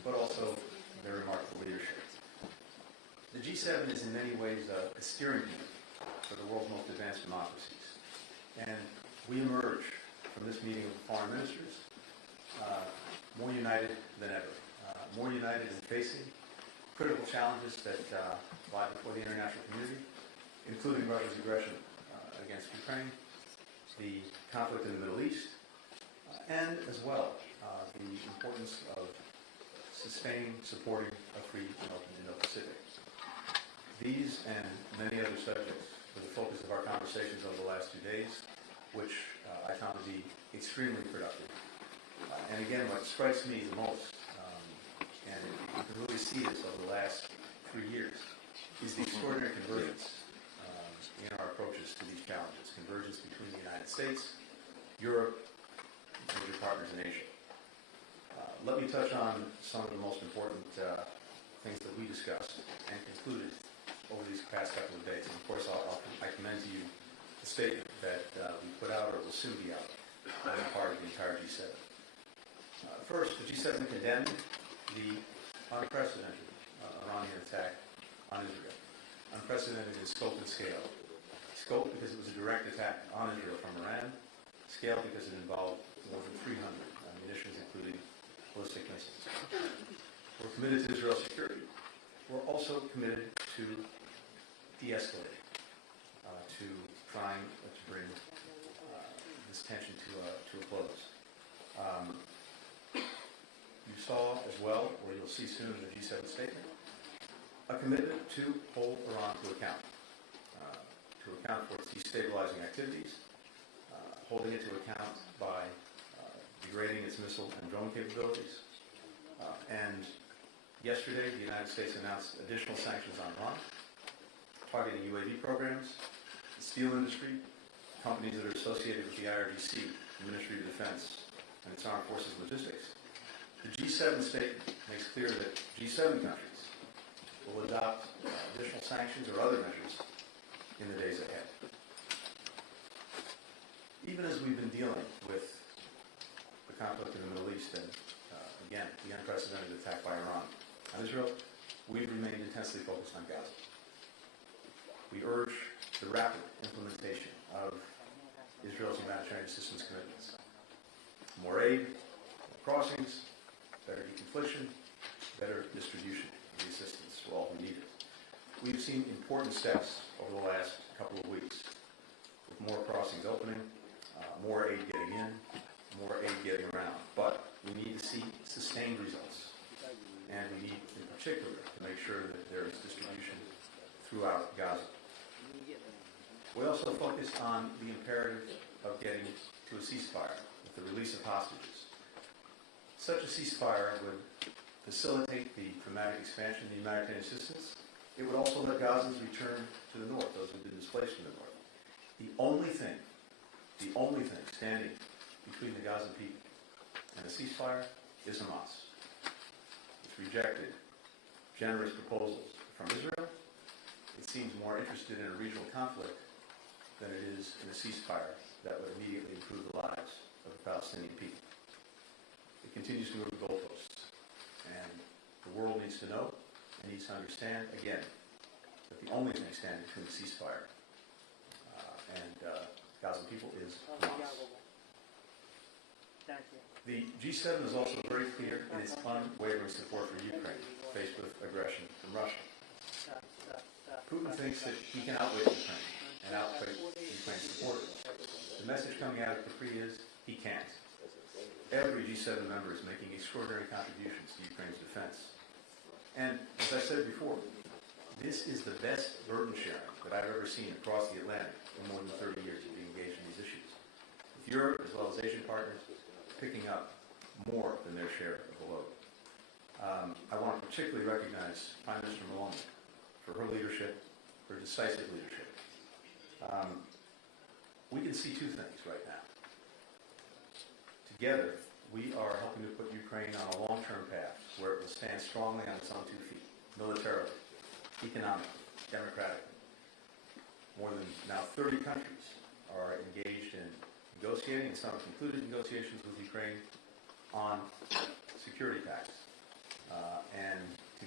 but also their remarkable leadership. The G7 is in many ways a steering team for the world's most advanced democracies. And we emerge from this meeting of foreign ministers more united than ever, more united in facing critical challenges that lie before the international community, including Russia's aggression against Ukraine, the conflict in the Middle East, and as well the importance of sustaining, supporting a free and open Indo-Pacific. These and many other subjects were the focus of our conversations over the last 2 days, which I found to be extremely productive. And again, what strikes me the most, and you can really see this over the last 3 years, is the extraordinary convergence in our approaches to these challenges. Convergence between the United States, Europe, and major partners in Asia. Let me touch on some of the most important things that we discussed and concluded over these past couple of days. And of course, I commend to you the statement that we put out, or will soon be out, on the part of the entire G7. First, the G7 condemned the unprecedented Iranian attack on Israel. Unprecedented in scope and scale. Scope because it was a direct attack on Israel from Iran. Scale because it involved more than 300 munitions, including ballistic missiles. We're committed to Israel's security. We're also committed to de-escalating, to trying to bring this tension to a close. You saw as well, or you'll see soon in the G7 statement, a commitment to hold Iran to account for its destabilizing activities, holding it to account by degrading its missile and drone capabilities. And yesterday, the United States announced additional sanctions on Iran, targeting UAV programs, the steel industry, companies that are associated with the IRGC, the Ministry of Defense, and its armed forces logistics. The G7 statement makes clear that G7 countries will adopt additional sanctions or other measures in the days ahead. Even as we've been dealing with the conflict in the Middle East and, again, the unprecedented attack by Iran on Israel, we've remained intensely focused on Gaza. We urge the rapid implementation of Israel's humanitarian assistance commitments. More aid, more crossings, better deconfliction, better distribution of the assistance for all who need it. We've seen important steps over the last couple of weeks, with more crossings opening, more aid getting in, more aid getting around. But we need to see sustained results. And we need, in particular, to make sure that there is distribution throughout Gaza. We also focused on the imperative of getting to a ceasefire with the release of hostages. Such a ceasefire would facilitate the dramatic expansion of the humanitarian assistance. It would also let Gazans return to the north, those who've been displaced from the north. The only thing standing between the Gazan people and a ceasefire is Hamas. It's rejected generous proposals from Israel. It seems more interested in a regional conflict than it is in a ceasefire that would immediately improve the lives of the Palestinian people. It continues to move the goalposts. And the world needs to know and needs to understand, again, that the only thing standing between the ceasefire and Gazan people is Hamas. The G7 is also very clear in its unwavering support for Ukraine, faced with aggression from Russia. Putin thinks that he can outwit Ukraine and outwit Ukraine's supporters. The message coming out of Capri is he can't. Every G7 member is making extraordinary contributions to Ukraine's defense. And as I said before, this is the best burden sharing that I've ever seen across the Atlantic in more than 30 years of being engaged in these issues. With Europe, as well as Asian partners, picking up more than their share of the load. I want to particularly recognize Prime Minister Maloney for her leadership, her decisive leadership. We can see two things right now. Together, we are helping to put Ukraine on a long-term path where it will stand strongly on its own 2 feet, militarily, economically, democratically. More than now 30 countries are engaged in negotiating, and some have concluded negotiations with Ukraine on security pacts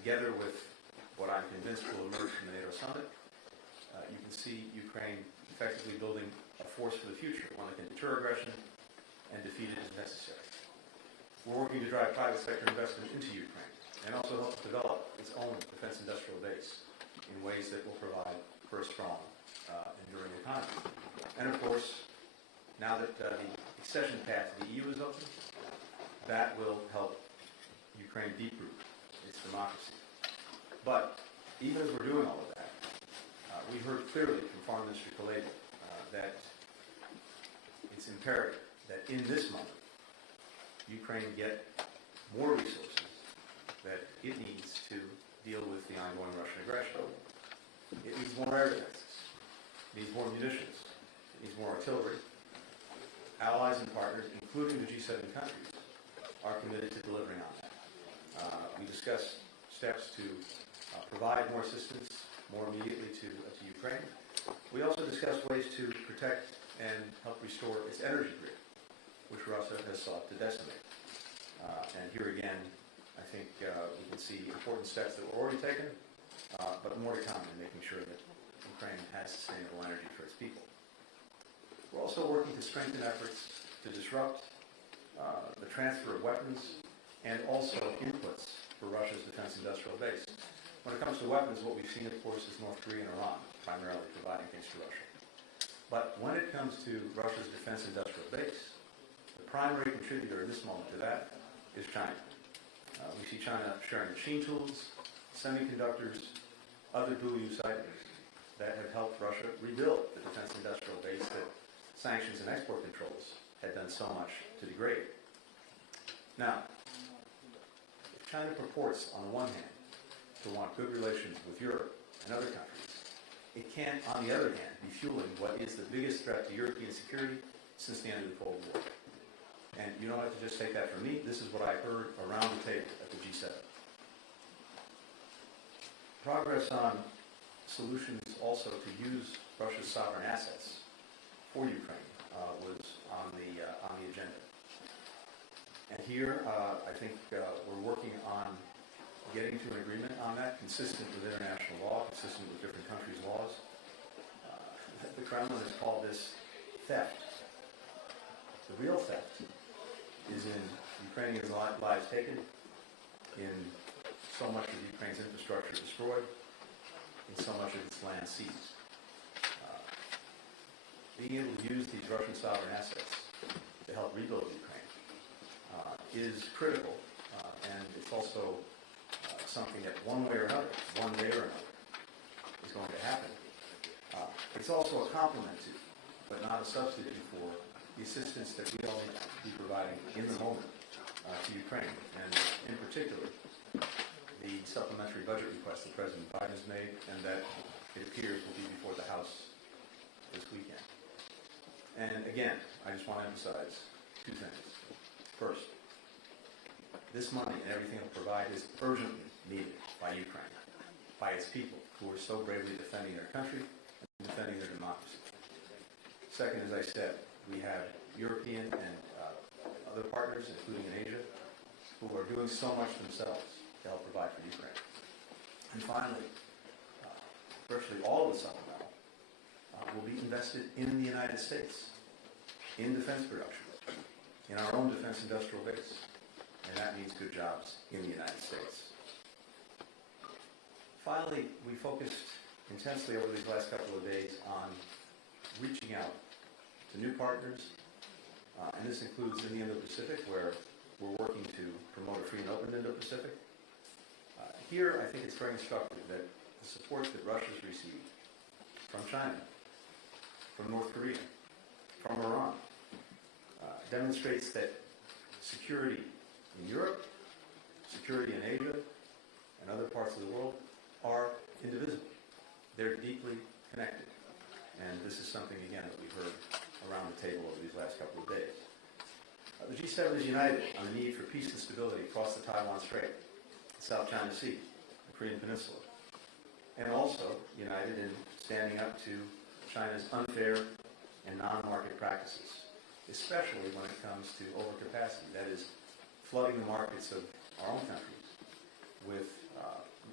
together with what I'm convinced will emerge from the NATO summit, you can see Ukraine effectively building a force for the future, one that can deter aggression and defeat it as necessary. We're working to drive private sector investment into Ukraine and also help develop its own defense industrial base in ways that will provide for a strong, enduring economy. And of course, now that the accession path to the EU is open, that will help Ukraine deep-root its democracy. But even as we're doing all of that, we heard clearly from Foreign Minister Kuleba that it's imperative that in this moment, Ukraine get more resources that it needs to deal with the ongoing Russian aggression. It needs more air defenses. It needs more munitions. It needs more artillery. Allies and partners, including the G7 countries, are committed to delivering on that. We discussed steps to provide more assistance more immediately to Ukraine. We also discussed ways to protect and help restore its energy grid, which Russia has sought to decimate. And here again, I think we can see important steps that were already taken, but more to come in making sure that Ukraine has sustainable energy for its people. We're also working to strengthen efforts to disrupt the transfer of weapons and also inputs for Russia's defense industrial base. When it comes to weapons, what we've seen, of course, is North Korea and Iran primarily providing things to Russia. But when it comes to Russia's defense industrial base, the primary contributor in this moment to that is China. We see China sharing machine tools, semiconductors, other dual-use items that have helped Russia rebuild the defense industrial base that sanctions and export controls had done so much to degrade. Now, if China purports, on the one hand, to want good relations with Europe and other countries, it can't, on the other hand, be fueling what is the biggest threat to European security since the end of the Cold War. And you don't have to just take that from me. This is what I heard around the table at the G7. Progress on solutions also to use Russia's sovereign assets for Ukraine was on the agenda. And here, I think we're working on getting to an agreement on that, consistent with international law, consistent with different countries' laws. The Kremlin has called this theft. The real theft is in Ukrainian lives taken, in so much of Ukraine's infrastructure destroyed, in so much of its land seized. Being able to use these Russian sovereign assets to help rebuild Ukraine is critical, and it's also something that one day or another, is going to happen. It's also a complement to, but not a substitute for, the assistance that we all need to be providing in the moment to Ukraine, and in particular, the supplementary budget request that President Biden has made, and that it appears will be before the House this weekend. And again, I just want to emphasize two things. First, this money and everything it will provide is urgently needed by Ukraine, by its people who are so bravely defending their country and defending their democracy. Second, as I said, we have European and other partners, including in Asia, who are doing so much themselves to help provide for Ukraine. And finally, virtually all of the supplemental will be invested in the United States, in defense production, in our own defense industrial base. And that means good jobs in the United States. Finally, we focused intensely over these last couple of days on reaching out to new partners, and this includes in the Indo-Pacific, where we're working to promote a free and open Indo-Pacific. Here, I think it's very instructive that the support that Russia's received from China, from North Korea, from Iran, demonstrates that security in Europe, security in Asia, and other parts of the world are indivisible. They're deeply connected. And this is something, again, that we've heard around the table over these last couple of days. The G7 is united on the need for peace and stability across the Taiwan Strait, the South China Sea, the Korean Peninsula, and also united in standing up to China's unfair and non-market practices, especially when it comes to overcapacity, that is, flooding the markets of our own countries with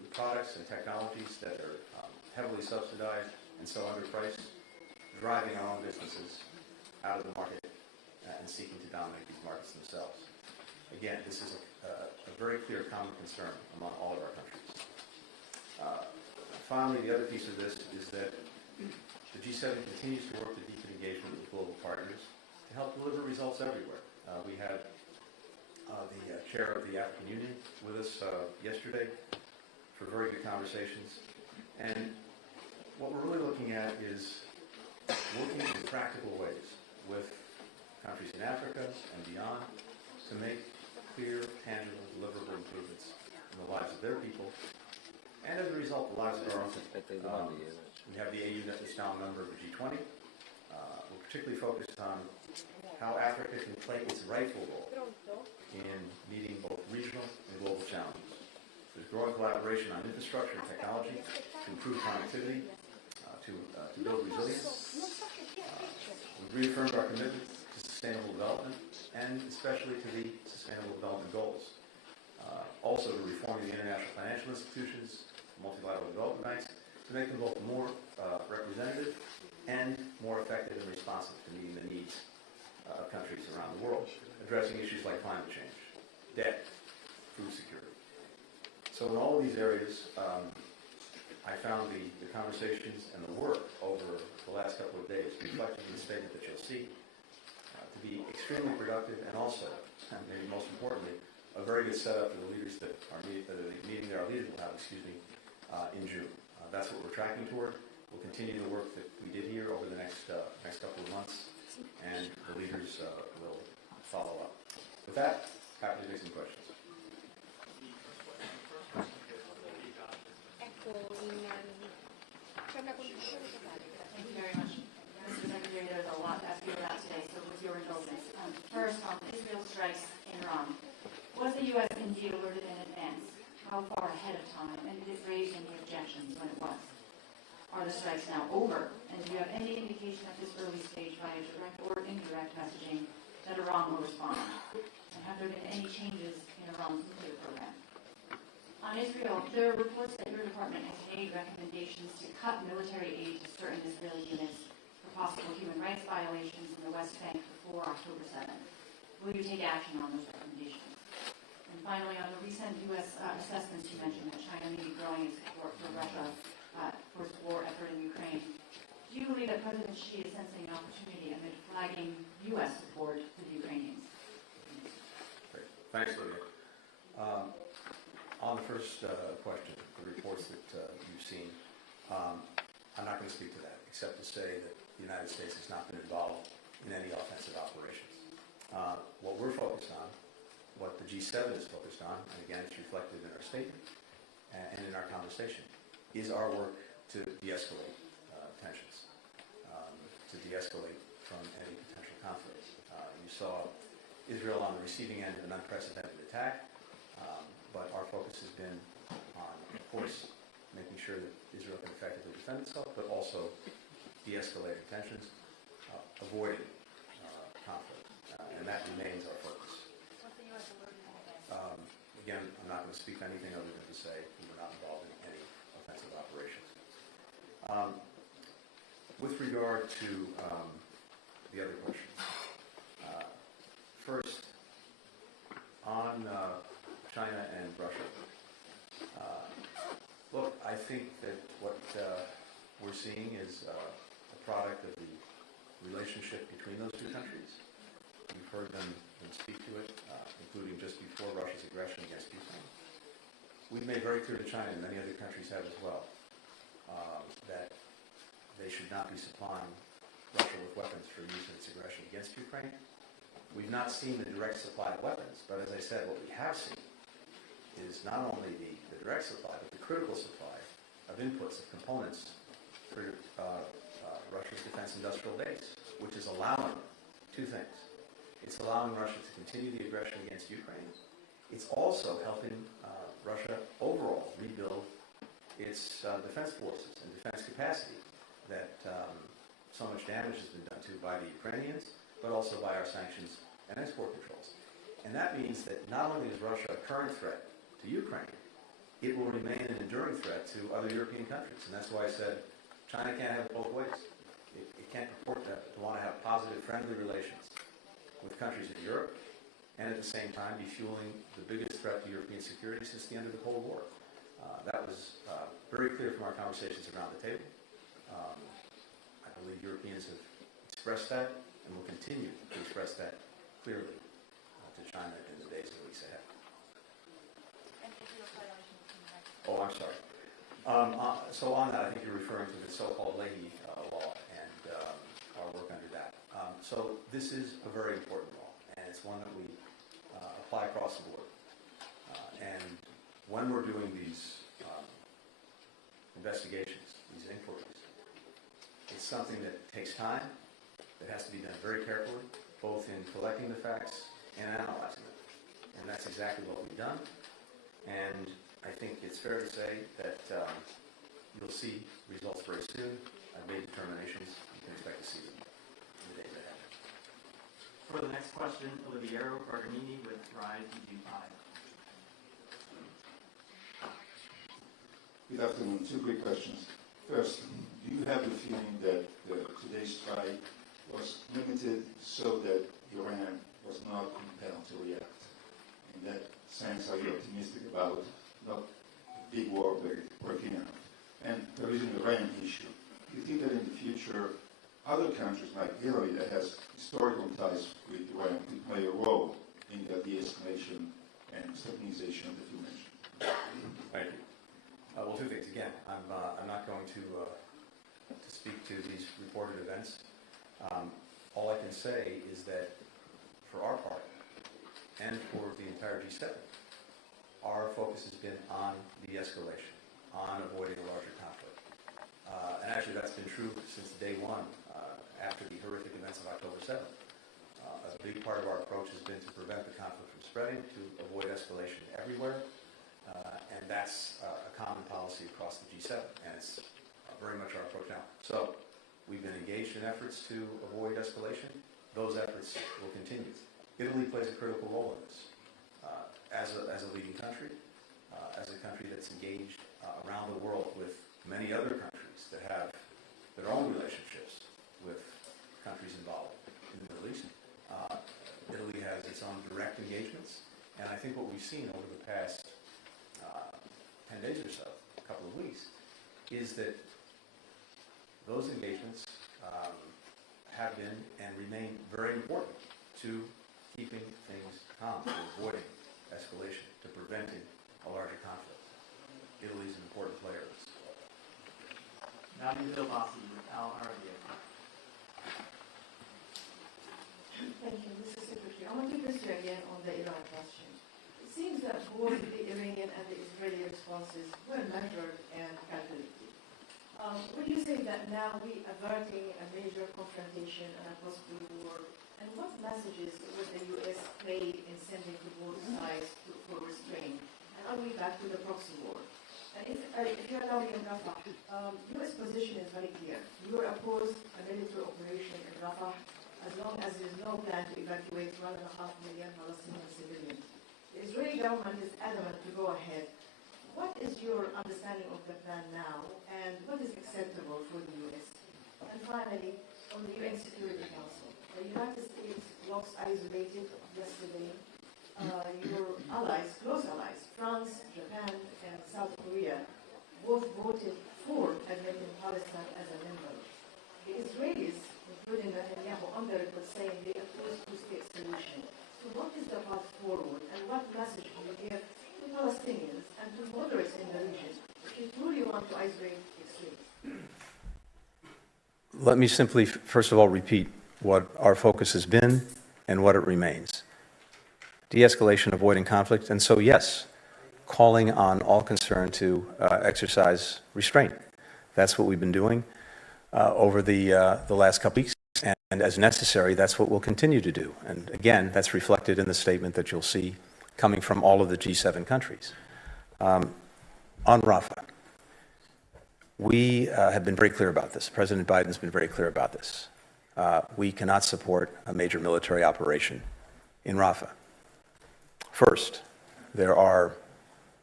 technologies that are heavily subsidized and so underpriced, driving our own businesses out of the market and seeking to dominate these markets themselves. Again, this is a very clear common concern among all of our countries. Finally, the other piece of this is that the G7 continues to work to deepen engagement with global partners to help deliver results everywhere. We had the chair of the African Union with us yesterday for very good conversations. And what we're really looking at is working in practical ways with countries in Africa and beyond to make clear, tangible, deliverable improvements in the lives of their people, and as a result, the lives of our own people. We have the AU now a member of the G20. We're particularly focused on how Africa can play its rightful role in meeting both regional and global challenges. There's growing collaboration on infrastructure and technology to improve connectivity, to build resilience. We've reaffirmed our commitment to sustainable development, and especially to the Sustainable Development Goals. Also to reforming the international financial institutions, multilateral development banks, to make them both more representative and more effective and responsive to meeting the needs of countries around the world, addressing issues like climate change, debt, food security. So in all of these areas, I found the conversations and the work over the last couple of days, reflected in the statement that you'll see, to be extremely productive, and also, and maybe most importantly, a very good setup for the leaders that are meeting that our leaders will have, in June. That's what we're tracking toward. We'll continue the work that we did here over the next couple of months, and the leaders will follow up. With that, happy to take some questions. Thank you very much. Mr. Secretary, there's a lot to ask you about today, so with your indulgence. First, on Israel strikes in Iran. Was the U.S. indeed alerted in advance? How far ahead of time? And did it raise any objections when it was? Are the strikes now over? And do you have any indication at this early stage via direct or indirect messaging that Iran will respond? And have there been any changes in Iran's nuclear program? On Israel, there are reports that your department has made recommendations to cut military aid to certain Israeli units for possible human rights violations in the West Bank before October 7th. Will you take action on those recommendations? And finally, on the recent U.S. assessments, you mentioned that China may be growing its support for Russia for its war effort in Ukraine. Do you believe that President Xi is sensing an opportunity amid flagging U.S. support for the Ukrainians? Great. Thanks, Lydia. On the first question, the reports that you've seen, I'm not going to speak to that, except to say that the United States has not been involved in any offensive operations. What we're focused on, what the G7 is focused on, and again, it's reflected in our statement and in our conversation, is our work to de-escalate tensions, to de-escalate from any potential conflict. You saw Israel on the receiving end of an unprecedented attack, but our focus has been on, of course, making sure that Israel can effectively defend itself, but also de-escalating tensions, avoiding conflict, and that remains our focus. Again, I'm not going to speak to anything other than to say we were not involved in any offensive operations. With regard to the other questions, first, on China and Russia. Look, I think that what we're seeing is a product of the relationship between those two countries. You've heard them speak to it, including just before Russia's aggression against Ukraine. We've made very clear to China, and many other countries have as well, that they should not be supplying Russia with weapons for use in its aggression against Ukraine. We've not seen the direct supply of weapons, but as I said, what we have seen is not only the direct supply, but the critical supply of inputs, of components for Russia's defense industrial base, which is allowing two things. It's allowing Russia to continue the aggression against Ukraine. It's also helping Russia overall rebuild its defense forces and defense capacity that so much damage has been done to by the Ukrainians, but also by our sanctions and export controls. And that means that not only is Russia a current threat to Ukraine, it will remain an enduring threat to other European countries. And that's why I said China can't have it both ways. It can't purport to want to have positive, friendly relations with countries in Europe and at the same time be fueling the biggest threat to European security since the end of the Cold War. That was very clear from our conversations around the table. I believe Europeans have expressed that and will continue to express that clearly to China in the days and weeks ahead. Oh, I'm sorry. So on that, I think you're referring to the so-called Leahy law and our work under that. So this is a very important law, and it's one that we apply across the board. And when we're doing these investigations, these inquiries, it's something that takes time, that has to be done very carefully, both in collecting the facts and analyzing them. And that's exactly what we've done. And I think it's fair to say that you'll see results very soon. I've made determinations. You can expect to see them in the days ahead. For the next question, Oliviero Bergamini with Rise EU5. Good afternoon. Two quick questions. First, do you have the feeling that today's strike was limited so that Iran was not compelled to react? In that sense, are you optimistic about not big war breaking out? And there is an Iran issue. Do you think that in the future, other countries like Italy that has historical ties with Iran could play a role in the de-escalation and stabilization that you mentioned? Thank you. Well, two things. Again, I'm not going to speak to these reported events. All I can say is that for our part, and for the entire G7, our focus has been on de-escalation, on avoiding a larger conflict. And actually that's been true since day one, after the horrific events of October 7th. A big part of our approach has been to prevent the conflict from spreading, to avoid escalation everywhere. And that's a common policy across the G7, and it's very much our approach now. So we've been engaged in efforts to avoid escalation. Those efforts will continue. Italy plays a critical role in this. As a leading country, as a country that's engaged around the world with many other countries that have their own relationships with countries involved in the Middle East. Italy has its own direct engagements, and I think what we've seen over the past 10 days or so, a couple of weeks, is that those engagements have been and remain very important to keeping things calm, to avoiding escalation, to preventing a larger conflict. Italy is an important player in this. Nadia Bilbassi with Al Arabiya. Thank you, Mr. Secretary. I want to press you again on the Iran question. It seems that both the Iranian and the Israeli responses were measured and calculated. Would you say that now we are averting a major confrontation and a possible war? And what messages would the U.S. play in sending to both sides for restraint? And are we back to the proxy war? And if you allow me in Rafah, U.S. position is very clear. You are opposed a military operation in Rafah as long as there is no plan to evacuate 1.5 million Palestinian civilians. The Israeli government is adamant to go ahead. What is your understanding of the plan now, and what is acceptable for the U.S.? And finally, on the UN Security Council, the United States was isolated yesterday. Your allies, close allies, France, Japan, and South Korea, both voted for admitting Palestine as a member. The Israelis, including Netanyahu, on the record saying they oppose two-state solution. So what is the path forward, and what message do you give to Palestinians and to moderates in the region if you truly want to isolate extremes? Let me simply, first of all, repeat what our focus has been and what it remains. De-escalation, avoiding conflict, and so yes, calling on all concerned to exercise restraint. That's what we've been doing over the last couple weeks, and as necessary, that's what we'll continue to do. And again, that's reflected in the statement that you'll see coming from all of the G7 countries. On Rafah, we have been very clear about this. President Biden's been very clear about this. We cannot support a major military operation in Rafah. First, there are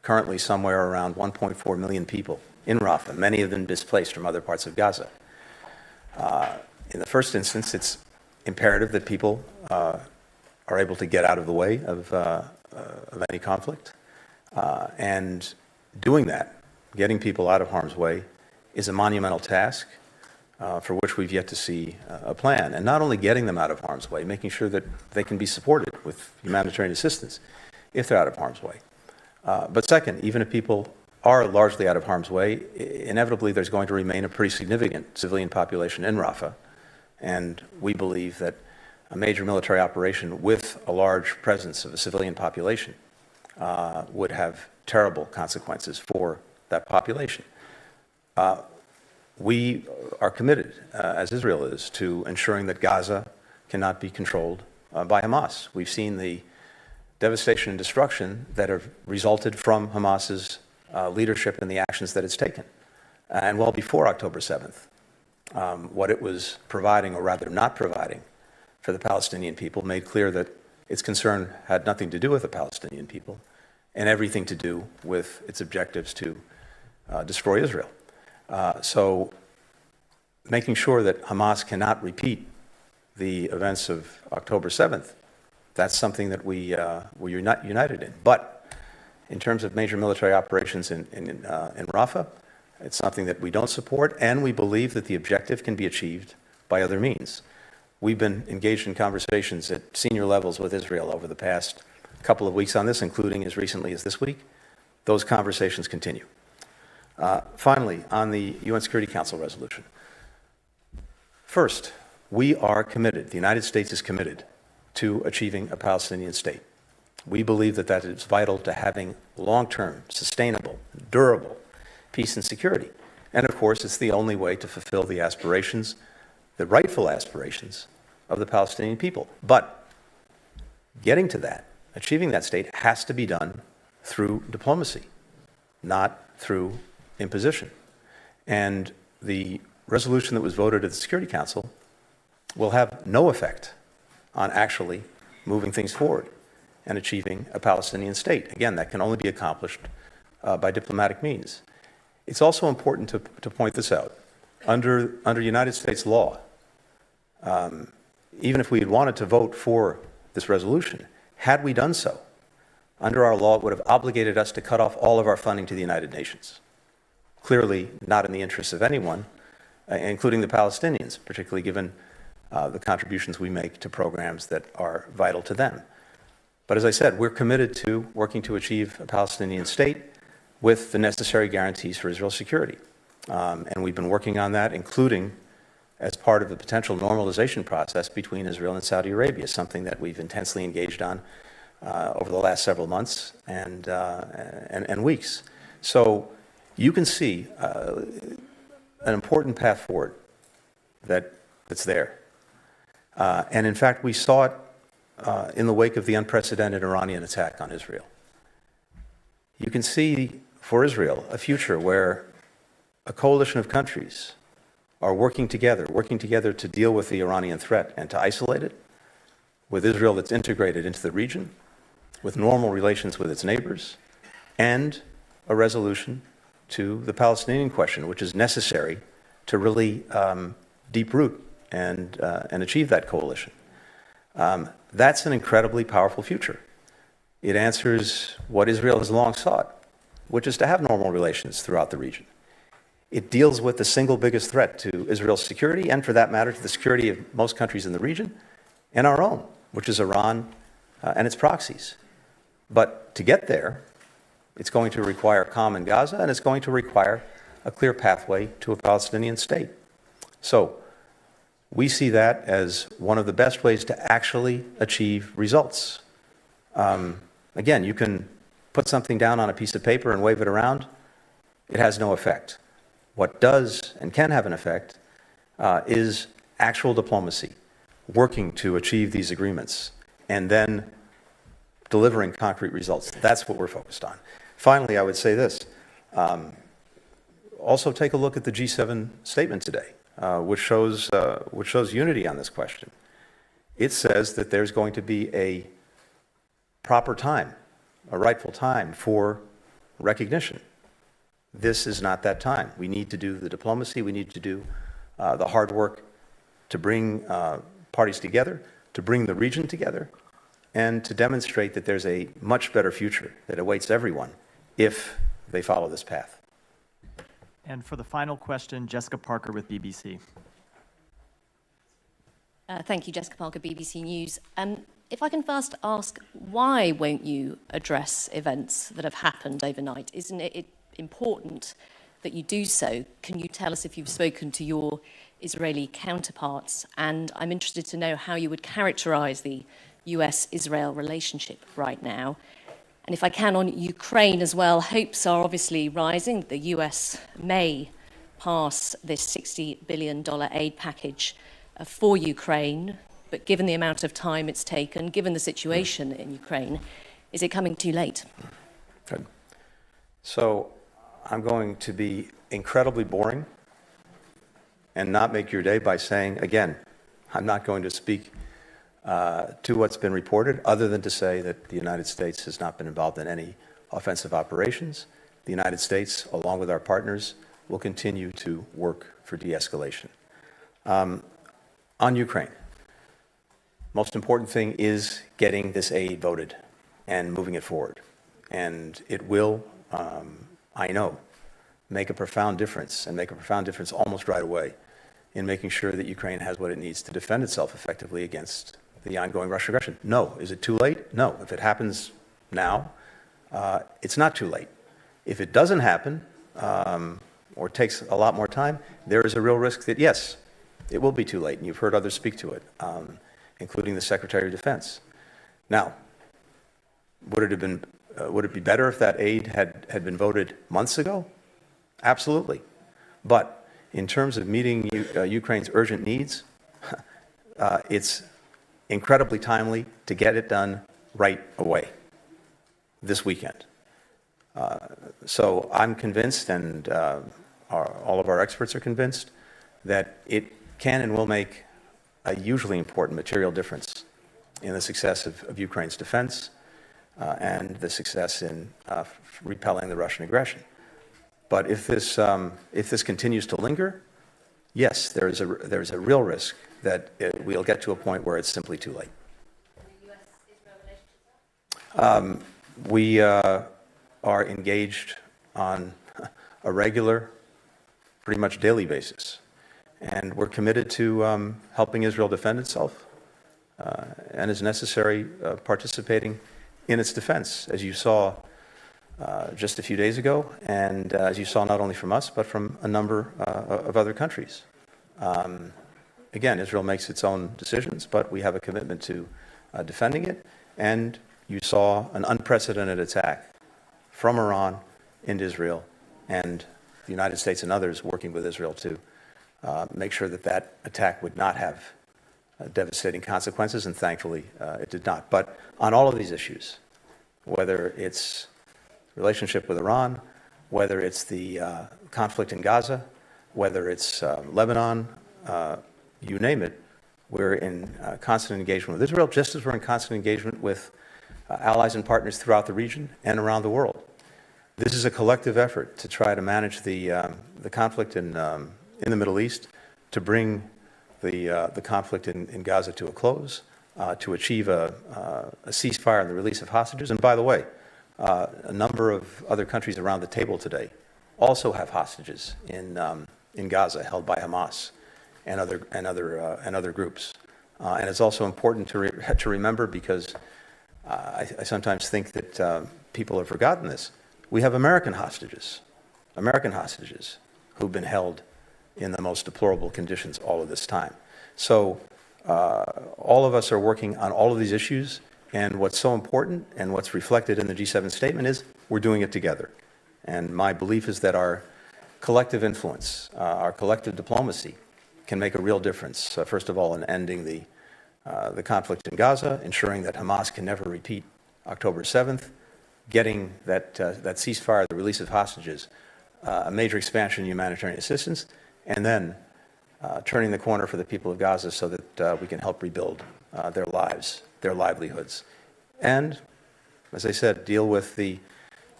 currently somewhere around 1.4 million people in Rafah, many of them displaced from other parts of Gaza. In the first instance, it's imperative that people are able to get out of the way of any conflict. And doing that, getting people out of harm's way, is a monumental task for which we've yet to see a plan. And not only getting them out of harm's way, making sure that they can be supported with humanitarian assistance if they're out of harm's way. But second, even if people are largely out of harm's way, inevitably there's going to remain a pretty significant civilian population in Rafah. And we believe that a major military operation with a large presence of a civilian population would have terrible consequences for that population. We are committed, as Israel is, to ensuring that Gaza cannot be controlled by Hamas. We've seen the devastation and destruction that have resulted from Hamas's leadership and the actions that it's taken. And well before October 7th, what it was providing, or rather not providing, for the Palestinian people made clear that its concern had nothing to do with the Palestinian people and everything to do with its objectives to destroy Israel. So making sure that Hamas cannot repeat the events of October 7th, that's something that we're united in. But in terms of major military operations in Rafah, it's something that we don't support, and we believe that the objective can be achieved by other means. We've been engaged in conversations at senior levels with Israel over the past couple of weeks on this, including as recently as this week. Those conversations continue. Finally, on the UN Security Council resolution. First, we are committed, the United States is committed to achieving a Palestinian state. We believe that that is vital to having long-term, sustainable, durable peace and security. And of course, it's the only way to fulfill the aspirations, the rightful aspirations of the Palestinian people. But getting to that, achieving that state, has to be done through diplomacy, not through imposition. And the resolution that was voted at the Security Council will have no effect on actually moving things forward and achieving a Palestinian state. Again, that can only be accomplished by diplomatic means. It's also important to point this out. Under United States law, even if we had wanted to vote for this resolution, had we done so, under our law, it would have obligated us to cut off all of our funding to the United Nations. Clearly not in the interests of anyone, including the Palestinians, particularly given the contributions we make to programs that are vital to them. But as I said, we're committed to working to achieve a Palestinian state with the necessary guarantees for Israel's security. And we've been working on that, including as part of the potential normalization process between Israel and Saudi Arabia, something that we've intensely engaged on over the last several months and weeks. So you can see an important path forward that's there. And in fact, we saw it in the wake of the unprecedented Iranian attack on Israel. You can see for Israel a future where a coalition of countries are working together to deal with the Iranian threat and to isolate it, with Israel that's integrated into the region, with normal relations with its neighbors, and a resolution to the Palestinian question, which is necessary to really deep root and achieve that coalition. That's an incredibly powerful future. It answers what Israel has long sought, which is to have normal relations throughout the region. It deals with the single biggest threat to Israel's security, and for that matter, to the security of most countries in the region, and our own, which is Iran and its proxies. But to get there, it's going to require calm in Gaza, and it's going to require a clear pathway to a Palestinian state. So we see that as one of the best ways to actually achieve results. Again, you can put something down on a piece of paper and wave it around. It has no effect. What does and can have an effect is actual diplomacy, working to achieve these agreements, and then delivering concrete results. That's what we're focused on. Finally, I would say this. Also take a look at the G7 statement today, which shows unity on this question. It says that there's going to be a proper time, a rightful time for recognition. This is not that time. We need to do the diplomacy, we need to do the hard work to bring parties together, to bring the region together, and to demonstrate that there's a much better future that awaits everyone if they follow this path. And for the final question, Jessica Parker with BBC. Thank you, Jessica Parker, BBC News. If I can first ask, why won't you address events that have happened overnight? Isn't it important that you do so? Can you tell us if you've spoken to your Israeli counterparts? And I'm interested to know how you would characterize the US-Israel relationship right now. And if I can, on Ukraine as well, hopes are obviously rising. The US may pass this $60 billion aid package for Ukraine, but given the amount of time it's taken, given the situation in Ukraine, is it coming too late? Good. So I'm going to be incredibly boring and not make your day by saying, again, I'm not going to speak to what's been reported, other than to say that the United States has not been involved in any offensive operations. The United States, along with our partners, will continue to work for de-escalation. On Ukraine, most important thing is getting this aid voted and moving it forward. And it will, I know, make a profound difference, and make a profound difference almost right away in making sure that Ukraine has what it needs to defend itself effectively against the ongoing Russian aggression. No. Is it too late? No. If it happens now, it's not too late. If it doesn't happen, or takes a lot more time, there is a real risk that, yes, it will be too late, and you've heard others speak to it, including the Secretary of Defense. Now, would it be better if that aid had been voted months ago? Absolutely. But in terms of meeting Ukraine's urgent needs, it's incredibly timely to get it done right away, this weekend. So I'm convinced, and all of our experts are convinced, that it can and will make a hugely important material difference in the success of Ukraine's defense and the success in repelling the Russian aggression. But if this continues to linger, yes, there is a real risk that we'll get to a point where it's simply too late. We are engaged on a regular, pretty much daily basis. And we're committed to helping Israel defend itself and, as necessary, participating in its defense, as you saw just a few days ago, and as you saw not only from us, but from a number of other countries. Again, Israel makes its own decisions, but we have a commitment to defending it. And you saw an unprecedented attack from Iran into Israel, and the United States and others working with Israel to make sure that that attack would not have devastating consequences, and thankfully it did not. But on all of these issues, whether it's relationship with Iran, whether it's the conflict in Gaza, whether it's Lebanon, you name it, we're in constant engagement with Israel, just as we're in constant engagement with allies and partners throughout the region and around the world. This is a collective effort to try to manage the conflict in the Middle East, to bring the conflict in Gaza to a close, to achieve a ceasefire and the release of hostages. And by the way, a number of other countries around the table today also have hostages in Gaza held by Hamas and other groups. And it's also important to remember, because I sometimes think that people have forgotten this. We have American hostages who've been held in the most deplorable conditions all of this time. So all of us are working on all of these issues, and what's so important and what's reflected in the G7 statement is we're doing it together. And my belief is that our collective influence, our collective diplomacy can make a real difference, first of all, in ending the conflict in Gaza, ensuring that Hamas can never repeat October 7th, getting that ceasefire, the release of hostages, a major expansion in humanitarian assistance, and then turning the corner for the people of Gaza so that we can help rebuild their lives, their livelihoods. And, as I said, deal with the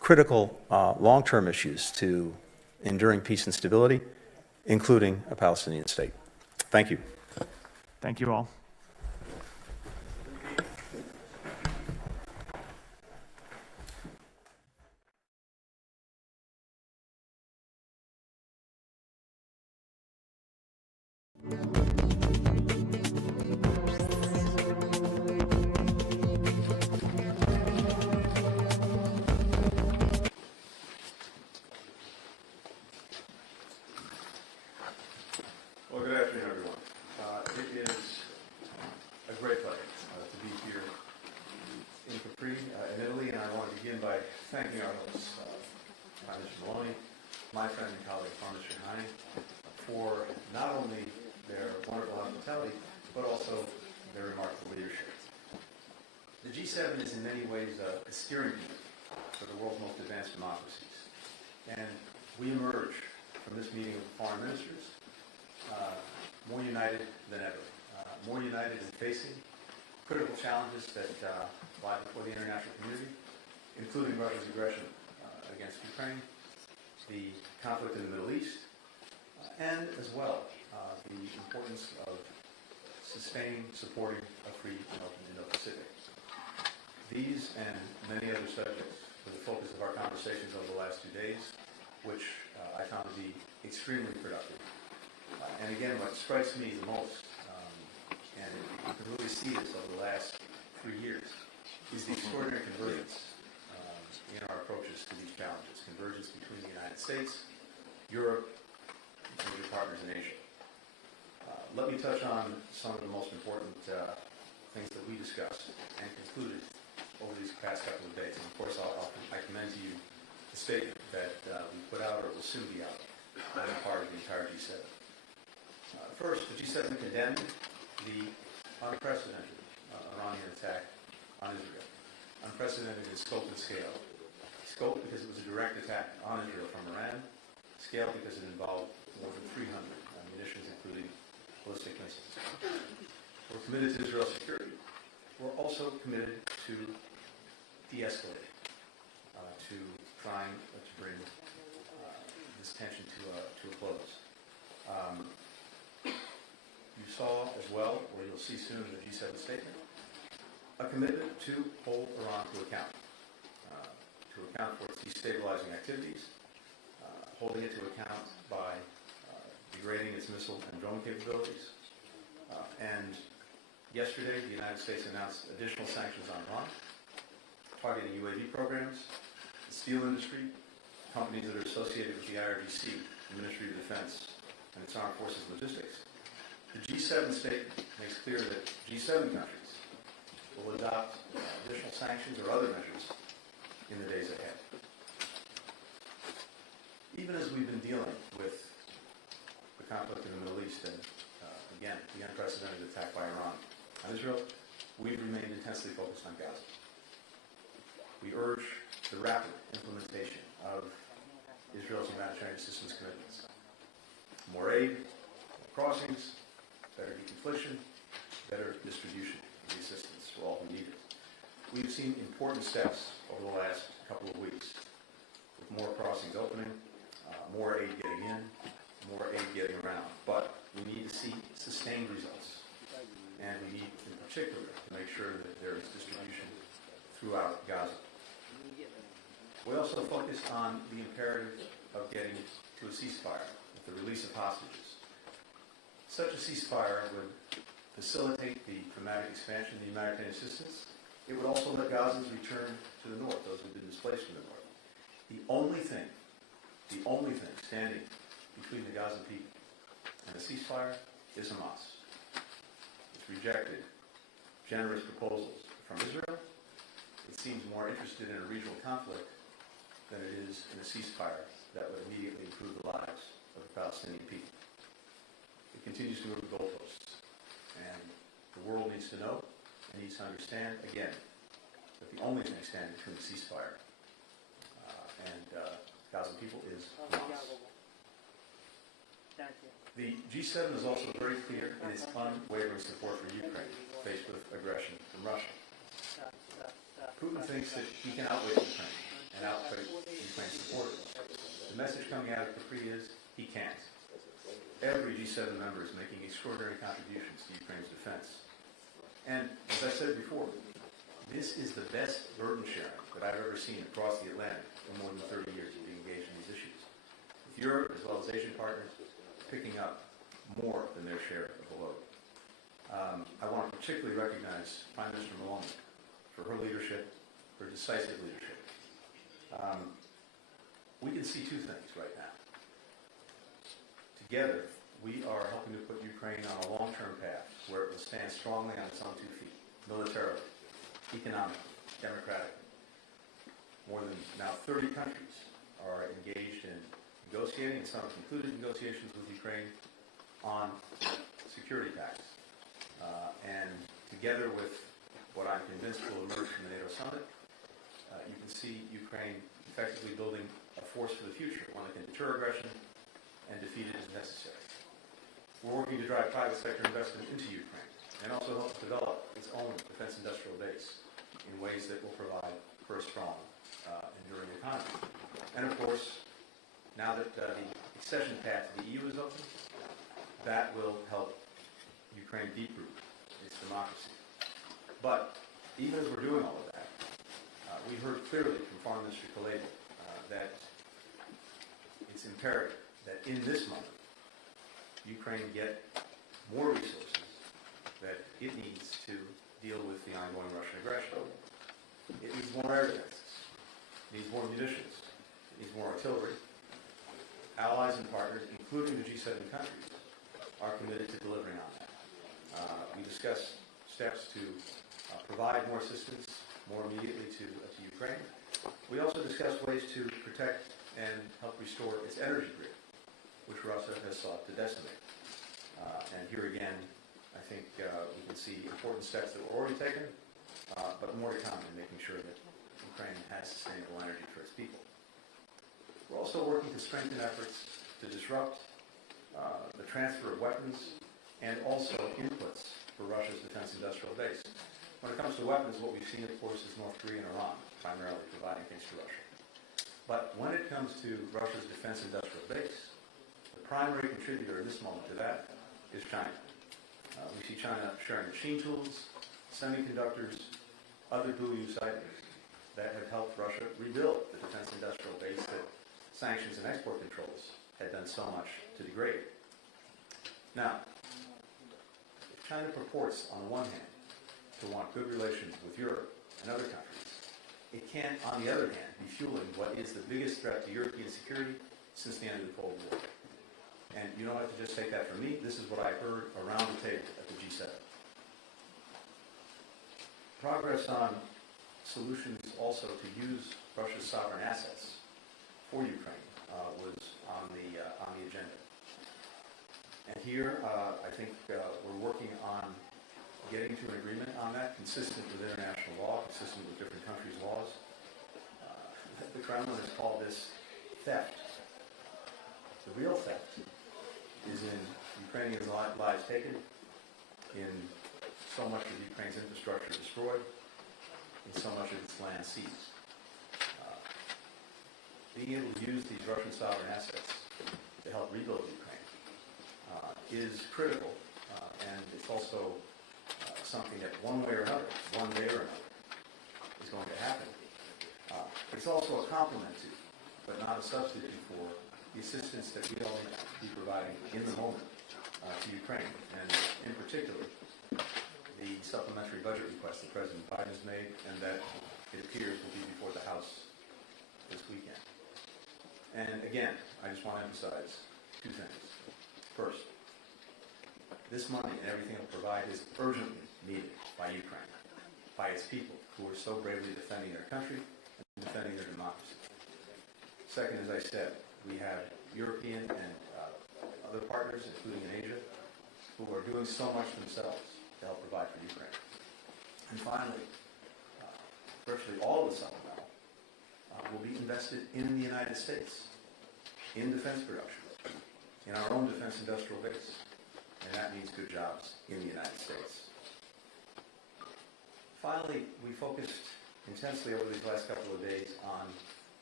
critical long-term issues to enduring peace and stability, including a Palestinian state. Thank you. Thank you all. Well, good afternoon, everyone. It is a great pleasure to be here in Capri, in Italy, and I want to begin by thanking our hosts, Prime Minister Maloney, my friend and colleague, Prime Minister Hani, for not only their wonderful hospitality, but also their remarkable leadership. The G7 is in many ways a steering committee for the world's most advanced democracies, and we emerge from this meeting of foreign ministers more united than ever, more united in facing critical challenges that lie before the international community, including Russia's aggression against Ukraine, the conflict in the Middle East, and as well the importance of sustaining, supporting a free and open Indo-Pacific. These and many other subjects were the focus of our conversations over the last 2 days, which I found to be extremely productive. And again, what strikes me the most, and you can really see this over the last 3 years, is the extraordinary convergence in our approaches to these challenges. Convergence between the United States, Europe, and major partners in Asia. Let me touch on some of the most important things that we discussed and concluded over these past couple of days. And of course, I commend to you the statement that we put out, or will soon be out, as a part of the entire G7. First, the G7 condemned the unprecedented Iranian attack on Israel. Unprecedented in scope and scale. Scope because it was a direct attack on Israel from Iran. Scale because it involved more than 300 munitions, including ballistic missiles. We're committed to Israel's security. We're also committed to de-escalating, to trying to bring this tension to a close. You saw as well, or you'll see soon in the G7 statement, a commitment to hold Iran to account for its destabilizing activities, holding it to account by degrading its missile and drone capabilities. And yesterday, the United States announced additional sanctions on Iran, targeting UAV programs, the steel industry, companies that are associated with the IRGC, the Ministry of Defense, and its armed forces logistics. The G7 statement makes clear that G7 countries will adopt additional sanctions or other measures in the days ahead. Even as we've been dealing with the conflict in the Middle East and, again, the unprecedented attack by Iran on Israel, we've remained intensely focused on Gaza. We urge the rapid implementation of Israel's humanitarian assistance commitments. More aid, more crossings, better deconfliction, better distribution of the assistance for all who need it. We've seen important steps over the last couple of weeks, with more crossings opening, more aid getting in, more aid getting around. But we need to see sustained results. And we need, in particular, to make sure that there is distribution throughout Gaza. We also focused on the imperative of getting to a ceasefire with the release of hostages. Such a ceasefire would facilitate the dramatic expansion of the humanitarian assistance. It would also let Gazans return to the north, those who have been displaced from the north. The only thing standing between the Gazan people and the ceasefire is Hamas. It's rejected generous proposals from Israel. It seems more interested in a regional conflict than it is in a ceasefire that would immediately improve the lives of the Palestinian people. It continues to move the goalposts, and the world needs to know and needs to understand, again, that the only thing standing between the ceasefire and Gaza people is Hamas. The G7 is also very clear in its unwavering support for Ukraine faced with aggression from Russia. Putin thinks that he can outwit Ukraine and outfit Ukraine's supporters. The message coming out of Capri is he can't. Every G7 member is making extraordinary contributions to Ukraine's defense. And as I said before, this is the best burden sharing that I've ever seen across the Atlantic in more than 30 years of being engaged in these issues. With Europe, as well as Asian partners, picking up more than their share of the load. I want to particularly recognize Prime Minister Maloney for her leadership, her decisive leadership. We can see two things right now. Together, we are helping to put Ukraine on a long-term path where it will stand strongly on its own 2 feet, militarily, economically, democratically. More than now 30 countries are engaged in negotiating, and some have concluded negotiations with Ukraine on security pacts. And together with what I'm convinced will emerge from the NATO summit, you can see Ukraine effectively building a force for the future, one that can deter aggression and defeat it as necessary. We're working to drive private sector investment into Ukraine and also help develop its own defense industrial base in ways that will provide for a strong, enduring economy. And of course, now that the accession path to the EU is open, that will help Ukraine deep-root its democracy. But even as we're doing all of that, we heard clearly from Foreign Minister Kuleba that it's imperative that in this moment, Ukraine get more resources that it needs to deal with the ongoing Russian aggression. It needs more air defenses. It needs more munitions. It needs more artillery. Allies and partners, including the G7 countries, are committed to delivering on that. We discussed steps to provide more assistance more immediately to Ukraine. We also discussed ways to protect and help restore its energy grid, which Russia has sought to decimate. And here again, I think we can see important steps that were already taken, but more to come in making sure that Ukraine has sustainable energy for its people. We're also working to strengthen efforts to disrupt the transfer of weapons and also inputs for Russia's defense industrial base. When it comes to weapons, what we've seen, of course, is North Korea and Iran primarily providing things to Russia. But when it comes to Russia's defense industrial base, the primary contributor in this moment to that is China. We see China sharing machine tools, semiconductors, other dual-use items that have helped Russia rebuild the defense industrial base that sanctions and export controls had done so much to degrade. Now, if China purports, on the one hand, to want good relations with Europe and other countries, it can't, on the other hand, be fueling what is the biggest threat to European security since the end of the Cold War. And you don't have to just take that from me. This is what I heard around the table at the G7. Progress on solutions also to use Russia's sovereign assets for Ukraine was on the agenda. And here, I think we're working on getting to an agreement on that, consistent with international law, consistent with different countries' laws. The Kremlin has called this theft. The real theft is in Ukrainian lives taken, in so much of Ukraine's infrastructure destroyed, in so much of its land seized. Being able to use these Russian sovereign assets to help rebuild Ukraine is critical, and it's also something that one way or another, is going to happen. It's also a complement to, but not a substitute for, the assistance that we all need to be providing in the moment to Ukraine, and in particular, the supplementary budget request that President Biden has made, and that it appears will be before the House this weekend. And again, I just want to emphasize two things. First, this money and everything it will provide is urgently needed by Ukraine, by its people who are so bravely defending their country and defending their democracy. Second, as I said, we have European and other partners, including in Asia, who are doing so much themselves to help provide for Ukraine. And finally, virtually all of the supplemental will be invested in the United States, in defense production, in our own defense industrial base. And that means good jobs in the United States. Finally, we focused intensely over these last couple of days on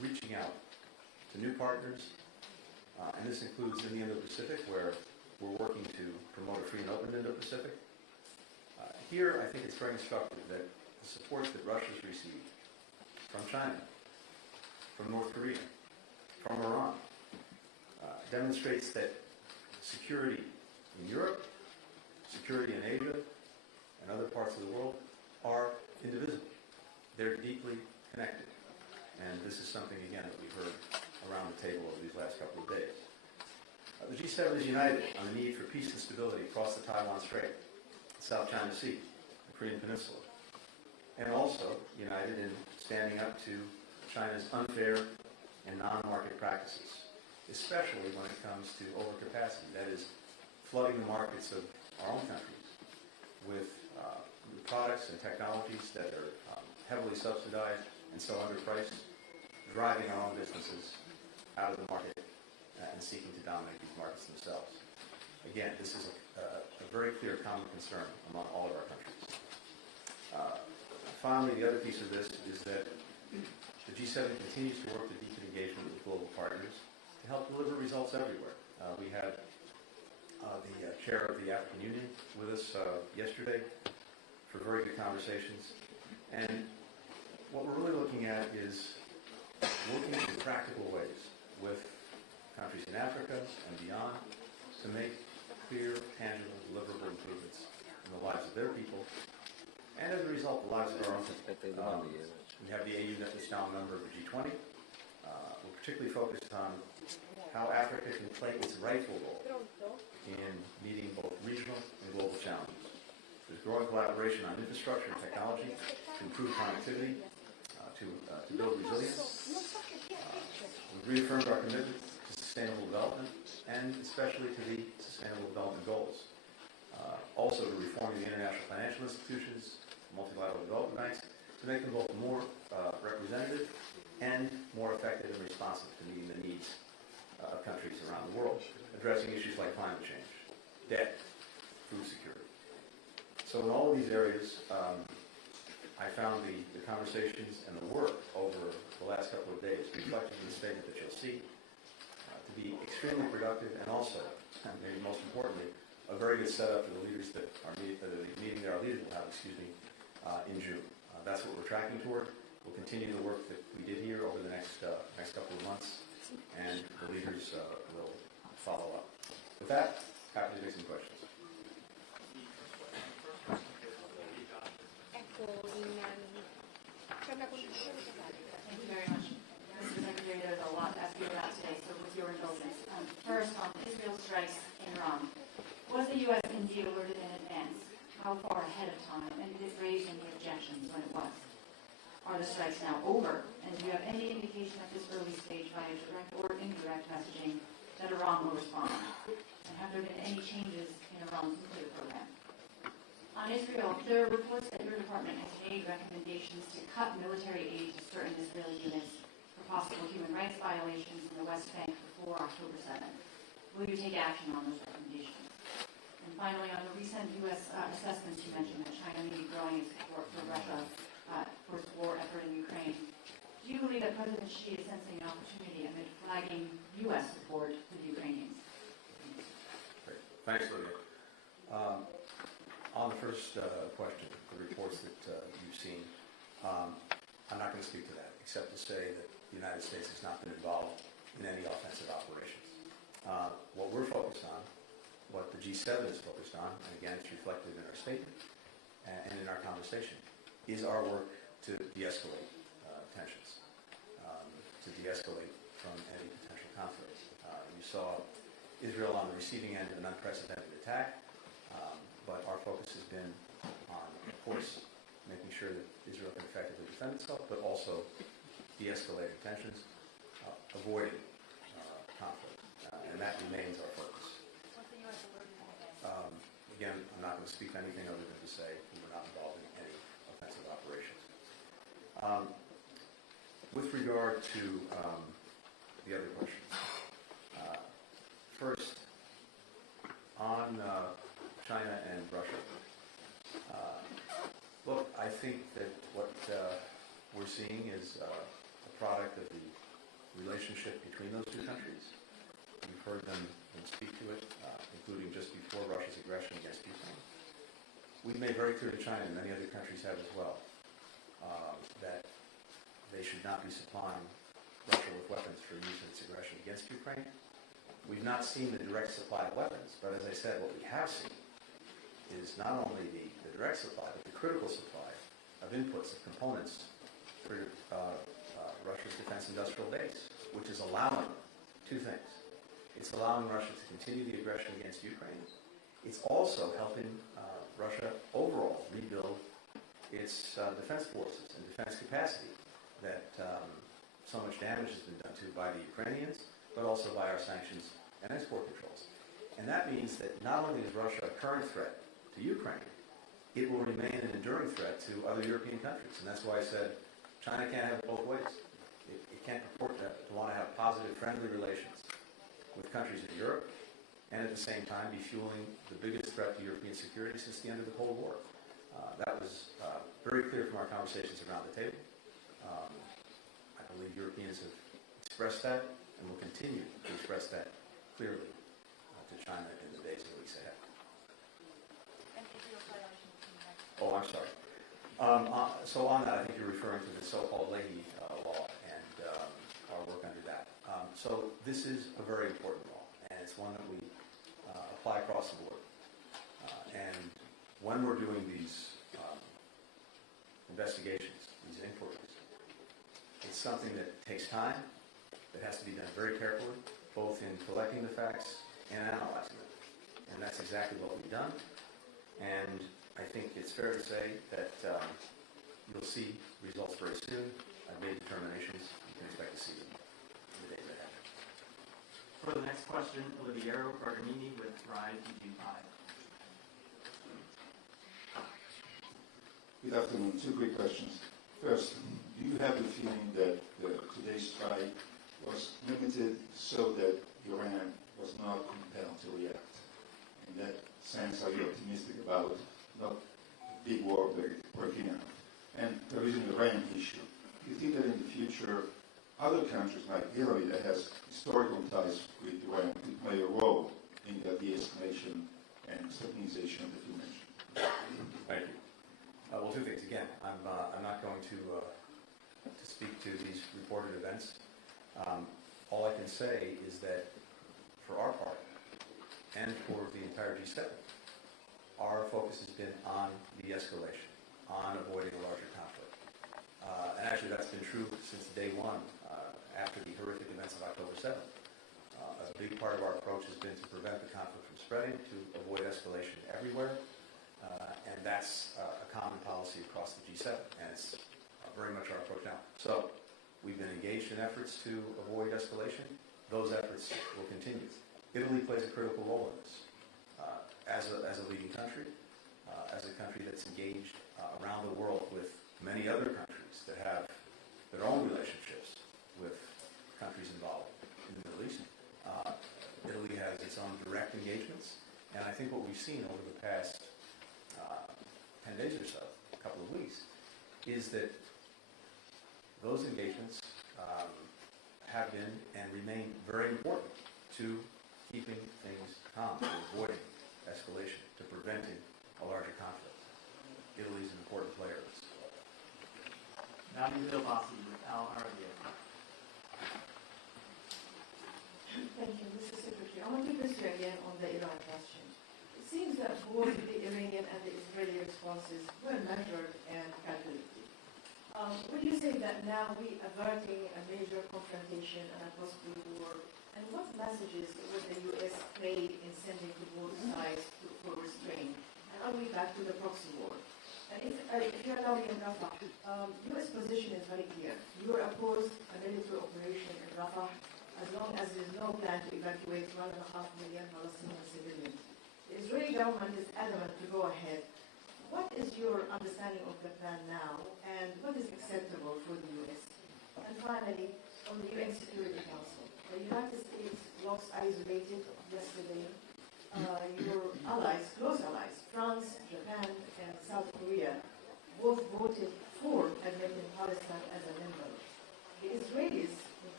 reaching out to new partners, and this includes in the Indo-Pacific, where we're working to promote a free and open Indo-Pacific. Here, I think it's very instructive that the support that Russia's received from China, from North Korea, from Iran, demonstrates that security in Europe, security in Asia, and other parts of the world are indivisible. They're deeply connected. And this is something, again, that we've heard around the table over these last couple of days. The G7 is united on the need for peace and stability across the Taiwan Strait, the South China Sea, the Korean Peninsula, and also united in standing up to China's unfair and non-market practices, especially when it comes to overcapacity, that is, flooding the markets of our own countries with products and technologies that are heavily subsidized and so underpriced, driving our own businesses out of the market and seeking to dominate these markets themselves. Again, this is a very clear common concern among all of our countries. Finally, the other piece of this is that the G7 continues to work to deepen engagement with global partners to help deliver results everywhere. We had the chair of the African Union with us yesterday for very good conversations. And what we're really looking at is working in practical ways with countries in Africa and beyond to make clear, tangible, deliverable improvements in the lives of their people, and as a result, the lives of our own people. We have the AU that is now a member of the G20. We're particularly focused on how Africa can play its rightful role in meeting both regional and global challenges. There's growing collaboration on infrastructure and technology to improve connectivity, to build resilience. We've reaffirmed our commitment to sustainable development and especially to the Sustainable Development Goals. Also to reforming the international financial institutions, multilateral development banks, to make them both more representative and more effective and responsive to meeting the needs of countries around the world, addressing issues like climate change, debt, food security. So in all of these areas, I found the conversations and the work over the last couple of days, reflected in the statement that you'll see, to be extremely productive and also, and maybe most importantly, a very good setup for the leaders that are meeting that our leaders will have, in June. That's what we're tracking toward. We'll continue the work that we did here over the next couple of months, and the leaders will follow up. With that, happy to take some questions. Thank you very much. Mr. Secretary, there's a lot to ask you about today, so with your indulgence. First, on Israel strikes in Iran. Was the U.S. indeed alerted in advance? How far ahead of time? And did it raise any objections when it was? Are the strikes now over? And do you have any indication at this early stage via direct or indirect messaging that Iran will respond? And have there been any changes in Iran's nuclear program? On Israel, there are reports that your department has made recommendations to cut military aid to certain Israeli units for possible human rights violations in the West Bank before October 7th. Will you take action on those recommendations? And finally, on the recent U.S. assessments, you mentioned that China may be growing its support for Russia for its war effort in Ukraine. Do you believe that President Xi is sensing an opportunity amid flagging U.S. support for the Ukrainians? Great. Thanks, Lydia. On the first question, the reports that you've seen, I'm not going to speak to that, except to say that the United States has not been involved in any offensive operations. What we're focused on, what the G7 is focused on, and again, it's reflected in our statement and in our conversation, is our work to de-escalate tensions, to de-escalate from any potential conflict. You saw Israel on the receiving end of an unprecedented attack, but our focus has been on, of course, making sure that Israel can effectively defend itself, but also de-escalating tensions, avoiding conflict, and that remains our focus. Again, I'm not going to speak to anything other than to say we were not involved in any offensive operations. With regard to the other questions, first, on China and Russia. Look, I think that what we're seeing is a product of the relationship between those two countries. You've heard them speak to it, including just before Russia's aggression against Ukraine. We've made very clear to China, and many other countries have as well, that they should not be supplying Russia with weapons for use in its aggression against Ukraine. We've not seen the direct supply of weapons, but as I said, what we have seen is not only the direct supply, but the critical supply of inputs, of components for Russia's defense industrial base, which is allowing two things. It's allowing Russia to continue the aggression against Ukraine. It's also helping Russia overall rebuild its defense forces and defense capacity that so much damage has been done to by the Ukrainians, but also by our sanctions and export controls. And that means that not only is Russia a current threat to Ukraine, it will remain an enduring threat to other European countries. And that's why I said China can't have it both ways. It can't purport to want to have positive, friendly relations with countries in Europe and at the same time be fueling the biggest threat to European security since the end of the Cold War. That was very clear from our conversations around the table. I believe Europeans have expressed that and will continue to express that clearly to China in the days and weeks ahead. Oh, I'm sorry. So on that, I think you're referring to the so-called Leahy law and our work under that. So this is a very important law, and it's one that we apply across the board. And when we're doing these investigations, these inquiries, it's something that takes time, that has to be done very carefully, both in collecting the facts and analyzing them. And that's exactly what we've done. And I think it's fair to say that you'll see results very soon. I've made determinations. You can expect to see them in the days ahead. For the next question, Oliviero Bergamini with RISE UG5. Good afternoon. Two quick questions. First, do you have the feeling that today's strike was limited so that Iran was not compelled to react? In that sense, are you optimistic about not a big war breaking out? And there is an Iran issue. Do you think that in the future, other countries like Italy that has historical ties with Iran could play a role in the de-escalation and stabilization that you mentioned? Thank you. Well, two things. Again, I'm not going to speak to these reported events. All I can say is that for our part, and for the entire G7, our focus has been on de-escalation, on avoiding a larger conflict. And actually that's been true since day one, after the horrific events of October 7th. A big part of our approach has been to prevent the conflict from spreading, to avoid escalation everywhere. And that's a common policy across the G7, and it's very much our approach now. So we've been engaged in efforts to avoid escalation. Those efforts will continue. Italy plays a critical role in this. As a leading country, as a country that's engaged around the world with many other countries that have their own relationships with countries involved in the Middle East. Italy has its own direct engagements, and I think what we've seen over the past 10 days or so, a couple of weeks, is that those engagements have been and remain very important to keeping things calm, to avoiding escalation, to preventing a larger conflict. Italy is an important player in this. Now Bill Bossi with Al Arabiya. Thank you, Mr. Secretary. I want to question again on the Iran question. It seems that both the Iranian and the Israeli responses were measured and calculated. Would you say that now we are averting a major confrontation and a possible war? And what messages would the U.S. play in sending to both sides for restraint? And are we back to the proxy war? And if you allow me in Rafah, U.S. position is very clear. You are opposed a military operation in Rafah as long as there is no plan to evacuate 1.5 million Palestinian civilians. The Israeli government is adamant to go ahead. What is your understanding of the plan now, and what is acceptable for the U.S.? And finally, on the UN Security Council, the United States looks isolated yesterday. Your allies, close allies, France, Japan, and South Korea, both voted for admitting Palestine as a member. The Israelis,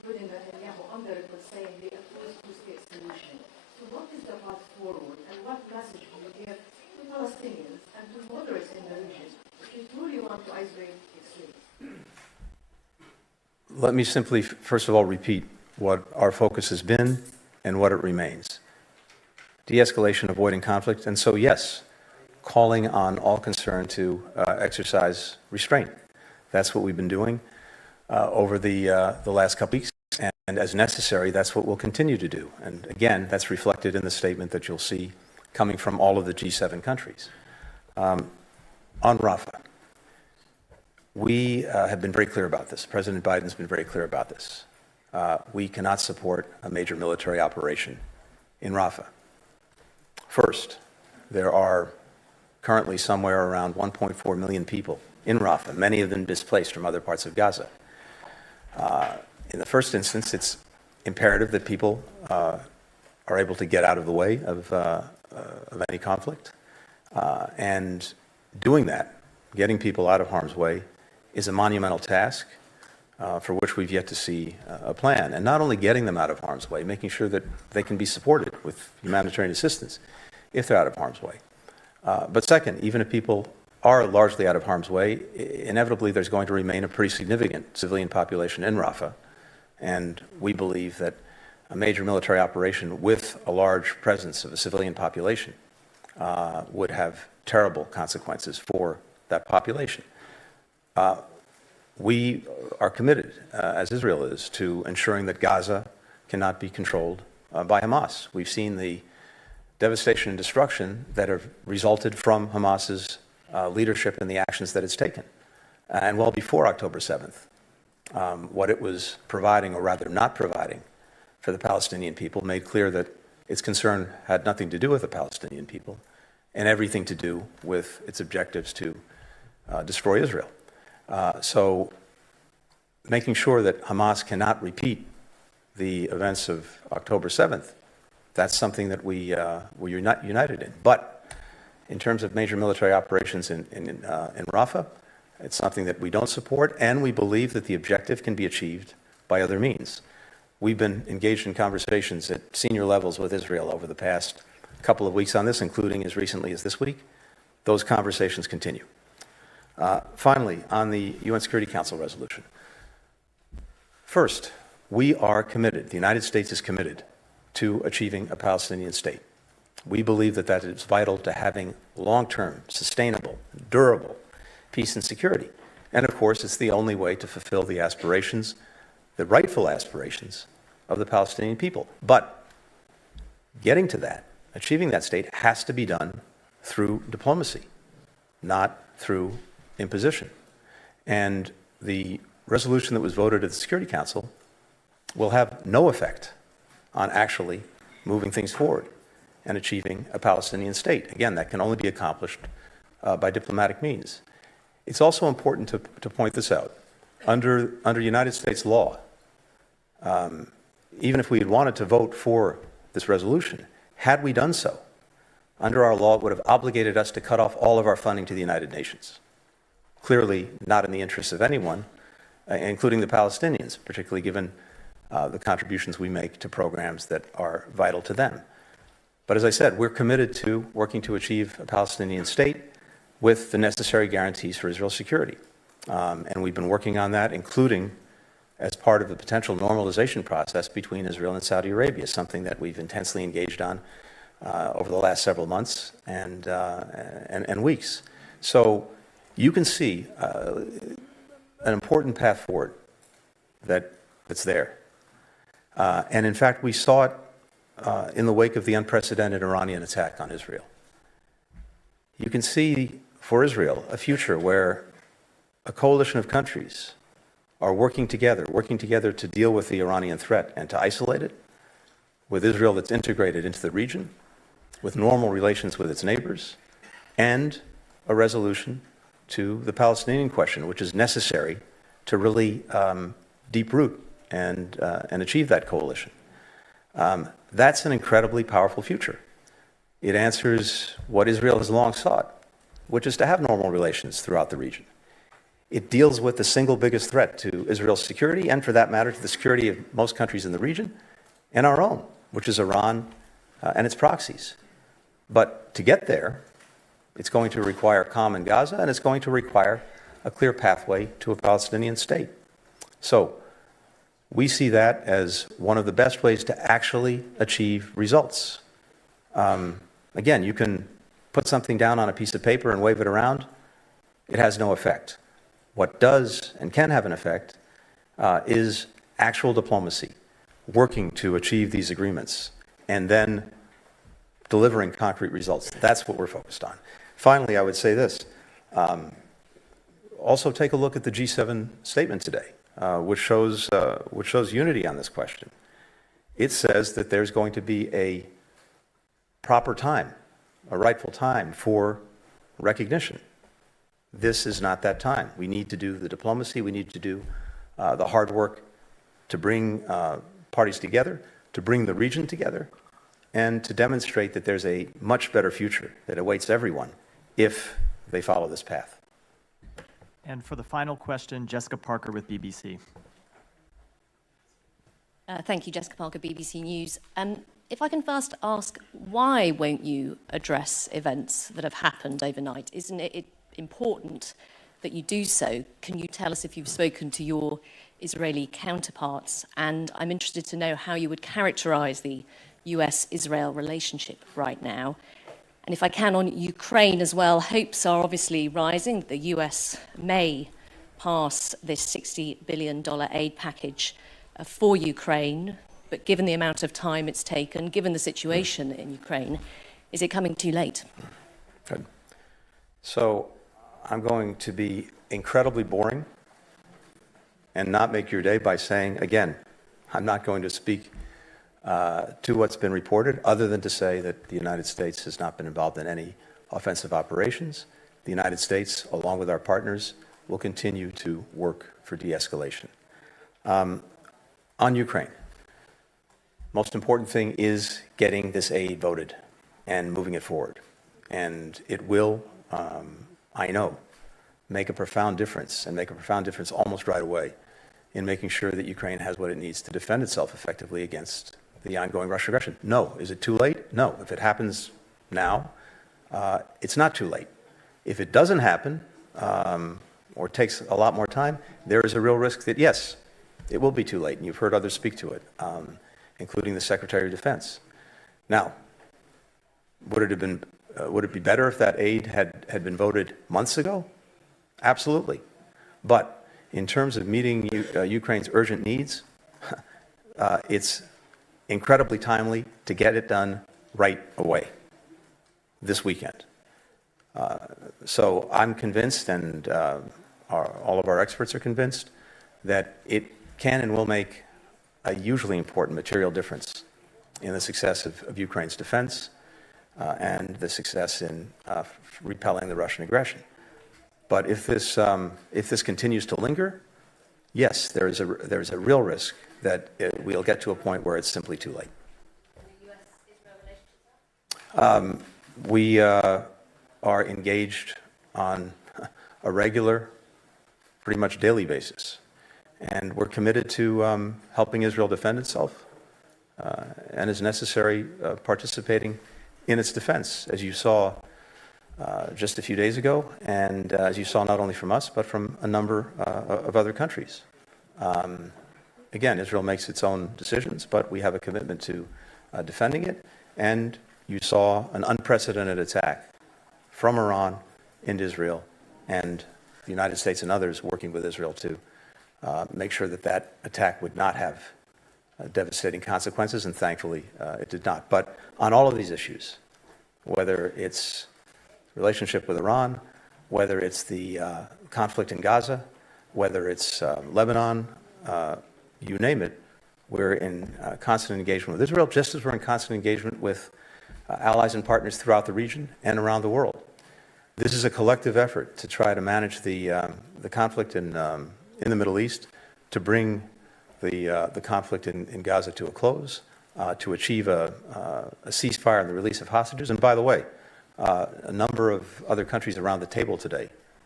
including Netanyahu, on the record saying they oppose two-state solution. So what is the path forward, and what message do you give to Palestinians and to moderates in the region if you truly want to isolate extremists? Let me simply, first of all, repeat what our focus has been and what it remains. De-escalation, avoiding conflict, and so yes, calling on all concerned to exercise restraint. That's what we've been doing over the last couple weeks, and as necessary, that's what we'll continue to do. And again, that's reflected in the statement that you'll see coming from all of the G7 countries. On Rafah, we have been very clear about this. President Biden's been very clear about this. We cannot support a major military operation in Rafah. First, there are currently somewhere around 1.4 million people in Rafah, many of them displaced from other parts of Gaza. In the first instance, it's imperative that people are able to get out of the way of any conflict. And doing that, getting people out of harm's way, is a monumental task for which we've yet to see a plan. And not only getting them out of harm's way, making sure that they can be supported with humanitarian assistance if they're out of harm's way. But second, even if people are largely out of harm's way, inevitably there's going to remain a pretty significant civilian population in Rafah. And we believe that a major military operation with a large presence of a civilian population would have terrible consequences for that population. We are committed, as Israel is, to ensuring that Gaza cannot be controlled by Hamas. We've seen the devastation and destruction that have resulted from Hamas's leadership and the actions that it's taken. And well before October 7th, what it was providing, or rather not providing, for the Palestinian people made clear that its concern had nothing to do with the Palestinian people and everything to do with its objectives to destroy Israel. So making sure that Hamas cannot repeat the events of October 7th, that's something that we're united in. But in terms of major military operations in Rafah, it's something that we don't support, and we believe that the objective can be achieved by other means. We've been engaged in conversations at senior levels with Israel over the past couple of weeks on this, including as recently as this week. Those conversations continue. Finally, on the UN Security Council resolution. First, we are committed, the United States is committed to achieving a Palestinian state. We believe that that is vital to having long-term, sustainable, durable peace and security. And of course, it's the only way to fulfill the aspirations, the rightful aspirations of the Palestinian people. But getting to that, achieving that state, has to be done through diplomacy, not through imposition. And the resolution that was voted at the Security Council will have no effect on actually moving things forward and achieving a Palestinian state. Again, that can only be accomplished by diplomatic means. It's also important to point this out. Under United States law, even if we had wanted to vote for this resolution, had we done so, under our law, it would have obligated us to cut off all of our funding to the United Nations. Clearly not in the interests of anyone, including the Palestinians, particularly given the contributions we make to programs that are vital to them. But as I said, we're committed to working to achieve a Palestinian state with the necessary guarantees for Israel's security. And we've been working on that, including as part of the potential normalization process between Israel and Saudi Arabia, something that we've intensely engaged on over the last several months and weeks. So you can see an important path forward that's there. And in fact, we saw it in the wake of the unprecedented Iranian attack on Israel. You can see for Israel a future where a coalition of countries are working together to deal with the Iranian threat and to isolate it, with Israel that's integrated into the region, with normal relations with its neighbors, and a resolution to the Palestinian question, which is necessary to really deep root and achieve that coalition. That's an incredibly powerful future. It answers what Israel has long sought, which is to have normal relations throughout the region. It deals with the single biggest threat to Israel's security and, for that matter, to the security of most countries in the region and our own, which is Iran and its proxies. But to get there, it's going to require calm in Gaza, and it's going to require a clear pathway to a Palestinian state. So we see that as one of the best ways to actually achieve results. Again, you can put something down on a piece of paper and wave it around. It has no effect. What does and can have an effect is actual diplomacy, working to achieve these agreements, and then delivering concrete results. That's what we're focused on. Finally, I would say this. Also take a look at the G7 statement today, which shows unity on this question. It says that there's going to be a proper time, a rightful time for recognition. This is not that time. We need to do the diplomacy. We need to do the hard work to bring parties together, to bring the region together, and to demonstrate that there's a much better future that awaits everyone if they follow this path. And for the final question, Jessica Parker with BBC. Thank you, Jessica Parker, BBC News. If I can first ask, why won't you address events that have happened overnight? Isn't it important that you do so? Can you tell us if you've spoken to your Israeli counterparts? And I'm interested to know how you would characterize the US-Israel relationship right now. And if I can, on Ukraine as well, hopes are obviously rising that the US may pass this $60 billion aid package for Ukraine. But given the amount of time it's taken, given the situation in Ukraine, is it coming too late? Good. So I'm going to be incredibly boring and not make your day by saying, again, I'm not going to speak to what's been reported, other than to say that the United States has not been involved in any offensive operations. The United States, along with our partners, will continue to work for de-escalation. On Ukraine, most important thing is getting this aid voted and moving it forward. And it will, I know, make a profound difference, and make a profound difference almost right away in making sure that Ukraine has what it needs to defend itself effectively against the ongoing Russian aggression. No. Is it too late? No. If it happens now, it's not too late. If it doesn't happen, or takes a lot more time, there is a real risk that, yes, it will be too late, and you've heard others speak to it, including the Secretary of Defense. Now, would it be better if that aid had been voted months ago? Absolutely. But in terms of meeting Ukraine's urgent needs, it's incredibly timely to get it done right away, this weekend. So I'm convinced, and all of our experts are convinced, that it can and will make a hugely important material difference in the success of Ukraine's defense and the success in repelling the Russian aggression. But if this continues to linger, yes, there is a real risk that we'll get to a point where it's simply too late. We are engaged on a regular, pretty much daily basis. And we're committed to helping Israel defend itself and, as necessary, participating in its defense, as you saw just a few days ago, and as you saw not only from us, but from a number of other countries. Again, Israel makes its own decisions, but we have a commitment to defending it. And you saw an unprecedented attack from Iran into Israel, and the United States and others working with Israel to make sure that that attack would not have devastating consequences, and thankfully it did not. But on all of these issues, whether it's relationship with Iran, whether it's the conflict in Gaza, whether it's Lebanon, you name it, we're in constant engagement with Israel, just as we're in constant engagement with allies and partners throughout the region and around the world. This is a collective effort to try to manage the conflict in the Middle East, to bring the conflict in Gaza to a close, to achieve a ceasefire and the release of hostages. And by the way, a number of other countries around the table today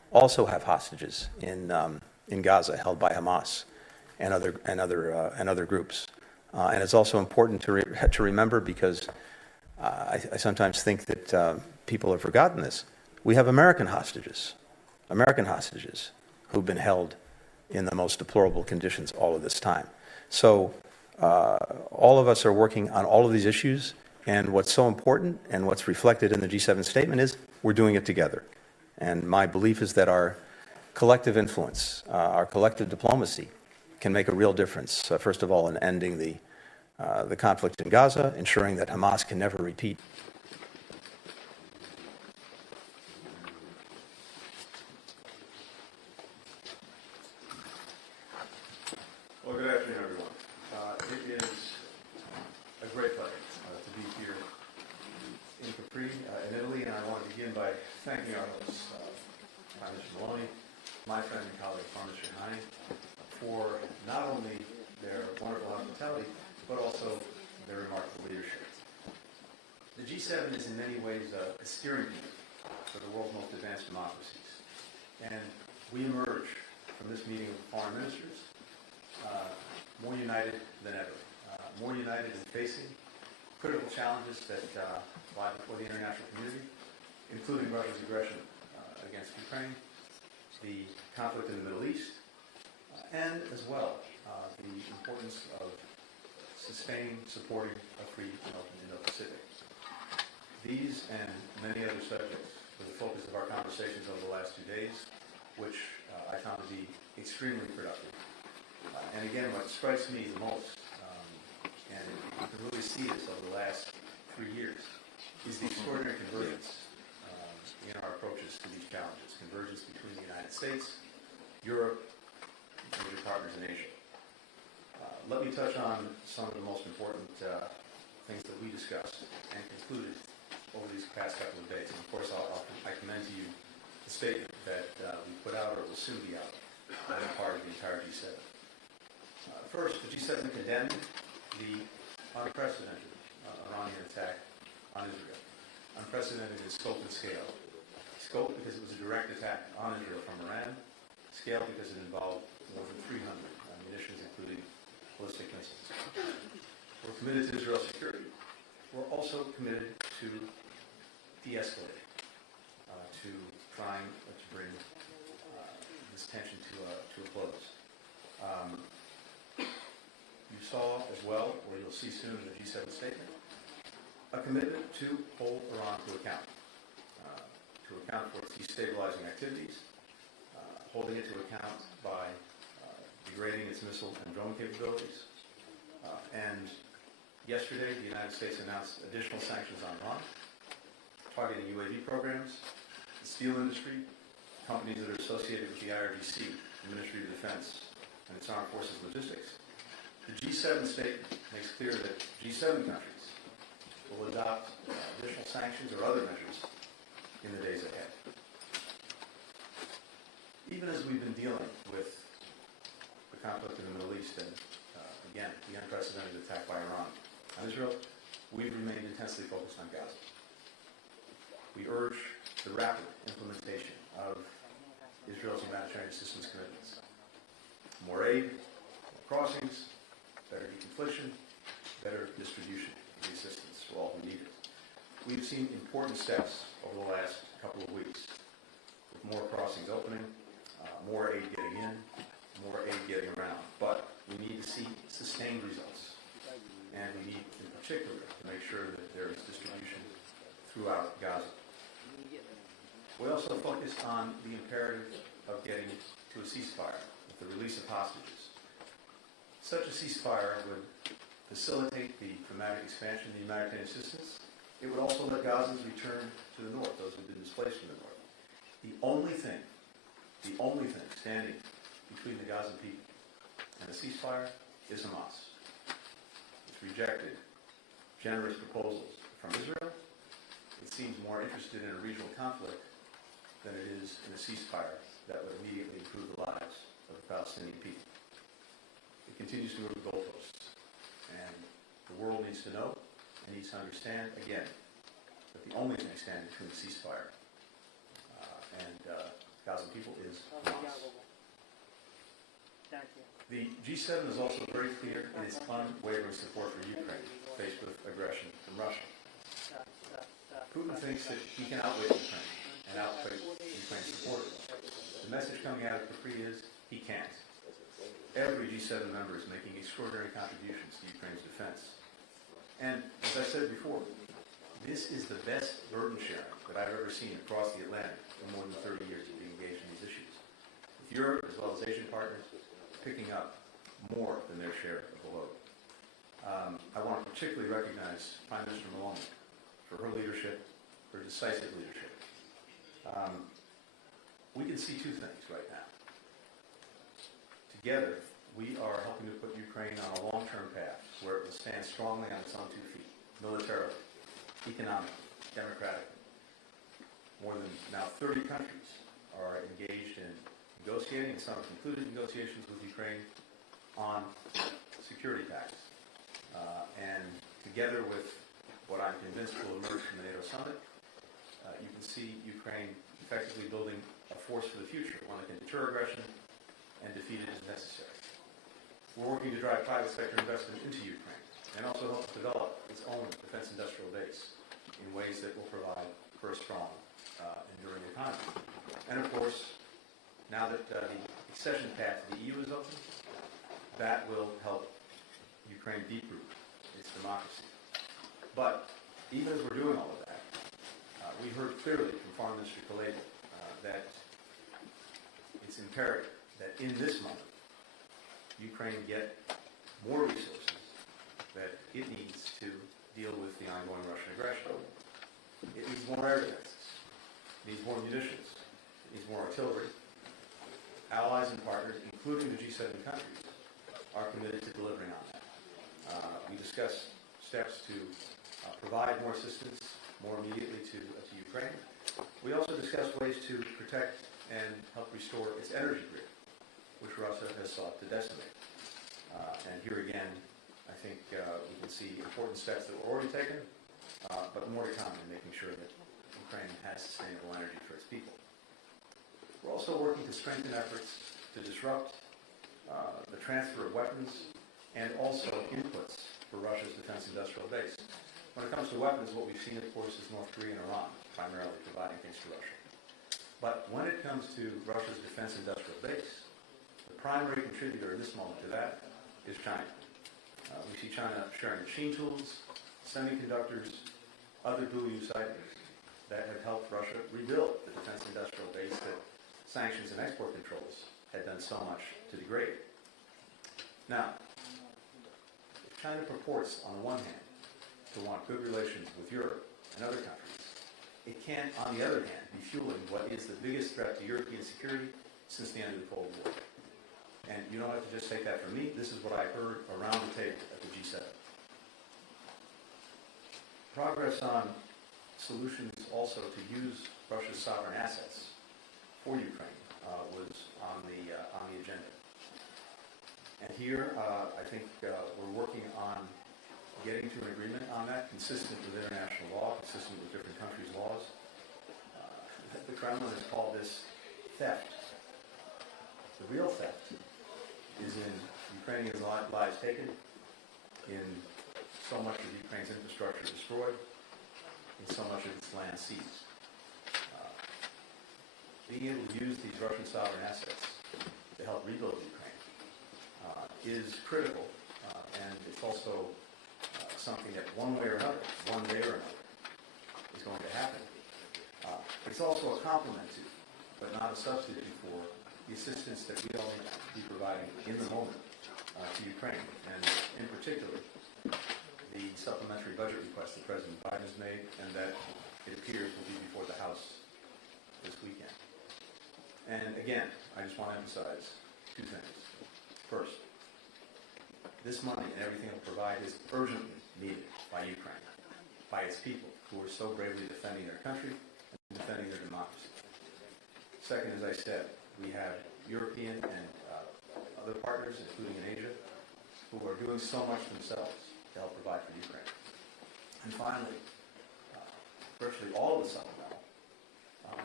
also have hostages in Gaza held by Hamas and other groups. And it's also important to remember, because I sometimes think that people have forgotten this. We have American hostages who've been held in the most deplorable conditions all of this time. So all of us are working on all of these issues, and what's so important and what's reflected in the G7 statement is we're doing it together. And my belief is that our collective influence, our collective diplomacy can make a real difference, first of all, in ending the conflict in Gaza, ensuring that Hamas can never repeat. Well, good afternoon, everyone. It is a great pleasure to be here in Capri, in Italy, and I want to begin by thanking our hosts, Prime Minister Maloney, my friend and colleague, Prime Minister Hani, for not only their wonderful hospitality, but also their remarkable leadership. The G7 is in many ways a steering wheel for the world's most advanced democracies, and we emerge from this meeting of foreign ministers more united than ever, more united in facing critical challenges that lie before the international community, including Russia's aggression against Ukraine, the conflict in the Middle East, and as well the importance of sustaining, supporting a free and open Indo-Pacific. These and many other subjects were the focus of our conversations over the last 2 days, which I found to be extremely productive. And again, what strikes me the most, and you can really see this over the last 3 years, is the extraordinary convergence in our approaches to these challenges. Convergence between the United States, Europe, and major partners in Asia. Let me touch on some of the most important things that we discussed and concluded over these past couple of days. And of course, I commend to you the statement that we put out, or will soon be out, as a part of the entire G7. First, the G7 condemned the unprecedented Iranian attack on Israel. Unprecedented in scope and scale. Scope because it was a direct attack on Israel from Iran. Scale because it involved more than 300 munitions, including ballistic missiles. We're committed to Israel's security. We're also committed to de-escalating, to trying to bring this tension to a close. You saw as well, or you'll see soon in the G7 statement, a commitment to hold Iran to account for its destabilizing activities, holding it to account by degrading its missile and drone capabilities. And yesterday, the United States announced additional sanctions on Iran, targeting UAV programs, the steel industry, companies that are associated with the IRGC, the Ministry of Defense, and its armed forces logistics. The G7 statement makes clear that G7 countries will adopt additional sanctions or other measures in the days ahead. Even as we've been dealing with the conflict in the Middle East and, again, the unprecedented attack by Iran on Israel, we've remained intensely focused on Gaza. We urge the rapid implementation of Israel's humanitarian assistance commitments. More aid, more crossings, better deconfliction, better distribution of the assistance for all who need it. We've seen important steps over the last couple of weeks, with more crossings opening, more aid getting in, more aid getting around. But we need to see sustained results. And we need, in particular, to make sure that there is distribution throughout Gaza. We also focused on the imperative of getting to a ceasefire with the release of hostages. Such a ceasefire would facilitate the dramatic expansion of the humanitarian assistance. It would also let Gazans return to the north, those who've been displaced from the north. The only thing standing between the Gazan people and a ceasefire is Hamas. It's rejected generous proposals from Israel. It seems more interested in a regional conflict than it is in a ceasefire that would immediately improve the lives of the Palestinian people. It continues to move the goalposts, and the world needs to know and needs to understand, again, that the only thing standing between the ceasefire and Gaza people is Hamas. The G7 is also very clear in its unwavering support for Ukraine faced with aggression from Russia. Putin thinks that he can outwit Ukraine and outwit Ukraine's supporters. The message coming out of Capri is he can't. Every G7 member is making extraordinary contributions to Ukraine's defense. And as I said before, this is the best burden sharing that I've ever seen across the Atlantic in more than 30 years of being engaged in these issues. With Europe, as well as Asian partners, picking up more than their share of the load. I want to particularly recognize Prime Minister Maloney for her leadership, her decisive leadership. We can see two things right now. Together, we are helping to put Ukraine on a long-term path where it will stand strongly on its own 2 feet, militarily, economically, democratically. More than now 30 countries are engaged in negotiating, and some have concluded negotiations with Ukraine on security pacts. And together with what I'm convinced will emerge from the NATO summit, you can see Ukraine effectively building a force for the future, one that can deter aggression and defeat it as necessary. We're working to drive private sector investment into Ukraine and also help develop its own defense industrial base in ways that will provide for a strong, enduring economy. And of course, now that the accession path to the EU is open, that will help Ukraine deep-root its democracy. But even as we're doing all of that, we heard clearly from Foreign Minister Kuleba that it's imperative that in this moment, Ukraine get more resources that it needs to deal with the ongoing Russian aggression. It needs more air defenses. It needs more munitions. It needs more artillery. Allies and partners, including the G7 countries, are committed to delivering on that. We discussed steps to provide more assistance more immediately to Ukraine. We also discussed ways to protect and help restore its energy grid, which Russia has sought to decimate. And here again, I think we can see important steps that were already taken, but more to come in making sure that Ukraine has sustainable energy for its people. We're also working to strengthen efforts to disrupt the transfer of weapons and also inputs for Russia's defense industrial base. When it comes to weapons, what we've seen, of course, is North Korea and Iran primarily providing things to Russia. But when it comes to Russia's defense industrial base, the primary contributor in this moment to that is China. We see China sharing machine tools, semiconductors, other dual-use items that have helped Russia rebuild the defense industrial base that sanctions and export controls had done so much to degrade. Now, if China purports, on the one hand, to want good relations with Europe and other countries, it can't, on the other hand, be fueling what is the biggest threat to European security since the end of the Cold War. And you don't have to just take that from me. This is what I heard around the table at the G7. Progress on solutions also to use Russia's sovereign assets for Ukraine was on the agenda. And here, I think we're working on getting to an agreement on that, consistent with international law, consistent with different countries' laws. The Kremlin has called this theft. The real theft is in Ukrainian lives taken, in so much of Ukraine's infrastructure destroyed, in so much of its land seized. Being able to use these Russian sovereign assets to help rebuild Ukraine is critical, and it's also something that one way or another, one day or another, is going to happen. It's also a complement to, but not a substitute for, the assistance that we all need to be providing in the moment to Ukraine, and in particular, the supplementary budget request that President Biden has made, and that it appears will be before the House this weekend. And again, I just want to emphasize two things. First, this money and everything it will provide is urgently needed by Ukraine, by its people who are so bravely defending their country and defending their democracy. Second, as I said, we have European and other partners, including in Asia, who are doing so much themselves to help provide for Ukraine. And finally, virtually all of the supplemental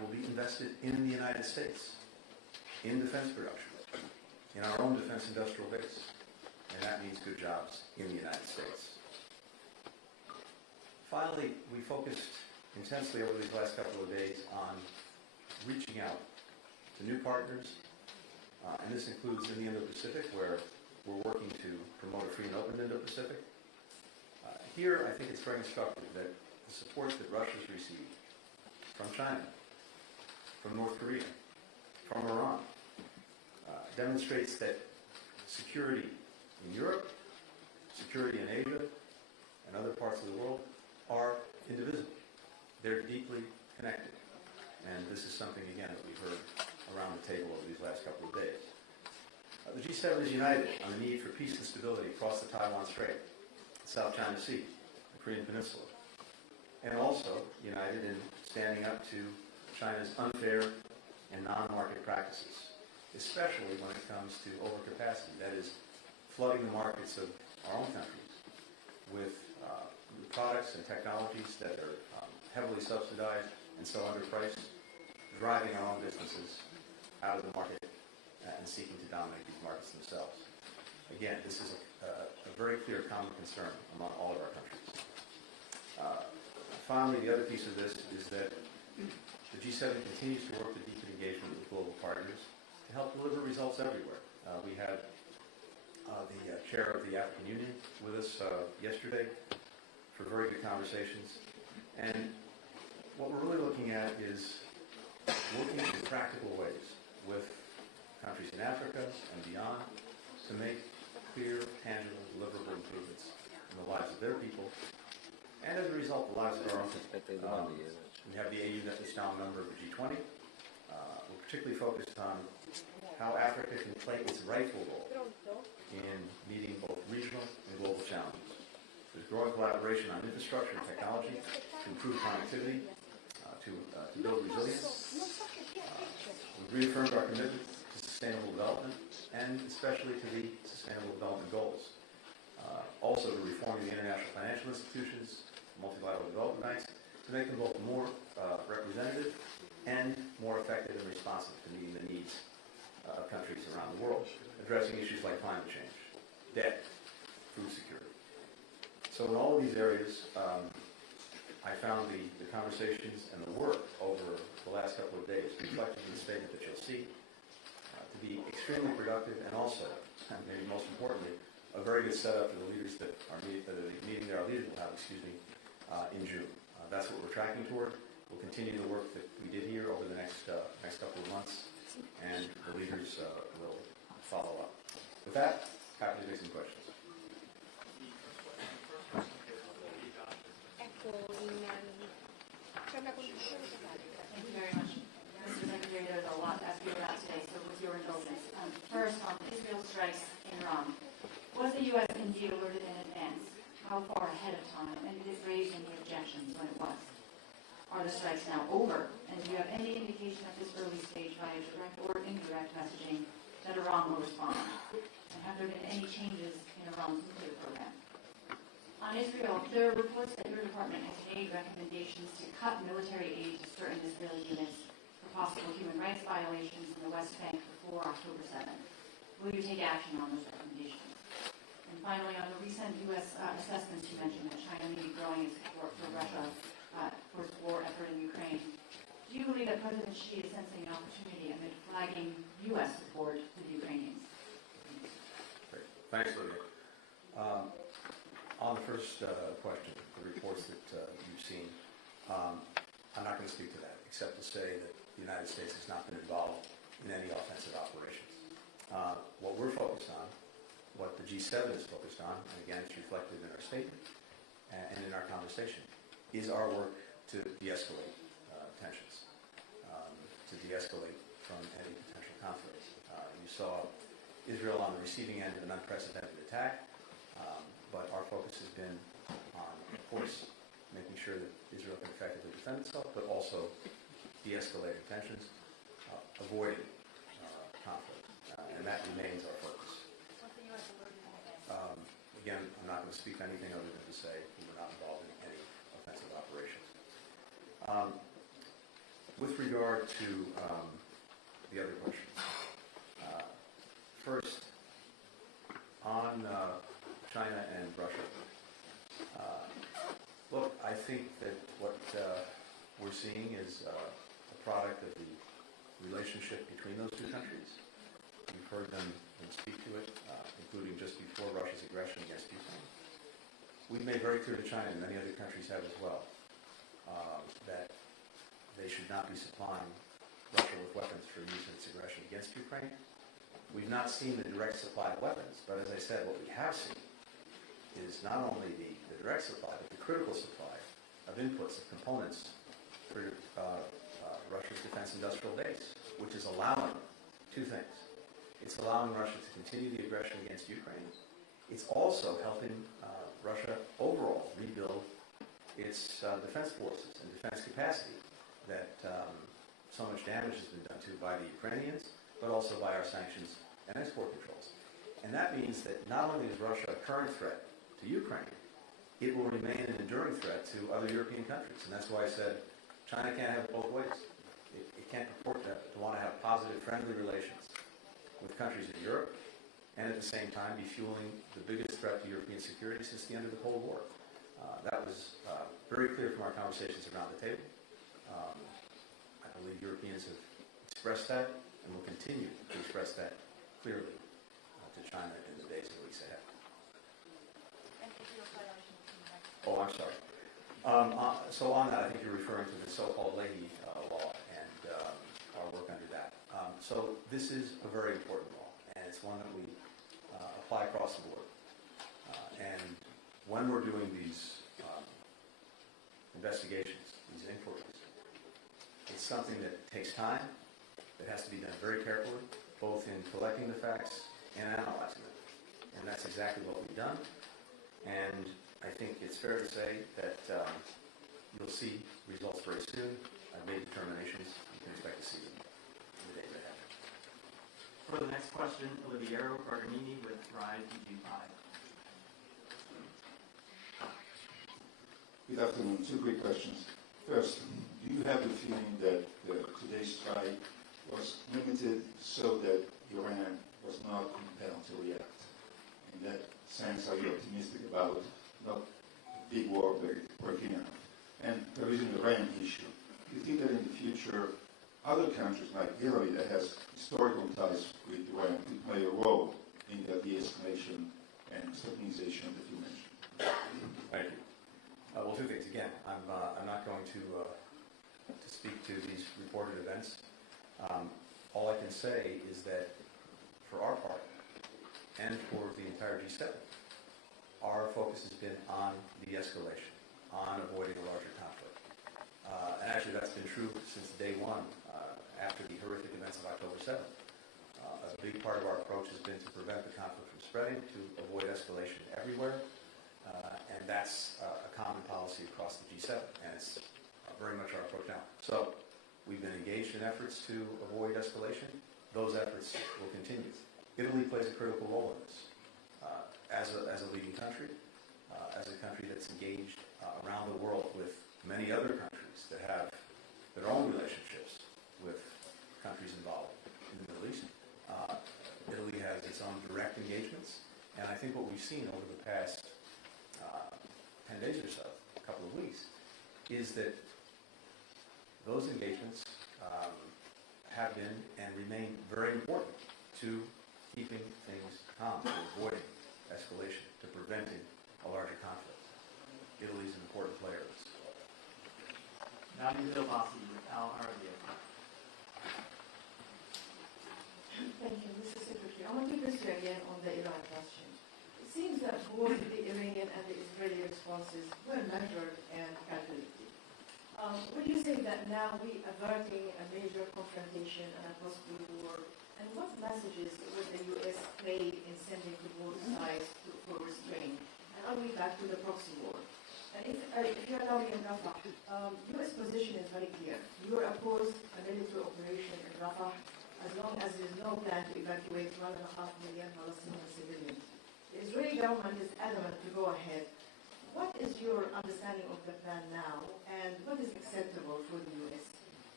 will be invested in the United States, in defense production, in our own defense industrial base. And that means good jobs in the United States. Finally, we focused intensely over these last couple of days on reaching out to new partners, and this includes in the Indo-Pacific, where we're working to promote a free and open Indo-Pacific. Here, I think it's very instructive that the support that Russia's received from China, from North Korea, from Iran, demonstrates that security in Europe, security in Asia, and other parts of the world are indivisible. They're deeply connected. And this is something, again, that we've heard around the table over these last couple of days. The G7 is united on the need for peace and stability across the Taiwan Strait, the South China Sea, the Korean Peninsula, and also united in standing up to China's unfair and non-market practices, especially when it comes to overcapacity, that is, flooding the markets of our own countries with products and technologies that are heavily subsidized and so underpriced, driving our own businesses out of the market and seeking to dominate these markets themselves. Again, this is a very clear common concern among all of our countries. Finally, the other piece of this is that the G7 continues to work to deepen engagement with global partners to help deliver results everywhere. We had the chair of the African Union with us yesterday for very good conversations. And what we're really looking at is working in practical ways with countries in Africa and beyond to make clear, tangible, deliverable improvements in the lives of their people, and as a result, the lives of our own people. We have the AU that is now a member of the G20. We're particularly focused on how Africa can play its rightful role in meeting both regional and global challenges. There's growing collaboration on infrastructure and technology to improve connectivity, to build resilience. We've reaffirmed our commitment to sustainable development, and especially to the Sustainable Development Goals. Also to reforming the international financial institutions, multilateral development banks, to make them both more representative and more effective and responsive to meeting the needs of countries around the world, addressing issues like climate change, debt, food security. So in all of these areas, I found the conversations and the work over the last couple of days, reflected in the statement that you'll see, to be extremely productive, and also, and maybe most importantly, a very good setup for the leaders that are meeting that our leaders will have, in June. That's what we're tracking toward. We'll continue the work that we did here over the next couple of months, and the leaders will follow up. With that, happy to take some questions. Thank you very much. Mr. Secretary, there's a lot to ask you about today, so with your indulgence. First, on Israel strikes in Iran. Was the U.S. indeed alerted in advance? How far ahead of time? And did it raise any objections when it was? Are the strikes now over? And do you have any indication at this early stage via direct or indirect messaging that Iran will respond? And have there been any changes in Iran's nuclear program? On Israel, there are reports that your department has made recommendations to cut military aid to certain Israeli units for possible human rights violations in the West Bank before October 7th. Will you take action on those recommendations? And finally, on the recent U.S. assessments, you mentioned that China may be growing its support for Russia for its war effort in Ukraine. Do you believe that President Xi is sensing an opportunity amid flagging U.S. support to the Ukrainians? Great. Thanks, Lydia. On the first question, the reports that you've seen, I'm not going to speak to that, except to say that the United States has not been involved in any offensive operations. What we're focused on, what the G7 is focused on, and again, it's reflected in our statement and in our conversation, is our work to de-escalate tensions, to de-escalate from any potential conflict. You saw Israel on the receiving end of an unprecedented attack, but our focus has been on, of course, making sure that Israel can effectively defend itself, but also de-escalating tensions, avoiding conflict, and that remains our focus. Again, I'm not going to speak to anything other than to say we were not involved in any offensive operations. With regard to the other questions, first, on China and Russia, look, I think that what we're seeing is a product of the relationship between those two countries. You've heard them speak to it, including just before Russia's aggression against Ukraine. We've made very clear to China, and many other countries have as well, that they should not be supplying Russia with weapons for use in its aggression against Ukraine. We've not seen the direct supply of weapons, but as I said, what we have seen is not only the direct supply, but the critical supply of inputs, of components for Russia's defense industrial base, which is allowing two things. It's allowing Russia to continue the aggression against Ukraine. It's also helping Russia overall rebuild its defense forces and defense capacity that so much damage has been done to by the Ukrainians, but also by our sanctions and export controls. And that means that not only is Russia a current threat to Ukraine, it will remain an enduring threat to other European countries. And that's why I said China can't have it both ways. It can't purport to want to have positive, friendly relations with countries in Europe and at the same time be fueling the biggest threat to European security since the end of the Cold War. That was very clear from our conversations around the table. I believe Europeans have expressed that and will continue to express that clearly to China in the days and weeks ahead. Oh, I'm sorry. So on that, I think you're referring to the so-called Leahy law and our work under that. So this is a very important law, and it's one that we apply across the board. And when we're doing these investigations, these inquiries, it's something that takes time, that has to be done very carefully, both in collecting the facts and analyzing them. And that's exactly what we've done. And I think it's fair to say that you'll see results very soon. I've made determinations. You can expect to see them in the days ahead. For the next question, Oliviero Barganini with RISE DG5. Good afternoon. Two quick questions. First, do you have the feeling that today's strike was limited so that Iran was not compelled to react? In that sense, are you optimistic about not a big war breaking out? And there is an Iran issue. Do you think that in the future, other countries like Italy that has historical ties with Iran could play a role in the de-escalation and stabilization that you mentioned? Thank you. Well, two things. Again, I'm not going to speak to these reported events. All I can say is that for our part, and for the entire G7, our focus has been on de-escalation, on avoiding a larger conflict. And actually that's been true since day one, after the horrific events of October 7th. A big part of our approach has been to prevent the conflict from spreading, to avoid escalation everywhere, and that's a common policy across the G7, and it's very much our approach now. So we've been engaged in efforts to avoid escalation. Those efforts will continue. Italy plays a critical role in this. As a leading country, as a country that's engaged around the world with many other countries that have their own relationships with countries involved in the Middle East. Italy has its own direct engagements, and I think what we've seen over the past 10 days or so, a couple of weeks, is that those engagements have been and remain very important to keeping things calm, to avoiding escalation, to preventing a larger conflict. Italy is an important player in this. Now to Indo-Pacific with Al Arabia. Thank you, Mr. Secretary. I want to press you again on the Iran question. It seems that both the Iranian and the Israeli responses were measured and calculated. Would you say that now we are averting a major confrontation and a possible war? And what messages would the U.S. play in sending to both sides for restraint? And are we back to the proxy war? And if you allow me in Rafah, U.S. position is very clear. You are opposed a military operation in Rafah as long as there is no plan to evacuate 1.5 million Palestinian civilians. The Israeli government is adamant to go ahead. What is your understanding of the plan now, and what is acceptable for the U.S.?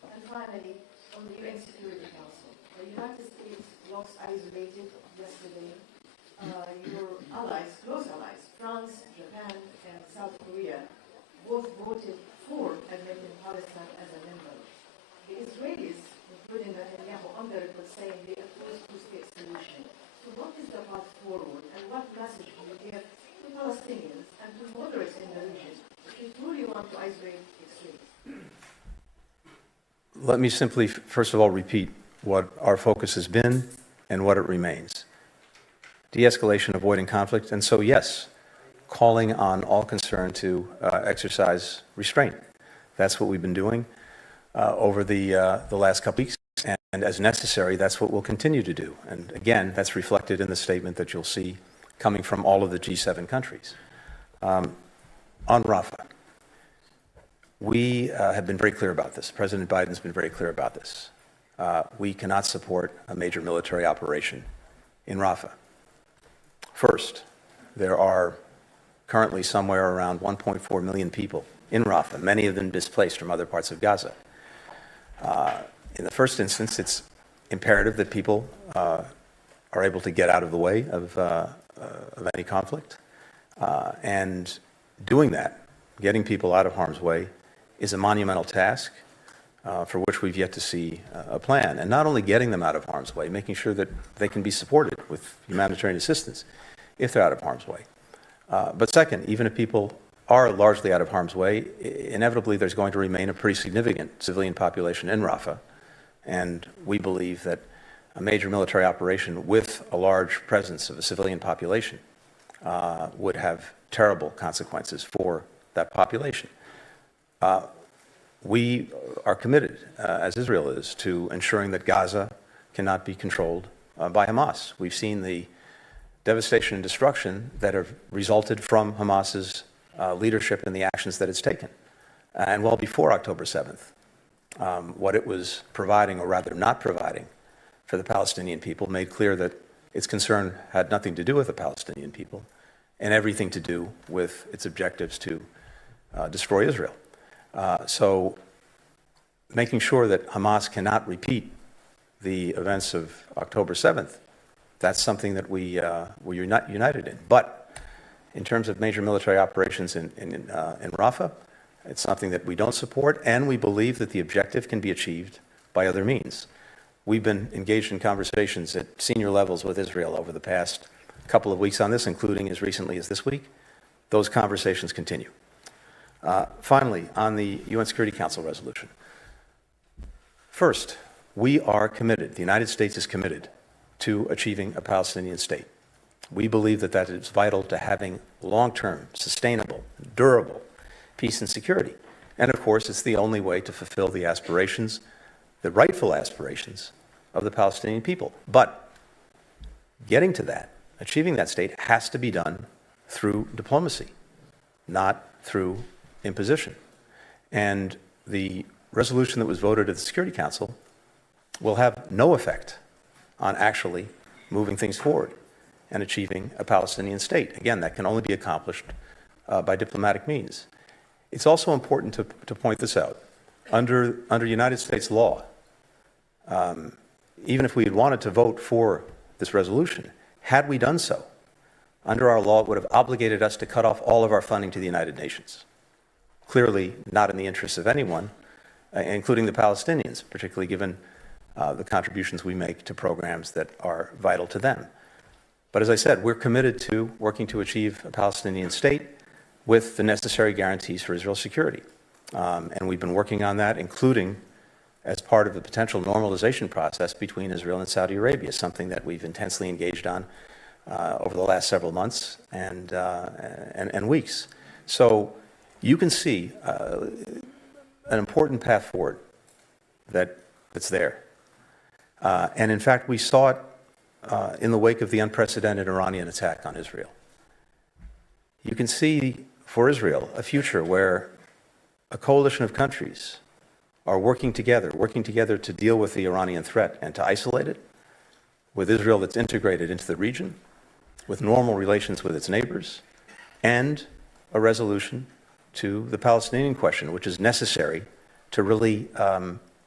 And finally, on the UN Security Council, the United States looks isolated yesterday. Your allies, close allies, France, Japan, and South Korea, both voted for admitting Palestine as a member. The Israelis, including Netanyahu, on the record saying they oppose two-state solution. So what is the path forward, and what message do you give to Palestinians and to moderates in the region if you truly want to isolate extremism? Let me simply, first of all, repeat what our focus has been and what it remains. De-escalation, avoiding conflict, and so yes, calling on all concerned to exercise restraint. That's what we've been doing over the last couple weeks, and as necessary, that's what we'll continue to do. And again, that's reflected in the statement that you'll see coming from all of the G7 countries. On Rafah, we have been very clear about this. President Biden's been very clear about this. We cannot support a major military operation in Rafah. First, there are currently somewhere around 1.4 million people in Rafah, many of them displaced from other parts of Gaza. In the first instance, it's imperative that people are able to get out of the way of any conflict. And doing that, getting people out of harm's way, is a monumental task for which we've yet to see a plan. And not only getting them out of harm's way, making sure that they can be supported with humanitarian assistance if they're out of harm's way. But second, even if people are largely out of harm's way, inevitably there's going to remain a pretty significant civilian population in Rafah. And we believe that a major military operation with a large presence of a civilian population would have terrible consequences for that population. We are committed, as Israel is, to ensuring that Gaza cannot be controlled by Hamas. We've seen the devastation and destruction that have resulted from Hamas's leadership and the actions that it's taken. And well before October 7th, what it was providing, or rather not providing, for the Palestinian people made clear that its concern had nothing to do with the Palestinian people and everything to do with its objectives to destroy Israel. So making sure that Hamas cannot repeat the events of October 7th, that's something that we're united in. But in terms of major military operations in Rafah, it's something that we don't support, and we believe that the objective can be achieved by other means. We've been engaged in conversations at senior levels with Israel over the past couple of weeks on this, including as recently as this week. Those conversations continue. Finally, on the UN Security Council resolution. First, we are committed, the United States is committed to achieving a Palestinian state. We believe that that is vital to having long-term, sustainable, durable peace and security. And of course, it's the only way to fulfill the aspirations, the rightful aspirations of the Palestinian people. But getting to that, achieving that state, has to be done through diplomacy, not through imposition. And the resolution that was voted at the Security Council will have no effect on actually moving things forward and achieving a Palestinian state. Again, that can only be accomplished by diplomatic means. It's also important to point this out. Under United States law, even if we had wanted to vote for this resolution, had we done so, under our law, it would have obligated us to cut off all of our funding to the United Nations. Clearly not in the interests of anyone, including the Palestinians, particularly given the contributions we make to programs that are vital to them. But as I said, we're committed to working to achieve a Palestinian state with the necessary guarantees for Israel's security. And we've been working on that, including as part of the potential normalization process between Israel and Saudi Arabia, something that we've intensely engaged on over the last several months and weeks. So you can see an important path forward that's there. And in fact, we saw it in the wake of the unprecedented Iranian attack on Israel. You can see for Israel a future where a coalition of countries are working together to deal with the Iranian threat and to isolate it, with Israel that's integrated into the region, with normal relations with its neighbors, and a resolution to the Palestinian question, which is necessary to really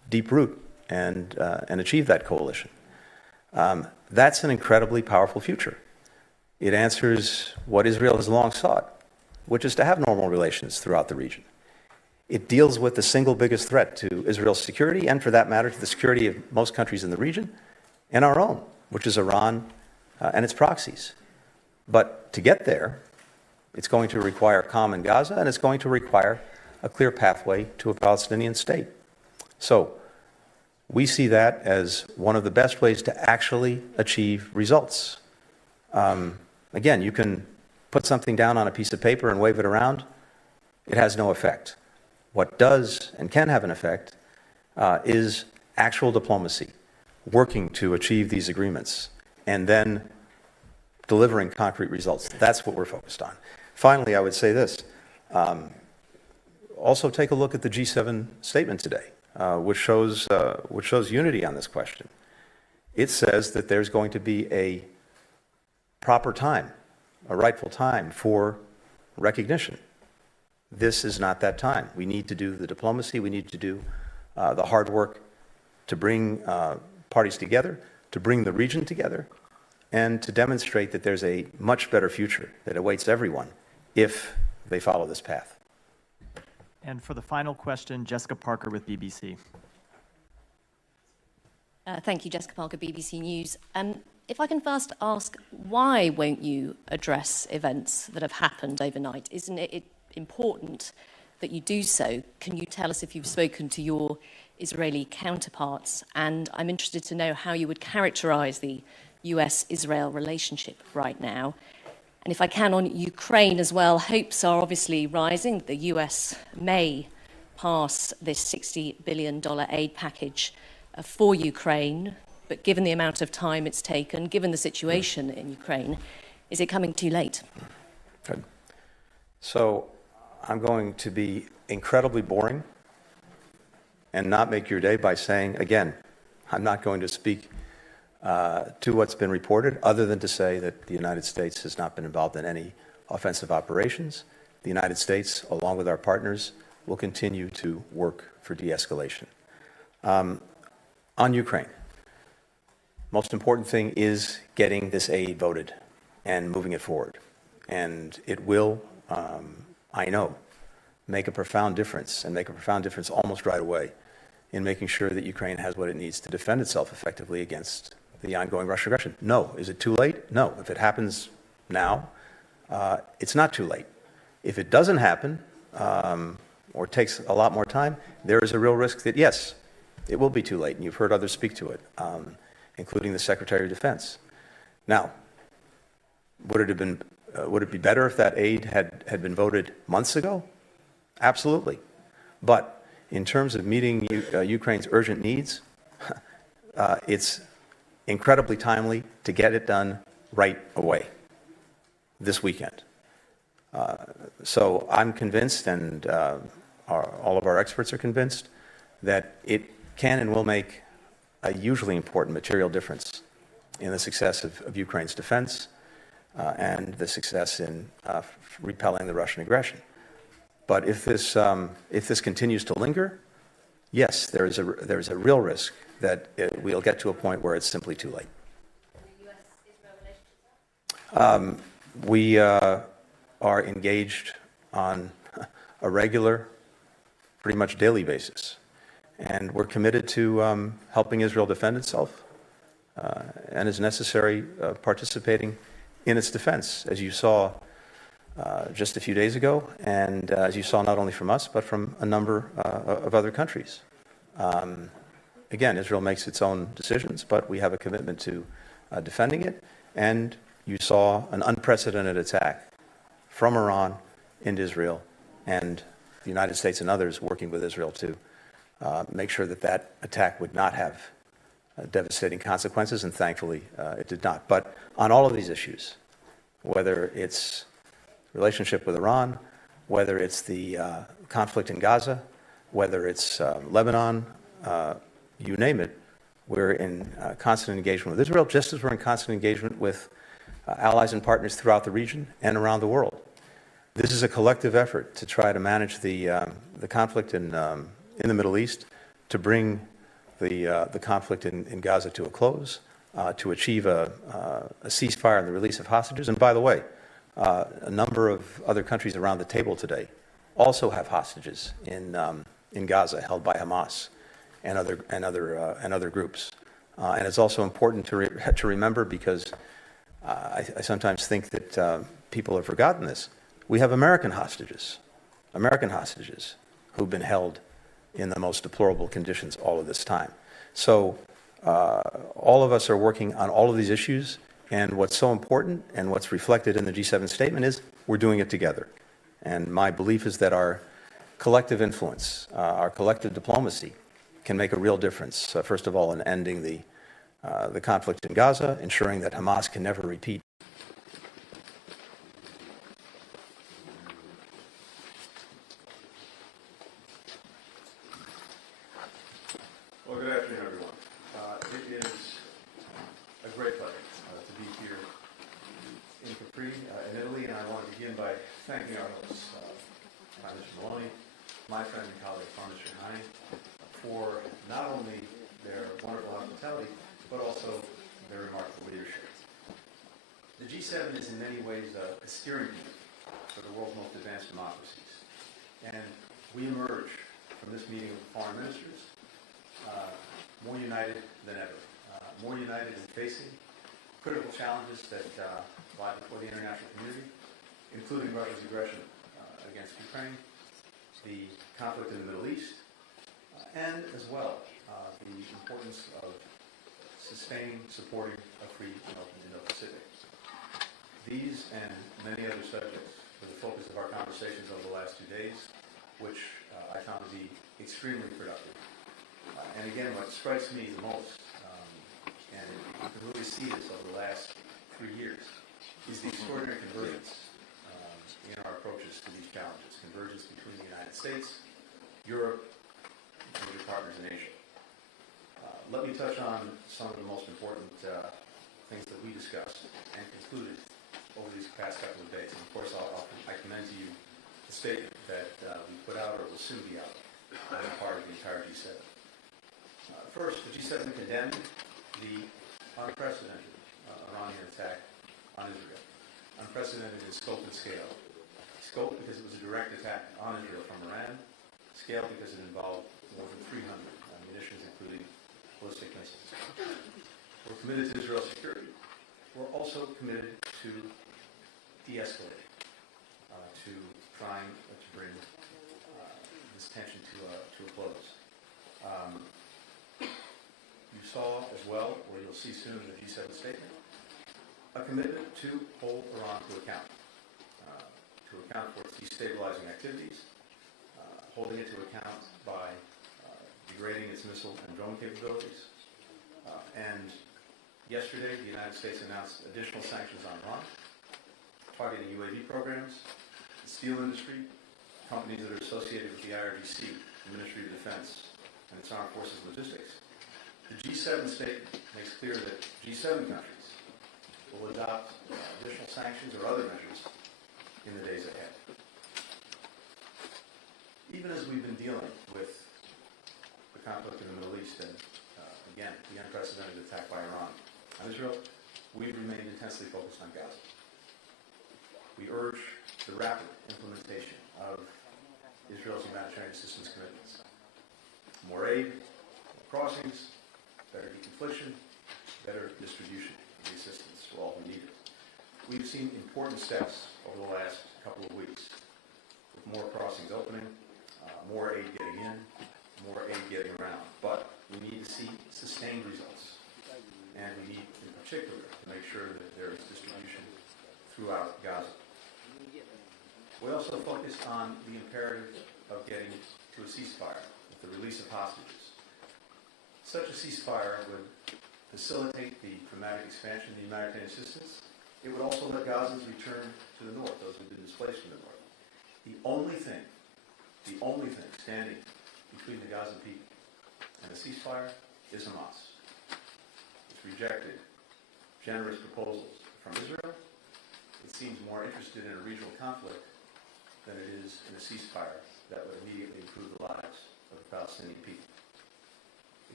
deep root and achieve that coalition. That's an incredibly powerful future. It answers what Israel has long sought, which is to have normal relations throughout the region. It deals with the single biggest threat to Israel's security, and for that matter, to the security of most countries in the region, and our own, which is Iran and its proxies. But to get there, it's going to require calm in Gaza, and it's going to require a clear pathway to a Palestinian state. So we see that as one of the best ways to actually achieve results. Again, you can put something down on a piece of paper and wave it around. It has no effect. What does and can have an effect is actual diplomacy, working to achieve these agreements, and then delivering concrete results. That's what we're focused on. Finally, I would say this. Also take a look at the G7 statement today, which shows unity on this question. It says that there's going to be a proper time, a rightful time for recognition. This is not that time. We need to do the diplomacy. We need to do the hard work to bring parties together, to bring the region together, and to demonstrate that there's a much better future that awaits everyone if they follow this path. And for the final question, Jessica Parker with BBC. Thank you, Jessica Parker, BBC News. If I can first ask, why won't you address events that have happened overnight? Isn't it important that you do so? Can you tell us if you've spoken to your Israeli counterparts? And I'm interested to know how you would characterize the US-Israel relationship right now. And if I can, on Ukraine as well, hopes are obviously rising. The US may pass this $60 billion aid package for Ukraine, but given the amount of time it's taken, given the situation in Ukraine, is it coming too late? Good. So I'm going to be incredibly boring and not make your day by saying, again, I'm not going to speak to what's been reported, other than to say that the United States has not been involved in any offensive operations. The United States, along with our partners, will continue to work for de-escalation. On Ukraine, most important thing is getting this aid voted and moving it forward. And it will, I know, make a profound difference, and make a profound difference almost right away in making sure that Ukraine has what it needs to defend itself effectively against the ongoing Russian aggression. No. Is it too late? No. If it happens now, it's not too late. If it doesn't happen, or takes a lot more time, there is a real risk that, yes, it will be too late, and you've heard others speak to it, including the Secretary of Defense. Now, would it be better if that aid had been voted months ago? Absolutely. But in terms of meeting Ukraine's urgent needs, it's incredibly timely to get it done right away, this weekend. So I'm convinced, and all of our experts are convinced, that it can and will make a hugely important material difference in the success of Ukraine's defense and the success in repelling the Russian aggression. But if this continues to linger, yes, there is a real risk that we'll get to a point where it's simply too late. We are engaged on a regular, pretty much daily basis. And we're committed to helping Israel defend itself and, as necessary, participating in its defense, as you saw just a few days ago, and as you saw not only from us, but from a number of other countries. Again, Israel makes its own decisions, but we have a commitment to defending it. And you saw an unprecedented attack from Iran into Israel, and the United States and others working with Israel to make sure that that attack would not have devastating consequences, and thankfully it did not. But on all of these issues, whether it's relationship with Iran, whether it's the conflict in Gaza, whether it's Lebanon, you name it, we're in constant engagement with Israel, just as we're in constant engagement with allies and partners throughout the region and around the world. This is a collective effort to try to manage the conflict in the Middle East, to bring the conflict in Gaza to a close, to achieve a ceasefire and the release of hostages. And by the way, a number of other countries around the table today also have hostages in Gaza held by Hamas and other groups. And it's also important to remember, because I sometimes think that people have forgotten this. We have American hostages who've been held in the most deplorable conditions all of this time. So all of us are working on all of these issues, and what's so important and what's reflected in the G7 statement is we're doing it together. And my belief is that our collective influence, our collective diplomacy can make a real difference, first of all, in ending the conflict in Gaza, ensuring that Hamas can never repeat. Well, good afternoon, everyone. It is a great pleasure to be here in Capri, in Italy, and I want to begin by thanking our hosts, Prime Minister Maloney, my friend and colleague, Prime Minister Hani, for not only their wonderful hospitality, but also their remarkable leadership. The G7 is in many ways a steering committee for the world's most advanced democracies, and we emerge from this meeting of foreign ministers more united than ever, more united in facing critical challenges that lie before the international community, including Russia's aggression against Ukraine, the conflict in the Middle East, and as well the importance of sustaining, supporting a free and open Indo-Pacific. These and many other subjects were the focus of our conversations over the last 2 days, which I found to be extremely productive. And again, what strikes me the most, and you can really see this over the last 3 years, is the extraordinary convergence in our approaches to these challenges. Convergence between the United States, Europe, and major partners in Asia. Let me touch on some of the most important things that we discussed and concluded over these past couple of days. And of course, I commend to you the statement that we put out, or will soon be out, on the part of the entire G7. First, the G7 condemned the unprecedented Iranian attack on Israel. Unprecedented in scope and scale. Scope because it was a direct attack on Israel from Iran. Scale because it involved more than 300 munitions, including ballistic missiles. We're committed to Israel's security. We're also committed to de-escalating, to trying to bring this tension to a close. You saw as well, or you'll see soon in the G7 statement, a commitment to hold Iran to account for its destabilizing activities, holding it to account by degrading its missile and drone capabilities. And yesterday, the United States announced additional sanctions on Iran, targeting UAV programs, the steel industry, companies that are associated with the IRGC, the Ministry of Defense, and its armed forces logistics. The G7 statement makes clear that G7 countries will adopt additional sanctions or other measures in the days ahead. Even as we've been dealing with the conflict in the Middle East and, again, the unprecedented attack by Iran on Israel, we've remained intensely focused on Gaza. We urge the rapid implementation of Israel's humanitarian assistance commitments. More aid, more crossings, better deconfliction, better distribution of the assistance for all who need it. We've seen important steps over the last couple of weeks, with more crossings opening, more aid getting in, more aid getting around. But we need to see sustained results. And we need, in particular, to make sure that there is distribution throughout Gaza. We also focused on the imperative of getting to a ceasefire with the release of hostages. Such a ceasefire would facilitate the dramatic expansion of the humanitarian assistance. It would also let Gazans return to the north, those who've been displaced from the north. The only thing standing between the Gazan people and the ceasefire is Hamas. It's rejected generous proposals from Israel. It seems more interested in a regional conflict than it is in a ceasefire that would immediately improve the lives of the Palestinian people.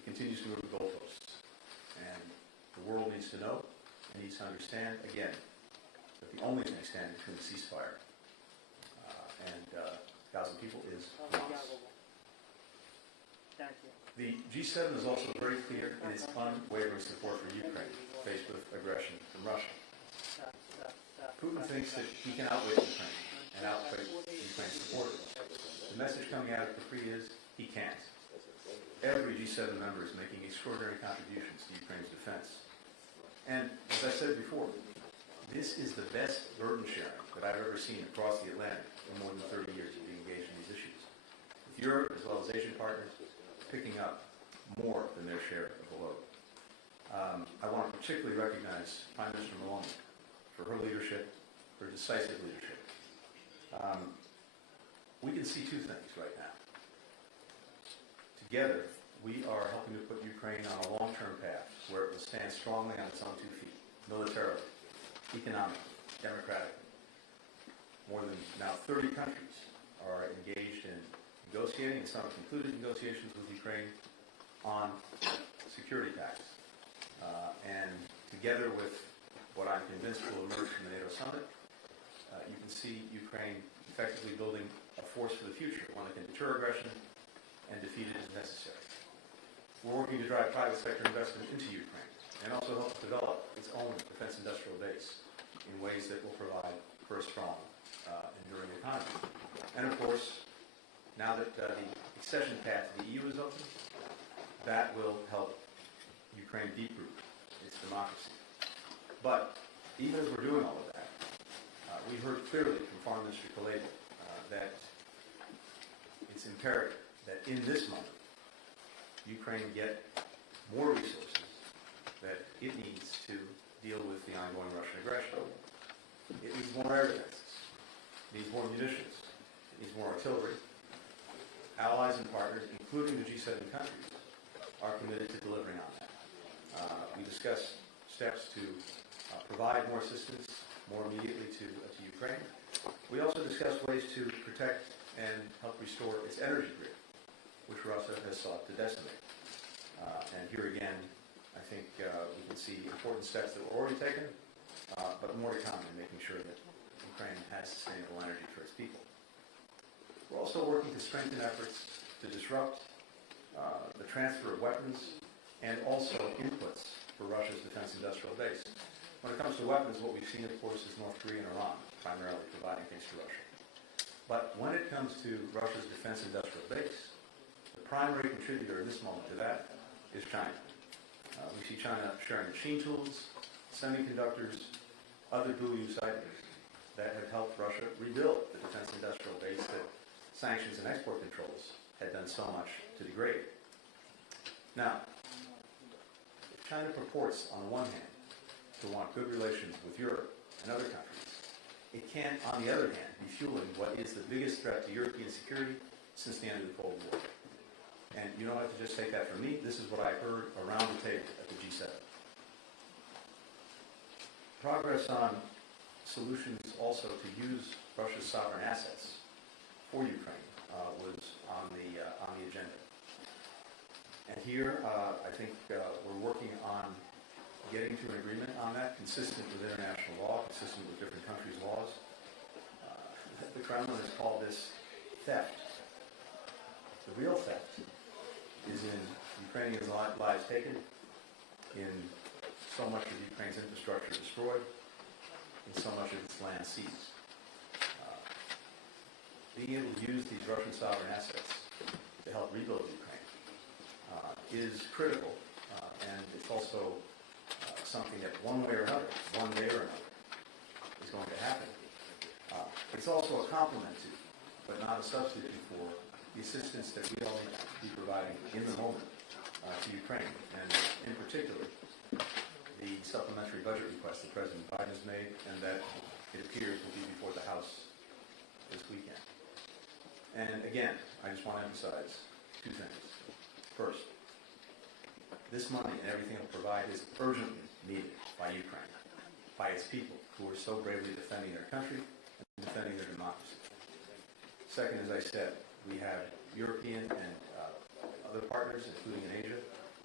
He continues to move the goalposts. And the world needs to know and needs to understand, again, that the only thing standing between the ceasefire and Gaza people is Hamas. The G7 is also very clear in its unwavering support for Ukraine, faced with aggression from Russia. Putin thinks that he can outwit Ukraine and outwit Ukraine's supporters. The message coming out of Capri is he can't. Every G7 member is making extraordinary contributions to Ukraine's defense. And as I said before, this is the best burden sharing that I've ever seen across the Atlantic in more than 30 years of being engaged in these issues. With Europe, as well as Asian partners, picking up more than their share of the load. I want to particularly recognize Prime Minister Maloney for her leadership, her decisive leadership. We can see two things right now. Together, we are helping to put Ukraine on a long-term path where it will stand strongly on its own 2 feet, militarily, economically, democratically. More than now 30 countries are engaged in negotiating, and some have concluded negotiations with Ukraine on security pacts. And together with what I'm convinced will emerge from the NATO summit, you can see Ukraine effectively building a force for the future, one that can deter aggression and defeat it as necessary. We're working to drive private sector investment into Ukraine and also help develop its own defense industrial base in ways that will provide for a strong, enduring economy. And of course, now that the accession path to the EU is open, that will help Ukraine deep-root its democracy. But even as we're doing all of that, we heard clearly from Foreign Minister Kuleba that it's imperative that in this moment, Ukraine get more resources that it needs to deal with the ongoing Russian aggression. It needs more air defenses. It needs more munitions. It needs more artillery. Allies and partners, including the G7 countries, are committed to delivering on that. We discussed steps to provide more assistance more immediately to Ukraine. We also discussed ways to protect and help restore its energy grid, which Russia has sought to decimate. And here again, I think we can see important steps that were already taken, but more to come in making sure that Ukraine has sustainable energy for its people. We're also working to strengthen efforts to disrupt the transfer of weapons and also inputs for Russia's defense industrial base. When it comes to weapons, what we've seen, of course, is North Korea and Iran primarily providing things to Russia. But when it comes to Russia's defense industrial base, the primary contributor in this moment to that is China. We see China sharing machine tools, semiconductors, other dual-use items that have helped Russia rebuild the defense industrial base that sanctions and export controls had done so much to degrade. Now, if China purports, on the one hand, to want good relations with Europe and other countries, it can't, on the other hand, be fueling what is the biggest threat to European security since the end of the Cold War. And you don't have to just take that from me. This is what I heard around the table at the G7. Progress on solutions also to use Russia's sovereign assets for Ukraine was on the agenda. And here, I think we're working on getting to an agreement on that, consistent with international law, consistent with different countries' laws. The Kremlin has called this theft. The real theft is in Ukrainian lives taken, in so much of Ukraine's infrastructure destroyed, in so much of its land seized. Being able to use these Russian sovereign assets to help rebuild Ukraine is critical, and it's also something that one way or another, one day or another, is going to happen. It's also a complement to, but not a substitute for, the assistance that we all need to be providing in the moment to Ukraine, and in particular, the supplementary budget request that President Biden has made, and that it appears will be before the House this weekend. And again, I just want to emphasize two things. First, this money and everything it will provide is urgently needed by Ukraine, by its people who are so bravely defending their country and defending their democracy. Second, as I said, we have European and other partners, including in Asia,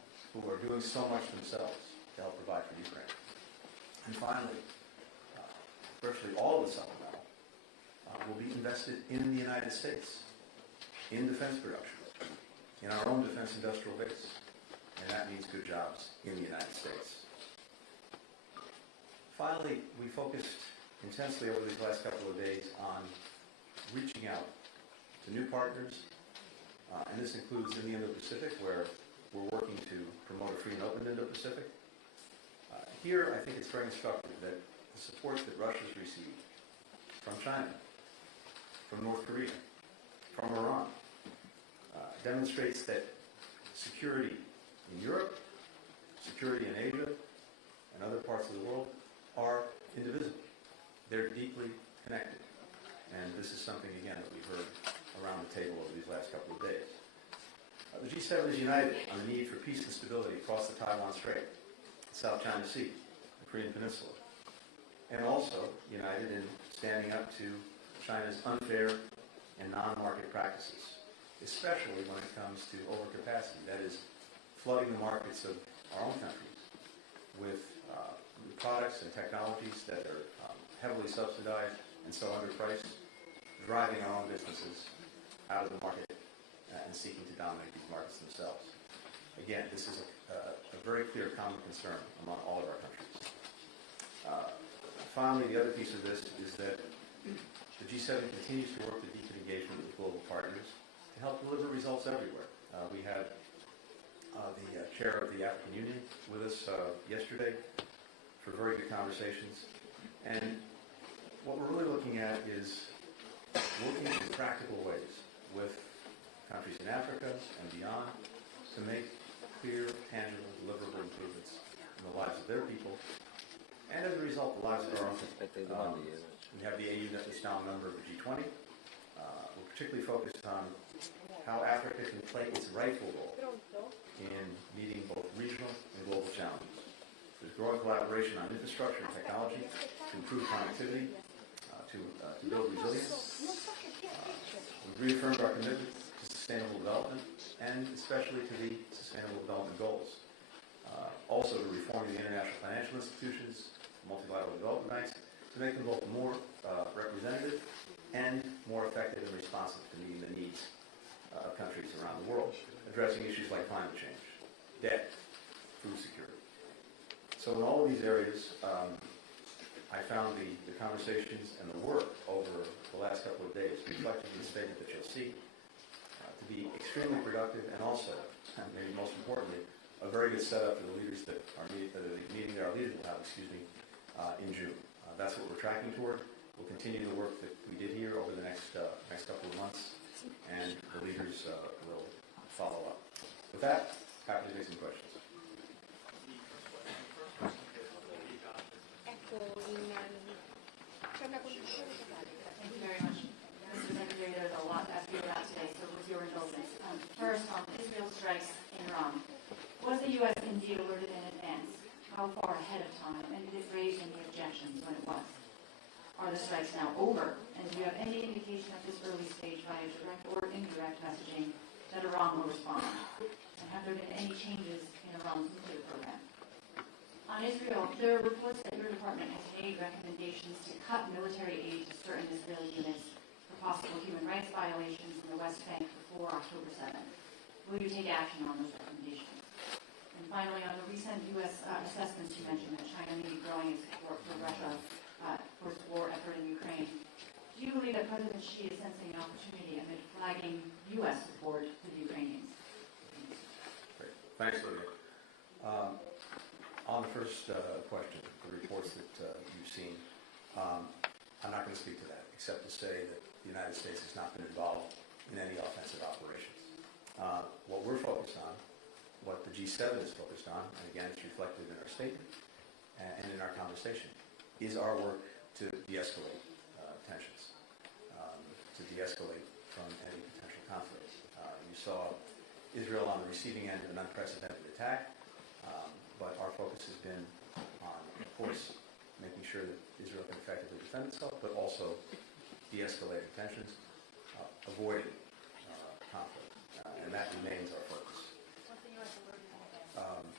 who are doing so much themselves to help provide for Ukraine. And finally, virtually all of the supplemental will be invested in the United States, in defense production, in our own defense industrial base. And that means good jobs in the United States. Finally, we focused intensely over these last couple of days on reaching out to new partners, and this includes in the Indo-Pacific, where we're working to promote a free and open Indo-Pacific. Here, I think it's very instructive that the support that Russia's received from China, from North Korea, from Iran, demonstrates that security in Europe, security in Asia, and other parts of the world are indivisible. They're deeply connected. And this is something, again, that we've heard around the table over these last couple of days. The G7 is united on the need for peace and stability across the Taiwan Strait, the South China Sea, the Korean Peninsula, and also united in standing up to China's unfair and non-market practices, especially when it comes to overcapacity, that is, flooding the markets of our own countries with products and technologies that are heavily subsidized and so underpriced, driving our own businesses out of the market and seeking to dominate these markets themselves. Again, this is a very clear common concern among all of our countries. Finally, the other piece of this is that the G7 continues to work to deepen engagement with global partners to help deliver results everywhere. We had the chair of the African Union with us yesterday for very good conversations. And what we're really looking at is working in practical ways with countries in Africa and beyond to make clear, tangible, deliverable improvements in the lives of their people and, as a result, the lives of our own people. We have the AU that is now a member of the G20. We're particularly focused on how Africa can play its rightful role in meeting both regional and global challenges. There's growing collaboration on infrastructure and technology to improve connectivity, to build resilience. We've reaffirmed our commitment to sustainable development and especially to the Sustainable Development Goals. Also to reforming the international financial institutions, multilateral development banks, to make them both more representative and more effective and responsive to meeting the needs of countries around the world, addressing issues like climate change, debt, food security. So in all of these areas, I found the conversations and the work over the last couple of days, reflected in the statement that you'll see, to be extremely productive and also, and maybe most importantly, a very good setup for the leaders that are meeting that our leaders will have, in June. That's what we're tracking toward. We'll continue the work that we did here over the next couple of months, and the leaders will follow up. With that, happy to take some questions. Thank you very much. Mr. Secretary, there's a lot to ask you about today, so with your indulgence. First, on Israel strikes in Iran. Was the U.S. indeed alerted in advance? How far ahead of time? And did it raise any objections when it was? Are the strikes now over? And do you have any indication at this early stage via direct or indirect messaging that Iran will respond? And have there been any changes in Iran's nuclear program? On Israel, there are reports that your department has made recommendations to cut military aid to certain Israeli units for possible human rights violations in the West Bank before October 7th. Will you take action on those recommendations? And finally, on the recent U.S. assessments, you mentioned that China may be growing its support for Russia for its war effort in Ukraine. Do you believe that President Xi is sensing an opportunity amid flagging U.S. support for the Ukrainians? Great. Thanks, Lydia. On the first question, the reports that you've seen, I'm not going to speak to that, except to say that the United States has not been involved in any offensive operations. What we're focused on, what the G7 is focused on, and again, it's reflected in our statement and in our conversation, is our work to de-escalate tensions, to de-escalate from any potential conflict. You saw Israel on the receiving end of an unprecedented attack, but our focus has been on, of course, making sure that Israel can effectively defend itself, but also de-escalating tensions, avoiding conflict, and that remains our focus. What's the U.S. alerted in advance?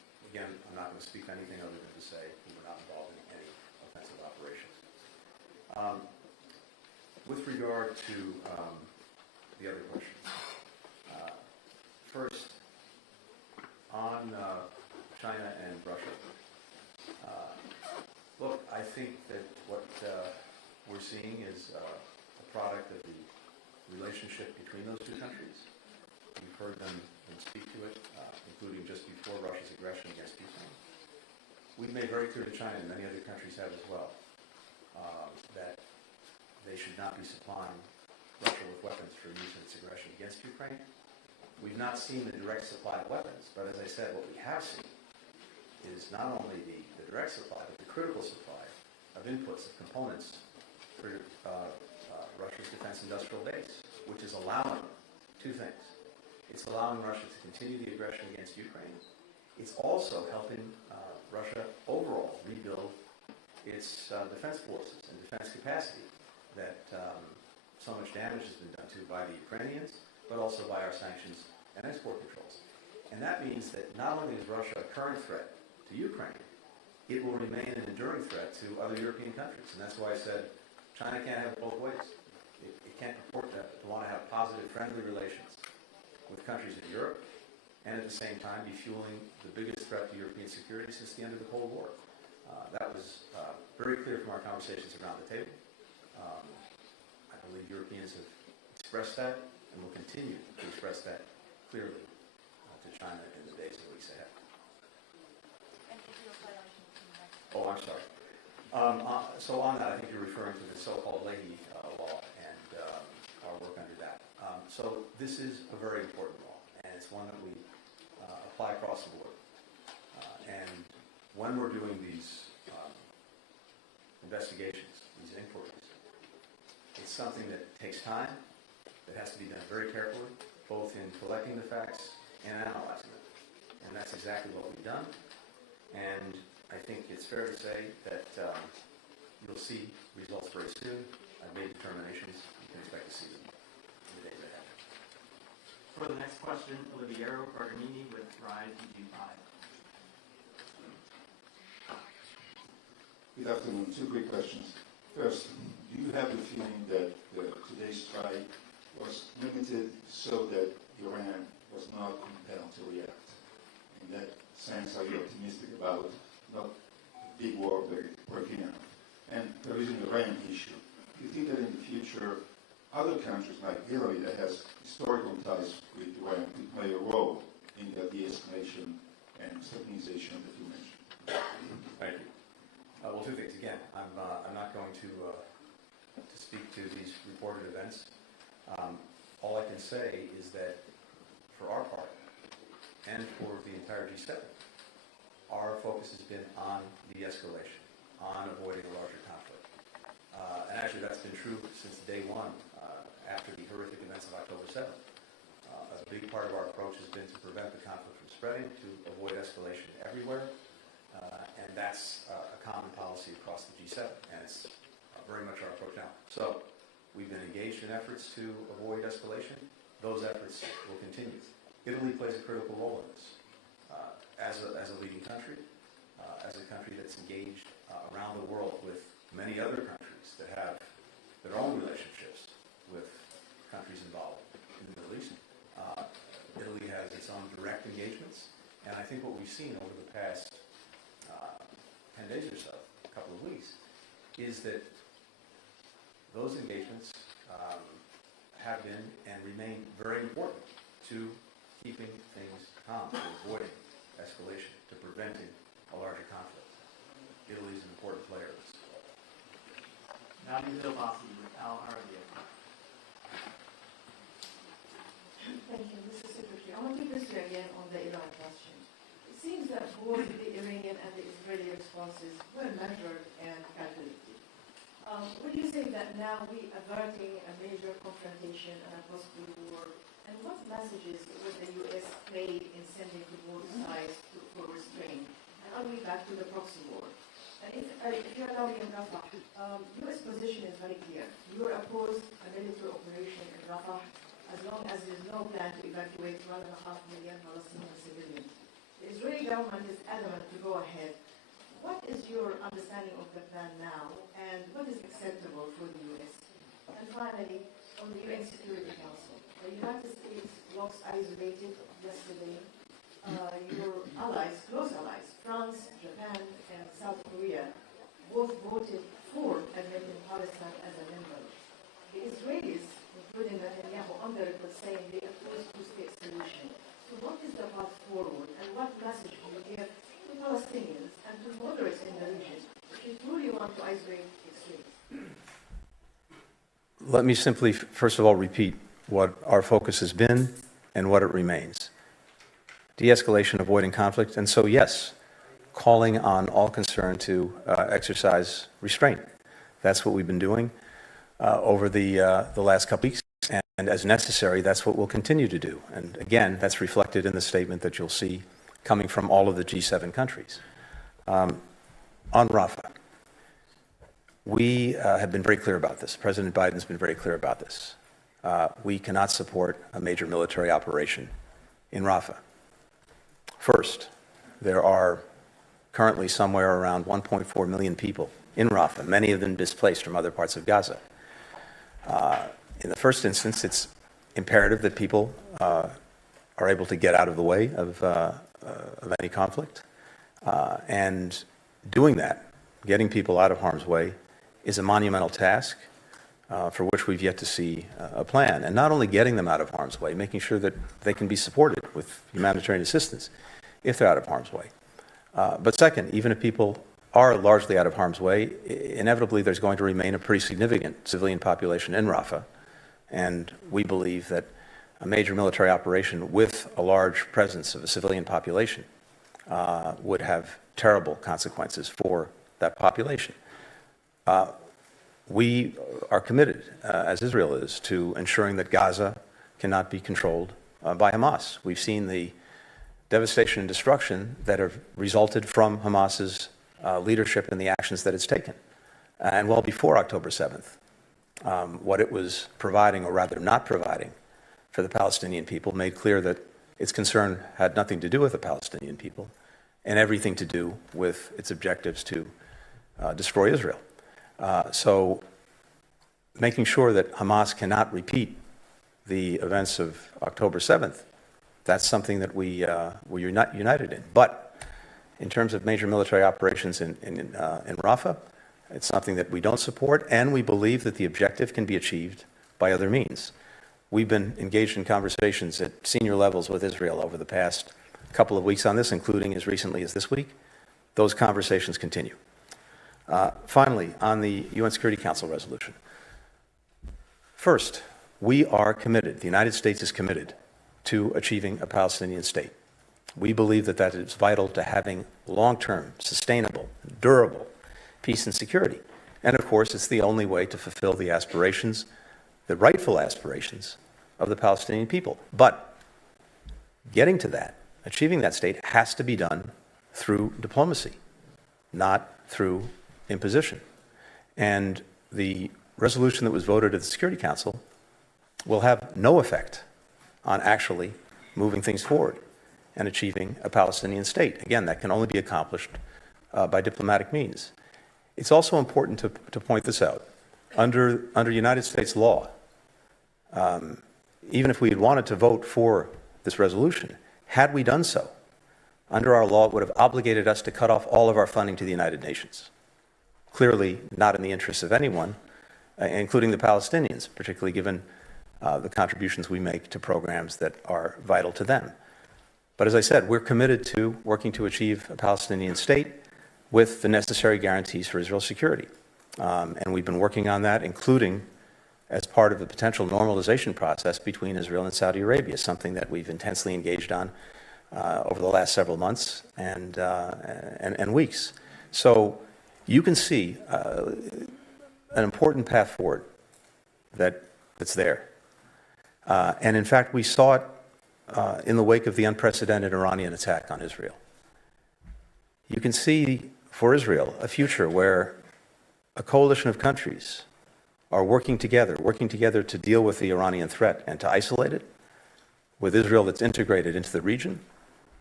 anything other than to say we were not involved in any offensive operations. With regard to the other questions, first, on China and Russia, look, I think that what we're seeing is a product of the relationship between those two countries. You've heard them speak to it, including just before Russia's aggression against Ukraine. We've made very clear to China, and many other countries have as well, that they should not be supplying Russia with weapons for use in its aggression against Ukraine. We've not seen the direct supply of weapons, but as I said, what we have seen is not only the direct supply, but the critical supply of inputs, of components for Russia's defense industrial base, which is allowing two things. It's allowing Russia to continue the aggression against Ukraine. It's also helping Russia overall rebuild its defense forces and defense capacity that so much damage has been done to by the Ukrainians, but also by our sanctions and export controls. And that means that not only is Russia a current threat to Ukraine, it will remain an enduring threat to other European countries. And that's why I said China can't have it both ways. It can't purport to want to have positive, friendly relations with countries in Europe and at the same time be fueling the biggest threat to European security since the end of the Cold War. That was very clear from our conversations around the table. I believe Europeans have expressed that and will continue to express that clearly to China in the days and weeks ahead. Oh, I'm sorry. So on that, I think you're referring to the so-called Leahy law and our work under that. So this is a very important law, and it's one that we apply across the board. And when we're doing these investigations, these inquiries, it's something that takes time, that has to be done very carefully, both in collecting the facts and analyzing them. And that's exactly what we've done. And I think it's fair to say that you'll see results very soon. I've made determinations. You can expect to see them in the days ahead. For the next question, Oliviero Barganini with RISE EU5. Good afternoon. Two quick questions. First, do you have the feeling that today's strike was limited so that Iran was not compelled to react? In that sense, are you optimistic about not big war breaking out? And there is an Iran issue. Do you think that in the future, other countries like Italy that has historical ties with Iran could play a role in the de-escalation and stabilization that you mentioned? Thank you. Well, two things. Again, I'm not going to speak to these reported events. All I can say is that for our part, and for the entire G7, our focus has been on de-escalation, on avoiding a larger conflict. And actually that's been true since day one, after the horrific events of October 7th. A big part of our approach has been to prevent the conflict from spreading, to avoid escalation everywhere. And that's a common policy across the G7, and it's very much our approach now. So we've been engaged in efforts to avoid escalation. Those efforts will continue. Italy plays a critical role in this. As a leading country, as a country that's engaged around the world with many other countries that have their own relationships with countries involved in the Middle East. Italy has its own direct engagements, and I think what we've seen over the past 10 days or so, a couple of weeks, is that those engagements have been and remain very important to keeping things calm, to avoiding escalation, to preventing a larger conflict. Italy is an important player in this. Nadia Hilbasi with Al Arabiya. Thank you, Mr. Secretary. I want to press you again on the Iran question. It seems that both the Iranian and the Israeli responses were measured and calculated. Would you say that now we are averting a major confrontation and a possible war? And what messages would the U.S. play in sending to both sides for restraint? And are we back to the proxy war? And if you allow me in Rafah, U.S. position is very clear. You are opposed a military operation in Rafah as long as there is no plan to evacuate 1.5 million Palestinian civilians. The Israeli government is adamant to go ahead. What is your understanding of the plan now, and what is acceptable for the U.S.? And finally, on the UN Security Council, the United States looks isolated yesterday. Your allies, close allies, France, Japan, and South Korea, both voted for admitting Palestine as a member. The Israelis, including Netanyahu, on the record saying they oppose two-state solution. So what is the path forward, and what message do you give to Palestinians and to moderates in the region if you truly want to isolate extremes? Let me simply, first of all, repeat what our focus has been and what it remains. De-escalation, avoiding conflict, and so yes, calling on all concerned to exercise restraint. That's what we've been doing over the last couple weeks, and as necessary, that's what we'll continue to do. And again, that's reflected in the statement that you'll see coming from all of the G7 countries. On Rafah, we have been very clear about this. President Biden's been very clear about this. We cannot support a major military operation in Rafah. First, there are currently somewhere around 1.4 million people in Rafah, many of them displaced from other parts of Gaza. In the first instance, it's imperative that people are able to get out of the way of any conflict. And doing that, getting people out of harm's way, is a monumental task for which we've yet to see a plan. And not only getting them out of harm's way, making sure that they can be supported with humanitarian assistance if they're out of harm's way. But second, even if people are largely out of harm's way, inevitably there's going to remain a pretty significant civilian population in Rafah. And we believe that a major military operation with a large presence of a civilian population would have terrible consequences for that population. We are committed, as Israel is, to ensuring that Gaza cannot be controlled by Hamas. We've seen the devastation and destruction that have resulted from Hamas's leadership and the actions that it's taken. And well before October 7th, what it was providing, or rather not providing, for the Palestinian people made clear that its concern had nothing to do with the Palestinian people and everything to do with its objectives to destroy Israel. So making sure that Hamas cannot repeat the events of October 7th, that's something that we're united in. But in terms of major military operations in Rafah, it's something that we don't support, and we believe that the objective can be achieved by other means. We've been engaged in conversations at senior levels with Israel over the past couple of weeks on this, including as recently as this week. Those conversations continue. Finally, on the UN Security Council resolution. First, we are committed, the United States is committed to achieving a Palestinian state. We believe that that is vital to having long-term, sustainable, durable peace and security. And of course, it's the only way to fulfill the aspirations, the rightful aspirations of the Palestinian people. But getting to that, achieving that state, has to be done through diplomacy, not through imposition. And the resolution that was voted at the Security Council will have no effect on actually moving things forward and achieving a Palestinian state. Again, that can only be accomplished by diplomatic means. It's also important to point this out. Under United States law, even if we had wanted to vote for this resolution, had we done so, under our law, it would have obligated us to cut off all of our funding to the United Nations. Clearly not in the interests of anyone, including the Palestinians, particularly given the contributions we make to programs that are vital to them. But as I said, we're committed to working to achieve a Palestinian state with the necessary guarantees for Israel's security. And we've been working on that, including as part of the potential normalization process between Israel and Saudi Arabia, something that we've intensely engaged on over the last several months and weeks. So you can see an important path forward that's there. And in fact, we saw it in the wake of the unprecedented Iranian attack on Israel. You can see for Israel a future where a coalition of countries are working together to deal with the Iranian threat and to isolate it, with Israel that's integrated into the region,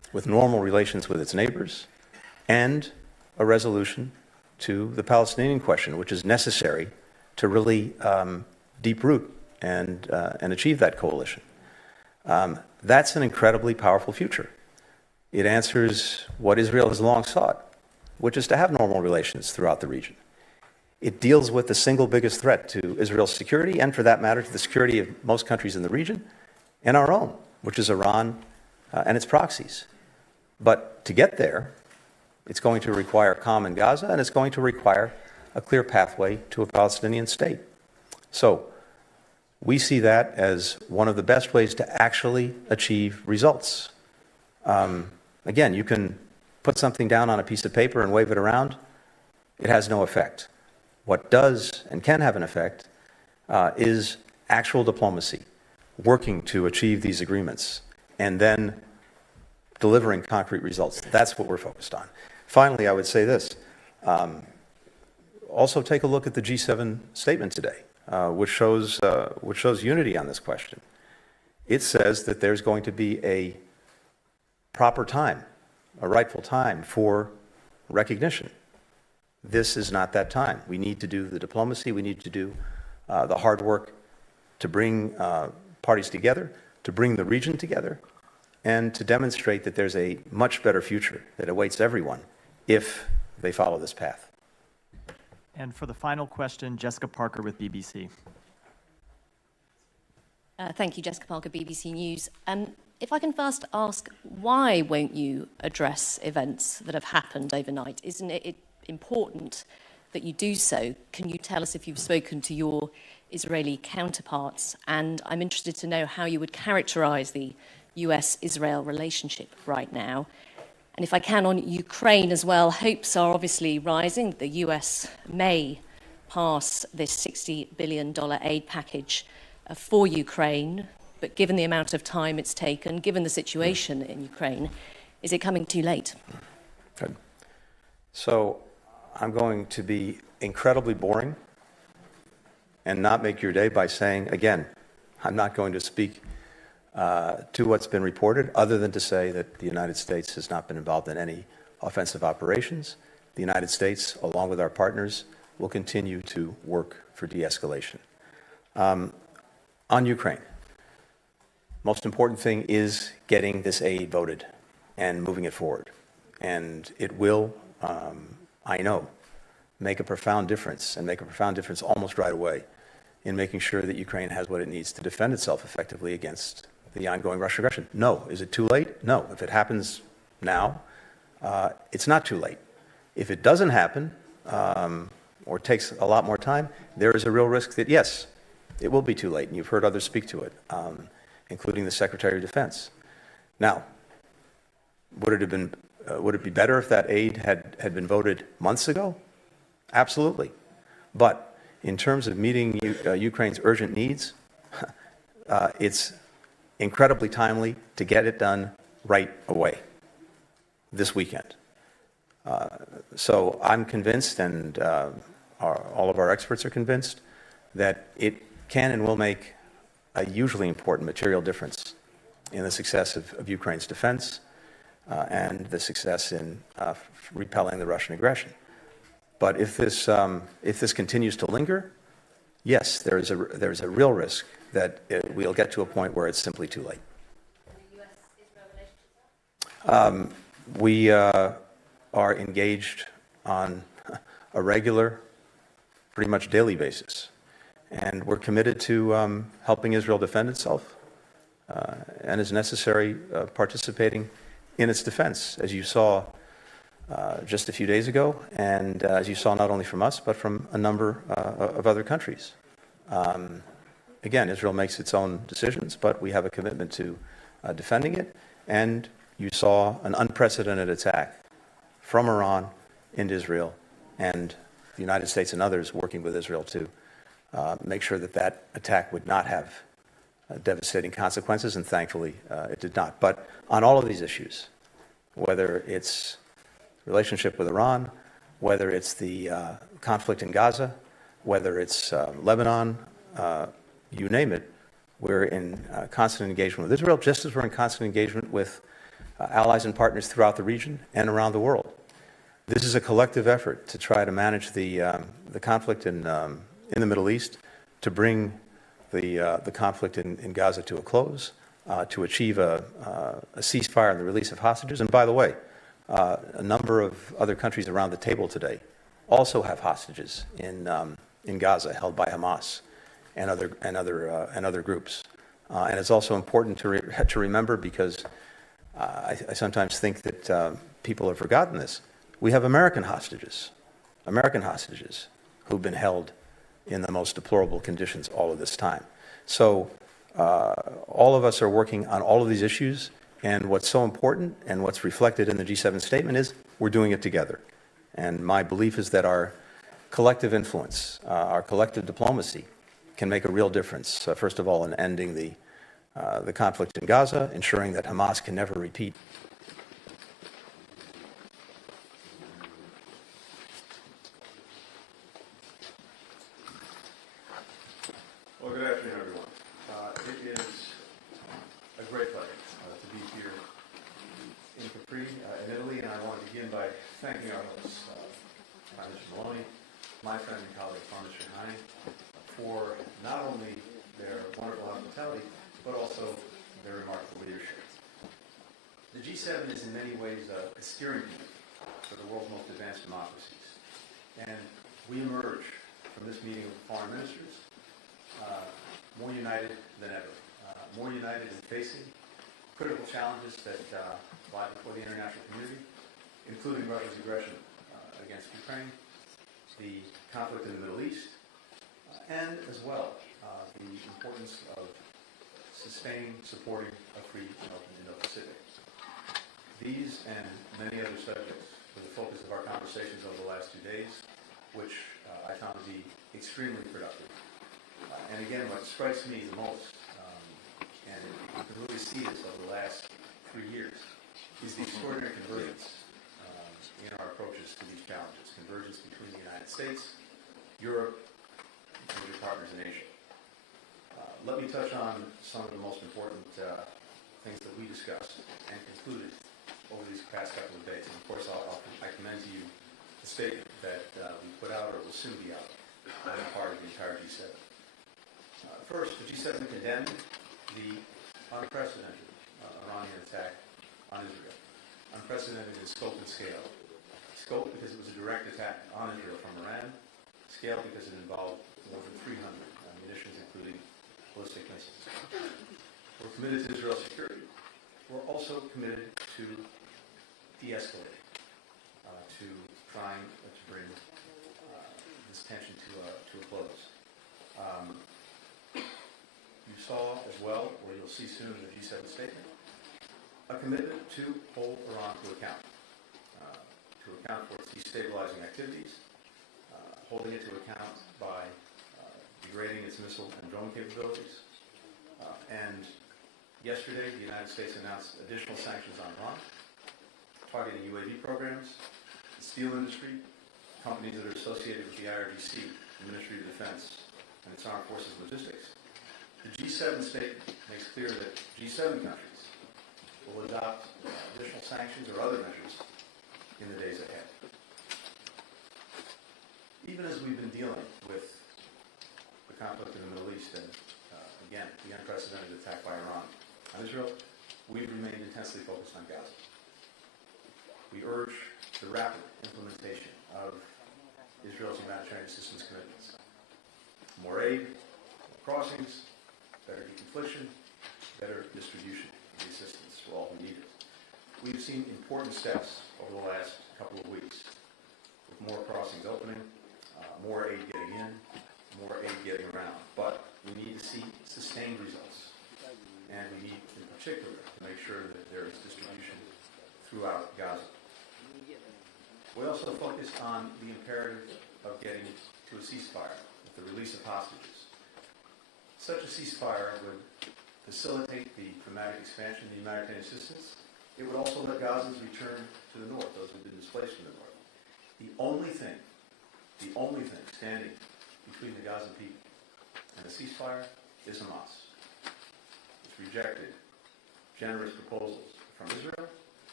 with normal relations with its neighbors, and a resolution to the Palestinian question, which is necessary to really deep root and achieve that coalition. That's an incredibly powerful future. It answers what Israel has long sought, which is to have normal relations throughout the region. It deals with the single biggest threat to Israel's security, and for that matter, to the security of most countries in the region, and our own, which is Iran and its proxies. But to get there, it's going to require calm in Gaza, and it's going to require a clear pathway to a Palestinian state. So we see that as one of the best ways to actually achieve results. Again, you can put something down on a piece of paper and wave it around. It has no effect. What does and can have an effect is actual diplomacy, working to achieve these agreements, and then delivering concrete results. That's what we're focused on. Finally, I would say this. Also take a look at the G7 statement today, which shows unity on this question. It says that there's going to be a proper time, a rightful time for recognition. This is not that time. We need to do the diplomacy. We need to do the hard work to bring parties together, to bring the region together, and to demonstrate that there's a much better future that awaits everyone if they follow this path. And for the final question, Jessica Parker with BBC. Thank you, Jessica Parker, BBC News. If I can first ask, why won't you address events that have happened overnight? Isn't it important that you do so? Can you tell us if you've spoken to your Israeli counterparts? And I'm interested to know how you would characterize the US-Israel relationship right now. And if I can, on Ukraine as well, hopes are obviously rising. The US may pass this $60 billion aid package for Ukraine, but given the amount of time it's taken, given the situation in Ukraine, is it coming too late? Good. So I'm going to be incredibly boring and not make your day by saying, again, I'm not going to speak to what's been reported, other than to say that the United States has not been involved in any offensive operations. The United States, along with our partners, will continue to work for de-escalation. On Ukraine, most important thing is getting this aid voted and moving it forward. And it will, I know, make a profound difference, and make a profound difference almost right away in making sure that Ukraine has what it needs to defend itself effectively against the ongoing Russian aggression. No. Is it too late? No. If it happens now, it's not too late. If it doesn't happen, or takes a lot more time, there is a real risk that, yes, it will be too late, and you've heard others speak to it, including the Secretary of Defense. Now, would it be better if that aid had been voted months ago? Absolutely. But in terms of meeting Ukraine's urgent needs, it's incredibly timely to get it done right away, this weekend. So I'm convinced, and all of our experts are convinced, that it can and will make a hugely important material difference in the success of Ukraine's defense and the success in repelling the Russian aggression. But if this continues to linger, yes, there is a real risk that we'll get to a point where it's simply too late. We are engaged on a regular, pretty much daily basis, and we're committed to helping Israel defend itself, and as necessary, participating in its defense, as you saw just a few days ago, and as you saw not only from us, but from a number of other countries. Again, Israel makes its own decisions, but we have a commitment to defending it, and you saw an unprecedented attack from Iran into Israel, and the United States and others working with Israel to make sure that that attack would not have devastating consequences, and thankfully it did not. But on all of these issues, whether it's relationship with Iran, whether it's the conflict in Gaza, whether it's Lebanon, you name it, we're in constant engagement with Israel, just as we're in constant engagement with allies and partners throughout the region and around the world. This is a collective effort to try to manage the conflict in the Middle East, to bring the conflict in Gaza to a close, to achieve a ceasefire and the release of hostages. And by the way, a number of other countries around the table today also have hostages in Gaza held by Hamas and other groups. And it's also important to remember, because I sometimes think that people have forgotten this. We have American hostages who've been held in the most deplorable conditions all of this time. So all of us are working on all of these issues, and what's so important and what's reflected in the G7 statement is we're doing it together. And my belief is that our collective influence, our collective diplomacy can make a real difference, first of all, in ending the conflict in Gaza, ensuring that Hamas can never repeat. Well, good afternoon, everyone. It is a great pleasure to be here in Capri, in Italy, and I want to begin by thanking our hosts, Prime Minister Maloney, my friend and colleague, Prime Minister Hani, for not only their wonderful hospitality, but also their remarkable leadership. The G7 is in many ways a steering committee for the world's most advanced democracies. And we emerge from this meeting of foreign ministers more united than ever, more united in facing critical challenges that lie before the international community, including Russia's aggression against Ukraine, the conflict in the Middle East, and as well the importance of sustaining, supporting a free and open Indo-Pacific. These and many other subjects were the focus of our conversations over the last 2 days, which I found to be extremely productive. And again, what strikes me the most, and you can really see this over the last 3 years, is the extraordinary convergence in our approaches to these challenges. Convergence between the United States, Europe, and major partners in Asia. Let me touch on some of the most important things that we discussed and concluded over these past couple of days. And of course, I commend to you the statement that we put out, or will soon be out, as a part of the entire G7. First, the G7 condemned the unprecedented Iranian attack on Israel. Unprecedented in scope and scale. Scope because it was a direct attack on Israel from Iran. Scale because it involved more than 300 munitions, including ballistic missiles. We're committed to Israel's security. We're also committed to de-escalating, to trying to bring this tension to a close. You saw as well, or you'll see soon in the G7 statement, a commitment to hold Iran to account for its destabilizing activities, holding it to account by degrading its missile and drone capabilities. And yesterday, the United States announced additional sanctions on Iran, targeting UAV programs, the steel industry, companies that are associated with the IRGC, the Ministry of Defense, and its armed forces logistics. The G7 statement makes clear that G7 countries will adopt additional sanctions or other measures in the days ahead. Even as we've been dealing with the conflict in the Middle East and, again, the unprecedented attack by Iran on Israel, we've remained intensely focused on Gaza. We urge the rapid implementation of Israel's humanitarian assistance commitments. More aid, more crossings, better deconfliction, better distribution of the assistance for all who need it. We've seen important steps over the last couple of weeks, with more crossings opening, more aid getting in, more aid getting around. But we need to see sustained results. And we need, in particular, to make sure that there is distribution throughout Gaza. We also focused on the imperative of getting to a ceasefire with the release of hostages. Such a ceasefire would facilitate the dramatic expansion of the humanitarian assistance. It would also let Gazans return to the north, those who have been displaced from the north. The only thing standing between the Gazan people and the ceasefire is Hamas. It's rejected generous proposals from Israel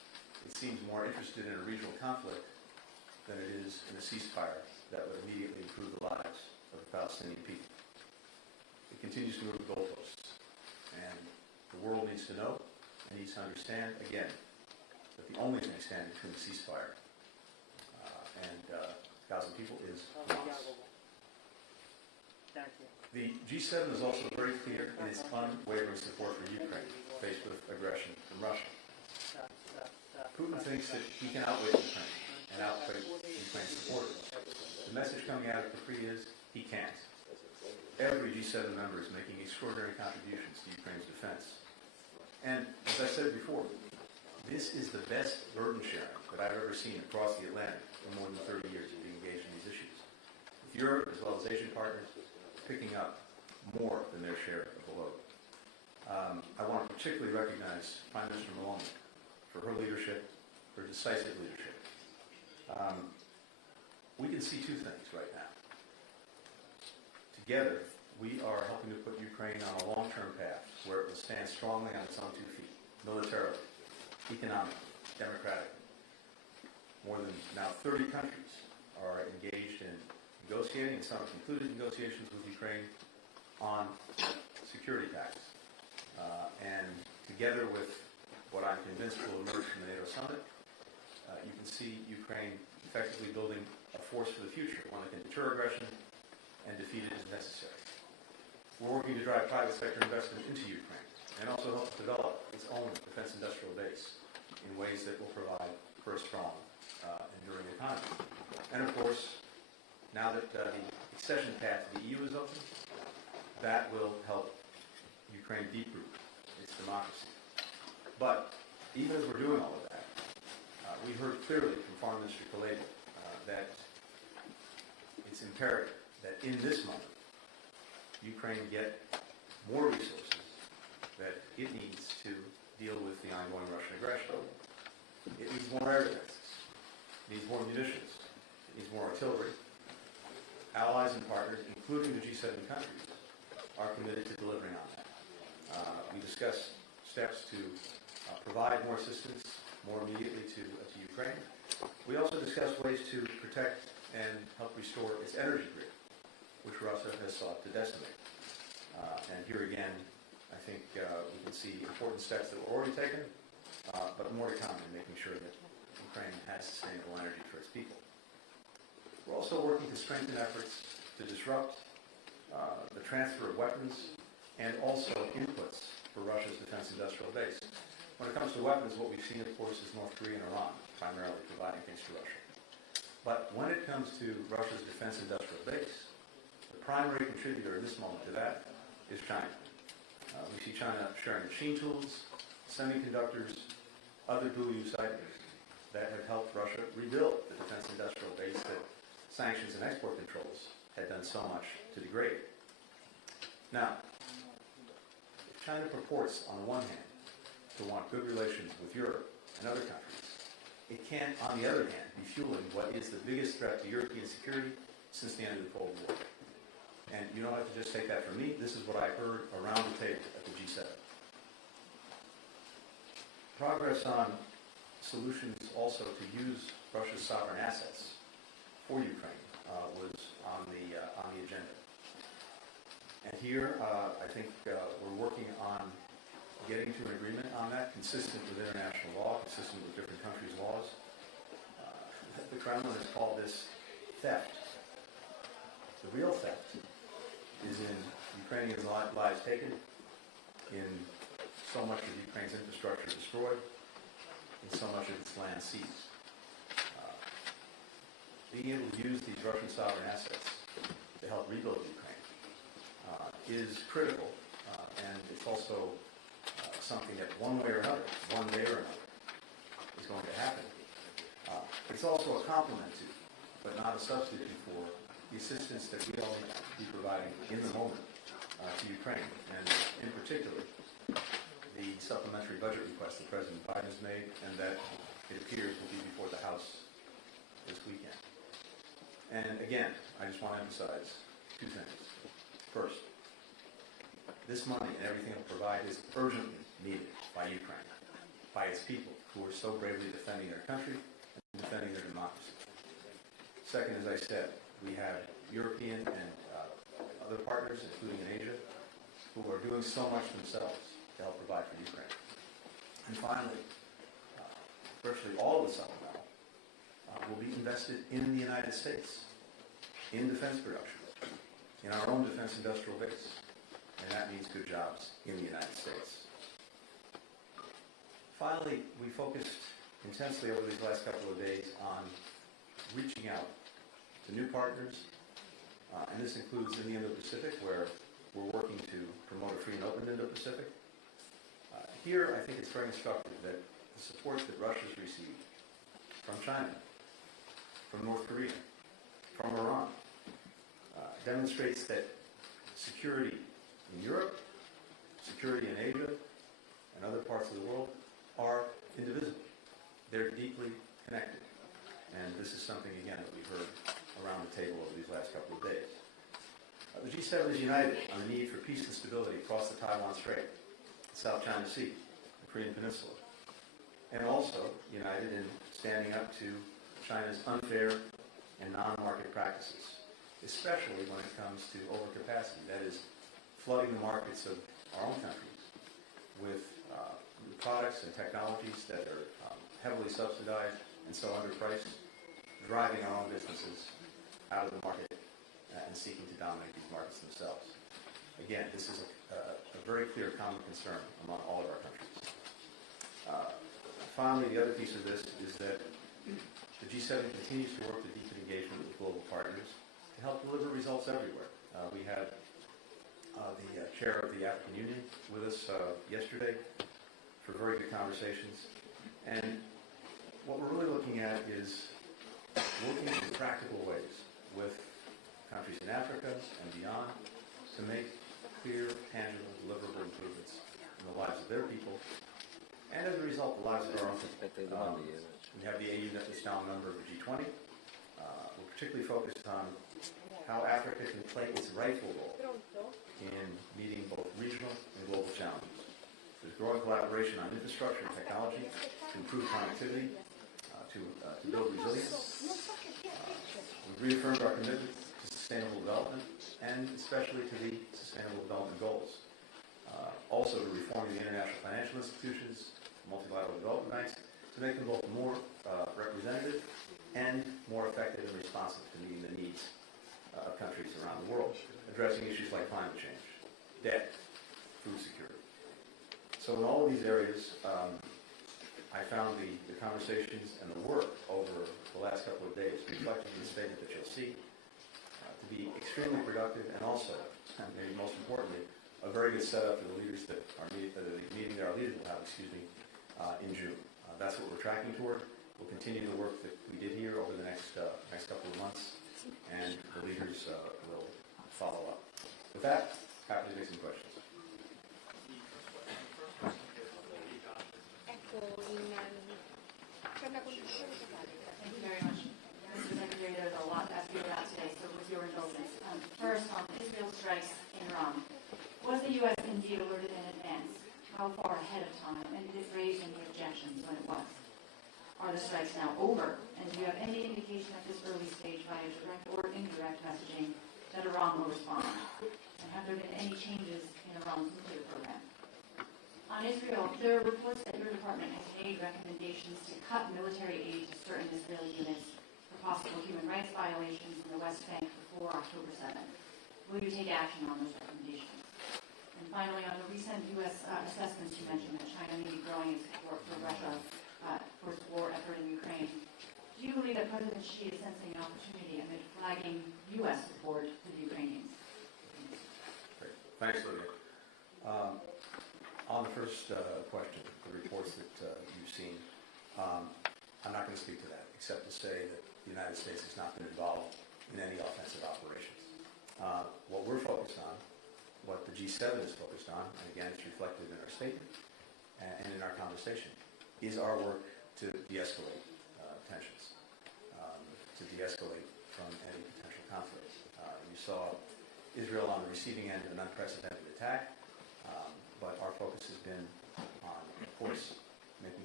it seems more interested in a regional conflict than it is in a ceasefire that would immediately improve the lives of the Palestinian people. It continues to move the goalposts, and the world needs to know and needs to understand, again, that the only thing standing between the ceasefire and Gaza people is Hamas. The G7 is also very clear in its unwavering support for Ukraine faced with aggression from Russia. Putin thinks that he can outwit Ukraine and outwit Ukraine's supporters. The message coming out of Capri is he can't. Every G7 member is making extraordinary contributions to Ukraine's defense. And as I said before, this is the best burden sharing that I've ever seen across the Atlantic in more than 30 years of being engaged in these issues. With Europe, as well as Asian partners, picking up more than their share of the load. I want to particularly recognize Prime Minister Maloney for her leadership, her decisive leadership. We can see two things right now. Together, we are helping to put Ukraine on a long-term path where it will stand strongly on its own 2 feet, militarily, economically, democratically. More than now 30 countries are engaged in negotiating, and some have concluded negotiations with Ukraine on security pacts. And together with what I'm convinced will emerge from the NATO summit, you can see Ukraine effectively building a force for the future, one that can deter aggression and defeat it as necessary. We're working to drive private sector investment into Ukraine and also help develop its own defense industrial base in ways that will provide for a strong, enduring economy. And of course, now that the accession path to the EU is open, that will help Ukraine deep-root its democracy. But even as we're doing all of that, we heard clearly from Foreign Minister Kuleba that it's imperative that in this moment, Ukraine get more resources that it needs to deal with the ongoing Russian aggression. It needs more air defenses. It needs more munitions. It needs more artillery. Allies and partners, including the G7 countries, are committed to delivering on that. We discussed steps to provide more assistance more immediately to Ukraine. We also discussed ways to protect and help restore its energy grid, which Russia has sought to decimate. And here again, I think we can see important steps that were already taken, but more to come in making sure that Ukraine has sustainable energy for its people. We're also working to strengthen efforts to disrupt the transfer of weapons and also inputs for Russia's defense industrial base. When it comes to weapons, what we've seen, of course, is North Korea and Iran primarily providing things to Russia. But when it comes to Russia's defense industrial base, the primary contributor in this moment to that is China. We see China sharing machine tools, semiconductors, other dual-use items that have helped Russia rebuild the defense industrial base that sanctions and export controls had done so much to degrade. Now, if China purports, on the one hand, to want good relations with Europe and other countries, it can't, on the other hand, be fueling what is the biggest threat to European security since the end of the Cold War. And you don't have to just take that from me. This is what I heard around the table at the G7. Progress on solutions also to use Russia's sovereign assets for Ukraine was on the agenda. And here, I think we're working on getting to an agreement on that, consistent with international law, consistent with different countries' laws. The Kremlin has called this theft. The real theft is in Ukrainian lives taken, in so much of Ukraine's infrastructure destroyed, and so much of its land seized. Being able to use these Russian sovereign assets to help rebuild Ukraine is critical, and it's also something that one way or another, is going to happen. It's also a complement to, but not a substitute for, the assistance that we all need to be providing in the moment to Ukraine, and in particular, the supplementary budget request that President Biden has made, and that it appears will be before the House this weekend. And again, I just want to emphasize two things. First, this money and everything it will provide is urgently needed by Ukraine. by its people who are so bravely defending their country and defending their democracy. Second, as I said, we have European and other partners, including in Asia, who are doing so much themselves to help provide for Ukraine. And finally, virtually all of the supplemental will be invested in the United States, in defense production, in our own defense industrial base. And that means good jobs in the United States. Finally, we focused intensely over these last couple of days on reaching out to new partners, and this includes in the Indo-Pacific, where we're working to promote a free and open Indo-Pacific. Here, I think it's very instructive that the support that Russia's received from China, from North Korea, from Iran, demonstrates that security in Europe, security in Asia, and other parts of the world are indivisible. They're deeply connected. And this is something, again, that we've heard around the table over these last couple of days. The G7 is united on the need for peace and stability across the Taiwan Strait, the South China Sea, the Korean Peninsula, and also united in standing up to China's unfair and non-market practices, especially when it comes to overcapacity, that is, flooding the markets of our own countries with products and technologies that are heavily subsidized and so underpriced, driving our own businesses out of the market and seeking to dominate these markets themselves. Again, this is a very clear common concern among all of our countries. Finally, the other piece of this is that the G7 continues to work to deepen engagement with global partners to help deliver results everywhere. We had the chair of the African Union with us yesterday for very good conversations. And what we're really looking at is working in practical ways with countries in Africa and beyond to make clear, tangible, deliverable improvements in the lives of their people, and as a result, the lives of our own people. We have the AU that is now a member of the G20. We're particularly focused on how Africa can play its rightful role in meeting both regional and global challenges. There's growing collaboration on infrastructure and technology to improve connectivity, to build resilience. We've reaffirmed our commitment to sustainable development, and especially to the Sustainable Development Goals. Also to reforming the international financial institutions, multilateral development banks, to make them both more representative and more effective and responsive to meeting the needs of countries around the world, addressing issues like climate change, debt, food security. So in all of these areas, I found the conversations and the work over the last couple of days, reflected in the statement that you'll see, to be extremely productive, and also, and maybe most importantly, a very good setup for the leaders that are meeting that our leaders will have, in June. That's what we're tracking toward. We'll continue the work that we did here over the next couple of months, and the leaders will follow up. With that, happy to take some questions. Thank you very much. Mr. Secretary, there's a lot to ask you about today, so with your indulgence. First, on Israel strikes in Iran. Was the U.S. indeed alerted in advance? How far ahead of time? And did it raise any objections when it was? Are the strikes now over? And do you have any indication at this early stage, via direct or indirect messaging, that Iran will respond? And have there been any changes in Iran's nuclear program? On Israel, there are reports that your department has made recommendations to cut military aid to certain Israeli units for possible human rights violations in the West Bank before October 7th. Will you take action on those recommendations? And finally, on the recent U.S. assessments, you mentioned that China may be growing its support for Russia for its war effort in Ukraine. Do you believe that President Xi is sensing an opportunity amid flagging U.S. support for the Ukrainians? Great. Thanks, Lydia. On the first question, the reports that you've seen, I'm not going to speak to that, except to say that the United States has not been involved in any offensive operations. What we're focused on, what the G7 is focused on, and again, it's reflected in our statement and in our conversation, is our work to de-escalate tensions, to de-escalate from any potential conflict. You saw Israel on the receiving end of an unprecedented attack, but our focus has been on, of course, making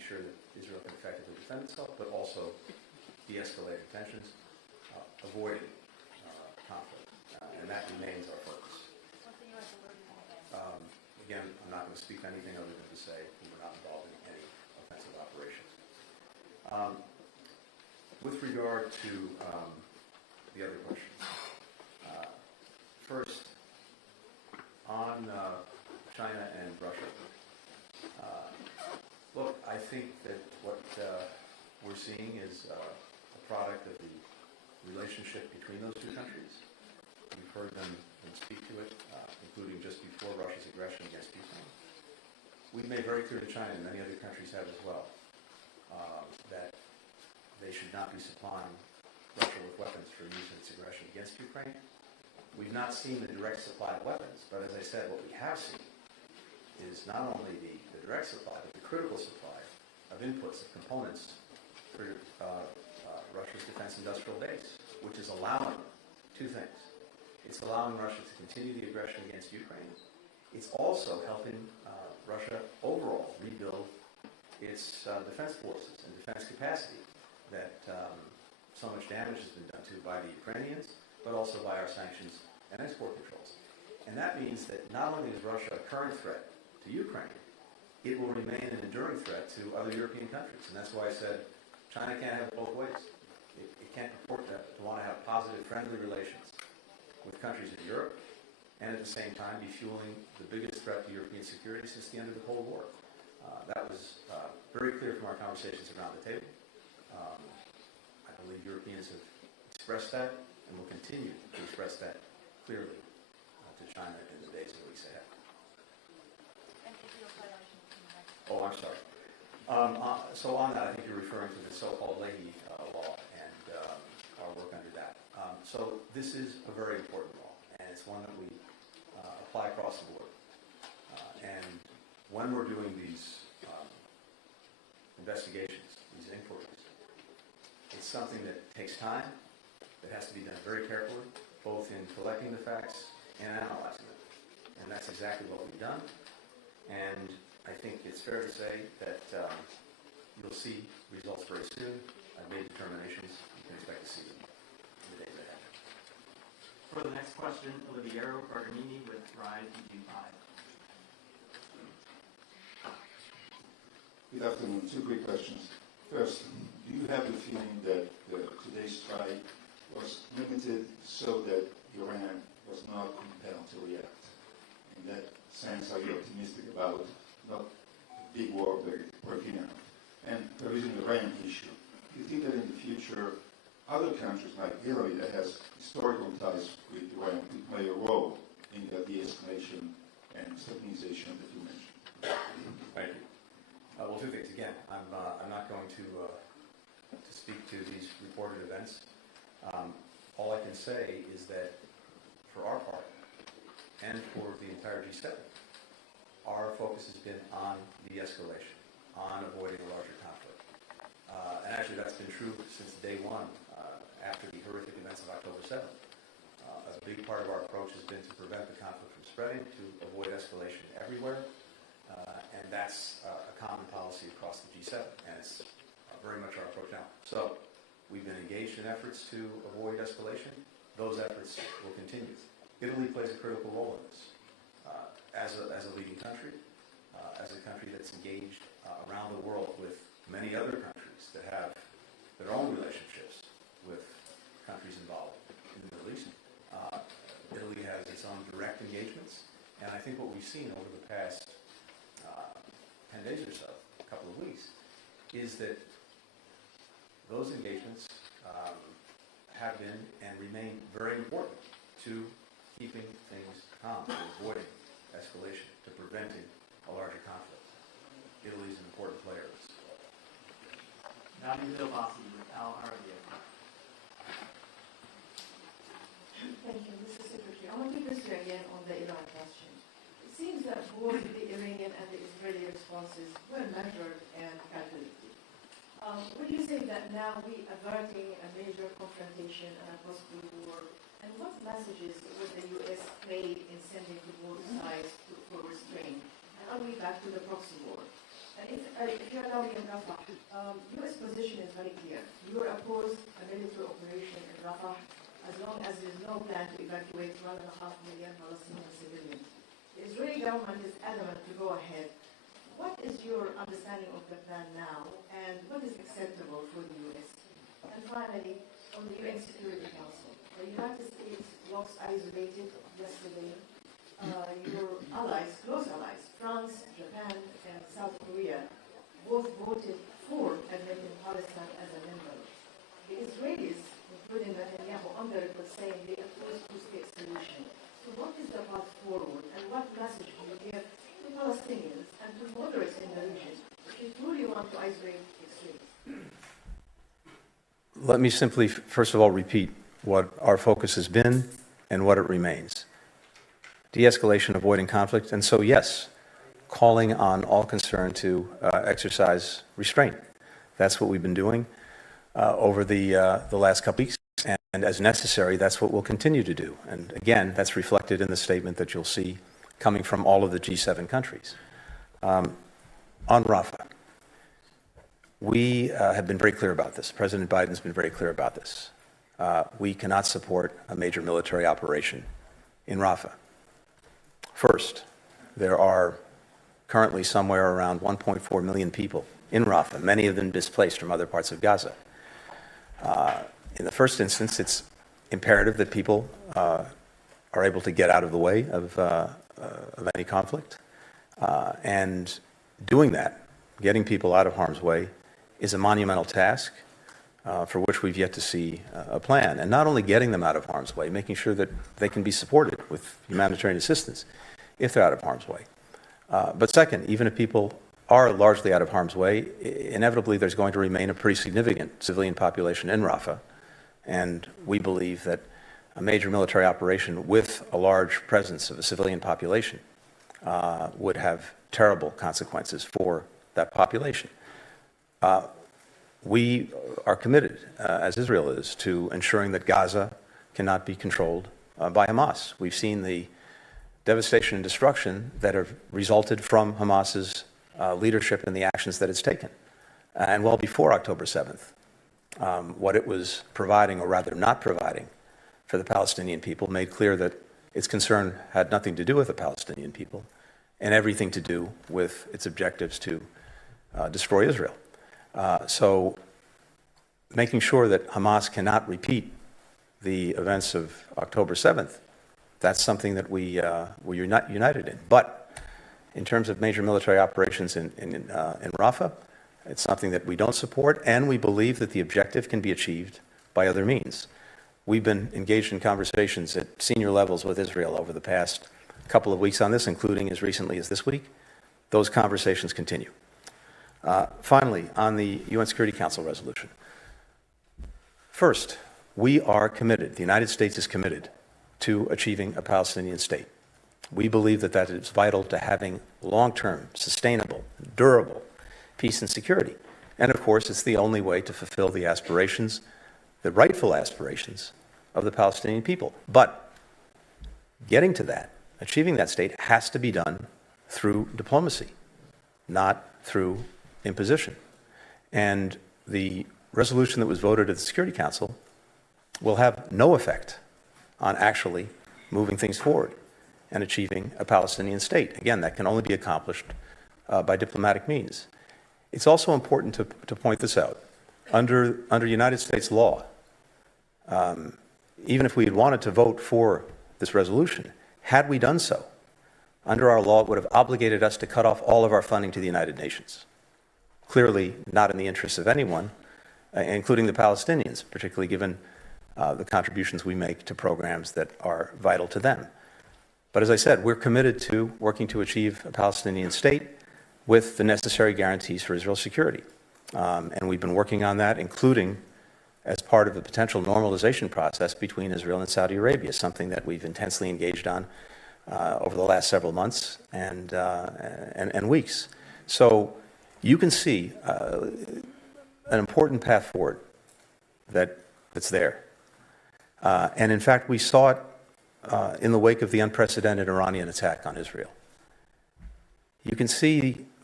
sure that Israel can effectively defend itself, but also de-escalating tensions, avoiding conflict, and that remains our focus. Again, I'm not going to speak anything other than to say we're not involved in any offensive operations. With regard to the other questions, first, on China and Russia, look, I think that what we're seeing is a product of the relationship between those two countries. We've heard them speak to it, including just before Russia's aggression against Ukraine. We've made very clear to China, and many other countries have as well, that they should not be supplying Russia with weapons for use in its aggression against Ukraine. We've not seen the direct supply of weapons, but as I said, what we have seen is not only the direct supply, but the critical supply of inputs, of components for Russia's defense industrial base, which is allowing two things. It's allowing Russia to continue the aggression against Ukraine. It's also helping Russia overall rebuild its defense forces and defense capacity that so much damage has been done to by the Ukrainians, but also by our sanctions and export controls. And that means that not only is Russia a current threat to Ukraine, it will remain an enduring threat to other European countries. And that's why I said China can't have it both ways. It can't purport to want to have positive, friendly relations with countries in Europe and at the same time be fueling the biggest threat to European security since the end of the Cold War. That was very clear from our conversations around the table. I believe Europeans have expressed that and will continue to express that clearly to China in the days and weeks ahead. Oh, I'm sorry. So on that, I think you're referring to the so-called Leahy law and our work under that. So this is a very important law, and it's one that we apply across the board. And when we're doing these investigations, these inquiries, it's something that takes time, that has to be done very carefully, both in collecting the facts and analyzing them. And that's exactly what we've done. And I think it's fair to say that you'll see results very soon. I've made determinations. You can expect to see them in the days ahead. For the next question, Oliviero Bergamini with Rise EU5. Good afternoon. Two quick questions. First, do you have the feeling that today's strike was limited so that Iran was not compelled to react? In that sense, are you optimistic about not a big war breaking out? And there is an Iran issue. Do you think that in the future, other countries like Italy that has historical ties with Iran could play a role in the de-escalation and stabilization that you mentioned? Thank you. Well, two things. Again, I'm not going to speak to these reported events. All I can say is that for our part, and for the entire G7, our focus has been on de-escalation, on avoiding a larger conflict. And actually that's been true since day one, after the horrific events of October 7th. A big part of our approach has been to prevent the conflict from spreading, to avoid escalation everywhere, and that's a common policy across the G7, and it's very much our approach now. So we've been engaged in efforts to avoid escalation. Those efforts will continue. Italy plays a critical role in this. As a leading country, as a country that's engaged around the world with many other countries that have their own relationships with countries involved in the Middle East. Italy has its own direct engagements, and I think what we've seen over the past 10 days or so, a couple of weeks, is that those engagements have been and remain very important to keeping things calm, to avoiding escalation, to preventing a larger conflict. Italy is an important player in this. Nadia Bilbassi with Al Arabiya. Thank you, Mr. Secretary. I want to press you again on the Iran question. It seems that both the Iranian and the Israeli responses were measured and calculated. Would you say that now we are averting a major confrontation and a possible war? And what messages would the U.S. trade in sending to both sides for restraint? And are we back to the proxy war? If you allow me in Rafah, U.S. position is very clear. You are opposed a military operation in Rafah as long as there is no plan to evacuate 1.5 million Palestinian civilians. The Israeli government is adamant to go ahead. What is your understanding of the plan now, and what is acceptable for the U.S.? And finally, on the UN Security Council, the United States looks isolated yesterday. Your allies, close allies, France, Japan, and South Korea, both voted for admitting Palestine as a member. The Israelis, including Netanyahu, on the record saying they oppose two-state solution. So what is the path forward, and what message do you give to Palestinians and to moderates in the region if you truly want to isolate extremes? Let me simply, first of all, repeat what our focus has been and what it remains. De-escalation, avoiding conflict, and so yes, calling on all concerned to exercise restraint. That's what we've been doing over the last couple weeks, and as necessary, that's what we'll continue to do. And again, that's reflected in the statement that you'll see coming from all of the G7 countries. On Rafah, we have been very clear about this. President Biden's been very clear about this. We cannot support a major military operation in Rafah. First, there are currently somewhere around 1.4 million people in Rafah, many of them displaced from other parts of Gaza. In the first instance, it's imperative that people are able to get out of the way of any conflict. And doing that, getting people out of harm's way, is a monumental task for which we've yet to see a plan. And not only getting them out of harm's way, making sure that they can be supported with humanitarian assistance if they're out of harm's way. But second, even if people are largely out of harm's way, inevitably there's going to remain a pretty significant civilian population in Rafah. And we believe that a major military operation with a large presence of a civilian population would have terrible consequences for that population. We are committed, as Israel is, to ensuring that Gaza cannot be controlled by Hamas. We've seen the devastation and destruction that have resulted from Hamas's leadership and the actions that it's taken. And well before October 7th, what it was providing, or rather not providing, for the Palestinian people made clear that its concern had nothing to do with the Palestinian people and everything to do with its objectives to destroy Israel. So making sure that Hamas cannot repeat the events of October 7th, that's something that we're united in. But in terms of major military operations in Rafah, it's something that we don't support, and we believe that the objective can be achieved by other means. We've been engaged in conversations at senior levels with Israel over the past couple of weeks on this, including as recently as this week. Those conversations continue. Finally, on the UN Security Council resolution. First, we are committed, the United States is committed to achieving a Palestinian state. We believe that that is vital to having long-term, sustainable, durable peace and security. And of course, it's the only way to fulfill the aspirations, the rightful aspirations of the Palestinian people. But getting to that, achieving that state, has to be done through diplomacy, not through imposition. And the resolution that was voted at the Security Council will have no effect on actually moving things forward and achieving a Palestinian state. Again, that can only be accomplished by diplomatic means. It's also important to point this out. Under United States law, even if we had wanted to vote for this resolution, had we done so, under our law, it would have obligated us to cut off all of our funding to the United Nations. Clearly not in the interests of anyone, including the Palestinians, particularly given the contributions we make to programs that are vital to them. But as I said, we're committed to working to achieve a Palestinian state with the necessary guarantees for Israel's security. And we've been working on that, including as part of the potential normalization process between Israel and Saudi Arabia, something that we've intensely engaged on over the last several months and weeks. So you can see an important path forward that's there. And in fact, we saw it in the wake of the unprecedented Iranian attack on Israel. You can see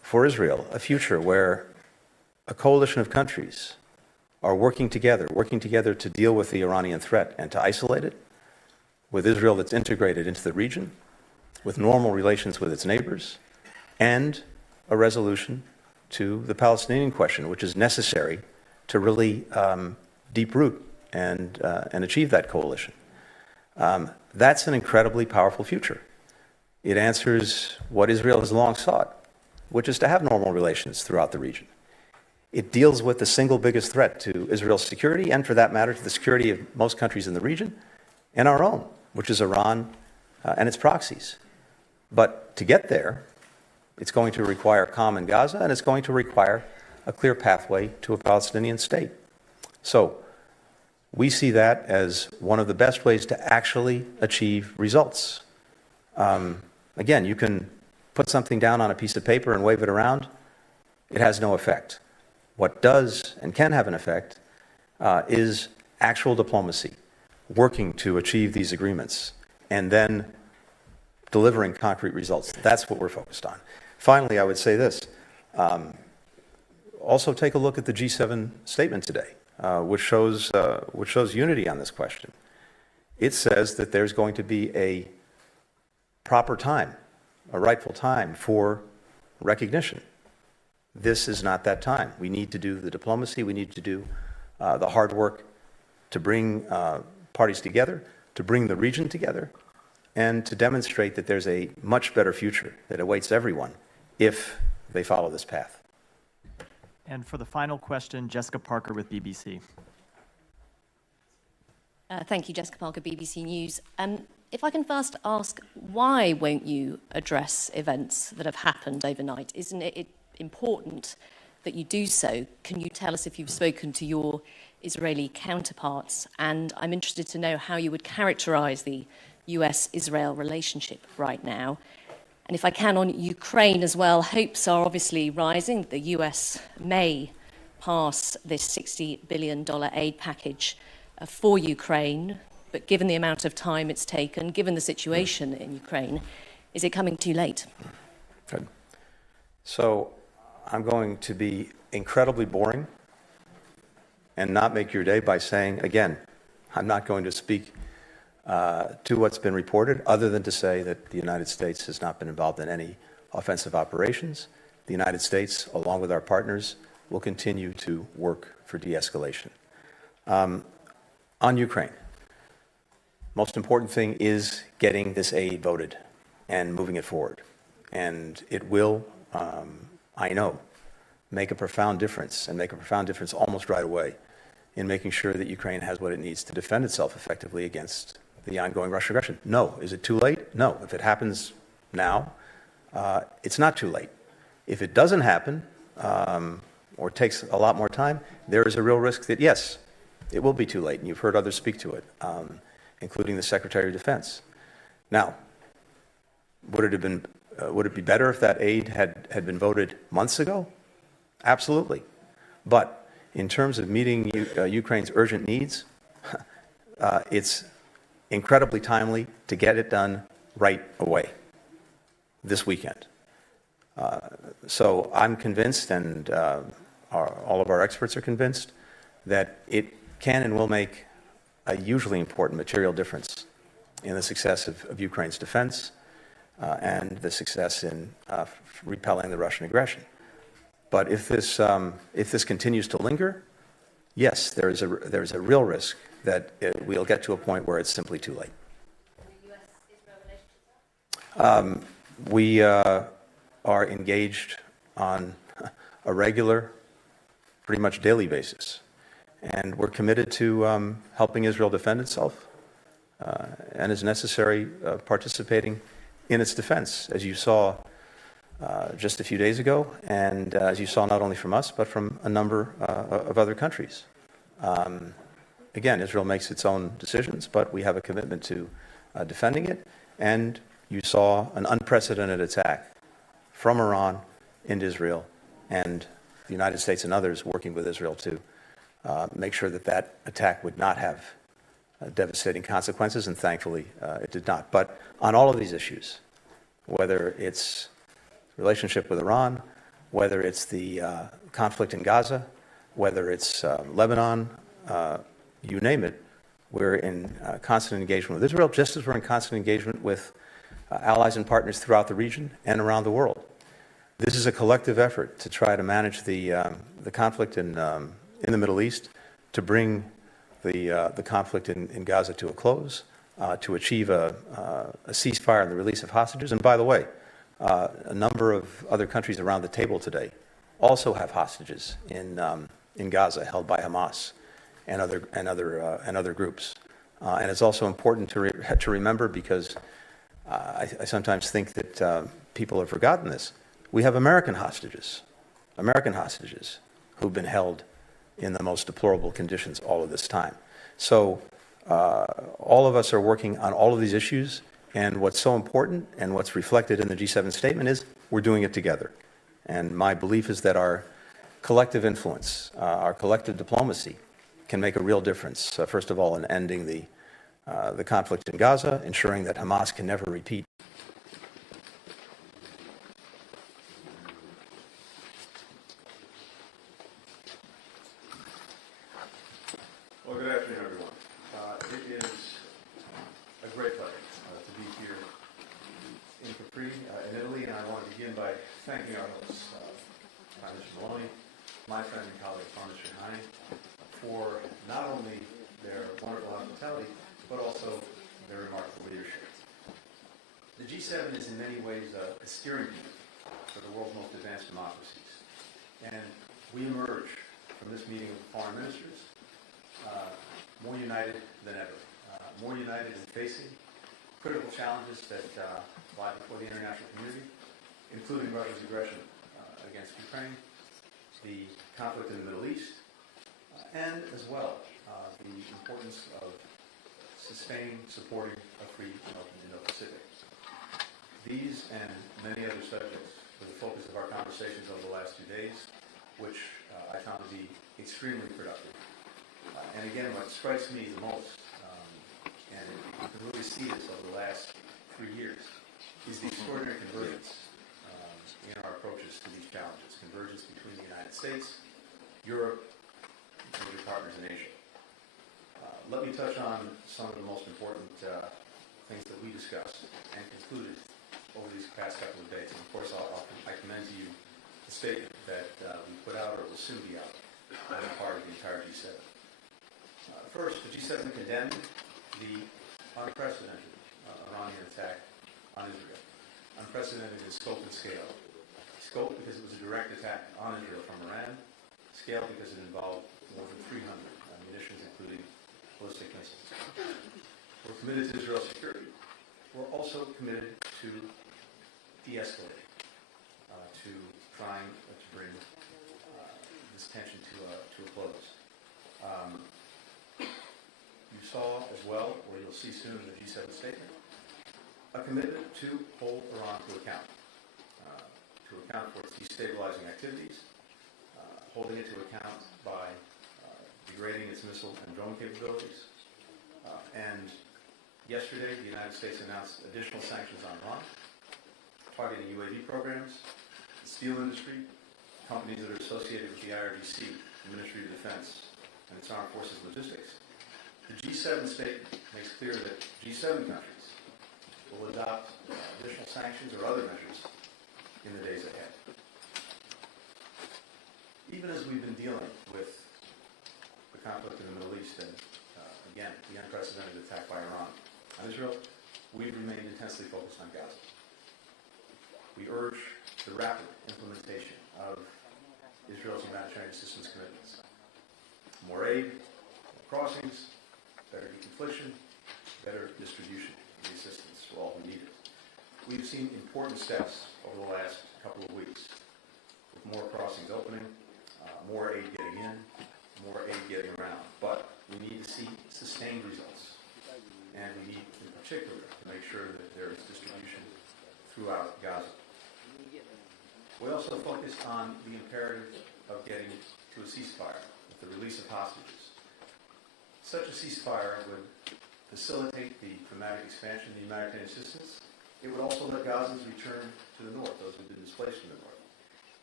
for Israel a future where a coalition of countries are working together to deal with the Iranian threat and to isolate it, with Israel that's integrated into the region, with normal relations with its neighbors, and a resolution to the Palestinian question, which is necessary to really deep root and achieve that coalition. That's an incredibly powerful future. It answers what Israel has long sought, which is to have normal relations throughout the region. It deals with the single biggest threat to Israel's security, and for that matter, to the security of most countries in the region, and our own, which is Iran and its proxies. But to get there, it's going to require calm in Gaza, and it's going to require a clear pathway to a Palestinian state. So we see that as one of the best ways to actually achieve results. Again, you can put something down on a piece of paper and wave it around. It has no effect. What does and can have an effect is actual diplomacy, working to achieve these agreements, and then delivering concrete results. That's what we're focused on. Finally, I would say this. Also take a look at the G7 statement today, which shows unity on this question. It says that there's going to be a proper time, a rightful time for recognition. This is not that time. We need to do the diplomacy. We need to do the hard work to bring parties together, to bring the region together, and to demonstrate that there's a much better future that awaits everyone if they follow this path. And for the final question, Jessica Parker with BBC. Thank you, Jessica Parker, BBC News. If I can first ask, why won't you address events that have happened overnight? Isn't it important that you do so? Can you tell us if you've spoken to your Israeli counterparts? And I'm interested to know how you would characterize the US-Israel relationship right now. And if I can, on Ukraine as well, hopes are obviously rising. The US may pass this $60 billion aid package for Ukraine, but given the amount of time it's taken, given the situation in Ukraine, is it coming too late? Good. So I'm going to be incredibly boring and not make your day by saying, again, I'm not going to speak to what's been reported, other than to say that the United States has not been involved in any offensive operations. The United States, along with our partners, will continue to work for de-escalation. On Ukraine, most important thing is getting this aid voted and moving it forward. And it will, I know, make a profound difference, and make a profound difference almost right away in making sure that Ukraine has what it needs to defend itself effectively against the ongoing Russian aggression. No. Is it too late? No. If it happens now, it's not too late. If it doesn't happen, or takes a lot more time, there is a real risk that, yes, it will be too late, and you've heard others speak to it, including the Secretary of Defense. Now, would it be better if that aid had been voted months ago? Absolutely. But in terms of meeting Ukraine's urgent needs, it's incredibly timely to get it done right away, this weekend. So I'm convinced, and all of our experts are convinced, that it can and will make a hugely important material difference in the success of Ukraine's defense and the success in repelling the Russian aggression. But if this continues to linger, yes, there is a real risk that we'll get to a point where it's simply too late. We are engaged on a regular, pretty much daily basis. And we're committed to helping Israel defend itself and, as necessary, participating in its defense, as you saw just a few days ago, and as you saw not only from us, but from a number of other countries. Again, Israel makes its own decisions, but we have a commitment to defending it. And you saw an unprecedented attack from Iran into Israel, and the United States and others working with Israel to make sure that that attack would not have devastating consequences, and thankfully it did not. But on all of these issues, whether it's relationship with Iran, whether it's the conflict in Gaza, whether it's Lebanon, you name it, we're in constant engagement with Israel, just as we're in constant engagement with allies and partners throughout the region and around the world. This is a collective effort to try to manage the conflict in the Middle East, to bring the conflict in Gaza to a close, to achieve a ceasefire and the release of hostages. And by the way, a number of other countries around the table today also have hostages in Gaza held by Hamas and other groups. And it's also important to remember, because I sometimes think that people have forgotten this. We have American hostages who've been held in the most deplorable conditions all of this time. So all of us are working on all of these issues, and what's so important and what's reflected in the G7 statement is we're doing it together. And my belief is that our collective influence, our collective diplomacy can make a real difference, first of all, in ending the conflict in Gaza, ensuring that Hamas can never repeat. Well, good afternoon, everyone. It is a great pleasure to be here in Capri, in Italy, and I want to begin by thanking our hosts, Prime Minister Maloney, my friend and colleague, Prime Minister Hani, for not only their wonderful hospitality, but also their remarkable leadership. The G7 is in many ways a steering wheel for the world's most advanced democracies. And we emerge from this meeting of foreign ministers more united than ever, more united in facing critical challenges that lie before the international community, including Russia's aggression against Ukraine, the conflict in the Middle East, and as well the importance of sustaining, supporting a free and open Indo-Pacific. These and many other subjects were the focus of our conversations over the last 2 days, which I found to be extremely productive. And again, what strikes me the most, and you can really see this over the last 3 years, is the extraordinary convergence in our approaches to these challenges. Convergence between the United States, Europe, and major partners in Asia. Let me touch on some of the most important things that we discussed and concluded over these past couple of days. And of course, I commend to you the statement that we put out, or will soon be out, on the part of the entire G7. First, the G7 condemned the unprecedented Iranian attack on Israel. Unprecedented in scope and scale. Scope because it was a direct attack on Israel from Iran. Scale because it involved more than 300 munitions, including ballistic missiles. We're committed to Israel's security. We're also committed to de-escalating, to trying to bring this tension to a close. You saw as well, or you'll see soon in the G7 statement, a commitment to hold Iran to account for its destabilizing activities, holding it to account by degrading its missile and drone capabilities. And yesterday, the United States announced additional sanctions on Iran, targeting UAV programs, the steel industry, companies that are associated with the IRGC, the Ministry of Defense, and its armed forces logistics. The G7 statement makes clear that G7 countries will adopt additional sanctions or other measures in the days ahead. Even as we've been dealing with the conflict in the Middle East and, again, the unprecedented attack by Iran on Israel, we've remained intensely focused on Gaza. We urge the rapid implementation of Israel's humanitarian assistance commitments. More aid, more crossings, better deconfliction, better distribution of the assistance for all who need it. We've seen important steps over the last couple of weeks, with more crossings opening, more aid getting in, more aid getting around. But we need to see sustained results. And we need, in particular, to make sure that there is distribution throughout Gaza. We also focused on the imperative of getting to a ceasefire with the release of hostages. Such a ceasefire would facilitate the dramatic expansion of the humanitarian assistance. It would also let Gazans return to the north, those who have been displaced from the north.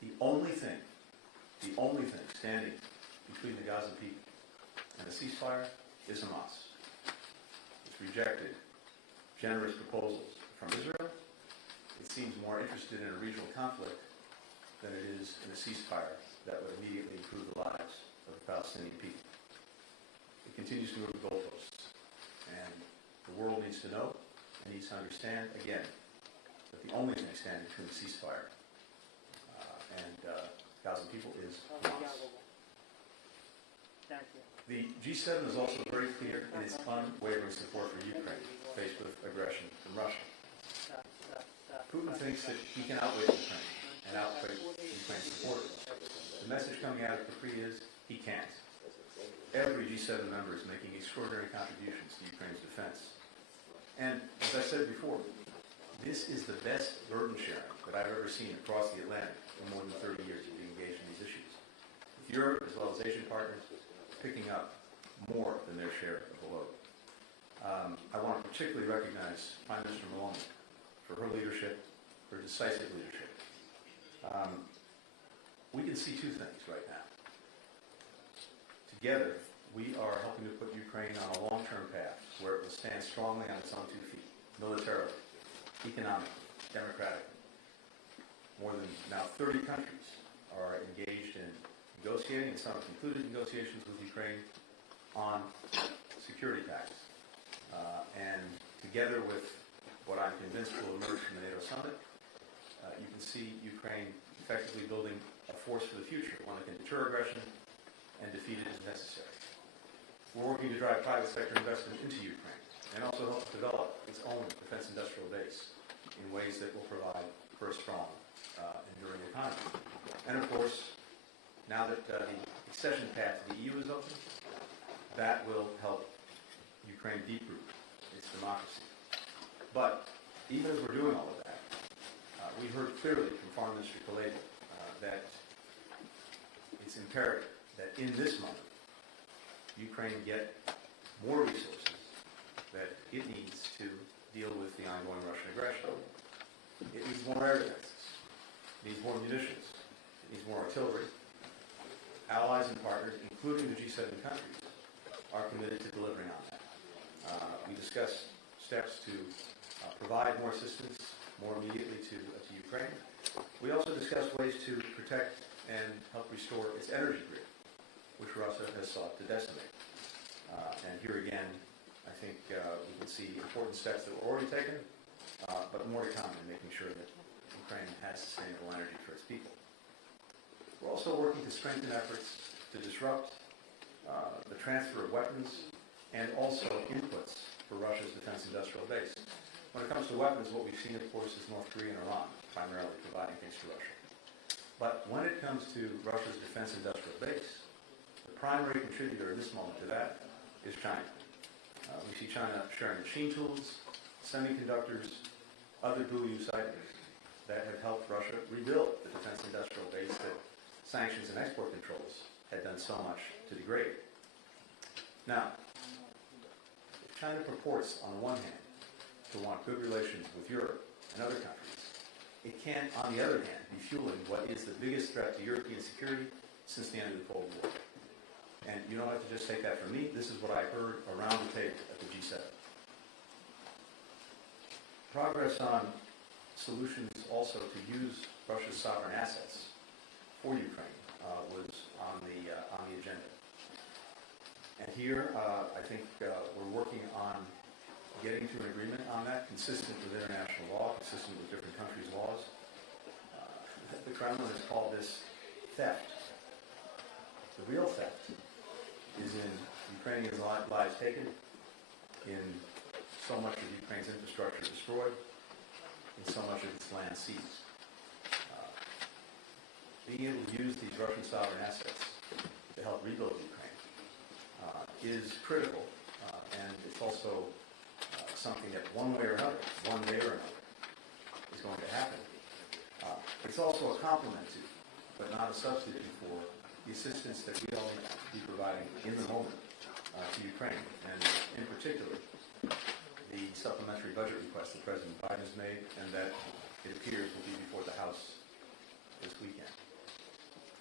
the only thing standing between the Gaza people and a ceasefire is Hamas. It's rejected generous proposals from Israel. It seems more interested in a regional conflict than it is in a ceasefire that would immediately improve the lives of the Palestinian people. It continues to move the goalposts, and the world needs to know and needs to understand, again, that the only thing standing between the ceasefire and Gaza people is Hamas. The G7 is also very clear in its unwavering support for Ukraine, faced with aggression from Russia. Putin thinks that he can outwit Ukraine and outwit Ukraine's supporters. The message coming out of Capri is he can't. Every G7 member is making extraordinary contributions to Ukraine's defense. And as I said before, this is the best burden sharing that I've ever seen across the Atlantic in more than 30 years of being engaged in these issues. With Europe, as well as Asian partners, picking up more than their share of the load. I want to particularly recognize Prime Minister Maloney for her leadership, her decisive leadership. We can see two things right now. Together, we are helping to put Ukraine on a long-term path where it will stand strongly on its own 2 feet, militarily, economically, democratically. More than now 30 countries are engaged in negotiating, and some have concluded negotiations with Ukraine on security pacts. And together with what I'm convinced will emerge from the NATO summit, you can see Ukraine effectively building a force for the future, one that can deter aggression and defeat it as necessary. We're working to drive private sector investment into Ukraine and also help develop its own defense industrial base in ways that will provide for a strong, enduring economy. And of course, now that the accession path to the EU is open, that will help Ukraine deep-root its democracy. But even as we're doing all of that, we heard clearly from Foreign Minister Kuleba that it's imperative that in this moment, Ukraine get more resources that it needs to deal with the ongoing Russian aggression. It needs more air defenses. It needs more munitions. It needs more artillery. Allies and partners, including the G7 countries, are committed to delivering on that. We discussed steps to provide more assistance more immediately to Ukraine. We also discussed ways to protect and help restore its energy grid, which Russia has sought to decimate. And here again, I think we can see important steps that were already taken, but more to come in making sure that Ukraine has sustainable energy for its people. We're also working to strengthen efforts to disrupt the transfer of weapons and also inputs for Russia's defense industrial base. When it comes to weapons, what we've seen, of course, is North Korea and Iran primarily providing things to Russia. But when it comes to Russia's defense industrial base, the primary contributor in this moment to that is China. We see China sharing machine tools, semiconductors, other dual-use items that have helped Russia rebuild the defense industrial base that sanctions and export controls had done so much to degrade. Now, if China purports, on the one hand, to want good relations with Europe and other countries, it can't, on the other hand, be fueling what is the biggest threat to European security since the end of the Cold War. And you don't have to just take that from me. This is what I heard around the table at the G7. Progress on solutions also to use Russia's sovereign assets for Ukraine was on the agenda. And here, I think we're working on getting to an agreement on that, consistent with international law, consistent with different countries' laws. The Kremlin has called this theft. The real theft is in Ukrainian lives taken, in so much of Ukraine's infrastructure destroyed, in so much of its land seized. Being able to use these Russian sovereign assets to help rebuild Ukraine is critical, and it's also something that one way or another, is going to happen. It's also a complement to, but not a substitute for, the assistance that we all need to be providing in the moment to Ukraine, and in particular, the supplementary budget request that President Biden has made, and that it appears will be before the House this weekend.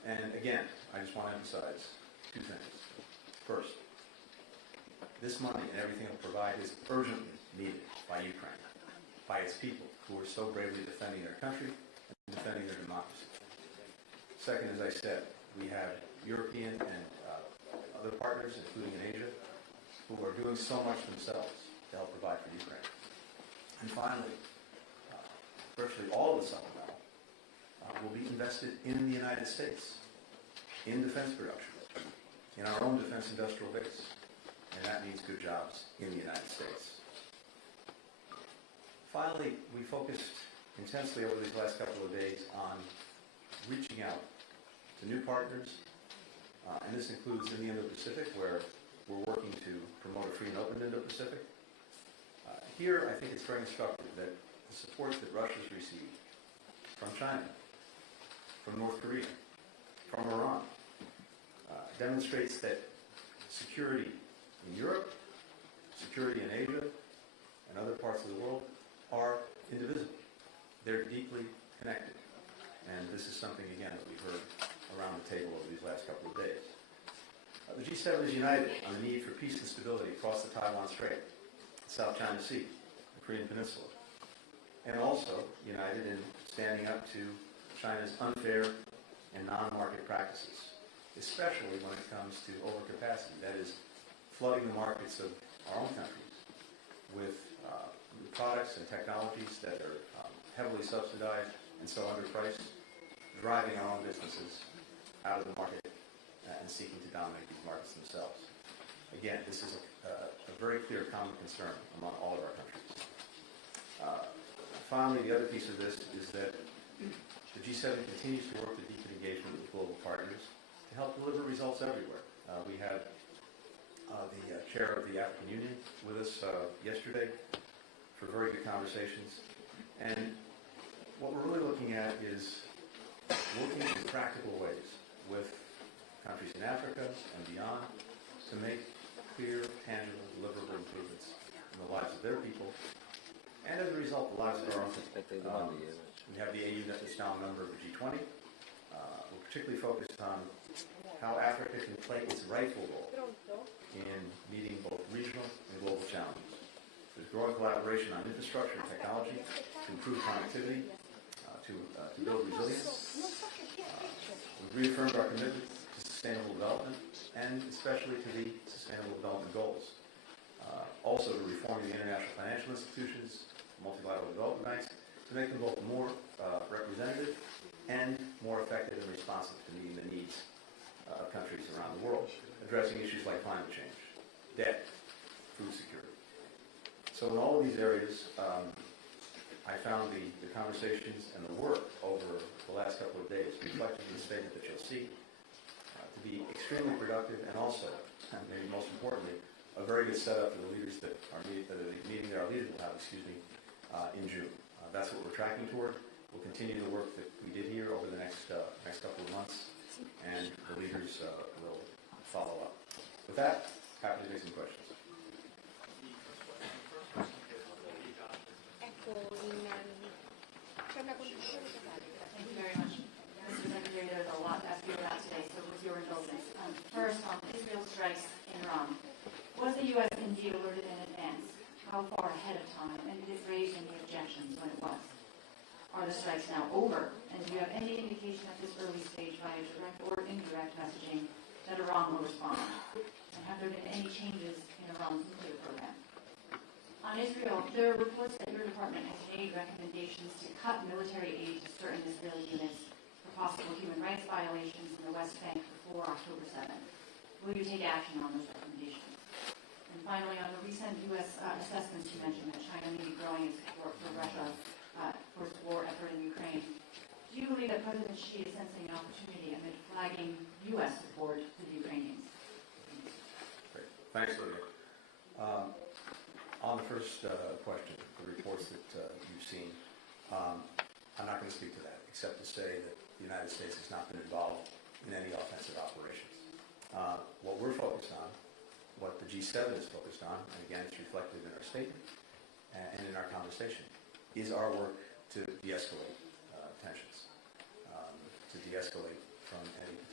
And again, I just want to emphasize two things. First, this money and everything it will provide is urgently needed by Ukraine, by its people who are so bravely defending their country and defending their democracy. Second, as I said, we have European and other partners, including in Asia, who are doing so much themselves to help provide for Ukraine. And finally, virtually all of the supplemental will be invested in the United States, in defense production, in our own defense industrial base. And that means good jobs in the United States. Finally, we focused intensely over these last couple of days on reaching out to new partners, and this includes in the Indo-Pacific, where we're working to promote a free and open Indo-Pacific. Here, I think it's very instructive that the support that Russia's received from China, from North Korea, from Iran, demonstrates that security in Europe, security in Asia, and other parts of the world are indivisible. They're deeply connected. And this is something, again, that we've heard around the table over these last couple of days. The G7 is united on the need for peace and stability across the Taiwan Strait, the South China Sea, the Korean Peninsula, and also united in standing up to China's unfair and non-market practices, especially when it comes to overcapacity, that is, flooding the markets of our own countries with products and technologies that are heavily subsidized and so underpriced, driving our own businesses out of the market and seeking to dominate these markets themselves. Again, this is a very clear common concern among all of our countries. Finally, the other piece of this is that the G7 continues to work to deepen engagement with global partners to help deliver results everywhere. We had the chair of the African Union with us yesterday for very good conversations. And what we're really looking at is working in practical ways with countries in Africa and beyond to make clear, tangible, deliverable improvements in the lives of their people and, as a result, the lives of our own people. We have the AU now a member of the G20. We're particularly focused on how Africa can play its rightful role in meeting both regional and global challenges. There's growing collaboration on infrastructure and technology to improve connectivity, to build resilience. We've reaffirmed our commitment to sustainable development and especially to the Sustainable Development Goals. Also to reforming the international financial institutions, multilateral development banks, to make them both more representative and more effective and responsive to meeting the needs of countries around the world, addressing issues like climate change, debt, food security. So in all of these areas, I found the conversations and the work over the last couple of days reflected in the statement that you'll see to be extremely productive and also, and maybe most importantly, a very good setup for the leaders that are meeting that our leaders will have, in June. That's what we're tracking toward. We'll continue the work that we did here over the next couple of months, and the leaders will follow up. With that, happy to take some questions. Thank you very much. Mr. Secretary, there's a lot to ask you about today, so with your indulgence. First, on Israel strikes in Iran. Was the U.S. indeed alerted in advance? How far ahead of time? And did it raise any objections when it was? Are the strikes now over? And do you have any indication at this early stage via direct or indirect messaging that Iran will respond? And have there been any changes in Iran's nuclear program? On Israel, there are reports that your department has made recommendations to cut military aid to certain Israeli units for possible human rights violations in the West Bank before October 7th. Will you take action on those recommendations? And finally, on the recent U.S. assessments, you mentioned that China may be growing its support for Russia for its war effort in Ukraine. Do you believe that President Xi is sensing an opportunity amid flagging U.S. support to the Ukrainians? Great. Thanks, Lydia. On the first question, the reports that you've seen, I'm not going to speak to that, except to say that the United States has not been involved in any offensive operations. What we're focused on, what the G7 is focused on, and again, it's reflected in our statement and in our conversation, is our work to de-escalate tensions, to de-escalate from any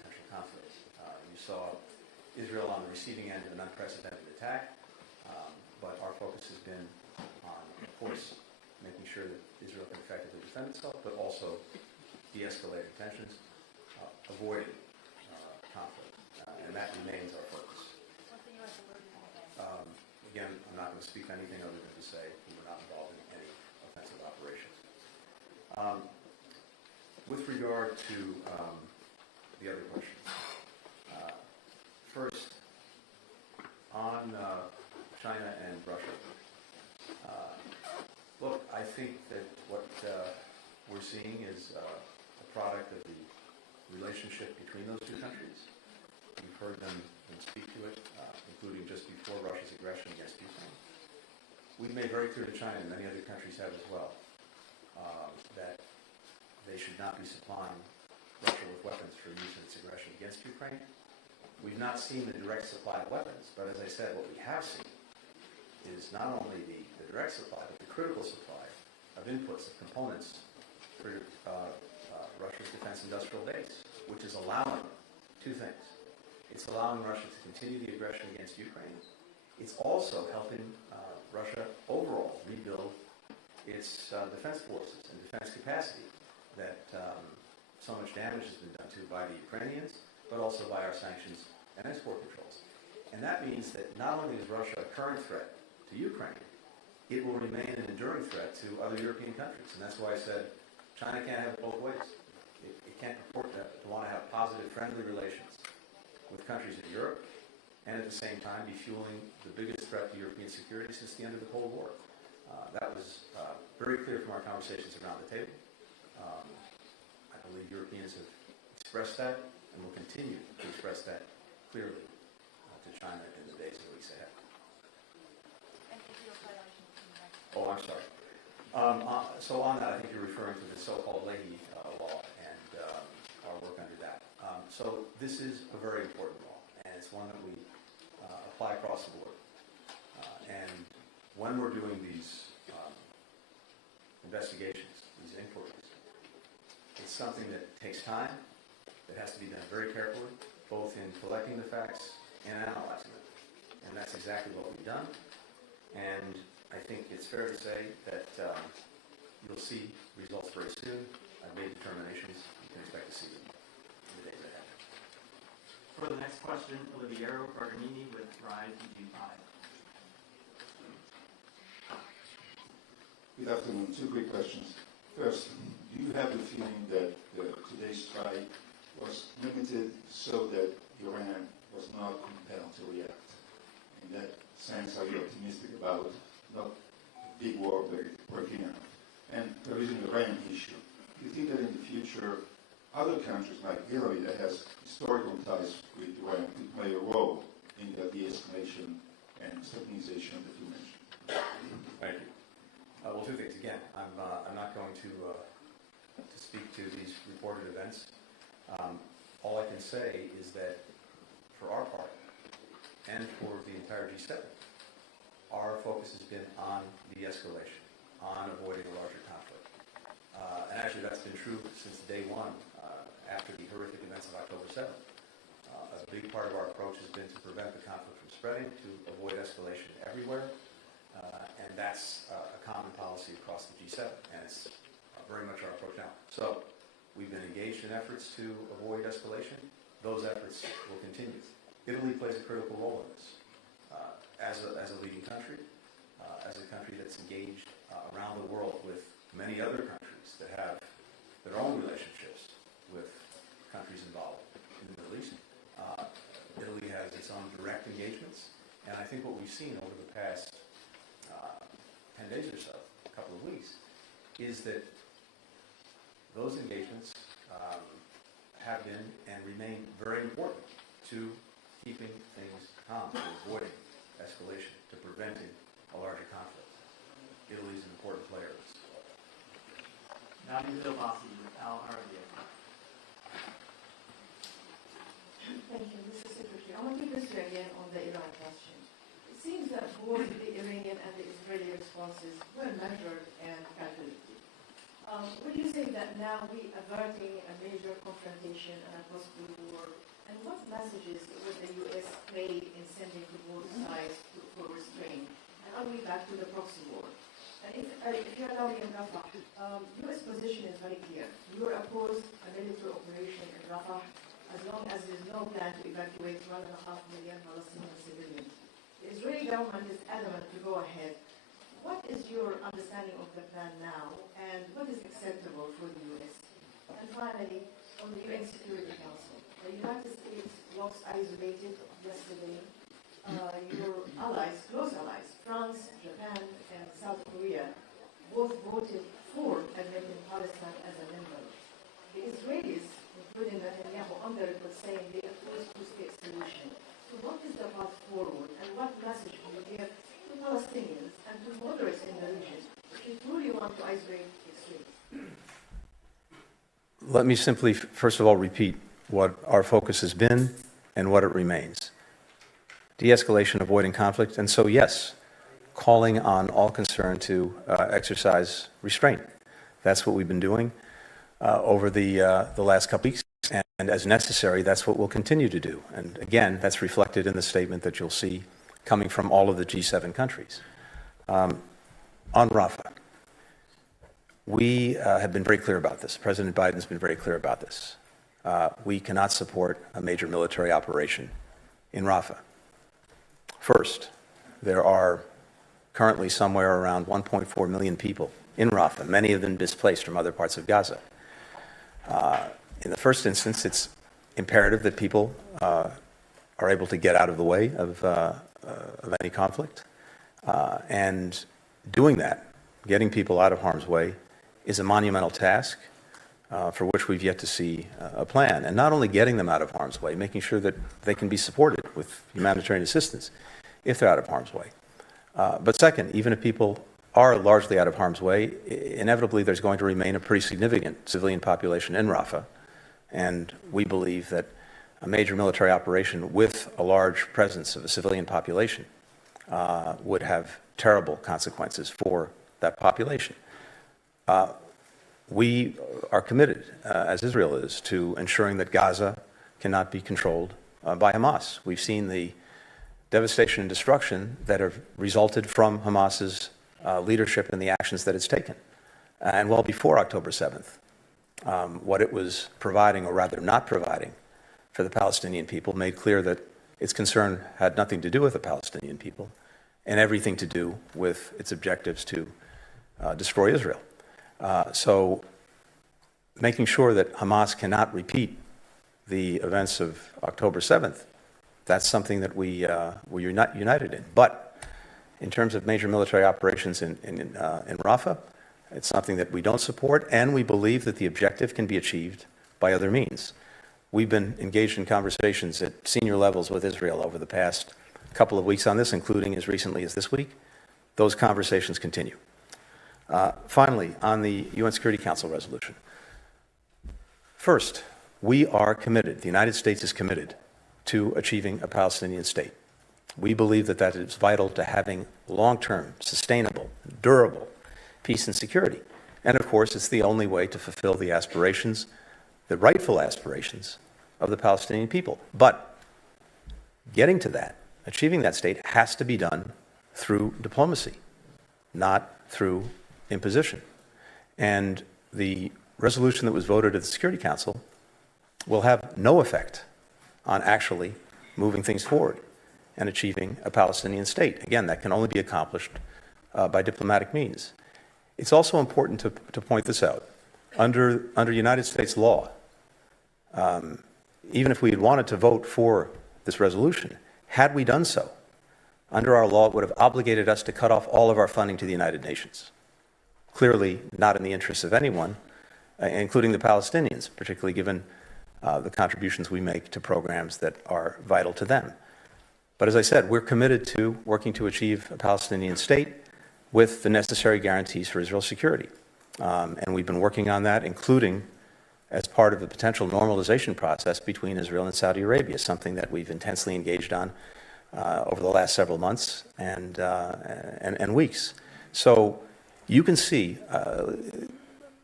saw Israel on the receiving end of an unprecedented attack, but our focus has been on, of course, making sure that Israel can effectively defend itself, but also de-escalating tensions, avoiding conflict, and that remains our focus. Again, I'm not going to speak anything other than to say we were not involved in any offensive operations. With regard to the other questions, first, on China and Russia, look, I think that what we're seeing is a product of the relationship between those two countries. You've heard them speak to it, including just before Russia's aggression against Ukraine. We've made very clear to China, and many other countries have as well, that they should not be supplying Russia with weapons for use in its aggression against Ukraine. We've not seen the direct supply of weapons, but as I said, what we have seen is not only the direct supply, but the critical supply of inputs, of components for Russia's defense industrial base, which is allowing two things. It's allowing Russia to continue the aggression against Ukraine. It's also helping Russia overall rebuild its defense forces and defense capacity that so much damage has been done to by the Ukrainians, but also by our sanctions and export controls. And that means that not only is Russia a current threat to Ukraine, it will remain an enduring threat to other European countries. And that's why I said China can't have it both ways. It can't purport to want to have positive, friendly relations with countries in Europe and at the same time be fueling the biggest threat to European security since the end of the Cold War. That was very clear from our conversations around the table. I believe Europeans have expressed that and will continue to express that clearly to China in the days and weeks ahead. Oh, I'm sorry. So on that, I think you're referring to the so-called Leahy law and our work under that. So this is a very important law, and it's one that we apply across the board. And when we're doing these investigations, these inquiries, it's something that takes time, that has to be done very carefully, both in collecting the facts and analyzing them. And that's exactly what we've done. And I think it's fair to say that you'll see results very soon. I've made determinations. You can expect to see them in the days ahead. For the next question, Oliviero Barganini with Rise EG5. Good afternoon. Two quick questions. First, do you have the feeling that today's strike was limited so that Iran was not compelled to react? In that sense, are you optimistic about not big war breaking out? And there is an Iran issue. Do you think that in the future, other countries like Italy that has historical ties with Iran could play a role in the de-escalation and stabilization that you mentioned? Thank you. Well, two things. Again, I'm not going to speak to these reported events. All I can say is that for our part, and for the entire G7, our focus has been on de-escalation, on avoiding a larger conflict. And actually that's been true since day one, after the horrific events of October 7th. A big part of our approach has been to prevent the conflict from spreading, to avoid escalation everywhere. And that's a common policy across the G7, and it's very much our approach now. So we've been engaged in efforts to avoid escalation. Those efforts will continue. Italy plays a critical role in this. As a leading country, as a country that's engaged around the world with many other countries that have their own relationships with countries involved in the Middle East. Italy has its own direct engagements, and I think what we've seen over the past 10 days or so, a couple of weeks, is that those engagements have been and remain very important to keeping things calm, to avoiding escalation, to preventing a larger conflict. Italy is an important player in this. Nadia Delbasi with Al Arabiya. Thank you, Mr. Secretary. I want to address you again on the Iran question. It seems that both the Iranian and the Israeli responses were measured and calculated. Would you say that now we are averting a major confrontation and a possible war? And what messages would the U.S. play in sending to both sides for restraint? And are we back to the proxy war? And if you allow me in Rafah, U.S. position is very clear. You are opposed a military operation in Rafah as long as there is no plan to evacuate 1.5 million Palestinian civilians. The Israeli government is adamant to go ahead. What is your understanding of the plan now, and what is acceptable for the U.S.? And finally, on the UN Security Council, the United States was isolated yesterday. Your allies, close allies, France, Japan, and South Korea, both voted for admitting Palestine as a member. The Israelis, including Netanyahu, on the record saying they oppose two-state solution. So what is the path forward, and what message will you give to Palestinians and to moderates in the region if you truly want to isolate extremes? Let me simply, first of all, repeat what our focus has been and what it remains. De-escalation, avoiding conflict, and so yes, calling on all concerned to exercise restraint. That's what we've been doing over the last couple weeks, and as necessary, that's what we'll continue to do. And again, that's reflected in the statement that you'll see coming from all of the G7 countries. On Rafah, we have been very clear about this. President Biden's been very clear about this. We cannot support a major military operation in Rafah. First, there are currently somewhere around 1.4 million people in Rafah, many of them displaced from other parts of Gaza. In the first instance, it's imperative that people are able to get out of the way of any conflict. And doing that, getting people out of harm's way, is a monumental task for which we've yet to see a plan. And not only getting them out of harm's way, making sure that they can be supported with humanitarian assistance if they're out of harm's way. But second, even if people are largely out of harm's way, inevitably there's going to remain a pretty significant civilian population in Rafah. And we believe that a major military operation with a large presence of a civilian population would have terrible consequences for that population. We are committed, as Israel is, to ensuring that Gaza cannot be controlled by Hamas. We've seen the devastation and destruction that have resulted from Hamas's leadership and the actions that it's taken. And well before October 7th, what it was providing, or rather not providing, for the Palestinian people made clear that its concern had nothing to do with the Palestinian people and everything to do with its objectives to destroy Israel. So making sure that Hamas cannot repeat the events of October 7th, that's something that we're united in. But in terms of major military operations in Rafah, it's something that we don't support, and we believe that the objective can be achieved by other means. We've been engaged in conversations at senior levels with Israel over the past couple of weeks on this, including as recently as this week. Those conversations continue. Finally, on the UN Security Council resolution. First, we are committed, the United States is committed to achieving a Palestinian state. We believe that that is vital to having long-term, sustainable, durable peace and security. And of course, it's the only way to fulfill the aspirations, the rightful aspirations of the Palestinian people. But getting to that, achieving that state, has to be done through diplomacy, not through imposition. And the resolution that was voted at the Security Council will have no effect on actually moving things forward and achieving a Palestinian state. Again, that can only be accomplished by diplomatic means. It's also important to point this out. Under United States law, even if we had wanted to vote for this resolution, had we done so, under our law, it would have obligated us to cut off all of our funding to the United Nations. Clearly not in the interests of anyone, including the Palestinians, particularly given the contributions we make to programs that are vital to them. But as I said, we're committed to working to achieve a Palestinian state with the necessary guarantees for Israel's security. And we've been working on that, including as part of the potential normalization process between Israel and Saudi Arabia, something that we've intensely engaged on over the last several months and weeks. So you can see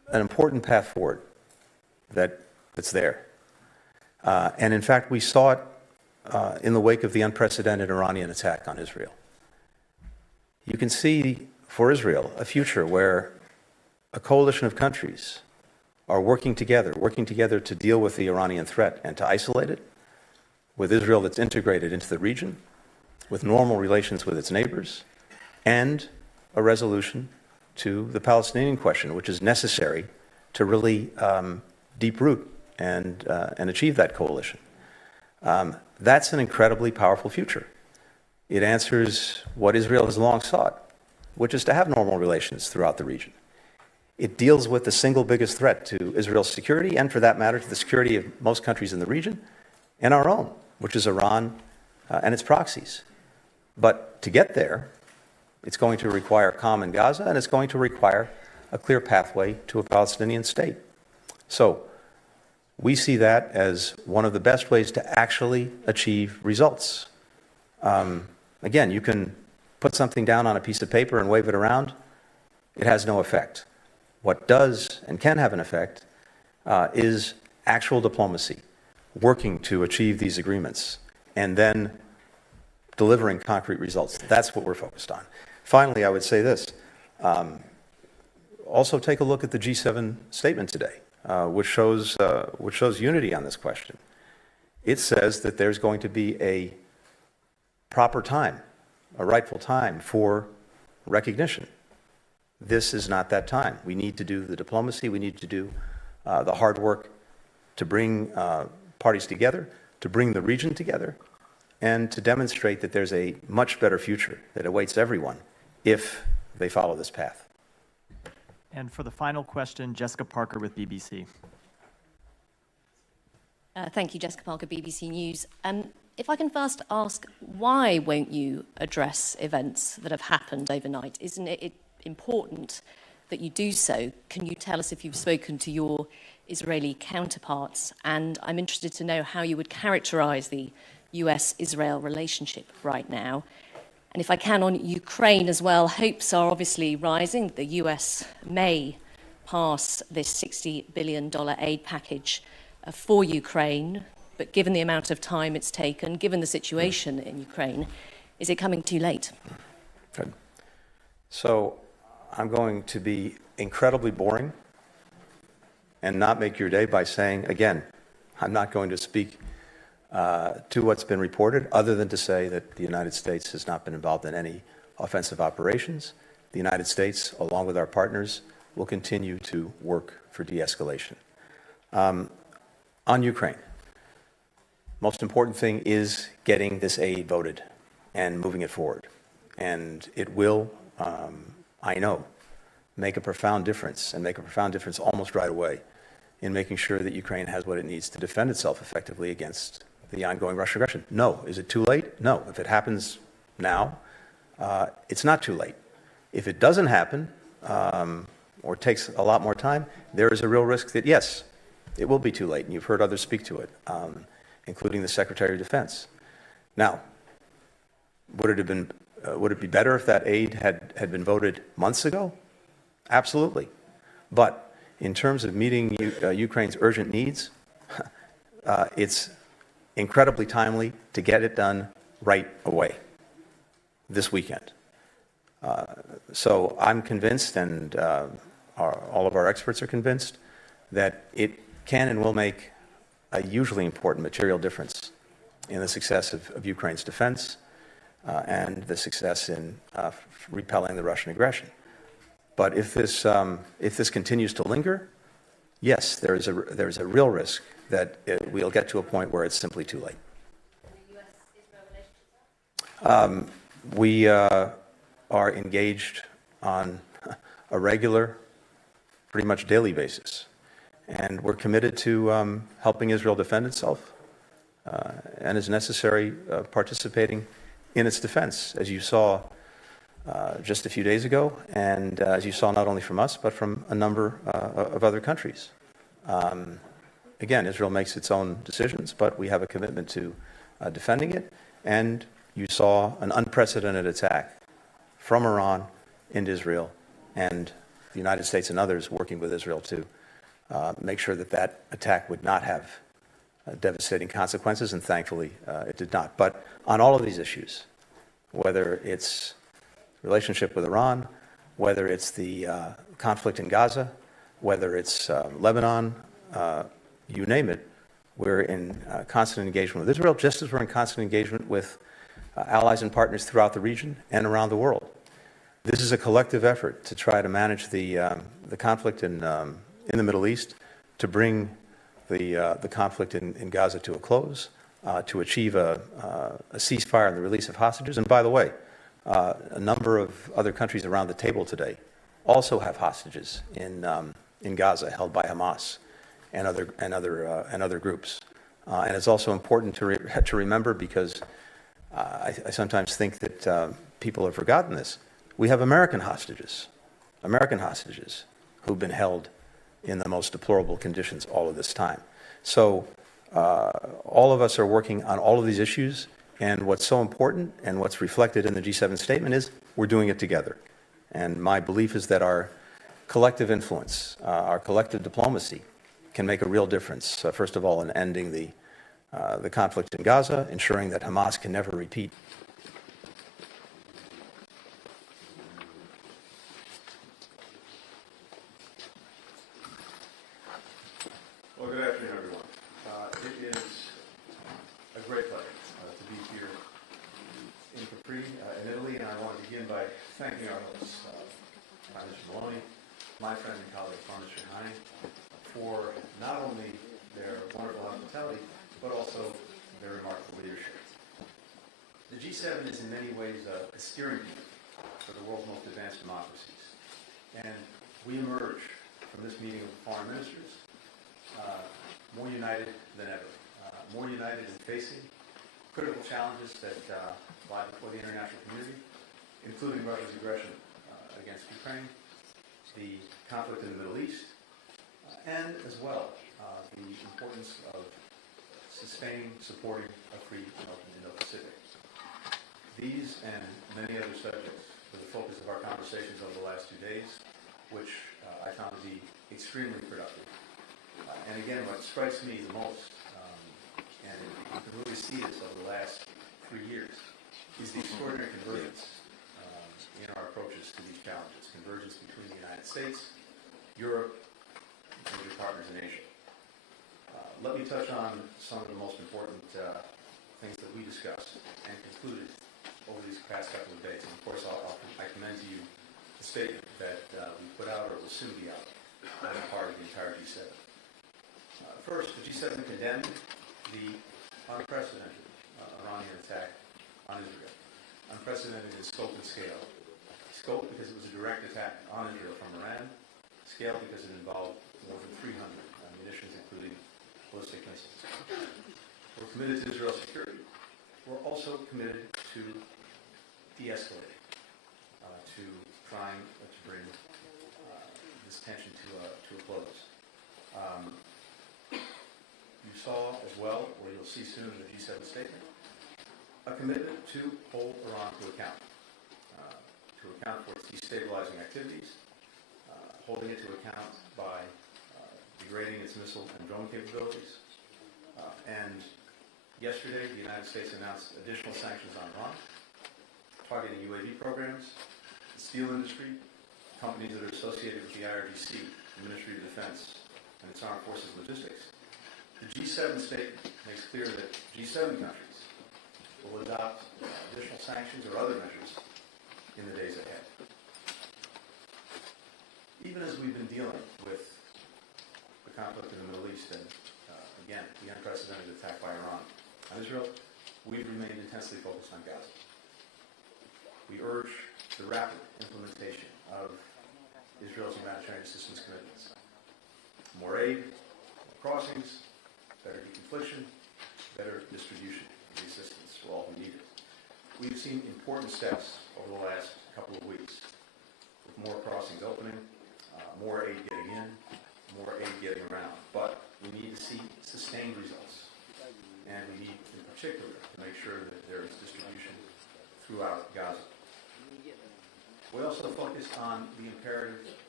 an important path forward that's there. And in fact, we saw it in the wake of the unprecedented Iranian attack on Israel. You can see for Israel a future where a coalition of countries are working together to deal with the Iranian threat and to isolate it, with Israel that's integrated into the region, with normal relations with its neighbors, and a resolution to the Palestinian question, which is necessary to really deep root and achieve that coalition. That's an incredibly powerful future. It answers what Israel has long sought, which is to have normal relations throughout the region. It deals with the single biggest threat to Israel's security, and for that matter, to the security of most countries in the region, and our own, which is Iran and its proxies. But to get there, it's going to require calm in Gaza, and it's going to require a clear pathway to a Palestinian state. So we see that as one of the best ways to actually achieve results. Again, you can put something down on a piece of paper and wave it around. It has no effect. What does and can have an effect is actual diplomacy, working to achieve these agreements, and then delivering concrete results. That's what we're focused on. Finally, I would say this. Also take a look at the G7 statement today, which shows unity on this question. It says that there's going to be a proper time, a rightful time for recognition. This is not that time. We need to do the diplomacy. We need to do the hard work to bring parties together, to bring the region together, and to demonstrate that there's a much better future that awaits everyone if they follow this path. And for the final question, Jessica Parker with BBC. Thank you, Jessica Parker, BBC News. If I can first ask, why won't you address events that have happened overnight? Isn't it important that you do so? Can you tell us if you've spoken to your Israeli counterparts? And I'm interested to know how you would characterize the US-Israel relationship right now. And if I can, on Ukraine as well, hopes are obviously rising. The US may pass this $60 billion aid package for Ukraine, but given the amount of time it's taken, given the situation in Ukraine, is it coming too late? Good. So I'm going to be incredibly boring and not make your day by saying, again, I'm not going to speak to what's been reported, other than to say that the United States has not been involved in any offensive operations. The United States, along with our partners, will continue to work for de-escalation. On Ukraine, most important thing is getting this aid voted and moving it forward. And it will, I know, make a profound difference, and make a profound difference almost right away in making sure that Ukraine has what it needs to defend itself effectively against the ongoing Russian aggression. No. Is it too late? No. If it happens now, it's not too late. If it doesn't happen, or takes a lot more time, there is a real risk that, yes, it will be too late, and you've heard others speak to it, including the Secretary of Defense. Now, would it be better if that aid had been voted months ago? Absolutely. But in terms of meeting Ukraine's urgent needs, it's incredibly timely to get it done right away, this weekend. So I'm convinced, and all of our experts are convinced, that it can and will make a hugely important material difference in the success of Ukraine's defense and the success in repelling the Russian aggression. But if this continues to linger, yes, there is a real risk that we'll get to a point where it's simply too late. We are engaged on a regular, pretty much daily basis, and we're committed to helping Israel defend itself, and as necessary, participating in its defense, as you saw just a few days ago, and as you saw not only from us, but from a number of other countries. Again, Israel makes its own decisions, but we have a commitment to defending it, and you saw an unprecedented attack from Iran into Israel, and the United States and others working with Israel to make sure that that attack would not have devastating consequences, and thankfully it did not. But on all of these issues, whether it's relationship with Iran, whether it's the conflict in Gaza, whether it's Lebanon, you name it, we're in constant engagement with Israel, just as we're in constant engagement with allies and partners throughout the region and around the world. This is a collective effort to try to manage the conflict in the Middle East, to bring the conflict in Gaza to a close, to achieve a ceasefire and the release of hostages. And by the way, a number of other countries around the table today also have hostages in Gaza held by Hamas and other groups. And it's also important to remember, because I sometimes think that people have forgotten this. We have American hostages who've been held in the most deplorable conditions all of this time. So all of us are working on all of these issues, and what's so important and what's reflected in the G7 statement is we're doing it together. And my belief is that our collective influence, our collective diplomacy can make a real difference, first of all, in ending the conflict in Gaza, ensuring that Hamas can never repeat. Well, good afternoon, everyone. It is a great pleasure to be here in Capri, in Italy, and I want to begin by thanking our hosts, Prime Minister Maloney, my friend and colleague, Prime Minister Hani, for not only their wonderful hospitality, but also their remarkable leadership. The G7 is in many ways a steering committee for the world's most advanced democracies. And we emerge from this meeting of foreign ministers more united than ever, more united in facing critical challenges that lie before the international community, including Russia's aggression against Ukraine, the conflict in the Middle East, and as well the importance of sustaining, supporting a free and open Indo-Pacific. These and many other subjects were the focus of our conversations over the last 2 days, which I found to be extremely productive. And again, what strikes me the most, and you can really see this over the last 3 years, is the extraordinary convergence in our approaches to these challenges. Convergence between the United States, Europe, and major partners in Asia. Let me touch on some of the most important things that we discussed and concluded over these past couple of days. And of course, I commend to you the statement that we put out, or will soon be out, as a part of the entire G7. First, the G7 condemned the unprecedented Iranian attack on Israel. Unprecedented in scope and scale. Scope because it was a direct attack on Israel from Iran. Scale because it involved more than 300 munitions, including ballistic missiles. We're committed to Israel's security. We're also committed to de-escalating, to trying to bring this tension to a close. You saw as well, or you'll see soon in the G7 statement, a commitment to hold Iran to account for its destabilizing activities, holding it to account by degrading its missile and drone capabilities. And yesterday, the United States announced additional sanctions on Iran, targeting UAV programs, the steel industry, companies that are associated with the IRGC, the Ministry of Defense, and its armed forces logistics. The G7 statement makes clear that G7 countries will adopt additional sanctions or other measures in the days ahead. Even as we've been dealing with the conflict in the Middle East and, again, the unprecedented attack by Iran on Israel, we've remained intensely focused on Gaza. We urge the rapid implementation of Israel's humanitarian assistance commitments. More aid, more crossings, better deconfliction, better distribution of the assistance for all who need it. We've seen important steps over the last couple of weeks, with more crossings opening, more aid getting in, more aid getting around. But we need to see sustained results. And we need, in particular, to make sure that there is distribution throughout Gaza. We also focused on the imperative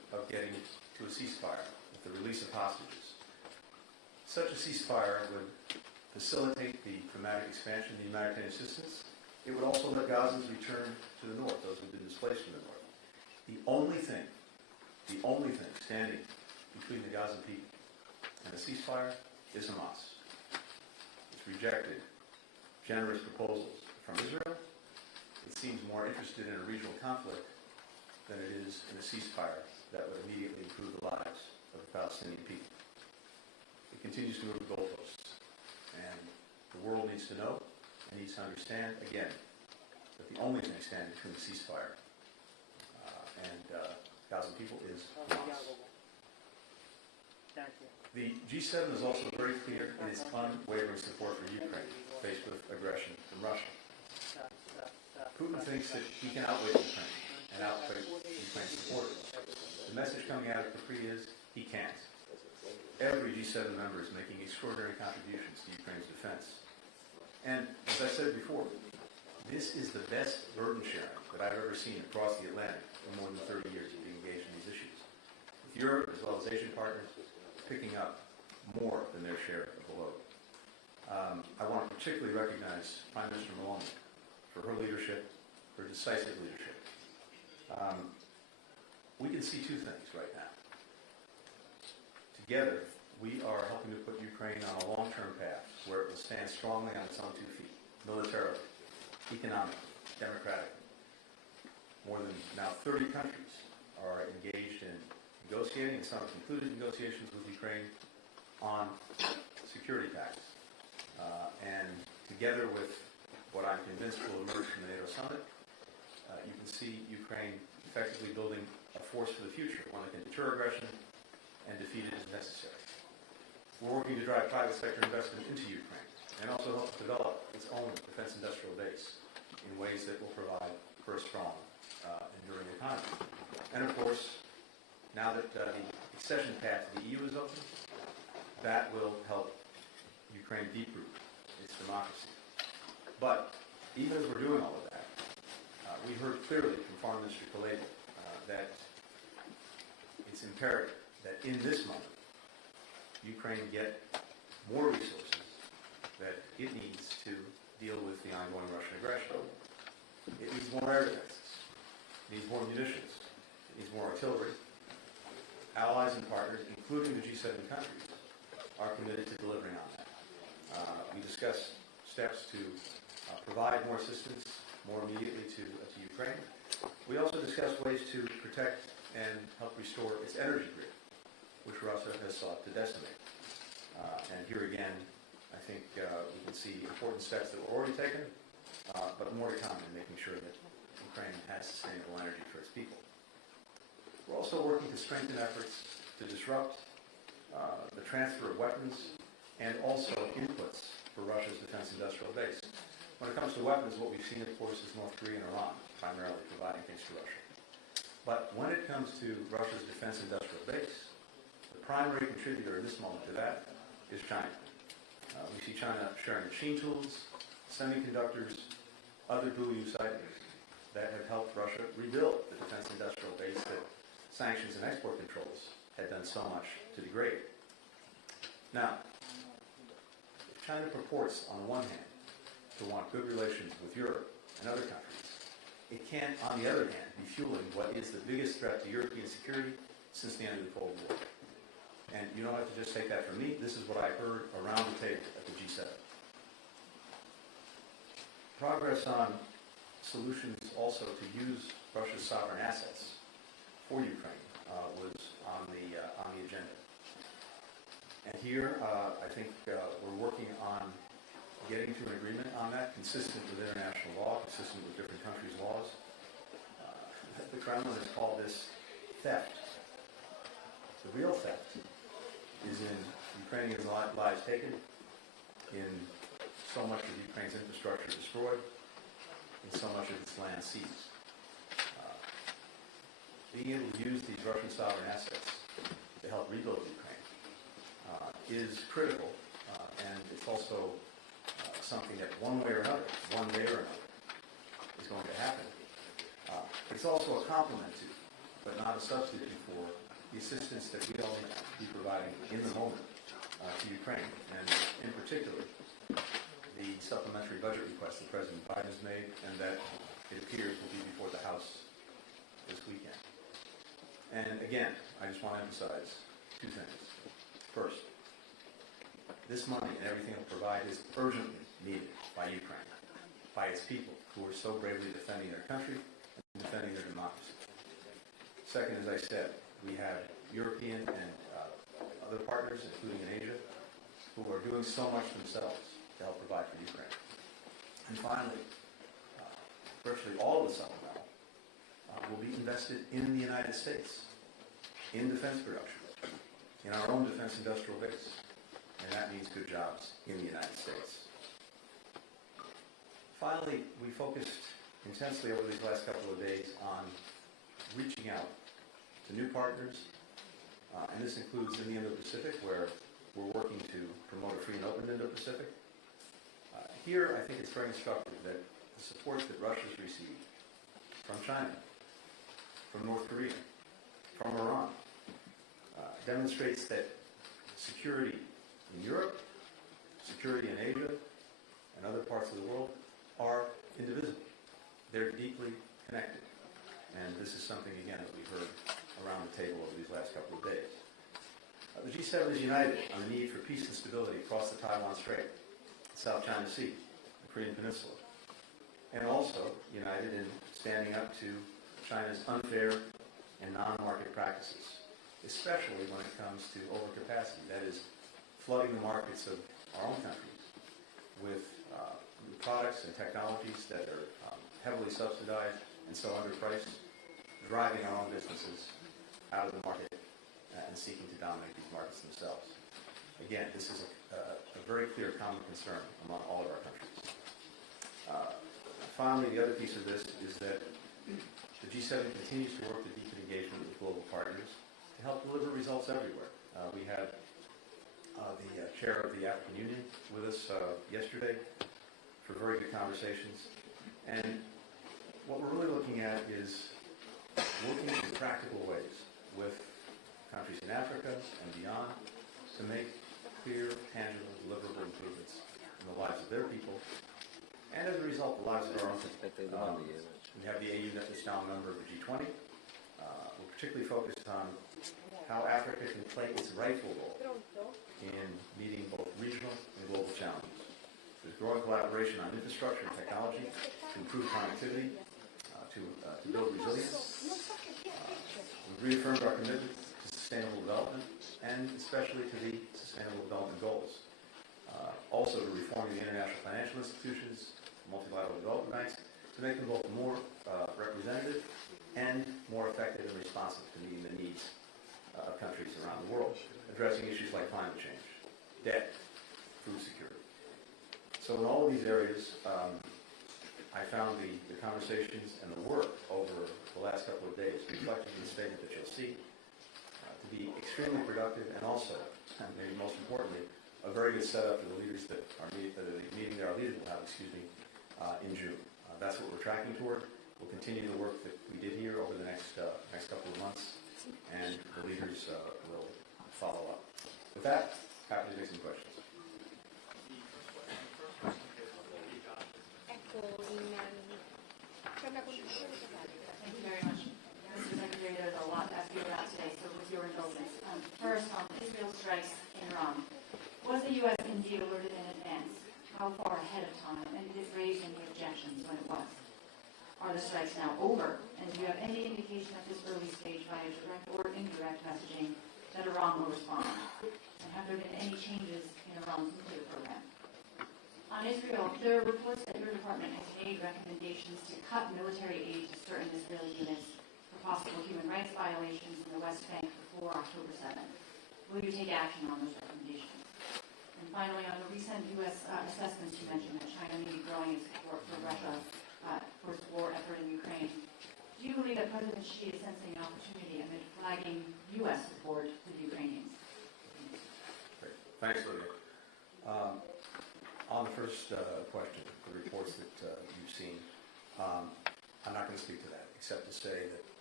of getting to a ceasefire with the release of hostages. Such a ceasefire would facilitate the dramatic expansion of the humanitarian assistance. It would also let Gazans return to the north, those who have been displaced from the north. The only thing standing between the Gazan people and a ceasefire is Hamas. It's rejected generous proposals from Israel. It seems more interested in a regional conflict than it is in a ceasefire that would immediately improve the lives of the Palestinian people. It continues to move the goalposts, and the world needs to know and needs to understand, again, that the only thing standing between the ceasefire and Gaza people is Hamas. The G7 is also very clear in its unwavering support for Ukraine faced with aggression from Russia. Putin thinks that he can outwit Ukraine and outwit Ukraine's supporters. The message coming out of Capri is he can't. Every G7 member is making extraordinary contributions to Ukraine's defense. And as I said before, this is the best burden sharing that I've ever seen across the Atlantic in more than 30 years of being engaged in these issues. With Europe, as well as Asian partners, picking up more than their share of the load. I want to particularly recognize Prime Minister Meloni for her leadership, her decisive leadership. We can see two things right now. Together, we are helping to put Ukraine on a long-term path where it will stand strongly on its own 2 feet, militarily, economically, democratically. More than now 30 countries are engaged in negotiating, and some have concluded negotiations with Ukraine on security pacts. And together with what I'm convinced will emerge from the NATO summit, you can see Ukraine effectively building a force for the future, one that can deter aggression and defeat it as necessary. We're working to drive private sector investment into Ukraine and also help develop its own defense industrial base in ways that will provide for a strong, enduring economy. And of course, now that the accession path to the EU is open, that will help Ukraine deep-root its democracy. But even as we're doing all of that, we heard clearly from Foreign Minister Kuleba that it's imperative that in this moment, Ukraine get more resources that it needs to deal with the ongoing Russian aggression. It needs more air defenses. It needs more munitions. It needs more artillery. Allies and partners, including the G7 countries, are committed to delivering on that. We discussed steps to provide more assistance more immediately to Ukraine. We also discussed ways to protect and help restore its energy grid, which Russia has sought to decimate. And here again, I think we can see important steps that were already taken, but more to come in making sure that Ukraine has sustainable energy for its people. We're also working to strengthen efforts to disrupt the transfer of weapons and also inputs for Russia's defense industrial base. When it comes to weapons, what we've seen, of course, is North Korea and Iran primarily providing things to Russia. But when it comes to Russia's defense industrial base, the primary contributor in this moment to that is China. We see China sharing machine tools, semiconductors, other dual-use items that have helped Russia rebuild the defense industrial base that sanctions and export controls had done so much to degrade. Now, if China purports, on the one hand, to want good relations with Europe and other countries, it can't, on the other hand, be fueling what is the biggest threat to European security since the end of the Cold War. And you don't have to just take that from me. This is what I heard around the table at the G7. Progress on solutions also to use Russia's sovereign assets for Ukraine was on the agenda. And here, I think we're working on getting to an agreement on that, consistent with international law, consistent with different countries' laws. The Kremlin has called this theft. The real theft is in Ukrainian lives taken, in so much of Ukraine's infrastructure destroyed, and so much of its land seized. Being able to use these Russian sovereign assets to help rebuild Ukraine is critical, and it's also something that one way or another, is going to happen. It's also a complement to but not a substitute for the assistance that we all need to be providing in the moment to Ukraine, and in particular, the supplementary budget request that President Biden has made and that it appears will be before the House this weekend. And again, I just want to emphasize two things. First, this money and everything it will provide is urgently needed by Ukraine, by its people who are so bravely defending their country and defending their democracy. Second, as I said, we have European and other partners, including in Asia, who are doing so much themselves to help provide for Ukraine. And finally, virtually all of the supplemental will be invested in the United States, in defense production, in our own defense industrial base. And that means good jobs in the United States. Finally, we focused intensely over these last couple of days on reaching out to new partners, and this includes in the Indo-Pacific, where we're working to promote a free and open Indo-Pacific. Here, I think it's very instructive that the support that Russia's received from China, from North Korea, from Iran, demonstrates that security in Europe, security in Asia, and other parts of the world are indivisible. They're deeply connected. And this is something, again, that we've heard around the table over these last couple of days. The G7 is united on the need for peace and stability across the Taiwan Strait, the South China Sea, the Korean Peninsula, and also united in standing up to China's unfair and non-market practices, especially when it comes to overcapacity, that is, flooding the markets of our own countries with products and technologies that are heavily subsidized and so underpriced, driving our own businesses out of the market and seeking to dominate these markets themselves. Again, this is a very clear common concern among all of our countries. Finally, the other piece of this is that the G7 continues to work to deepen engagement with global partners to help deliver results everywhere. We had the chair of the African Union with us yesterday for very good conversations. And what we're really looking at is working in practical ways with countries in Africa and beyond to make clear, tangible, deliverable improvements in the lives of their people, and as a result, the lives of our own people. We have the AU that is now a member of the G20. We're particularly focused on how Africa can play its rightful role in meeting both regional and global challenges. There's growing collaboration on infrastructure and technology to improve connectivity, to build resilience. We've reaffirmed our commitment to sustainable development, and especially to the Sustainable Development Goals. Also to reforming the international financial institutions, multilateral development banks, to make them both more representative and more effective and responsive to meeting the needs of countries around the world, addressing issues like climate change, debt, food security. So in all of these areas, I found the conversations and the work over the last couple of days, reflected in the statement that you'll see, to be extremely productive, and also, and maybe most importantly, a very good setup for the leaders that are the meeting that our leaders will have, in June. That's what we're tracking toward. We'll continue the work that we did here over the next couple of months, and the leaders will follow up. With that, happy to take some questions. Thank you very much. Mr. Secretary, there's a lot to ask you about today, so with your indulgence. First, on Israel strikes in Iran. Was the U.S. indeed alerted in advance? How far ahead of time? And did it raise any objections when it was? Are the strikes now over? And do you have any indication at this early stage, via direct or indirect messaging, that Iran will respond? And have there been any changes in Iran's nuclear program? On Israel, there are reports that your department has made recommendations to cut military aid to certain Israeli units for possible human rights violations in the West Bank before October 7th. Will you take action on those recommendations? And finally, on the recent U.S. assessments, you mentioned that China may be growing its support for Russia for its war effort in Ukraine. Do you believe that President Xi is sensing an opportunity amid flagging U.S. support for the Ukrainians? Great. Thanks, Lydia. On the first question, the reports that you've seen, I'm not going to speak to that, except to say that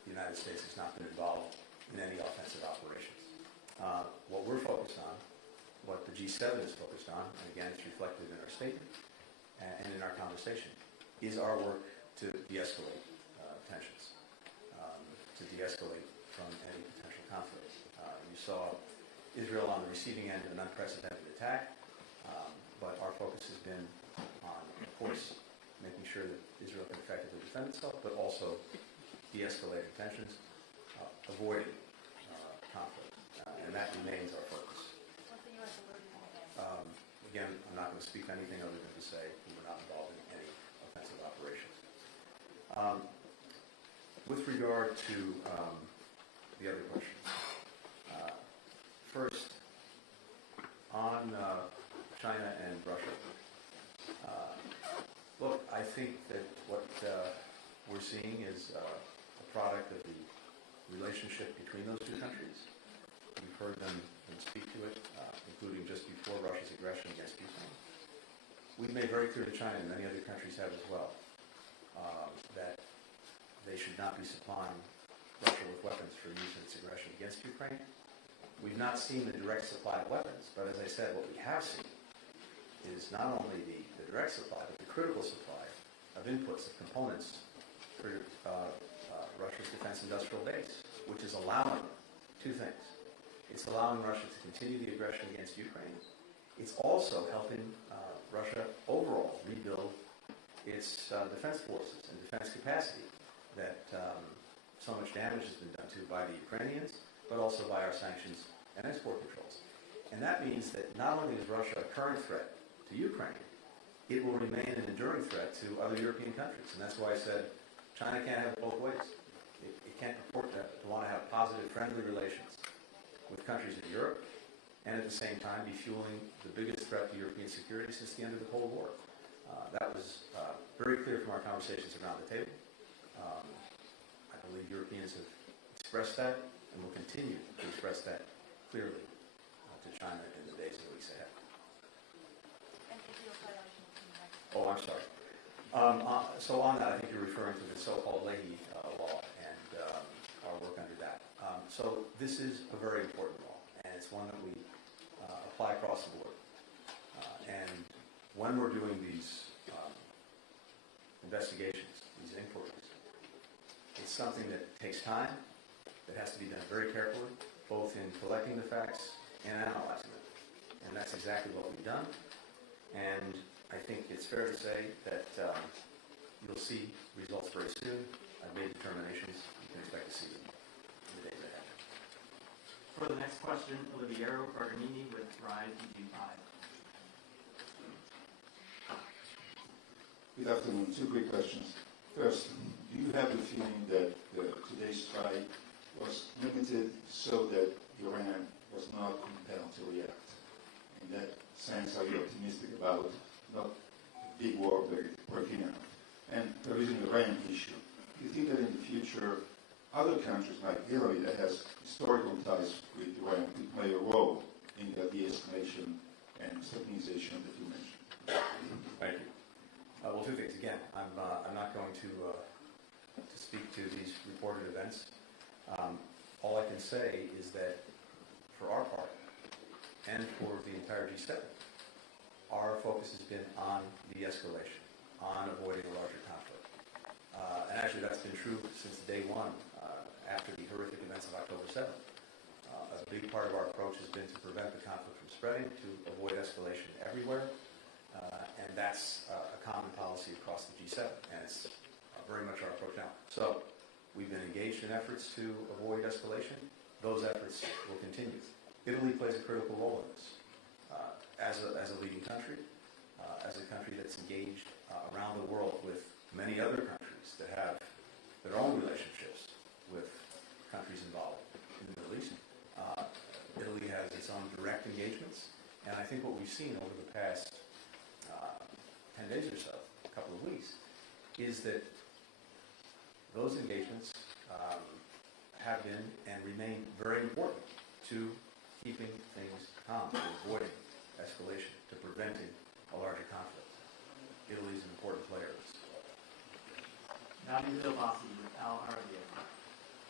the United States has not been involved in any offensive operations. What we're focused on, what the G7 is focused on, and again it's reflected in our statement and in our conversation, is our work to de-escalate tensions, to de-escalate from any potential conflict. You saw Israel on the receiving end of an unprecedented attack, but our focus has been on, of course, making sure that Israel can effectively defend itself, but also de-escalating tensions, avoiding conflict, and that remains our focus. Again, I'm not going to speak to anything other than to say we were not involved in any offensive operations. With regard to the other questions, first, on China and Russia, look, I think that what we're seeing is a product of the relationship between those two countries. You've heard them speak to it, including just before Russia's aggression against Ukraine. We've made very clear to China, and many other countries have as well, that they should not be supplying Russia with weapons for use in its aggression against Ukraine. We've not seen the direct supply of weapons, but as I said, what we have seen is not only the direct supply, but the critical supply of inputs, of components for Russia's defense industrial base, which is allowing two things. It's allowing Russia to continue the aggression against Ukraine. It's also helping Russia overall rebuild its defense forces and defense capacity that so much damage has been done to by the Ukrainians, but also by our sanctions and export controls. And that means that not only is Russia a current threat to Ukraine, it will remain an enduring threat to other European countries. And that's why I said China can't have it both ways. It can't purport to want to have positive, friendly relations with countries in Europe and at the same time be fueling the biggest threat to European security since the end of the Cold War. That was very clear from our conversations around the table. I believe Europeans have expressed that and will continue to express that clearly to China in the days and weeks ahead. Oh, I'm sorry. So on that, I think you're referring to the so-called Leahy law and our work under that. So this is a very important law, and it's one that we apply across the board. And when we're doing these investigations, these inquiries, it's something that takes time, that has to be done very carefully, both in collecting the facts and analyzing them. And that's exactly what we've done. And I think it's fair to say that you'll see results very soon. I've made determinations. You can expect to see them in the days ahead. For the next question, Oliviero Bergamini with Rise UG5. Good afternoon. Two quick questions. First, do you have the feeling that today's strike was limited so that Iran was not compelled to react? In that sense, are you optimistic about not a big war breaking out? And there is an Iran issue. Do you think that in the future, other countries like Italy that has historical ties with Iran could play a role in the de-escalation and stabilization that you mentioned? Thank you. Well, two things. Again, I'm not going to speak to these reported events. All I can say is that for our part, and for the entire G7, our focus has been on de-escalation, on avoiding a larger conflict. And actually that's been true since day one, after the horrific events of October 7th. A big part of our approach has been to prevent the conflict from spreading, to avoid escalation everywhere, and that's a common policy across the G7, and it's very much our approach now. So we've been engaged in efforts to avoid escalation. Those efforts will continue. Italy plays a critical role in this. As a leading country, as a country that's engaged around the world with many other countries that have their own relationships with countries involved in the Middle East. Italy has its own direct engagements, and I think what we've seen over the past 10 days or so, a couple of weeks, is that those engagements have been and remain very important to keeping things calm, to avoiding escalation, to preventing a larger conflict. Italy is an important player in this. Nabi Bilbasi with Al Arabiya.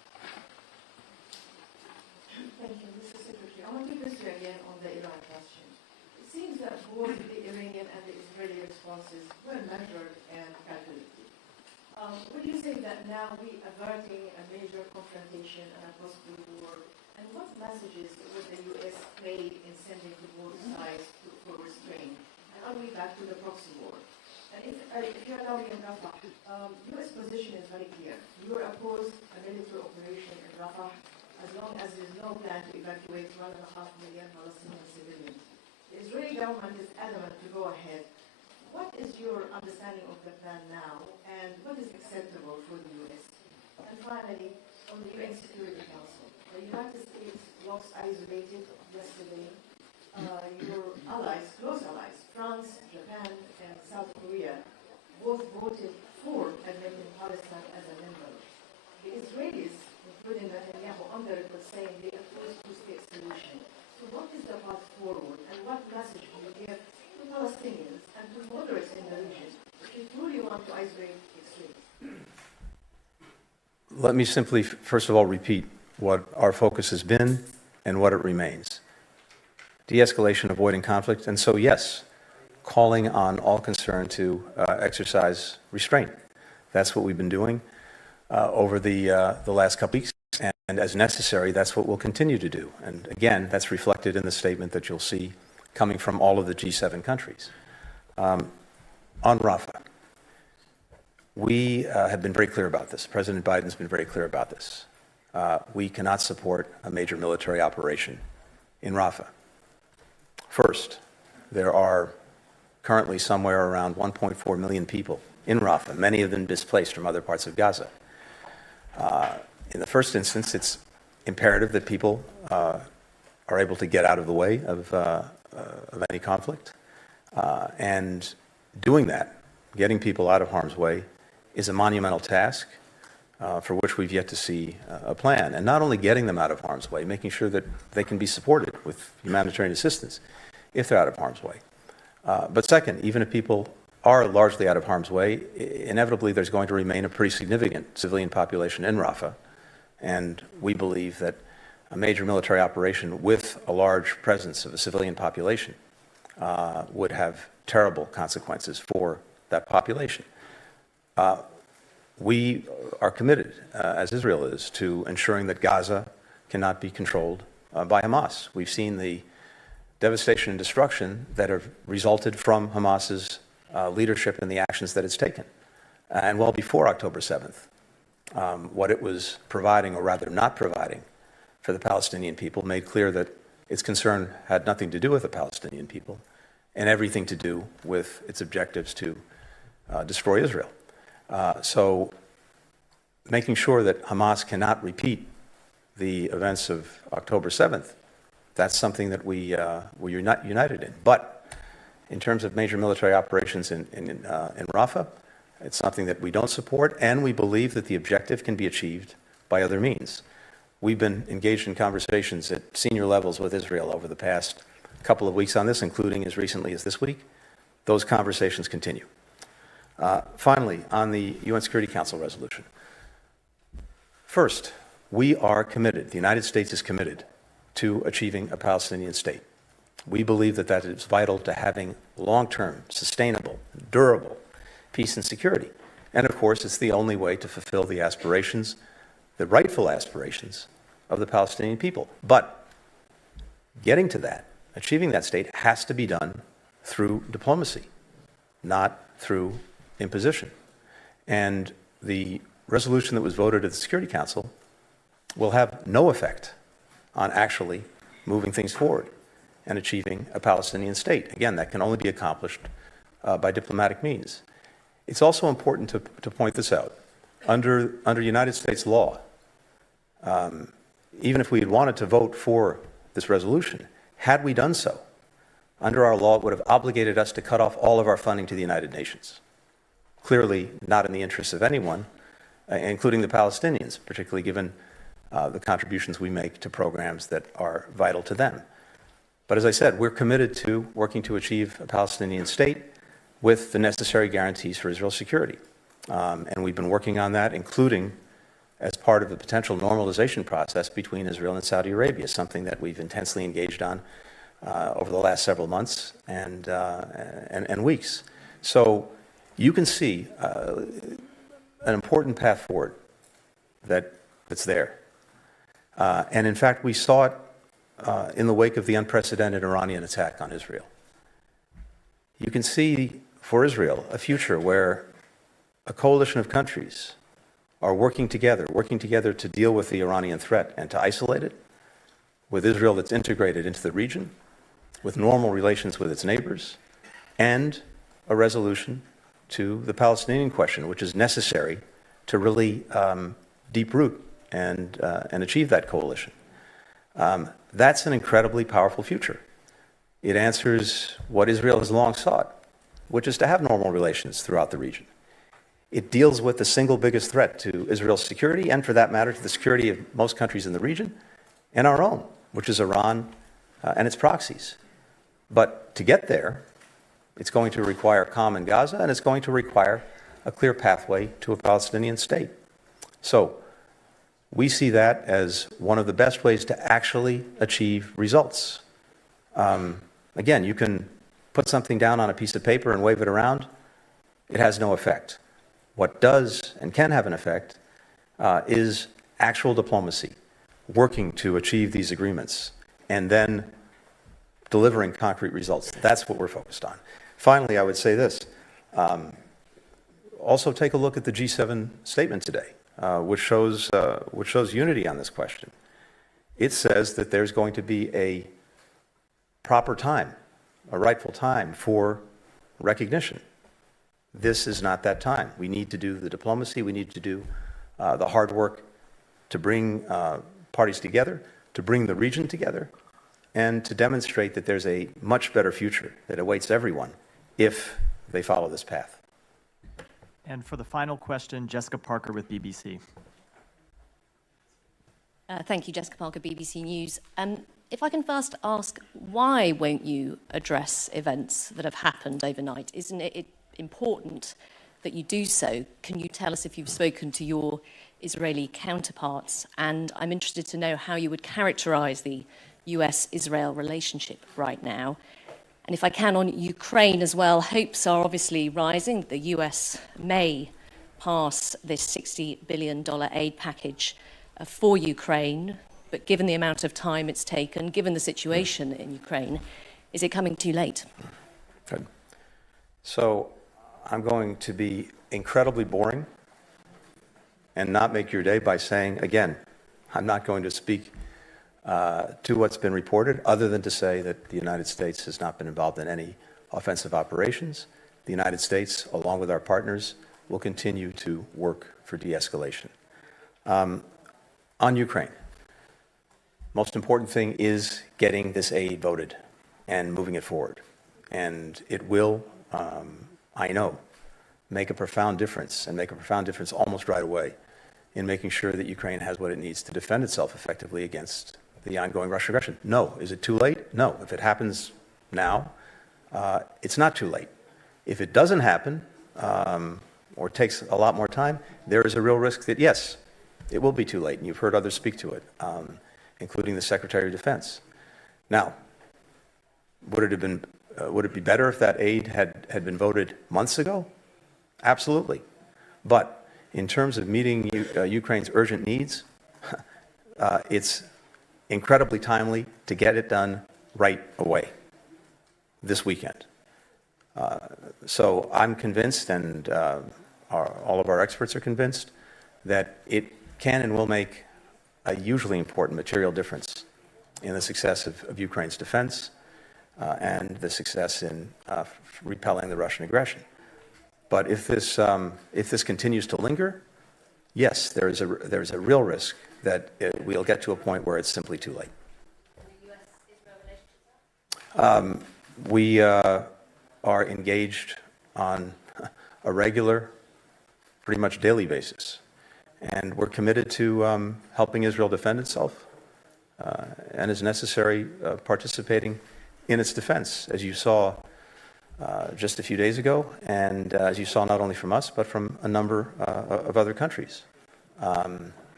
I want to press you again on the Iran question. It seems that both the Iranian and the Israeli responses were measured and calculated. Would you say that now we are averting a major confrontation and a possible war? And what messages would the U.S. play in sending to both sides for restraint? And are we back to the proxy war? And if you allow me in Rafah, U.S. position is very clear. You are opposed a military operation in Rafah as long as there is no plan to evacuate 1.5 million Palestinian civilians. The Israeli government is adamant to go ahead. What is your understanding of the plan now, and what is acceptable for the U.S.? And finally, on the UN Security Council, the United States looks isolated yesterday. Your allies, close allies, France, Japan, and South Korea, both voted for admitting Palestine as a member. The Israelis, including Netanyahu, on the record saying they oppose two-state solution. So what is the path forward, and what message do you give to Palestinians and to moderates in the region if you truly want to isolate extremes? Let me simply, first of all, repeat what our focus has been and what it remains. De-escalation, avoiding conflict, and so yes, calling on all concerned to exercise restraint. That's what we've been doing over the last couple weeks, and as necessary, that's what we'll continue to do. And again, that's reflected in the statement that you'll see coming from all of the G7 countries. On Rafah, we have been very clear about this. President Biden's been very clear about this. We cannot support a major military operation in Rafah. First, there are currently somewhere around 1.4 million people in Rafah, many of them displaced from other parts of Gaza. In the first instance, it's imperative that people are able to get out of the way of any conflict. And doing that, getting people out of harm's way, is a monumental task for which we've yet to see a plan. And not only getting them out of harm's way, making sure that they can be supported with humanitarian assistance if they're out of harm's way. But second, even if people are largely out of harm's way, inevitably there's going to remain a pretty significant civilian population in Rafah. And we believe that a major military operation with a large presence of a civilian population would have terrible consequences for that population. We are committed, as Israel is, to ensuring that Gaza cannot be controlled by Hamas. We've seen the devastation and destruction that have resulted from Hamas's leadership and the actions that it's taken. And well before October 7th, what it was providing, or rather not providing, for the Palestinian people made clear that its concern had nothing to do with the Palestinian people and everything to do with its objectives to destroy Israel. So making sure that Hamas cannot repeat the events of October 7th, that's something that we're not united in. But in terms of major military operations in Rafah, it's something that we don't support, and we believe that the objective can be achieved by other means. We've been engaged in conversations at senior levels with Israel over the past couple of weeks on this, including as recently as this week. Those conversations continue. Finally, on the UN Security Council resolution. First, we are committed, the United States is committed to achieving a Palestinian state. We believe that that is vital to having long-term, sustainable, durable peace and security. And of course, it's the only way to fulfill the aspirations, the rightful aspirations of the Palestinian people. But getting to that, achieving that state, has to be done through diplomacy, not through imposition. And the resolution that was voted at the Security Council will have no effect on actually moving things forward and achieving a Palestinian state. Again, that can only be accomplished by diplomatic means. It's also important to point this out. Under United States law, even if we had wanted to vote for this resolution, had we done so, under our law, it would have obligated us to cut off all of our funding to the United Nations. Clearly not in the interests of anyone, including the Palestinians, particularly given the contributions we make to programs that are vital to them. But as I said, we're committed to working to achieve a Palestinian state with the necessary guarantees for Israel's security. And we've been working on that, including as part of a potential normalization process between Israel and Saudi Arabia, something that we've intensely engaged on over the last several months and weeks. So you can see an important path forward that's there. And in fact, we saw it in the wake of the unprecedented Iranian attack on Israel. You can see for Israel a future where a coalition of countries are working together to deal with the Iranian threat and to isolate it, with Israel that's integrated into the region, with normal relations with its neighbors, and a resolution to the Palestinian question, which is necessary to really deep root and achieve that coalition. That's an incredibly powerful future. It answers what Israel has long sought, which is to have normal relations throughout the region. It deals with the single biggest threat to Israel's security, and for that matter, to the security of most countries in the region, and our own, which is Iran and its proxies. But to get there, it's going to require calm in Gaza, and it's going to require a clear pathway to a Palestinian state. So we see that as one of the best ways to actually achieve results. Again, you can put something down on a piece of paper and wave it around. It has no effect. What does and can have an effect is actual diplomacy, working to achieve these agreements, and then delivering concrete results. That's what we're focused on. Finally, I would say this. Also take a look at the G7 statement today, which shows unity on this question. It says that there's going to be a proper time, a rightful time for recognition. This is not that time. We need to do the diplomacy. We need to do the hard work to bring parties together, to bring the region together, and to demonstrate that there's a much better future that awaits everyone if they follow this path. And for the final question, Jessica Parker with BBC. Thank you, Jessica Parker, BBC News. If I can first ask, why won't you address events that have happened overnight? Isn't it important that you do so? Can you tell us if you've spoken to your Israeli counterparts? And I'm interested to know how you would characterize the US-Israel relationship right now. And if I can, on Ukraine as well, hopes are obviously rising. The US may pass this $60 billion aid package for Ukraine, but given the amount of time it's taken, given the situation in Ukraine, is it coming too late? Good. So I'm going to be incredibly boring and not make your day by saying, again, I'm not going to speak to what's been reported, other than to say that the United States has not been involved in any offensive operations. The United States, along with our partners, will continue to work for de-escalation. On Ukraine, most important thing is getting this aid voted and moving it forward. And it will, I know, make a profound difference, and make a profound difference almost right away in making sure that Ukraine has what it needs to defend itself effectively against the ongoing Russian aggression. No. Is it too late? No. If it happens now, it's not too late. If it doesn't happen, or takes a lot more time, there is a real risk that, yes, it will be too late, and you've heard others speak to it, including the Secretary of Defense. Now, would it be better if that aid had been voted months ago? Absolutely. But in terms of meeting Ukraine's urgent needs, it's incredibly timely to get it done right away, this weekend. So I'm convinced, and all of our experts are convinced, that it can and will make a hugely important material difference in the success of Ukraine's defense and the success in repelling the Russian aggression. But if this continues to linger, yes, there is a real risk that we'll get to a point where it's simply too late. We are engaged on a regular, pretty much daily basis. And we're committed to helping Israel defend itself and, as necessary, participating in its defense, as you saw just a few days ago, and as you saw not only from us, but from a number of other countries.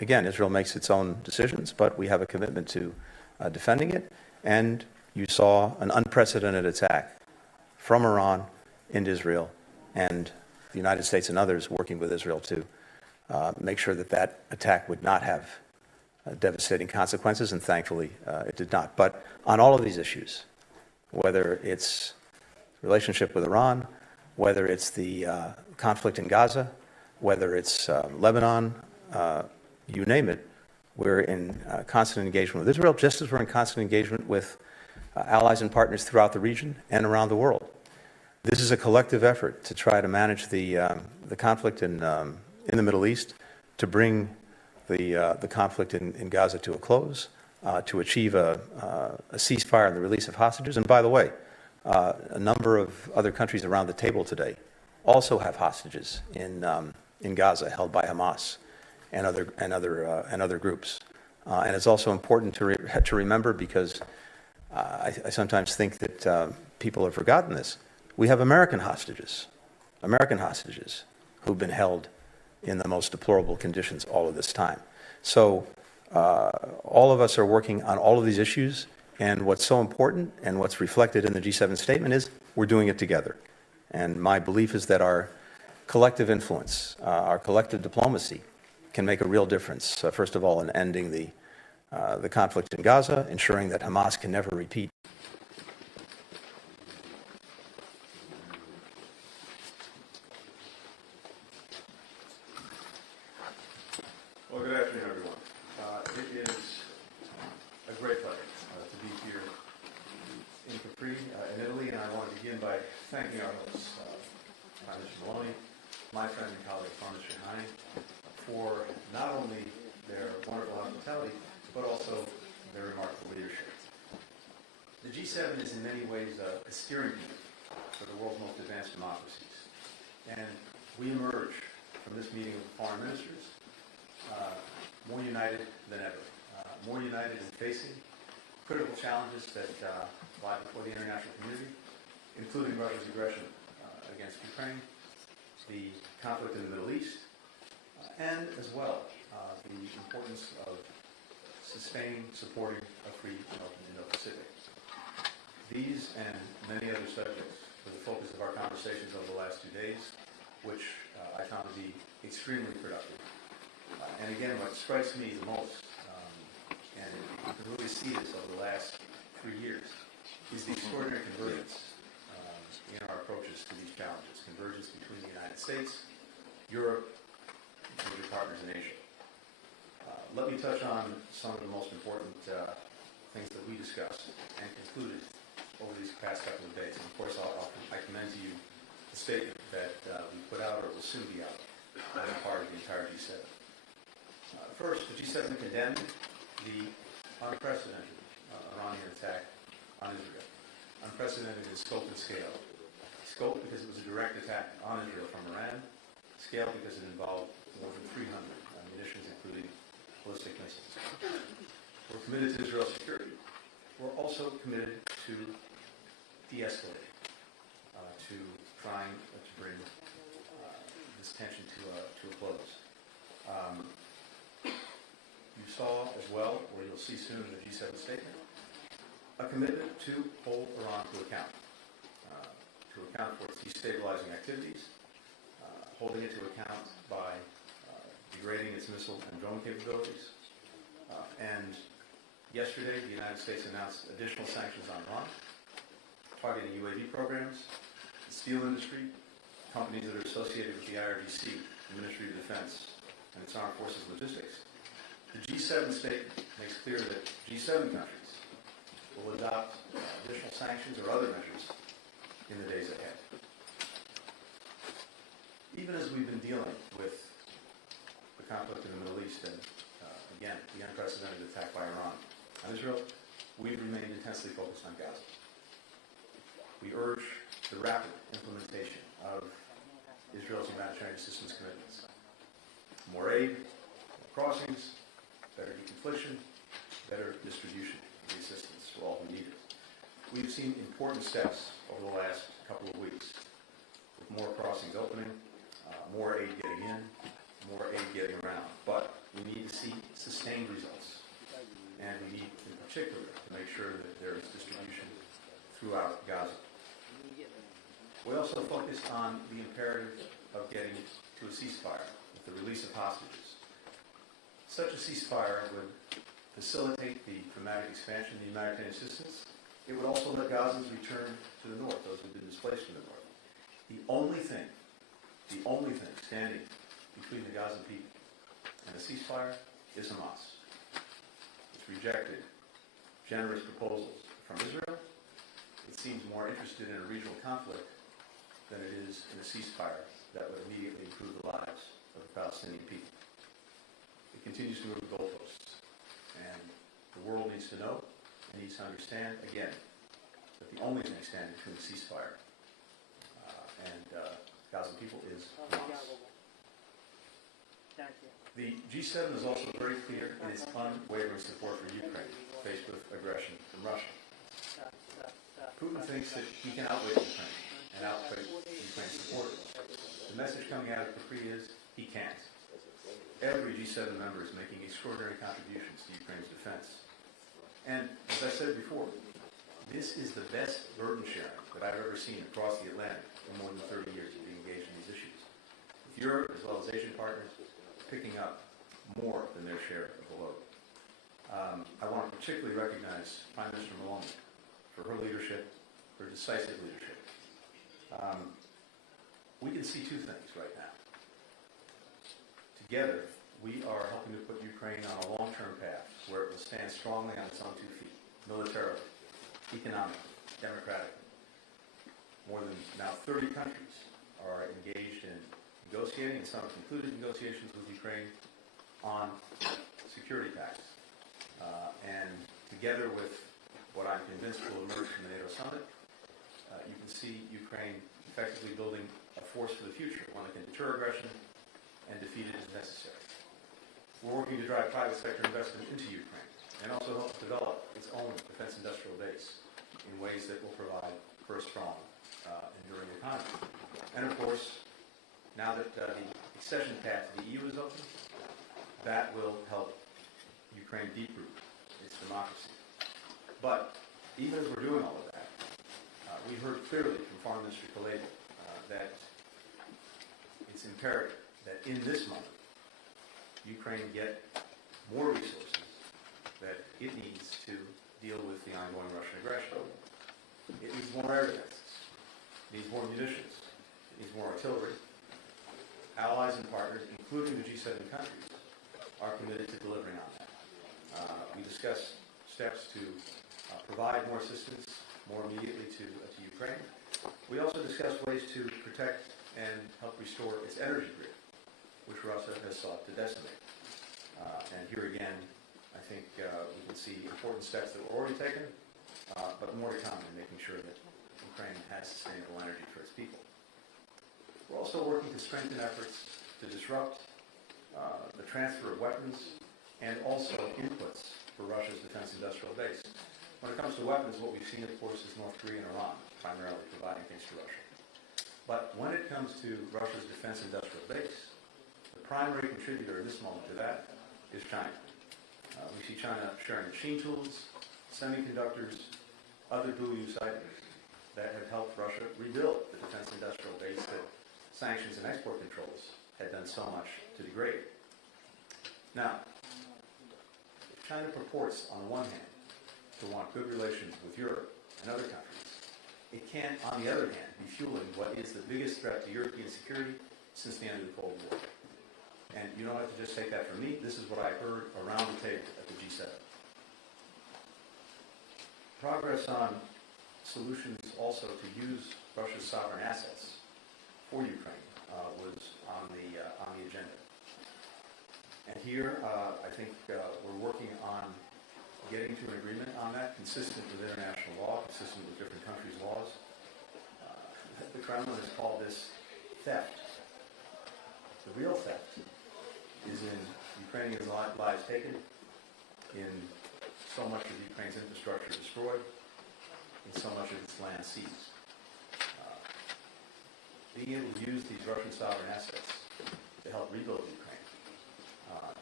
again, Israel makes its own decisions, but we have a commitment to defending it. And you saw an unprecedented attack from Iran into Israel, and the United States and others working with Israel to make sure that that attack would not have devastating consequences, and thankfully it did not. But on all of these issues, whether it's relationship with Iran, whether it's the conflict in Gaza, whether it's Lebanon, you name it, we're in constant engagement with Israel, just as we're in constant engagement with allies and partners throughout the region and around the world. This is a collective effort to try to manage the conflict in the Middle East, to bring the conflict in Gaza to a close, to achieve a ceasefire and the release of hostages. And by the way, a number of other countries around the table today also have hostages in Gaza held by Hamas and other groups. And it's also important to remember, because I sometimes think that people have forgotten this. We have American hostages who've been held in the most deplorable conditions all of this time. So all of us are working on all of these issues, and what's so important and what's reflected in the G7 statement is we're doing it together. And my belief is that our collective influence, our collective diplomacy can make a real difference, first of all, in ending the conflict in Gaza, ensuring that Hamas can never repeat. Well, good afternoon, everyone. It is a great pleasure to be here in Capri, in Italy, and I want to begin by thanking our hosts, Prime Minister Maloney, my friend and colleague, Prime Minister Hani, for not only their wonderful hospitality, but also their remarkable leadership. The G7 is in many ways a steering wheel for the world's most advanced democracies. And we emerge from this meeting of foreign ministers more united than ever, more united in facing critical challenges that lie before the international community, including Russia's aggression against Ukraine, the conflict in the Middle East, and as well the importance of sustaining, supporting a free and open Indo-Pacific. These and many other subjects were the focus of our conversations over the last 2 days, which I found to be extremely productive. And again, what strikes me the most, and you can really see this over the last 3 years, is the extraordinary convergence in our approaches to these challenges. Convergence between the United States, Europe, and major partners in Asia. Let me touch on some of the most important things that we discussed and concluded over these past couple of days. And of course, I commend to you the statement that we put out, or will soon be out, on the part of the entire G7. First, the G7 condemned the unprecedented Iranian attack on Israel. Unprecedented in scope and scale. Scope because it was a direct attack on Israel from Iran. Scale because it involved more than 300 munitions, including ballistic missiles. We're committed to Israel's security. We're also committed to de-escalating, to trying to bring this tension to a close. You saw as well, or you'll see soon in the G7 statement, a commitment to hold Iran to account for its destabilizing activities, holding it to account by degrading its missile and drone capabilities. And yesterday, the United States announced additional sanctions on Iran, targeting UAV programs, the steel industry, companies that are associated with the IRGC, the Ministry of Defense, and its armed forces logistics. The G7 statement makes clear that G7 countries will adopt additional sanctions or other measures in the days ahead. Even as we've been dealing with the conflict in the Middle East and, again, the unprecedented attack by Iran on Israel, we've remained intensely focused on Gaza. We urge the rapid implementation of Israel's humanitarian assistance commitments. More aid, more crossings, better deconfliction, better distribution of the assistance for all who need it. We've seen important steps over the last couple of weeks, with more crossings opening, more aid getting in, more aid getting around. But We need to see sustained results. And we need, in particular, to make sure that there is distribution throughout Gaza. We also focused on the imperative of getting to a ceasefire with the release of hostages. Such a ceasefire would facilitate the dramatic expansion of the humanitarian assistance. It would also let Gazans return to the north, those who have been displaced from the north. The only thing standing between the Gazan people and a ceasefire is Hamas. It's rejected generous proposals from Israel. It seems more interested in a regional conflict than it is in a ceasefire that would immediately improve the lives of the Palestinian people. It continues to move the goalposts. And the world needs to know and needs to understand, again, that the only thing standing between the ceasefire and Gaza people is Hamas. The G7 is also very clear in its unwavering support for Ukraine faced with aggression from Russia. Putin thinks that he can outwit Ukraine and outwit Ukraine's supporters. The message coming out of Capri is he can't. Every G7 member is making extraordinary contributions to Ukraine's defense. And as I said before, this is the best burden sharing that I've ever seen across the Atlantic in more than 30 years of being engaged in these issues. With Europe, as well as Asian partners, picking up more than their share of the load. I want to particularly recognize Prime Minister Maloney for her leadership, her decisive leadership. We can see two things right now. Together, we are helping to put Ukraine on a long-term path where it will stand strongly on its own 2 feet, militarily, economically, democratically. More than now 30 countries are engaged in negotiating, and some have concluded negotiations with Ukraine on security pacts. And together with what I'm convinced will emerge from the NATO summit, you can see Ukraine effectively building a force for the future, one that can deter aggression and defeat it as necessary. We're working to drive private sector investment into Ukraine and also help develop its own defense industrial base in ways that will provide for a strong, enduring economy. And of course, now that the accession path to the EU is open, that will help Ukraine deep-root its democracy. But even as we're doing all of that, we heard clearly from Foreign Minister Kuleba that it's imperative that in this moment, Ukraine get more resources that it needs to deal with the ongoing Russian aggression. It needs more air defenses. It needs more munitions. It needs more artillery. Allies and partners, including the G7 countries, are committed to delivering on that. We discussed steps to provide more assistance more immediately to Ukraine. We also discussed ways to protect and help restore its energy grid, which Russia has sought to decimate. And here again, I think we can see important steps that were already taken, but more to come in making sure that Ukraine has sustainable energy for its people. We're also working to strengthen efforts to disrupt the transfer of weapons and also inputs for Russia's defense industrial base. When it comes to weapons, what we've seen, of course, is North Korea and Iran primarily providing things to Russia. But when it comes to Russia's defense industrial base, the primary contributor in this moment to that is China. We see China sharing machine tools, semiconductors, other dual-use items that have helped Russia rebuild the defense industrial base that sanctions and export controls had done so much to degrade. Now, if China purports, on the one hand, to want good relations with Europe and other countries, it can't, on the other hand, be fueling what is the biggest threat to European security since the end of the Cold War. And you don't have to just take that from me. This is what I heard around the table at the G7. Progress on solutions also to use Russia's sovereign assets for Ukraine was on the agenda. And here, I think we're working on getting to an agreement on that, consistent with international law, consistent with different countries' laws. The Kremlin has called this theft. The real theft is in Ukrainian lives taken, in so much of Ukraine's infrastructure destroyed, in so much of its land seized. Being able to use these Russian sovereign assets to help rebuild Ukraine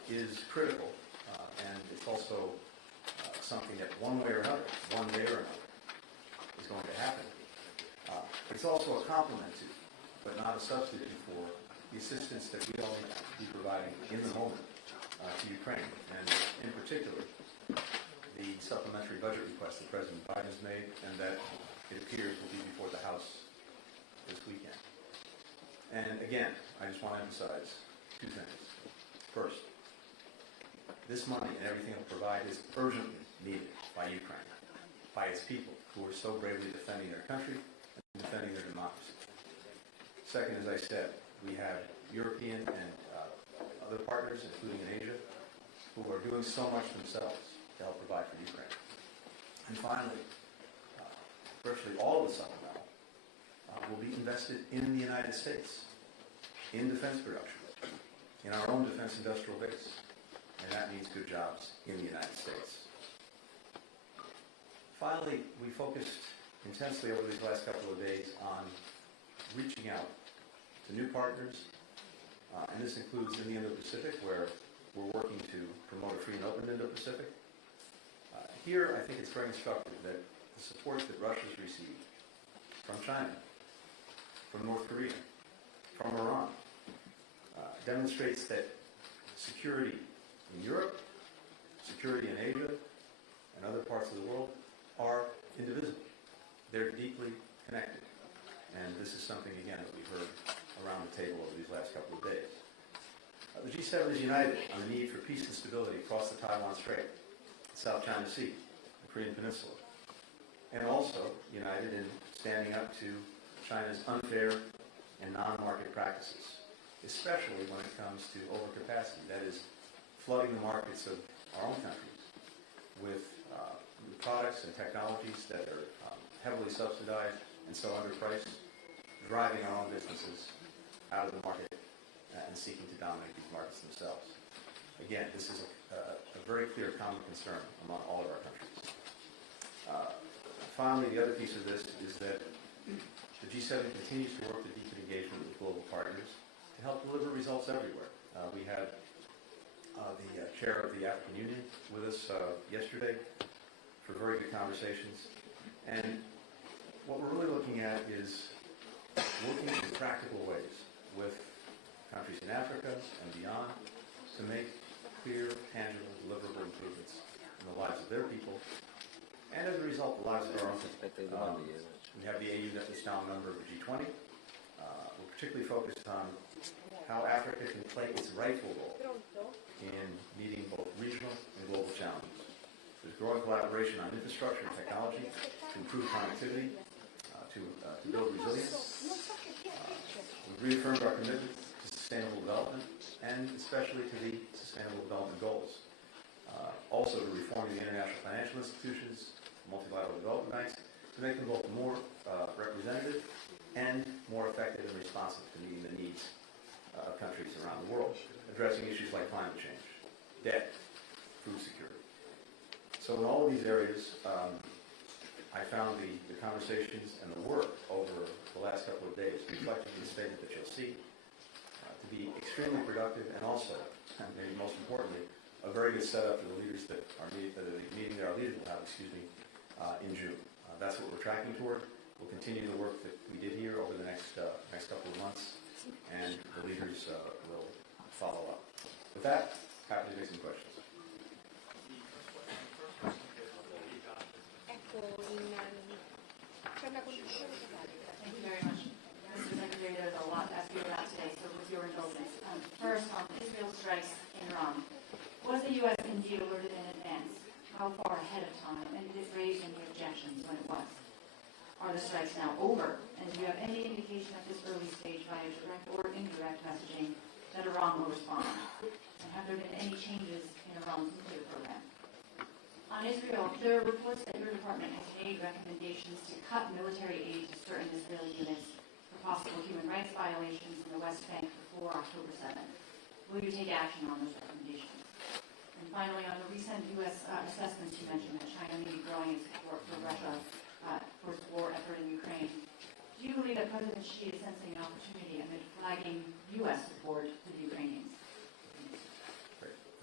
is critical, and it's also something that one way or another, one day or another, is going to happen. It's also a complement to, but not a substitute for, the assistance that we all need to be providing in the moment to Ukraine, and in particular, the supplementary budget request that President Biden has made, and that it appears will be before the House this weekend. And again, I just want to emphasize two things. First, this money and everything it will provide is urgently needed by Ukraine, by its people who are so bravely defending their country and defending their democracy. Second, as I said, we have European and other partners, including in Asia, who are doing so much themselves to help provide for Ukraine. And finally, virtually all of the supplemental will be invested in the United States, in defense production, in our own defense industrial base, and that means good jobs in the United States. Finally, we focused intensely over these last couple of days on reaching out to new partners, and this includes in the Indo-Pacific, where we're working to promote a free and open Indo-Pacific. Here, I think it's very instructive that the support that Russia's received from China, from North Korea, from Iran, demonstrates that security in Europe, security in Asia, and other parts of the world are indivisible. They're deeply connected. And this is something, again, that we've heard around the table over these last couple of days. The G7 is united on the need for peace and stability across the Taiwan Strait, the South China Sea, the Korean Peninsula, and also united in standing up to China's unfair and non-market practices, especially when it comes to overcapacity, that is, flooding the markets of our own countries with products and technologies that are heavily subsidized and so underpriced, driving our own businesses out of the market and seeking to dominate these markets themselves. Again, this is a very clear common concern among all of our countries. Finally, the other piece of this is that the G7 continues to work to deepen engagement with global partners to help deliver results everywhere. We had the chair of the African Union with us yesterday for very good conversations. And what we're really looking at is working in practical ways with countries in Africa and beyond to make clear, tangible, deliverable improvements in the lives of their people, and as a result, the lives of our own people. We have the AU that is now a member of the G20. We're particularly focused on how Africa can play its rightful role in meeting both regional and global challenges. There's growing collaboration on infrastructure and technology to improve connectivity, to build resilience. We've reaffirmed our commitment to sustainable development, and especially to the Sustainable Development Goals. Also to reforming the international financial institutions, multilateral development banks, to make them both more representative and more effective and responsive to meeting the needs of countries around the world, addressing issues like climate change, debt, food security. So in all of these areas, I found the conversations and the work over the last couple of days, reflected in the statement that you'll see, to be extremely productive, and also, and maybe most importantly, a very good setup for the leaders that are meeting that our leaders will have, in June. That's what we're tracking toward. We'll continue the work that we did here over the next couple of months, and the leaders will follow up. With that, happy to take some questions. Thank you very much. Mr. Secretary, there's a lot to ask you about today, so with your indulgence. First, on Israel strikes in Iran. Was the U.S. indeed alerted in advance? How far ahead of time? And did it raise any objections when it was? Are the strikes now over? And do you have any indication at this early stage via direct or indirect messaging that Iran will respond? And have there been any changes in Iran's nuclear program? On Israel, there are reports that your department has made recommendations to cut military aid to certain Israeli units for possible human rights violations in the West Bank before October 7th. Will you take action on those recommendations? And finally, on the recent U.S. assessments, you mentioned that China may be growing its support for Russia for its war effort in Ukraine. Do you believe that President Xi is sensing an opportunity amid flagging U.S. support to the Ukrainians? Great.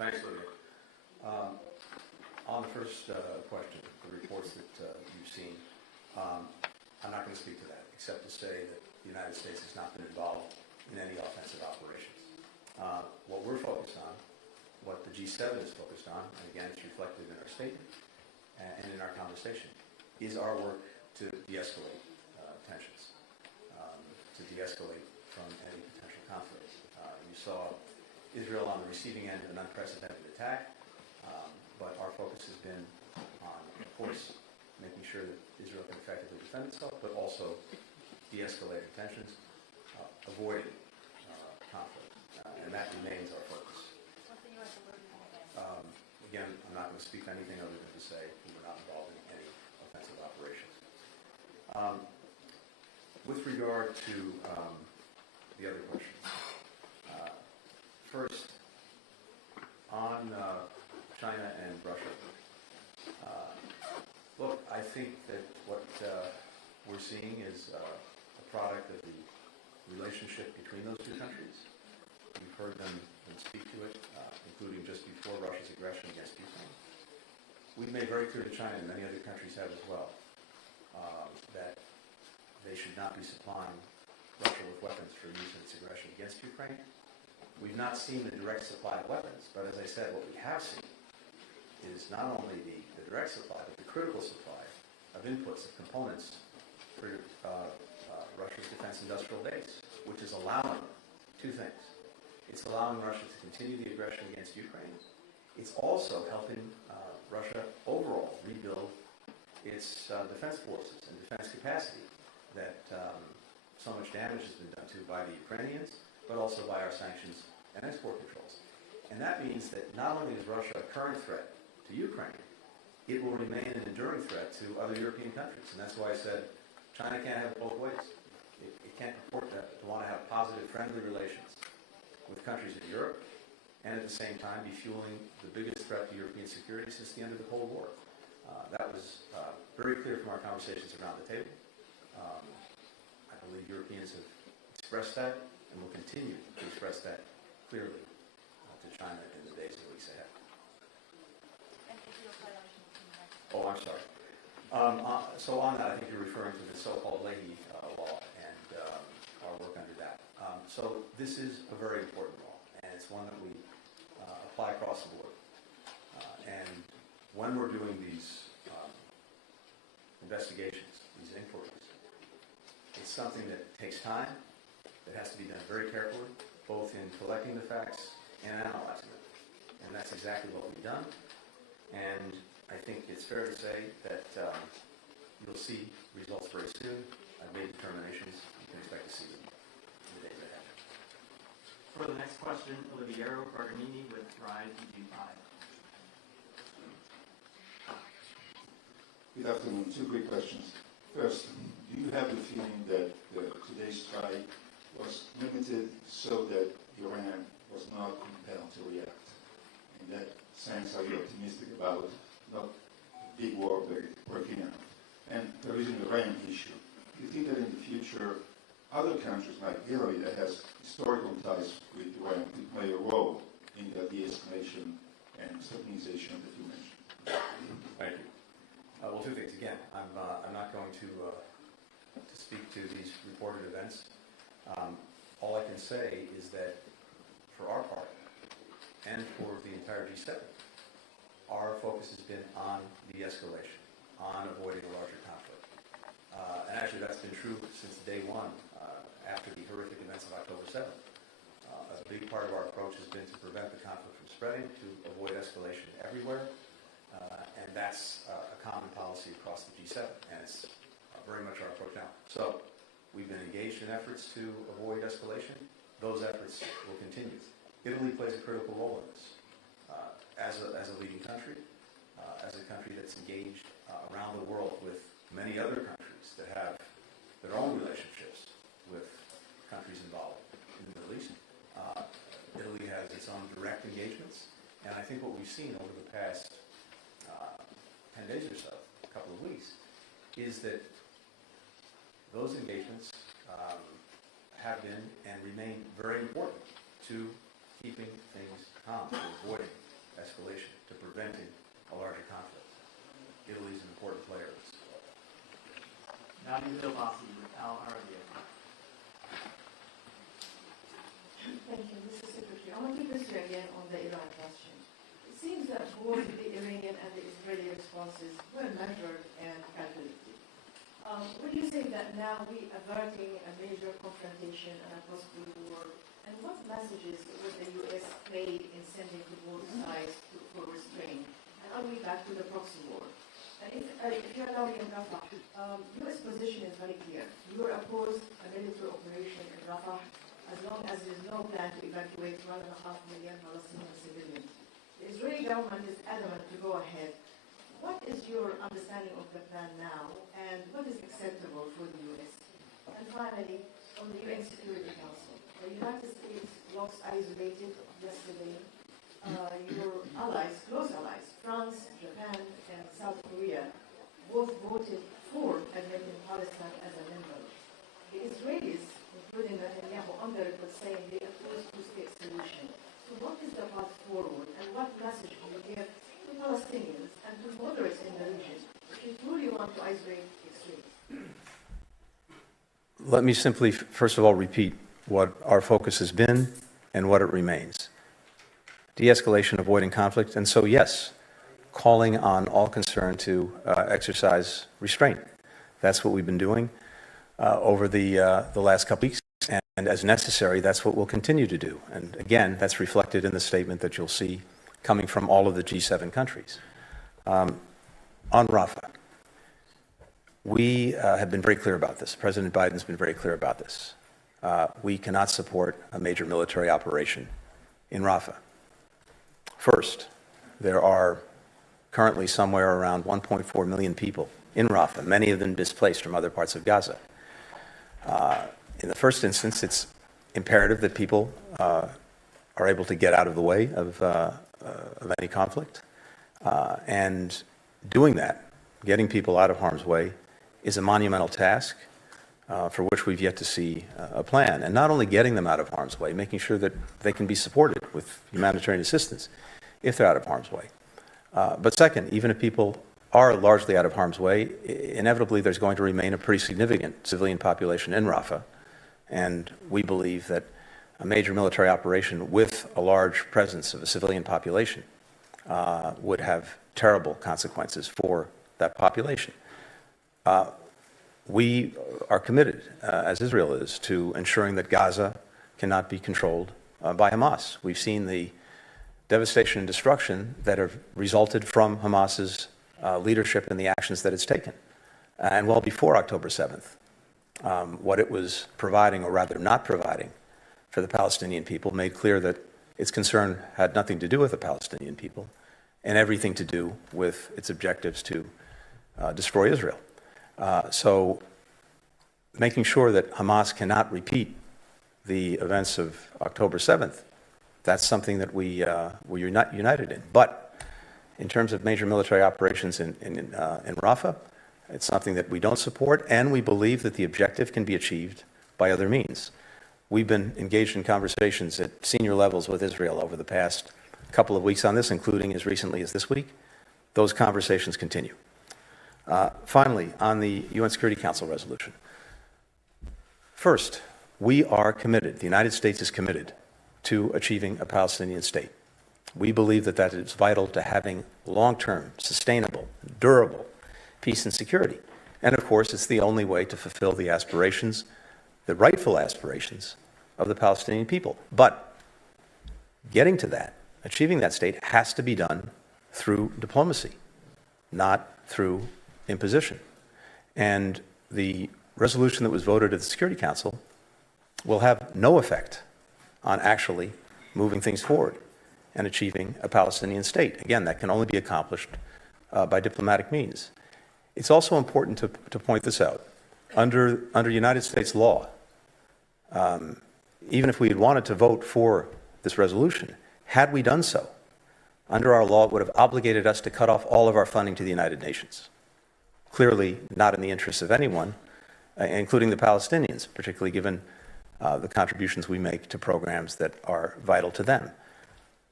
Thanks, Lydia. On the first question, the reports that you've seen, I'm not going to speak to that, except to say that the United States has not been involved in any offensive operations. What we're focused on, what the G7 is focused on, and again, it's reflected in our statement and in our conversation, is our work to de-escalate tensions, to de-escalate from any potential conflict. You saw Israel on the receiving end of an unprecedented attack, but our focus has been on, of course, making sure that Israel can effectively defend itself, but also de-escalating tensions, avoiding conflict, and that remains our focus. What's the U.S. alerted in advance? Again, I'm not going to speak to anything other than to say we were not involved in any offensive operations. With regard to the other questions, first, on China and Russia. Look, I think that what we're seeing is a product of the relationship between those two countries. You've heard them speak to it, including just before Russia's aggression against Ukraine. We've made very clear to China, and many other countries have as well, that they should not be supplying Russia with weapons for use in its aggression against Ukraine. We've not seen the direct supply of weapons, but as I said, what we have seen is not only the direct supply, but the critical supply of inputs, of components for Russia's defense industrial base, which is allowing two things. It's allowing Russia to continue the aggression against Ukraine. It's also helping Russia overall rebuild its defense forces and defense capacity that so much damage has been done to by the Ukrainians, but also by our sanctions and export controls. And that means that not only is Russia a current threat to Ukraine, it will remain an enduring threat to other European countries. And that's why I said China can't have it both ways. It can't purport to want to have positive, friendly relations with countries in Europe and at the same time be fueling the biggest threat to European security since the end of the Cold War. That was very clear from our conversations around the table. I believe Europeans have expressed that and will continue to express that clearly to China in the days and weeks ahead. And Israel's violation of human rights. Oh, I'm sorry. So on that, I think you're referring to the so-called Leahy law and our work under that. So this is a very important law, and it's one that we apply across the board. And when we're doing these investigations, these inquiries, it's something that takes time, that has to be done very carefully, both in collecting the facts and analyzing them. And that's exactly what we've done. And I think it's fair to say that you'll see results very soon. I've made determinations. You can expect to see them in the days ahead. For the next question, Oliviero Barganini with Rise EU5. Good afternoon. Two quick questions. First, do you have the feeling that today's strike was limited so that Iran was not compelled to react? In that sense, are you optimistic about not big war breaking out? And there is an Iran issue. Do you think that in the future, other countries like Italy that has historical ties with Iran could play a role in the de-escalation and stabilization that you mentioned? Thank you. Well, two things. Again, I'm not going to speak to these reported events. All I can say is that for our part and for the entire G7, our focus has been on de-escalation, on avoiding a larger conflict. And actually that's been true since day one after the horrific events of October 7th. A big part of our approach has been to prevent the conflict from spreading, to avoid escalation everywhere. And that's a common policy across the G7, and it's very much our approach now. So we've been engaged in efforts to avoid escalation. Those efforts will continue. Italy plays a critical role in this. As a leading country, as a country that's engaged around the world with many other countries that have their own relationships with countries involved in the Middle East. Italy has its own direct engagements, and I think what we've seen over the past 10 days or so, a couple of weeks, is that those engagements have been and remain very important to keeping things calm, to avoiding de-escalation, to preventing a larger conflict. Italy is an important player in this. Now to Indo-Pacific with Al Arabia. Thank you, Mr. Secretary. I want to press you again on the Iran question. It seems that both the Iranian and the Israeli responses were measured and calculated. Would you say that now we are averting a major confrontation and a possible war? And what messages would the U.S. play in sending to both sides for restraint? And are we back to the proxy war? And if you allow me in Rafah, U.S. position is very clear. You are opposed a military operation in Rafah as long as there is no plan to evacuate 1.5 million Palestinian civilians. The Israeli government is adamant to go ahead. What is your understanding of the plan now, and what is acceptable for the U.S.? And finally, on the UN Security Council, the United States looks isolated yesterday. Your allies, close allies, France, Japan, and South Korea, both voted for admitting Palestine as a member. The Israelis, including Netanyahu, on the record saying they oppose two-state solution. So what is the path forward, and what message do you give to Palestinians and to moderates in the region if you truly want to isolate extremes? Let me simply, first of all, repeat what our focus has been and what it remains. De-escalation, avoiding conflict, and so yes, calling on all concerned to exercise restraint. That's what we've been doing over the last couple weeks, and as necessary, that's what we'll continue to do. And again, that's reflected in the statement that you'll see coming from all of the G7 countries. On Rafah, we have been very clear about this. President Biden's been very clear about this. We cannot support a major military operation in Rafah. First, there are currently somewhere around 1.4 million people in Rafah, many of them displaced from other parts of Gaza. In the first instance, it's imperative that people are able to get out of the way of any conflict. And doing that, getting people out of harm's way, is a monumental task for which we've yet to see a plan. And not only getting them out of harm's way, making sure that they can be supported with humanitarian assistance if they're out of harm's way. But second, even if people are largely out of harm's way, inevitably there's going to remain a pretty significant civilian population in Rafah. And we believe that a major military operation with a large presence of a civilian population would have terrible consequences for that population. We are committed, as Israel is, to ensuring that Gaza cannot be controlled by Hamas. We've seen the devastation and destruction that have resulted from Hamas's leadership and the actions that it's taken. And well before October 7th, what it was providing, or rather not providing, for the Palestinian people made clear that its concern had nothing to do with the Palestinian people and everything to do with its objectives to destroy Israel. So making sure that Hamas cannot repeat the events of October 7th, that's something that we're united in. But in terms of major military operations in Rafah, it's something that we don't support, and we believe that the objective can be achieved by other means. We've been engaged in conversations at senior levels with Israel over the past couple of weeks on this, including as recently as this week. Those conversations continue. Finally, on the UN Security Council resolution. First, we are committed, the United States is committed to achieving a Palestinian state. We believe that that is vital to having long-term, sustainable, durable peace and security. And of course, it's the only way to fulfill the aspirations, the rightful aspirations of the Palestinian people. But getting to that, achieving that state, has to be done through diplomacy, not through imposition. And the resolution that was voted at the Security Council will have no effect on actually moving things forward and achieving a Palestinian state. Again, that can only be accomplished by diplomatic means. It's also important to point this out. Under United States law, even if we had wanted to vote for this resolution, had we done so, under our law, it would have obligated us to cut off all of our funding to the United Nations. Clearly not in the interests of anyone, including the Palestinians, particularly given the contributions we make to programs that are vital to them.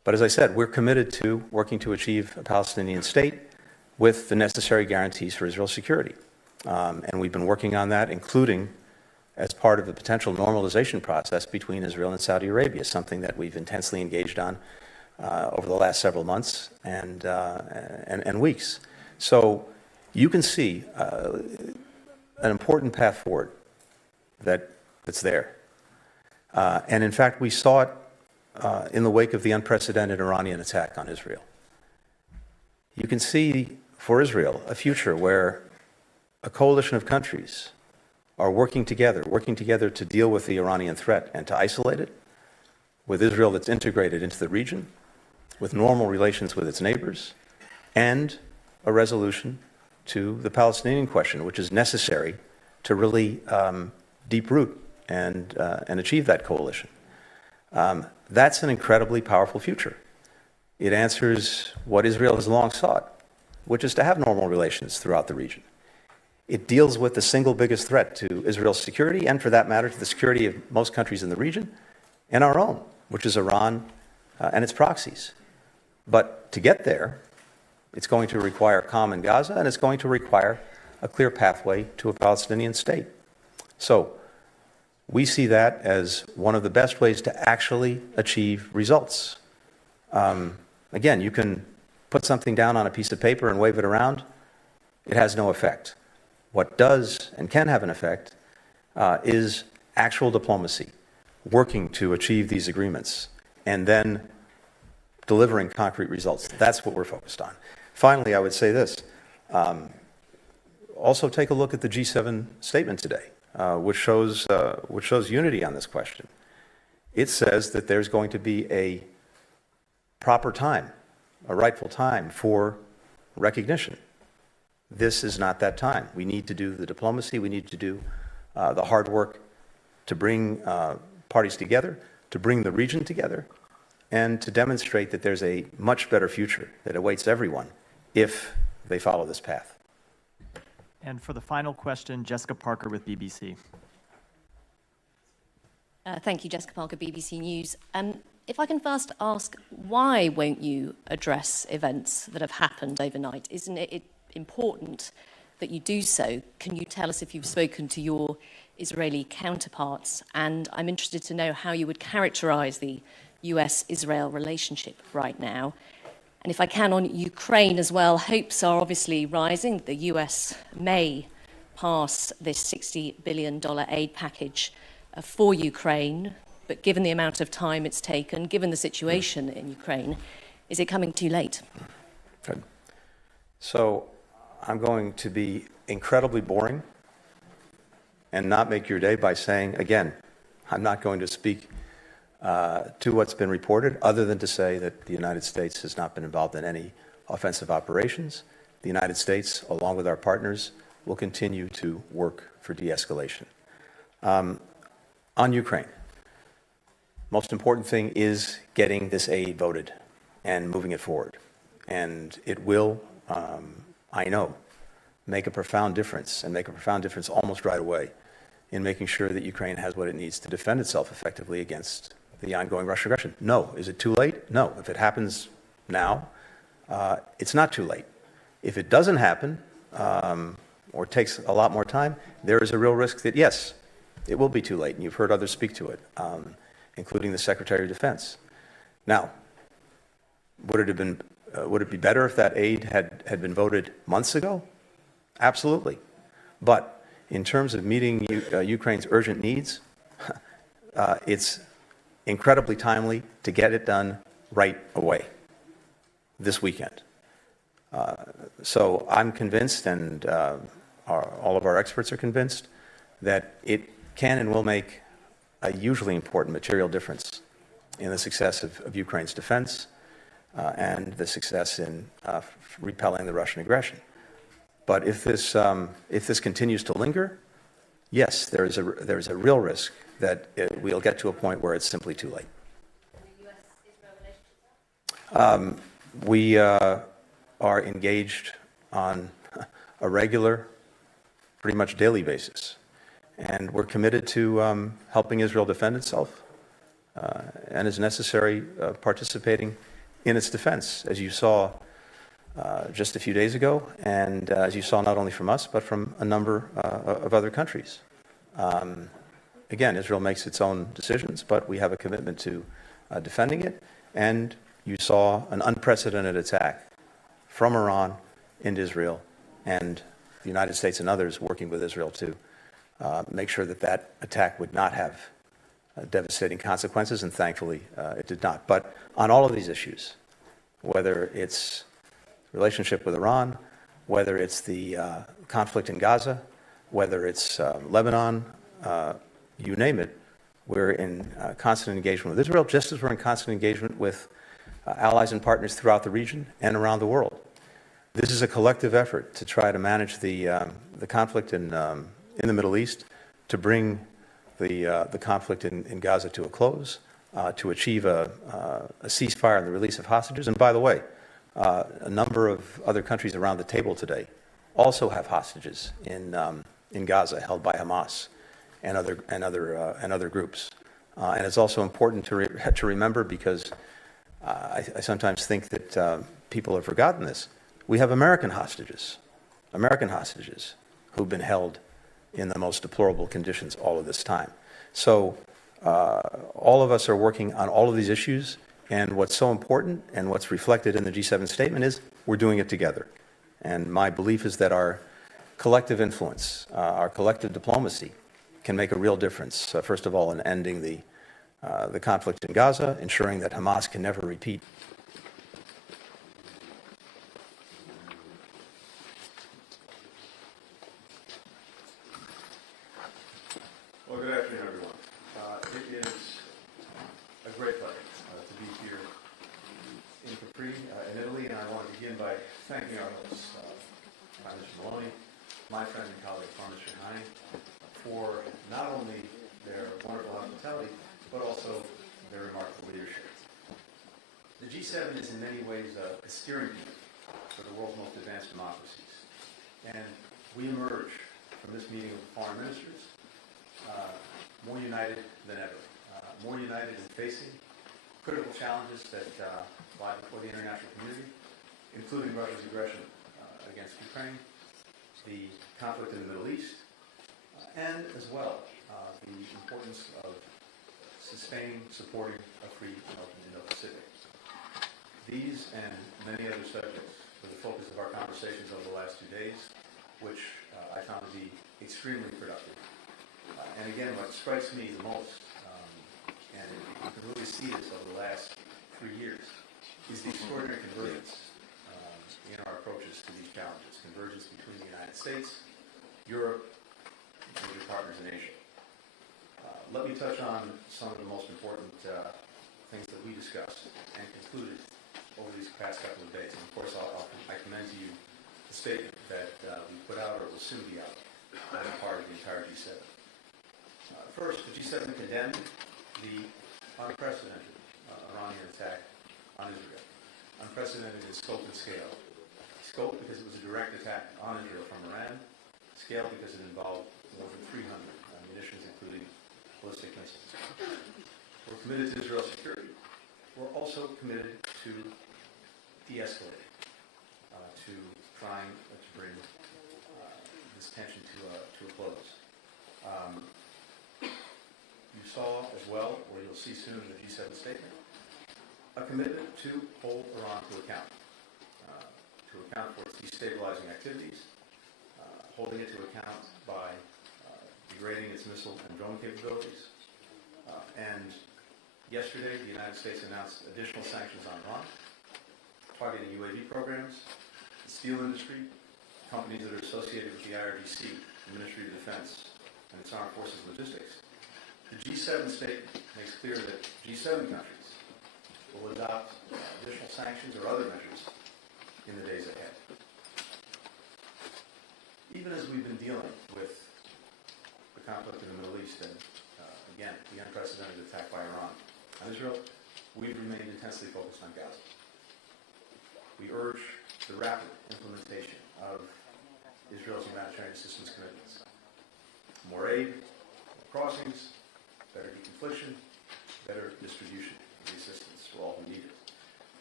But as I said, we're committed to working to achieve a Palestinian state with the necessary guarantees for Israel's security. And we've been working on that, including as part of the potential normalization process between Israel and Saudi Arabia, something that we've intensely engaged on over the last several months and weeks. So you can see an important path forward that's there. And in fact, we saw it in the wake of the unprecedented Iranian attack on Israel. You can see for Israel a future where a coalition of countries are working together to deal with the Iranian threat and to isolate it, with Israel that's integrated into the region, with normal relations with its neighbors, and a resolution to the Palestinian question, which is necessary to really deep root and achieve that coalition. That's an incredibly powerful future. It answers what Israel has long sought, which is to have normal relations throughout the region. It deals with the single biggest threat to Israel's security, and for that matter, to the security of most countries in the region, and our own, which is Iran and its proxies. But to get there, it's going to require calm in Gaza, and it's going to require a clear pathway to a Palestinian state. So we see that as one of the best ways to actually achieve results. Again, you can put something down on a piece of paper and wave it around. It has no effect. What does and can have an effect is actual diplomacy, working to achieve these agreements, and then delivering concrete results. That's what we're focused on. Finally, I would say this. Also take a look at the G7 statement today, which shows unity on this question. It says that there's going to be a proper time, a rightful time for recognition. This is not that time. We need to do the diplomacy. We need to do the hard work to bring parties together, to bring the region together, and to demonstrate that there's a much better future that awaits everyone if they follow this path. And for the final question, Jessica Parker with BBC. Thank you, Jessica Parker, BBC News. If I can first ask, why won't you address events that have happened overnight? Isn't it important that you do so? Can you tell us if you've spoken to your Israeli counterparts? And I'm interested to know how you would characterize the US-Israel relationship right now. And if I can, on Ukraine as well, hopes are obviously rising. The US may pass this $60 billion aid package for Ukraine, but given the amount of time it's taken, given the situation in Ukraine, is it coming too late? Good. So I'm going to be incredibly boring and not make your day by saying, again, I'm not going to speak to what's been reported, other than to say that the United States has not been involved in any offensive operations. The United States, along with our partners, will continue to work for de-escalation. On Ukraine, most important thing is getting this aid voted and moving it forward. And it will, I know, make a profound difference, and make a profound difference almost right away in making sure that Ukraine has what it needs to defend itself effectively against the ongoing Russian aggression. No. Is it too late? No. If it happens now, it's not too late. If it doesn't happen, or takes a lot more time, there is a real risk that, yes, it will be too late, and you've heard others speak to it, including the Secretary of Defense. Now, would it be better if that aid had been voted months ago? Absolutely. But in terms of meeting Ukraine's urgent needs, it's incredibly timely to get it done right away, this weekend. So I'm convinced, and all of our experts are convinced, that it can and will make a hugely important material difference in the success of Ukraine's defense and the success in repelling the Russian aggression. But if this continues to linger, yes, there is a real risk that we'll get to a point where it's simply too late. We are engaged on a regular, pretty much daily basis, and we're committed to helping Israel defend itself, and as necessary, participating in its defense, as you saw just a few days ago, and as you saw not only from us, but from a number of other countries. Again, Israel makes its own decisions, but we have a commitment to defending it, and you saw an unprecedented attack from Iran into Israel, and the United States and others working with Israel to make sure that that attack would not have devastating consequences, and thankfully it did not. But on all of these issues, whether it's relationship with Iran, whether it's the conflict in Gaza, whether it's Lebanon, you name it, we're in constant engagement with Israel, just as we're in constant engagement with allies and partners throughout the region and around the world. This is a collective effort to try to manage the conflict in the Middle East, to bring the conflict in Gaza to a close, to achieve a ceasefire and the release of hostages. And by the way, a number of other countries around the table today also have hostages in Gaza held by Hamas and other groups. And it's also important to remember, because I sometimes think that people have forgotten this. We have American hostages who've been held in the most deplorable conditions all of this time. So all of us are working on all of these issues, and what's so important and what's reflected in the G7 statement is we're doing it together. And my belief is that our collective influence, our collective diplomacy can make a real difference, first of all, in ending the conflict in Gaza, ensuring that Hamas can never repeat. Well, good afternoon, everyone. It is a great pleasure to be here in Capri, in Italy, and I want to begin by thanking our hosts, Prime Minister Maloney, my friend and colleague, Prime Minister Hani, for not only their wonderful hospitality, but also their remarkable leadership. The G7 is in many ways a steering committee for the world's most advanced democracies. And we emerge from this meeting of foreign ministers more united than ever, more united in facing critical challenges that lie before the international community, including Russia's aggression against Ukraine, the conflict in the Middle East, and as well the importance of sustaining, supporting a free and open Indo-Pacific. These and many other subjects were the focus of our conversations over the last 2 days, which I found to be extremely productive. And again, what strikes me the most, and you can really see this over the last 3 years, is the extraordinary convergence in our approaches to these challenges. Convergence between the United States, Europe, and major partners in Asia. Let me touch on some of the most important things that we discussed and concluded over these past couple of days. And of course, I commend to you the statement that we put out, or will soon be out, as a part of the entire G7. First, the G7 condemned the unprecedented Iranian attack on Israel. Unprecedented in scope and scale. Scope because it was a direct attack on Israel from Iran. Scale because it involved more than 300 munitions, including ballistic missiles. We're committed to Israel's security. We're also committed to de-escalating, to trying to bring this tension to a close. You saw as well, or you'll see soon in the G7 statement, a commitment to hold Iran to account for its destabilizing activities, holding it to account by degrading its missile and drone capabilities. And yesterday, the United States announced additional sanctions on Iran, targeting UAV programs, the steel industry, companies that are associated with the IRGC, the Ministry of Defense, and its armed forces logistics. The G7 statement makes clear that G7 countries will adopt additional sanctions or other measures in the days ahead. Even as we've been dealing with the conflict in the Middle East and, again, the unprecedented attack by Iran on Israel, we've remained intensely focused on Gaza. We urge the rapid implementation of Israel's humanitarian assistance commitments. More aid, more crossings, better deconfliction, better distribution of the assistance for all who need it.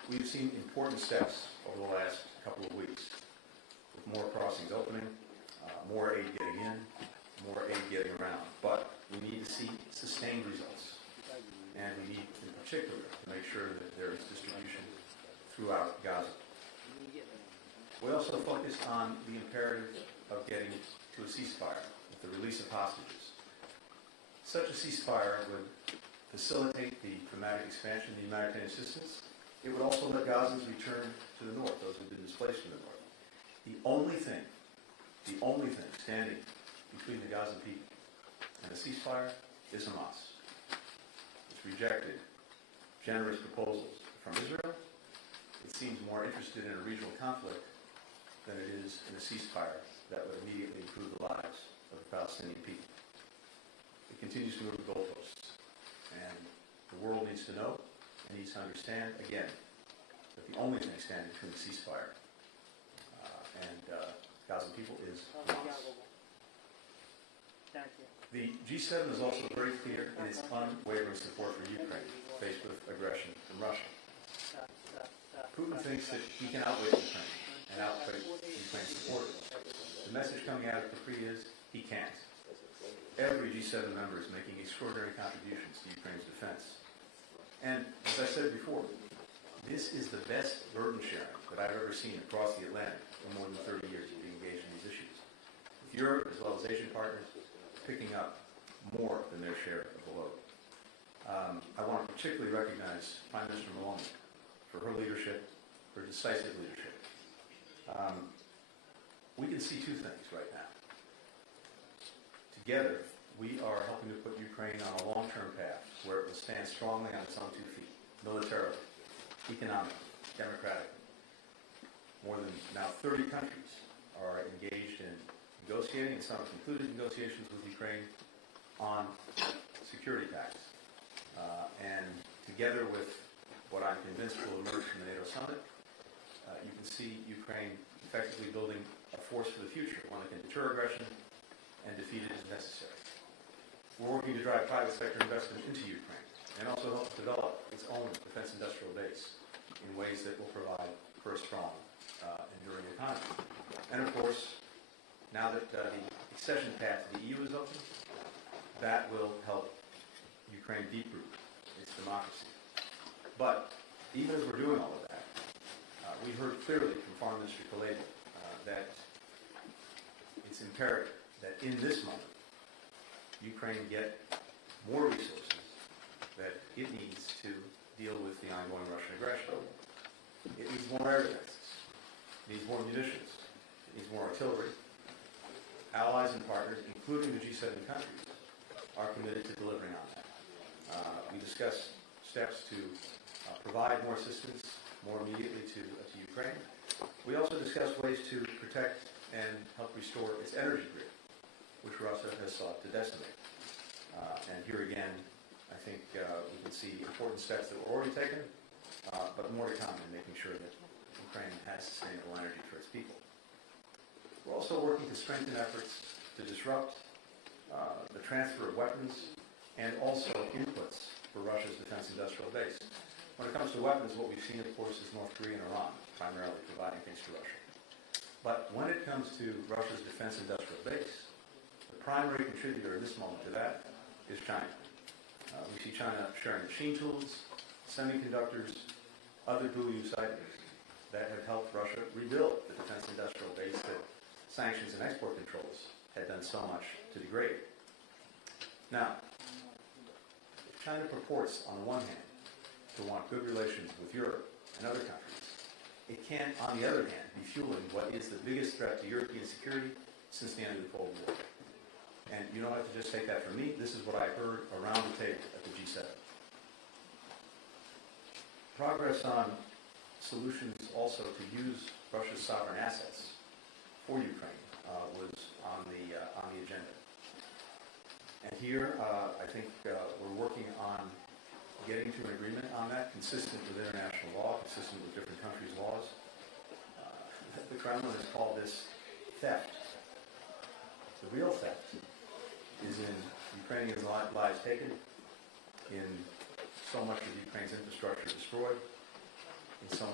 we've seen important steps over the last couple of weeks, with more crossings opening, more aid getting in, more aid getting around. But we need to see sustained results. And we need, in particular, to make sure that there is distribution throughout Gaza. We also focused on the imperative of getting to a ceasefire with the release of hostages. Such a ceasefire would facilitate the dramatic expansion of the humanitarian assistance. It would also let Gazans return to the north, those who have been displaced from the north. The only thing standing between the Gazan people and a ceasefire is Hamas. It's rejected generous proposals from Israel. It seems more interested in a regional conflict than it is in a ceasefire that would immediately improve the lives of the Palestinian people. It continues to move the goalposts. And the world needs to know and needs to understand, again, that the only thing standing between the ceasefire and Gaza people is Hamas. The G7 is also very clear in its unwavering support for Ukraine faced with aggression from Russia. Putin thinks that he can outwit Ukraine and outwit Ukraine's supporters. The message coming out of Capri is he can't. Every G7 member is making extraordinary contributions to Ukraine's defense. And as I said before, this is the best burden sharing that I've ever seen across the Atlantic in more than 30 years of being engaged in these issues. With Europe, as well as Asian partners, picking up more than their share of the load. I want to particularly recognize Prime Minister Maloney for her leadership, her decisive leadership. We can see two things right now. Together, we are helping to put Ukraine on a long-term path where it will stand strongly on its own 2 feet, militarily, economically, democratically. More than now 30 countries are engaged in negotiating, and some have concluded negotiations with Ukraine on security pacts. And together with what I'm convinced will emerge from the NATO summit, you can see Ukraine effectively building a force for the future, one that can deter aggression and defeat it as necessary. We're working to drive private sector investment into Ukraine and also help develop its own defense industrial base in ways that will provide for a strong, enduring economy. And of course, now that the accession path to the EU is open, that will help Ukraine deep-root its democracy. But even as we're doing all of that, we heard clearly from Foreign Minister Kuleba that it's imperative that in this moment, Ukraine get more resources that it needs to deal with the ongoing Russian aggression. It needs more air defenses. It needs more munitions. It needs more artillery. Allies and partners, including the G7 countries, are committed to delivering on that. We discussed steps to provide more assistance more immediately to Ukraine. We also discussed ways to protect and help restore its energy grid, which Russia has sought to decimate. And here again, I think we can see important steps that were already taken, but more to come in making sure that Ukraine has sustainable energy for its people. We're also working to strengthen efforts to disrupt the transfer of weapons and also inputs for Russia's defense industrial base. When it comes to weapons, what we've seen, of course, is North Korea and Iran primarily providing things to Russia. But when it comes to Russia's defense industrial base, the primary contributor in this moment to that is China. We see China sharing machine tools, semiconductors, other dual-use items that have helped Russia rebuild the defense industrial base that sanctions and export controls had done so much to degrade. Now, if China purports, on the one hand, to want good relations with Europe and other countries, it can't, on the other hand, be fueling what is the biggest threat to European security since the end of the Cold War. And you don't have to just take that from me. This is what I heard around the table at the G7. Progress on solutions also to use Russia's sovereign assets for Ukraine was on the agenda. And here, I think we're working on getting to an agreement on that, consistent with international law, consistent with different countries' laws. The Kremlin has called this theft. The real theft is in Ukrainian lives taken, in so much of Ukraine's infrastructure destroyed, in so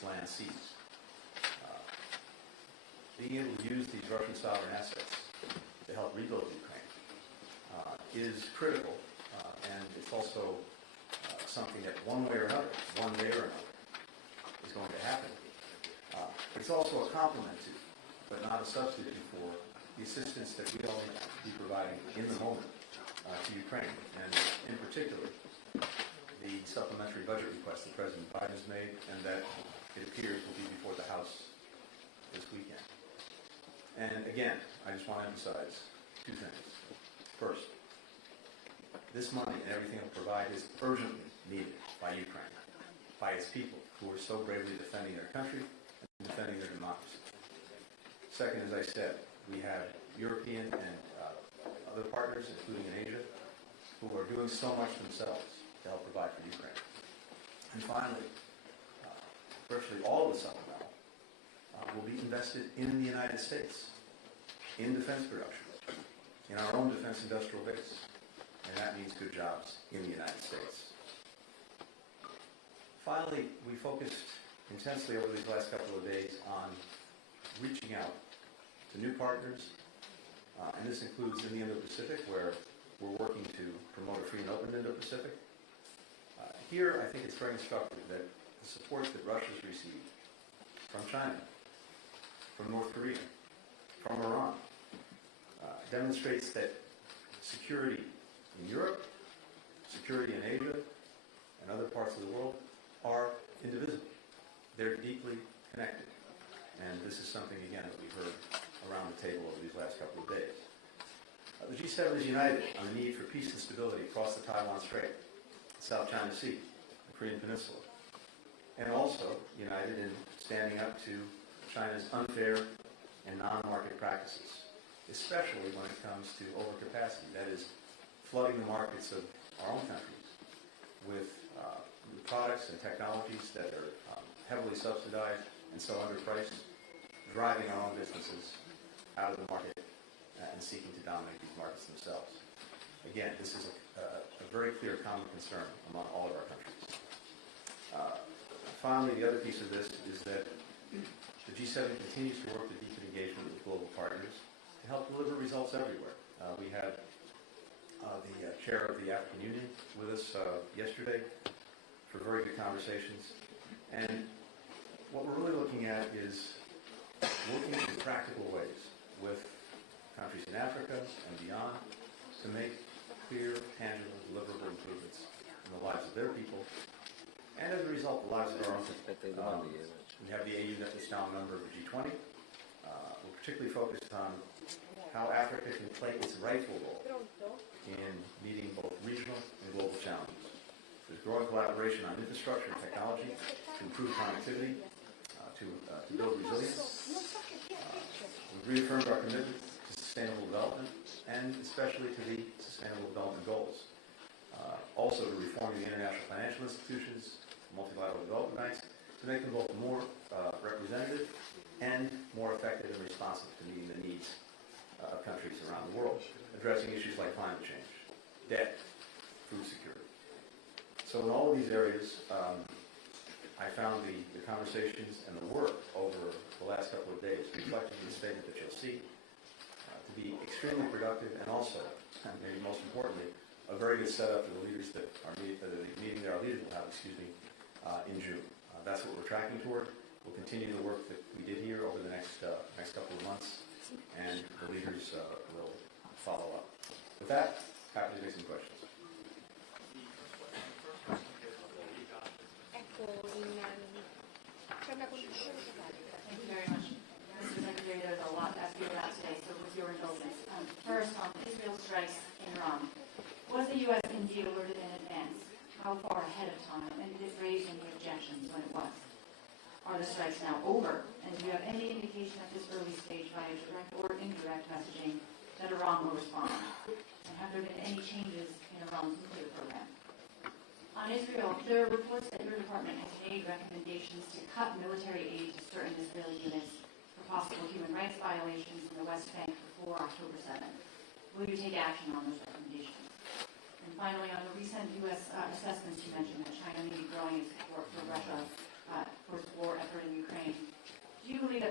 its land seized. Being able to use these Russian sovereign assets to help rebuild Ukraine is critical, and it's also something that one day or another, is going to happen. It's also a complement to, but not a substitute for, the assistance that we all need to be providing in the moment to Ukraine, and in particular, the supplementary budget request that President Biden has made, and that it appears will be before the House this weekend. And again, I just want to emphasize two things. First, this money and everything it will provide is urgently needed by Ukraine, by its people who are so bravely defending their country and defending their democracy. Second, as I said, we have European and other partners, including in Asia, who are doing so much themselves to help provide for Ukraine. And finally, virtually all of the supplemental will be invested in the United States, in defense production, in our own defense industrial base. And that means good jobs in the United States. Finally, we focused intensely over these last couple of days on reaching out to new partners, and this includes in the Indo-Pacific, where we're working to promote a free and open Indo-Pacific. Here, I think it's very instructive that the support that Russia's received from China, from North Korea, from Iran, demonstrates that security in Europe, security in Asia, and other parts of the world are indivisible. They're deeply connected. And this is something, again, that we've heard around the table over these last couple of days. The G7 is united on the need for peace and stability across the Taiwan Strait, the South China Sea, the Korean Peninsula, and also united in standing up to China's unfair and non-market practices, especially when it comes to overcapacity, that is, flooding the markets of our own countries with products and technologies that are heavily subsidized and so underpriced, driving our own businesses out of the market and seeking to dominate these markets themselves. Again, this is a very clear common concern among all of our countries. Finally, the other piece of this is that the G7 continues to work to deepen engagement with global partners to help deliver results everywhere. We had the chair of the African Union with us yesterday for very good conversations. And what we're really looking at is working in practical ways with countries in Africa and beyond to make clear, tangible, deliverable improvements in the lives of their people, and as a result, the lives of our own people. We have the AU that is now a member of the G20. We're particularly focused on how Africa can play its rightful role in meeting both regional and global challenges. There's growing collaboration on infrastructure and technology to improve connectivity, to build resilience. We've reaffirmed our commitment to sustainable development, and especially to the Sustainable Development Goals. Also to reforming the international financial institutions, multilateral development banks, to make them both more representative and more effective and responsive to meeting the needs of countries around the world, addressing issues like climate change, debt, food security. So in all of these areas, I found the conversations and the work over the last couple of days, reflected in the statement that you'll see, to be extremely productive, and also, and maybe most importantly, a very good setup for the leaders that are meeting that our leaders will have, in June. That's what we're tracking toward. We'll continue the work that we did here over the next couple of months, and the leaders will follow up. With that, happy to take some questions. Thank you very much. Mr. Secretary, there's a lot to ask you about today, so with your indulgence. First, on Israel strikes in Iran. Was the U.S. indeed alerted in advance? How far ahead of time? And did it raise any objections when it was? Are the strikes now over? And do you have any indication at this early stage, via direct or indirect messaging, that Iran will respond? And have there been any changes in Iran's nuclear program? On Israel, there are reports that your department has made recommendations to cut military aid to certain Israeli units for possible human rights violations in the West Bank before October 7th. Will you take action on those recommendations? And finally, on the recent U.S. assessments, you mentioned that China may be growing its support for Russia for its war effort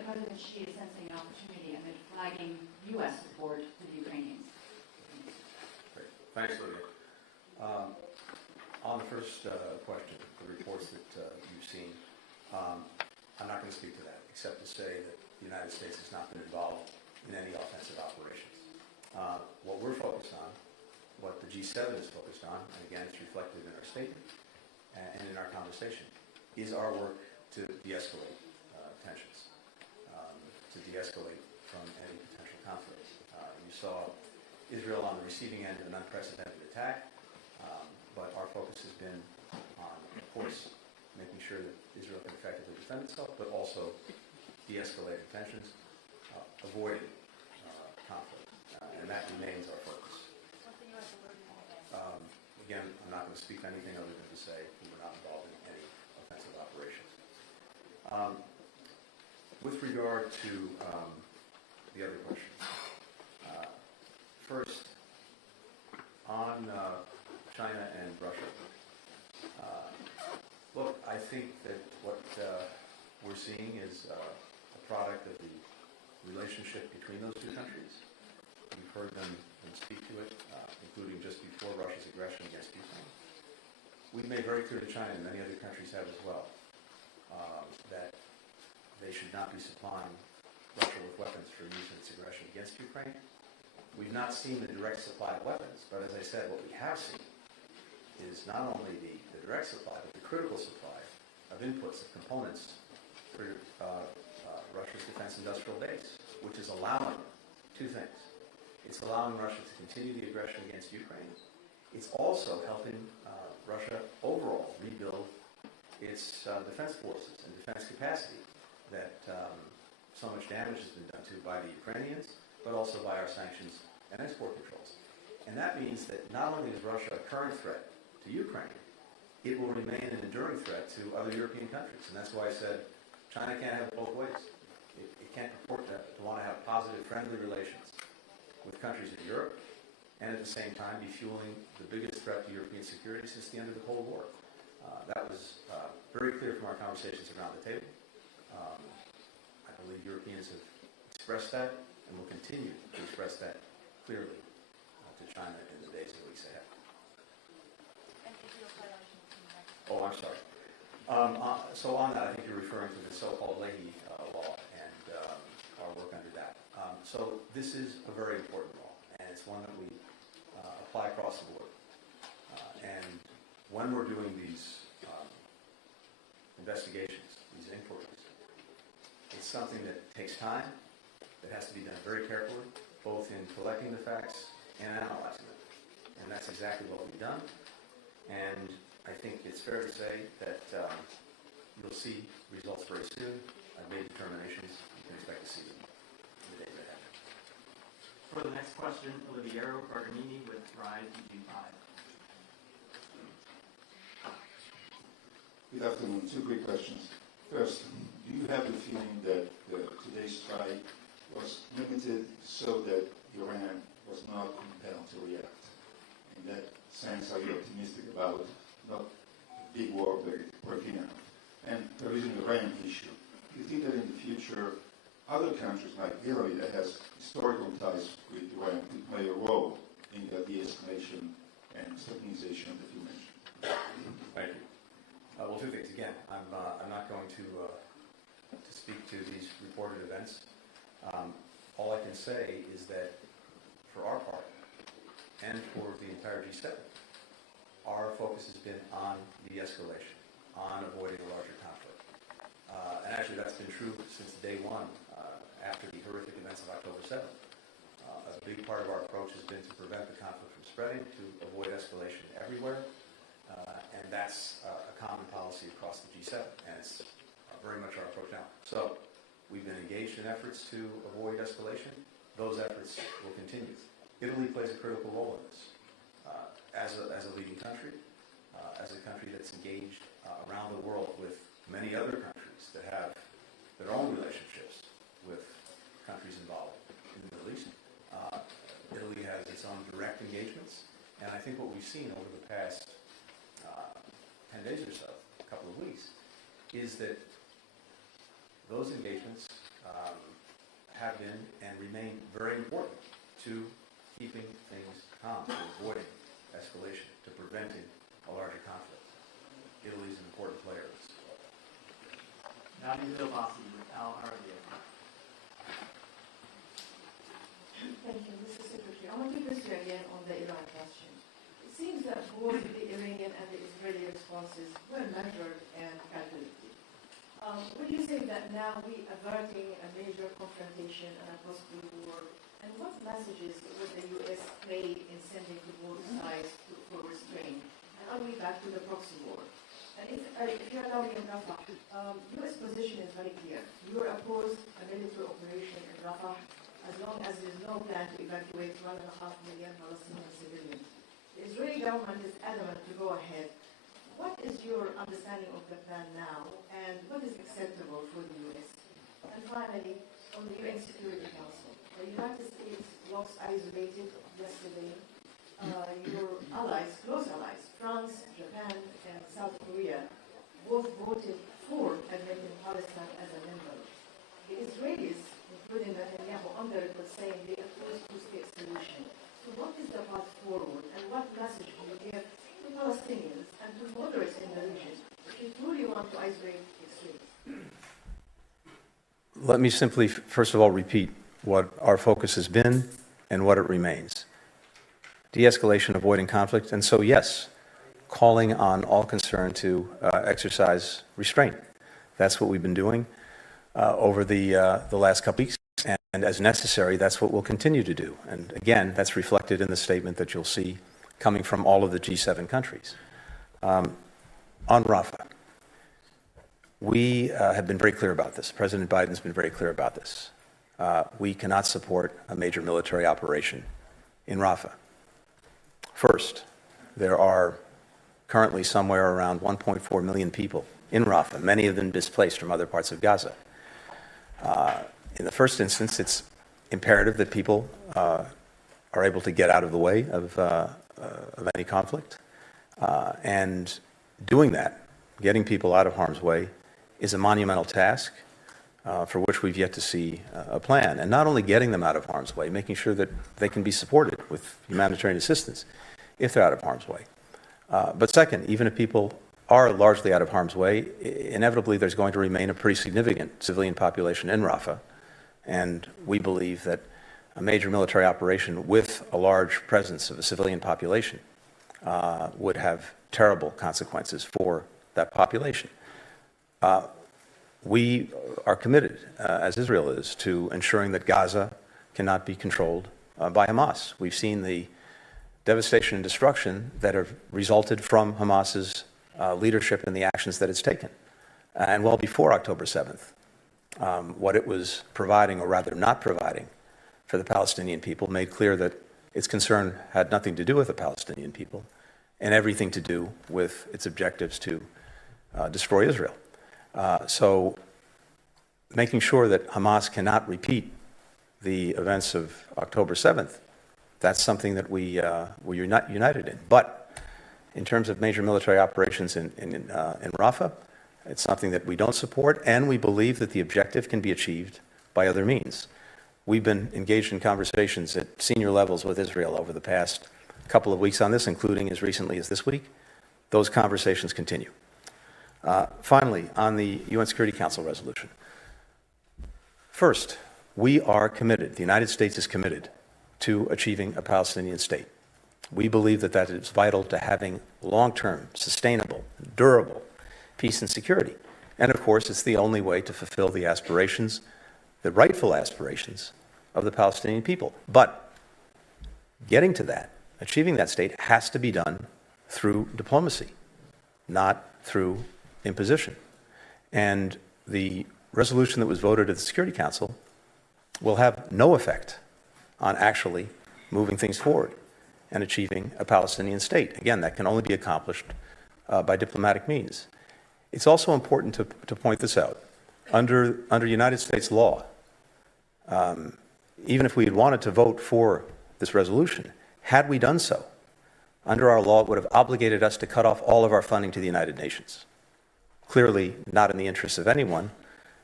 President Xi is sensing an opportunity amid flagging U.S. support for the Ukrainians? Great. Thanks, Lydia. On the first question, the reports that you've seen, I'm not going to speak to that, except to say that the United States has not been involved in any offensive operations. What we're focused on, what the G7 is focused on, and again, it's reflected in our statement and in our conversation, is our work to de-escalate tensions, to de-escalate from any potential conflict. You saw Israel on the receiving end of an unprecedented attack, but our focus has been on, of course, making sure that Israel can effectively defend itself, but also de-escalating tensions, avoiding conflict, and that remains our focus. Again, I'm not going to speak to anything other than to say we were not involved in any offensive operations. With regard to the other question, first, on China and Russia, look, I think that what we're seeing is a product of the relationship between those two countries. You've heard them speak to it, including just before Russia's aggression against Ukraine. We've made very clear to China, and many other countries have as well, that they should not be supplying Russia with weapons for use in its aggression against Ukraine. We've not seen the direct supply of weapons, but as I said, what we have seen is not only the direct supply, but the critical supply of inputs, of components for Russia's defense industrial base, which is allowing two things. It's allowing Russia to continue the aggression against Ukraine. It's also helping Russia overall rebuild its defense forces and defense capacity that so much damage has been done to by the Ukrainians, but also by our sanctions and export controls. And that means that not only is Russia a current threat to Ukraine, it will remain an enduring threat to other European countries. And that's why I said China can't have it both ways. It can't purport to want to have positive, friendly relations with countries in Europe and at the same time be fueling the biggest threat to European security since the end of the Cold War. That was very clear from our conversations around the table. I believe Europeans have expressed that and will continue to express that clearly to China in the days and weeks ahead. Oh, I'm sorry. So on that, I think you're referring to the so-called Leahy law and our work under that. So this is a very important law, and it's one that we apply across the board. And when we're doing these investigations, these inquiries, it's something that takes time, that has to be done very carefully, both in collecting the facts and analyzing them. And that's exactly what we've done. And I think it's fair to say that you'll see results very soon. I've made determinations. You can expect to see them in the days ahead. For the next question, Oliviero Barganini with Rise UG5. Good afternoon. Two quick questions. First, do you have the feeling that today's strike was limited so that Iran was not compelled to react? In that sense, are you optimistic about not a big war breaking out? And there is an Iran issue. Do you think that in the future, other countries like Italy that has historical ties with Iran could play a role in the de-escalation and stabilization that you mentioned? Thank you. Well, two things. Again, I'm not going to speak to these reported events. All I can say is that for our part, and for the entire G7, our focus has been on de-escalation, on avoiding a larger conflict. And actually that's been true since day one, after the horrific events of October 7th. A big part of our approach has been to prevent the conflict from spreading, to avoid escalation everywhere, and that's a common policy across the G7, and it's very much our approach now. So we've been engaged in efforts to avoid escalation. Those efforts will continue. Italy plays a critical role in this. As a leading country, as a country that's engaged around the world with many other countries that have their own relationships with countries involved in the Middle East. Italy has its own direct engagements, and I think what we've seen over the past 10 days or so, a couple of weeks, is that those engagements have been and remain very important to keeping things calm, to avoiding escalation, to preventing a larger conflict. Italy is an important player in this. Nadia Bilbassi with Al Arabiya. Thank you, Mr. Secretary. I want to press you again on the Iran question. It seems that both the Iranian and the Israeli responses were measured and calculated. Would you say that now we are averting a major confrontation and a possible war? And what messages would the U.S. play in sending to both sides for restraint? And are we back to the proxy war? And if you allow me in Rafah, U.S. position is very clear. You are opposed a military operation in Rafah as long as there is no plan to evacuate 1.5 million Palestinian civilians. The Israeli government is adamant to go ahead. What is your understanding of the plan now, and what is acceptable for the U.S.? And finally, on the UN Security Council, the United States was isolated yesterday. Your allies, close allies, France, Japan, and South Korea, both voted for admitting Palestine as a member. The Israelis, including Netanyahu, on the record saying they oppose two-state solution. So what is the path forward, and what message do you give to Palestinians and to moderates in the region if you truly want to isolate extremes? Let me simply, first of all, repeat what our focus has been and what it remains. De-escalation, avoiding conflict, and so yes, calling on all concerned to exercise restraint. That's what we've been doing over the last couple weeks, and as necessary, that's what we'll continue to do. And again, that's reflected in the statement that you'll see coming from all of the G7 countries. On Rafah, we have been very clear about this. President Biden's been very clear about this. We cannot support a major military operation in Rafah. First, there are currently somewhere around 1.4 million people in Rafah, many of them displaced from other parts of Gaza. In the first instance, it's imperative that people are able to get out of the way of any conflict. And doing that, getting people out of harm's way, is a monumental task for which we've yet to see a plan. And not only getting them out of harm's way, making sure that they can be supported with humanitarian assistance if they're out of harm's way. But second, even if people are largely out of harm's way, inevitably there's going to remain a pretty significant civilian population in Rafah. And we believe that a major military operation with a large presence of a civilian population would have terrible consequences for that population. We are committed, as Israel is, to ensuring that Gaza cannot be controlled by Hamas. We've seen the devastation and destruction that have resulted from Hamas's leadership and the actions that it's taken. And well before October 7th, what it was providing, or rather not providing, for the Palestinian people made clear that its concern had nothing to do with the Palestinian people and everything to do with its objectives to destroy Israel. So making sure that Hamas cannot repeat the events of October 7th, that's something that we're not united in. But in terms of major military operations in Rafah, it's something that we don't support, and we believe that the objective can be achieved by other means. We've been engaged in conversations at senior levels with Israel over the past couple of weeks on this, including as recently as this week. Those conversations continue. Finally, on the UN Security Council resolution. First, we are committed, the United States is committed to achieving a Palestinian state. We believe that that is vital to having long-term, sustainable, durable peace and security. And of course, it's the only way to fulfill the aspirations, the rightful aspirations of the Palestinian people. But getting to that, achieving that state, has to be done through diplomacy, not through imposition. And the resolution that was voted at the Security Council will have no effect on actually moving things forward and achieving a Palestinian state. Again, that can only be accomplished by diplomatic means. It's also important to point this out. Under United States law, even if we had wanted to vote for this resolution, had we done so, under our law, it would have obligated us to cut off all of our funding to the United Nations. Clearly not in the interests of anyone,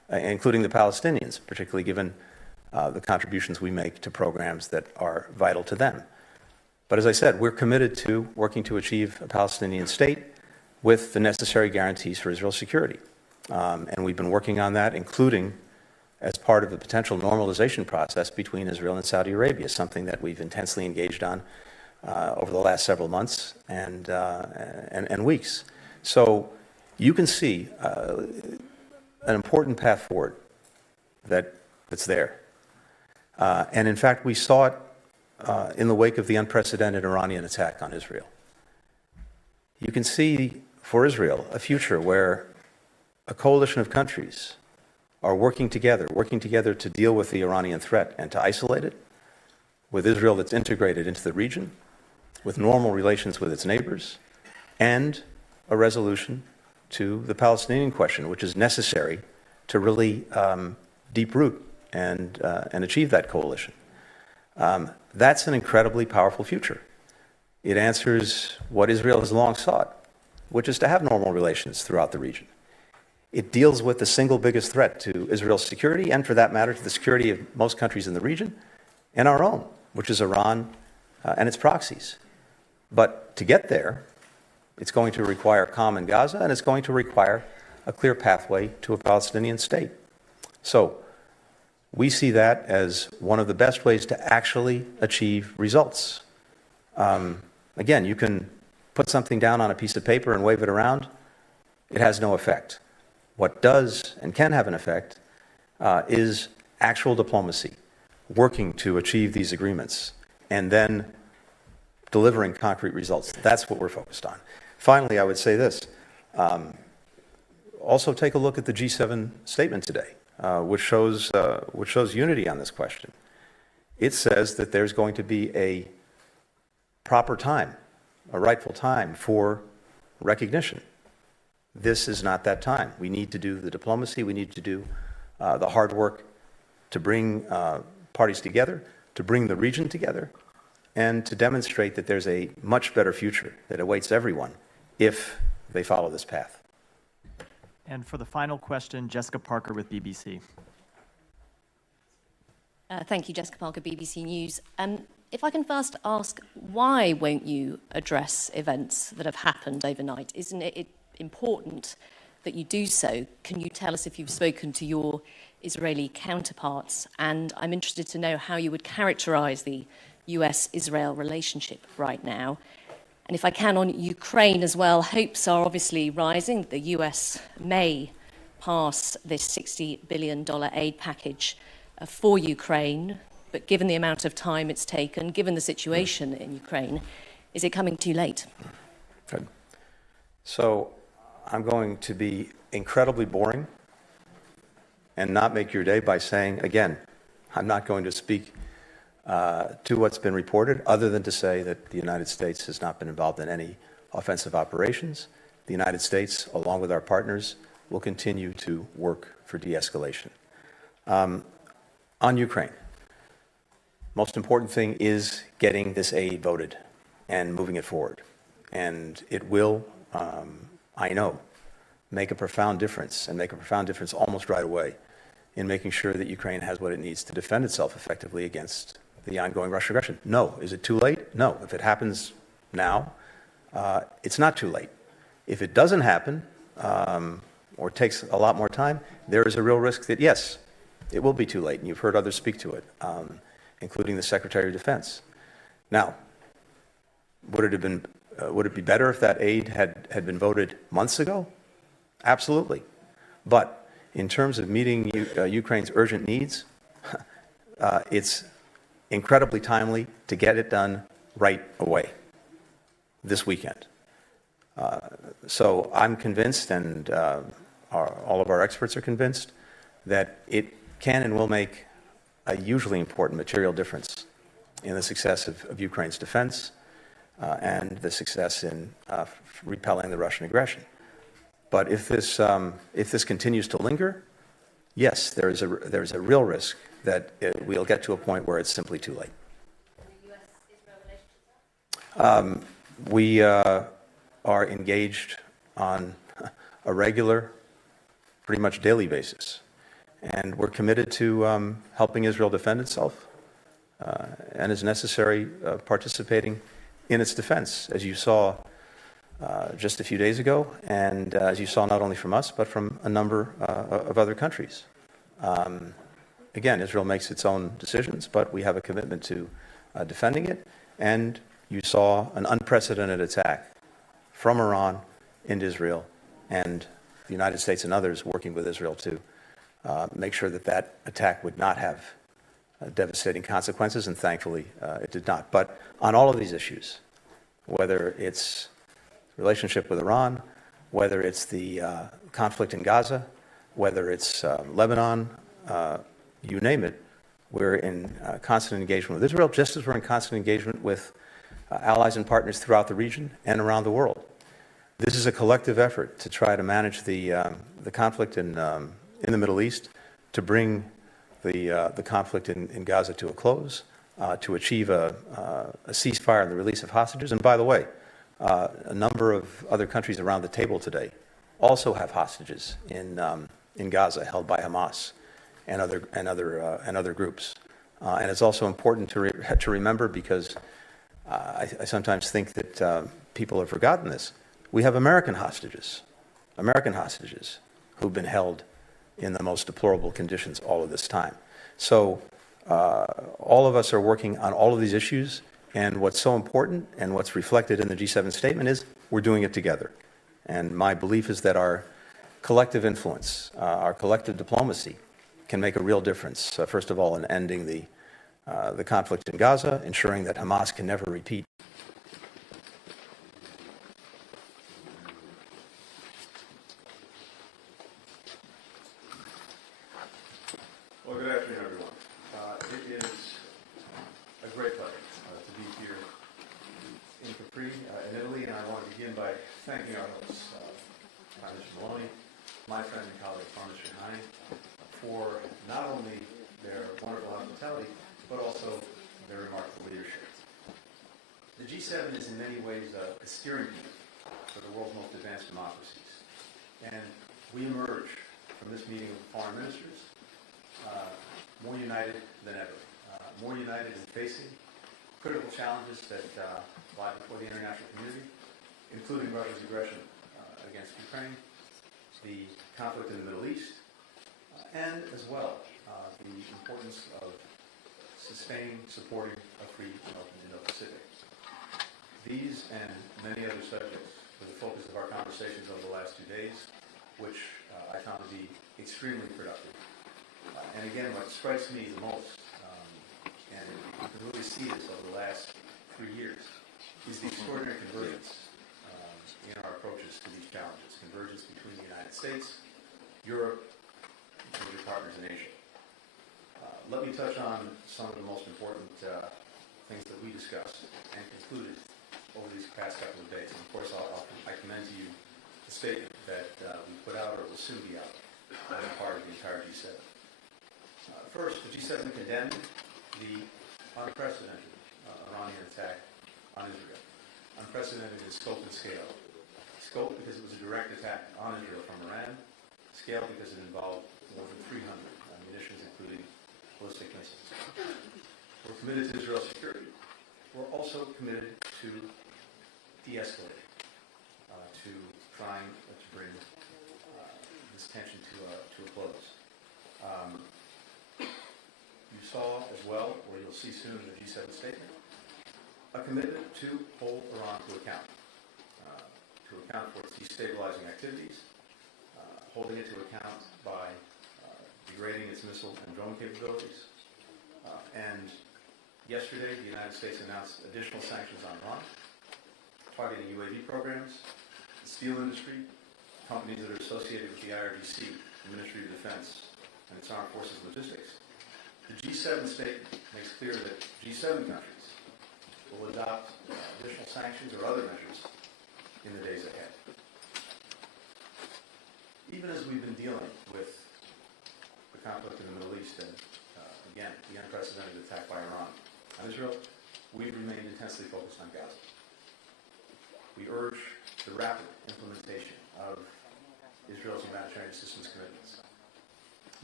including the Palestinians, particularly given the contributions we make to programs that are vital to them. But as I said, we're committed to working to achieve a Palestinian state with the necessary guarantees for Israel's security. And we've been working on that, including as part of the potential normalization process between Israel and Saudi Arabia, something that we've intensely engaged on over the last several months and weeks. So you can see an important path forward that's there. And in fact, we saw it in the wake of the unprecedented Iranian attack on Israel. You can see for Israel a future where a coalition of countries are working together to deal with the Iranian threat and to isolate it, with Israel that's integrated into the region, with normal relations with its neighbors, and a resolution to the Palestinian question, which is necessary to really deep root and achieve that coalition. That's an incredibly powerful future. It answers what Israel has long sought, which is to have normal relations throughout the region. It deals with the single biggest threat to Israel's security, and for that matter, to the security of most countries in the region, and our own, which is Iran and its proxies. But to get there, it's going to require calm in Gaza, and it's going to require a clear pathway to a Palestinian state. So we see that as one of the best ways to actually achieve results. Again, you can put something down on a piece of paper and wave it around. It has no effect. What does and can have an effect is actual diplomacy, working to achieve these agreements, and then delivering concrete results. That's what we're focused on. Finally, I would say this. Also take a look at the G7 statement today, which shows unity on this question. It says that there's going to be a proper time, a rightful time for recognition. This is not that time. We need to do the diplomacy. We need to do the hard work to bring parties together, to bring the region together, and to demonstrate that there's a much better future that awaits everyone if they follow this path. And for the final question, Jessica Parker with BBC. Thank you, Jessica Parker, BBC News. If I can first ask, why won't you address events that have happened overnight? Isn't it important that you do so? Can you tell us if you've spoken to your Israeli counterparts? And I'm interested to know how you would characterize the US-Israel relationship right now. And if I can, on Ukraine as well, hopes are obviously rising. The US may pass this $60 billion aid package for Ukraine, but given the amount of time it's taken, given the situation in Ukraine, is it coming too late? Good. So I'm going to be incredibly boring and not make your day by saying, again, I'm not going to speak to what's been reported, other than to say that the United States has not been involved in any offensive operations. The United States, along with our partners, will continue to work for de-escalation. On Ukraine, most important thing is getting this aid voted and moving it forward. And it will, I know, make a profound difference, and make a profound difference almost right away in making sure that Ukraine has what it needs to defend itself effectively against the ongoing Russian aggression. No. Is it too late? No. If it happens now, it's not too late. If it doesn't happen, or takes a lot more time, there is a real risk that, yes, it will be too late, and you've heard others speak to it, including the Secretary of Defense. Now, would it be better if that aid had been voted months ago? Absolutely. But in terms of meeting Ukraine's urgent needs, it's incredibly timely to get it done right away, this weekend. So I'm convinced, and all of our experts are convinced, that it can and will make a hugely important material difference in the success of Ukraine's defense and the success in repelling the Russian aggression. But if this continues to linger, yes, there is a real risk that we'll get to a point where it's simply too late. We are engaged on a regular, pretty much daily basis And we're committed to helping Israel defend itself and, as necessary, participating in its defense, as you saw just a few days ago, and as you saw not only from us, but from a number of other countries. Again, Israel makes its own decisions, but we have a commitment to defending it, and you saw an unprecedented attack from Iran into Israel, and the United States and others working with Israel to make sure that that attack would not have devastating consequences, and thankfully it did not. But on all of these issues, whether it's relationship with Iran, whether it's the conflict in Gaza, whether it's Lebanon, you name it, we're in constant engagement with Israel, just as we're in constant engagement with allies and partners throughout the region and around the world. This is a collective effort to try to manage the conflict in the Middle East, to bring the conflict in Gaza to a close, to achieve a ceasefire and the release of hostages. And by the way, a number of other countries around the table today also have hostages in Gaza held by Hamas and other groups. And it's also important to remember, because I sometimes think that people have forgotten this. We have American hostages who've been held in the most deplorable conditions all of this time. So all of us are working on all of these issues, and what's so important and what's reflected in the G7 statement is we're doing it together. And my belief is that our collective influence, our collective diplomacy can make a real difference, first of all, in ending the conflict in Gaza, ensuring that Hamas can never repeat. Well, good afternoon, everyone. It is a great pleasure to be here in Capri, in Italy, and I want to begin by thanking our hosts, Prime Minister Maloney, my friend and colleague, Prime Minister Hani, for not only their wonderful hospitality, but also their remarkable leadership. The G7 is in many ways a steering wheel for the world's most advanced democracies. And we emerge from this meeting of foreign ministers more united than ever, more united in facing critical challenges that lie before the international community, including Russia's aggression against Ukraine, the conflict in the Middle East, and as well the importance of sustaining, supporting a free and open Indo-Pacific. These and many other subjects were the focus of our conversations over the last 2 days, which I found to be extremely productive. And again, what strikes me the most, and you can really see this over the last 3 years, is the extraordinary convergence in our approaches to these challenges. Convergence between the United States, Europe, and major partners in Asia. Let me touch on some of the most important things that we discussed and concluded over these past couple of days. And of course, I commend to you the statement that we put out, or will soon be out, on the part of the entire G7. First, the G7 condemned the unprecedented Iranian attack on Israel. Unprecedented in scope and scale. Scope because it was a direct attack on Israel from Iran. Scale because it involved more than 300 munitions, including ballistic missiles. We're committed to Israel's security. We're also committed to de-escalating, to trying to bring this tension to a close. You saw as well, or you'll see soon in the G7 statement, a commitment to hold Iran to account for its destabilizing activities, holding it to account by degrading its missile and drone capabilities. And yesterday, the United States announced additional sanctions on Iran, targeting UAV programs, the steel industry, companies that are associated with the IRGC, the Ministry of Defense, and its armed forces logistics. The G7 statement makes clear that G7 countries will adopt additional sanctions or other measures in the days ahead. Even as we've been dealing with the conflict in the Middle East and, again, the unprecedented attack by Iran on Israel, we've remained intensely focused on Gaza. We urge the rapid implementation of Israel's humanitarian assistance commitments.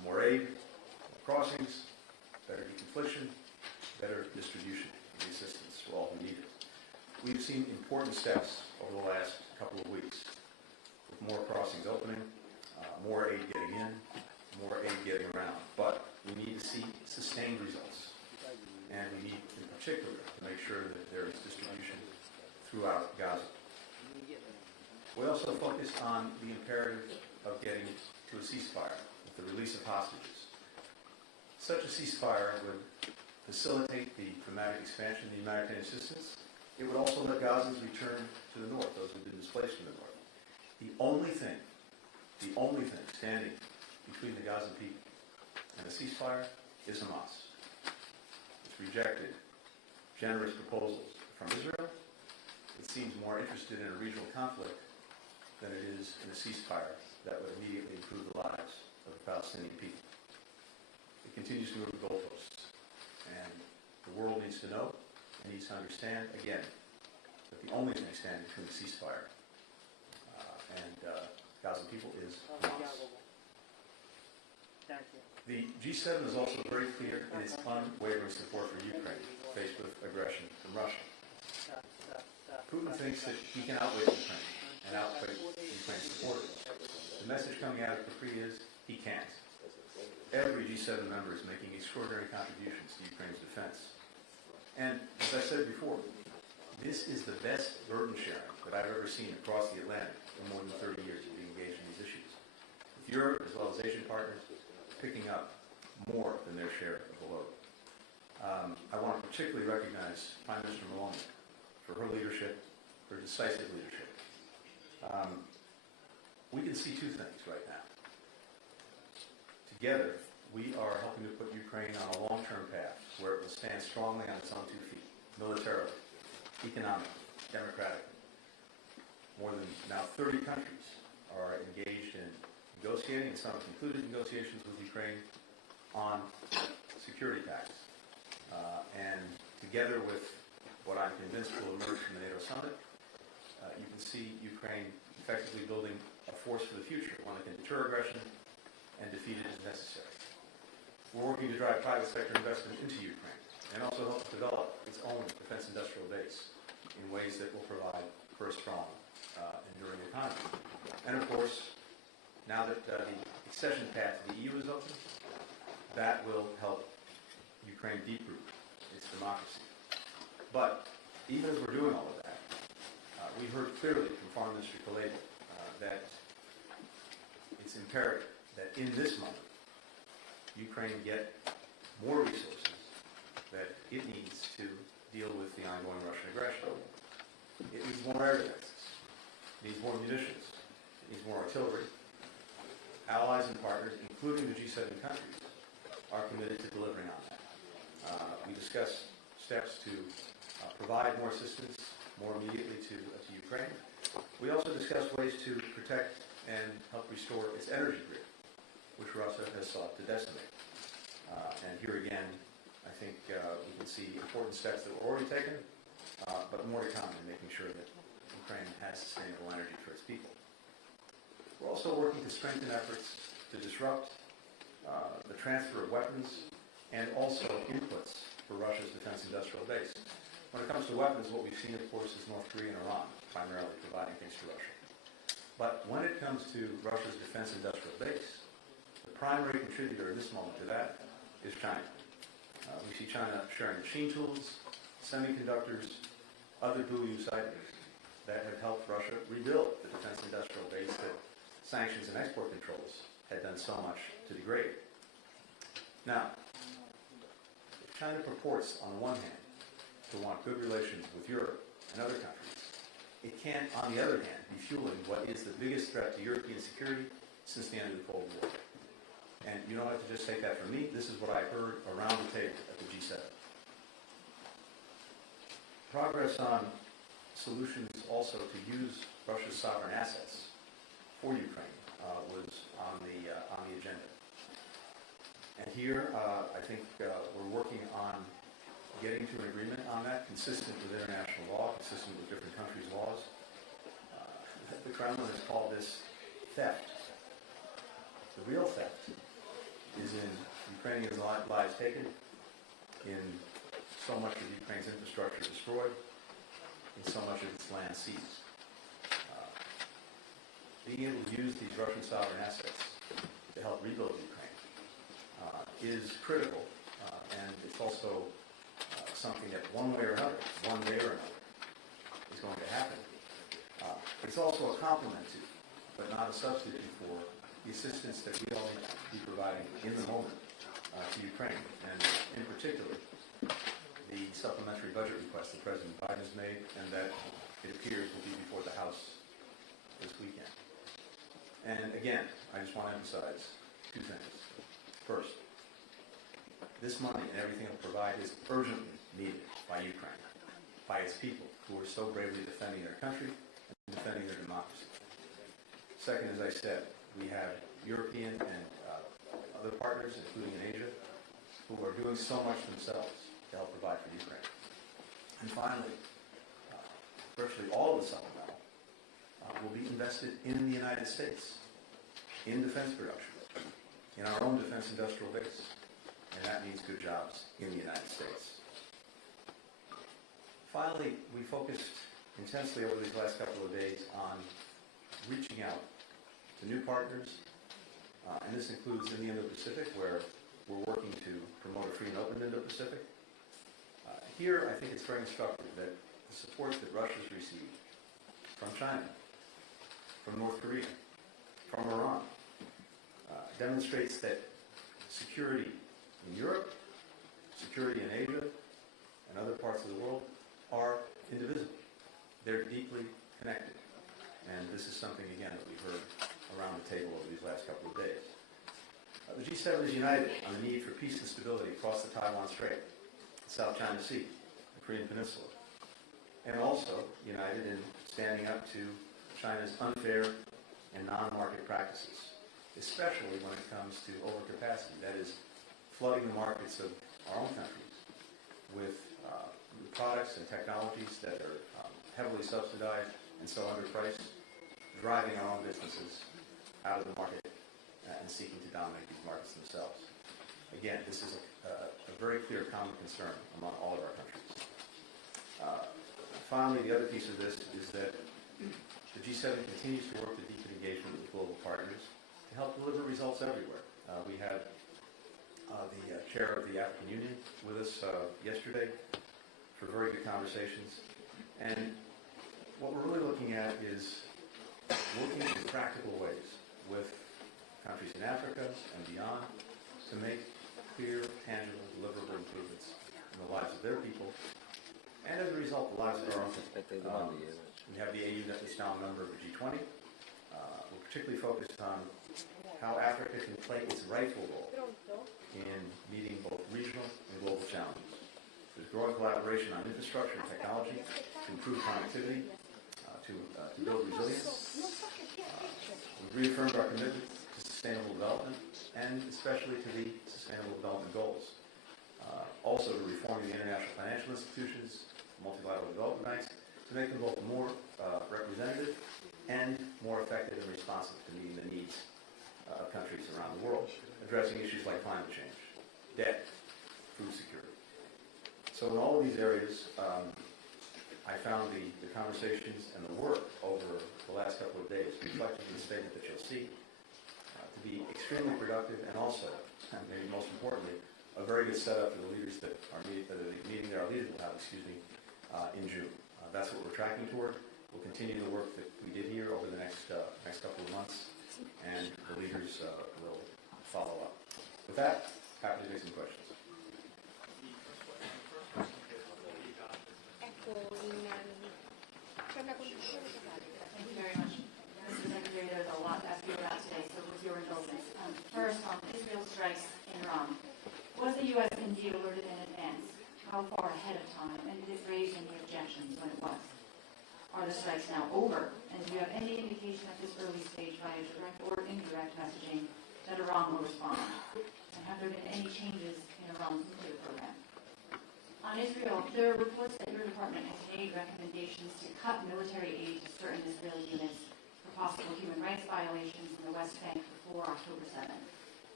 more aid, more crossings, better deconfliction, better distribution of the assistance for all who need it. We've seen important steps over the last couple of weeks, with more crossings opening, more aid getting in, more aid getting around. But we need to see sustained results. And we need, in particular, to make sure that there is distribution throughout Gaza. We also focused on the imperative of getting to a ceasefire with the release of hostages. Such a ceasefire would facilitate the dramatic expansion of the humanitarian assistance. It would also let Gazans return to the north, those who've been displaced from the north. The only thing standing between the Gazan people and a ceasefire is Hamas. It's rejected generous proposals from Israel. It seems more interested in a regional conflict than it is in a ceasefire that would immediately improve the lives of the Palestinian people. It continues to move the goalposts, and the world needs to know and needs to understand, again, that the only thing standing between the ceasefire and Gaza people is Hamas. The G7 is also very clear in its unwavering support for Ukraine, faced with aggression from Russia. Putin thinks that he can outwit Ukraine and outwit Ukraine's supporters. The message coming out of Capri is he can't. Every G7 member is making extraordinary contributions to Ukraine's defense. And as I said before, this is the best burden sharing that I've ever seen across the Atlantic in more than 30 years of being engaged in these issues. With Europe, as well as Asian partners, picking up more than their share of the load. I want to particularly recognize Prime Minister Meloni for her leadership, her decisive leadership. We can see two things right now. Together, we are helping to put Ukraine on a long-term path where it will stand strongly on its own 2 feet, militarily, economically, democratically. More than now 30 countries are engaged in negotiating, and some have concluded negotiations with Ukraine on security pacts. And together with what I'm convinced will emerge from the NATO summit, you can see Ukraine effectively building a force for the future, one that can deter aggression and defeat it as necessary. We're working to drive private sector investment into Ukraine and also help develop its own defense industrial base in ways that will provide for a strong, enduring economy. And of course, now that the accession path to the EU is open, that will help Ukraine deep-root its democracy. But even as we're doing all of that, we heard clearly from Foreign Minister Kuleba that it's imperative that in this moment, Ukraine get more resources that it needs to deal with the ongoing Russian aggression. It needs more air defenses. It needs more munitions. It needs more artillery. Allies and partners, including the G7 countries, are committed to delivering on that. We discussed steps to provide more assistance more immediately to Ukraine. We also discussed ways to protect and help restore its energy grid, which Russia has sought to decimate. And here again, I think we can see important steps that were already taken, but more to come in making sure that Ukraine has sustainable energy for its people. We're also working to strengthen efforts to disrupt the transfer of weapons and also inputs for Russia's defense industrial base. When it comes to weapons, what we've seen, of course, is North Korea and Iran primarily providing things to Russia. But when it comes to Russia's defense industrial base, the primary contributor in this moment to that is China. We see China sharing machine tools, semiconductors, other dual-use items that have helped Russia rebuild the defense industrial base that sanctions and export controls had done so much to degrade. Now, if China purports, on the one hand, to want good relations with Europe and other countries, it can't, on the other hand, be fueling what is the biggest threat to European security since the end of the Cold War. And you don't have to just take that from me. This is what I heard around the table at the G7. Progress on solutions also to use Russia's sovereign assets for Ukraine was on the agenda. And here, I think we're working on getting to an agreement on that, consistent with international law, consistent with different countries' laws. The Kremlin has called this theft. The real theft is in Ukrainians' lives taken, in so much of Ukraine's infrastructure destroyed, in so much of its land seized. Being able to use these Russian sovereign assets to help rebuild Ukraine is critical, and it's also something that one way or another is going to happen. It's also a complement to, but not a substitute for, the assistance that we all need to be providing in the moment to Ukraine, and in particular, the supplementary budget request that President Biden has made, and that it appears will be before the House this weekend. And again, I just want to emphasize two things. First, this money and everything it will provide is urgently needed by Ukraine, by its people who are so bravely defending their country and defending their democracy. Second, as I said, we have European and other partners, including in Asia, who are doing so much themselves to help provide for Ukraine. And finally, virtually all of the supplemental will be invested in the United States, in defense production, in our own defense industrial base, and that means good jobs in the United States. Finally, we focused intensely over these last couple of days on reaching out to new partners, and this includes in the Indo-Pacific, where we're working to promote a free and open Indo-Pacific. Here, I think it's very instructive that the support that Russia's received from China, from North Korea, from Iran, demonstrates that security in Europe, security in Asia, and other parts of the world are indivisible. They're deeply connected. And this is something, again, that we've heard around the table over these last couple of days. The G7 is united on the need for peace and stability across the Taiwan Strait, the South China Sea, the Korean Peninsula, and also united in standing up to China's unfair and non-market practices, especially when it comes to overcapacity, that is, flooding the markets of our own countries with products and technologies that are heavily subsidized and so underpriced, driving our own businesses out of the market and seeking to dominate these markets themselves. Again, this is a very clear common concern among all of our countries. Finally, the other piece of this is that the G7 continues to work to deepen engagement with global partners to help deliver results everywhere. We had the chair of the African Union with us yesterday for very good conversations. And what we're really looking at is working in practical ways with countries in Africa and beyond to make clear, tangible, deliverable improvements in the lives of their people, and as a result, the lives of our own people. We have the AU that is now a member of the G20. We're particularly focused on how Africa can play its rightful role in meeting both regional and global challenges. There's growing collaboration on infrastructure and technology to improve connectivity, to build resilience. We've reaffirmed our commitment to sustainable development, and especially to the Sustainable Development Goals. Also to reforming the international financial institutions, multilateral development banks, to make them both more representative and more effective and responsive to meeting the needs of countries around the world, addressing issues like climate change, debt, food security. So in all of these areas, I found the conversations and the work over the last couple of days, reflected in the statement that you'll see, to be extremely productive, and also, and maybe most importantly, a very good setup for the leaders that are meeting that our leaders will have, in June. That's what we're tracking toward. We'll continue the work that we did here over the next couple of months, and the leaders will follow up. With that, happy to take some questions. Thank you very much. Mr. Secretary, there's a lot to ask you about today, so with your indulgence. First, on Israel strikes in Iran. Was the U.S. indeed alerted in advance? How far ahead of time? And did it raise any objections when it was? Are the strikes now over? And do you have any indication at this early stage via direct or indirect messaging that Iran will respond? And have there been any changes in Iran's nuclear program? On Israel, there are reports that your department has made recommendations to cut military aid to certain Israeli units for possible human rights violations in the West Bank before October 7th.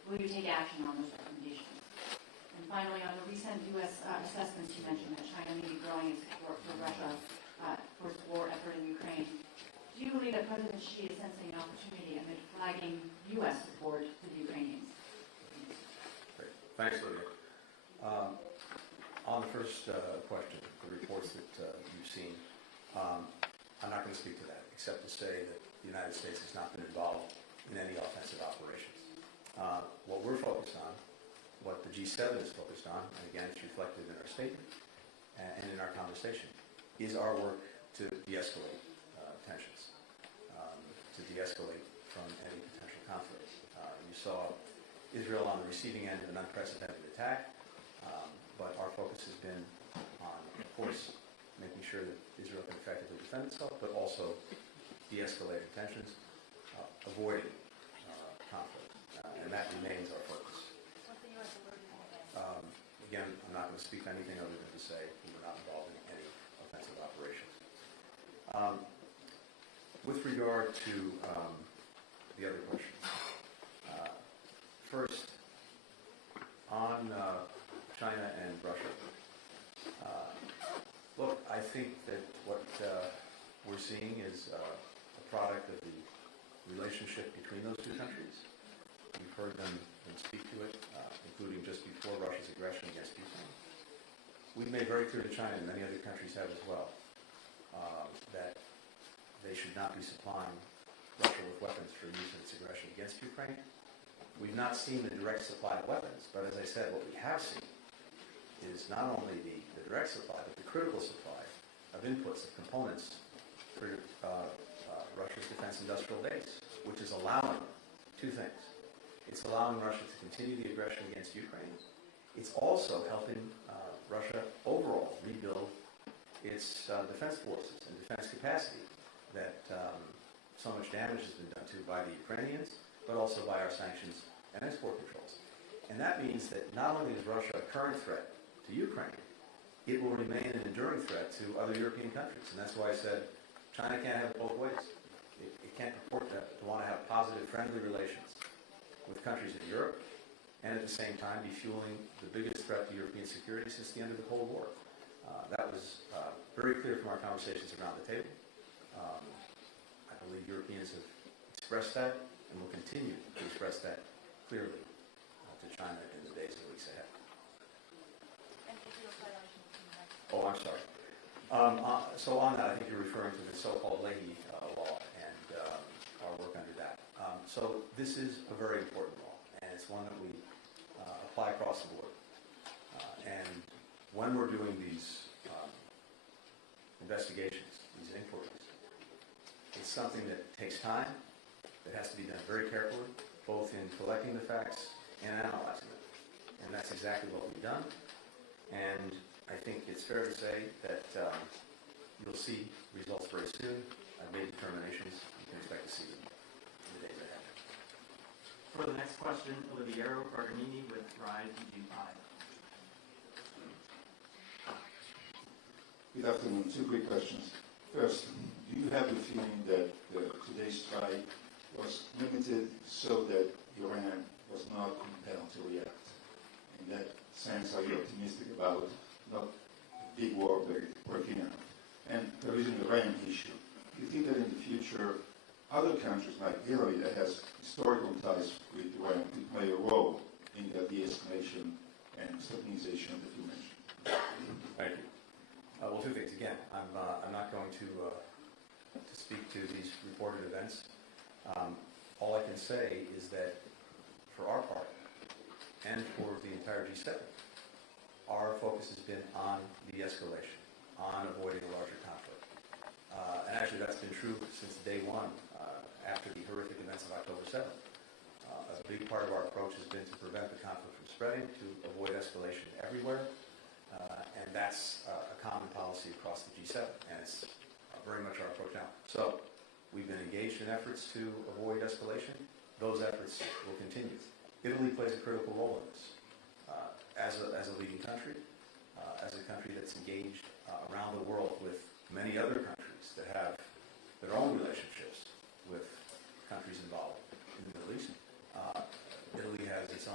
Will you take action on those recommendations? And finally, on the recent U.S. Assessments, you mentioned that China may be growing its support for Russia for its war effort in Ukraine. Do you believe that President Xi is sensing an opportunity amid flagging U.S. support to the Ukrainians? Great. Thanks, Lydia. On the first question, the reports that you've seen, I'm not going to speak to that, except to say that the United States has not been involved in any offensive operations. What we're focused on, what the G7 is focused on, and again, it's reflected in our statement and in our conversation, is our work to de-escalate tensions, to de-escalate from any potential conflict. You saw Israel on the receiving end of an unprecedented attack, but our focus has been on, of course, making sure that Israel can effectively defend itself, but also de-escalating tensions, avoiding conflict, and that remains our focus. Again, I'm not going to speak to anything other than to say we were not involved in any offensive operations. With regard to the other questions, first, on China and Russia. Look, I think that what we're seeing is a product of the relationship between those two countries. You've heard them speak to it, including just before Russia's aggression against Ukraine. We've made very clear to China, and many other countries have as well, that they should not be supplying Russia with weapons for use in its aggression against Ukraine. We've not seen the direct supply of weapons, but as I said, what we have seen is not only the direct supply, but the critical supply of inputs, of components for Russia's defense industrial base, which is allowing two things. It's allowing Russia to continue the aggression against Ukraine. It's also helping Russia overall rebuild its defense forces and defense capacity that so much damage has been done to by the Ukrainians, but also by our sanctions and export controls. And that means that not only is Russia a current threat to Ukraine, it will remain an enduring threat to other European countries. And that's why I said China can't have it both ways. It can't purport to want to have positive, friendly relations with countries in Europe and at the same time be fueling the biggest threat to European security since the end of the Cold War. That was very clear from our conversations around the table. I believe Europeans have expressed that and will continue to express that clearly to China in the days and weeks ahead. Oh, I'm sorry. So on that, I think you're referring to the so-called Leahy law and our work under that. So this is a very important law, and it's one that we apply across the board. And when we're doing these investigations, these inquiries, it's something that takes time, that has to be done very carefully, both in collecting the facts and analyzing them. And that's exactly what we've done. And I think it's fair to say that you'll see results very soon. I've made determinations. You can expect to see them in the days ahead. For the next question, Oliviero Barganini with RISE EG5. Good afternoon. Two quick questions. First, do you have the feeling that today's strike was limited so that Iran was not compelled to react? In that sense, are you optimistic about not big war breaking out? And there is an Iran issue. Do you think that in the future, other countries like Italy that has historical ties with Iran could play a role in the de-escalation and stabilization that you mentioned? Thank you. Well, two things. Again, I'm not going to speak to these reported events. All I can say is that for our part, and for the entire G7, our focus has been on de-escalation, on avoiding a larger conflict. And actually that's been true since day one, after the horrific events of October 7th. A big part of our approach has been to prevent the conflict from spreading, to avoid escalation everywhere, and that's a common policy across the G7, and it's very much our approach now. So we've been engaged in efforts to avoid escalation. Those efforts will continue. Italy plays a critical role in this. As a leading country, as a country that's engaged around the world with many other countries that have their own relationships with countries involved in the Middle East. Italy has its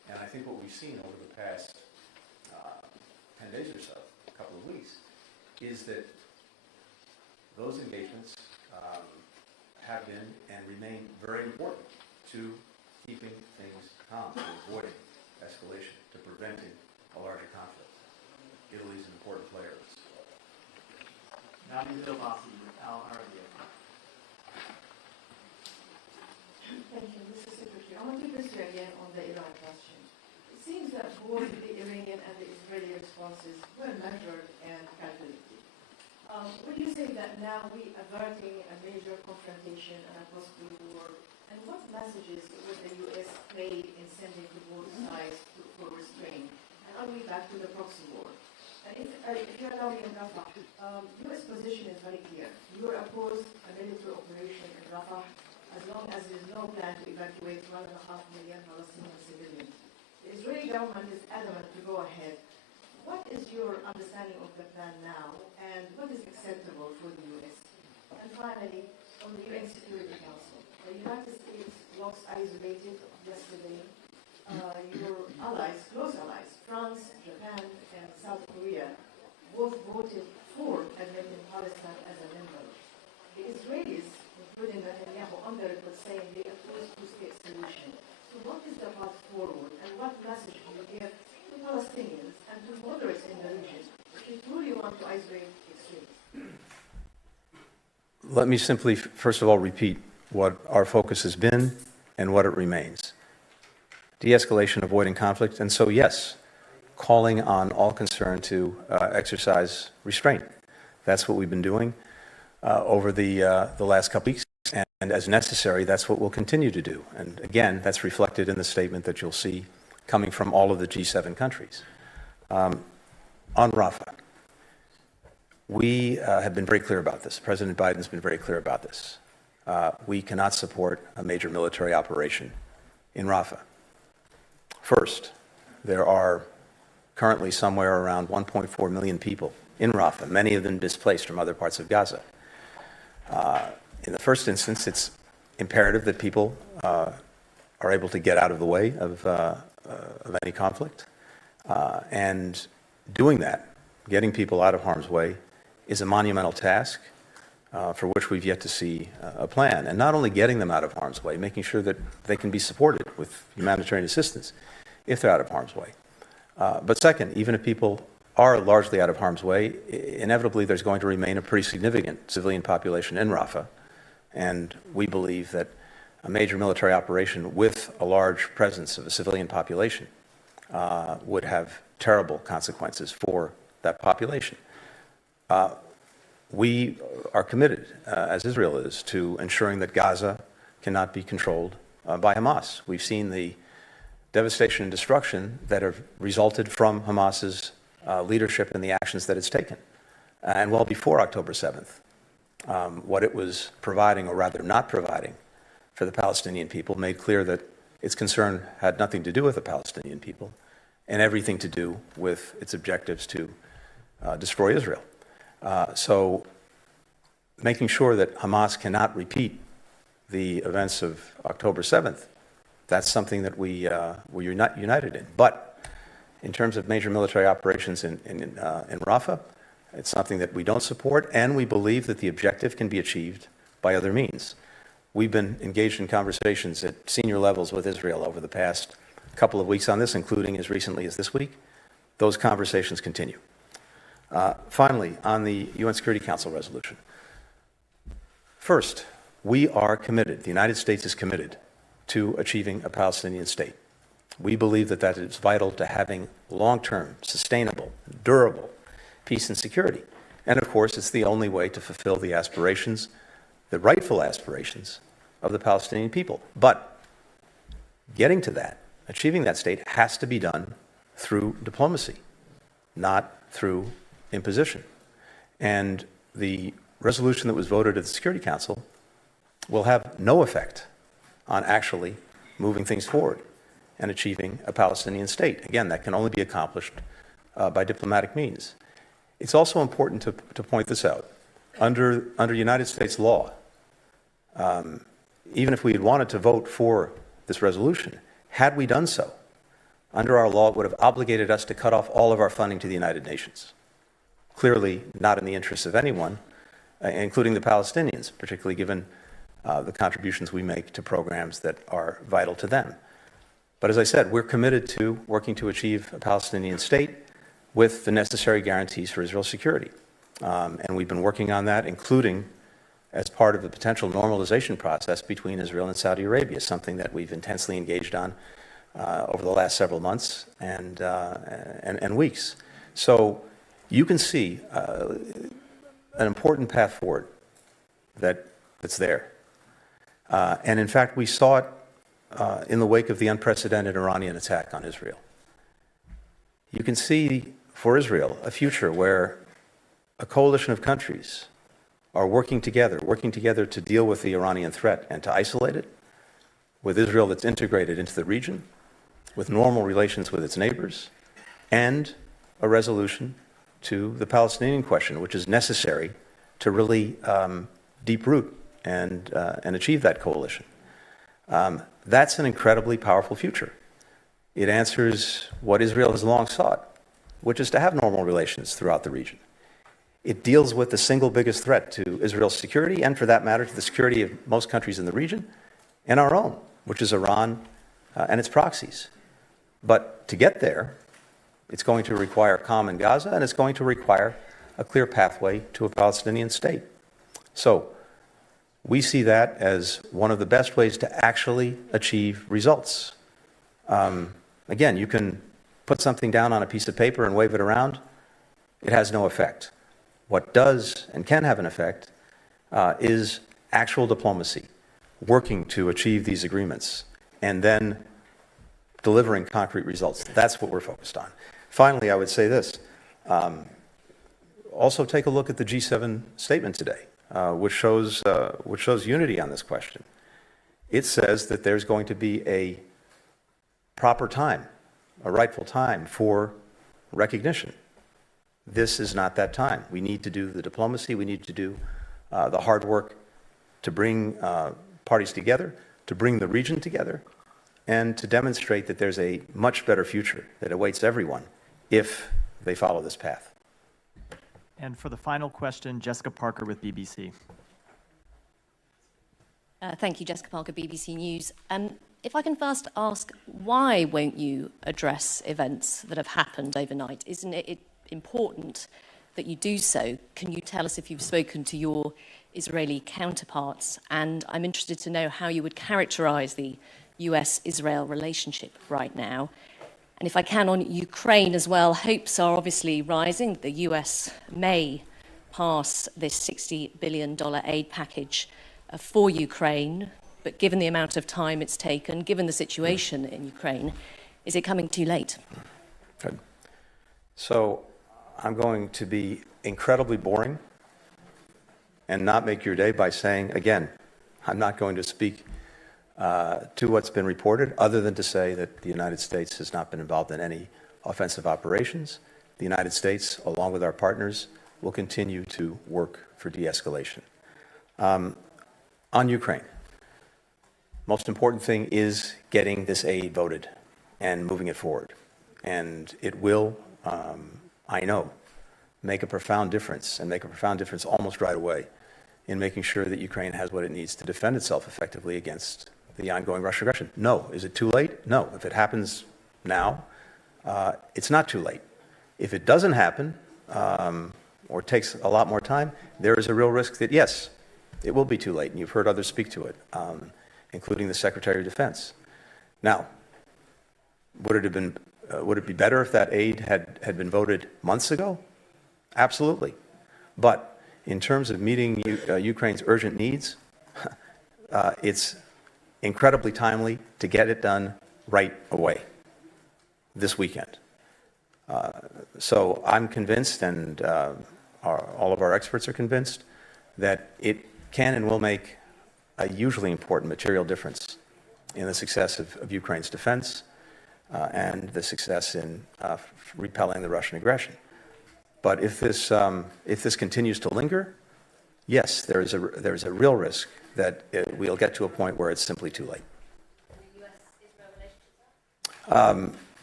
And I think what we've seen over the past 10 days or so, a couple of weeks, is that those engagements have been and remain very important to keeping things calm, to avoiding escalation, to preventing a larger conflict. Italy is an important player in this. Now to Bill-Bossi with Al Arabia. Thank you, Mr. Secretary. I want to press you again on the Iran question. It seems that both the Iranian and the Israeli responses were measured and calculated. Would you say that now we are averting a major confrontation and a possible war? And what messages would the U.S. play in sending to both sides for restraint? And are we back to the proxy war? And if you allow me in Rafah, U.S. position is very clear. You are opposed a military operation in Rafah as long as there is no plan to evacuate 1.5 million Palestinian civilians. The Israeli government is adamant to go ahead. What is your understanding of the plan now, and what is acceptable for the U.S.? And finally, on the UN Security Council, the United States was isolated yesterday. Your allies, close allies, France, Japan, and South Korea, both voted for admitting Palestine as a member. The Israelis, including Netanyahu, on the record saying they oppose two-state solution. So what is the path forward, and what message do you give to Palestinians and to moderates in the region if you truly want to isolate extremes? Let me simply, first of all, repeat what our focus has been and what it remains. De-escalation, avoiding conflict, and so yes, calling on all concerned to exercise restraint. That's what we've been doing over the last couple weeks, and as necessary, that's what we'll continue to do. And again, that's reflected in the statement that you'll see coming from all of the G7 countries. On Rafah, we have been very clear about this. President Biden's been very clear about this. We cannot support a major military operation in Rafah. First, there are currently somewhere around 1.4 million people in Rafah, many of them displaced from other parts of Gaza. In the first instance, it's imperative that people are able to get out of the way of any conflict. And doing that, getting people out of harm's way, is a monumental task for which we've yet to see a plan. And not only getting them out of harm's way, making sure that they can be supported with humanitarian assistance if they're out of harm's way. But second, even if people are largely out of harm's way, inevitably there's going to remain a pretty significant civilian population in Rafah. And we believe that a major military operation with a large presence of a civilian population would have terrible consequences for that population. We are committed, as Israel is, to ensuring that Gaza cannot be controlled by Hamas. We've seen the devastation and destruction that have resulted from Hamas's leadership and the actions that it's taken. And well before October 7th, what it was providing, or rather not providing, for the Palestinian people made clear that its concern had nothing to do with the Palestinian people and everything to do with its objectives to destroy Israel. So making sure that Hamas cannot repeat the events of October 7th, that's something that we're united in. But in terms of major military operations in Rafah, it's something that we don't support, and we believe that the objective can be achieved by other means. We've been engaged in conversations at senior levels with Israel over the past couple of weeks on this, including as recently as this week. Those conversations continue. Finally, on the UN Security Council resolution. First, we are committed, the United States is committed to achieving a Palestinian state. We believe that that is vital to having long-term, sustainable, durable peace and security. And of course, it's the only way to fulfill the aspirations, the rightful aspirations of the Palestinian people. But getting to that, achieving that state, has to be done through diplomacy, not through imposition. And the resolution that was voted at the Security Council will have no effect on actually moving things forward and achieving a Palestinian state. Again, that can only be accomplished by diplomatic means. It's also important to point this out. Under United States law, even if we had wanted to vote for this resolution, had we done so, under our law, it would have obligated us to cut off all of our funding to the United Nations. Clearly not in the interests of anyone, including the Palestinians, particularly given the contributions we make to programs that are vital to them. But as I said, we're committed to working to achieve a Palestinian state with the necessary guarantees for Israel's security. And we've been working on that, including as part of the potential normalization process between Israel and Saudi Arabia, something that we've intensely engaged on over the last several months and weeks. So you can see an important path forward that's there. And in fact, we saw it in the wake of the unprecedented Iranian attack on Israel. You can see for Israel a future where a coalition of countries are working together to deal with the Iranian threat and to isolate it, with Israel that's integrated into the region, with normal relations with its neighbors, and a resolution to the Palestinian question, which is necessary to really deep root and achieve that coalition. That's an incredibly powerful future. It answers what Israel has long sought, which is to have normal relations throughout the region. It deals with the single biggest threat to Israel's security, and for that matter, to the security of most countries in the region, and our own, which is Iran and its proxies. But to get there, it's going to require calm in Gaza, and it's going to require a clear pathway to a Palestinian state. So we see that as one of the best ways to actually achieve results. Again, you can put something down on a piece of paper and wave it around. It has no effect. What does and can have an effect is actual diplomacy, working to achieve these agreements, and then delivering concrete results. That's what we're focused on. Finally, I would say this. Also take a look at the G7 statement today, which shows unity on this question. It says that there's going to be a proper time, a rightful time for recognition. This is not that time. We need to do the diplomacy. We need to do the hard work to bring parties together, to bring the region together, and to demonstrate that there's a much better future that awaits everyone if they follow this path. And for the final question, Jessica Parker with BBC. Thank you, Jessica Parker, BBC News. If I can first ask, why won't you address events that have happened overnight? Isn't it important that you do so? Can you tell us if you've spoken to your Israeli counterparts? And I'm interested to know how you would characterize the US-Israel relationship right now. And if I can, on Ukraine as well, hopes are obviously rising. The US may pass this $60 billion aid package for Ukraine, but given the amount of time it's taken, given the situation in Ukraine, is it coming too late? Good. So I'm going to be incredibly boring and not make your day by saying, again, I'm not going to speak to what's been reported, other than to say that the United States has not been involved in any offensive operations. The United States, along with our partners, will continue to work for de-escalation. On Ukraine, most important thing is getting this aid voted and moving it forward. And it will, I know, make a profound difference, and make a profound difference almost right away in making sure that Ukraine has what it needs to defend itself effectively against the ongoing Russian aggression. No. Is it too late? No. If it happens now, it's not too late. If it doesn't happen, or takes a lot more time, there is a real risk that, yes, it will be too late, and you've heard others speak to it, including the Secretary of Defense. Now, would it be better if that aid had been voted months ago? Absolutely. But in terms of meeting Ukraine's urgent needs, it's incredibly timely to get it done right away, this weekend. So I'm convinced, and all of our experts are convinced, that it can and will make a hugely important material difference in the success of Ukraine's defense and the success in repelling the Russian aggression. But if this continues to linger, yes, there is a real risk that we'll get to a point where it's simply too late.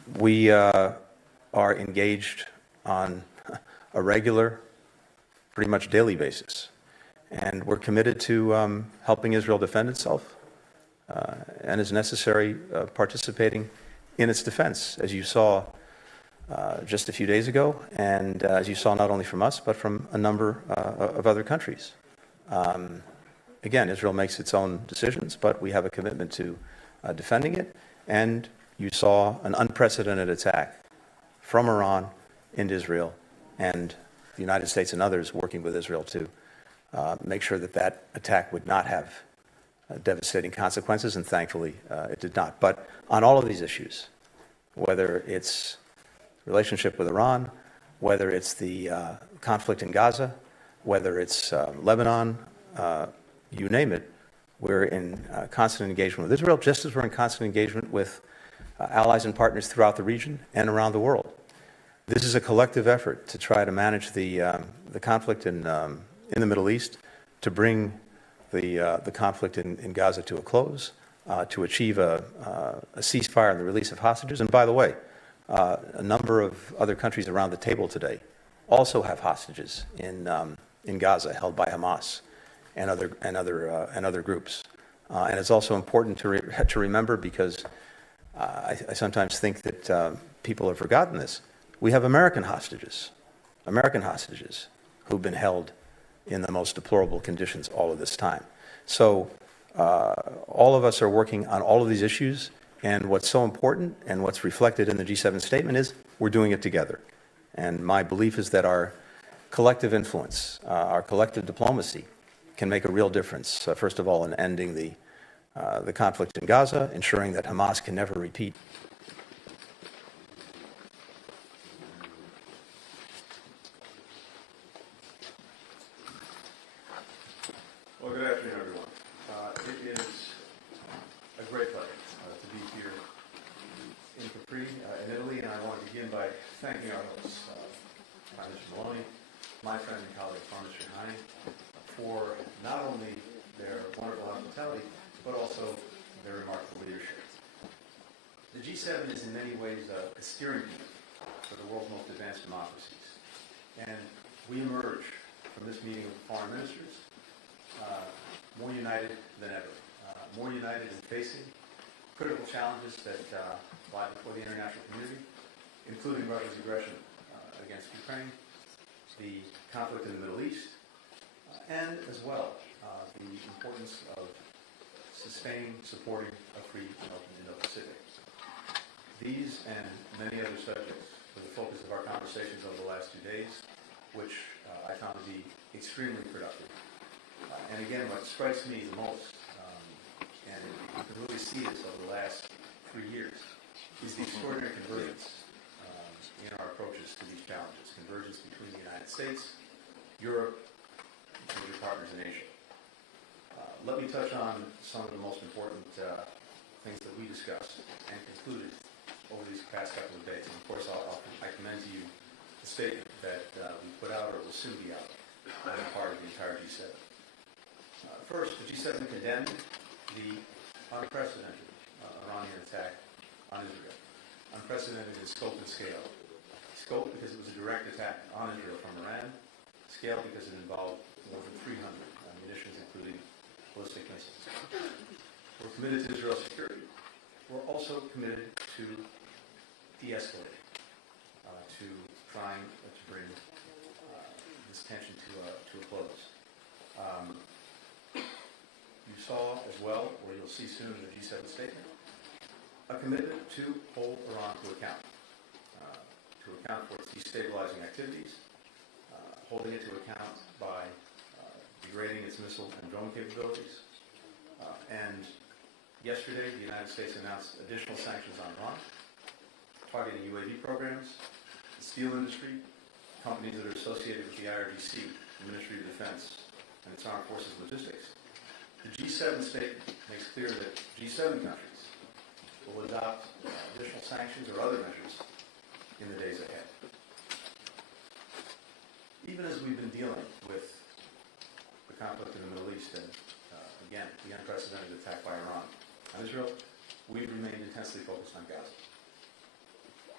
We are engaged on a regular, pretty much daily basis. And we're committed to helping Israel defend itself and, as necessary, participating in its defense, as you saw just a few days ago, and as you saw not only from us, but from a number of other countries. Again, Israel makes its own decisions, but we have a commitment to defending it. And you saw an unprecedented attack from Iran into Israel, and the United States and others working with Israel to make sure that that attack would not have devastating consequences, and thankfully it did not. But on all of these issues, whether it's relationship with Iran, whether it's the conflict in Gaza, whether it's Lebanon, you name it, we're in constant engagement with Israel, just as we're in constant engagement with allies and partners throughout the region and around the world. This is a collective effort to try to manage the conflict in the Middle East, to bring the conflict in Gaza to a close, to achieve a ceasefire and the release of hostages. And by the way, a number of other countries around the table today also have hostages in Gaza held by Hamas and other groups. And it's also important to remember, because I sometimes think that people have forgotten this. We have American hostages who've been held in the most deplorable conditions all of this time. So all of us are working on all of these issues, and what's so important and what's reflected in the G7 statement is we're doing it together. And my belief is that our collective influence, our collective diplomacy can make a real difference, first of all, in ending the conflict in Gaza, ensuring that Hamas can never repeat. Well, good afternoon, everyone. It is a great pleasure to be here in Capri, in Italy, and I want to begin by thanking our hosts, Prime Minister Maloney, my friend and colleague, Prime Minister Hani, for not only their wonderful hospitality, but also their remarkable leadership. The G7 is in many ways a steering committee for the world's most advanced democracies. And we emerge from this meeting of foreign ministers more united than ever, more united in facing critical challenges that lie before the international community, including Russia's aggression against Ukraine, the conflict in the Middle East, and as well the importance of sustaining, supporting a free and open Indo-Pacific. These and many other subjects were the focus of our conversations over the last 2 days, which I found to be extremely productive. And again, what strikes me the most, and you can really see this over the last 3 years, is the extraordinary convergence in our approaches to these challenges. Convergence between the United States, Europe, and major partners in Asia. Let me touch on some of the most important things that we discussed and concluded over these past couple of days. And of course, I commend to you the statement that we put out, or will soon be out, on the part of the entire G7. First, the G7 condemned the unprecedented Iranian attack on Israel. Unprecedented in scope and scale. Scope because it was a direct attack on Israel from Iran. Scale because it involved more than 300 munitions, including ballistic missiles. We're committed to Israel's security. We're also committed to de-escalating, to trying to bring this tension to a close. You saw as well, or you'll see soon in the G7 statement, a commitment to hold Iran to account for its destabilizing activities, holding it to account by degrading its missile and drone capabilities. And yesterday, the United States announced additional sanctions on Iran, targeting UAV programs, the steel industry, companies that are associated with the IRGC, the Ministry of Defense, and its armed forces logistics. The G7 statement makes clear that G7 countries will adopt additional sanctions or other measures in the days ahead. Even as we've been dealing with the conflict in the Middle East and, again, the unprecedented attack by Iran on Israel, we've remained intensely focused on Gaza.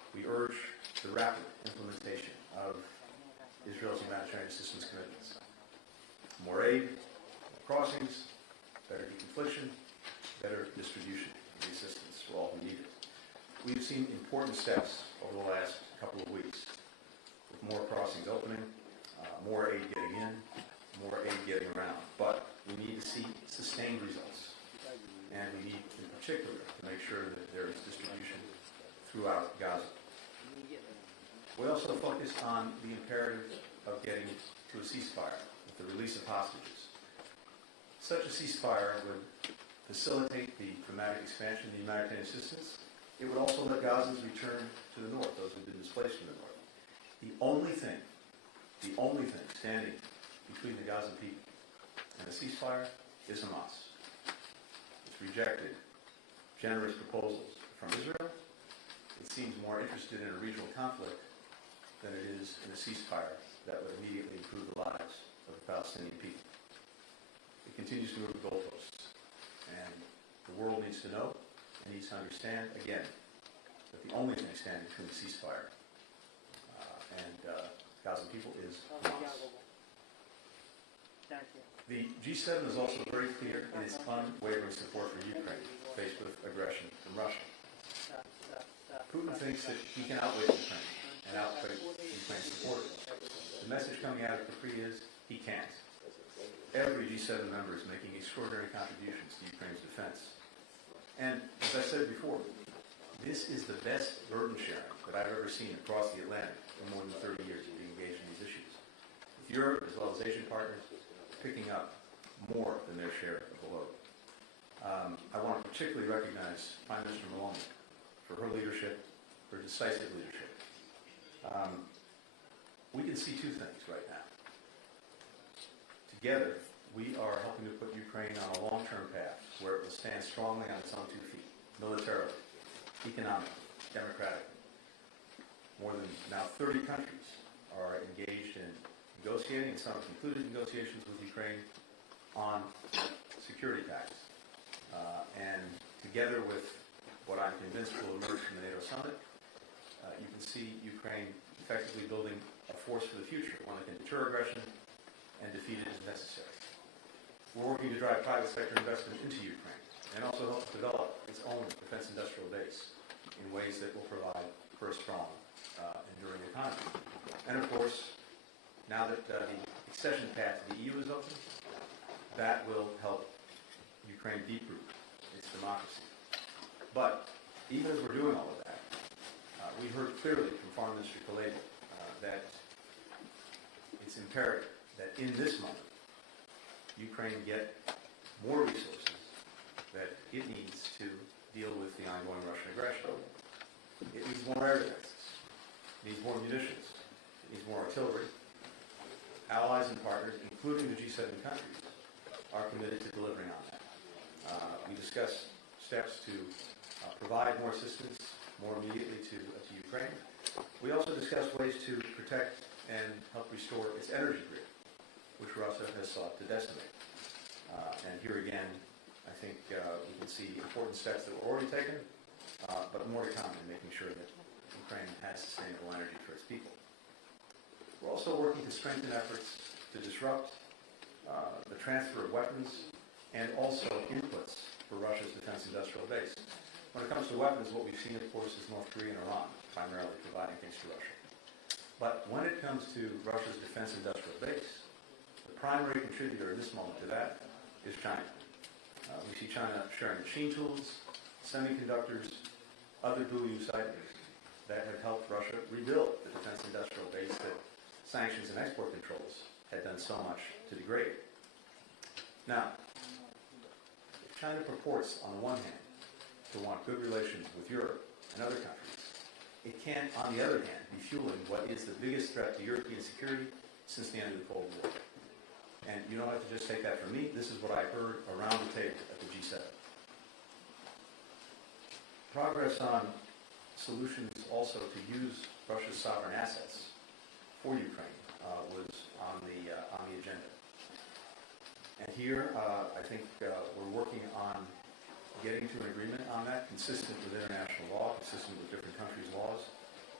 We urge the rapid implementation of Israel's humanitarian assistance commitments. More aid, more crossings, better deconfliction, better distribution of the assistance for all who need it. We've seen important steps over the last couple of weeks, with more crossings opening, more aid getting in, more aid getting around. But we need to see sustained results. And we need, in particular, to make sure that there is distribution throughout Gaza. We also focused on the imperative of getting to a ceasefire with the release of hostages. Such a ceasefire would facilitate the dramatic expansion of the humanitarian assistance. It would also let Gazans return to the north, those who have been displaced from the north. The only thing standing between the Gazan people and a ceasefire is Hamas. It's rejected generous proposals from Israel. It seems more interested in a regional conflict than it is in a ceasefire that would immediately improve the lives of the Palestinian people. It continues to move the goalposts. And the world needs to know and needs to understand, again, that the only thing standing between the ceasefire and Gaza people is Hamas. The G7 is also very clear in its unwavering support for Ukraine faced with aggression from Russia. Putin thinks that he can outwit Ukraine and outwit Ukraine's supporters. The message coming out of Capri is he can't. Every G7 member is making extraordinary contributions to Ukraine's defense. And as I said before, this is the best burden sharing that I've ever seen across the Atlantic in more than 30 years of being engaged in these issues. With Europe, as well as Asian partners, picking up more than their share of the load. I want to particularly recognize Prime Minister Meloni for her leadership, her decisive leadership. We can see two things right now. Together, we are helping to put Ukraine on a long-term path where it will stand strongly on its own 2 feet, militarily, economically, democratically. More than now 30 countries are engaged in negotiating, and some have concluded negotiations with Ukraine on security pacts. And together with what I'm convinced will emerge from the NATO summit, you can see Ukraine effectively building a force for the future, one that can deter aggression and defeat it as necessary. We're working to drive private sector investment into Ukraine and also help develop its own defense industrial base in ways that will provide for a strong, enduring economy. And of course, now that the accession path to the EU is open, that will help Ukraine deep-root its democracy. But even as we're doing all of that, we heard clearly from Foreign Minister Kuleba that it's imperative that in this moment, Ukraine get more resources that it needs to deal with the ongoing Russian aggression. It needs more air defenses. It needs more munitions. It needs more artillery. Allies and partners, including the G7 countries, are committed to delivering on that. We discussed steps to provide more assistance more immediately to Ukraine. We also discussed ways to protect and help restore its energy grid, which Russia has sought to decimate. And here again, I think we can see important steps that were already taken, but more to come in making sure that Ukraine has sustainable energy for its people. We're also working to strengthen efforts to disrupt the transfer of weapons and also inputs for Russia's defense industrial base. When it comes to weapons, what we've seen, of course, is North Korea and Iran primarily providing things to Russia. But when it comes to Russia's defense industrial base, the primary contributor in this moment to that is China. We see China sharing machine tools, semiconductors, other dual-use items that have helped Russia rebuild the defense industrial base that sanctions and export controls had done so much to degrade. Now, if China purports, on the one hand, to want good relations with Europe and other countries, it can, on the other hand, be fueling what is the biggest threat to European security since the end of the Cold War. And you don't have to just take that from me. This is what I heard around the table at the G7. Progress on solutions also to use Russia's sovereign assets for Ukraine was on the agenda. And here, I think we're working on getting to an agreement on that, consistent with international law, consistent with different countries' laws,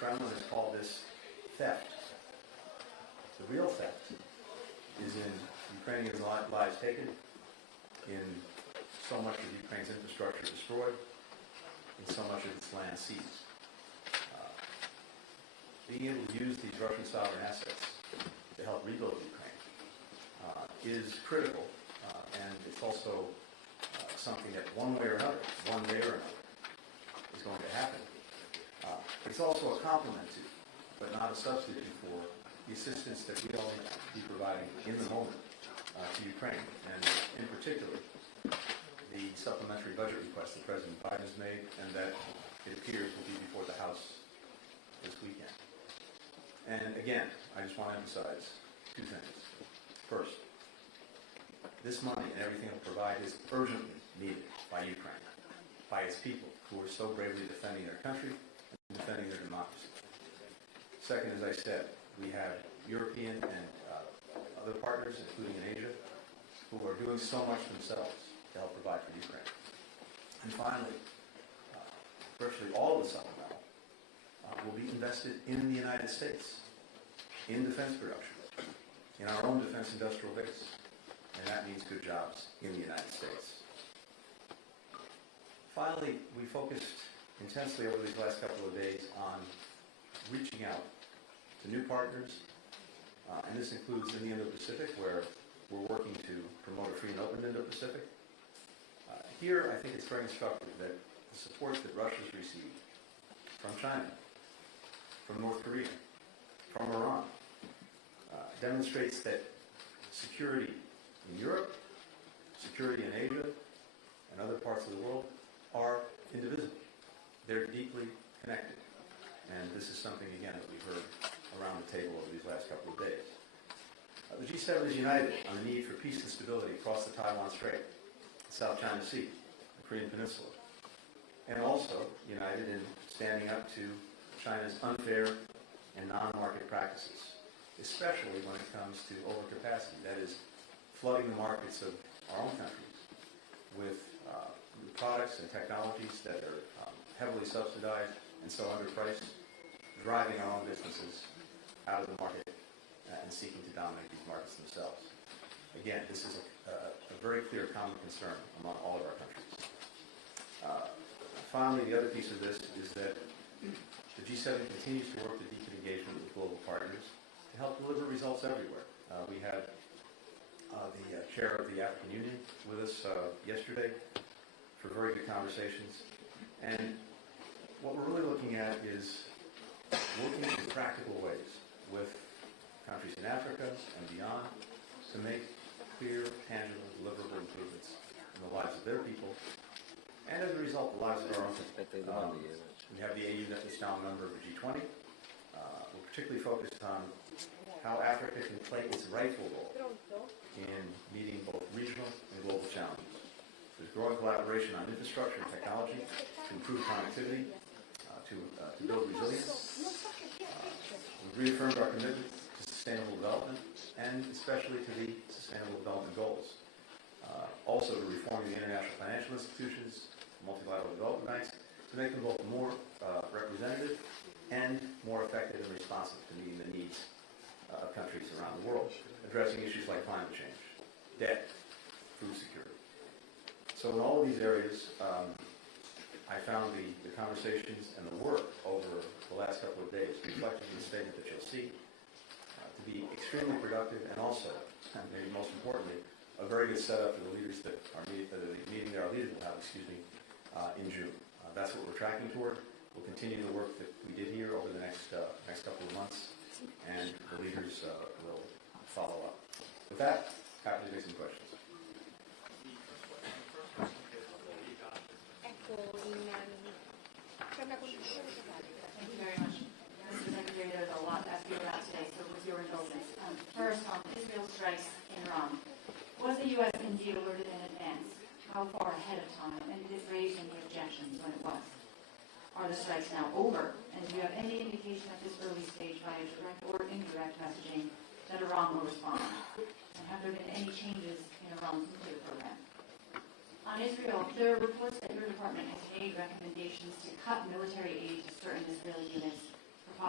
Kremlin has called this theft. The real theft is in Ukrainian lives taken, in so much of Ukraine's infrastructure destroyed, in so much of its land seized. Being able to use these Russian sovereign assets to help rebuild Ukraine is critical, and it's also something that one day or another, is going to happen. It's also a complement to, but not a substitute for, the assistance that we all be providing in the moment to Ukraine, and in particular, the supplementary budget request that President Biden has made, and that it appears will be before the House this weekend. And again, I just want to emphasize two things. First, this money and everything it will provide is urgently needed by Ukraine, by its people who are so bravely defending their country and defending their democracy. Second, as I said, we have European and other partners, including in Asia, who are doing so much themselves to help provide for Ukraine. And finally, virtually all of the supplemental will be invested in the United States, in defense production, in our own defense industrial base. And that means good jobs in the United States. Finally, we focused intensely over these last couple of days on reaching out to new partners, and this includes in the Indo-Pacific, where we're working to promote a free and open Indo-Pacific. Here, I think it's very instructive that the support that Russia's received from China, from North Korea, from Iran, demonstrates that security in Europe, security in Asia, and other parts of the world are indivisible. They're deeply connected. And this is something, again, that we've heard around the table over these last couple of days. The G7 is united on the need for peace and stability across the Taiwan Strait, the South China Sea, the Korean Peninsula, and also united in standing up to China's unfair and non-market practices, especially when it comes to overcapacity, that is, flooding the markets of our own countries with products and technologies that are heavily subsidized and so underpriced, driving our own businesses out of the market and seeking to dominate these markets themselves. Again, this is a very clear common concern among all of our countries. Finally, the other piece of this is that the G7 continues to work to deepen engagement with global partners to help deliver results everywhere. We had the chair of the African Union with us yesterday for very good conversations. And what we're really looking at is working in practical ways with countries in Africa and beyond to make clear, tangible, deliverable improvements in the lives of their people, and as a result, the lives of our own people. We have the AU that is now a member of the G20. We're particularly focused on how Africa can play its rightful role in meeting both regional and global challenges. There's growing collaboration on infrastructure and technology to improve connectivity, to build resilience. We've reaffirmed our commitment to sustainable development, and especially to the Sustainable Development Goals. Also to reforming the international financial institutions, multilateral development banks, to make them both more representative and more effective and responsive to meeting the needs of countries around the world, addressing issues like climate change, debt, food security. So in all of these areas, I found the conversations and the work over the last couple of days, reflected in the statement that you'll see, to be extremely productive, and also, and maybe most importantly, a very good setup for the leaders that are the meeting that our leaders will have, in June. That's what we're tracking toward. We'll continue the work that we did here over the next couple of months, and the leaders will follow up. With that, happy to take some questions. Thank you very much. Mr. Secretary, there's a lot to ask you about today, so with your indulgence. First, on Israel strikes in Iran. Was the U.S. indeed alerted in advance? How far ahead of time? And did it raise any objections when it was? Are the strikes now over? And do you have any indication at this early stage, via direct or indirect messaging, that Iran will respond? And have there been any changes in Iran's nuclear program? On Israel, there are reports that your department has made recommendations to cut military aid to certain Israeli units for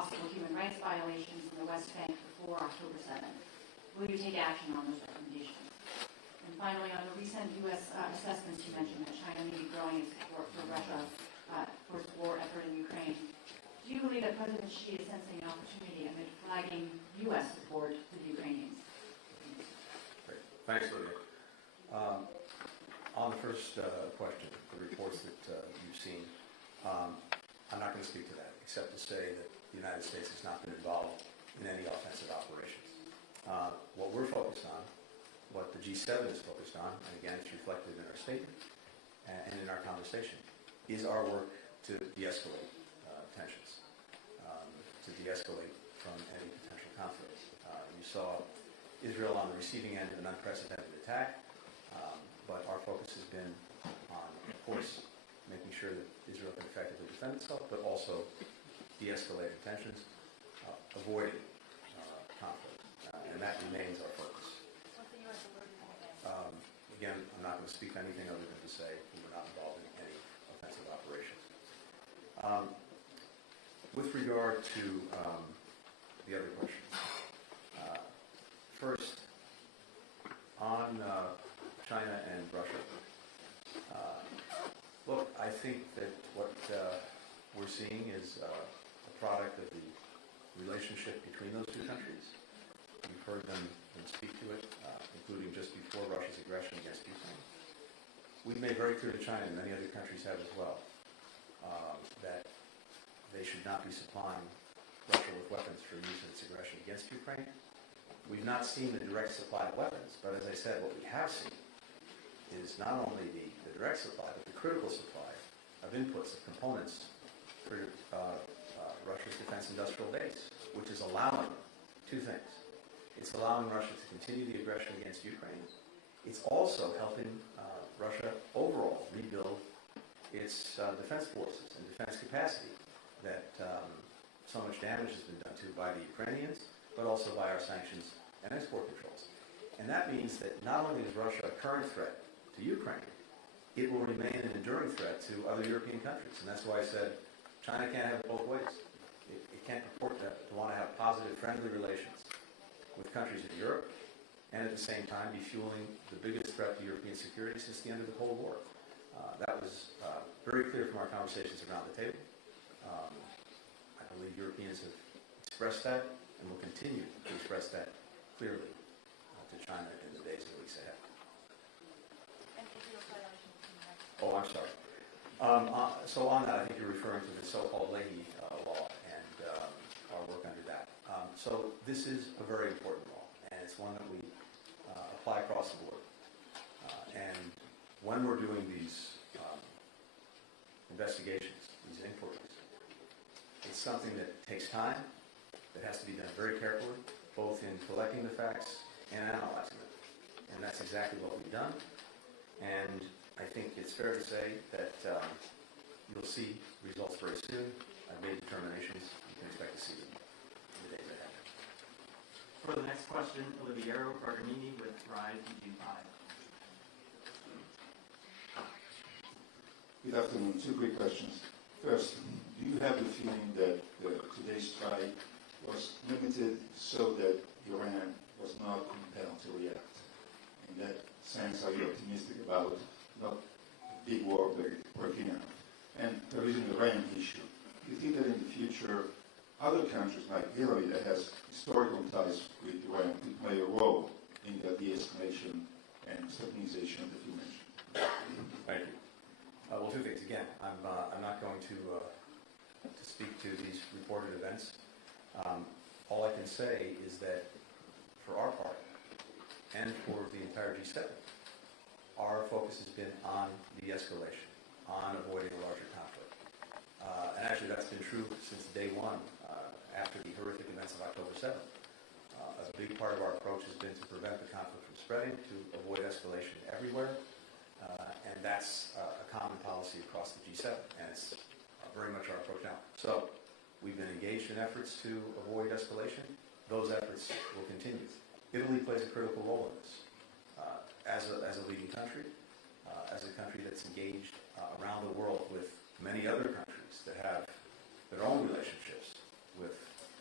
possible human rights violations in the West Bank before October 7th. Will you take action on those recommendations? And finally, on the recent U.S. assessments, you mentioned that China may be growing its support for Russia for its war effort in Ukraine. Do you believe that President Xi is sensing an opportunity amid flagging U.S. support for the Ukrainians? Great. Thanks, Lydia. On the first question, the reports that you've seen, I'm not going to speak to that, except to say that the United States has not been involved in any offensive operations. What we're focused on, what the G7 is focused on, and again, it's reflected in our statement and in our conversation, is our work to de-escalate tensions, to de-escalate from any potential conflict. You saw Israel on the receiving end of an unprecedented attack, but our focus has been on, of course, making sure that Israel can effectively defend itself, but also de-escalating tensions, avoiding conflict, and that remains our focus. Again, I'm not going to speak to anything other than to say we're not involved in any offensive operations. With regard to the other questions, first, on China and Russia, look, I think that what we're seeing is a product of the relationship between those two countries. You've heard them speak to it, including just before Russia's aggression against Ukraine. We've made very clear to China, and many other countries have as well, that they should not be supplying Russia with weapons for use in its aggression against Ukraine. We've not seen the direct supply of weapons, but as I said, what we have seen is not only the direct supply, but the critical supply of inputs, of components for Russia's defense industrial base, which is allowing two things. It's allowing Russia to continue the aggression against Ukraine. It's also helping Russia overall rebuild its defense forces and defense capacity that so much damage has been done to by the Ukrainians, but also by our sanctions and export controls. And that means that not only is Russia a current threat to Ukraine, it will remain an enduring threat to other European countries. And that's why I said China can't have it both ways. It can't purport to want to have positive, friendly relations with countries in Europe and at the same time be fueling the biggest threat to European security since the end of the Cold War. That was very clear from our conversations around the table. I believe Europeans have expressed that and will continue to express that clearly to China in the days and weeks ahead. Oh, I'm sorry. So on that, I think you're referring to the so-called Leahy law and our work under that. So this is a very important law, and it's one that we apply across the board. And when we're doing these investigations, these inquiries, it's something that takes time, that has to be done very carefully, both in collecting the facts and analyzing them. And that's exactly what we've done. And I think it's fair to say that you'll see results very soon. I've made determinations. You can expect to see them in the days ahead. For the next question, Oliviero Barganini with Rise UG5. Good afternoon. Two quick questions. First, do you have the feeling that today's strike was limited so that Iran was not compelled to react? In that sense, are you optimistic about not a big war breaking out? And there is an Iran issue. Do you think that in the future, other countries like Italy that has historical ties with Iran could play a role in the de-escalation and stabilization that you mentioned? Thank you. Well, two things. Again, I'm not going to speak to these reported events. All I can say is that for our part, and for the entire G7, our focus has been on de-escalation, on avoiding a larger conflict. And actually that's been true since day one, after the horrific events of October 7th. A big part of our approach has been to prevent the conflict from spreading, to avoid escalation everywhere, and that's a common policy across the G7, and it's very much our approach now. So we've been engaged in efforts to avoid escalation. Those efforts will continue. Italy plays a critical role in this. As a leading country, as a country that's engaged around the world with many other countries that have their own relationships with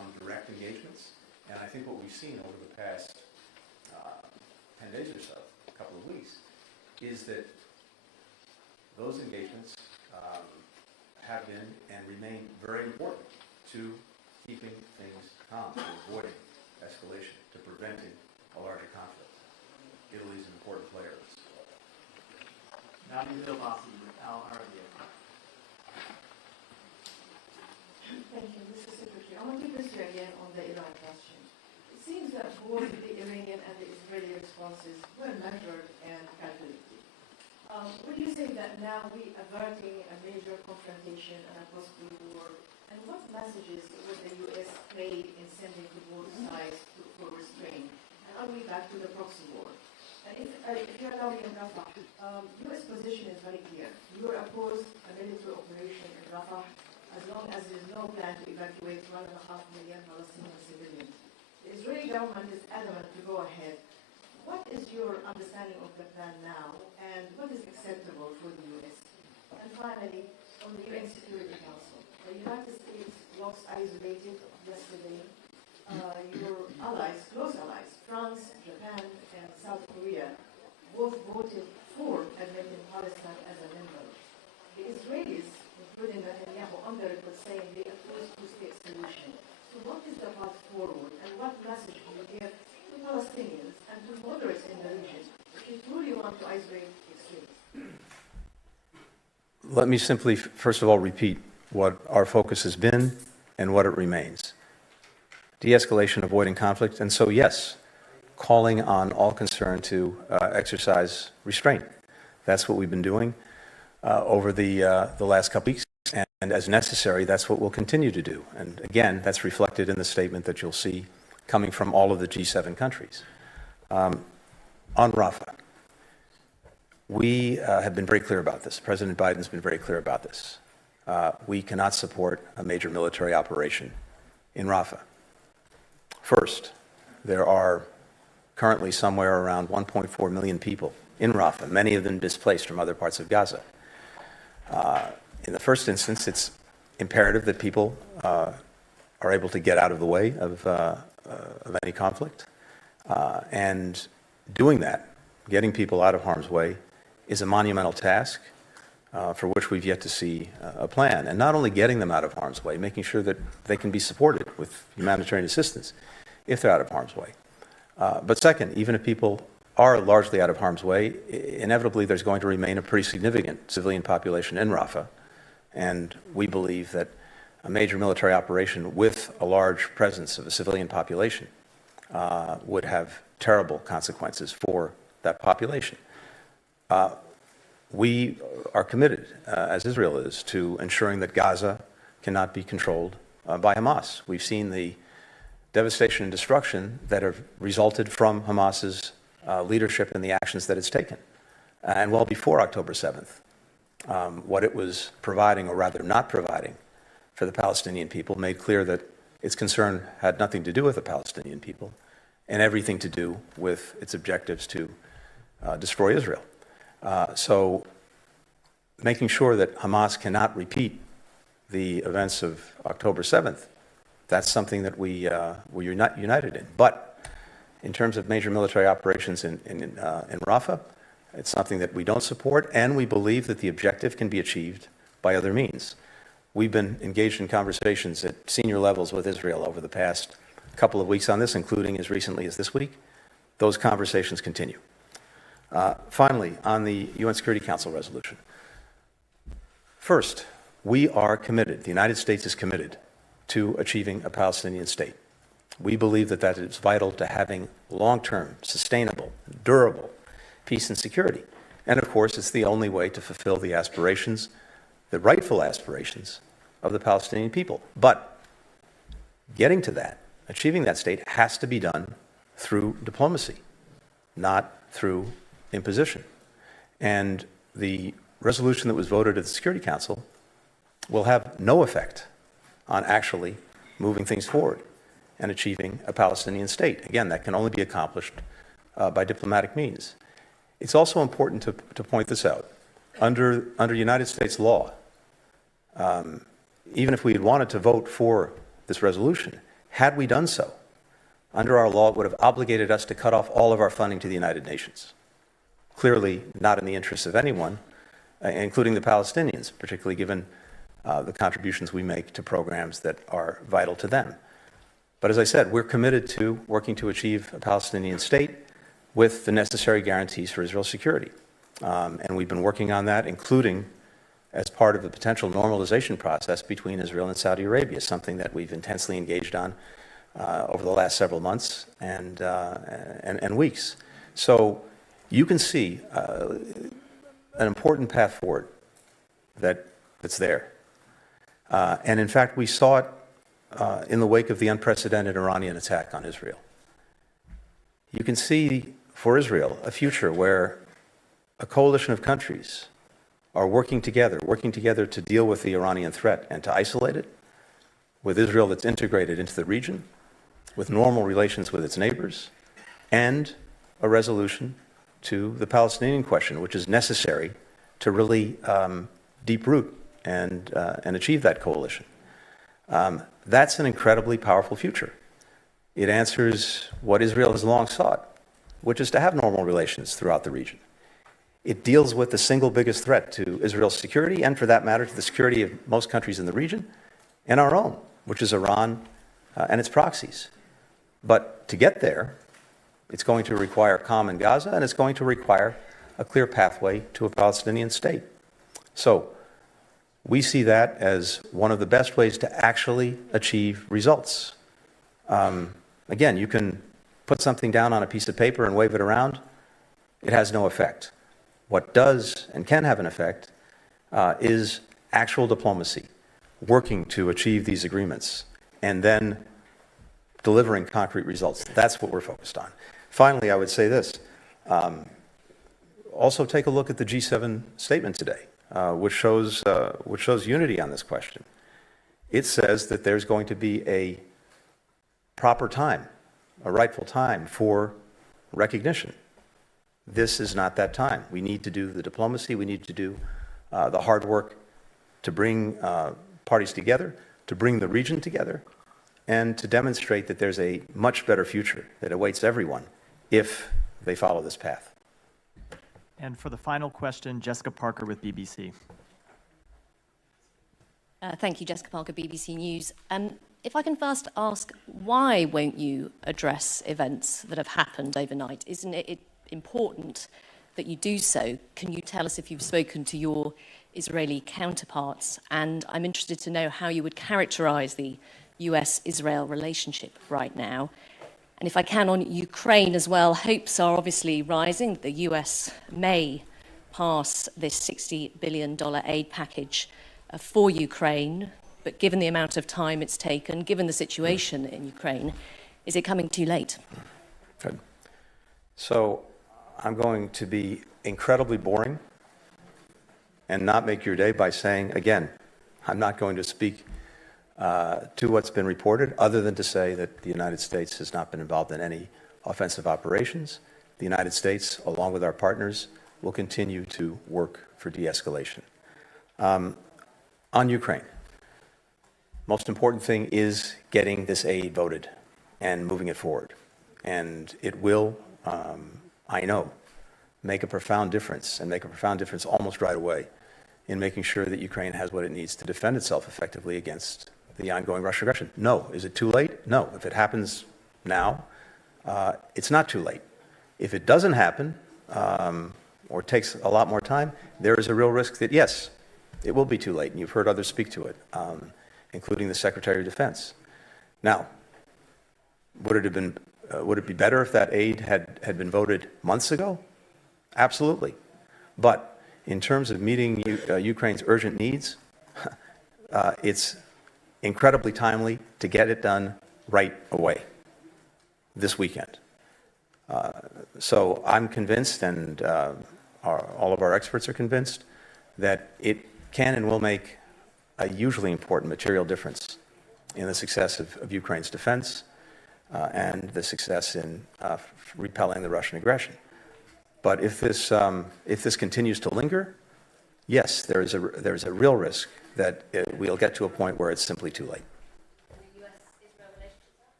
direct engagements. And I think what we've seen over the past 10 days or so, a couple of weeks, is that those engagements have been and remain very important to keeping things calm, to avoiding escalation, to preventing a larger conflict. Italy is an important player in this. Nadia Bilbassi with Al Arabiya. Thank you, Mr. Secretary. I want to press you again on the Iran question. It seems that both the Iranian and the Israeli responses were measured and calculated. Would you say that now we are averting a major confrontation and a possible war? And what messages would the U.S. play in sending to both sides for restraint? And are we back to the proxy war? And if you allow me in Rafah, U.S. position is very clear. You are opposed a military operation in Rafah as long as there is no plan to evacuate 1.5 million Palestinian civilians. The Israeli government is adamant to go ahead. What is your understanding of the plan now, and what is acceptable for the U.S.? And finally, on the UN Security Council, the United States was isolated yesterday. Your allies, close allies, France, Japan, and South Korea, both voted for admitting Palestine as a member. The Israelis, including Netanyahu, on the record saying they oppose two-state solution. So what is the path forward, and what message do you give to Palestinians and to moderates in the region if you truly want to isolate extremists? Let me simply, first of all, repeat what our focus has been and what it remains. De-escalation, avoiding conflict, and so yes, calling on all concerned to exercise restraint. That's what we've been doing over the last couple weeks, and as necessary, that's what we'll continue to do. And again, that's reflected in the statement that you'll see coming from all of the G7 countries. On Rafah, we have been very clear about this. President Biden's been very clear about this. We cannot support a major military operation in Rafah. First, there are currently somewhere around 1.4 million people in Rafah, many of them displaced from other parts of Gaza. In the first instance, it's imperative that people are able to get out of the way of any conflict. And doing that, getting people out of harm's way, is a monumental task for which we've yet to see a plan. And not only getting them out of harm's way, making sure that they can be supported with humanitarian assistance if they're out of harm's way. But second, even if people are largely out of harm's way, inevitably there's going to remain a pretty significant civilian population in Rafah. And we believe that a major military operation with a large presence of a civilian population would have terrible consequences for that population. We are committed, as Israel is, to ensuring that Gaza cannot be controlled by Hamas. We've seen the devastation and destruction that have resulted from Hamas's leadership and the actions that it's taken. And well before October 7th, what it was providing, or rather not providing, for the Palestinian people made clear that its concern had nothing to do with the Palestinian people and everything to do with its objectives to destroy Israel. So making sure that Hamas cannot repeat the events of October 7th, that's something that we're not united in. But in terms of major military operations in Rafah, it's something that we don't support, and we believe that the objective can be achieved by other means. We've been engaged in conversations at senior levels with Israel over the past couple of weeks on this, including as recently as this week. Those conversations continue. Finally, on the UN Security Council resolution. First, we are committed, the United States is committed to achieving a Palestinian state. We believe that that is vital to having long-term, sustainable, durable peace and security. And of course, it's the only way to fulfill the aspirations, the rightful aspirations of the Palestinian people. But getting to that, achieving that state, has to be done through diplomacy, not through imposition. And the resolution that was voted at the Security Council will have no effect on actually moving things forward and achieving a Palestinian state. Again, that can only be accomplished by diplomatic means. It's also important to point this out. Under United States law, even if we had wanted to vote for this resolution, Had we done so, under our law, it would have obligated us to cut off all of our funding to the United Nations. Clearly not in the interests of anyone, including the Palestinians, particularly given the contributions we make to programs that are vital to them. But as I said, we're committed to working to achieve a Palestinian state with the necessary guarantees for Israel's security. And we've been working on that, including as part of the potential normalization process between Israel and Saudi Arabia, something that we've intensely engaged on over the last several months and weeks. So you can see an important path forward that's there. And in fact, we saw it in the wake of the unprecedented Iranian attack on Israel. You can see for Israel a future where a coalition of countries are working together to deal with the Iranian threat and to isolate it, with Israel that's integrated into the region, with normal relations with its neighbors, and a resolution to the Palestinian question, which is necessary to really deep root and achieve that coalition. That's an incredibly powerful future. It answers what Israel has long sought, which is to have normal relations throughout the region. It deals with the single biggest threat to Israel's security, and for that matter, to the security of most countries in the region, and our own, which is Iran and its proxies. But to get there, it's going to require calm in Gaza, and it's going to require a clear pathway to a Palestinian state. So we see that as one of the best ways to actually achieve results. Again, you can put something down on a piece of paper and wave it around. It has no effect. What does and can have an effect is actual diplomacy, working to achieve these agreements, and then delivering concrete results. That's what we're focused on. Finally, I would say this. Also take a look at the G7 statement today, which shows unity on this question. It says that there's going to be a proper time, a rightful time for recognition. This is not that time. We need to do the diplomacy. We need to do the hard work to bring parties together, to bring the region together, and to demonstrate that there's a much better future that awaits everyone if they follow this path. And for the final question, Jessica Parker with BBC. Thank you, Jessica Parker, BBC News. If I can first ask, why won't you address events that have happened overnight? Isn't it important that you do so? Can you tell us if you've spoken to your Israeli counterparts? And I'm interested to know how you would characterize the US-Israel relationship right now. And if I can, on Ukraine as well, hopes are obviously rising. The US may pass this $60 billion aid package for Ukraine, but given the amount of time it's taken, given the situation in Ukraine, is it coming too late? Good. So I'm going to be incredibly boring and not make your day by saying, again, I'm not going to speak to what's been reported, other than to say that the United States has not been involved in any offensive operations. The United States, along with our partners, will continue to work for de-escalation. On Ukraine, most important thing is getting this aid voted and moving it forward. And it will, I know, make a profound difference, and make a profound difference almost right away in making sure that Ukraine has what it needs to defend itself effectively against the ongoing Russian aggression. No. Is it too late? No. If it happens now, it's not too late. If it doesn't happen, or takes a lot more time, there is a real risk that, yes, it will be too late, and you've heard others speak to it, including the Secretary of Defense. Now, would it be better if that aid had been voted months ago? Absolutely. But in terms of meeting Ukraine's urgent needs, it's incredibly timely to get it done right away, this weekend. So I'm convinced, and all of our experts are convinced, that it can and will make a hugely important material difference in the success of Ukraine's defense and the success in repelling the Russian aggression. But if this continues to linger, yes, there is a real risk that we'll get to a point where it's simply too late.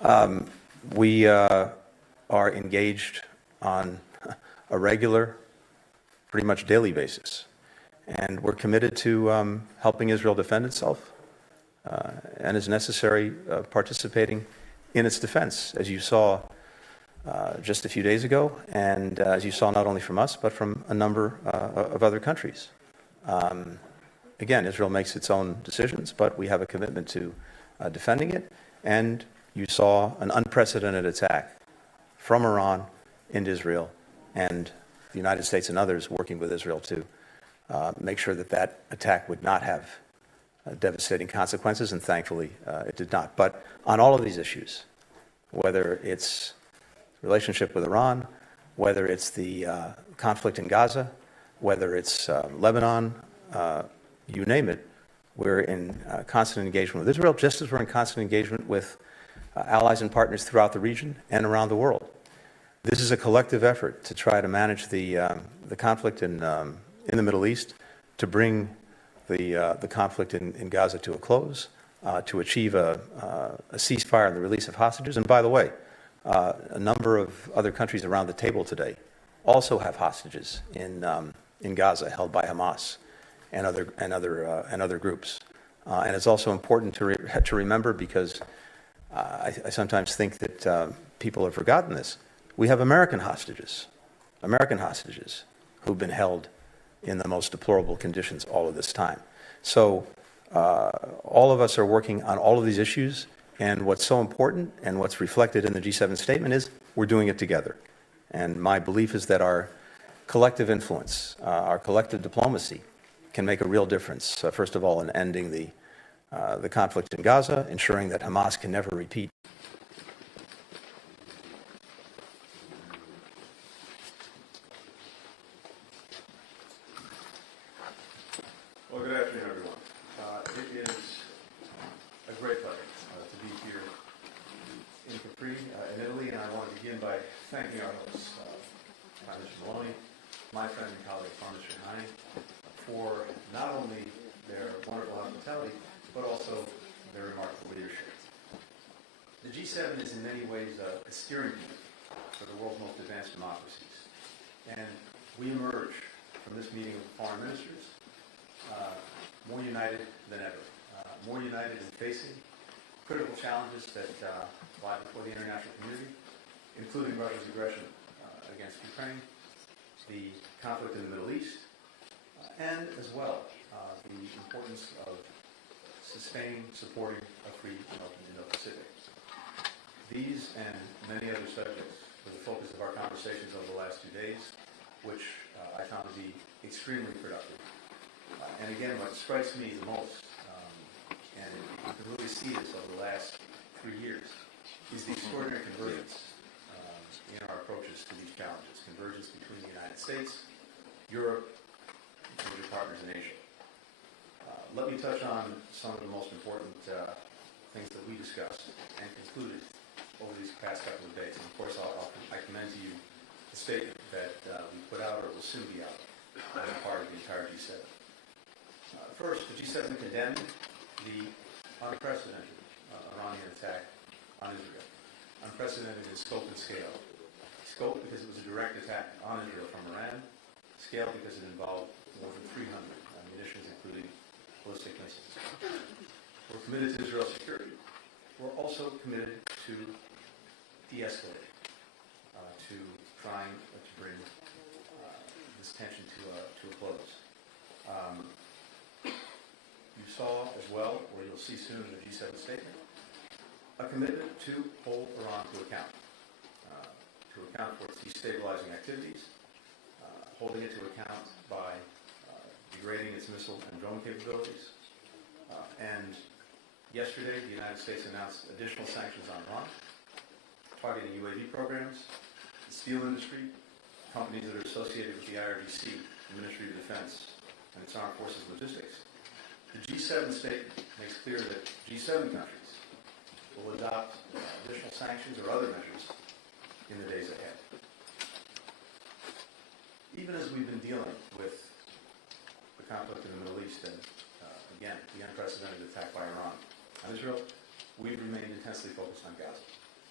We are engaged on a regular, pretty much daily basis. And we're committed to helping Israel defend itself and, as necessary, participating in its defense, as you saw just a few days ago, and as you saw not only from us, but from a number of other countries. Again, Israel makes its own decisions, but we have a commitment to defending it, and you saw an unprecedented attack from Iran into Israel, and the United States and others working with Israel to make sure that that attack would not have devastating consequences, and thankfully it did not. But on all of these issues, whether it's relationship with Iran, whether it's the conflict in Gaza, whether it's Lebanon, you name it, we're in constant engagement with Israel, just as we're in constant engagement with allies and partners throughout the region and around the world. This is a collective effort to try to manage the conflict in the Middle East, to bring the conflict in Gaza to a close, to achieve a ceasefire and the release of hostages. And by the way, a number of other countries around the table today also have hostages in Gaza held by Hamas and other groups. And it's also important to remember, because I sometimes think that people have forgotten this. We have American hostages who've been held in the most deplorable conditions all of this time. So all of us are working on all of these issues, and what's so important and what's reflected in the G7 statement is we're doing it together. And my belief is that our collective influence, our collective diplomacy can make a real difference, first of all, in ending the conflict in Gaza, ensuring that Hamas can never repeat. Well, good afternoon, everyone. It is a great pleasure to be here in Capri, in Italy, and I want to begin by thanking our hosts, Prime Minister Maloney, my friend and colleague, Prime Minister Hani, for not only their wonderful hospitality, but also their remarkable leadership. The G7 is in many ways a steering committee for the world's most advanced democracies. And we emerge from this meeting of foreign ministers more united than ever, more united in facing critical challenges that lie before the international community, including Russia's aggression against Ukraine, the conflict in the Middle East, and as well the importance of sustaining, supporting a free and open Indo-Pacific. These and many other subjects were the focus of our conversations over the last 2 days, which I found to be extremely productive. And again, what strikes me the most, and you can really see this over the last 3 years, is the extraordinary convergence in our approaches to these challenges. Convergence between the United States, Europe, and major partners in Asia. Let me touch on some of the most important things that we discussed and concluded over these past couple of days. And of course, I commend to you the statement that we put out, or will soon be out, on the part of the entire G7. First, the G7 condemned the unprecedented Iranian attack on Israel. Unprecedented in scope and scale. Scope because it was a direct attack on Israel from Iran. Scale because it involved more than 300 munitions, including ballistic missiles. We're committed to Israel's security. We're also committed to de-escalating, to trying to bring this tension to a close. You saw as well, or you'll see soon in the G7 statement, a commitment to hold Iran to account for its destabilizing activities, holding it to account by degrading its missile and drone capabilities. And yesterday, the United States announced additional sanctions on Iran, targeting UAV programs, the steel industry, companies that are associated with the IRGC, the Ministry of Defense, and its armed forces logistics. The G7 statement makes clear that G7 countries will adopt additional sanctions or other measures in the days ahead. Even as we've been dealing with the conflict in the Middle East and, again, the unprecedented attack by Iran on Israel, we've remained intensely focused on Gaza.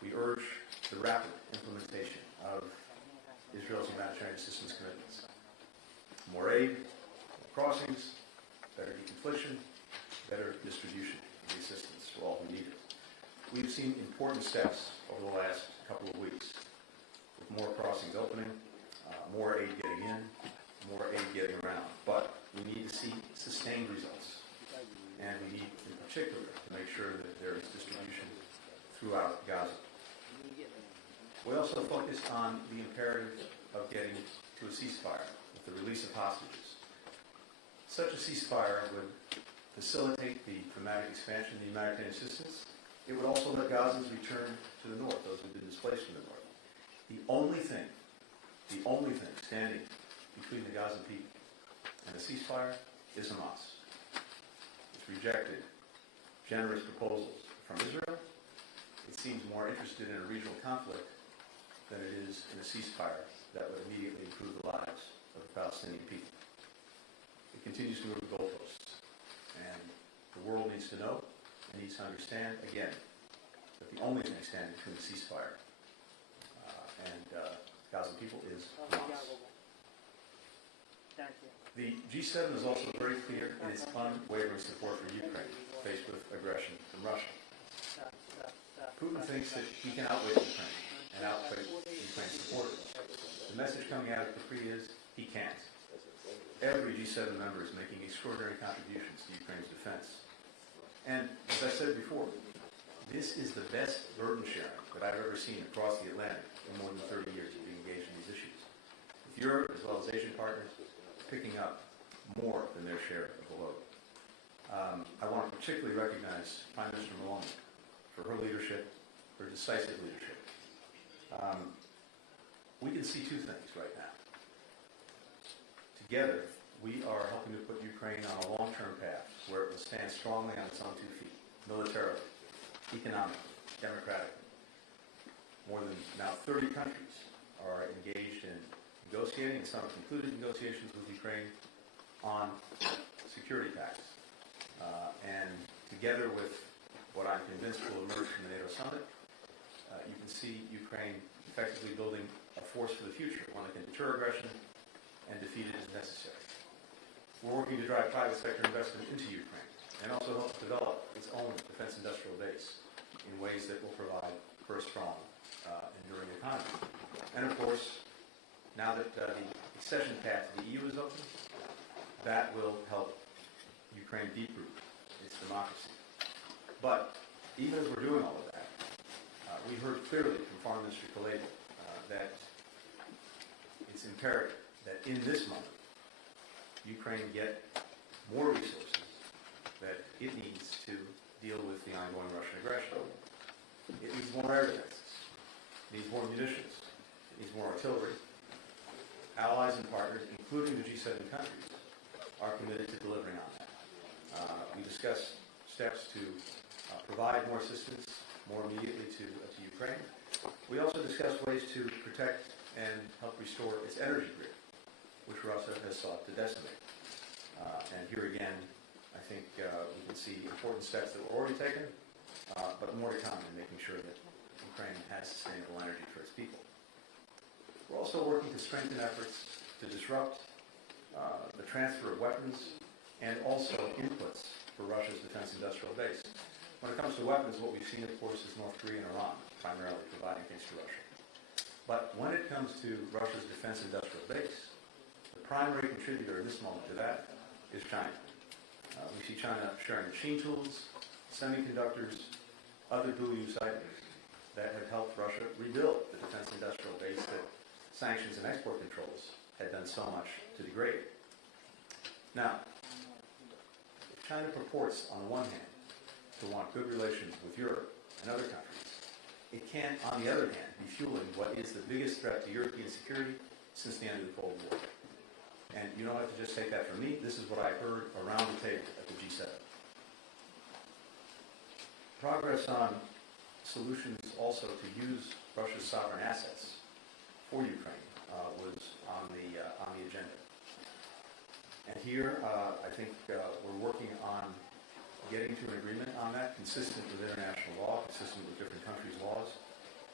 We urge the rapid implementation of Israel's humanitarian assistance commitments. More aid, more crossings, better deconfliction, better distribution of the assistance for all who need it. We've seen important steps over the last couple of weeks, with more crossings opening, more aid getting in, more aid getting around. But we need to see sustained results. And we need, in particular, to make sure that there is distribution throughout Gaza. We also focused on the imperative of getting to a ceasefire with the release of hostages. Such a ceasefire would facilitate the dramatic expansion of the humanitarian assistance. It would also let Gazans return to the north, those who've been displaced from the north. The only thing standing between the Gazan people and a ceasefire is Hamas. It's rejected generous proposals from Israel. It seems more interested in a regional conflict than it is in a ceasefire that would immediately improve the lives of the Palestinian people. It continues to move the goalposts, and the world needs to know and needs to understand, again, that the only thing standing between the ceasefire and Gaza people is Hamas. The G7 is also very clear in its unwavering support for Ukraine, faced with aggression from Russia. Putin thinks that he can outwit Ukraine and outwit Ukraine's supporters. The message coming out of Capri is he can't. Every G7 member is making extraordinary contributions to Ukraine's defense. And as I said before, this is the best burden sharing that I've ever seen across the Atlantic in more than 30 years of being engaged in these issues. With Europe, as well as Asian partners, picking up more than their share of the load. I want to particularly recognize Prime Minister Maloney for her leadership, her decisive leadership. We can see two things right now. Together, we are helping to put Ukraine on a long-term path where it will stand strongly on its own 2 feet, militarily, economically, democratically. More than now 30 countries are engaged in negotiating, and some have concluded negotiations with Ukraine on security pacts. And together with what I'm convinced will emerge from the NATO summit, you can see Ukraine effectively building a force for the future, one that can deter aggression and defeat it as necessary. We're working to drive private sector investment into Ukraine and also help develop its own defense industrial base in ways that will provide for a strong, enduring economy. And of course, now that the accession path to the EU is open, that will help Ukraine deep-root its democracy. But even as we're doing all of that, we heard clearly from Foreign Minister Kuleba that it's imperative that in this moment, Ukraine get more resources that it needs to deal with the ongoing Russian aggression. It needs more air defenses. It needs more munitions. It needs more artillery. Allies and partners, including the G7 countries, are committed to delivering on that. We discussed steps to provide more assistance more immediately to Ukraine. We also discussed ways to protect and help restore its energy grid, which Russia has sought to decimate. And here again, I think we can see important steps that were already taken, but more to come in making sure that Ukraine has sustainable energy for its people. We're also working to strengthen efforts to disrupt the transfer of weapons and also inputs for Russia's defense industrial base. When it comes to weapons, what we've seen, of course, is North Korea and Iran primarily providing things to Russia. But when it comes to Russia's defense industrial base, the primary contributor in this moment to that is China. We see China sharing machine tools, semiconductors, other dual-use items that have helped Russia rebuild the defense industrial base that sanctions and export controls had done so much to degrade. Now, if China purports, on the one hand, to want good relations with Europe and other countries, it can, on the other hand, be fueling what is the biggest threat to European security since the end of the Cold War. And you don't have to just take that from me. This is what I heard around the table at the G7. Progress on solutions also to use Russia's sovereign assets for Ukraine was on the agenda. And here, I think we're working on getting to an agreement on that, consistent with international law, consistent with different countries' laws,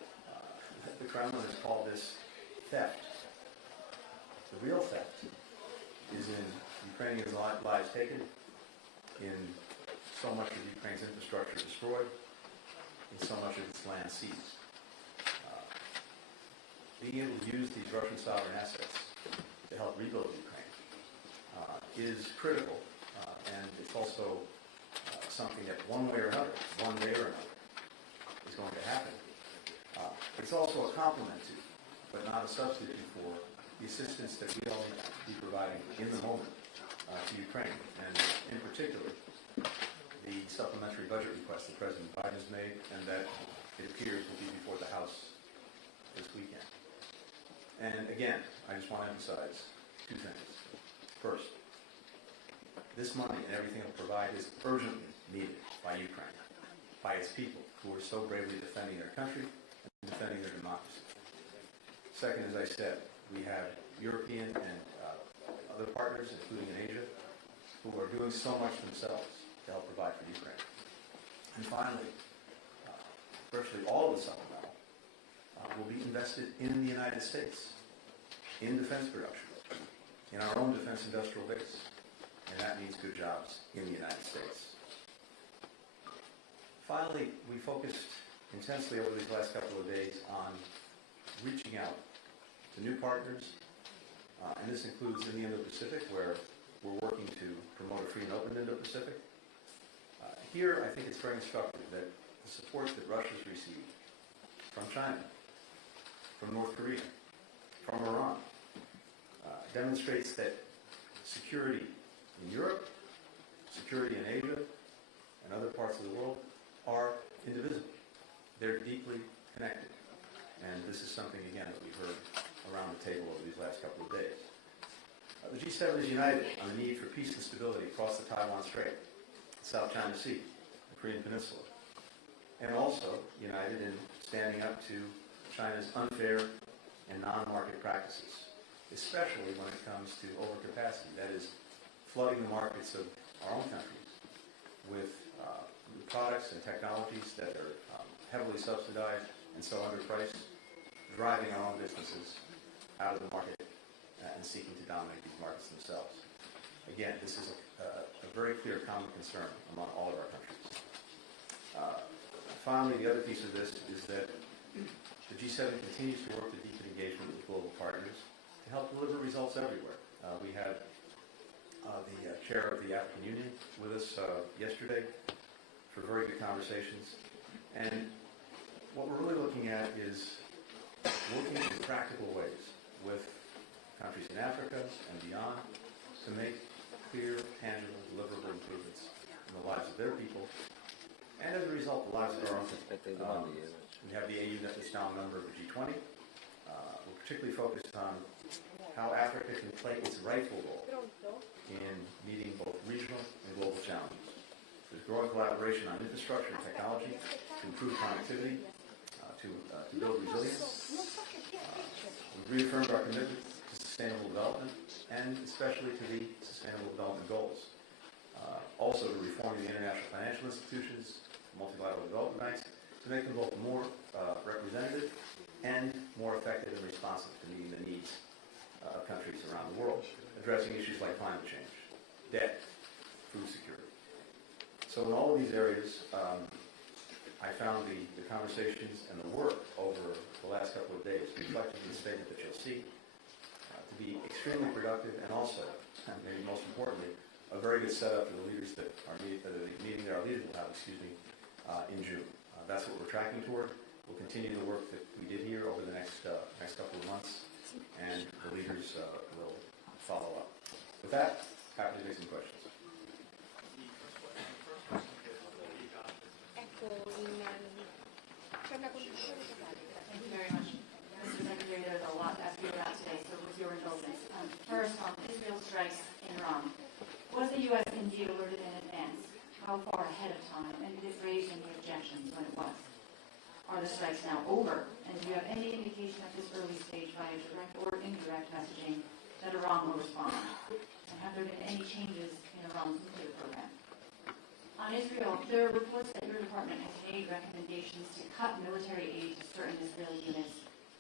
the Kremlin has called this theft. The real theft is in Ukrainians' lives taken, in so much of Ukraine's infrastructure destroyed, in so much of its land seized. Being able to use these Russian sovereign assets to help rebuild Ukraine is critical, and it's also something that one day or another, is going to happen. It's also a complement to, but not a substitute for, the assistance that we all need to be providing in the moment to Ukraine, and in particular, the supplementary budget request that President Biden has made, and that it appears will be before the House this weekend. And again, I just want to emphasize two things. First, this money and everything it will provide is urgently needed by Ukraine, by its people who are so bravely defending their country and defending their democracy. Second, as I said, we have European and other partners, including in Asia, who are doing so much themselves to help provide for Ukraine. And finally, virtually all of the supplemental will be invested in the United States, in defense production, in our own defense industrial base, and that means good jobs in the United States. Finally, we focused intensely over these last couple of days on reaching out to new partners, and this includes in the Indo-Pacific, where we're working to promote a free and open Indo-Pacific. Here, I think it's very instructive that the support that Russia's received from China, from North Korea, from Iran, demonstrates that security in Europe, security in Asia, and other parts of the world are indivisible. They're deeply connected. And this is something, again, that we've heard around the table over these last couple of days. The G7 is united on the need for peace and stability across the Taiwan Strait, the South China Sea, the Korean Peninsula, and also united in standing up to China's unfair and non-market practices, especially when it comes to overcapacity, that is, flooding the markets of our own countries with products and technologies that are heavily subsidized and so underpriced, driving our own businesses out of the market and seeking to dominate these markets themselves. Again, this is a very clear common concern among all of our countries. Finally, the other piece of this is that the G7 continues to work to deepen engagement with global partners to help deliver results everywhere. We had the chair of the African Union with us yesterday for very good conversations. And what we're really looking at is working in practical ways with countries in Africa and beyond to make clear, tangible, deliverable improvements in the lives of their people, and as a result, the lives of our own people. We have the AU that's now a member of the G20. We're particularly focused on how Africa can play its rightful role in meeting both regional and global challenges. There's growing collaboration on infrastructure and technology to improve connectivity, to build resilience. We've reaffirmed our commitment to sustainable development, and especially to the Sustainable Development Goals. Also to reforming the international financial institutions, multilateral development banks, to make them both more representative and more effective and responsive to meeting the needs of countries around the world, addressing issues like climate change, debt, food security. So in all of these areas, I found the conversations and the work over the last couple of days, reflected in the statement that you'll see, to be extremely productive, and also, and maybe most importantly, a very good setup for the leaders that are the meeting that our leaders will have, in June. That's what we're tracking toward. We'll continue the work that we did here over the next couple of months, and the leaders will follow up. With that, happy to take some questions. Thank you very much. Mr. Secretary, there's a lot to ask you about today, so with your indulgence. First, on Israel strikes in Iran. Was the U.S. indeed alerted in advance? How far ahead of time? And did it raise any objections when it was? Are the strikes now over? And do you have any indication at this early stage via direct or indirect messaging that Iran will respond? And have there been any changes in Iran's nuclear program? On Israel, there are reports that your department has made recommendations to cut military aid to certain Israeli units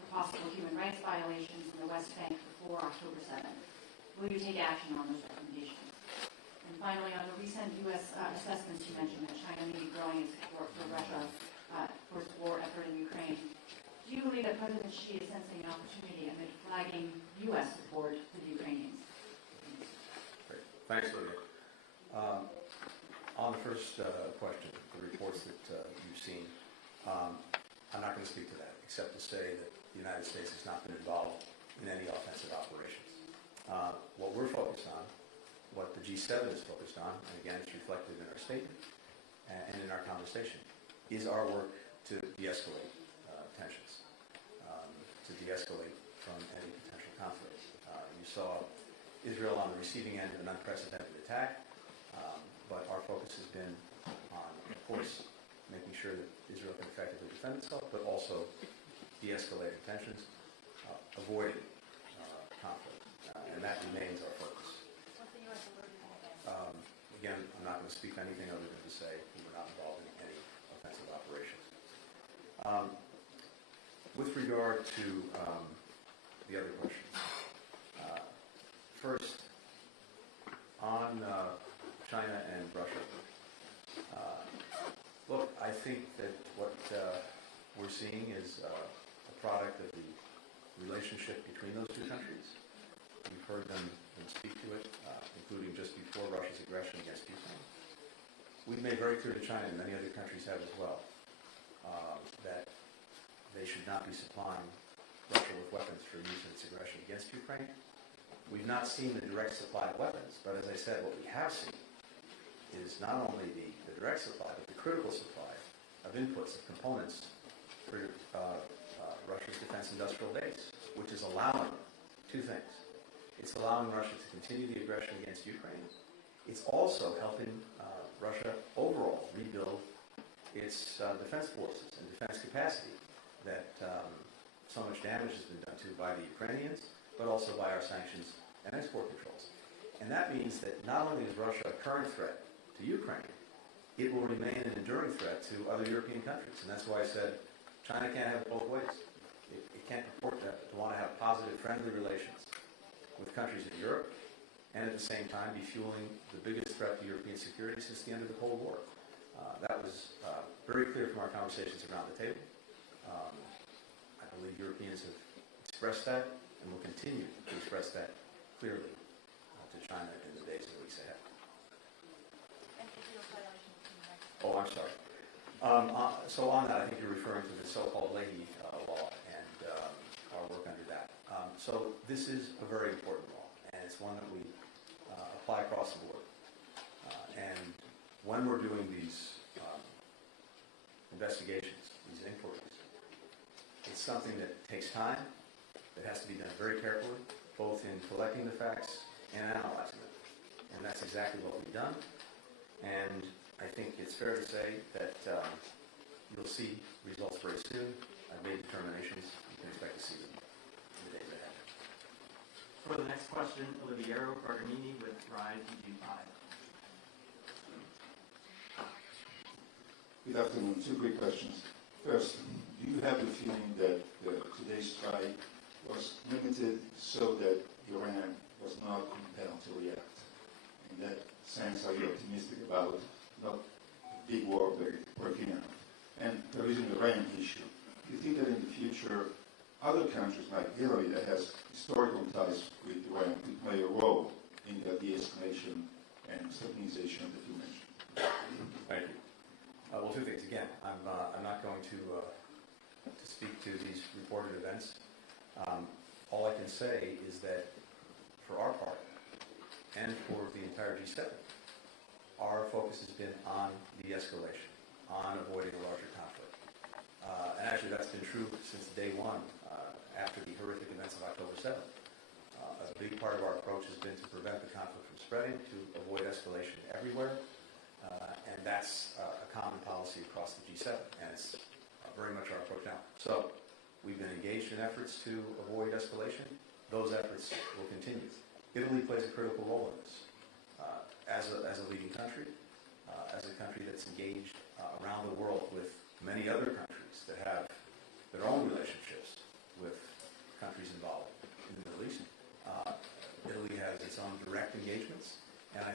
possible human rights violations in the West Bank before October 7th. Will you take action on those recommendations? And finally, on the recent U.S. assessments, you mentioned that China may be growing its support for Russia for its war effort in Ukraine. Do you believe that President Xi is sensing an opportunity amid flagging U.S. support for the Ukrainians? Great. Thanks, Lydia. On the first question, the reports that you've seen, I'm not going to speak to that, except to say that the United States has not been involved in any offensive operations. What we're focused on, what the G7 is focused on, and again, it's reflected in our statement and in our conversation, is our work to de-escalate tensions, to de-escalate from any potential conflict. You saw Israel on the receiving end of an unprecedented attack, but our focus has been on, of course, making sure that Israel can effectively defend itself, but also de-escalating tensions, avoiding conflict, and that remains our focus. Again, I'm not going to speak to anything other than to say we were not involved in any offensive operations. With regard to the other questions, first, on China and Russia, look, I think that what we're seeing is a product of the relationship between those two countries. You've heard them speak to it, including just before Russia's aggression against Ukraine. We've made very clear to China, and many other countries have as well, that they should not be supplying Russia with weapons for use in its aggression against Ukraine. We've not seen the direct supply of weapons, but as I said, what we have seen is not only the direct supply, but the critical supply of inputs, of components for Russia's defense industrial base, which is allowing two things. It's allowing Russia to continue the aggression against Ukraine. It's also helping Russia overall rebuild its defense forces and defense capacity that so much damage has been done to by the Ukrainians, but also by our sanctions and export controls. And that means that not only is Russia a current threat to Ukraine, it will remain an enduring threat to other European countries. And that's why I said China can't have it both ways. It can't purport to want to have positive, friendly relations with countries in Europe and at the same time be fueling the biggest threat to European security since the end of the Cold War. That was very clear from our conversations around the table. I believe Europeans have expressed that and will continue to express that clearly to China in the days and weeks ahead. Oh, I'm sorry. So on that, I think you're referring to the so-called Leahy law and our work under that. So this is a very important law, and it's one that we apply across the board. And when we're doing these investigations, these inquiries, it's something that takes time, that has to be done very carefully, both in collecting the facts and analyzing them. And that's exactly what we've done. And I think it's fair to say that you'll see results very soon. I've made determinations. You can expect to see them in the days ahead. For the next question, Oliviero Barganini with RISE UG5. Good afternoon. Two quick questions. First, do you have the feeling that today's strike was limited so that Iran was not compelled to react? In that sense, are you optimistic about not big war breaking out? And there is an Iran issue. Do you think that in the future, other countries like Italy that has historical ties with Iran could play a role in the de-escalation and stabilization that you mentioned? Thank you. Well, two things. Again, I'm not going to speak to these reported events. All I can say is that for our part, and for the entire G7, our focus has been on de-escalation, on avoiding a larger conflict. And actually that's been true since day one, after the horrific events of October 7th. A big part of our approach has been to prevent the conflict from spreading, to avoid escalation everywhere. And that's a common policy across the G7, and it's very much our approach now. So we've been engaged in efforts to avoid escalation. Those efforts will continue. Italy plays a critical role in this. As a leading country, as a country that's engaged around the world with many other countries that have their own relationships with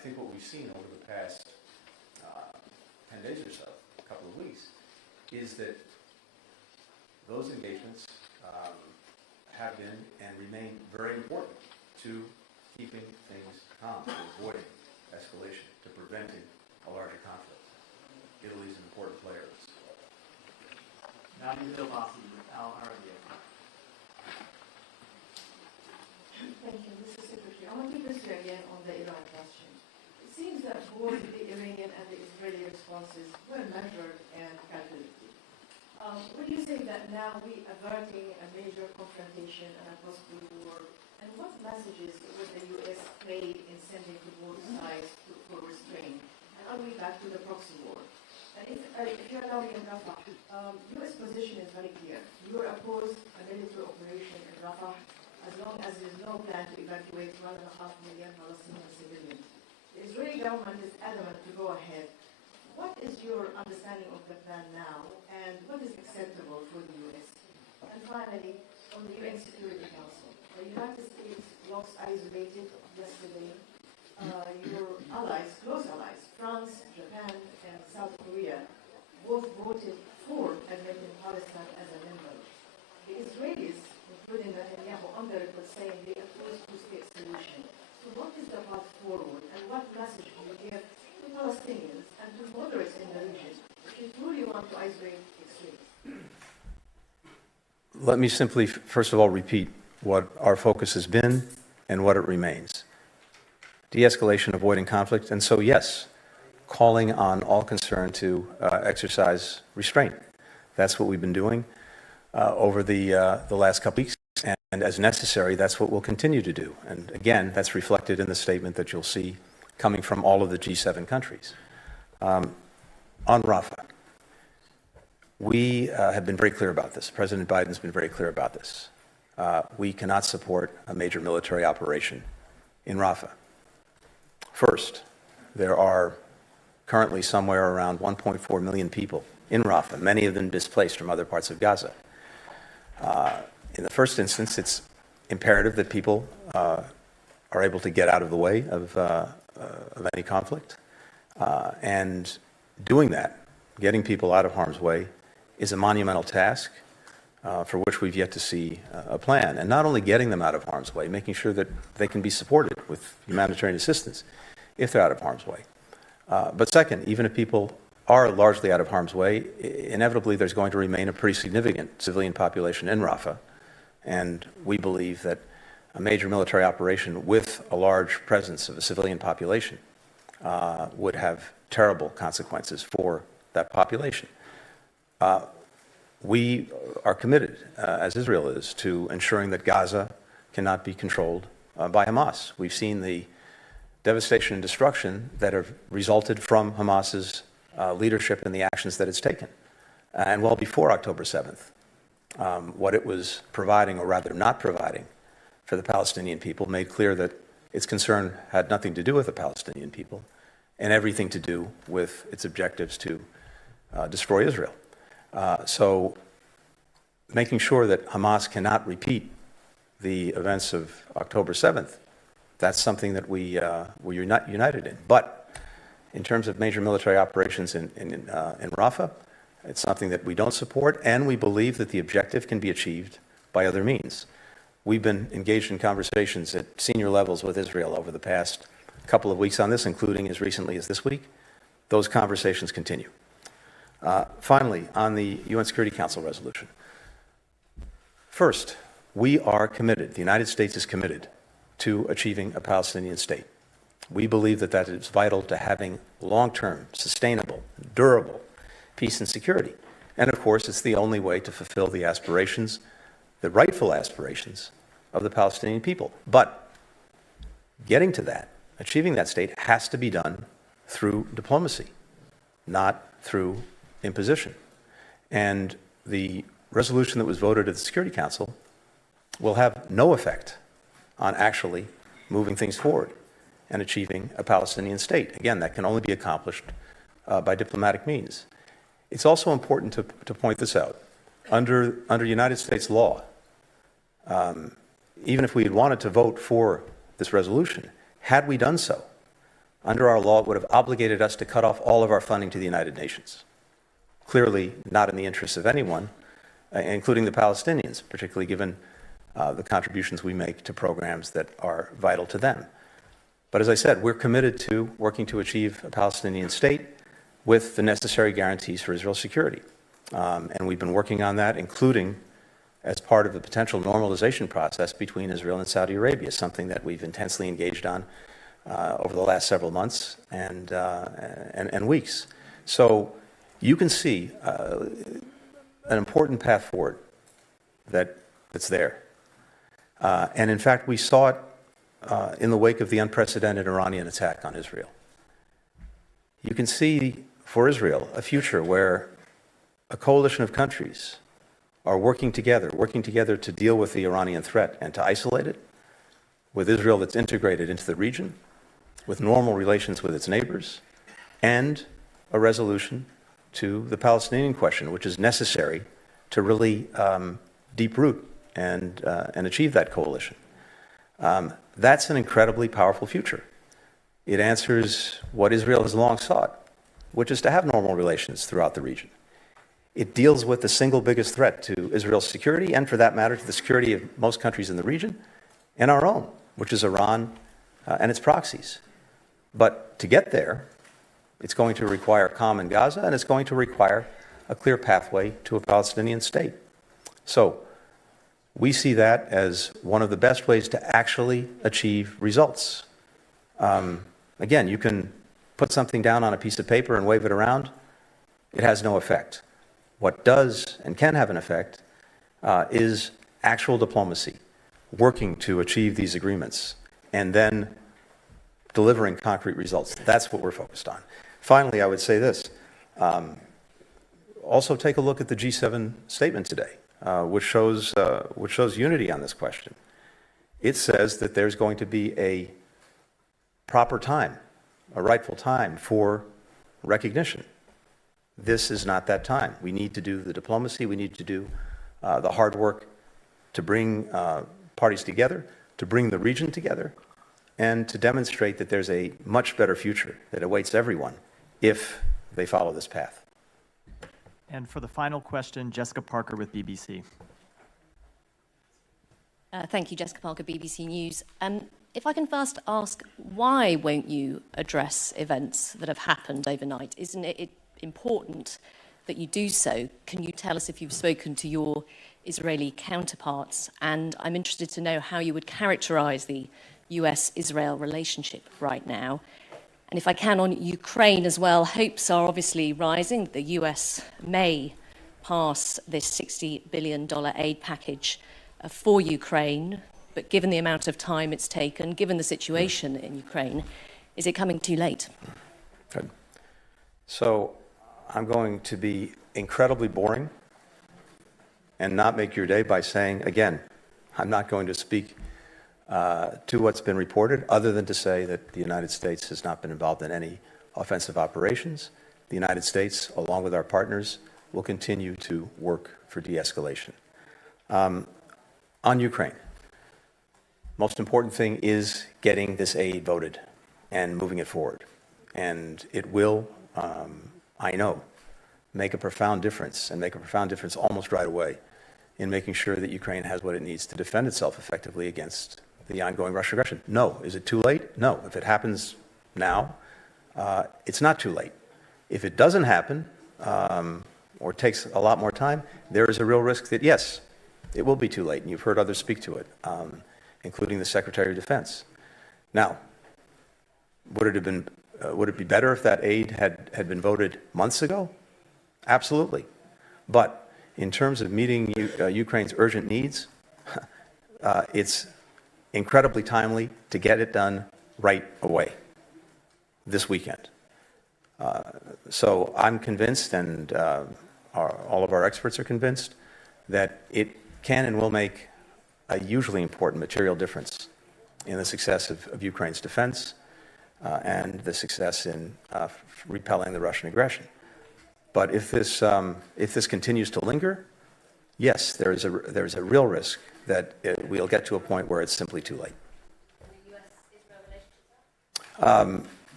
think what we've seen over the past 10 days or so, a couple of weeks, is that those engagements have been and remain very important to keeping things calm, to avoiding escalation, to preventing a larger conflict. Italy is an important player in this. Now to Indo-Pacific with Al Arabia. Thank you, Mr. Secretary. I want to press you again on the Iran question. It seems that both the Iranian and the Israeli responses were measured and calculated. Would you say that now we are averting a major confrontation and a possible war? And what messages would the U.S. play in sending to both sides for restraint? And are we back to the proxy war? And if you allow me in Rafah, U.S. position is very clear. You are opposed a military operation in Rafah as long as there is no plan to evacuate 1.5 million Palestinian civilians. The Israeli government is adamant to go ahead. What is your understanding of the plan now, and what is acceptable for the U.S.? And finally, on the UN Security Council, the United States was isolated yesterday. Your allies, close allies, France, Japan, and South Korea, both voted for admitting Palestine as a member. The Israelis, including Netanyahu, on the record saying they oppose two-state solution. So what is the path forward, and what message do you give to Palestinians and to moderates in the region if you truly want to isolate extremes? Let me simply, first of all, repeat what our focus has been and what it remains. De-escalation, avoiding conflict, and so yes, calling on all concerned to exercise restraint. That's what we've been doing over the last couple weeks, and as necessary, that's what we'll continue to do. And again, that's reflected in the statement that you'll see coming from all of the G7 countries. On Rafah, we have been very clear about this. President Biden's been very clear about this. We cannot support a major military operation in Rafah. First, there are currently somewhere around 1.4 million people in Rafah, many of them displaced from other parts of Gaza. In the first instance, it's imperative that people are able to get out of the way of any conflict. And doing that, getting people out of harm's way, is a monumental task for which we've yet to see a plan. And not only getting them out of harm's way, making sure that they can be supported with humanitarian assistance if they're out of harm's way. But second, even if people are largely out of harm's way, inevitably there's going to remain a pretty significant civilian population in Rafah. And we believe that a major military operation with a large presence of a civilian population would have terrible consequences for that population. We are committed, as Israel is, to ensuring that Gaza cannot be controlled by Hamas. We've seen the devastation and destruction that have resulted from Hamas's leadership and the actions that it's taken. And well before October 7th, what it was providing, or rather not providing, for the Palestinian people made clear that its concern had nothing to do with the Palestinian people and everything to do with its objectives to destroy Israel. So making sure that Hamas cannot repeat the events of October 7th, that's something that we're united in. But in terms of major military operations in Rafah, it's something that we don't support, and we believe that the objective can be achieved by other means. We've been engaged in conversations at senior levels with Israel over the past couple of weeks on this, including as recently as this week. Those conversations continue. Finally, on the UN Security Council resolution. First, we are committed, the United States is committed to achieving a Palestinian state. We believe that that is vital to having long-term, sustainable, durable peace and security. And of course, it's the only way to fulfill the aspirations, the rightful aspirations of the Palestinian people. But getting to that, achieving that state, has to be done through diplomacy, not through imposition. And the resolution that was voted at the Security Council will have no effect on actually moving things forward and achieving a Palestinian state. Again, that can only be accomplished by diplomatic means. It's also important to point this out. Under United States law, even if we had wanted to vote for this resolution, had we done so, under our law, it would have obligated us to cut off all of our funding to the United Nations. Clearly not in the interests of anyone, including the Palestinians, particularly given the contributions we make to programs that are vital to them. But as I said, we're committed to working to achieve a Palestinian state with the necessary guarantees for Israel's security. And we've been working on that, including as part of the potential normalization process between Israel and Saudi Arabia, something that we've intensely engaged on over the last several months and weeks. So you can see an important path forward that's there. And in fact, we saw it in the wake of the unprecedented Iranian attack on Israel. You can see for Israel a future where a coalition of countries are working together to deal with the Iranian threat and to isolate it, with Israel that's integrated into the region, with normal relations with its neighbors, and a resolution to the Palestinian question, which is necessary to really deep root and achieve that coalition. That's an incredibly powerful future. It answers what Israel has long sought, which is to have normal relations throughout the region. It deals with the single biggest threat to Israel's security, and for that matter, to the security of most countries in the region, and our own, which is Iran and its proxies. But to get there, it's going to require calm in Gaza, and it's going to require a clear pathway to a Palestinian state. So we see that as one of the best ways to actually achieve results. Again, you can put something down on a piece of paper and wave it around. It has no effect. What does and can have an effect is actual diplomacy, working to achieve these agreements, and then delivering concrete results. That's what we're focused on. Finally, I would say this. Also take a look at the G7 statement today, which shows unity on this question. It says that there's going to be a proper time, a rightful time for recognition. This is not that time. We need to do the diplomacy. We need to do the hard work to bring parties together, to bring the region together, and to demonstrate that there's a much better future that awaits everyone if they follow this path. And for the final question, Jessica Parker with BBC. Thank you, Jessica Parker, BBC News. If I can first ask, why won't you address events that have happened overnight? Isn't it important that you do so? Can you tell us if you've spoken to your Israeli counterparts? And I'm interested to know how you would characterize the US-Israel relationship right now. And if I can, on Ukraine as well, hopes are obviously rising. The US may pass this $60 billion aid package for Ukraine, but given the amount of time it's taken, given the situation in Ukraine, is it coming too late? Good. So I'm going to be incredibly boring and not make your day by saying, again, I'm not going to speak to what's been reported, other than to say that the United States has not been involved in any offensive operations. The United States, along with our partners, will continue to work for de-escalation. On Ukraine, most important thing is getting this aid voted and moving it forward. And it will, I know, make a profound difference, and make a profound difference almost right away in making sure that Ukraine has what it needs to defend itself effectively against the ongoing Russian aggression. No. Is it too late? No. If it happens now, it's not too late. If it doesn't happen, or takes a lot more time, there is a real risk that, yes, it will be too late, and you've heard others speak to it, including the Secretary of Defense. Now, would it be better if that aid had been voted months ago? Absolutely. But in terms of meeting Ukraine's urgent needs, it's incredibly timely to get it done right away, this weekend. So I'm convinced, and all of our experts are convinced, that it can and will make a hugely important material difference in the success of Ukraine's defense and the success in repelling the Russian aggression. But if this continues to linger, yes, there is a real risk that we'll get to a point where it's simply too late.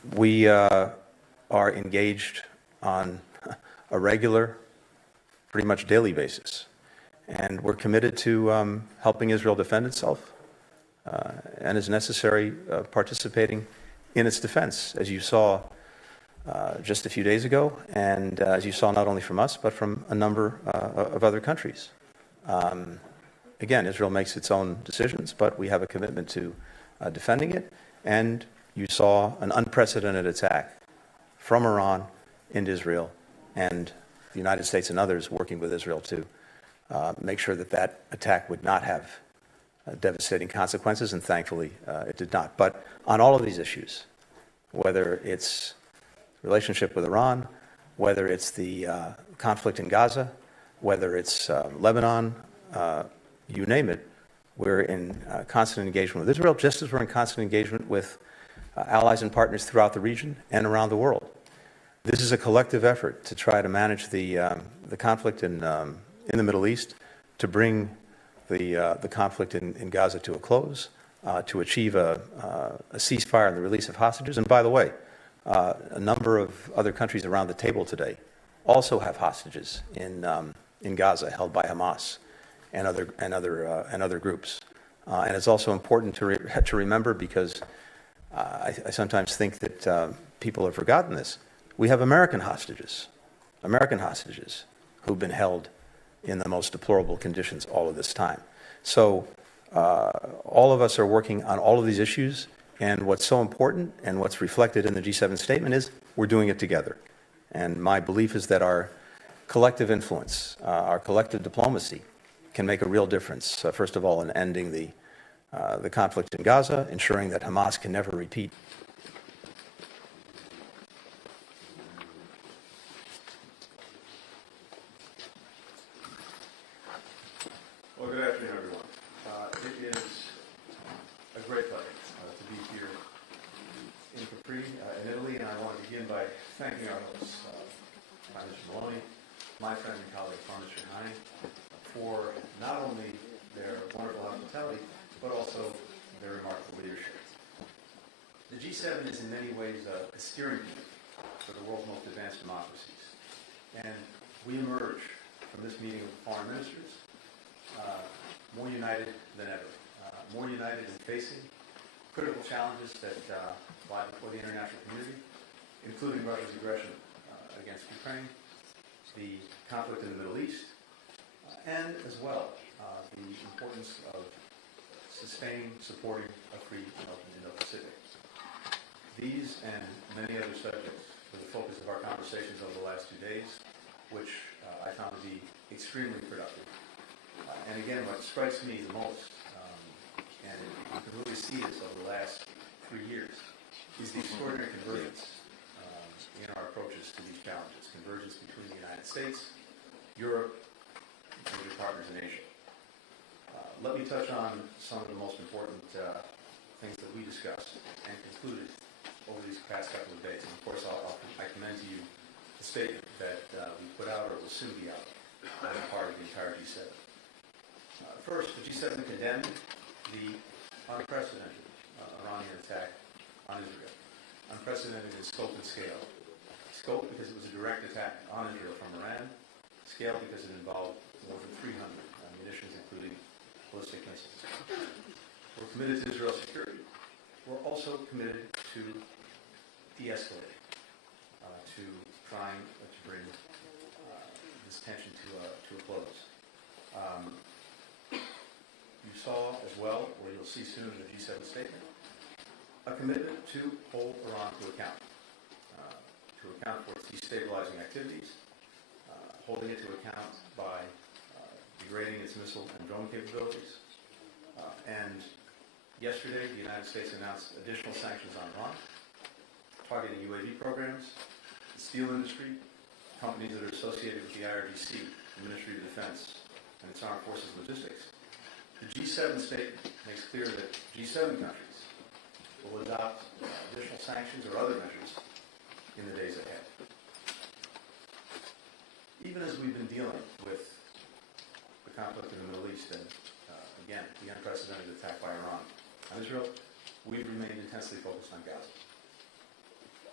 We are engaged on a regular, pretty much daily basis. And we're committed to helping Israel defend itself and, as necessary, participating in its defense, as you saw just a few days ago, and as you saw not only from us, but from a number of other countries. Again, Israel makes its own decisions, but we have a commitment to defending it. And you saw an unprecedented attack from Iran into Israel, and the United States and others working with Israel to make sure that that attack would not have devastating consequences, and thankfully it did not. But on all of these issues, whether it's relationship with Iran, whether it's the conflict in Gaza, whether it's Lebanon, you name it, we're in constant engagement with Israel, just as we're in constant engagement with allies and partners throughout the region and around the world. This is a collective effort to try to manage the conflict in the Middle East, to bring the conflict in Gaza to a close, to achieve a ceasefire and the release of hostages. And by the way, a number of other countries around the table today also have hostages in Gaza held by Hamas and other groups. And it's also important to remember, because I sometimes think that people have forgotten this. We have American hostages who've been held in the most deplorable conditions all of this time. So all of us are working on all of these issues, and what's so important and what's reflected in the G7 statement is we're doing it together. And my belief is that our collective influence, our collective diplomacy can make a real difference, first of all, in ending the conflict in Gaza, ensuring that Hamas can never repeat. Well, good afternoon, everyone. It is a great pleasure to be here in Capri, in Italy, and I want to begin by thanking our hosts, Prime Minister Maloney, my friend and colleague, Prime Minister Hani, for not only their wonderful hospitality, but also their remarkable leadership. The G7 is in many ways a steering committee for the world's most advanced democracies. And we emerge from this meeting of foreign ministers more united than ever, more united in facing critical challenges that lie before the international community, including Russia's aggression against Ukraine, the conflict in the Middle East, and as well the importance of sustaining, supporting a free and open Indo-Pacific. These and many other subjects were the focus of our conversations over the last 2 days, which I found to be extremely productive. And again, what strikes me the most, and you can really see this over the last 3 years, is the extraordinary convergence in our approaches to these challenges. Convergence between the United States, Europe, and major partners in Asia. Let me touch on some of the most important things that we discussed and concluded over these past couple of days. And of course, I commend to you the statement that we put out, or will soon be out, on the part of the entire G7. First, the G7 condemned the unprecedented Iranian attack on Israel. Unprecedented in scope and scale. Scope because it was a direct attack on Israel from Iran. Scale because it involved more than 300 munitions, including ballistic missiles. We're committed to Israel's security. We're also committed to de-escalating, to trying to bring this tension to a close. You saw as well, or you'll see soon in the G7 statement, a commitment to hold Iran to account for its destabilizing activities, holding it to account by degrading its missile and drone capabilities. And yesterday, the United States announced additional sanctions on Iran, targeting UAV programs, the steel industry, companies that are associated with the IRGC, the Ministry of Defense, and its armed forces logistics. The G7 statement makes clear that G7 countries will adopt additional sanctions or other measures in the days ahead. Even as we've been dealing with the conflict in the Middle East and, again, the unprecedented attack by Iran on Israel, we've remained intensely focused on Gaza.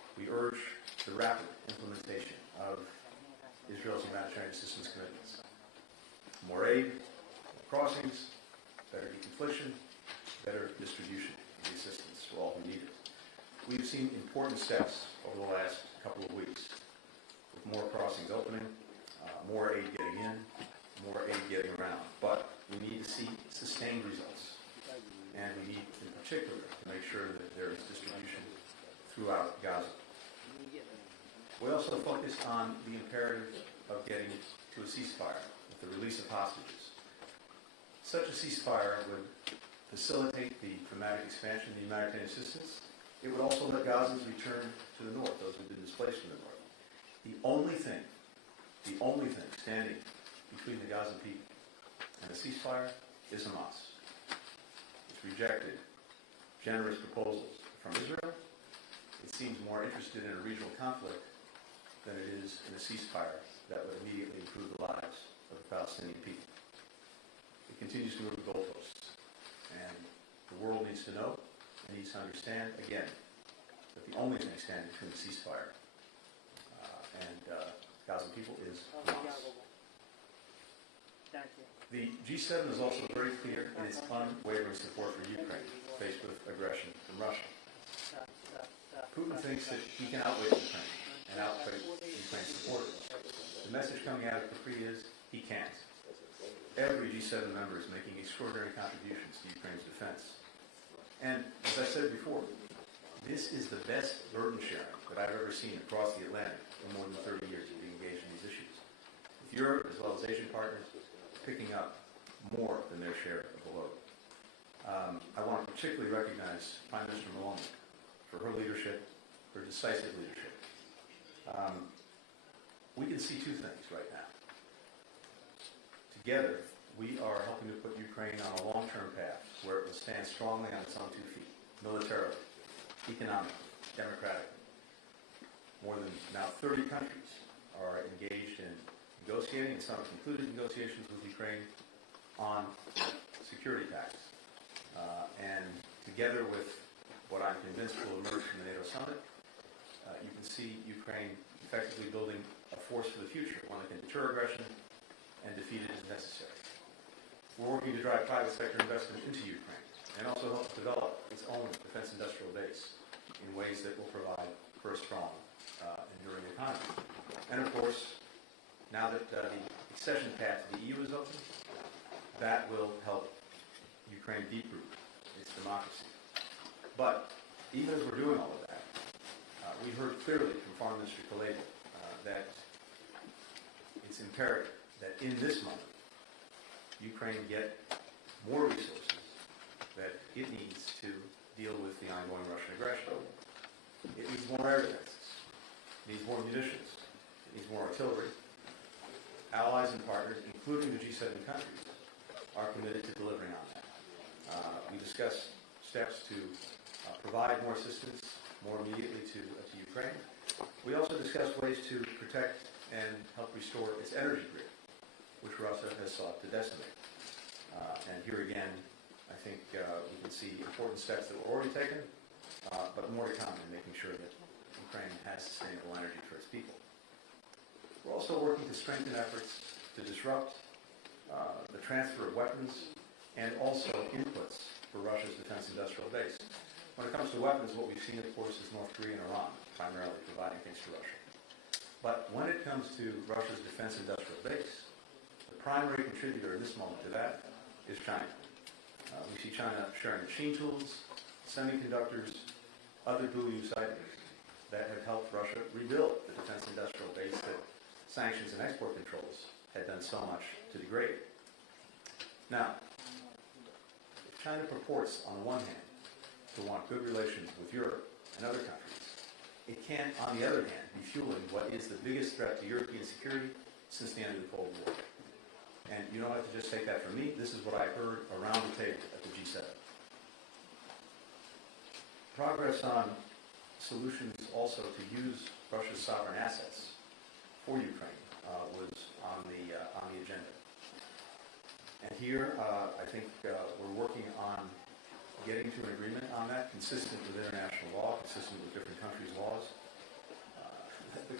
We urge the rapid implementation of Israel's humanitarian assistance commitments. More aid, more crossings, better deconfliction, better distribution of the assistance for all who need it. We've seen important steps over the last couple of weeks, with more crossings opening, more aid getting in, more aid getting around. But we need to see sustained results. And we need, in particular, to make sure that there is distribution throughout Gaza. We also focused on the imperative of getting to a ceasefire with the release of hostages. Such a ceasefire would facilitate the dramatic expansion of the humanitarian assistance. It would also let Gazans return to the north, those who have been displaced from the north. The only thing standing between the Gazan people and a ceasefire is Hamas. It's rejected generous proposals from Israel. It seems more interested in a regional conflict than it is in a ceasefire that would immediately improve the lives of the Palestinian people. It continues to move the goalposts. And the world needs to know and needs to understand, again, that the only thing standing between the ceasefire and Gaza people is Hamas. The G7 is also very clear in its unwavering support for Ukraine faced with aggression from Russia. Putin thinks that he can outwit Ukraine and outwit Ukraine's supporters. The message coming out of Capri is he can't. Every G7 member is making extraordinary contributions to Ukraine's defense. And as I said before, this is the best burden sharing that I've ever seen across the Atlantic in more than 30 years of being engaged in these issues. With Europe, as well as Asian partners, picking up more than their share of the load. I want to particularly recognize Prime Minister Maloney for her leadership, her decisive leadership. We can see two things right now. Together, we are helping to put Ukraine on a long-term path where it will stand strongly on its own 2 feet, militarily, economically, democratically. More than now 30 countries are engaged in negotiating, and some have concluded negotiations with Ukraine on security pacts. And together with what I'm convinced will emerge from the NATO summit, you can see Ukraine effectively building a force for the future, one that can deter aggression and defeat it as necessary. We're working to drive private sector investment into Ukraine and also help develop its own defense industrial base in ways that will provide for a strong, enduring economy. And of course, now that the accession path to the EU is open, that will help Ukraine deep-root its democracy. But even as we're doing all of that, we heard clearly from Foreign Minister Kuleba that it's imperative that in this moment, Ukraine get more resources that it needs to deal with the ongoing Russian aggression. It needs more air defenses. It needs more munitions. It needs more artillery. Allies and partners, including the G7 countries, are committed to delivering on that. We discussed steps to provide more assistance more immediately to Ukraine. We also discussed ways to protect and help restore its energy grid, which Russia has sought to decimate. And here again, I think we can see important steps that were already taken, but more to come in making sure that Ukraine has sustainable energy for its people. We're also working to strengthen efforts to disrupt the transfer of weapons and also inputs for Russia's defense industrial base. When it comes to weapons, what we've seen, of course, is North Korea and Iran primarily providing things to Russia. But when it comes to Russia's defense industrial base, the primary contributor in this moment to that is China. We see China sharing machine tools, semiconductors, other dual-use items that have helped Russia rebuild the defense industrial base that sanctions and export controls had done so much to degrade. Now, if China purports, on the one hand, to want good relations with Europe and other countries, it can, on the other hand, be fueling what is the biggest threat to European security since the end of the Cold War. And you don't have to just take that from me. This is what I heard around the table at the G7. Progress on solutions also to use Russia's sovereign assets for Ukraine was on the agenda. And here, I think we're working on getting to an agreement on that, consistent with international law, consistent with different countries' laws,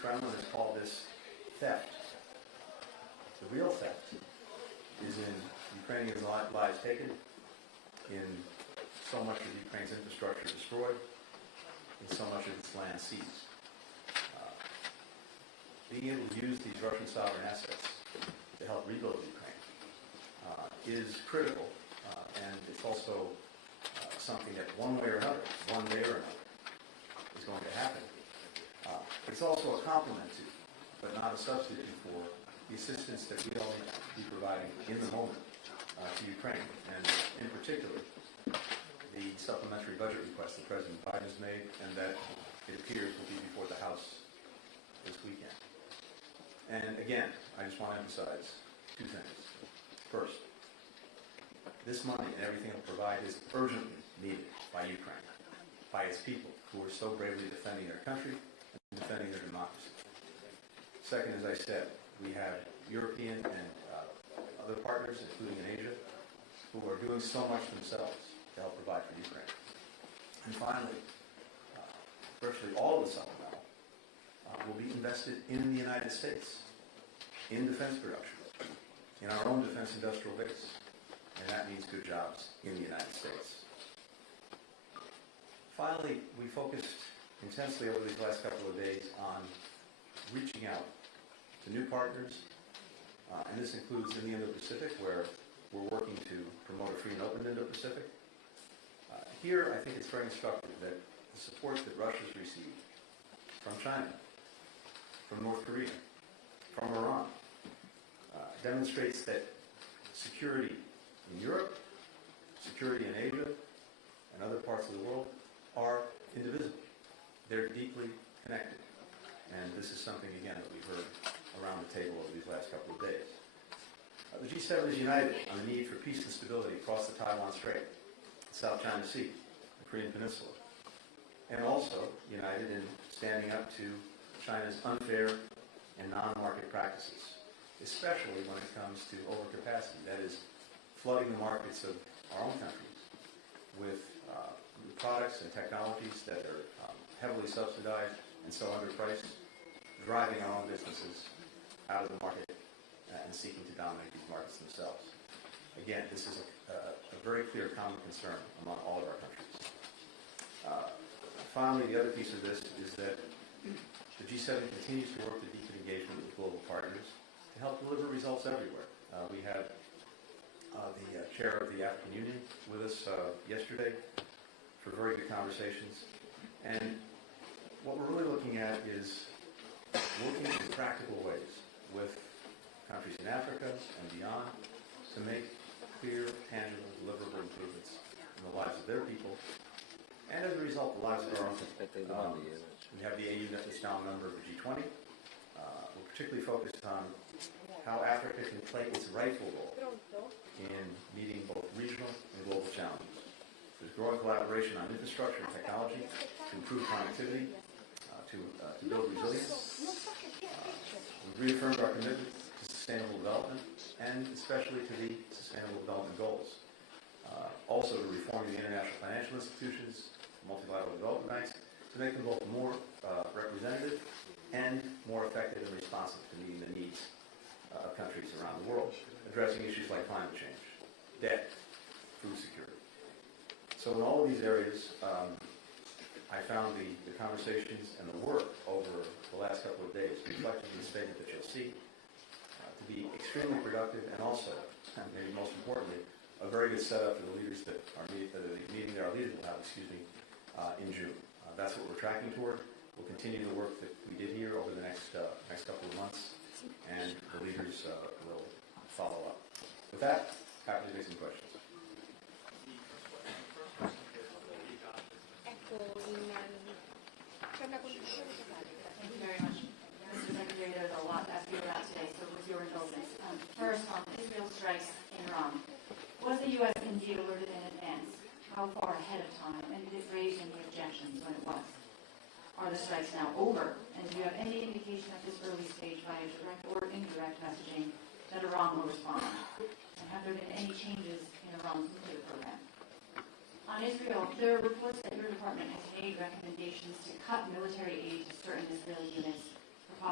Kremlin has called this theft. The real theft is in Ukrainian lives taken, in so much of Ukraine's infrastructure destroyed, and so much of its land seized. Being able to use these Russian sovereign assets to help rebuild Ukraine is critical, and it's also something that one day or another, is going to happen. It's also a complement to, but not a substitute for, the assistance that we all need to be providing in the moment to Ukraine, and in particular, the supplementary budget request that President Biden has made, and that it appears will be before the House this weekend. And again, I just want to emphasize two things. First, this money and everything it will provide is urgently needed by Ukraine, by its people who are so bravely defending their country and defending their democracy. Second, as I said, we have European and other partners, including in Asia, who are doing so much themselves to help provide for Ukraine. And finally, virtually all of the supplemental will be invested in the United States, in defense production, in our own defense industrial base. And that means good jobs in the United States. Finally, we focused intensely over these last couple of days on reaching out to new partners, and this includes in the Indo-Pacific, where we're working to promote a free and open Indo-Pacific. Here, I think it's very instructive that the support that Russia's received from China, from North Korea, from Iran, demonstrates that security in Europe, security in Asia, and other parts of the world are indivisible. They're deeply connected. And this is something, again, that we've heard around the table over these last couple of days. The G7 is united on the need for peace and stability across the Taiwan Strait, the South China Sea, the Korean Peninsula, and also united in standing up to China's unfair and non-market practices, especially when it comes to overcapacity, that is, flooding the markets of our own countries with products and technologies that are heavily subsidized and so underpriced, driving our own businesses out of the market and seeking to dominate these markets themselves. Again, this is a very clear common concern among all of our countries. Finally, the other piece of this is that the G7 continues to work to deepen engagement with global partners to help deliver results everywhere. We had the chair of the African Union with us yesterday for very good conversations. And what we're really looking at is working in practical ways with countries in Africa and beyond to make clear, tangible, deliverable improvements in the lives of their people, and as a result, the lives of our own people. We have the AU that is now a member of the G20. We're particularly focused on how Africa can play its rightful role in meeting both regional and global challenges. There's growing collaboration on infrastructure and technology to improve connectivity, to build resilience. We've reaffirmed our commitment to sustainable development, and especially to the Sustainable Development Goals. Also to reforming the international financial institutions, multilateral development banks, to make them both more representative and more effective and responsive to meeting the needs of countries around the world, addressing issues like climate change, debt, food security. So in all of these areas, I found the conversations and the work over the last couple of days, reflected in the statement that you'll see, to be extremely productive, and also, and maybe most importantly, a very good setup for the leaders that are meeting that our leaders will have, in June. That's what we're tracking toward. We'll continue the work that we did here over the next couple of months, and the leaders will follow up. With that, happy to take some questions. Thank you very much. Mr. Secretary, there's a lot to ask you about today, so with your indulgence. First, on Israel strikes in Iran. Was the U.S. indeed alerted in advance? How far ahead of time? And did it raise any objections when it was? Are the strikes now over? And do you have any indication at this early stage, via direct or indirect messaging, that Iran will respond? And have there been any changes in Iran's nuclear program? On Israel, there are reports that your department has made recommendations to cut military aid to certain Israeli units for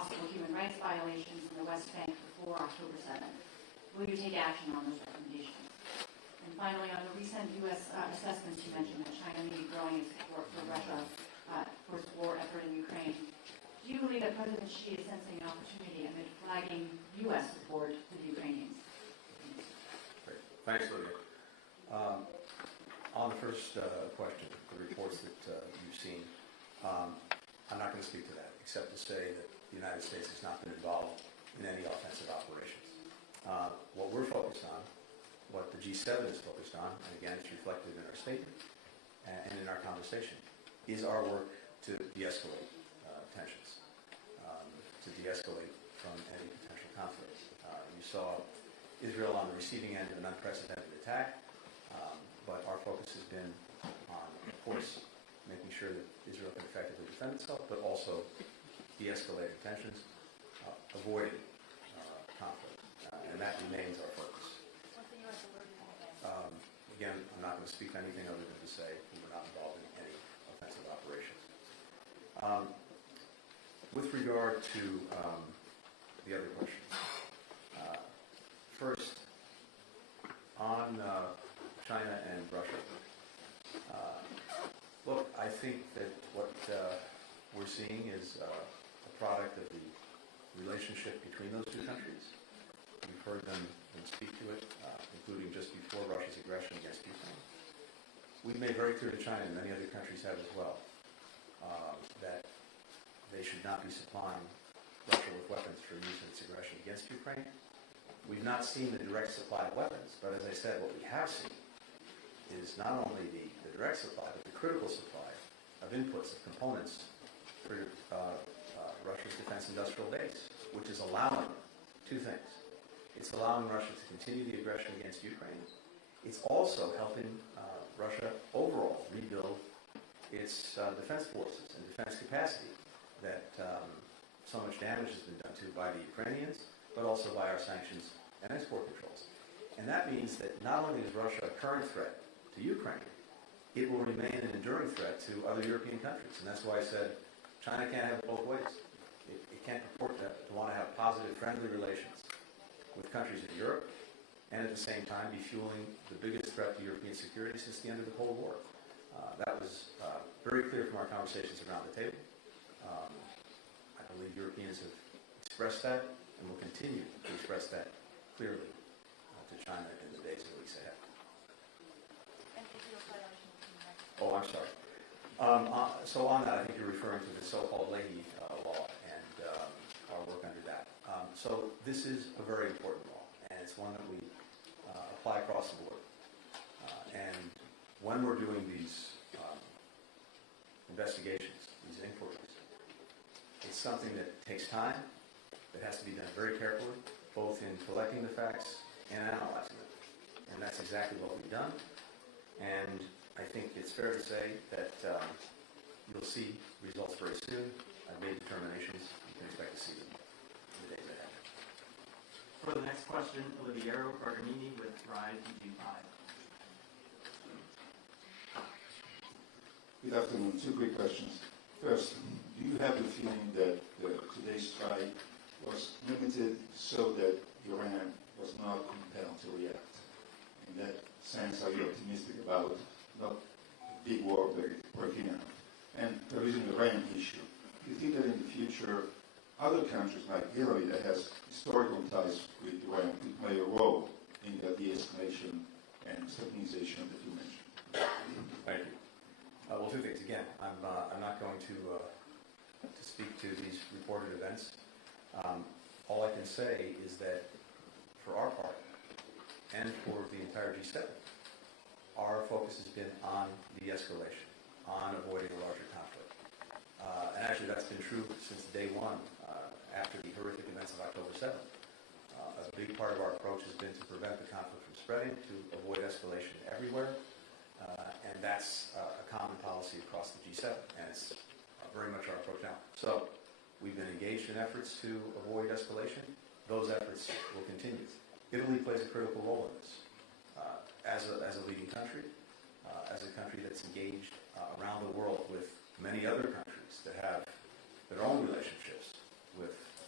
possible human rights violations in the West Bank before October 7th. Will you take action on those recommendations? And finally, on the recent U.S. assessments, you mentioned that China may be growing its support for Russia for its war effort in Ukraine. Do you believe that President Xi is sensing an opportunity amid flagging U.S. support for the Ukrainians? Great. Thanks, Lydia. On the first question, the reports that you've seen, I'm not going to speak to that, except to say that the United States has not been involved in any offensive operations. What we're focused on, what the G7 is focused on, and again, it's reflected in our statement and in our conversation, is our work to de-escalate tensions, to de-escalate from any potential conflict. You saw Israel on the receiving end of an unprecedented attack, but our focus has been on, of course, making sure that Israel can effectively defend itself, but also de-escalating tensions, avoiding conflict, and that remains our focus. Again, I'm not going to speak to anything other than to say we were not involved in any offensive operations. With regard to the other questions, first, on China and Russia, look, I think that what we're seeing is a product of the relationship between those two countries. We've heard them speak to it, including just before Russia's aggression against Ukraine. We've made very clear to China, and many other countries have as well, that they should not be supplying Russia with weapons for use in its aggression against Ukraine. We've not seen the direct supply of weapons, but as I said, what we have seen is not only the direct supply, but the critical supply of inputs, of components for Russia's defense industrial base, which is allowing two things. It's allowing Russia to continue the aggression against Ukraine. It's also helping Russia overall rebuild its defense forces and defense capacity that so much damage has been done to by the Ukrainians, but also by our sanctions and export controls. And that means that not only is Russia a current threat to Ukraine, it will remain an enduring threat to other European countries. And that's why I said China can't have it both ways. It can't purport to want to have positive, friendly relations with countries in Europe and at the same time be fueling the biggest threat to European security since the end of the Cold War. That was very clear from our conversations around the table. I believe Europeans have expressed that and will continue to express that clearly to China in the days and weeks ahead. Oh, I'm sorry. So on that, I think you're referring to the so-called Leahy law and our work under that. So this is a very important law, and it's one that we apply across the board. And when we're doing these investigations, these inquiries, it's something that takes time, that has to be done very carefully, both in collecting the facts and analyzing them. And that's exactly what we've done. And I think it's fair to say that you'll see results very soon. I've made determinations. You can expect to see them in the days ahead. For the next question, Oliviero Barganini with Rise UG5. Good afternoon. Two quick questions. First, do you have the feeling that today's strike was limited so that Iran was not compelled to react? In that sense, are you optimistic about not a big war breaking out? And there is an Iran issue. Do you think that in the future, other countries like Italy that has historical ties with Iran could play a role in the de-escalation and stabilization that you mentioned? Thank you. Well, two things. Again, I'm not going to speak to these reported events. All I can say is that for our part, and for the entire G7, our focus has been on de-escalation, on avoiding a larger conflict. And actually that's been true since day one, after the horrific events of October 7th. A big part of our approach has been to prevent the conflict from spreading, to avoid escalation everywhere, and that's a common policy across the G7, and it's very much our approach now. So we've been engaged in efforts to avoid escalation. Those efforts will continue. Italy plays a critical role in this. As a leading country, as a country that's engaged around the world with many other countries that have their own relationships with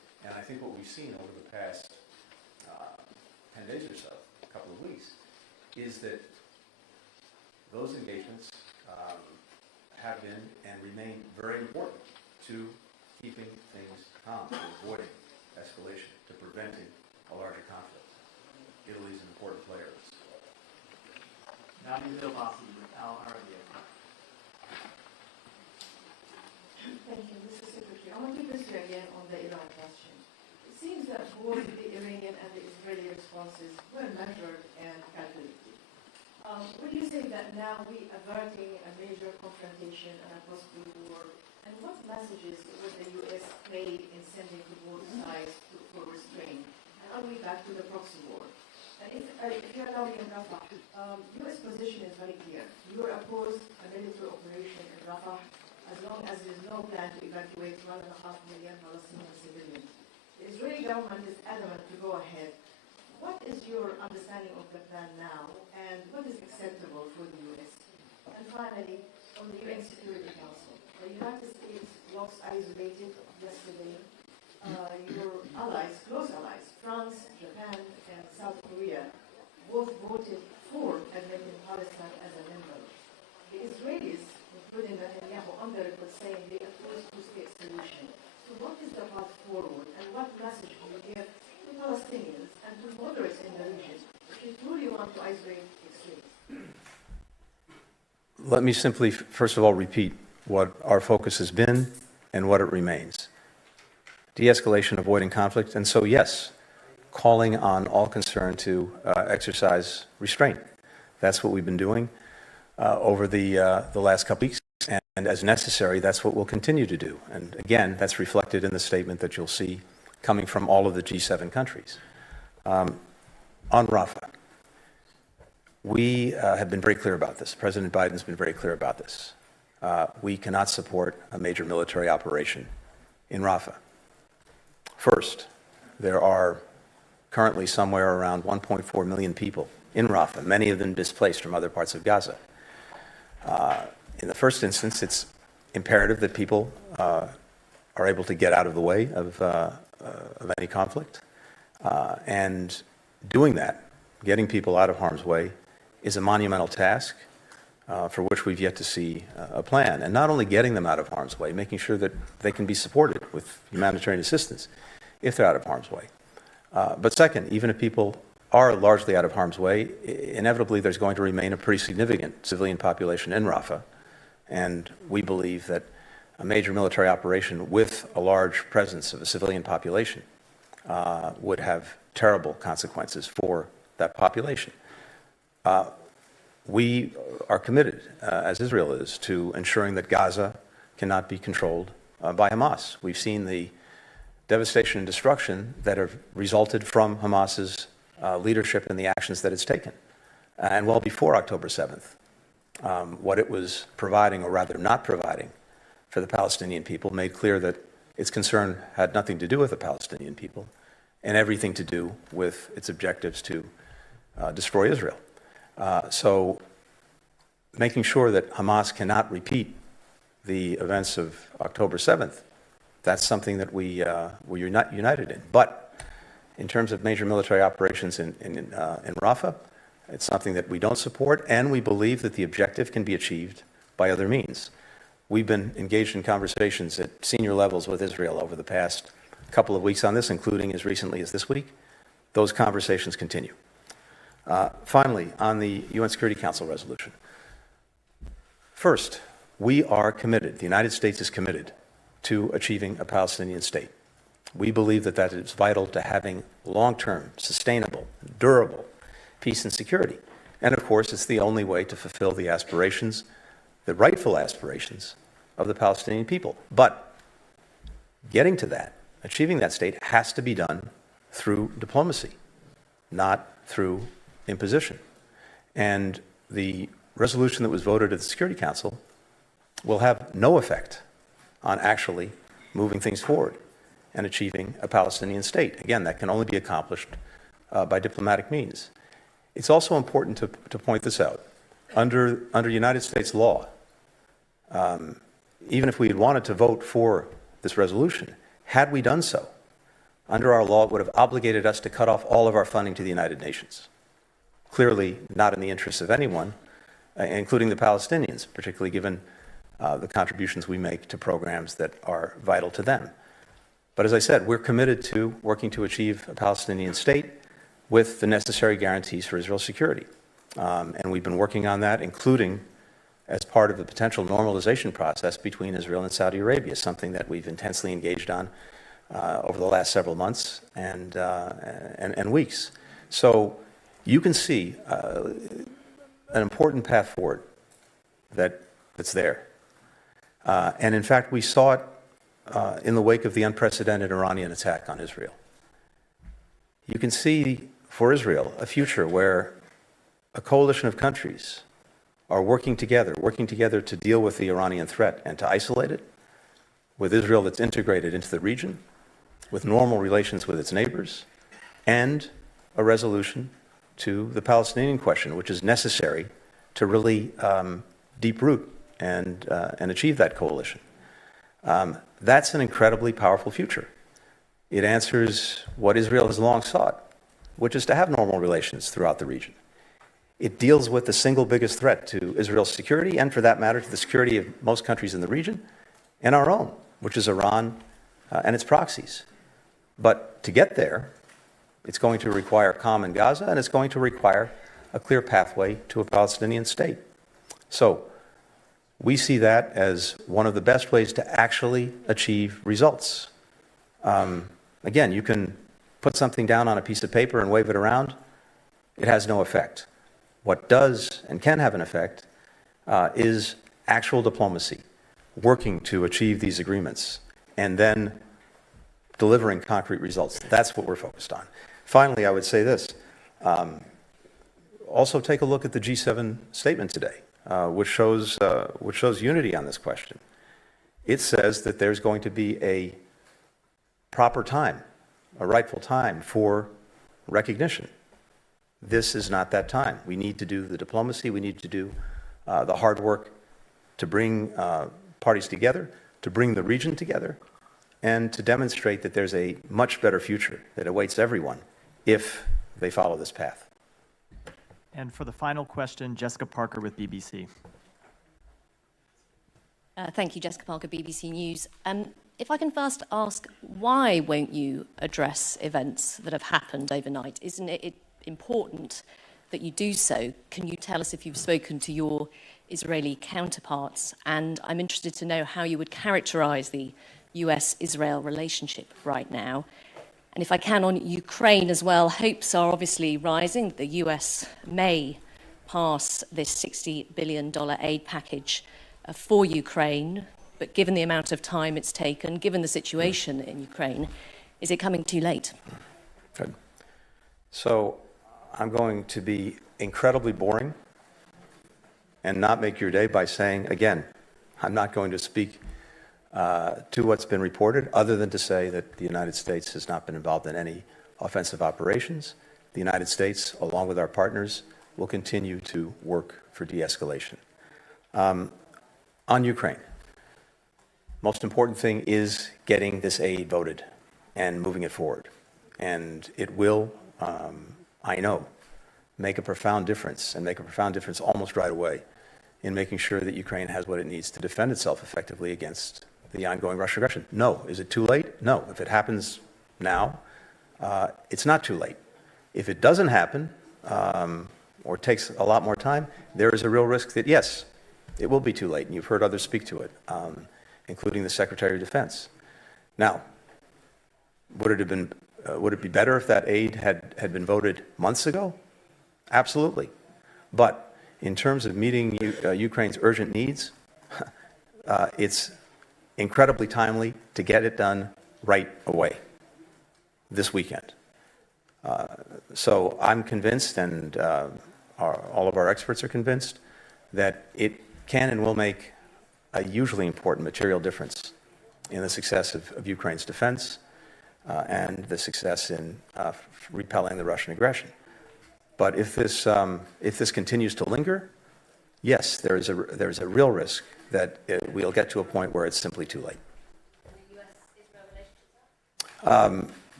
we've seen over the past 10 days or so, a couple of weeks, is that those engagements have been and remain very important to keeping things calm, to avoiding escalation, to preventing a larger conflict. Italy is an important player in this. Now to Indo-Pacific with Al Arabiya. Thank you, Mr. Secretary. I want to press you again on the Iran question. It seems that both the Iranian and the Israeli responses were measured and calculated. Would you say that now we are averting a major confrontation and a possible war? And what messages would the U.S. play in sending to both sides for restraint? And are we back to the proxy war? And if you allow me in Rafah, U.S. position is very clear. You are opposed a military operation in Rafah as long as there is no plan to evacuate 1.5 million Palestinian civilians. The Israeli government is adamant to go ahead. What is your understanding of the plan now, and what is acceptable for the U.S.? And finally, on the UN Security Council, the United States was isolated yesterday. Your allies, close allies, France, Japan, and South Korea, both voted for admitting Palestine as a member. The Israelis, including Netanyahu, on the record saying they oppose two-state solution. So what is the path forward, and what message do you give to Palestinians and to moderates in the region if you truly want to isolate extremes? Let me simply, first of all, repeat what our focus has been and what it remains. De-escalation, avoiding conflict, and so yes, calling on all concerned to exercise restraint. That's what we've been doing over the last couple weeks, and as necessary, that's what we'll continue to do. And again, that's reflected in the statement that you'll see coming from all of the G7 countries. On Rafah, we have been very clear about this. President Biden's been very clear about this. We cannot support a major military operation in Rafah. First, there are currently somewhere around 1.4 million people in Rafah, many of them displaced from other parts of Gaza. In the first instance, it's imperative that people are able to get out of the way of any conflict. And doing that, getting people out of harm's way, is a monumental task for which we've yet to see a plan. And not only getting them out of harm's way, making sure that they can be supported with humanitarian assistance if they're out of harm's way. But second, even if people are largely out of harm's way, inevitably there's going to remain a pretty significant civilian population in Rafah. And we believe that a major military operation with a large presence of a civilian population would have terrible consequences for that population. We are committed, as Israel is, to ensuring that Gaza cannot be controlled by Hamas. We've seen the devastation and destruction that have resulted from Hamas's leadership and the actions that it's taken. And well before October 7th, what it was providing, or rather not providing, for the Palestinian people made clear that its concern had nothing to do with the Palestinian people and everything to do with its objectives to destroy Israel. So making sure that Hamas cannot repeat the events of October 7th, that's something that we're not united in. But in terms of major military operations in Rafah, it's something that we don't support, and we believe that the objective can be achieved by other means. We've been engaged in conversations at senior levels with Israel over the past couple of weeks on this, including as recently as this week. Those conversations continue. Finally, on the UN Security Council resolution. First, we are committed, the United States is committed to achieving a Palestinian state. We believe that that is vital to having long-term, sustainable, durable peace and security. And of course, it's the only way to fulfill the aspirations, the rightful aspirations of the Palestinian people. But getting to that, achieving that state, has to be done through diplomacy, not through imposition. And the resolution that was voted at the Security Council will have no effect on actually moving things forward and achieving a Palestinian state. Again, that can only be accomplished by diplomatic means. It's also important to point this out. Under United States law, even if we had wanted to vote for this resolution, had we done so, under our law, it would have obligated us to cut off all of our funding to the United Nations. Clearly not in the interests of anyone, including the Palestinians, particularly given the contributions we make to programs that are vital to them. But as I said, we're committed to working to achieve a Palestinian state with the necessary guarantees for Israel's security. And we've been working on that, including as part of the potential normalization process between Israel and Saudi Arabia, something that we've intensely engaged on over the last several months and weeks. So you can see an important path forward that's there. And in fact, we saw it in the wake of the unprecedented Iranian attack on Israel. You can see for Israel a future where a coalition of countries are working together to deal with the Iranian threat and to isolate it, with Israel that's integrated into the region, with normal relations with its neighbors, and a resolution to the Palestinian question, which is necessary to really deep root and achieve that coalition. That's an incredibly powerful future. It answers what Israel has long sought, which is to have normal relations throughout the region. It deals with the single biggest threat to Israel's security, and for that matter, to the security of most countries in the region, and our own, which is Iran and its proxies. But to get there, it's going to require calm in Gaza, and it's going to require a clear pathway to a Palestinian state. So we see that as one of the best ways to actually achieve results. Again, you can put something down on a piece of paper and wave it around. It has no effect. What does and can have an effect is actual diplomacy, working to achieve these agreements, and then delivering concrete results. That's what we're focused on. Finally, I would say this. Also take a look at the G7 statement today, which shows unity on this question. It says that there's going to be a proper time, a rightful time for recognition. This is not that time. We need to do the diplomacy. We need to do the hard work to bring parties together, to bring the region together, and to demonstrate that there's a much better future that awaits everyone if they follow this path. And for the final question, Jessica Parker with BBC. Thank you, Jessica Parker, BBC News. If I can first ask, why won't you address events that have happened overnight? Isn't it important that you do so? Can you tell us if you've spoken to your Israeli counterparts? And I'm interested to know how you would characterize the US-Israel relationship right now. And if I can, on Ukraine as well, hopes are obviously rising. The US may pass this $60 billion aid package for Ukraine, but given the amount of time it's taken, given the situation in Ukraine, is it coming too late? Good. So I'm going to be incredibly boring and not make your day by saying, again, I'm not going to speak to what's been reported, other than to say that the United States has not been involved in any offensive operations. The United States, along with our partners, will continue to work for de-escalation. On Ukraine, most important thing is getting this aid voted and moving it forward. And it will, I know, make a profound difference, and make a profound difference almost right away in making sure that Ukraine has what it needs to defend itself effectively against the ongoing Russian aggression. No. Is it too late? No. If it happens now, it's not too late. If it doesn't happen, or takes a lot more time, there is a real risk that, yes, it will be too late, and you've heard others speak to it, including the Secretary of Defense. Now, would it be better if that aid had been voted months ago? Absolutely. But in terms of meeting Ukraine's urgent needs, it's incredibly timely to get it done right away, this weekend. So I'm convinced, and all of our experts are convinced, that it can and will make a hugely important material difference in the success of Ukraine's defense and the success in repelling the Russian aggression. But if this continues to linger, yes, there is a real risk that we'll get to a point where it's simply too late.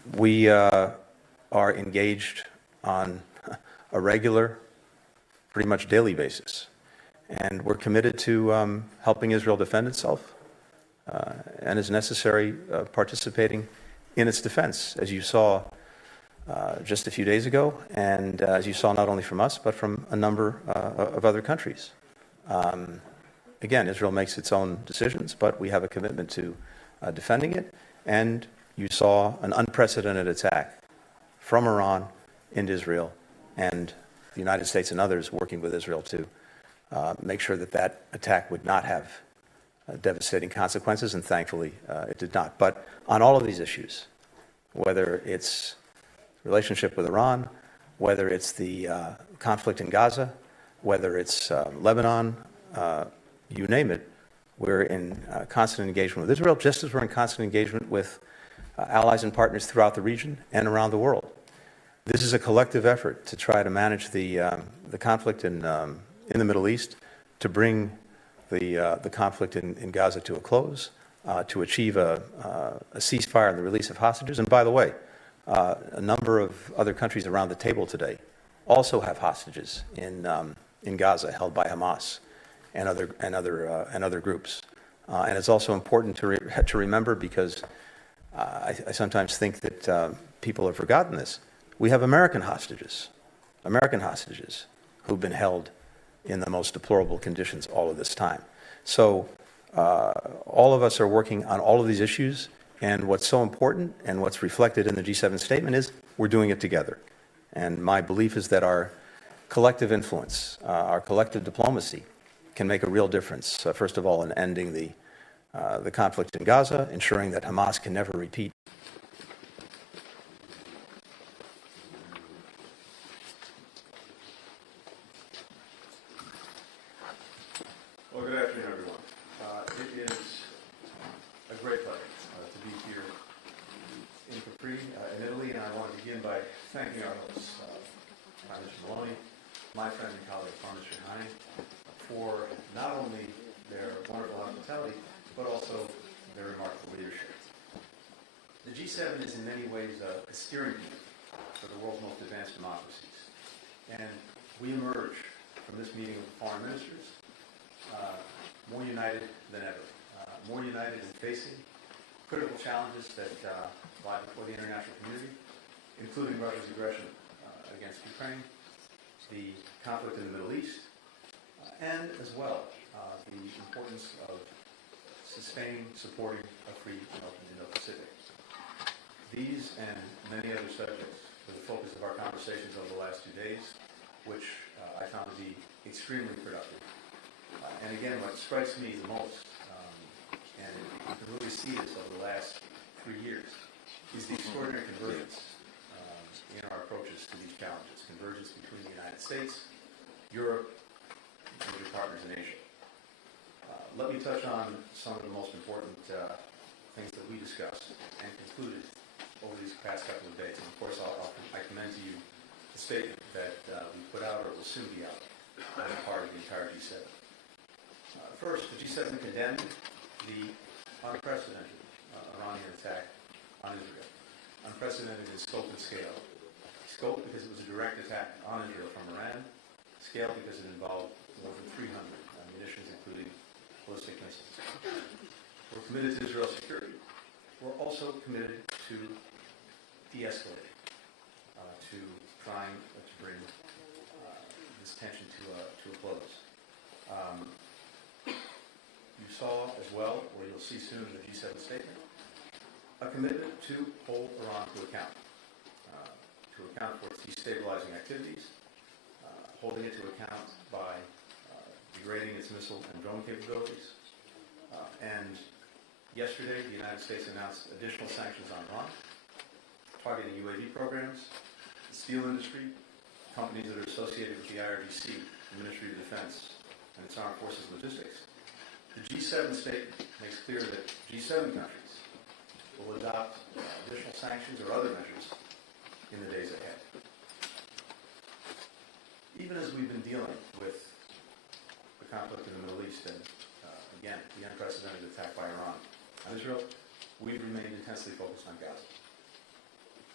We are engaged on a regular, pretty much daily basis. And we're committed to helping Israel defend itself and, as necessary, participating in its defense, as you saw just a few days ago, and as you saw not only from us, but from a number of other countries. Again, Israel makes its own decisions, but we have a commitment to defending it, and you saw an unprecedented attack from Iran into Israel, and the United States and others working with Israel to make sure that that attack would not have devastating consequences, and thankfully it did not. But on all of these issues, whether it's relationship with Iran, whether it's the conflict in Gaza, whether it's Lebanon, you name it, we're in constant engagement with Israel, just as we're in constant engagement with allies and partners throughout the region and around the world. This is a collective effort to try to manage the conflict in the Middle East, to bring the conflict in Gaza to a close, to achieve a ceasefire and the release of hostages. And by the way, a number of other countries around the table today also have hostages in Gaza held by Hamas and other groups. And it's also important to remember, because I sometimes think that people have forgotten this. We have American hostages who've been held in the most deplorable conditions all of this time. So all of us are working on all of these issues, and what's so important and what's reflected in the G7 statement is we're doing it together. And my belief is that our collective influence, our collective diplomacy can make a real difference, first of all, in ending the conflict in Gaza, ensuring that Hamas can never repeat. Well, good afternoon, everyone. It is a great pleasure to be here in Capri, in Italy, and I want to begin by thanking our hosts, Prime Minister Maloney, my friend and colleague, Prime Minister Hani, for not only their wonderful hospitality, but also their remarkable leadership. The G7 is in many ways a steering wheel for the world's most advanced democracies. And we emerge from this meeting of foreign ministers more united than ever, more united in facing critical challenges that lie before the international community, including Russia's aggression against Ukraine, the conflict in the Middle East, and as well the importance of sustaining, supporting a free and open Indo-Pacific. These and many other subjects were the focus of our conversations over the last 2 days, which I found to be extremely productive. And again, what strikes me the most, and you can really see this over the last 3 years, is the extraordinary convergence in our approaches to these challenges. Convergence between the United States, Europe, and major partners in Asia. Let me touch on some of the most important things that we discussed and concluded over these past couple of days. And of course, I commend to you the statement that we put out, or will soon be out, on the part of the entire G7. First, the G7 condemned the unprecedented Iranian attack on Israel. Unprecedented in scope and scale. Scope because it was a direct attack on Israel from Iran. Scale because it involved more than 300 munitions, including ballistic missiles. We're committed to Israel's security. We're also committed to de-escalating, to trying to bring this tension to a close. You saw as well, or you'll see soon in the G7 statement, a commitment to hold Iran to account for its destabilizing activities, holding it to account by degrading its missile and drone capabilities. And yesterday, the United States announced additional sanctions on Iran, targeting UAV programs, the steel industry, companies that are associated with the IRGC, the Ministry of Defense, and its armed forces logistics. The G7 statement makes clear that G7 countries will adopt additional sanctions or other measures in the days ahead. Even as we've been dealing with the conflict in the Middle East and, again, the unprecedented attack by Iran on Israel, we've remained intensely focused on Gaza.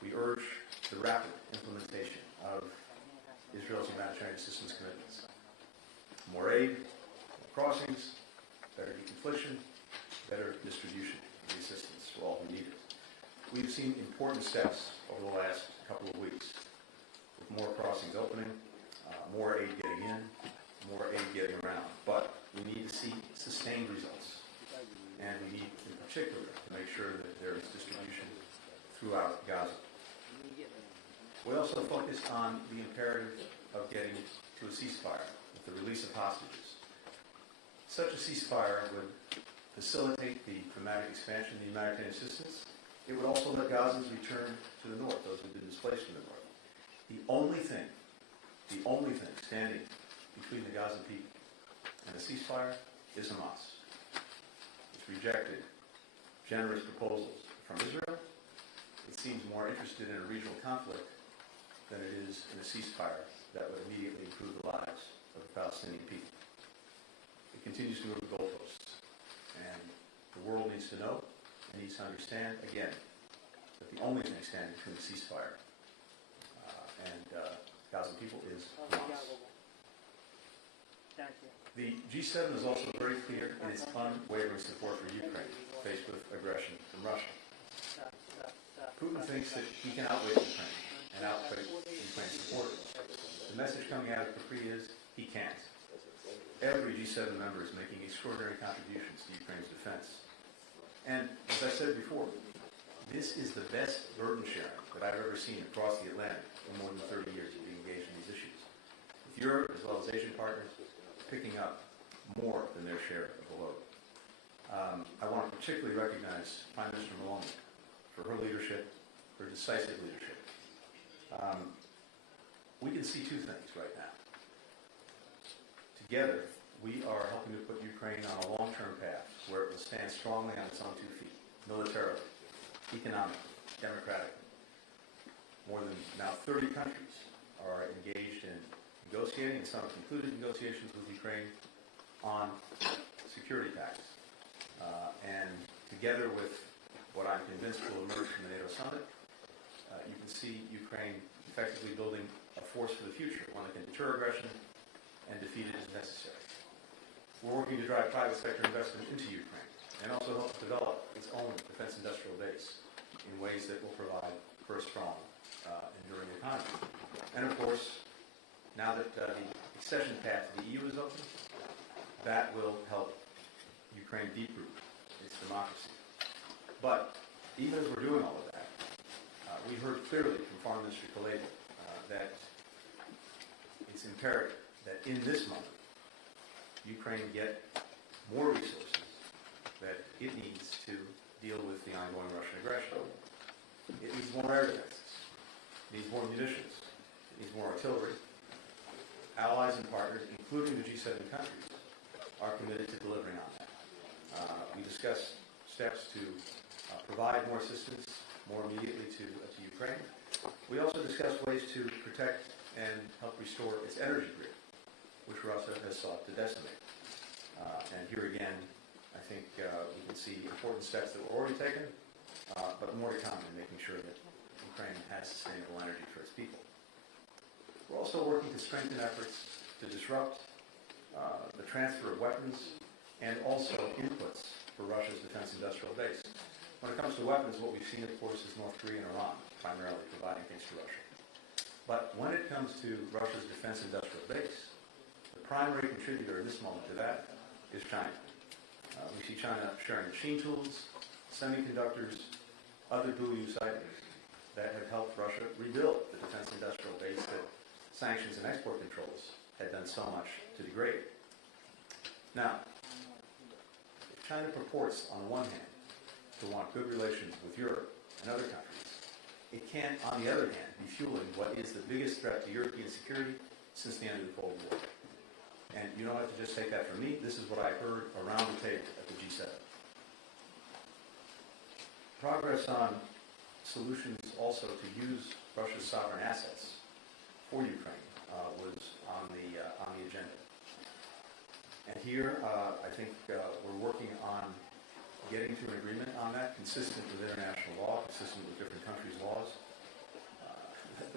We urge the rapid implementation of Israel's humanitarian assistance commitments. More aid, more crossings, better deconfliction, better distribution of the assistance for all who need it. We've seen important steps over the last couple of weeks, with more crossings opening, more aid getting in, more aid getting around. But we need to see sustained results. And we need, in particular, to make sure that there is distribution throughout Gaza. We also focused on the imperative of getting to a ceasefire with the release of hostages. Such a ceasefire would facilitate the dramatic expansion of the humanitarian assistance. It would also let Gazans return to the north, those who've been displaced from the north. The only thing standing between the Gazan people and a ceasefire is Hamas. It's rejected generous proposals from Israel. It seems more interested in a regional conflict than it is in a ceasefire that would immediately improve the lives of the Palestinian people. It continues to move the goalposts, and the world needs to know and needs to understand, again, that the only thing standing between the ceasefire and Gaza people is Hamas. The G7 is also very clear in its unwavering support for Ukraine, faced with aggression from Russia. Putin thinks that he can outwit Ukraine and outwit Ukraine's supporters. The message coming out of Capri is he can't. Every G7 member is making extraordinary contributions to Ukraine's defense. And as I said before, this is the best burden sharing that I've ever seen across the Atlantic in more than 30 years of being engaged in these issues. With Europe, as well as Asian partners, picking up more than their share of the load. I want to particularly recognize Prime Minister Maloney for her leadership, her decisive leadership. We can see two things right now. Together, we are helping to put Ukraine on a long-term path where it will stand strongly on its own 2 feet, militarily, economically, democratically. More than now 30 countries are engaged in negotiating, and some have concluded negotiations with Ukraine on security pacts. And together with what I'm convinced will emerge from the NATO summit, you can see Ukraine effectively building a force for the future, one that can deter aggression and defeat it as necessary. We're working to drive private sector investment into Ukraine and also help develop its own defense industrial base in ways that will provide for a strong, enduring economy. And of course, now that the accession path to the EU is open, that will help Ukraine deep-root its democracy. But even as we're doing all of that, we heard clearly from Foreign Minister Kuleba that it's imperative that in this moment, Ukraine get more resources that it needs to deal with the ongoing Russian aggression. It needs more air defenses. It needs more munitions. It needs more artillery. Allies and partners, including the G7 countries, are committed to delivering on that. We discussed steps to provide more assistance more immediately to Ukraine. We also discussed ways to protect and help restore its energy grid, which Russia has sought to decimate. And here again, I think we can see important steps that were already taken, but more to come in making sure that Ukraine has sustainable energy for its people. We're also working to strengthen efforts to disrupt the transfer of weapons and also inputs for Russia's defense industrial base. When it comes to weapons, what we've seen, of course, is North Korea and Iran primarily providing things to Russia. But when it comes to Russia's defense industrial base, the primary contributor in this moment to that is China. We see China sharing machine tools, semiconductors, other dual-use items that have helped Russia rebuild the defense industrial base that sanctions and export controls had done so much to degrade. Now, if China purports, on the one hand, to want good relations with Europe and other countries, it can't, on the other hand, be fueling what is the biggest threat to European security since the end of the Cold War. And you don't have to just take that from me. This is what I heard around the table at the G7. Progress on solutions also to use Russia's sovereign assets for Ukraine was on the agenda. And here, I think we're working on getting to an agreement on that, consistent with international law, consistent with different countries' laws.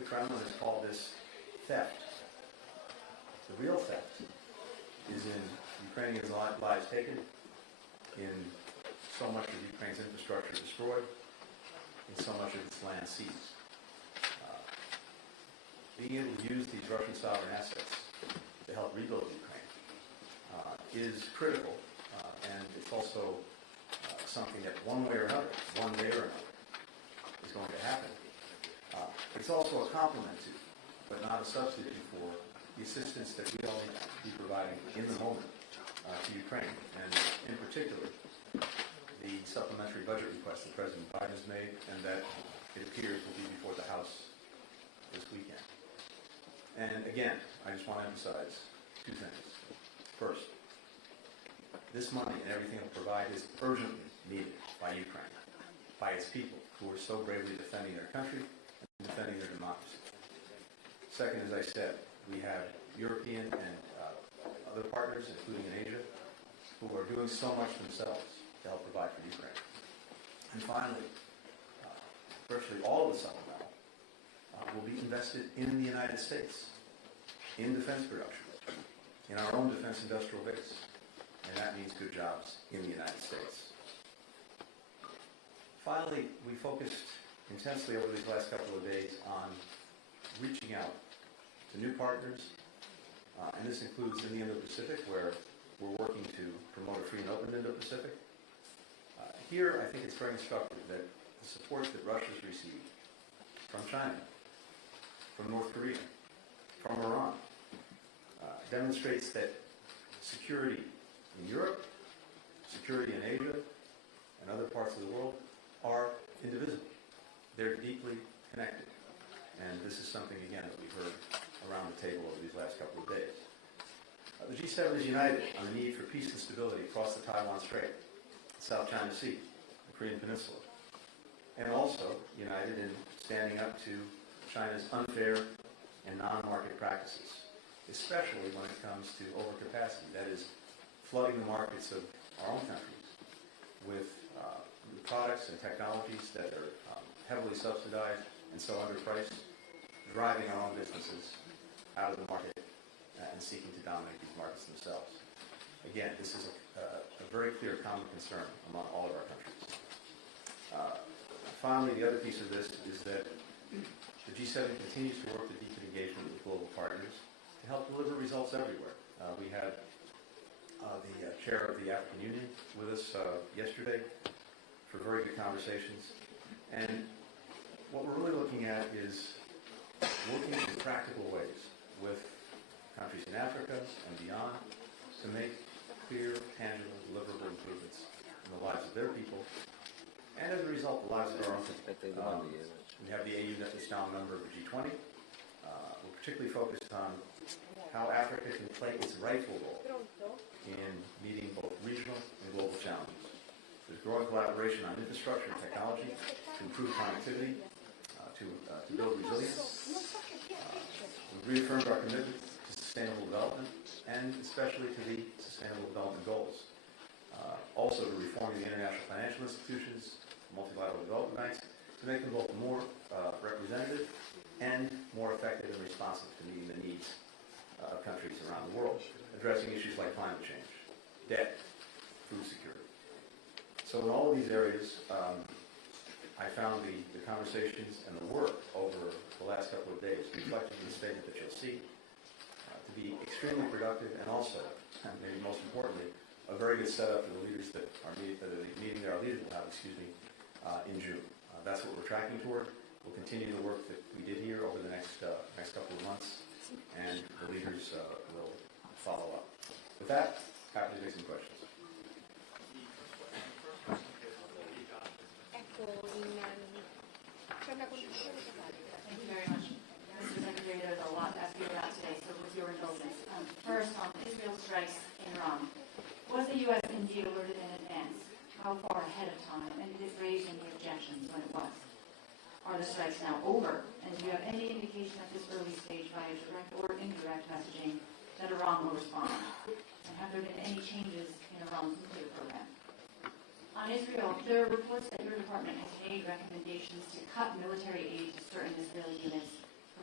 the Kremlin has called this theft. The real theft is in Ukrainians' lives taken, in so much of Ukraine's infrastructure destroyed, in so much of its land seized. Being able to use these Russian sovereign assets to help rebuild Ukraine is critical, and it's also something that one day or another, is going to happen. It's also a complement to, but not a substitute for, the assistance that we all need to be providing in the moment to Ukraine, and in particular, the supplementary budget request that President Biden has made, and that it appears will be before the House this weekend. And again, I just want to emphasize two things. First, this money and everything it will provide is urgently needed by Ukraine, by its people who are so bravely defending their country and defending their democracy. Second, as I said, we have European and other partners, including in Asia, who are doing so much themselves to help provide for Ukraine. And finally, virtually all of the supplemental will be invested in the United States, in defense production, in our own defense industrial base, and that means good jobs in the United States. Finally, we focused intensely over these last couple of days on reaching out to new partners, and this includes in the Indo-Pacific, where we're working to promote a free and open Indo-Pacific. Here, I think it's very instructive that the support that Russia's received from China, from North Korea, from Iran, demonstrates that security in Europe, security in Asia, and other parts of the world are indivisible. They're deeply connected. And this is something, again, that we've heard around the table over these last couple of days. The G7 is united on the need for peace and stability across the Taiwan Strait, the South China Sea, the Korean Peninsula, and also united in standing up to China's unfair and non-market practices, especially when it comes to overcapacity, that is, flooding the markets of our own countries with products and technologies that are heavily subsidized and so underpriced, driving our own businesses out of the market and seeking to dominate these markets themselves. Again, this is a very clear common concern among all of our countries. Finally, the other piece of this is that the G7 continues to work to deepen engagement with global partners to help deliver results everywhere. We had the chair of the African Union with us yesterday for very good conversations. And what we're really looking at is working in practical ways with countries in Africa and beyond to make clear, tangible, deliverable improvements in the lives of their people, and as a result, the lives of our own people. We have the AU now a member of the G20. We're particularly focused on how Africa can play its rightful role in meeting both regional and global challenges. There's growing collaboration on infrastructure and technology to improve connectivity, to build resilience. We've reaffirmed our commitment to sustainable development, and especially to the Sustainable Development Goals. Also to reforming the international financial institutions, multilateral development banks, to make them both more representative and more effective and responsive to meeting the needs of countries around the world, addressing issues like climate change, debt, food security. So in all of these areas, I found the conversations and the work over the last couple of days, reflected in the statement that you'll see, to be extremely productive, and also, and maybe most importantly, a very good setup for the leaders that are meeting that our leaders will have, in June. That's what we're tracking toward. We'll continue the work that we did here over the next couple of months, and the leaders will follow up. With that, happy to take some questions. Thank you very much. Mr. Secretary, there's a lot to ask you about today, so with your indulgence. First, on Israel strikes in Iran. Was the U.S. indeed alerted in advance? How far ahead of time? And did it raise any objections when it was? Are the strikes now over? And do you have any indication at this early stage via direct or indirect messaging that Iran will respond? And have there been any changes in Iran's nuclear program? On Israel, there are reports that your department has made recommendations to cut military aid to certain Israeli units for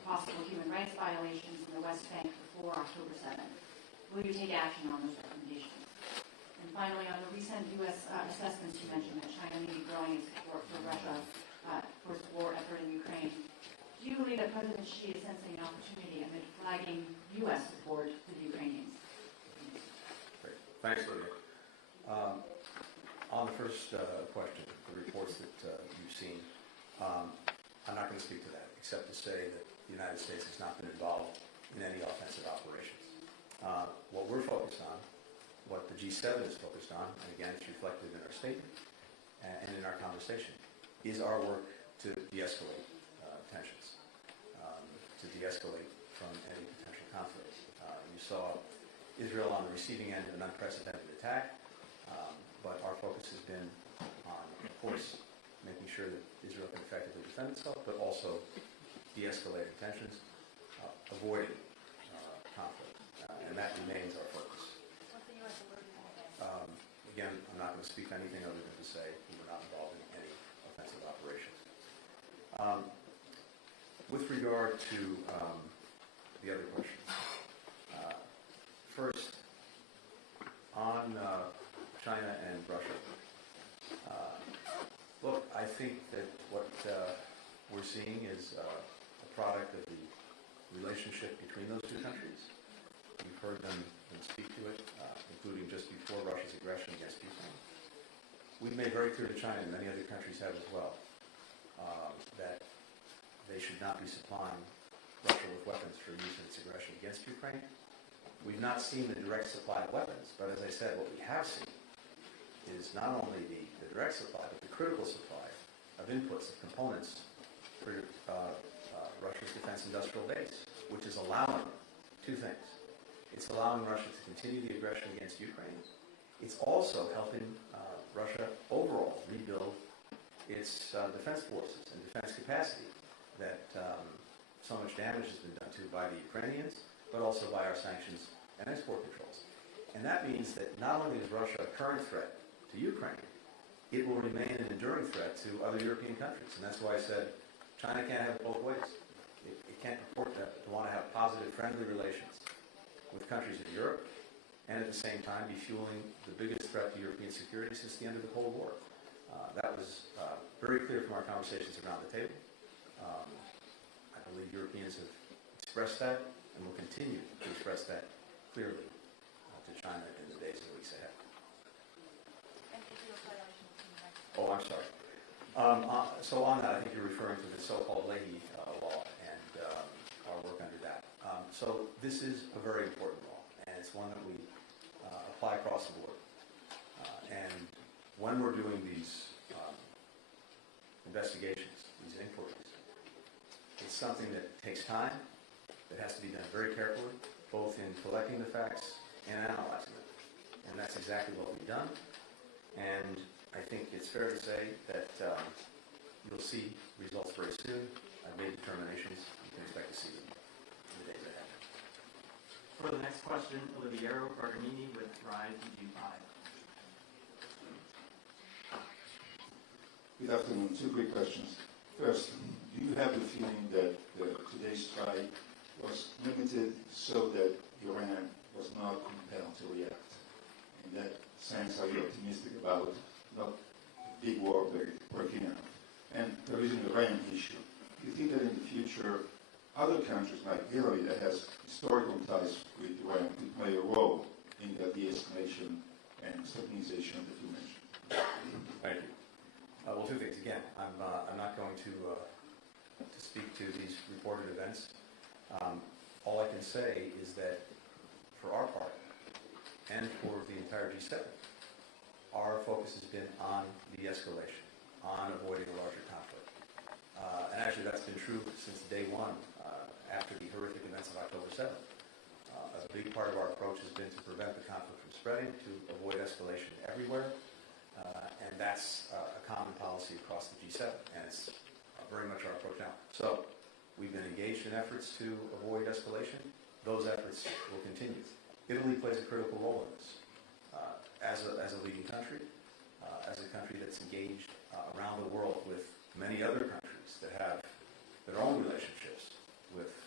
possible human rights violations in the West Bank before October 7th. Will you take action on those recommendations? And finally, on the recent U.S. assessments, you mentioned that China may be growing its support for Russia for its war effort in Ukraine. Do you believe that President Xi is sensing an opportunity amid flagging U.S. support to the Ukrainians? Great. Thanks, Lydia. On the first question, the reports that you've seen, I'm not going to speak to that, except to say that the United States has not been involved in any offensive operations. What we're focused on, what the G7 is focused on, and again, it's reflected in our statement and in our conversation, is our work to de-escalate tensions, to de-escalate from any potential conflict. You saw Israel on the receiving end of an unprecedented attack, but our focus has been on, of course, making sure that Israel can effectively defend itself, but also de-escalating tensions, avoiding conflict, and that remains our focus. Again, I'm not going to speak to anything other than to say we were not involved in any offensive operations. With regard to the other questions, first, on China and Russia, look, I think that what we're seeing is a product of the relationship between those two countries. You've heard them speak to it, including just before Russia's aggression against Ukraine. We've made very clear to China, and many other countries have as well, that they should not be supplying Russia with weapons for use in its aggression against Ukraine. We've not seen the direct supply of weapons, but as I said, what we have seen is not only the direct supply, but the critical supply of inputs, of components for Russia's defense industrial base, which is allowing two things. It's allowing Russia to continue the aggression against Ukraine. It's also helping Russia overall rebuild its defense forces and defense capacity that so much damage has been done to by the Ukrainians, but also by our sanctions and export controls. And that means that not only is Russia a current threat to Ukraine, it will remain an enduring threat to other European countries. And that's why I said China can't have it both ways. It can't purport to want to have positive, friendly relations with countries in Europe and at the same time be fueling the biggest threat to European security since the end of the Cold War. That was very clear from our conversations around the table. I believe Europeans have expressed that and will continue to express that clearly to China in the days and weeks ahead. Oh, I'm sorry. So on that, I think you're referring to the so-called Leahy law and our work under that. So this is a very important law, and it's one that we apply across the board. And when we're doing these investigations, these inquiries, it's something that takes time, that has to be done very carefully, both in collecting the facts and analyzing them. And that's exactly what we've done. And I think it's fair to say that you'll see results very soon. I've made determinations. You can expect to see them in the days ahead. For the next question, Oliviero Barganini with Rise EU5. Good afternoon. Two quick questions. First, do you have the feeling that today's strike was limited so that Iran was not compelled to react? In that sense, are you optimistic about not big war breaking out? And there is an Iran issue. Do you think that in the future, other countries like Italy that has historical ties with Iran could play a role in the de-escalation and stabilization that you mentioned? Thank you. Well, two things. Again, I'm not going to speak to these reported events. All I can say is that for our part, and for the entire G7, our focus has been on de-escalation, on avoiding a larger conflict. And actually that's been true since day one, after the horrific events of October 7th. A big part of our approach has been to prevent the conflict from spreading, to avoid escalation everywhere, and that's a common policy across the G7, and it's very much our approach now. So we've been engaged in efforts to avoid escalation. Those efforts will continue. Italy plays a critical role in this. As a leading country, as a country that's engaged around the world with many other countries that have their own relationships with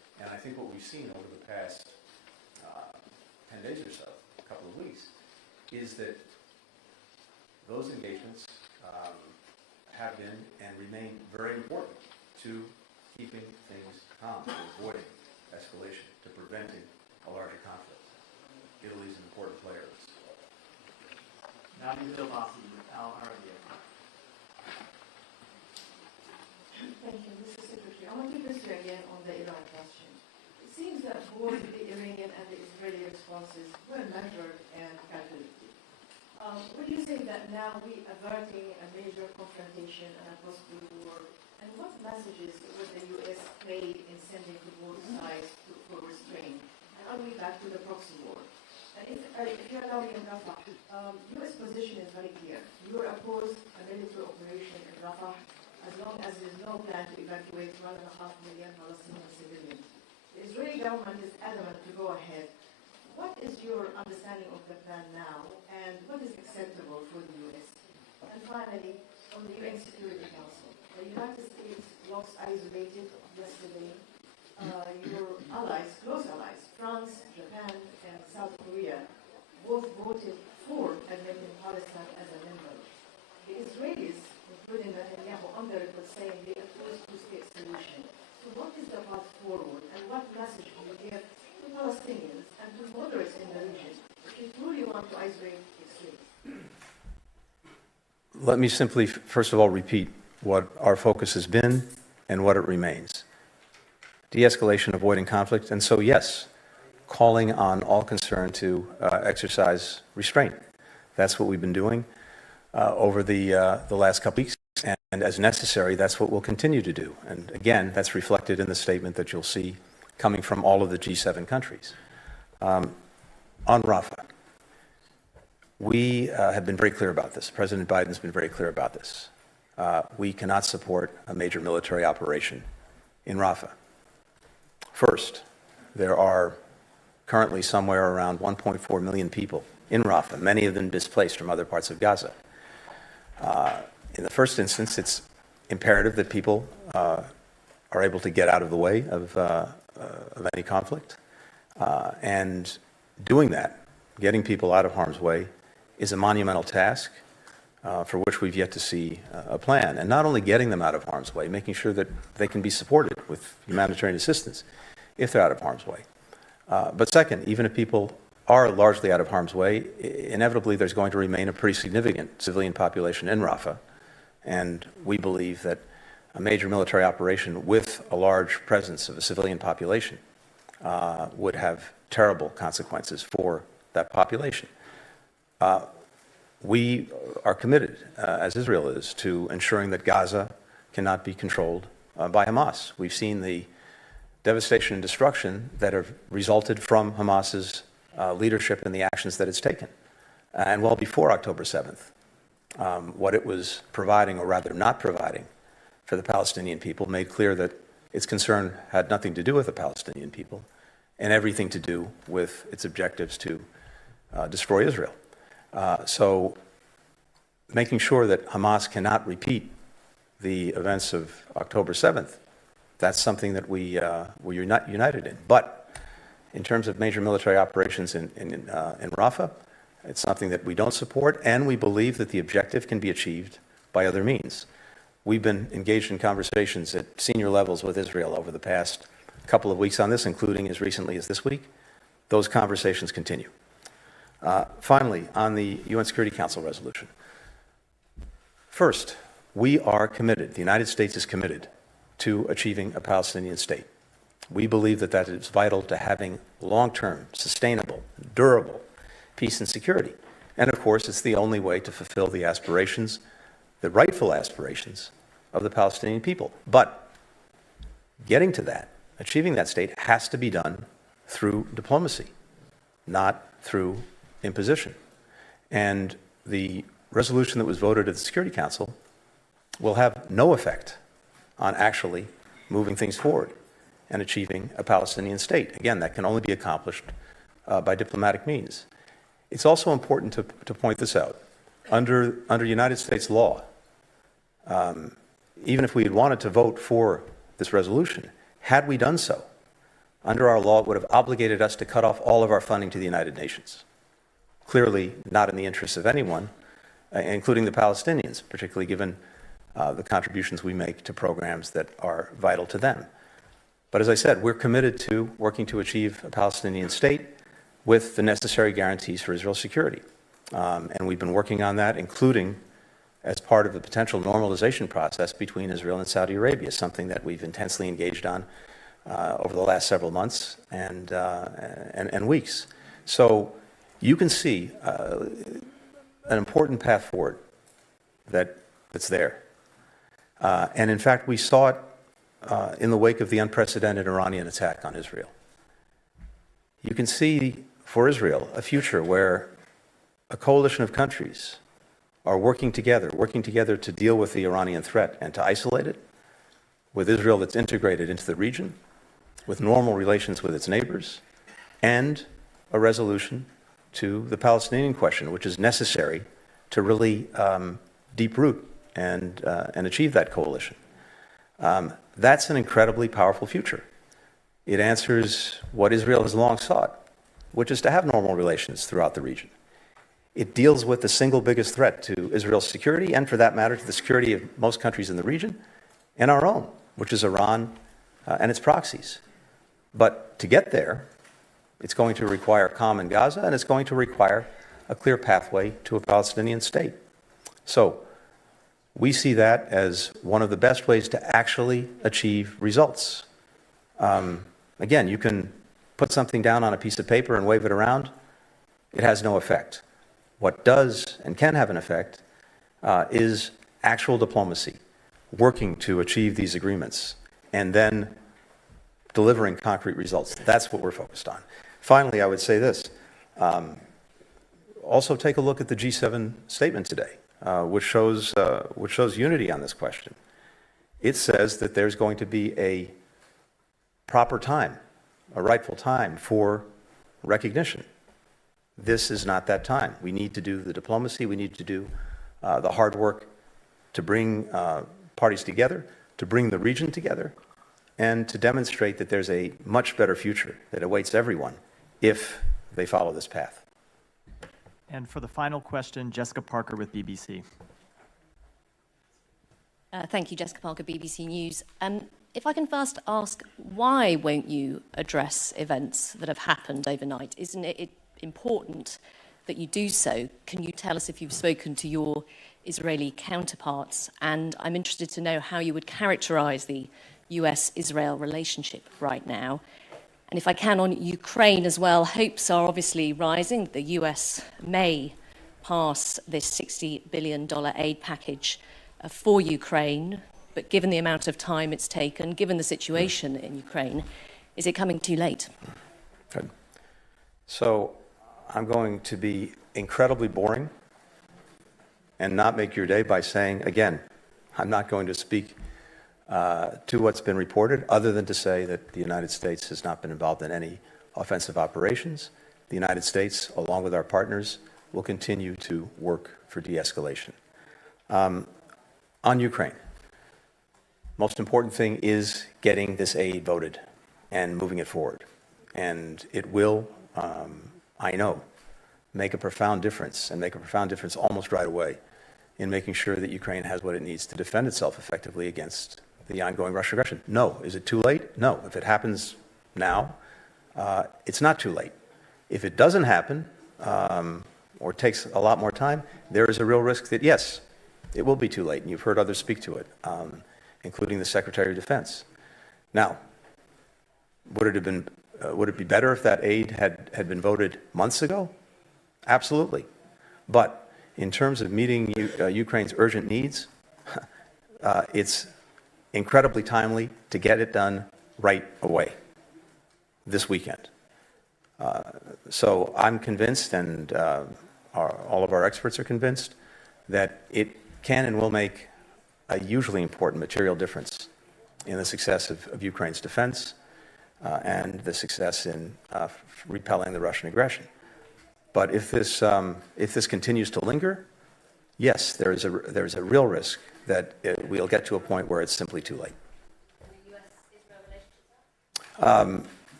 we've seen over the past 10 days or so, a couple of weeks, is that those engagements have been and remain very important to keeping things calm, to avoiding escalation, to preventing a larger conflict. Italy is an important player in this. Now you will Al Arabia. Thank you, Mr. Secretary. I want to address you again on the Iran question. It seems that both the Iranian and the Israeli responses were measured and calculated. Would you say that now we are averting a major confrontation and a possible war? And what messages would the U.S. play in sending to both sides for restraint? And are we back to the proxy war? And if you allow me in Rafah, U.S. position is very clear. You are opposed a military operation in Rafah as long as there is no plan to evacuate 1.5 million Palestinian civilians. The Israeli government is adamant to go ahead. What is your understanding of the plan now, and what is acceptable for the U.S.? And finally, on the UN Security Council, the United States was isolated yesterday. Your allies, close allies, France, Japan, and South Korea, both voted for admitting Palestine as a member. The Israelis, including Netanyahu, on the record saying they oppose two-state solution. So what is the path forward, and what message do you give to Palestinians and to moderates in the region if you truly want to isolate extremes? Let me simply, first of all, repeat what our focus has been and what it remains. De-escalation, avoiding conflict, and so yes, calling on all concerned to exercise restraint. That's what we've been doing over the last couple weeks, and as necessary, that's what we'll continue to do. And again, that's reflected in the statement that you'll see coming from all of the G7 countries. On Rafah, we have been very clear about this. President Biden's been very clear about this. We cannot support a major military operation in Rafah. First, there are currently somewhere around 1.4 million people in Rafah, many of them displaced from other parts of Gaza. In the first instance, it's imperative that people are able to get out of the way of any conflict. And doing that, getting people out of harm's way, is a monumental task for which we've yet to see a plan. And not only getting them out of harm's way, making sure that they can be supported with humanitarian assistance if they're out of harm's way. But second, even if people are largely out of harm's way, inevitably there's going to remain a pretty significant civilian population in Rafah. And we believe that a major military operation with a large presence of a civilian population would have terrible consequences for that population. We are committed, as Israel is, to ensuring that Gaza cannot be controlled by Hamas. We've seen the devastation and destruction that have resulted from Hamas's leadership and the actions that it's taken. And well before October 7th, what it was providing, or rather not providing, for the Palestinian people made clear that its concern had nothing to do with the Palestinian people and everything to do with its objectives to destroy Israel. So making sure that Hamas cannot repeat the events of October 7th, that's something that we're united in. But in terms of major military operations in Rafah, it's something that we don't support, and we believe that the objective can be achieved by other means. We've been engaged in conversations at senior levels with Israel over the past couple of weeks on this, including as recently as this week. Those conversations continue. Finally, on the UN Security Council resolution. First, we are committed, the United States is committed to achieving a Palestinian state. We believe that that is vital to having long-term, sustainable, durable peace and security. And of course, it's the only way to fulfill the aspirations, the rightful aspirations of the Palestinian people. But getting to that, achieving that state, has to be done through diplomacy, not through imposition. And the resolution that was voted at the Security Council will have no effect on actually moving things forward and achieving a Palestinian state. Again, that can only be accomplished by diplomatic means. It's also important to point this out. Under United States law, even if we had wanted to vote for this resolution, had we done so, under our law, it would have obligated us to cut off all of our funding to the United Nations. Clearly not in the interests of anyone, including the Palestinians, particularly given the contributions we make to programs that are vital to them. But as I said, we're committed to working to achieve a Palestinian state with the necessary guarantees for Israel's security. And we've been working on that, including as part of the potential normalization process between Israel and Saudi Arabia, something that we've intensely engaged on over the last several months and weeks. So you can see an important path forward that's there. And in fact, we saw it in the wake of the unprecedented Iranian attack on Israel. You can see for Israel a future where a coalition of countries are working together to deal with the Iranian threat and to isolate it, with Israel that's integrated into the region, with normal relations with its neighbors, and a resolution to the Palestinian question, which is necessary to really deep root and achieve that coalition. That's an incredibly powerful future. It answers what Israel has long sought, which is to have normal relations throughout the region. It deals with the single biggest threat to Israel's security, and for that matter, to the security of most countries in the region, and our own, which is Iran and its proxies. But to get there, it's going to require calm in Gaza, and it's going to require a clear pathway to a Palestinian state. So we see that as one of the best ways to actually achieve results. Again, you can put something down on a piece of paper and wave it around. It has no effect. What does and can have an effect is actual diplomacy, working to achieve these agreements, and then delivering concrete results. That's what we're focused on. Finally, I would say this. Also take a look at the G7 statement today, which shows unity on this question. It says that there's going to be a proper time, a rightful time for recognition. This is not that time. We need to do the diplomacy. We need to do the hard work to bring parties together, to bring the region together, and to demonstrate that there's a much better future that awaits everyone if they follow this path. And for the final question, Jessica Parker with BBC. Thank you, Jessica Parker, BBC News. If I can first ask, why won't you address events that have happened overnight? Isn't it important that you do so? Can you tell us if you've spoken to your Israeli counterparts? And I'm interested to know how you would characterize the US-Israel relationship right now. And if I can, on Ukraine as well, hopes are obviously rising. The US may pass this $60 billion aid package for Ukraine, but given the amount of time it's taken, given the situation in Ukraine, is it coming too late? Good. So I'm going to be incredibly boring and not make your day by saying, again, I'm not going to speak to what's been reported, other than to say that the United States has not been involved in any offensive operations. The United States, along with our partners, will continue to work for de-escalation. On Ukraine, most important thing is getting this aid voted and moving it forward. And it will, I know, make a profound difference, and make a profound difference almost right away in making sure that Ukraine has what it needs to defend itself effectively against the ongoing Russian aggression. No. Is it too late? No. If it happens now, it's not too late. If it doesn't happen, or takes a lot more time, there is a real risk that, yes, it will be too late, and you've heard others speak to it, including the Secretary of Defense. Now, would it be better if that aid had been voted months ago? Absolutely. But in terms of meeting Ukraine's urgent needs, it's incredibly timely to get it done right away, this weekend. So I'm convinced, and all of our experts are convinced, that it can and will make a hugely important material difference in the success of Ukraine's defense and the success in repelling the Russian aggression. But if this continues to linger, yes, there is a real risk that we'll get to a point where it's simply too late.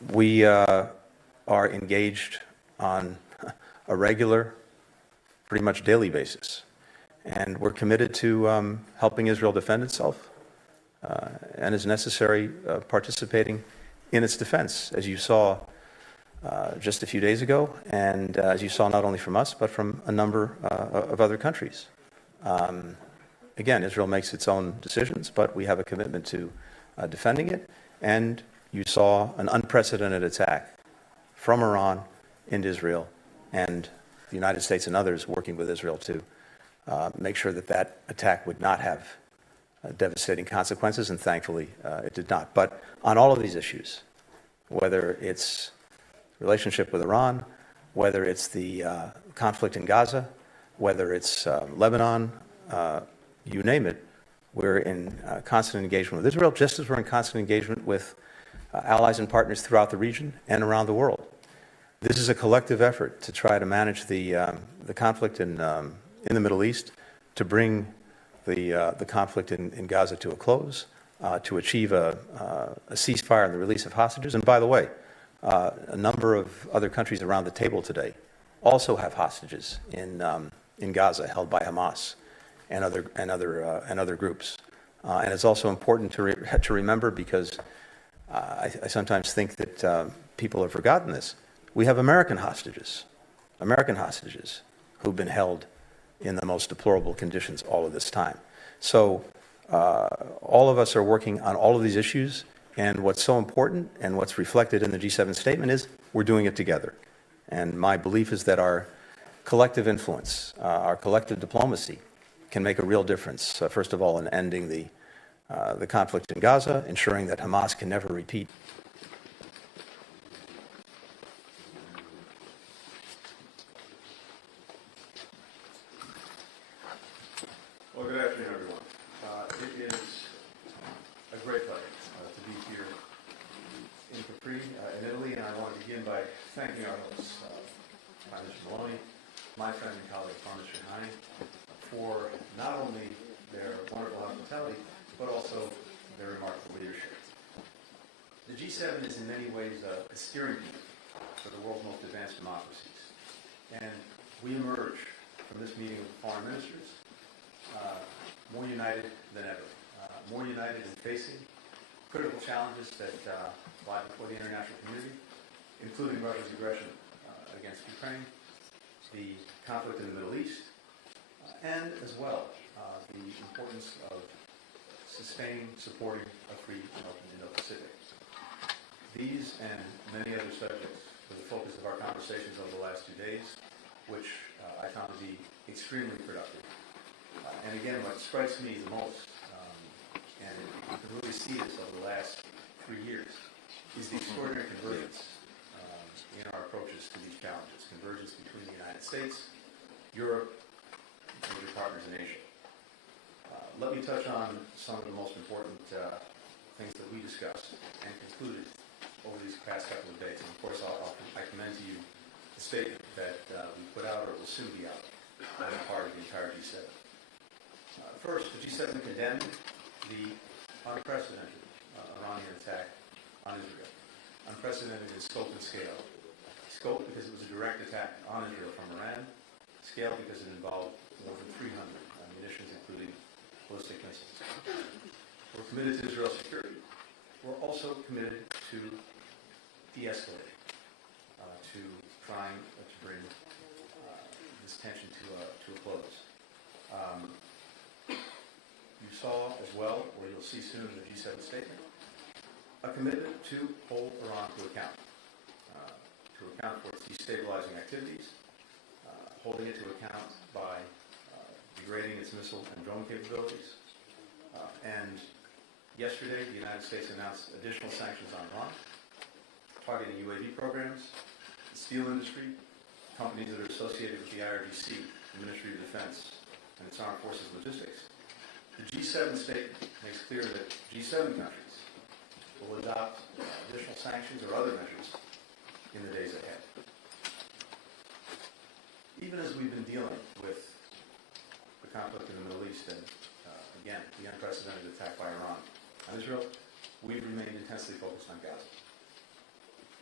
We are engaged on a regular, pretty much daily basis. And we're committed to helping Israel defend itself and, as necessary, participating in its defense, as you saw just a few days ago, and as you saw not only from us, but from a number of other countries. Again, Israel makes its own decisions, but we have a commitment to defending it. And you saw an unprecedented attack from Iran into Israel, and the United States and others working with Israel to make sure that that attack would not have devastating consequences, and thankfully it did not. But on all of these issues, whether it's relationship with Iran, whether it's the conflict in Gaza, whether it's Lebanon, you name it, we're in constant engagement with Israel, just as we're in constant engagement with allies and partners throughout the region and around the world. This is a collective effort to try to manage the conflict in the Middle East, to bring the conflict in Gaza to a close, to achieve a ceasefire and the release of hostages. And by the way, a number of other countries around the table today also have hostages in Gaza held by Hamas and other groups. And it's also important to remember, because I sometimes think that people have forgotten this. We have American hostages who've been held in the most deplorable conditions all of this time. So all of us are working on all of these issues, and what's so important and what's reflected in the G7 statement is we're doing it together. And my belief is that our collective influence, our collective diplomacy can make a real difference, first of all, in ending the conflict in Gaza, ensuring that Hamas can never repeat. Well, good afternoon, everyone. It is a great pleasure to be here in Capri, in Italy, and I want to begin by thanking our hosts, Prime Minister Maloney, my friend and colleague, Prime Minister Hani, for not only their wonderful hospitality, but also their remarkable leadership. The G7 is in many ways a steering committee for the world's most advanced democracies. And we emerge from this meeting of foreign ministers more united than ever, more united in facing critical challenges that lie before the international community, including Russia's aggression against Ukraine, the conflict in the Middle East, and as well the importance of sustaining, supporting a free and open Indo-Pacific. These and many other subjects were the focus of our conversations over the last 2 days, which I found to be extremely productive. And again, what strikes me the most, and you can really see this over the last 3 years, is the extraordinary convergence in our approaches to these challenges. Convergence between the United States, Europe, and major partners in Asia. Let me touch on some of the most important things that we discussed and concluded over these past couple of days. And of course, I commend to you the statement that we put out, or will soon be out, on the part of the entire G7. First, the G7 condemned the unprecedented Iranian attack on Israel. Unprecedented in scope and scale. Scope because it was a direct attack on Israel from Iran. Scale because it involved more than 300 munitions, including ballistic missiles. We're committed to Israel's security. We're also committed to de-escalating, to trying to bring this tension to a close. You saw as well, or you'll see soon in the G7 statement, a commitment to hold Iran to account for its destabilizing activities, holding it to account by degrading its missile and drone capabilities. And yesterday, the United States announced additional sanctions on Iran, targeting UAV programs, the steel industry, companies that are associated with the IRGC, the Ministry of Defense, and its armed forces logistics. The G7 statement makes clear that G7 countries will adopt additional sanctions or other measures in the days ahead. Even as we've been dealing with the conflict in the Middle East and, again, the unprecedented attack by Iran on Israel, we've remained intensely focused on Gaza.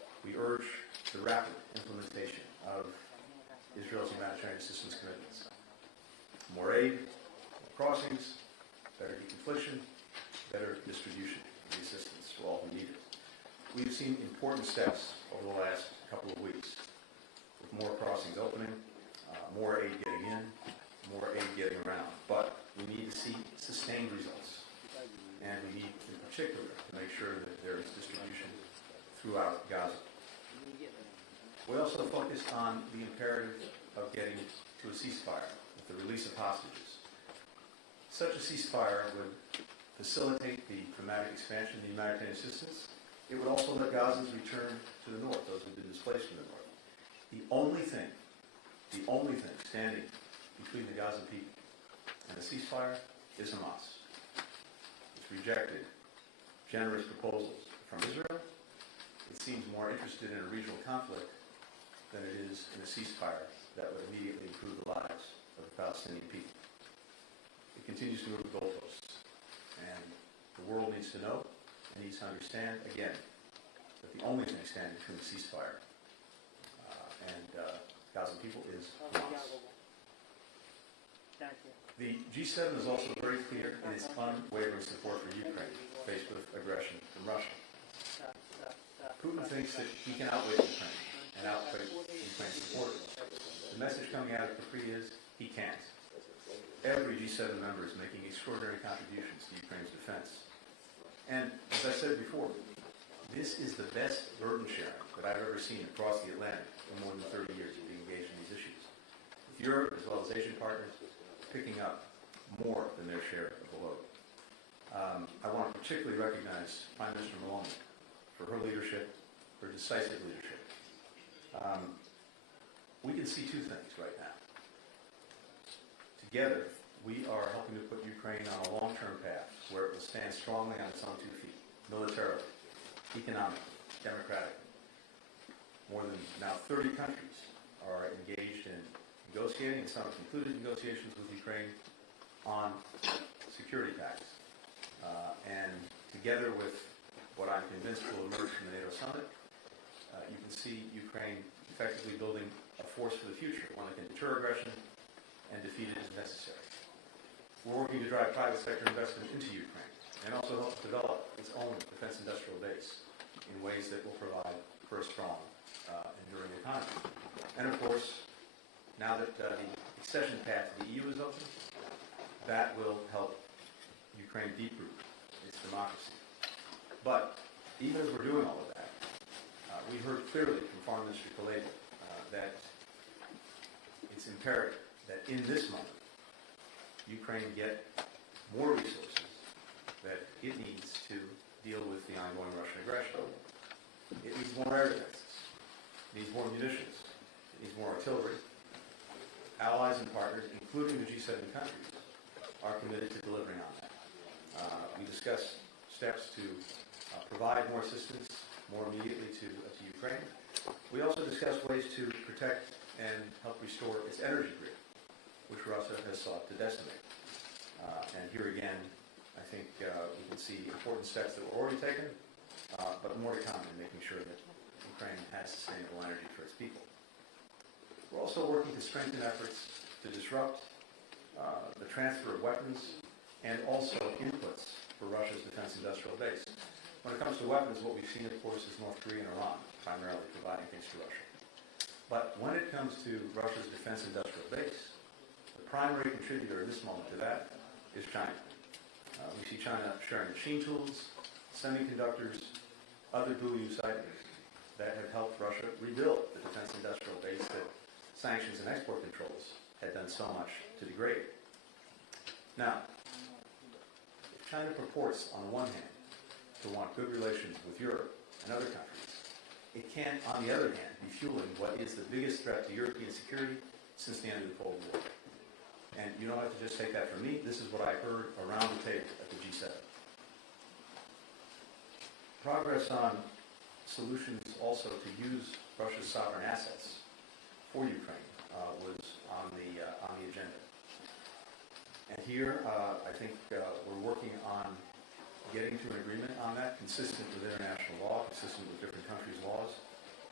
We urge the rapid implementation of Israel's humanitarian assistance commitments. More aid, more crossings, better deconfliction, better distribution of the assistance to all who need it. We've seen important steps over the last couple of weeks, with more crossings opening, more aid getting in, more aid getting around. But we need to see sustained results. And we need, in particular, to make sure that there is distribution throughout Gaza. We also focused on the imperative of getting to a ceasefire with the release of hostages. Such a ceasefire would facilitate the dramatic expansion of the humanitarian assistance. It would also let Gazans return to the north, those who have been displaced from the north. The only thing standing between the Gazan people and the ceasefire is Hamas. It's rejected generous proposals from Israel. It seems more interested in a regional conflict than it is in a ceasefire that would immediately improve the lives of the Palestinian people. It continues to move the goalposts, and the world needs to know and needs to understand, again, that the only thing standing between the ceasefire and Gaza people is Hamas. The G7 is also very clear in its unwavering support for Ukraine faced with aggression from Russia. Putin thinks that he can outwit Ukraine and outwit Ukraine's supporters. The message coming out of Capri is he can't. Every G7 member is making extraordinary contributions to Ukraine's defense. And as I said before, this is the best burden sharing that I've ever seen across the Atlantic in more than 30 years of being engaged in these issues. With Europe, as well as Asian partners, picking up more than their share of the load. I want to particularly recognize Prime Minister Meloni for her leadership, her decisive leadership. We can see two things right now. Together, we are helping to put Ukraine on a long-term path where it will stand strongly on its own 2 feet, militarily, economically, democratically. More than now 30 countries are engaged in negotiating, and some have concluded negotiations with Ukraine on security pacts. And together with what I'm convinced will emerge from the NATO summit, you can see Ukraine effectively building a force for the future, one that can deter aggression and defeat it as necessary. We're working to drive private sector investment into Ukraine and also help develop its own defense industrial base in ways that will provide for a strong, enduring economy. And of course, now that the accession path to the EU is open, that will help Ukraine deep-root its democracy. But even as we're doing all of that, we heard clearly from Foreign Minister Kuleba that it's imperative that in this moment, Ukraine get more resources that it needs to deal with the ongoing Russian aggression. It needs more air defenses. It needs more munitions. It needs more artillery. Allies and partners, including the G7 countries, are committed to delivering on that. We discussed steps to provide more assistance more immediately to Ukraine. We also discussed ways to protect and help restore its energy grid, which Russia has sought to decimate. And here again, I think we can see important steps that were already taken, but more to come in making sure that Ukraine has sustainable energy for its people. We're also working to strengthen efforts to disrupt the transfer of weapons and also inputs for Russia's defense industrial base. When it comes to weapons, what we've seen, of course, is North Korea and Iran primarily providing things to Russia. But when it comes to Russia's defense industrial base, the primary contributor in this moment to that is China. We see China sharing machine tools, semiconductors, other dual-use items that have helped Russia rebuild the defense industrial base that sanctions and export controls had done so much to degrade. Now, if China purports, on the one hand, to want good relations with Europe and other countries, it can't, on the other hand, be fueling what is the biggest threat to European security since the end of the Cold War. And you don't have to just take that from me. This is what I heard around the table at the G7. Progress on solutions also to use Russia's sovereign assets for Ukraine was on the agenda. And here, I think we're working on getting to an agreement on that, consistent with international law, consistent with different countries' laws,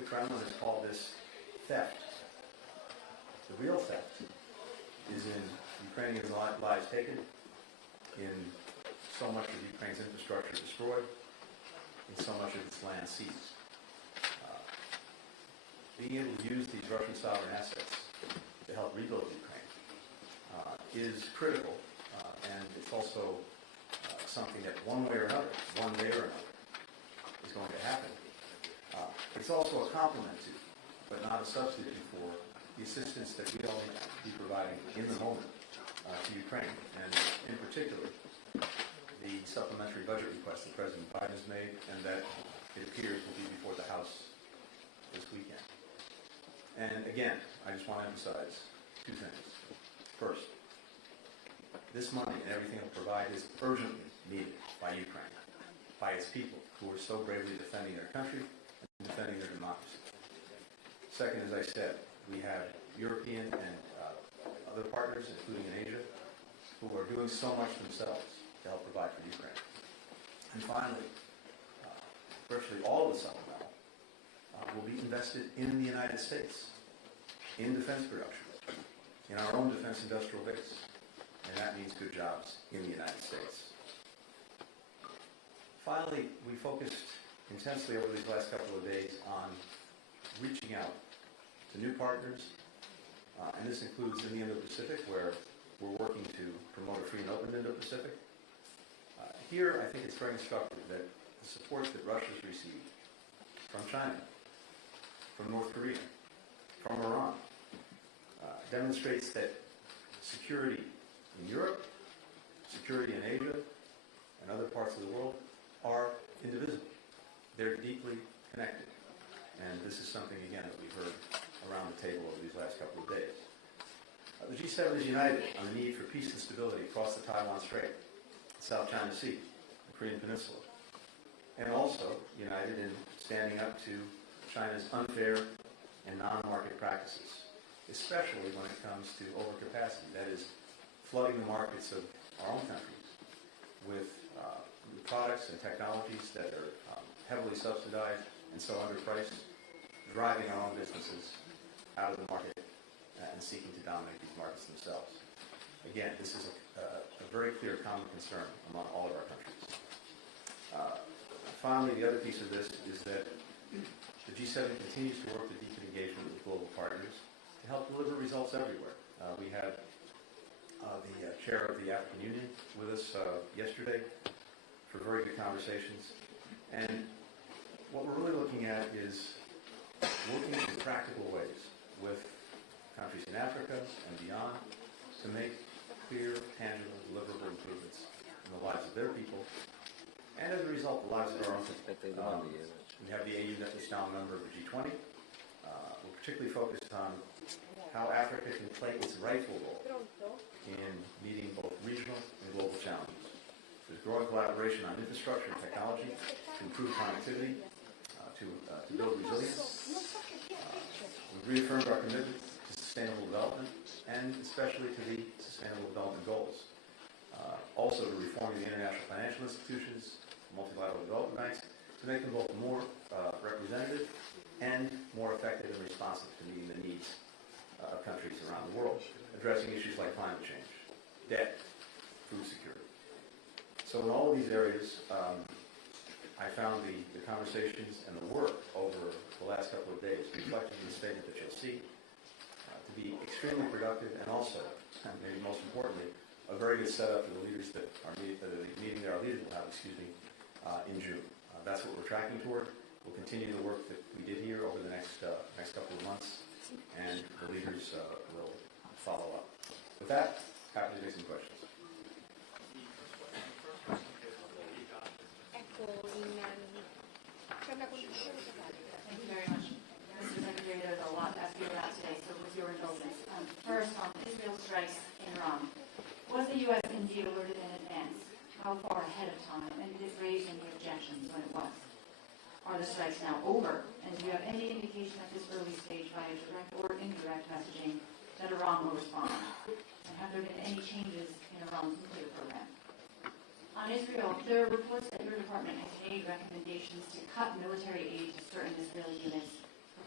The Kremlin has called this theft. The real theft is in Ukrainian lives taken, in so much of Ukraine's infrastructure destroyed, in so much of its land seized. Being able to use these Russian sovereign assets to help rebuild Ukraine is critical, and it's also something that one day or another, is going to happen. It's also a complement to, but not a substitute for, the assistance that we all need to be providing in the moment to Ukraine, and in particular, the supplementary budget request that President Biden has made, and that it appears will be before the House this weekend. And again, I just want to emphasize two things. First, this money and everything it will provide is urgently needed by Ukraine, by its people who are so bravely defending their country and defending their democracy. Second, as I said, we have European and other partners, including in Asia, who are doing so much themselves to help provide for Ukraine. And finally, virtually all of the supplemental will be invested in the United States, in defense production, in our own defense industrial base. And that means good jobs in the United States. Finally, we focused intensely over these last couple of days on reaching out to new partners, and this includes in the Indo-Pacific, where we're working to promote a free and open Indo-Pacific. Here, I think it's very instructive that the support that Russia's received from China, from North Korea, from Iran, demonstrates that security in Europe, security in Asia, and other parts of the world are indivisible. They're deeply connected. And this is something, again, that we've heard around the table over these last couple of days. The G7 is united on the need for peace and stability across the Taiwan Strait, the South China Sea, the Korean Peninsula, and also united in standing up to China's unfair and non-market practices, especially when it comes to overcapacity, that is, flooding the markets of our own countries with products and technologies that are heavily subsidized and so underpriced, driving our own businesses out of the market and seeking to dominate these markets themselves. Again, this is a very clear common concern among all of our countries. Finally, the other piece of this is that the G7 continues to work to deepen engagement with global partners to help deliver results everywhere. We had the chair of the African Union with us yesterday for very good conversations. And what we're really looking at is working in practical ways with countries in Africa and beyond to make clear, tangible, deliverable improvements in the lives of their people, and as a result, the lives of our own people. We have the AU that is now a member of the G20. We're particularly focused on how Africa can play its rightful role in meeting both regional and global challenges. There's growing collaboration on infrastructure and technology to improve connectivity, to build resilience. We've reaffirmed our commitment to sustainable development, and especially to the Sustainable Development Goals. Also to reforming the international financial institutions, multilateral development banks, to make them both more representative and more effective and responsive to meeting the needs of countries around the world, addressing issues like climate change, debt, food security. So in all of these areas, I found the conversations and the work over the last couple of days, reflected in the statement that you'll see, to be extremely productive, and also, and maybe most importantly, a very good setup for the leaders that are meeting that our leaders will have, in June. That's what we're tracking toward. We'll continue the work that we did here over the next couple of months, and the leaders will follow up. With that, happy to take some questions. Thank you very much. Mr. Secretary, there's a lot to ask you about today, so with your indulgence. First, on Israel strikes in Iran. Was the U.S. indeed alerted in advance? How far ahead of time? And did it raise any objections when it was? Are the strikes now over? And do you have any indication at this early stage, via direct or indirect messaging, that Iran will respond? And have there been any changes in Iran's nuclear program? On Israel, there are reports that your department has made recommendations to cut military aid to certain Israeli units for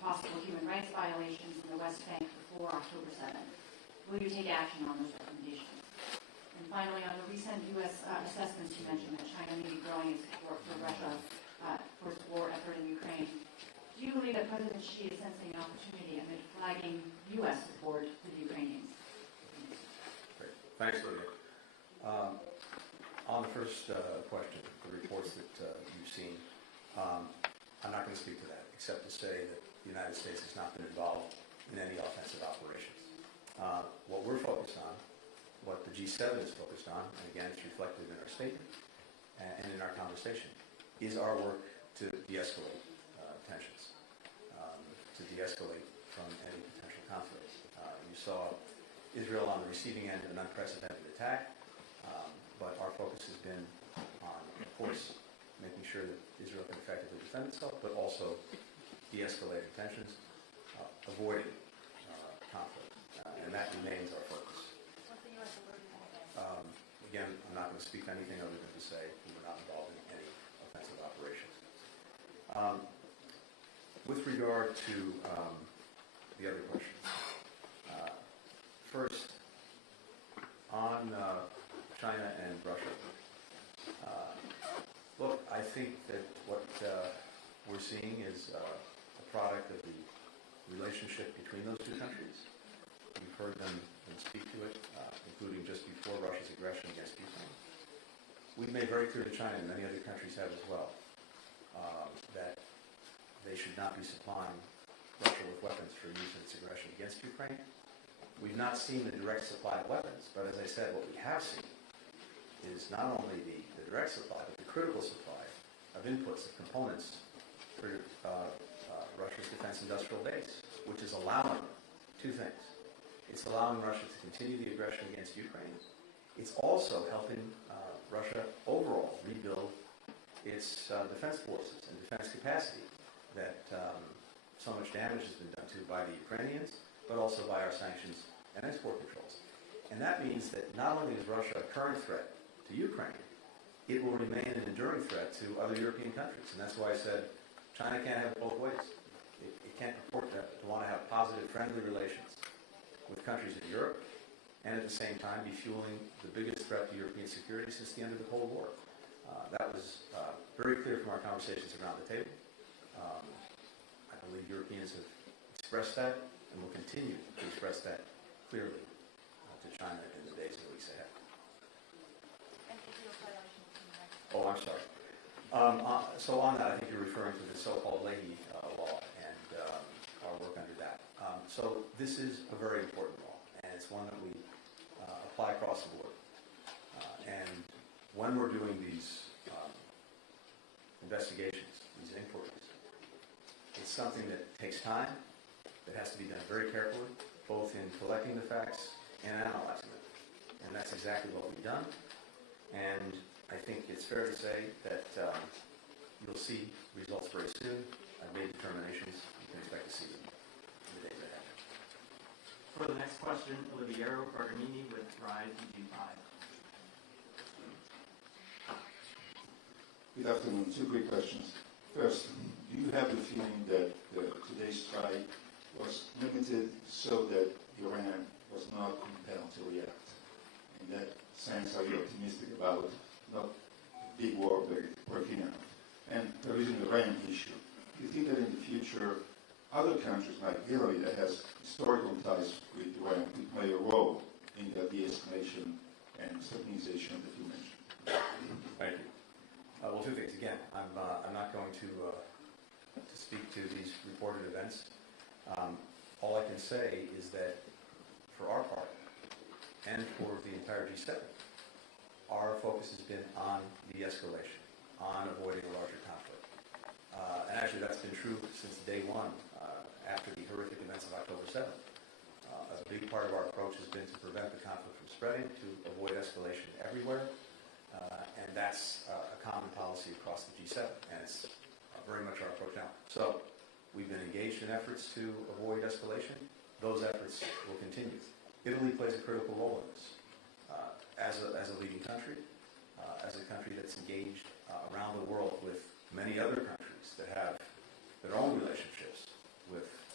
possible human rights violations in the West Bank before October 7th. Will you take action on those recommendations? And finally, on the recent U.S. assessments, you mentioned that China may be growing its support for Russia for its war effort in Ukraine. Do you believe that President Xi is sensing an opportunity amid flagging U.S. support for the Ukrainians? Great. Thanks, Lydia. On the first question, the reports that you've seen, I'm not going to speak to that, except to say that the United States has not been involved in any offensive operations. What we're focused on, what the G7 is focused on, and again, it's reflected in our statement and in our conversation, is our work to de-escalate tensions, to de-escalate from any potential conflict. You saw Israel on the receiving end of an unprecedented attack, but our focus has been on, of course, making sure that Israel can effectively defend itself, but also de-escalating tensions, avoiding conflict, and that remains our focus. Again, I'm not going to speak to anything other than to say we were not involved in any offensive operations. With regard to the other question, first, on China and Russia, look, I think that what we're seeing is a product of the relationship between those two countries. You've heard them speak to it, including just before Russia's aggression against Ukraine. We've made very clear to China, and many other countries have as well, that they should not be supplying Russia with weapons for use in its aggression against Ukraine. We've not seen the direct supply of weapons, but as I said, what we have seen is not only the direct supply, but the critical supply of inputs, of components for Russia's defense industrial base, which is allowing two things. It's allowing Russia to continue the aggression against Ukraine. It's also helping Russia overall rebuild its defense forces and defense capacity that so much damage has been done to by the Ukrainians, but also by our sanctions and export controls. And that means that not only is Russia a current threat to Ukraine, it will remain an enduring threat to other European countries. And that's why I said China can't have it both ways. It can't purport to want to have positive, friendly relations with countries in Europe and at the same time be fueling the biggest threat to European security since the end of the Cold War. That was very clear from our conversations around the table. I believe Europeans have expressed that and will continue to express that clearly to China in the days and weeks ahead. Oh, I'm sorry. So on that, I think you're referring to the so-called Leahy law and our work under that. So this is a very important law, and it's one that we apply across the board. And when we're doing these investigations, these inquiries, it's something that takes time, that has to be done very carefully, both in collecting the facts and analyzing them. And that's exactly what we've done. And I think it's fair to say that you'll see results very soon. I've made determinations. You can expect to see them in the days ahead. For the next question, Oliviero Barganini with Rise UG5. Good afternoon. Two quick questions. First, do you have the feeling that today's strike was limited so that Iran was not compelled to react? In that sense, are you optimistic about not a big war breaking out? And there is an Iranian issue. Do you think that in the future, other countries like Italy that has historical ties with Iran could play a role in the de-escalation and stabilization that you mentioned? Thank you. Well, two things. Again, I'm not going to speak to these reported events. All I can say is that for our part, and for the entire G7, our focus has been on de-escalation, on avoiding a larger conflict. And actually that's been true since day one, after the horrific events of October 7th. A big part of our approach has been to prevent the conflict from spreading, to avoid escalation everywhere, and that's a common policy across the G7, and it's very much our approach now. So we've been engaged in efforts to avoid escalation. Those efforts will continue. Italy plays a critical role in this. As a leading country, as a country that's engaged around the world with many other countries that have their own relationships with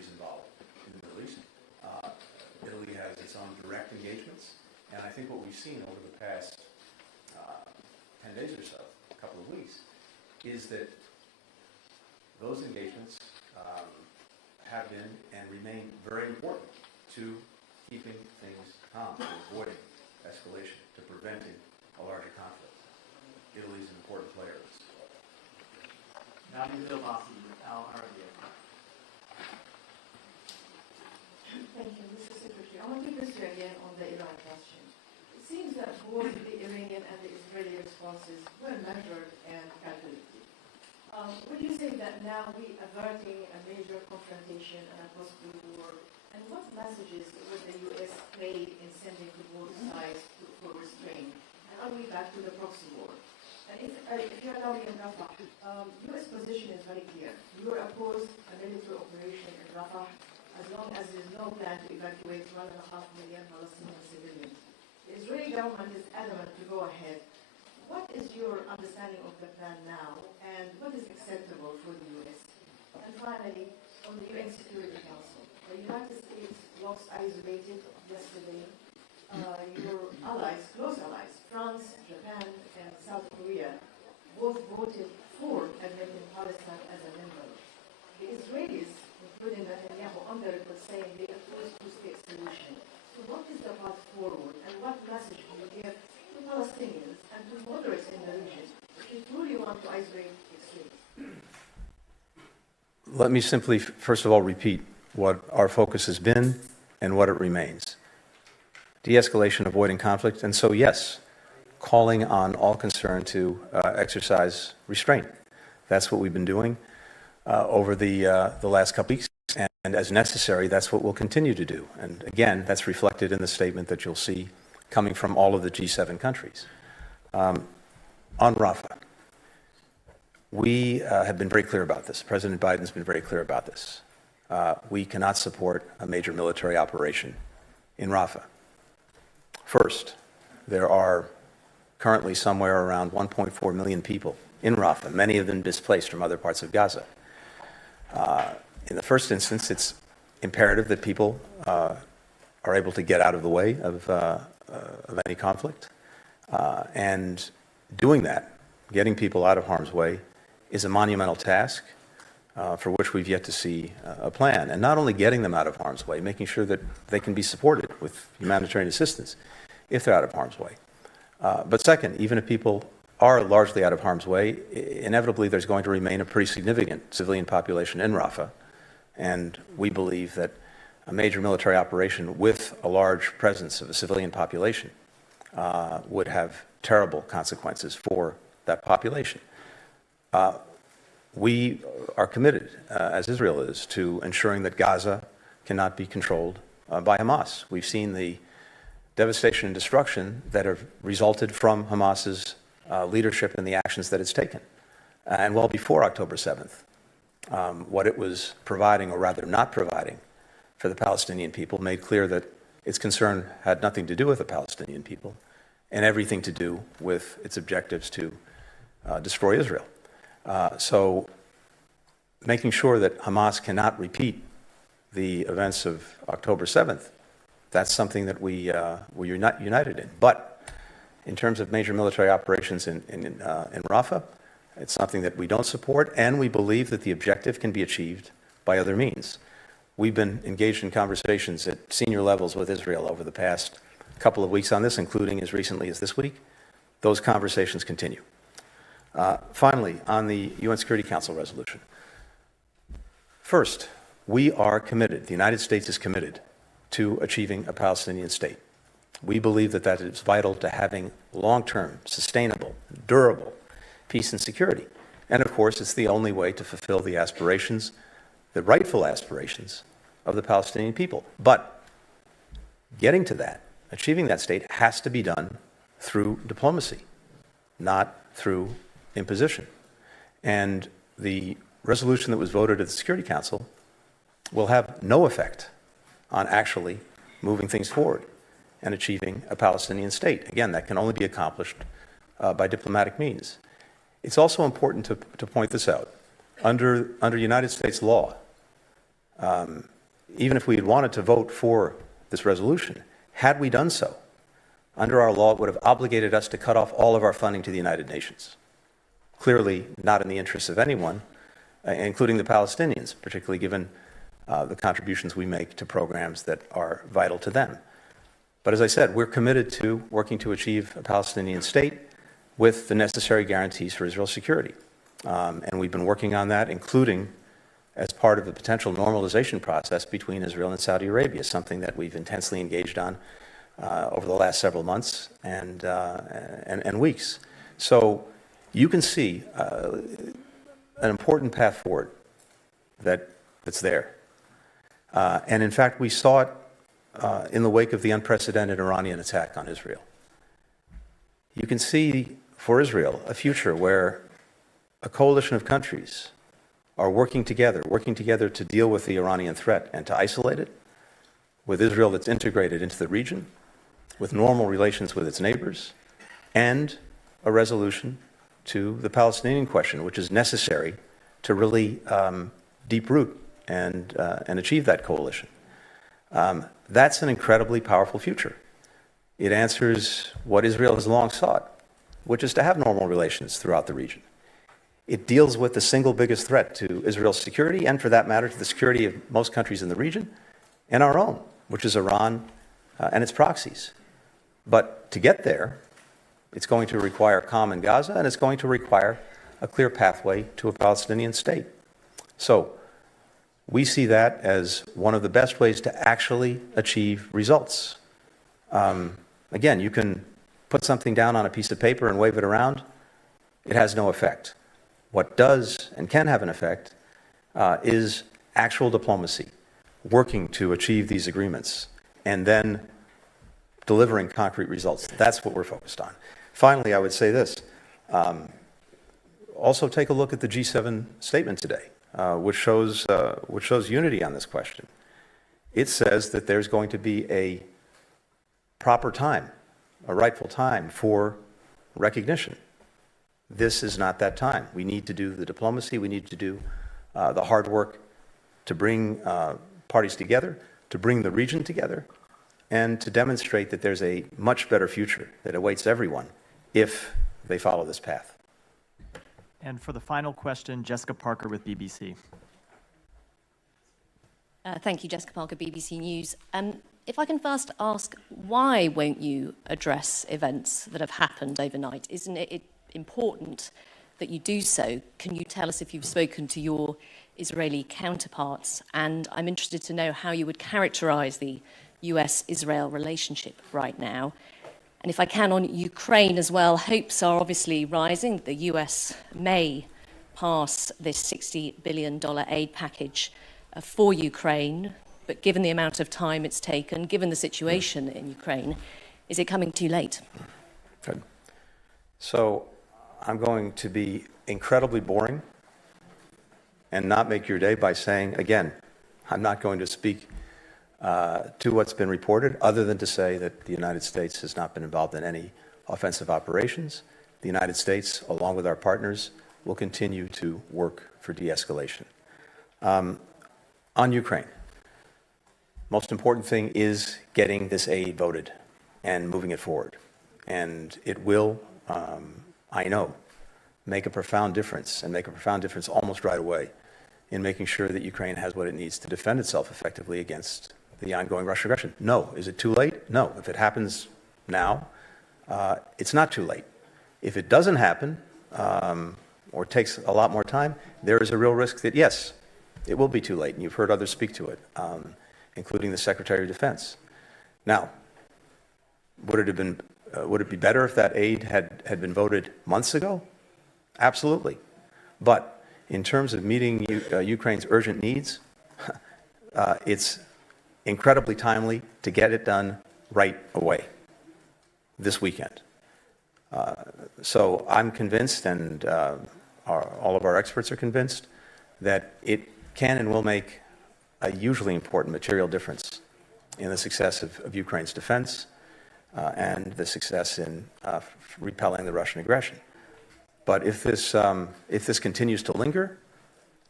countries involved in the Middle East. Italy has its own direct engagements, and I think what we've seen over the past 10 days or so, a couple of weeks, is that those engagements have been and remain very important to keeping things calm, to avoiding escalation, to preventing a larger conflict. Italy is an important player in this. Now Ms. Bossi with Al Arabiya. Thank you, Mr. Secretary. I want to press you again on the Iran question. It seems that both the Iranian and the Israeli responses were measured and calculated. Would you say that now we are averting a major confrontation and a possible war? And what messages would the U.S. play in sending to both sides for restraint? And are we back to the proxy war? And if you allow me in Rafah, U.S. position is very clear. You are opposed a military operation in Rafah as long as there is no plan to evacuate 1.5 million Palestinian civilians. The Israeli government is adamant to go ahead. What is your understanding of the plan now, and what is acceptable for the U.S.? And finally, on the UN Security Council, the United States was isolated yesterday. Your allies, close allies, France, Japan, and South Korea, both voted for admitting Palestine as a member. The Israelis, including Netanyahu, on the record saying they oppose two-state solution. So what is the path forward, and what message do you give to Palestinians and to moderates in the region if you truly want to isolate extremes? Let me simply, first of all, repeat what our focus has been and what it remains. De-escalation, avoiding conflict, and so yes, calling on all concerned to exercise restraint. That's what we've been doing over the last couple weeks, and as necessary, that's what we'll continue to do. And again, that's reflected in the statement that you'll see coming from all of the G7 countries. On Rafah, we have been very clear about this. President Biden's been very clear about this. We cannot support a major military operation in Rafah. First, there are currently somewhere around 1.4 million people in Rafah, many of them displaced from other parts of Gaza. In the first instance, it's imperative that people are able to get out of the way of any conflict. And doing that, getting people out of harm's way, is a monumental task for which we've yet to see a plan. And not only getting them out of harm's way, making sure that they can be supported with humanitarian assistance if they're out of harm's way. But second, even if people are largely out of harm's way, inevitably there's going to remain a pretty significant civilian population in Rafah. And we believe that a major military operation with a large presence of a civilian population would have terrible consequences for that population. We are committed, as Israel is, to ensuring that Gaza cannot be controlled by Hamas. We've seen the devastation and destruction that have resulted from Hamas's leadership and the actions that it's taken. And well before October 7th, what it was providing, or rather not providing, for the Palestinian people made clear that its concern had nothing to do with the Palestinian people and everything to do with its objectives to destroy Israel. So making sure that Hamas cannot repeat the events of October 7th, that's something that we're not united in. But in terms of major military operations in Rafah, it's something that we don't support, and we believe that the objective can be achieved by other means. We've been engaged in conversations at senior levels with Israel over the past couple of weeks on this, including as recently as this week. Those conversations continue. Finally, on the UN Security Council resolution. First, we are committed, the United States is committed to achieving a Palestinian state. We believe that that is vital to having long-term, sustainable, durable peace and security. And of course, it's the only way to fulfill the aspirations, the rightful aspirations of the Palestinian people. But getting to that, achieving that state, has to be done through diplomacy, not through imposition. And the resolution that was voted at the Security Council will have no effect on actually moving things forward and achieving a Palestinian state. Again, that can only be accomplished by diplomatic means. It's also important to point this out. Under United States law, even if we had wanted to vote for this resolution, had we done so, under our law, it would have obligated us to cut off all of our funding to the United Nations. Clearly not in the interests of anyone, including the Palestinians, particularly given the contributions we make to programs that are vital to them. But as I said, we're committed to working to achieve a Palestinian state with the necessary guarantees for Israel's security. And we've been working on that, including as part of the potential normalization process between Israel and Saudi Arabia, something that we've intensely engaged on over the last several months and weeks. So you can see an important path forward that's there. And in fact, we saw it in the wake of the unprecedented Iranian attack on Israel. You can see for Israel a future where a coalition of countries are working together to deal with the Iranian threat and to isolate it, with Israel that's integrated into the region, with normal relations with its neighbors, and a resolution to the Palestinian question, which is necessary to really deep root and achieve that coalition. That's an incredibly powerful future. It answers what Israel has long sought, which is to have normal relations throughout the region. It deals with the single biggest threat to Israel's security, and for that matter, to the security of most countries in the region, and our own, which is Iran and its proxies. But to get there, it's going to require calm in Gaza, and it's going to require a clear pathway to a Palestinian state. So we see that as one of the best ways to actually achieve results. Again, you can put something down on a piece of paper and wave it around. It has no effect. What does and can have an effect is actual diplomacy, working to achieve these agreements, and then delivering concrete results. That's what we're focused on. Finally, I would say this. Also take a look at the G7 statement today, which shows unity on this question. It says that there's going to be a proper time, a rightful time for recognition. This is not that time. We need to do the diplomacy. We need to do the hard work to bring parties together, to bring the region together, and to demonstrate that there's a much better future that awaits everyone if they follow this path. And for the final question, Jessica Parker with BBC. Thank you, Jessica Parker, BBC News. If I can first ask, why won't you address events that have happened overnight? Isn't it important that you do so? Can you tell us if you've spoken to your Israeli counterparts? And I'm interested to know how you would characterize the US-Israel relationship right now. And if I can, on Ukraine as well, hopes are obviously rising. The US may pass this $60 billion aid package for Ukraine, but given the amount of time it's taken, given the situation in Ukraine, is it coming too late? Good. So I'm going to be incredibly boring and not make your day by saying, again, I'm not going to speak to what's been reported, other than to say that the United States has not been involved in any offensive operations. The United States, along with our partners, will continue to work for de-escalation. On Ukraine, most important thing is getting this aid voted and moving it forward. And it will, I know, make a profound difference, and make a profound difference almost right away in making sure that Ukraine has what it needs to defend itself effectively against the ongoing Russian aggression. No. Is it too late? No. If it happens now, it's not too late. If it doesn't happen, or takes a lot more time, there is a real risk that, yes, it will be too late, and you've heard others speak to it, including the Secretary of Defense. Now, would it be better if that aid had been voted months ago? Absolutely. But in terms of meeting Ukraine's urgent needs, it's incredibly timely to get it done right away, this weekend. So I'm convinced, and all of our experts are convinced, that it can and will make a hugely important material difference in the success of Ukraine's defense and the success in repelling the Russian aggression. But if this continues to linger,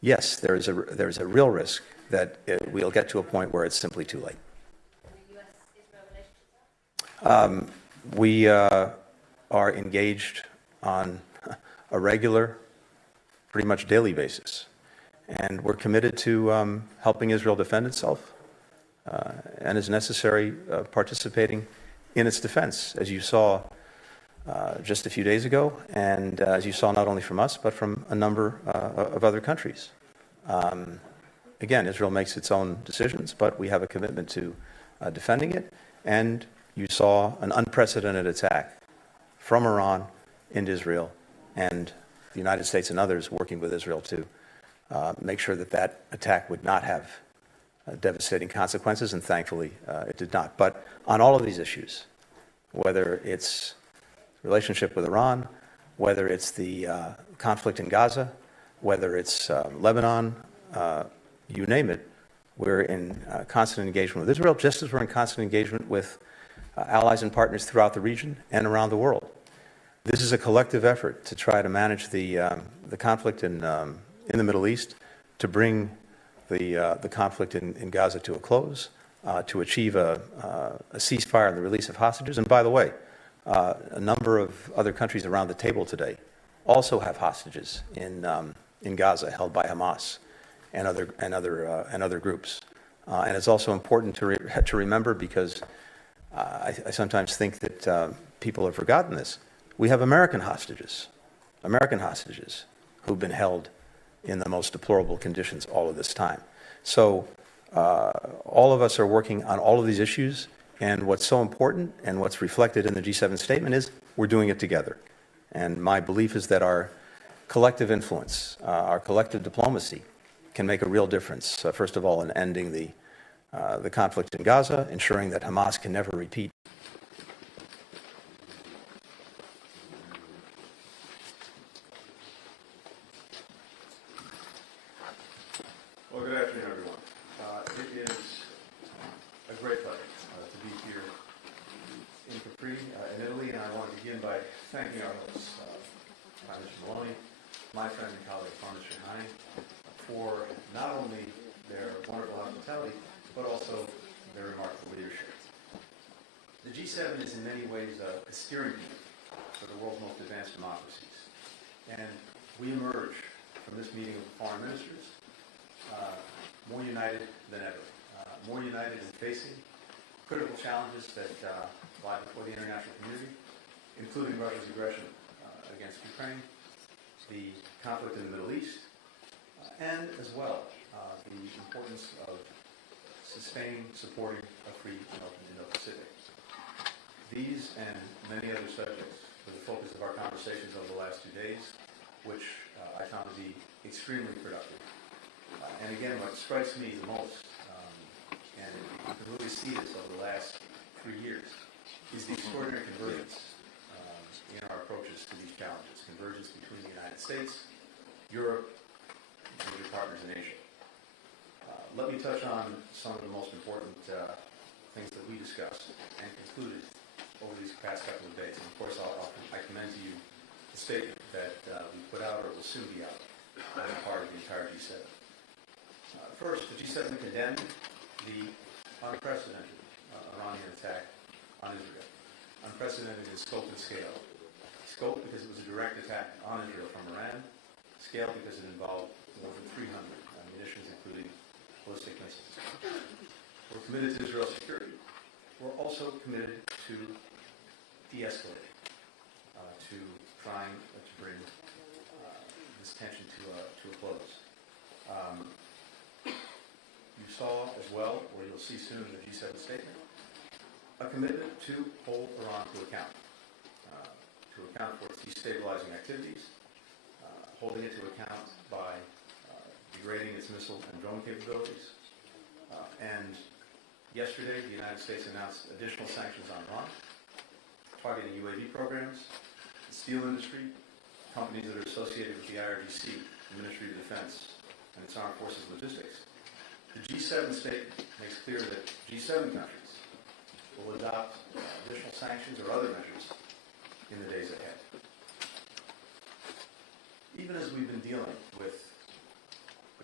yes, there's a real risk that we'll get to a point where it's simply too late. We are engaged on a regular, pretty much daily basis, and we're committed to helping Israel defend itself, and as necessary, participating in its defense, as you saw just a few days ago, and as you saw not only from us, but from a number of other countries. Again, Israel makes its own decisions, but we have a commitment to defending it, and you saw an unprecedented attack from Iran into Israel, and the United States and others working with Israel to make sure that that attack would not have devastating consequences, and thankfully it did not. But on all of these issues, whether it's relationship with Iran, whether it's the conflict in Gaza, whether it's Lebanon, you name it, we're in constant engagement with Israel, just as we're in constant engagement with allies and partners throughout the region and around the world. This is a collective effort to try to manage the conflict in the Middle East, to bring the conflict in Gaza to a close, to achieve a ceasefire and the release of hostages. And by the way, a number of other countries around the table today also have hostages in Gaza held by Hamas and other groups. And it's also important to remember, because I sometimes think that people have forgotten this. We have American hostages who've been held in the most deplorable conditions all of this time. So all of us are working on all of these issues, and what's so important and what's reflected in the G7 statement is we're doing it together. And my belief is that our collective influence, our collective diplomacy can make a real difference, first of all, in ending the conflict in Gaza, ensuring that Hamas can never repeat. Well, good afternoon, everyone. It is a great pleasure to be here in Capri, in Italy, and I want to begin by thanking our hosts, Prime Minister Maloney, my friend and colleague, Prime Minister Hani, for not only their wonderful hospitality, but also their remarkable leadership. The G7 is in many ways a steering wheel for the world's most advanced democracies. And we emerge from this meeting of foreign ministers more united than ever, more united in facing critical challenges that lie before the international community, including Russia's aggression against Ukraine, the conflict in the Middle East, and as well the importance of sustaining, supporting a free and open Indo-Pacific. These and many other subjects were the focus of our conversations over the last 2 days, which I found to be extremely productive. And again, what strikes me the most, and you can really see this over the last 3 years, is the extraordinary convergence in our approaches to these challenges. Convergence between the United States, Europe, and major partners in Asia. Let me touch on some of the most important things that we discussed and concluded over these past couple of days. And of course, I commend to you the statement that we put out, or will soon be out, as a part of the entire G7. First, the G7 condemned the unprecedented Iranian attack on Israel. Unprecedented in scope and scale. Scope because it was a direct attack on Israel from Iran. Scale because it involved more than 300 munitions, including ballistic missiles. We're committed to Israel's security. We're also committed to de-escalating, to trying to bring this tension to a close. You saw as well, or you'll see soon in the G7 statement, a commitment to hold Iran to account for its destabilizing activities, holding it to account by degrading its missile and drone capabilities. And yesterday, the United States announced additional sanctions on Iran, targeting UAV programs, the steel industry, companies that are associated with the IRGC, the Ministry of Defense, and its armed forces logistics. The G7 statement makes clear that G7 countries will adopt additional sanctions or other measures in the days ahead. Even as we've been dealing with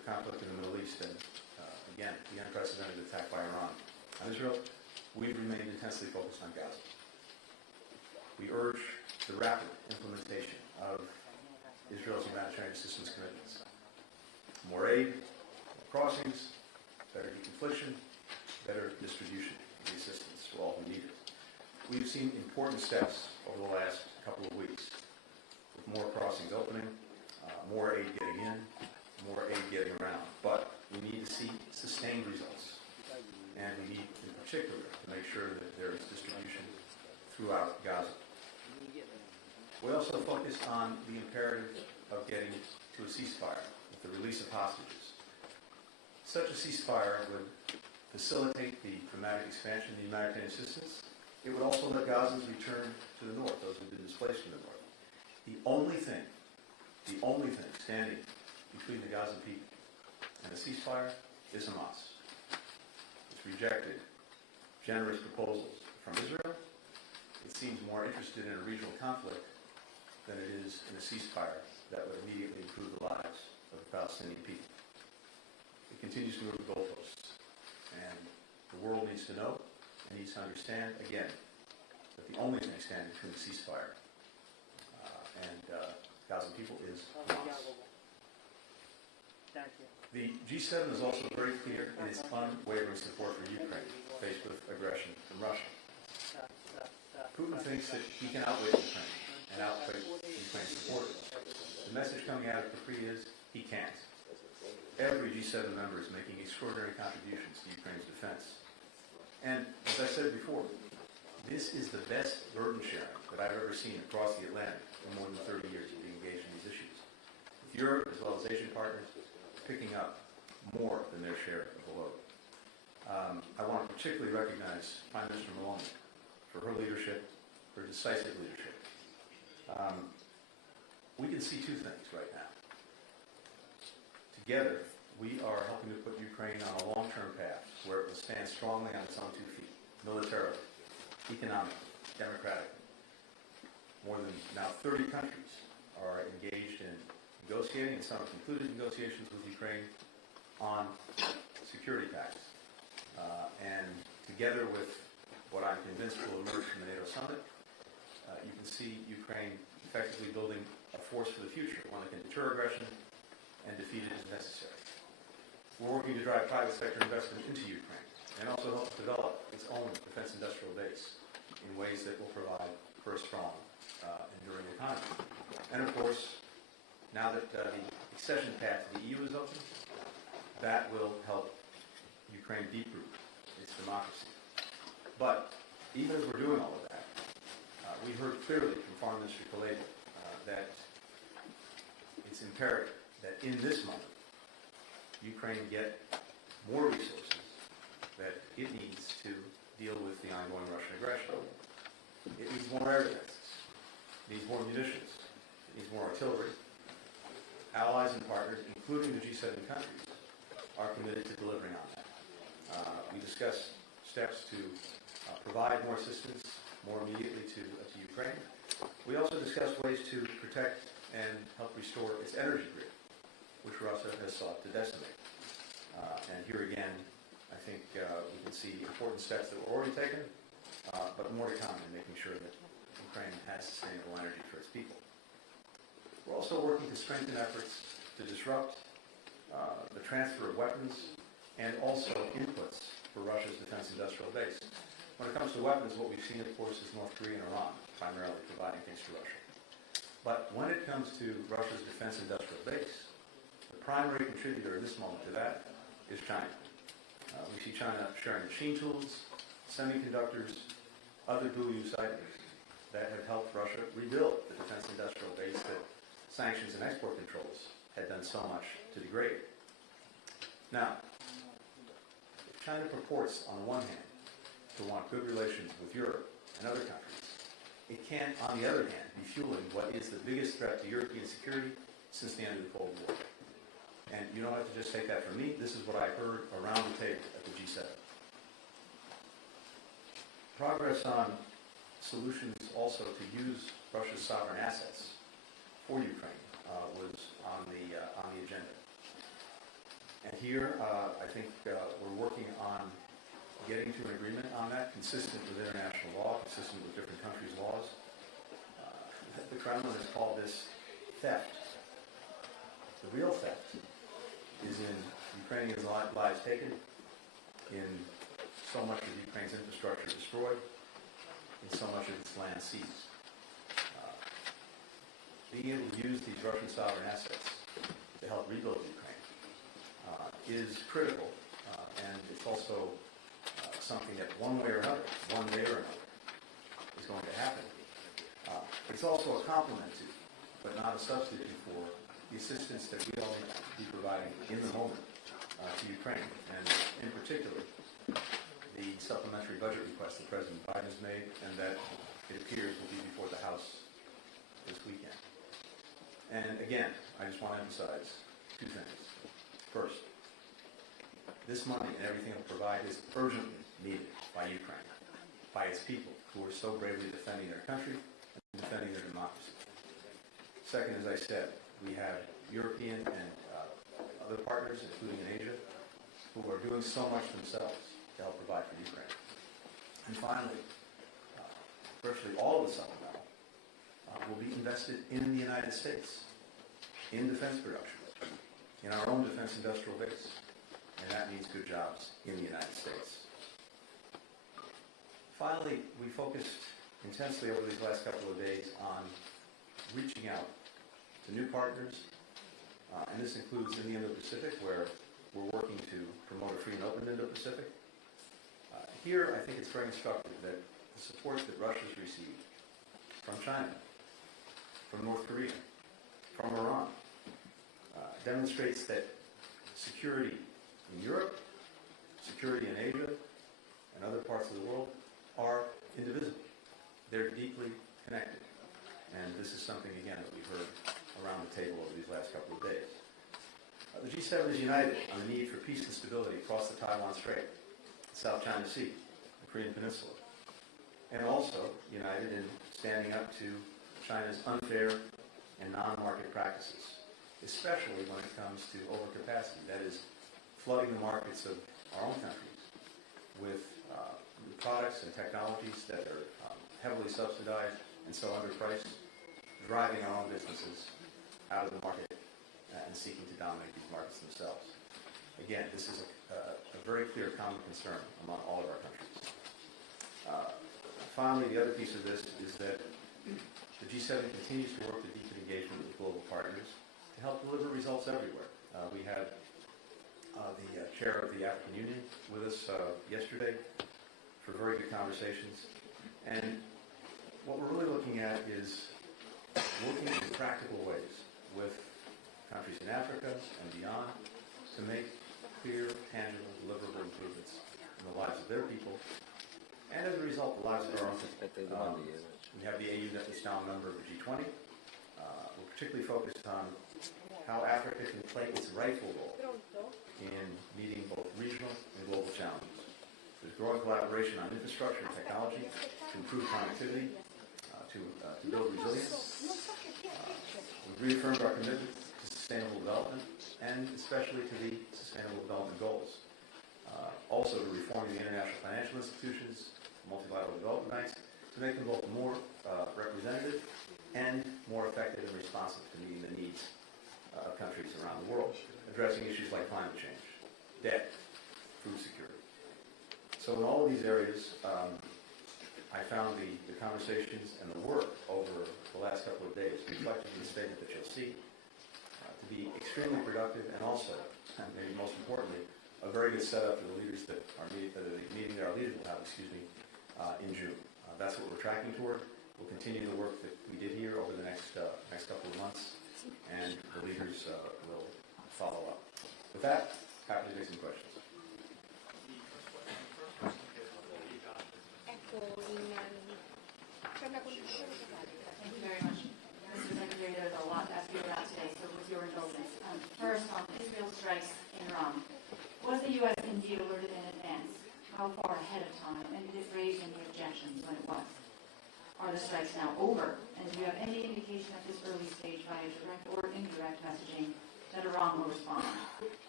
conflict in the Middle East and, again, the unprecedented attack by Iran on Israel, we've remained intensely focused on Gaza. We urge the rapid implementation of Israel's humanitarian assistance commitments. More aid, more crossings, better deconfliction, better distribution of the assistance for all who need it. We've seen important steps over the last couple of weeks, with more crossings opening, more aid getting in, more aid getting around. But we need to see sustained results. And we need, in particular, to make sure that there is distribution throughout Gaza. We also focused on the imperative of getting to a ceasefire with the release of hostages. Such a ceasefire would facilitate the dramatic expansion of the humanitarian assistance. It would also let Gazans return to the north, those who've been displaced from the north. The only thing standing between the Gazan people and a ceasefire is Hamas. It's rejected generous proposals from Israel. It seems more interested in a regional conflict than it is in a ceasefire that would immediately improve the lives of the Palestinian people. It continues to move the goalposts. And the world needs to know and needs to understand, again, that the only thing standing between the ceasefire and Gazan people is Hamas. The G7 is also very clear in its unwavering support for Ukraine faced with aggression from Russia. Putin thinks that he can outwit Ukraine and outwit Ukraine's supporters. The message coming out of Capri is he can't. Every G7 member is making extraordinary contributions to Ukraine's defense. And as I said before, this is the best burden sharing that I've ever seen across the Atlantic in more than 30 years of being engaged in these issues. With Europe, as well as Asian partners, picking up more than their share of the load. I want to particularly recognize Prime Minister Maloney for her leadership, her decisive leadership. We can see two things right now. Together, we are helping to put Ukraine on a long-term path where it will stand strongly on its own 2 feet, militarily, economically, democratically. More than now 30 countries are engaged in negotiating, and some have concluded negotiations with Ukraine on security pacts. And together with what I'm convinced will emerge from the NATO summit, you can see Ukraine effectively building a force for the future, one that can deter aggression and defeat it as necessary. We're working to drive private sector investment into Ukraine and also help develop its own defense industrial base in ways that will provide for a strong, enduring economy. And of course, now that the accession path to the EU is open, that will help Ukraine deep-root its democracy. But even as we're doing all of that, we heard clearly from Foreign Minister Kuleba that it's imperative that in this moment, Ukraine get more resources that it needs to deal with the ongoing Russian aggression. It needs more air defenses. It needs more munitions. It needs more artillery. Allies and partners, including the G7 countries, are committed to delivering on that. We discussed steps to provide more assistance more immediately to Ukraine. We also discussed ways to protect and help restore its energy grid, which Russia has sought to decimate. And here again, I think we can see important steps that were already taken, but more to come in making sure that Ukraine has sustainable energy for its people. We're also working to strengthen efforts to disrupt the transfer of weapons and also inputs for Russia's defense industrial base. When it comes to weapons, what we've seen, of course, is North Korea and Iran primarily providing things to Russia. But when it comes to Russia's defense industrial base, the primary contributor in this moment to that is China. We see China sharing machine tools, semiconductors, other dual-use items that have helped Russia rebuild the defense industrial base that sanctions and export controls had done so much to degrade. Now, if China purports, on the one hand, to want good relations with Europe and other countries, it can't, on the other hand, be fueling what is the biggest threat to European security since the end of the Cold War. And you don't have to just take that from me. This is what I heard around the table at the G7. Progress on solutions also to use Russia's sovereign assets for Ukraine was on the agenda. And here, I think we're working on getting to an agreement on that, consistent with international law, consistent with different countries' laws. The Kremlin has called this theft. The real theft is in Ukrainians' lives taken, in so much of Ukraine's infrastructure destroyed, in so much of its land seized. Being able to use these Russian sovereign assets to help rebuild Ukraine is critical, and it's also something that one way or another is going to happen. It's also a complement to, but not a substitute for, the assistance that we all need to be providing in the moment to Ukraine, and in particular, the supplementary budget request that President Biden has made, and that it appears will be before the House this weekend. And again, I just want to emphasize two things. First, this money and everything it will provide is urgently needed by Ukraine, by its people who are so bravely defending their country and defending their democracy. Second, as I said, we have European and other partners, including in Asia, who are doing so much themselves to help provide for Ukraine. And finally, virtually all of the supplemental will be invested in the United States, in defense production, in our own defense industrial base, and that means good jobs in the United States. Finally, we focused intensely over these last couple of days on reaching out to new partners, and this includes in the Indo-Pacific, where we're working to promote a free and open Indo-Pacific. Here, I think it's very instructive that the support that Russia's received from China, from North Korea, from Iran, demonstrates that security in Europe, security in Asia, and other parts of the world are indivisible. They're deeply connected. And this is something, again, that we've heard around the table over these last couple of days. The G7 is united on the need for peace and stability across the Taiwan Strait, the South China Sea, the Korean Peninsula, and also united in standing up to China's unfair and non-market practices, especially when it comes to overcapacity, that is, flooding the markets of our own countries with products and technologies that are heavily subsidized and so underpriced, driving our own businesses out of the market and seeking to dominate these markets themselves. Again, this is a very clear common concern among all of our countries. Finally, the other piece of this is that the G7 continues to work to deepen engagement with global partners to help deliver results everywhere. We had the chair of the African Union with us yesterday for very good conversations. And what we're really looking at is working in practical ways with countries in Africa and beyond to make clear, tangible, deliverable improvements in the lives of their people, and as a result, the lives of our own people. We have the AU that is now a member of the G20. We're particularly focused on how Africa can play its rightful role in meeting both regional and global challenges. There's growing collaboration on infrastructure and technology to improve connectivity, to build resilience. We've reaffirmed our commitment to sustainable development, and especially to the Sustainable Development Goals. Also to reforming the international financial institutions, multilateral development banks, to make them both more representative and more effective and responsive to meeting the needs of countries around the world, addressing issues like climate change, debt, food security. So in all of these areas, I found the conversations and the work over the last couple of days, reflected in the statement that you'll see, to be extremely productive, and also, and maybe most importantly, a very good setup for the leaders that are meeting that our leaders will have, in June. That's what we're tracking toward. We'll continue the work that we did here over the next couple of months, and the leaders will follow up. With that, happy to take some questions. Thank you very much. Mr. Secretary, there's a lot to ask you about today, so with your indulgence. First, on Israel strikes in Iran. Was the U.S. indeed alerted in advance? How far ahead of time? And did it raise any objections when it was? Are the strikes now over? And do you have any indication at this early stage via direct or indirect messaging that Iran will respond?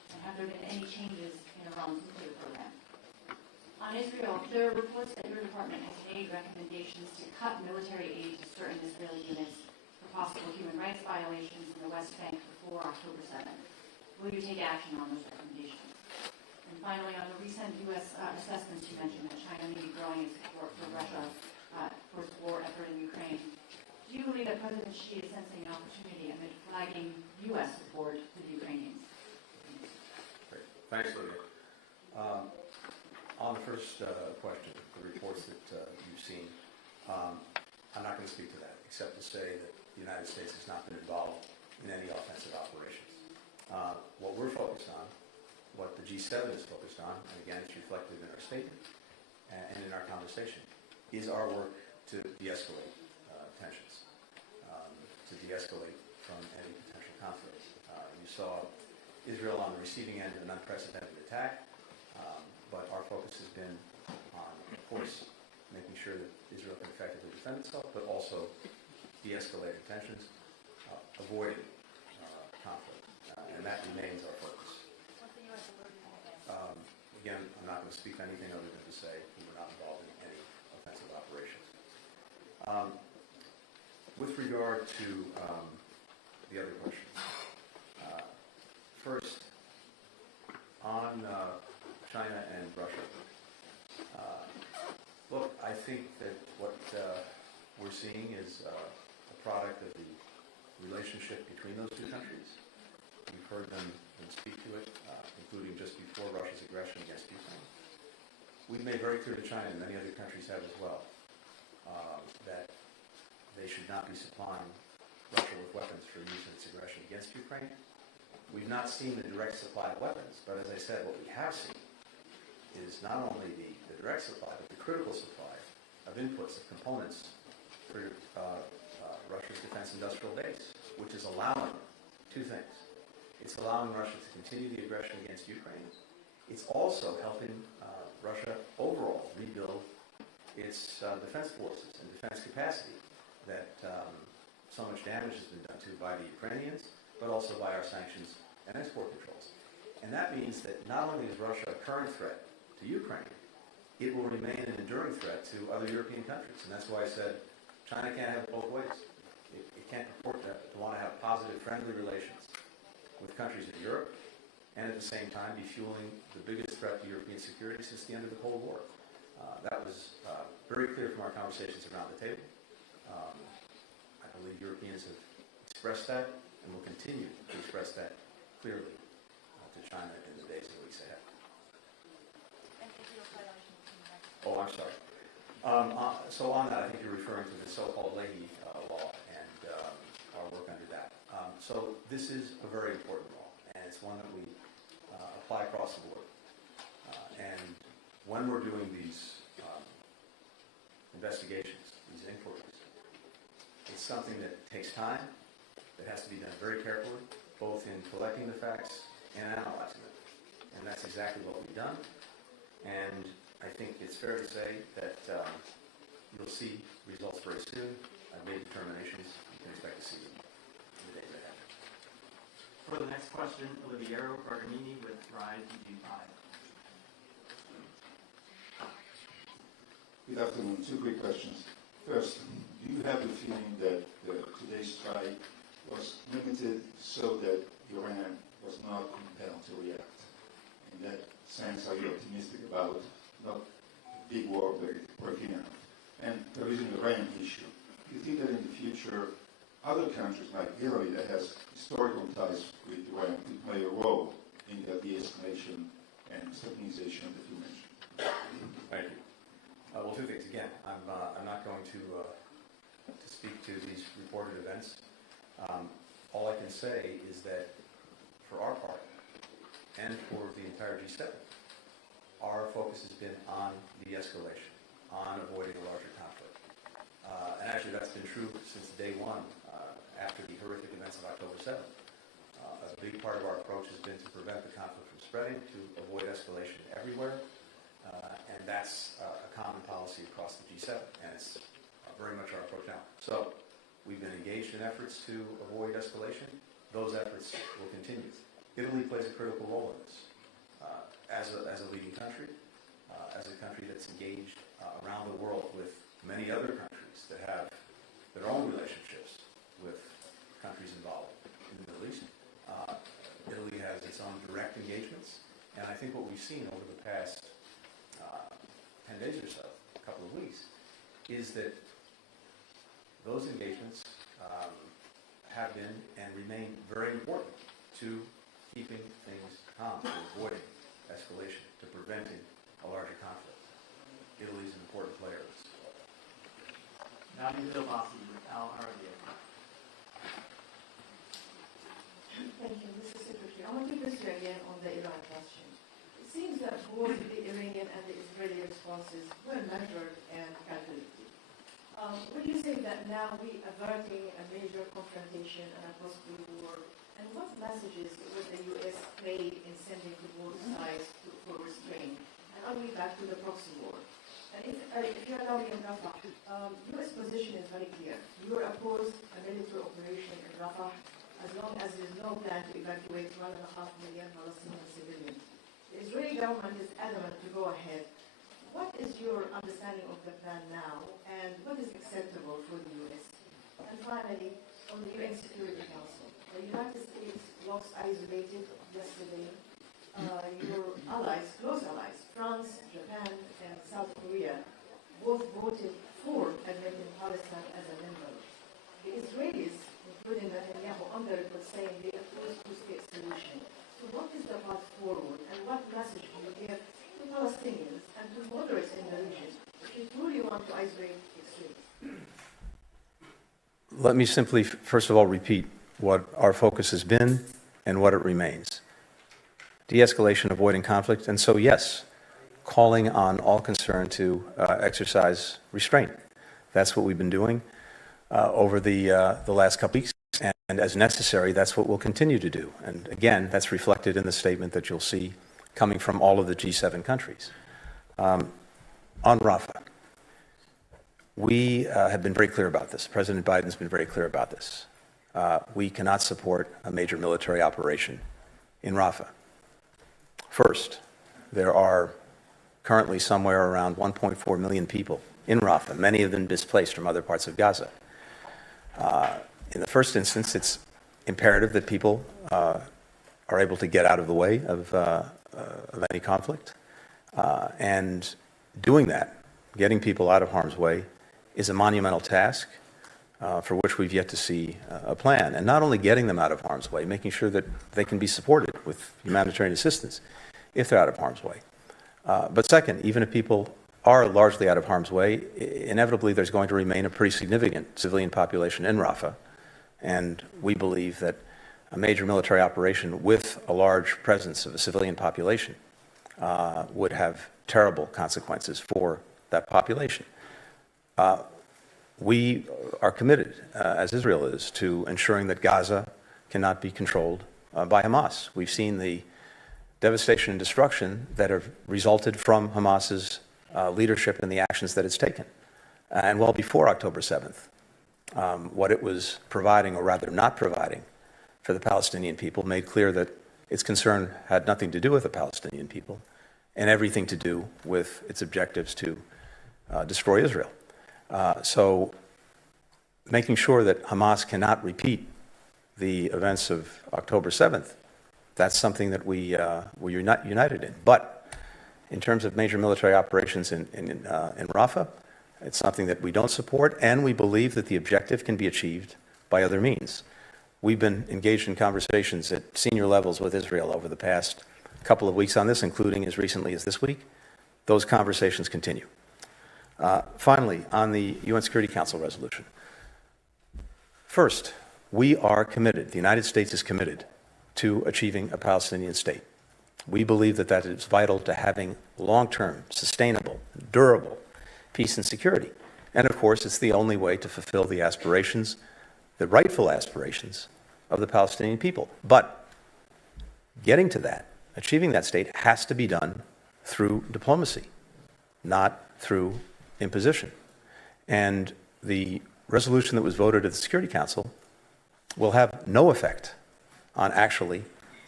And have there been any changes in Iran's nuclear program? On Israel, there are reports that your department has made recommendations to cut military aid to certain Israeli units for possible human rights violations in the West Bank before October 7th. Will you take action on those recommendations? And finally, on the recent U.S. assessments, you mentioned that China may be growing its support for Russia for its war effort in Ukraine. Do you believe that President Xi is sensing an opportunity amid flagging U.S. support to the Ukrainians? Great. Thanks, Lydia. On the first question, the reports that you've seen, I'm not going to speak to that, except to say that the United States has not been involved in any offensive operations. What we're focused on, what the G7 is focused on, and again, it's reflected in our statement and in our conversation, is our work to de-escalate tensions, to de-escalate from any potential conflict. You saw Israel on the receiving end of an unprecedented attack, but our focus has been on, of course, making sure that Israel can effectively defend itself, but also de-escalating tensions, avoiding conflict, and that remains our focus. What's the U.S. alerted in advance? Again, I'm not going to speak to anything other than to say we were not involved in any offensive operations. With regard to the other questions, first, on China and Russia, look, I think that what we're seeing is a product of the relationship between those two countries. We've heard them speak to it, including just before Russia's aggression against Ukraine. We've made very clear to China, and many other countries have as well, that they should not be supplying Russia with weapons for use in its aggression against Ukraine. We've not seen the direct supply of weapons, but as I said, what we have seen is not only the direct supply, but the critical supply of inputs, of components for Russia's defense industrial base, which is allowing two things. It's allowing Russia to continue the aggression against Ukraine. It's also helping Russia overall rebuild its defense forces and defense capacity that so much damage has been done to by the Ukrainians, but also by our sanctions and export controls. And that means that not only is Russia a current threat to Ukraine, it will remain an enduring threat to other European countries. And that's why I said China can't have it both ways. It can't purport to want to have positive, friendly relations with countries in Europe and at the same time be fueling the biggest threat to European security since the end of the Cold War. That was very clear from our conversations around the table. I believe Europeans have expressed that and will continue to express that clearly to China in the days and weeks ahead. Oh, I'm sorry. So on that, I think you're referring to the so-called Leahy law and our work under that. So this is a very important law, and it's one that we apply across the board. And when we're doing these investigations, these inquiries, it's something that takes time, that has to be done very carefully, both in collecting the facts and analyzing them. And that's exactly what we've done. And I think it's fair to say that you'll see results very soon. I've made determinations. You can expect to see them in the days ahead. For the next question, Oliviero Barganini with Rise EG5. Good afternoon. Two quick questions. First, do you have the feeling that today's strike was limited so that Iran was not compelled to react? In that sense, are you optimistic about not big war breaking out? And there is an Iranian issue. Do you think that in the future, other countries like Italy that has historical ties with Iran could play a role in the de-escalation and stabilization that you mentioned? Thank you. Well, two things. Again, I'm not going to speak to these reported events. All I can say is that for our part, and for the entire G7, our focus has been on de-escalation, on avoiding a larger conflict. And actually that's been true since day one, after the horrific events of October 7th. A big part of our approach has been to prevent the conflict from spreading, to avoid escalation everywhere. And that's a common policy across the G7, and it's very much our approach now. So we've been engaged in efforts to avoid escalation. Those efforts will continue. Italy plays a critical role in this. As a leading country, as a country that's engaged around the world with many other countries that have their own relationships with countries involved in the Middle East. Italy has its own direct engagements, and I think what we've seen over the past 10 days or so, a couple of weeks, is that those engagements have been and remain very important to keeping things calm, to avoiding escalation, to preventing a larger conflict. Italy is an important player in this. Now to Indo-Pacific with Al Arabiya. Thank you, Mr. Secretary. I want to press you again on the Iran question. It seems that both the Iranian and the Israeli responses were measured and calculated. Would you say that now we are averting a major confrontation and a possible war? And what messages would the U.S. play in sending to both sides for restraint? And are we back to the proxy war? And if you allow me in Rafah, U.S. position is very clear. You are opposed a military operation in Rafah as long as there is no plan to evacuate 1.5 million Palestinian civilians. The Israeli government is adamant to go ahead. What is your understanding of the plan now, and what is acceptable for the U.S.? And finally, on the UN Security Council, the United States was isolated yesterday. Your allies, close allies, France, Japan, and South Korea, both voted for admitting Palestine as a member. The Israelis, including Netanyahu, on the record saying they oppose two-state solution. So what is the path forward, and what message do you give to Palestinians and to moderates in the region if you truly want to isolate extremes? Let me simply, first of all, repeat what our focus has been and what it remains. De-escalation, avoiding conflict, and so yes, calling on all concerned to exercise restraint. That's what we've been doing over the last couple weeks, and as necessary, that's what we'll continue to do. And again, that's reflected in the statement that you'll see coming from all of the G7 countries. On Rafah, we have been very clear about this. President Biden's been very clear about this. We cannot support a major military operation in Rafah. First, there are currently somewhere around 1.4 million people in Rafah, many of them displaced from other parts of Gaza. In the first instance, it's imperative that people are able to get out of the way of any conflict. And doing that, getting people out of harm's way, is a monumental task for which we've yet to see a plan. And not only getting them out of harm's way, making sure that they can be supported with humanitarian assistance if they're out of harm's way. But second, even if people are largely out of harm's way, inevitably there's going to remain a pretty significant civilian population in Rafah. And we believe that a major military operation with a large presence of a civilian population would have terrible consequences for that population. We are committed, as Israel is, to ensuring that Gaza cannot be controlled by Hamas. We've seen the devastation and destruction that have resulted from Hamas's leadership and the actions that it's taken. And well before October 7th, what it was providing, or rather not providing, for the Palestinian people made clear that its concern had nothing to do with the Palestinian people and everything to do with its objectives to destroy Israel. So making sure that Hamas cannot repeat the events of October 7th, that's something that we're united in. But in terms of major military operations in Rafah, it's something that we don't support, and we believe that the objective can be achieved by other means. We've been engaged in conversations at senior levels with Israel over the past couple of weeks on this, including as recently as this week. Those conversations continue. Finally, on the UN Security Council resolution. First, we are committed, the United States is committed to achieving a Palestinian state. We believe that that is vital to having long-term, sustainable, durable peace and security. And of course, it's the only way to fulfill the aspirations, the rightful aspirations of the Palestinian people. But getting to that, achieving that state, has to be done through diplomacy, not through imposition. And the resolution that was voted at the Security Council will have no effect on actually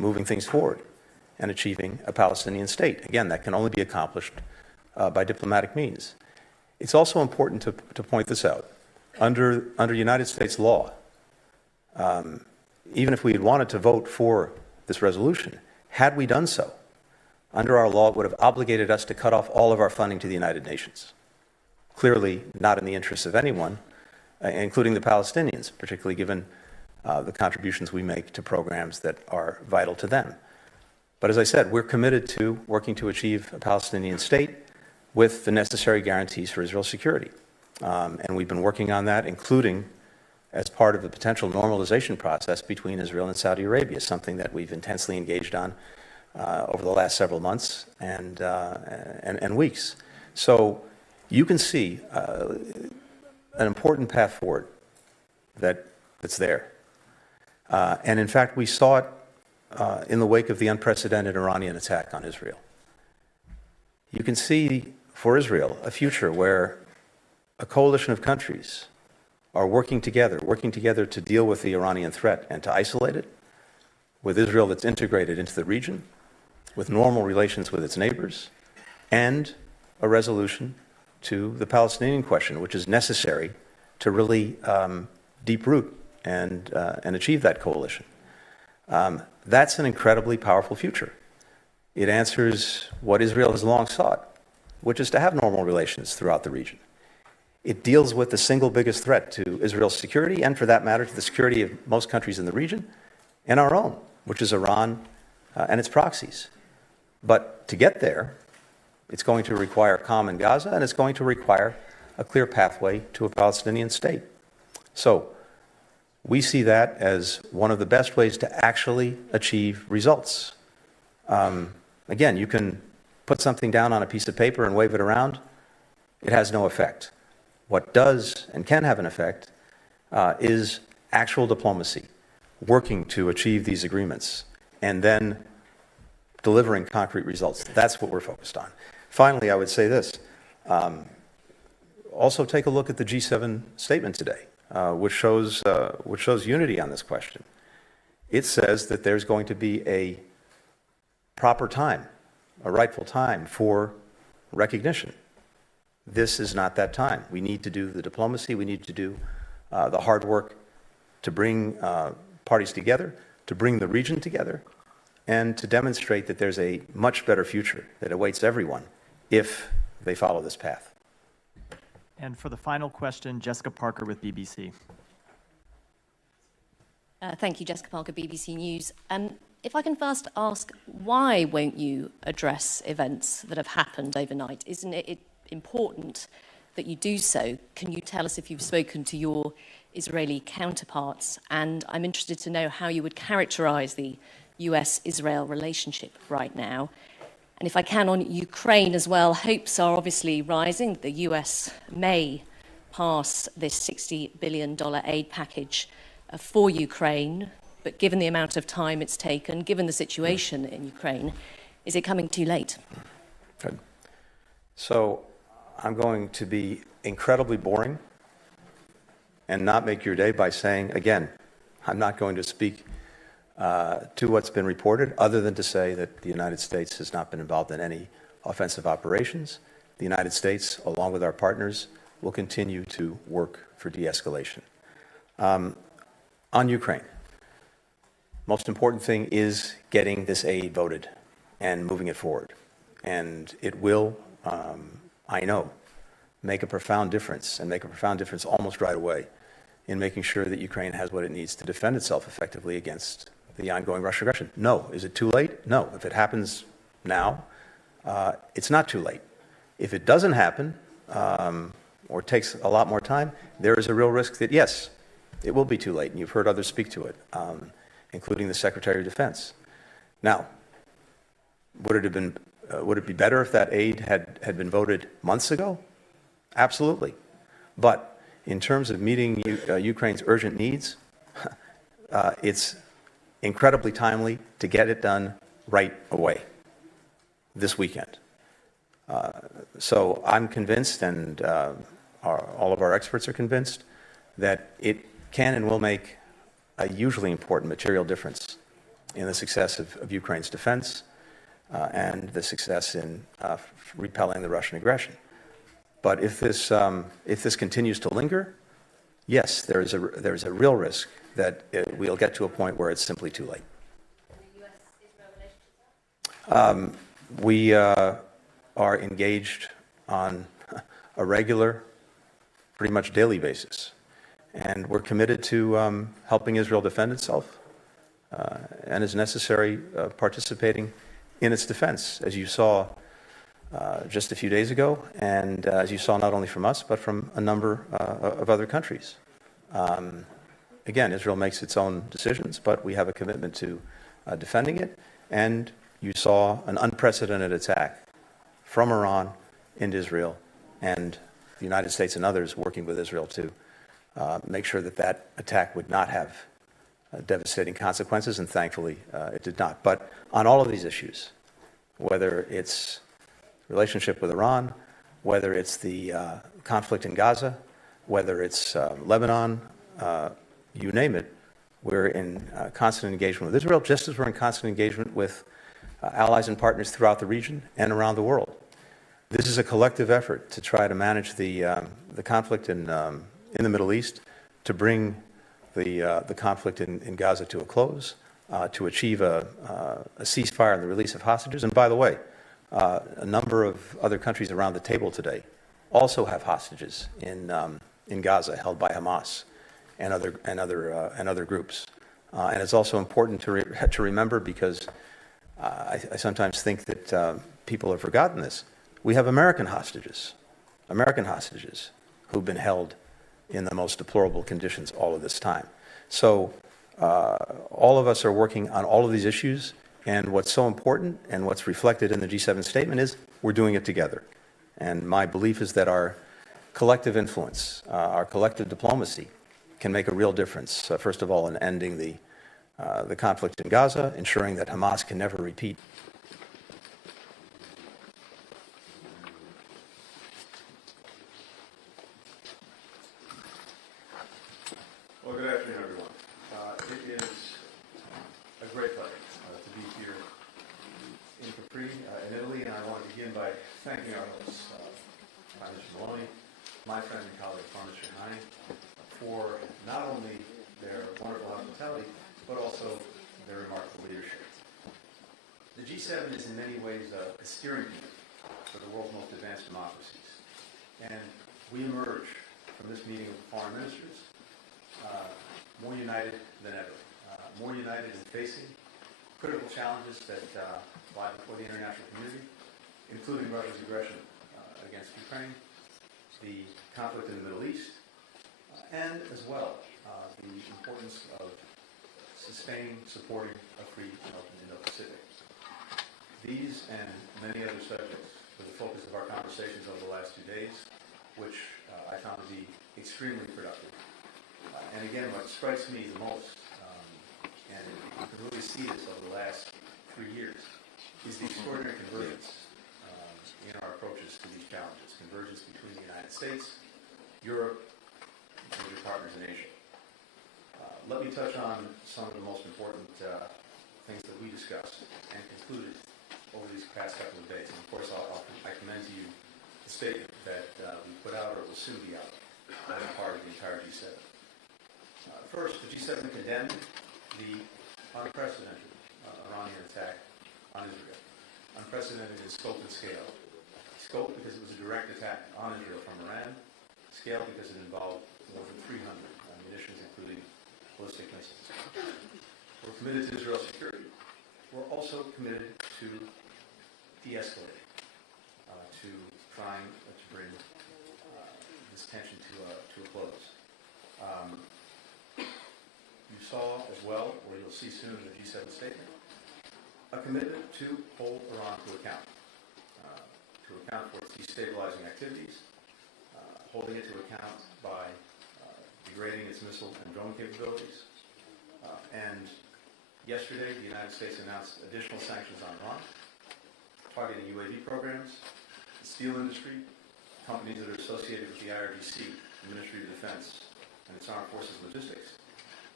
moving things forward and achieving a Palestinian state. Again, that can only be accomplished by diplomatic means. It's also important to point this out. Under United States law, even if we had wanted to vote for this resolution, had we done so, under our law, it would have obligated us to cut off all of our funding to the United Nations. Clearly not in the interests of anyone, including the Palestinians, particularly given the contributions we make to programs that are vital to them. But as I said, we're committed to working to achieve a Palestinian state with the necessary guarantees for Israel's security. And we've been working on that, including as part of the potential normalization process between Israel and Saudi Arabia, something that we've intensely engaged on over the last several months and weeks. So you can see an important path forward that's there. And in fact, we saw it in the wake of the unprecedented Iranian attack on Israel. You can see for Israel a future where a coalition of countries are working together to deal with the Iranian threat and to isolate it, with Israel that's integrated into the region, with normal relations with its neighbors, and a resolution to the Palestinian question, which is necessary to really deep root and achieve that coalition. That's an incredibly powerful future. It answers what Israel has long sought, which is to have normal relations throughout the region. It deals with the single biggest threat to Israel's security, and for that matter, to the security of most countries in the region, and our own, which is Iran and its proxies. But to get there, it's going to require calm in Gaza, and it's going to require a clear pathway to a Palestinian state. So we see that as one of the best ways to actually achieve results. Again, you can put something down on a piece of paper and wave it around. It has no effect. What does and can have an effect is actual diplomacy, working to achieve these agreements, and then delivering concrete results. That's what we're focused on. Finally, I would say this. Also take a look at the G7 statement today, which shows unity on this question. It says that there's going to be a proper time, a rightful time for recognition. This is not that time. We need to do the diplomacy. We need to do the hard work to bring parties together, to bring the region together, and to demonstrate that there's a much better future that awaits everyone if they follow this path. And for the final question, Jessica Parker with BBC. Thank you, Jessica Parker, BBC News. If I can first ask, why won't you address events that have happened overnight? Isn't it important that you do so? Can you tell us if you've spoken to your Israeli counterparts? And I'm interested to know how you would characterize the US-Israel relationship right now. And if I can, on Ukraine as well, hopes are obviously rising. The US may pass this $60 billion aid package for Ukraine, but given the amount of time it's taken, given the situation in Ukraine, is it coming too late? Good. So I'm going to be incredibly boring and not make your day by saying, again, I'm not going to speak to what's been reported, other than to say that the United States has not been involved in any offensive operations. The United States, along with our partners, will continue to work for de-escalation. On Ukraine, most important thing is getting this aid voted and moving it forward. And it will, I know, make a profound difference, and make a profound difference almost right away in making sure that Ukraine has what it needs to defend itself effectively against the ongoing Russian aggression. No. Is it too late? No. If it happens now, it's not too late. If it doesn't happen, or takes a lot more time, there is a real risk that, yes, it will be too late, and you've heard others speak to it, including the Secretary of Defense. Now, would it be better if that aid had been voted months ago? Absolutely. But in terms of meeting Ukraine's urgent needs, it's incredibly timely to get it done right away, this weekend. So I'm convinced, and all of our experts are convinced, that it can and will make a hugely important material difference in the success of Ukraine's defense and the success in repelling the Russian aggression. But if this continues to linger, yes, there's a real risk that we'll get to a point where it's simply too late. We are engaged on a regular, pretty much daily basis, and we're committed to helping Israel defend itself and, as necessary, participating in its defense, as you saw just a few days ago, and as you saw not only from us, but from a number of other countries. Again, Israel makes its own decisions, but we have a commitment to defending it, and you saw an unprecedented attack from Iran into Israel, and the United States and others working with Israel to make sure that that attack would not have devastating consequences, and thankfully it did not. But on all of these issues, whether it's relationship with Iran, whether it's the conflict in Gaza, whether it's Lebanon, you name it, we're in constant engagement with Israel, just as we're in constant engagement with allies and partners throughout the region and around the world. This is a collective effort to try to manage the conflict in the Middle East, to bring the conflict in Gaza to a close, to achieve a ceasefire and the release of hostages. And by the way, a number of other countries around the table today also have hostages in Gaza held by Hamas and other groups. And it's also important to remember, because I sometimes think that people have forgotten this. We have American hostages who've been held in the most deplorable conditions all of this time. So all of us are working on all of these issues, and what's so important and what's reflected in the G7 statement is we're doing it together. And my belief is that our collective influence, our collective diplomacy can make a real difference, first of all, in ending the conflict in Gaza, ensuring that Hamas can never repeat. Well, good afternoon, everyone. It is a great pleasure to be here in Capri, in Italy, and I want to begin by thanking our hosts, Prime Minister Maloney, my friend and colleague, Prime Minister Hani, for not only their wonderful hospitality, but also their remarkable leadership. The G7 is in many ways a steering committee for the world's most advanced democracies. And we emerge from this meeting of foreign ministers more united than ever, more united in facing critical challenges that lie before the international community, including Russia's aggression against Ukraine, the conflict in the Middle East, and as well the importance of sustaining, supporting a free and open Indo-Pacific. These and many other subjects were the focus of our conversations over the last 2 days, which I found to be extremely productive. And again, what strikes me the most, and you can really see this over the last 3 years, is the extraordinary convergence in our approaches to these challenges. Convergence between the United States, Europe, and major partners in Asia. Let me touch on some of the most important things that we discussed and concluded over these past couple of days. And of course, I commend to you the statement that we put out, or will soon be out, on the part of the entire G7. First, the G7 condemned the unprecedented Iranian attack on Israel. Unprecedented in scope and scale. Scope because it was a direct attack on Israel from Iran. Scale because it involved more than 300 munitions, including ballistic missiles. We're committed to Israel's security. We're also committed to de-escalating, to trying to bring this tension to a close. You saw as well, or you'll see soon in the G7 statement, a commitment to hold Iran to account for its destabilizing activities, holding it to account by degrading its missile and drone capabilities. And yesterday, the United States announced additional sanctions on Iran, targeting UAV programs, the steel industry, companies that are associated with the IRGC, the Ministry of Defense, and its Armed Forces Logistics,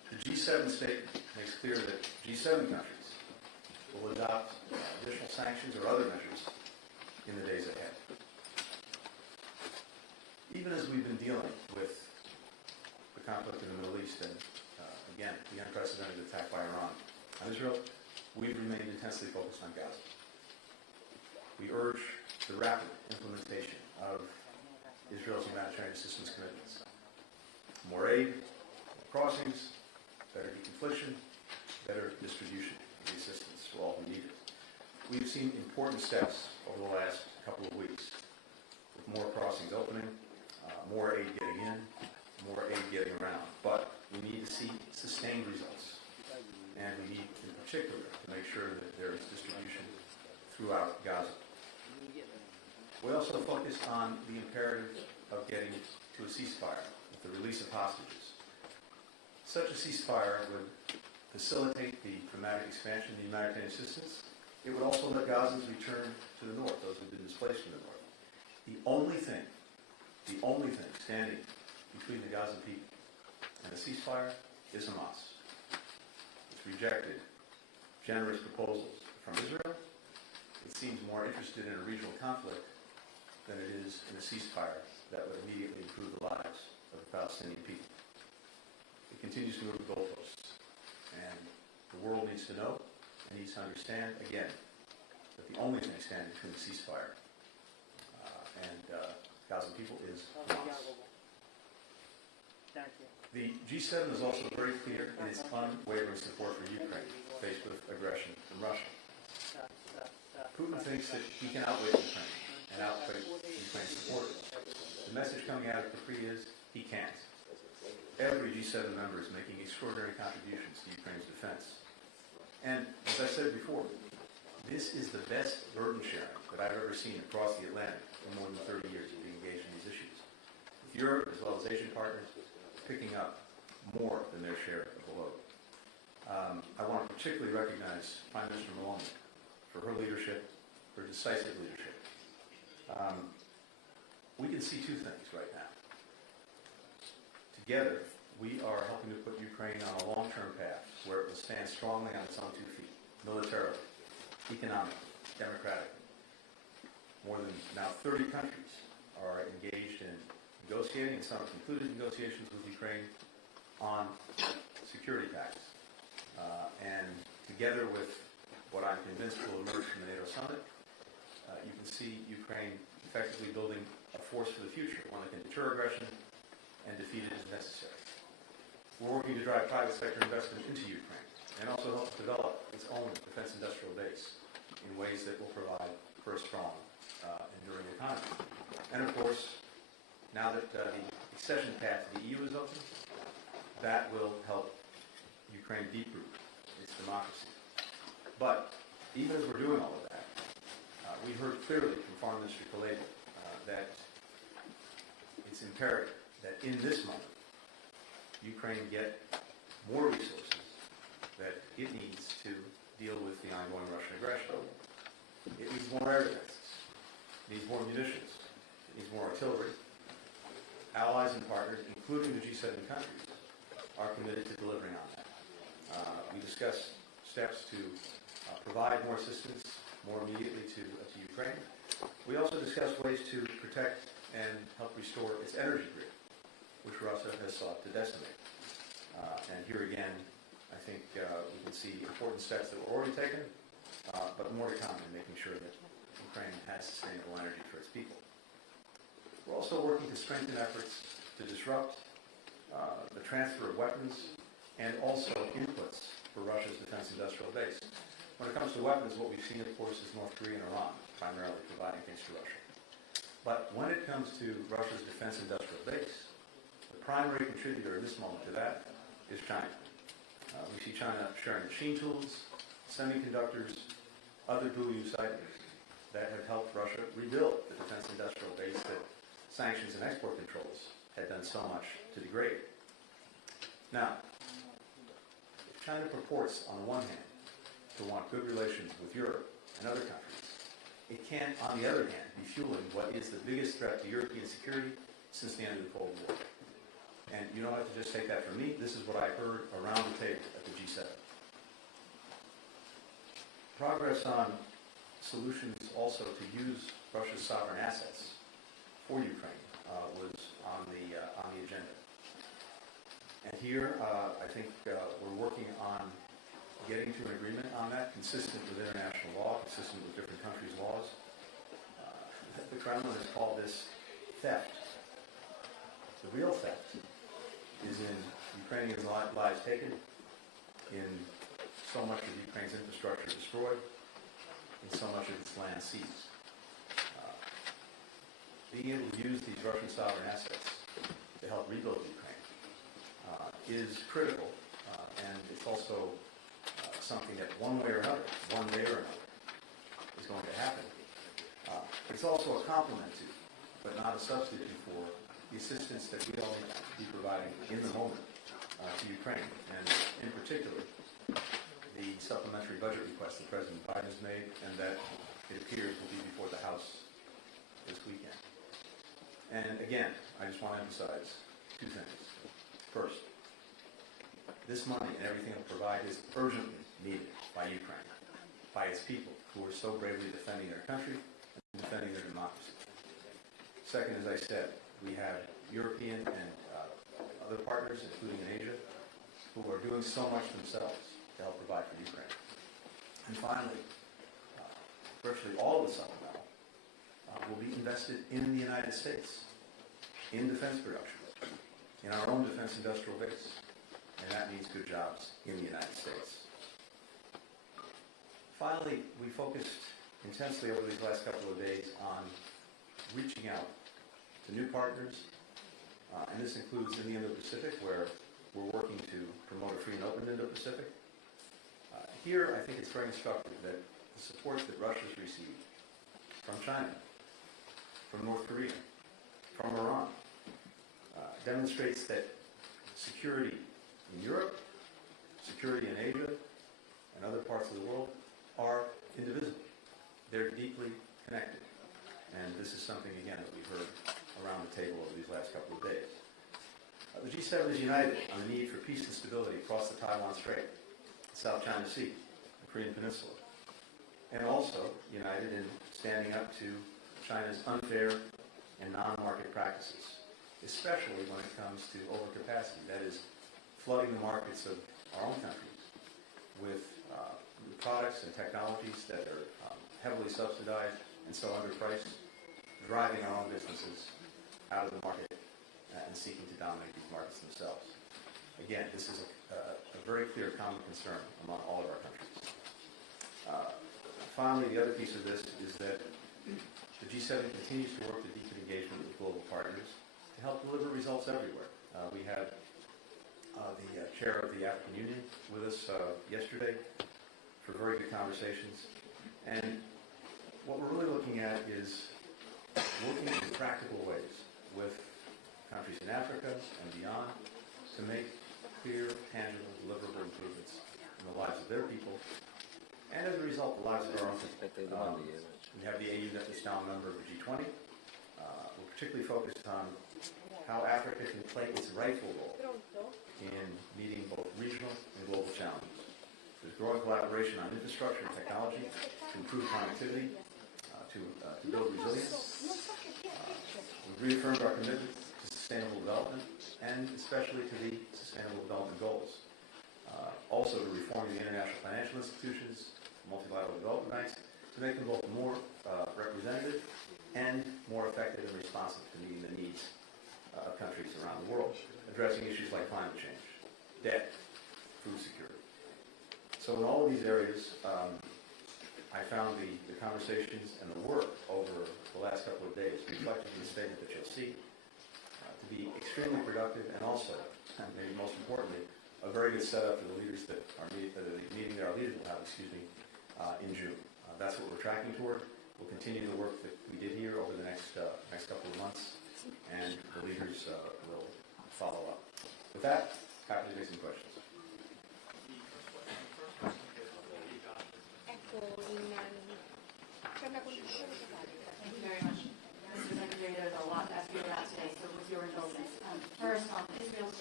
The G7 statement makes clear that G7 countries will adopt additional sanctions or other measures in the days ahead. Even as we've been dealing with the conflict in the Middle East and, again, the unprecedented attack by Iran on Israel, we've remained intensely focused on Gaza. We urge the rapid implementation of Israel's humanitarian assistance commitments. More aid, more crossings, better deconfliction, better distribution of the assistance for all who need it. We've seen important steps over the last couple of weeks, with more crossings opening, more aid getting in, more aid getting around. But we need to see sustained results. And we need, in particular, to make sure that there is distribution throughout Gaza. We also focused on the imperative of getting to a ceasefire with the release of hostages. Such a ceasefire would facilitate the dramatic expansion of the humanitarian assistance. It would also let Gazans return to the north, those who have been displaced from the north. The only thing standing between the Gazan people and a ceasefire is Hamas. It's rejected generous proposals from Israel. It seems more interested in a regional conflict than it is in a ceasefire that would immediately improve the lives of the Palestinian people. It continues to move the goalposts. And the world needs to know and needs to understand, again, that the only thing standing between the ceasefire and Gaza people is Hamas. The G7 is also very clear in its unwavering support for Ukraine faced with aggression from Russia. Putin thinks that he can outwit Ukraine and outwit Ukraine's supporters. The message coming out of Capri is he can't. Every G7 member is making extraordinary contributions to Ukraine's defense. And as I said before, this is the best burden sharing that I've ever seen across the Atlantic in more than 30 years of being engaged in these issues. With Europe, as well as Asian partners, picking up more than their share of the load. I want to particularly recognize Prime Minister Maloney for her leadership, her decisive leadership. We can see two things right now. Together, we are helping to put Ukraine on a long-term path where it will stand strongly on its own 2 feet, militarily, economically, democratically. More than now 30 countries are engaged in negotiating, and some have concluded negotiations with Ukraine on security pacts. And together with what I'm convinced will emerge from the NATO summit, you can see Ukraine effectively building a force for the future, one that can deter aggression and defeat it as necessary. We're working to drive private sector investment into Ukraine and also help develop its own defense industrial base in ways that will provide for a strong, enduring economy. And of course, now that the accession path to the EU is open, that will help Ukraine deep-root its democracy. But even as we're doing all of that, we heard clearly from Foreign Minister Kuleba that it's imperative that in this moment, Ukraine get more resources that it needs to deal with the ongoing Russian aggression. It needs more air defenses. It needs more munitions. It needs more artillery. Allies and partners, including the G7 countries, are committed to delivering on that. We discussed steps to provide more assistance more immediately to Ukraine. We also discussed ways to protect and help restore its energy grid, which Russia has sought to decimate. And here again, I think we can see important steps that were already taken, but more to come in making sure that Ukraine has sustainable energy for its people. We're also working to strengthen efforts to disrupt the transfer of weapons and also inputs for Russia's defense industrial base. When it comes to weapons, what we've seen, of course, is North Korea and Iran primarily providing things to Russia. But when it comes to Russia's defense industrial base, the primary contributor in this moment to that is China. We see China sharing machine tools, semiconductors, other dual-use items that have helped Russia rebuild the defense industrial base that sanctions and export controls had done so much to degrade. Now, if China purports, on the one hand, to want good relations with Europe and other countries, it can, on the other hand, be fueling what is the biggest threat to European security since the end of the Cold War. And you don't have to just take that from me. This is what I heard around the table at the G7. Progress on solutions also to use Russia's sovereign assets for Ukraine was on the agenda. And here, I think we're working on getting to an agreement on that, consistent with international law, consistent with different countries' laws. The Kremlin has called this theft. The real theft is in Ukrainian lives taken, in so much of Ukraine's infrastructure destroyed, and so much of its land seized. Being able to use these Russian sovereign assets to help rebuild Ukraine is critical, and it's also something that one day or another, is going to happen. It's also a complement to, but not a substitute for, the assistance that we all need to be providing in the moment to Ukraine, and in particular, the supplementary budget request that President Biden has made, and that it appears will be before the House this weekend. And again, I just want to emphasize two things. First, this money and everything it will provide is urgently needed by Ukraine, by its people who are so bravely defending their country and defending their democracy. Second, as I said, we have European and other partners, including in Asia, who are doing so much themselves to help provide for Ukraine. And finally, virtually all of the supplemental will be invested in the United States, in defense production, in our own defense industrial base. And that means good jobs in the United States. Finally, we focused intensely over these last couple of days on reaching out to new partners, and this includes in the Indo-Pacific, where we're working to promote a free and open Indo-Pacific. Here, I think it's very instructive that the support that Russia's received from China, from North Korea, from Iran, demonstrates that security in Europe, security in Asia, and other parts of the world are indivisible. They're deeply connected. And this is something, again, that we've heard around the table over these last couple of days. The G7 is united on the need for peace and stability across the Taiwan Strait, the South China Sea, the Korean Peninsula, and also united in standing up to China's unfair and non-market practices, especially when it comes to overcapacity, that is, flooding the markets of our own countries with products and technologies that are heavily subsidized and so underpriced, driving our own businesses out of the market and seeking to dominate these markets themselves. Again, this is a very clear common concern among all of our countries. Finally, the other piece of this is that the G7 continues to work to deepen engagement with global partners to help deliver results everywhere. We had the chair of the African Union with us yesterday for very good conversations. And what we're really looking at is working in practical ways with countries in Africa and beyond to make clear, tangible, deliverable improvements in the lives of their people, and as a result, the lives of our own people. We have the AU that is now a member of the G20. We're particularly focused on how Africa can play its rightful role in meeting both regional and global challenges. There's growing collaboration on infrastructure and technology to improve connectivity, to build resilience. We've reaffirmed our commitment to sustainable development, and especially to the Sustainable Development Goals. Also to reforming the international financial institutions, multilateral development banks, to make them both more representative and more effective and responsive to meeting the needs of countries around the world, addressing issues like climate change, debt, food security. So in all of these areas, I found the conversations and the work over the last couple of days, reflected in the statement that you'll see, to be extremely productive, and also, and maybe most importantly, a very good setup for the leaders that are the meeting that our leaders will have, in June. That's what we're tracking toward. We'll continue the work that we did here over the next couple of months, and the leaders will follow up. With that, happy to take some questions. Thank you very much. Mr. Secretary, there's a lot to ask you about today, so with your indulgence. First, on Israel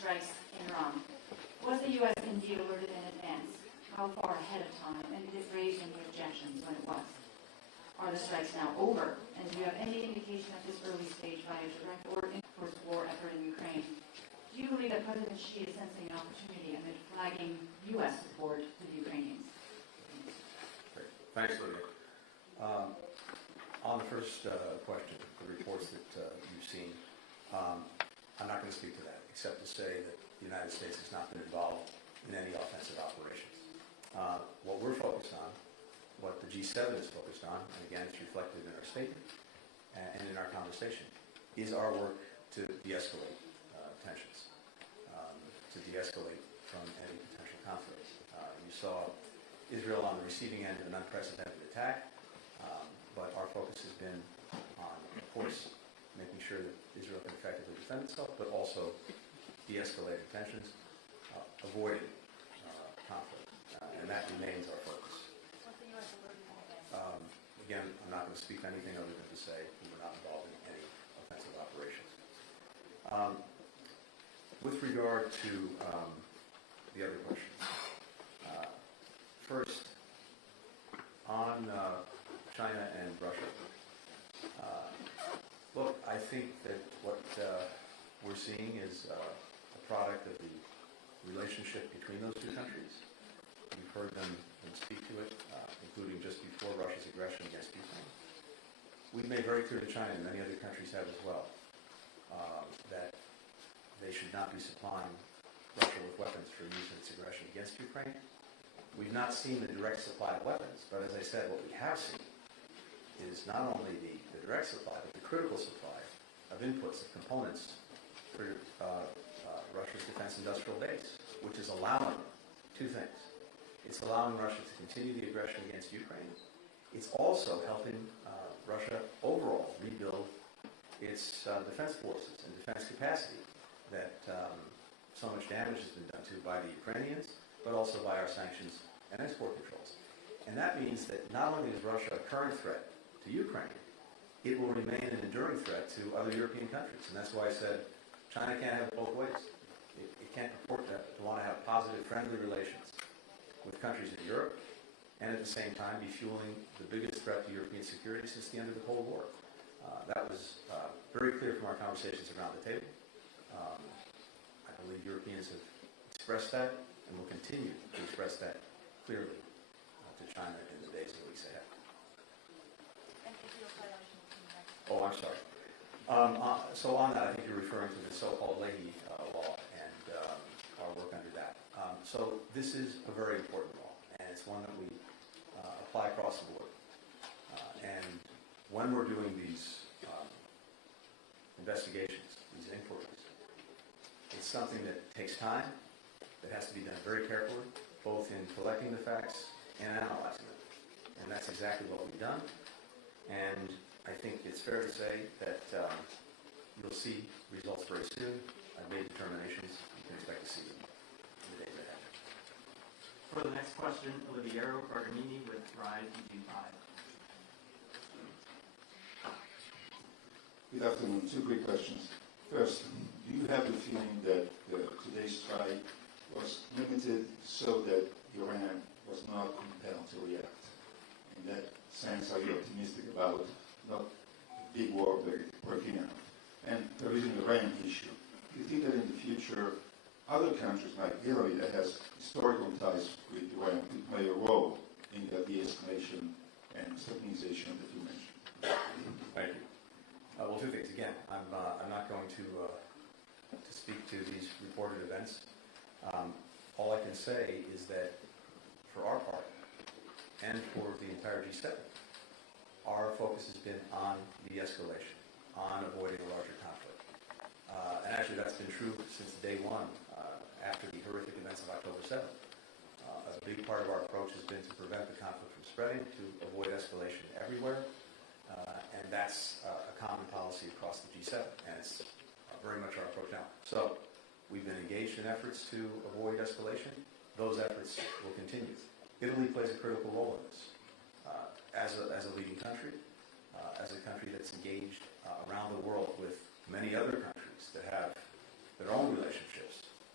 strikes in Iran. Was the U.S. indeed alerted in advance? How far ahead of time? And did it raise any objections when it was? Are the strikes now over? And do you have any indication at this early stage by a direct or indirect war effort in Ukraine? Do you believe that President Xi is sensing an opportunity amid flagging U.S. support to the Ukrainians? Great. Thanks, Lydia. On the first question, the reports that you've seen, I'm not going to speak to that, except to say that the United States has not been involved in any offensive operations. What we're focused on, what the G7 is focused on, and again, it's reflected in our statement and in our conversation, is our work to de-escalate tensions, to de-escalate from any potential conflict. You saw Israel on the receiving end of an unprecedented attack, but our focus has been on, of course, making sure that Israel can effectively defend itself, but also de-escalating tensions, avoiding conflict, and that remains our focus. Again, I'm not going to speak to anything other than to say we were not involved in any offensive operations. With regard to the other questions, first, on China and Russia, look, I think that what we're seeing is a product of the relationship between those two countries. You've heard them speak to it, including just before Russia's aggression against Ukraine. We've made very clear to China, and many other countries have as well, that they should not be supplying Russia with weapons for use in its aggression against Ukraine. We've not seen the direct supply of weapons, but as I said, what we have seen is not only the direct supply, but the critical supply of inputs, of components for Russia's defense industrial base, which is allowing two things. It's allowing Russia to continue the aggression against Ukraine. It's also helping Russia overall rebuild its defense forces and defense capacity that so much damage has been done to by the Ukrainians, but also by our sanctions and export controls. And that means that not only is Russia a current threat to Ukraine, it will remain an enduring threat to other European countries. And that's why I said China can't have it both ways. It can't purport to want to have positive, friendly relations with countries in Europe and at the same time be fueling the biggest threat to European security since the end of the Cold War. That was very clear from our conversations around the table. I believe Europeans have expressed that and will continue to express that clearly to China in the days and weeks ahead. Oh, I'm sorry. So on that, I think you're referring to the so-called Leahy law and our work under that. So this is a very important law, and it's one that we apply across the board. And when we're doing these investigations, these inquiries, it's something that takes time, that has to be done very carefully, both in collecting the facts and analyzing them. And that's exactly what we've done. And I think it's fair to say that you'll see results very soon. I've made determinations. You can expect to see them in the days ahead. For the next question, Oliviero Bergamini with RISE EU5. Good afternoon. Two quick questions. First, do you have the feeling that today's strike was limited so that Iran was not compelled to react? In that sense, are you optimistic about not a big war breaking out? And there is an Iran issue. Do you think that in the future, other countries like Italy that has historical ties with Iran could play a role in the de-escalation and stabilization that you mentioned? Thank you. Well, two things. Again, I'm not going to speak to these reported events. All I can say is that for our part, and for the entire G7, our focus has been on de-escalation, on avoiding a larger conflict. And actually that's been true since day one, after the horrific events of October 7th. A big part of our approach has been to prevent the conflict from spreading, to avoid escalation everywhere, and that's a common policy across the G7, and it's very much our approach now. So we've been engaged in efforts to avoid escalation. Those efforts will continue. Italy plays a critical role in this. As a leading country, as a country that's engaged around the world with many other countries that have their own relationships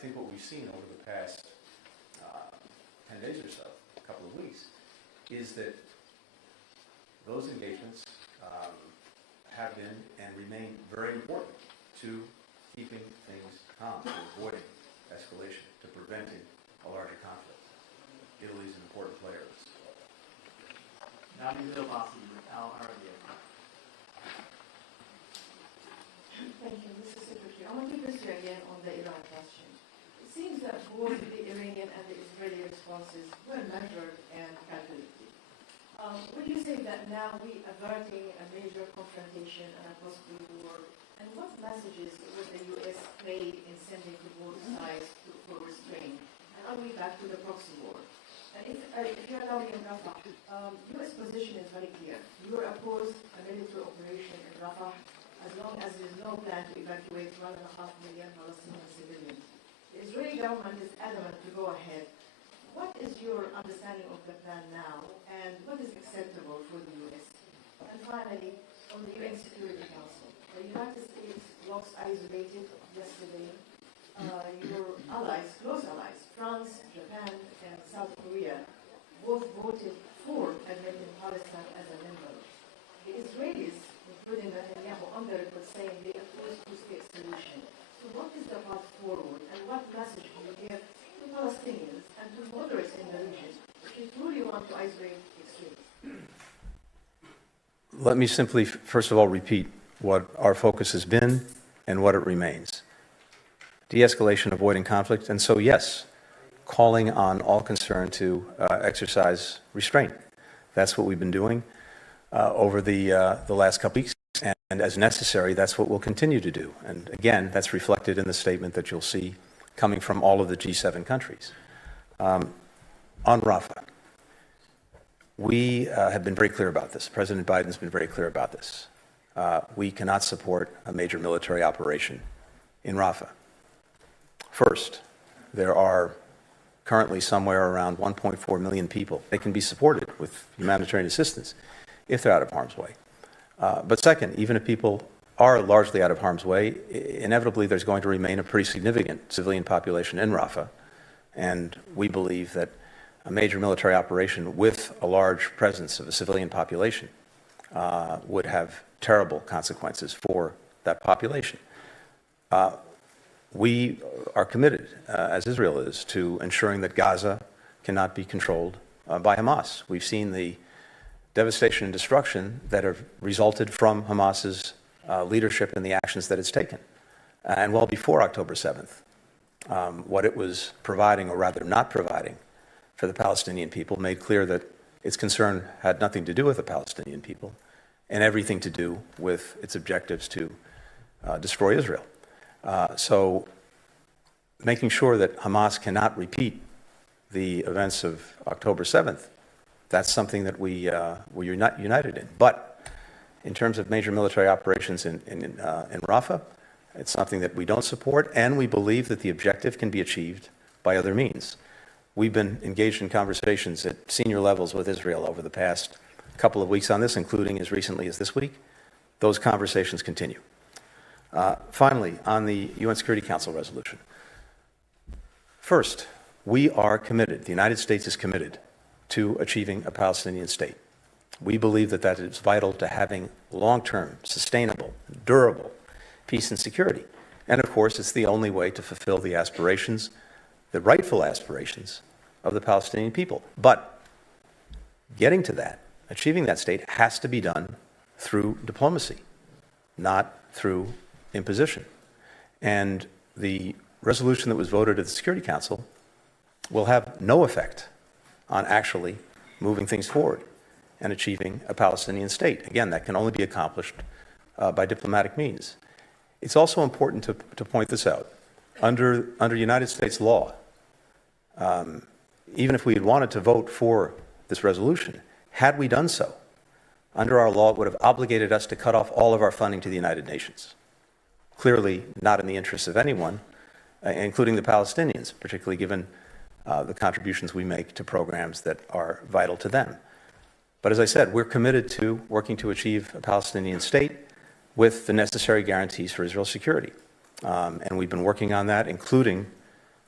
think what we've seen over the past 10 days or so, a couple of weeks, is that those engagements have been and remain very important to keeping things calm, to avoiding escalation, to preventing a larger conflict. Italy is an important player in this. Now to Indo-Pacific with Al Arabia. Thank you, Mr. Secretary. I want to press you again on the Iran question. It seems that both the Iranian and the Israeli responses were measured and calculated. Would you say that now we are averting a major confrontation and a possible war? And what messages would the U.S. play in sending to both sides for restraint? And are we back to the proxy war? And if you allow me in Rafah, U.S. position is very clear. You are opposed a military operation in Rafah as long as there is no plan to evacuate 1.5 million Palestinian civilians. The Israeli government is adamant to go ahead. What is your understanding of the plan now, and what is acceptable for the U.S.? And finally, on the UN Security Council, the United States was isolated yesterday. Your allies, close allies, France, Japan, and South Korea, both voted for admitting Palestine as a member. The Israelis, including Netanyahu, on the report saying they oppose two-state solution. So what is the path forward, and what message do you give to Palestinians and to moderates in the region if you truly want to isolate extremes? Let me simply, first of all, repeat what our focus has been and what it remains. De-escalation, avoiding conflict, and so yes, calling on all concerned to exercise restraint. That's what we've been doing over the last couple weeks, and as necessary, that's what we'll continue to do. And again, that's reflected in the statement that you'll see coming from all of the G7 countries. On Rafah, we have been very clear about this. President Biden's been very clear about this. We cannot support a major military operation in Rafah. First, there are currently somewhere around 1.4 million people. They can be supported with humanitarian assistance if they're out of harm's way. But second, even if people are largely out of harm's way, inevitably there's going to remain a pretty significant civilian population in Rafah. And we believe that a major military operation with a large presence of a civilian population would have terrible consequences for that population. We are committed, as Israel is, to ensuring that Gaza cannot be controlled by Hamas. We've seen the devastation and destruction that have resulted from Hamas's leadership and the actions that it's taken. And well before October 7th, what it was providing, or rather not providing, for the Palestinian people made clear that its concern had nothing to do with the Palestinian people and everything to do with its objectives to destroy Israel. So making sure that Hamas cannot repeat the events of October 7th, that's something that we're not united in. But in terms of major military operations in Rafah, it's something that we don't support, and we believe that the objective can be achieved by other means. We've been engaged in conversations at senior levels with Israel over the past couple of weeks on this, including as recently as this week. Those conversations continue. Finally, on the UN Security Council resolution. First, we are committed, the United States is committed to achieving a Palestinian state. We believe that that is vital to having long-term, sustainable, durable peace and security. And of course, it's the only way to fulfill the aspirations, the rightful aspirations of the Palestinian people. But getting to that, achieving that state, has to be done through diplomacy, not through imposition. And the resolution that was voted at the Security Council will have no effect on actually moving things forward and achieving a Palestinian state. Again, that can only be accomplished by diplomatic means. It's also important to point this out. Under United States law, even if we had wanted to vote for this resolution, had we done so, under our law, it would have obligated us to cut off all of our funding to the United Nations. Clearly not in the interests of anyone, including the Palestinians, particularly given the contributions we make to programs that are vital to them. But as I said, we're committed to working to achieve a Palestinian state with the necessary guarantees for Israel's security. And we've been working on that, including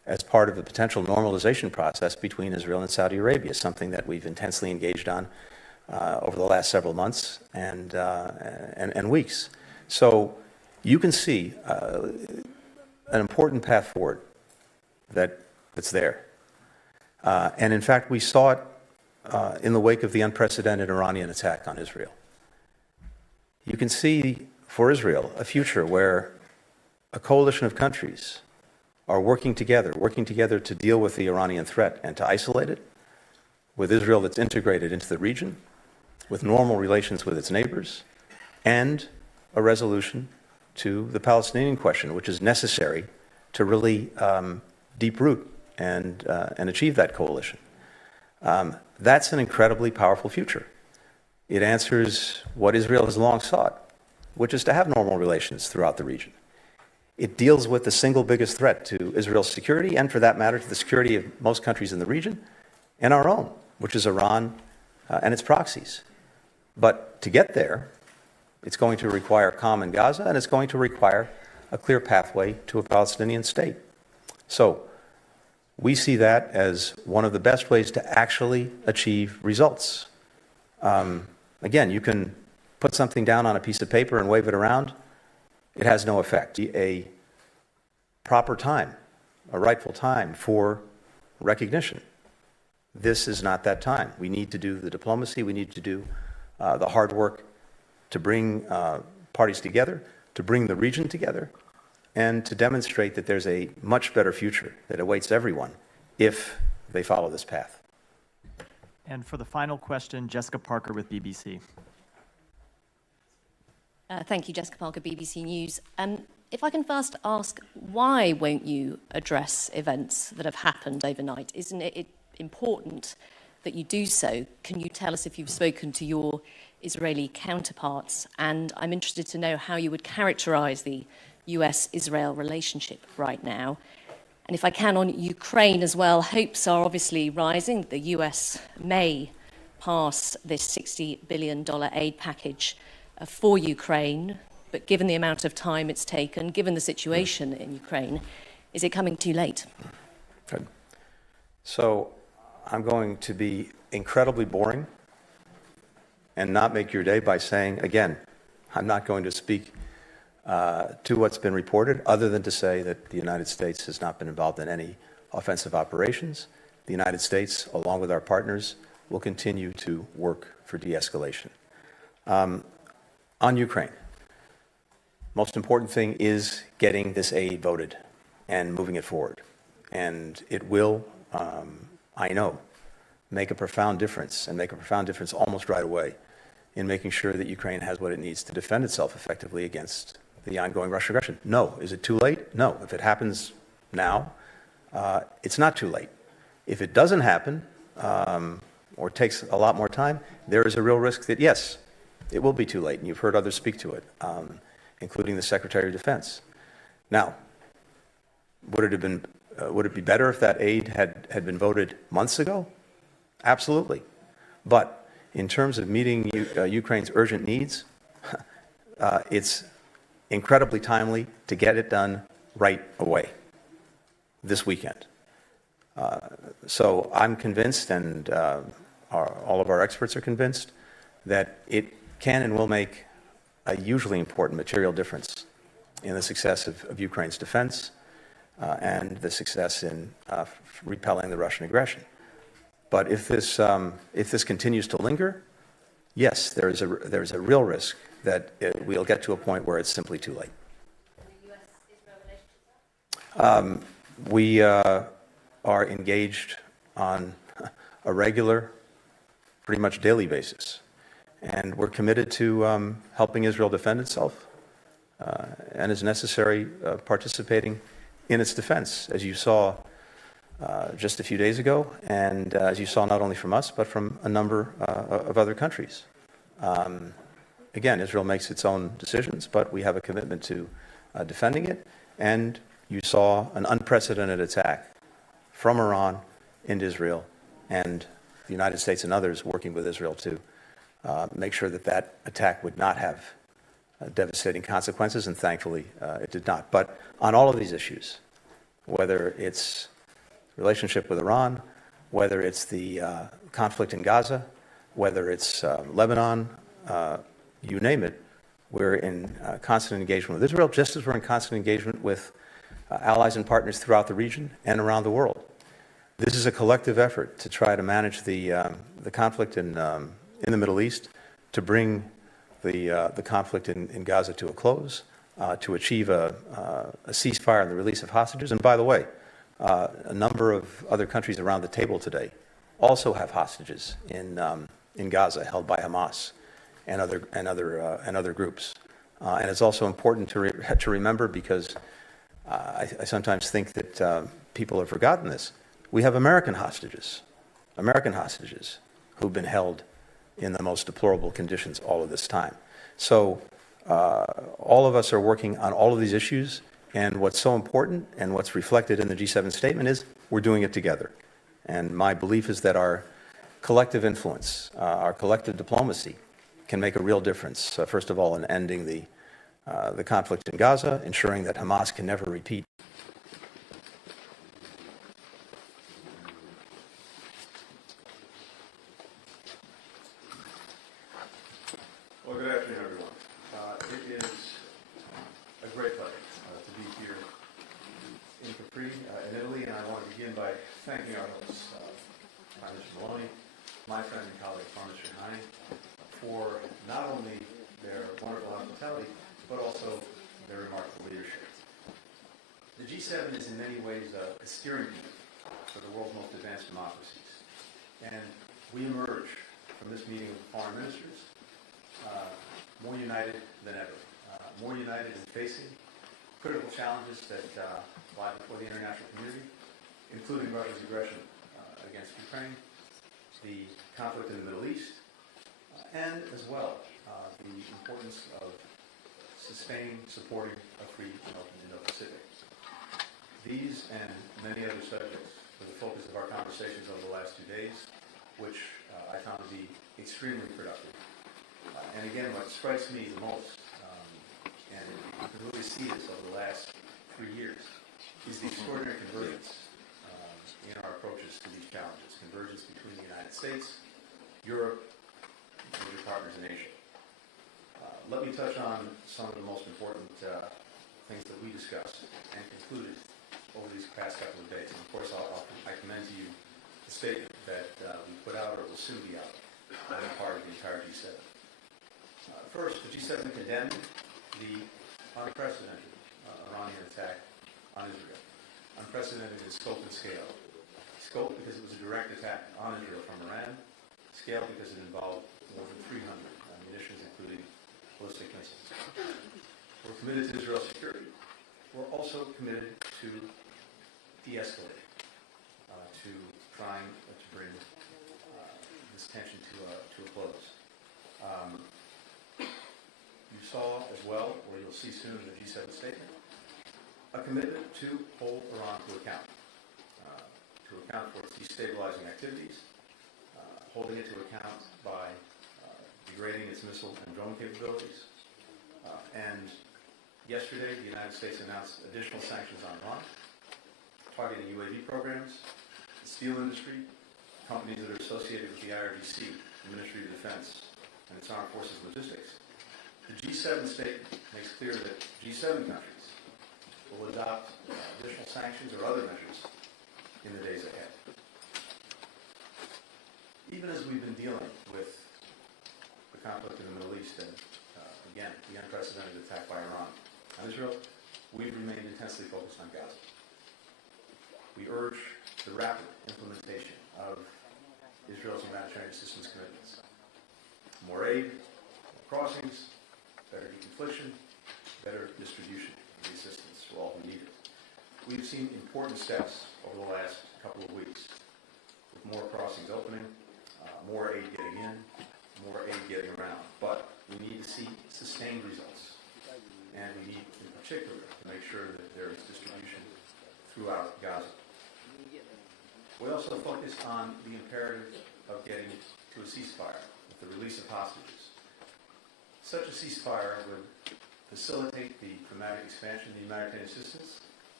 as part of the potential normalization process between Israel and Saudi Arabia, something that we've intensely engaged on over the last several months and weeks. So you can see an important path forward that's there. And in fact, we saw it in the wake of the unprecedented Iranian attack on Israel. You can see for Israel a future where a coalition of countries are working together to deal with the Iranian threat and to isolate it, with Israel that's integrated into the region, with normal relations with its neighbors, and a resolution to the Palestinian question, which is necessary to really deep root and achieve that coalition. That's an incredibly powerful future. It answers what Israel has long sought, which is to have normal relations throughout the region. It deals with the single biggest threat to Israel's security, and for that matter, to the security of most countries in the region, and our own, which is Iran and its proxies. But to get there, it's going to require calm in Gaza, and it's going to require a clear pathway to a Palestinian state. So we see that as one of the best ways to actually achieve results. Again, you can put something down on a piece of paper and wave it around. It has no effect. A proper time, a rightful time for recognition. This is not that time. We need to do the diplomacy. We need to do the hard work to bring parties together, to bring the region together, and to demonstrate that there's a much better future that awaits everyone if they follow this path. And for the final question, Jessica Parker with BBC. Thank you, Jessica Parker, BBC News. If I can first ask, why won't you address events that have happened overnight? Isn't it important that you do so? Can you tell us if you've spoken to your Israeli counterparts? And I'm interested to know how you would characterize the US-Israel relationship right now. And if I can, on Ukraine as well, hopes are obviously rising. The US may pass this $60 billion aid package for Ukraine, but given the amount of time it's taken, given the situation in Ukraine, is it coming too late? Good. So I'm going to be incredibly boring and not make your day by saying, again, I'm not going to speak to what's been reported, other than to say that the United States has not been involved in any offensive operations. The United States, along with our partners, will continue to work for de-escalation. On Ukraine, most important thing is getting this aid voted and moving it forward. And it will, I know, make a profound difference, and make a profound difference almost right away in making sure that Ukraine has what it needs to defend itself effectively against the ongoing Russian aggression. No. Is it too late? No. If it happens now, it's not too late. If it doesn't happen, or takes a lot more time, there is a real risk that, yes, it will be too late, and you've heard others speak to it, including the Secretary of Defense. Now, would it be better if that aid had been voted months ago? Absolutely. But in terms of meeting Ukraine's urgent needs, it's incredibly timely to get it done right away, this weekend. So I'm convinced, and all of our experts are convinced, that it can and will make a hugely important material difference in the success of Ukraine's defense and the success in repelling the Russian aggression. But if this continues to linger, yes, there is a real risk that we'll get to a point where it's simply too late. We are engaged on a regular, pretty much daily basis. And we're committed to helping Israel defend itself and, as necessary, participating in its defense, as you saw just a few days ago, and as you saw not only from us, but from a number of other countries. Again, Israel makes its own decisions, but we have a commitment to defending it. And you saw an unprecedented attack from Iran into Israel, and the United States and others working with Israel to make sure that that attack would not have devastating consequences, and thankfully it did not. But on all of these issues, whether it's relationship with Iran, whether it's the conflict in Gaza, whether it's Lebanon, you name it, we're in constant engagement with Israel, just as we're in constant engagement with allies and partners throughout the region and around the world. This is a collective effort to try to manage the conflict in the Middle East, to bring the conflict in Gaza to a close, to achieve a ceasefire and the release of hostages. And by the way, a number of other countries around the table today also have hostages in Gaza held by Hamas and other groups. And it's also important to remember, because I sometimes think that people have forgotten this. We have American hostages who've been held in the most deplorable conditions all of this time. So all of us are working on all of these issues, and what's so important and what's reflected in the G7 statement is we're doing it together. And my belief is that our collective influence, our collective diplomacy can make a real difference, first of all, in ending the conflict in Gaza, ensuring that Hamas can never repeat. Well, good afternoon, everyone. It is a great pleasure to be here in Capri, in Italy, and I want to begin by thanking our hosts, Prime Minister Maloney, my friend and colleague, Prime Minister Hani, for not only their wonderful hospitality, but also their remarkable leadership. The G7 is in many ways a steering committee for the world's most advanced democracies. And we emerge from this meeting of foreign ministers more united than ever, more united in facing critical challenges that lie before the international community, including Russia's aggression against Ukraine, the conflict in the Middle East, and as well the importance of sustaining, supporting a free and open Indo-Pacific. These and many other subjects were the focus of our conversations over the last 2 days, which I found to be extremely productive. And again, what strikes me the most, and you can really see this over the last 3 years, is the extraordinary convergence in our approaches to these challenges. Convergence between the United States, Europe, and major partners in Asia. Let me touch on some of the most important things that we discussed and concluded over these past couple of days. And of course, I commend to you the statement that we put out, or will soon be out, as a part of the entire G7. First, the G7 condemned the unprecedented Iranian attack on Israel. Unprecedented in scope and scale. Scope because it was a direct attack on Israel from Iran. Scale because it involved more than 300 munitions, including ballistic missiles. We're committed to Israel's security. We're also committed to de-escalating, to trying to bring this tension to a close. You saw as well, or you'll see soon in the G7 statement, a commitment to hold Iran to account for its destabilizing activities, holding it to account by degrading its missile and drone capabilities. And yesterday, the United States announced additional sanctions on Iran, targeting UAV programs, the steel industry, companies that are associated with the IRGC, the Ministry of Defense, and its armed forces logistics. The G7 statement makes clear that G7 countries will adopt additional sanctions or other measures in the days ahead. Even as we've been dealing with the conflict in the Middle East and, again, the unprecedented attack by Iran on Israel, we've remained intensely focused on Gaza. We urge the rapid implementation of Israel's humanitarian assistance commitments. More aid, more crossings, better deconfliction, better distribution of the assistance for all who need it. We've seen important steps over the last couple of weeks, with more crossings opening, more aid getting in, more aid getting around. But we need to see sustained results. And we need, in particular, to make sure that there is distribution throughout Gaza. We also focused on the imperative of getting to a ceasefire with the release of hostages. Such a ceasefire would facilitate the dramatic expansion of the humanitarian assistance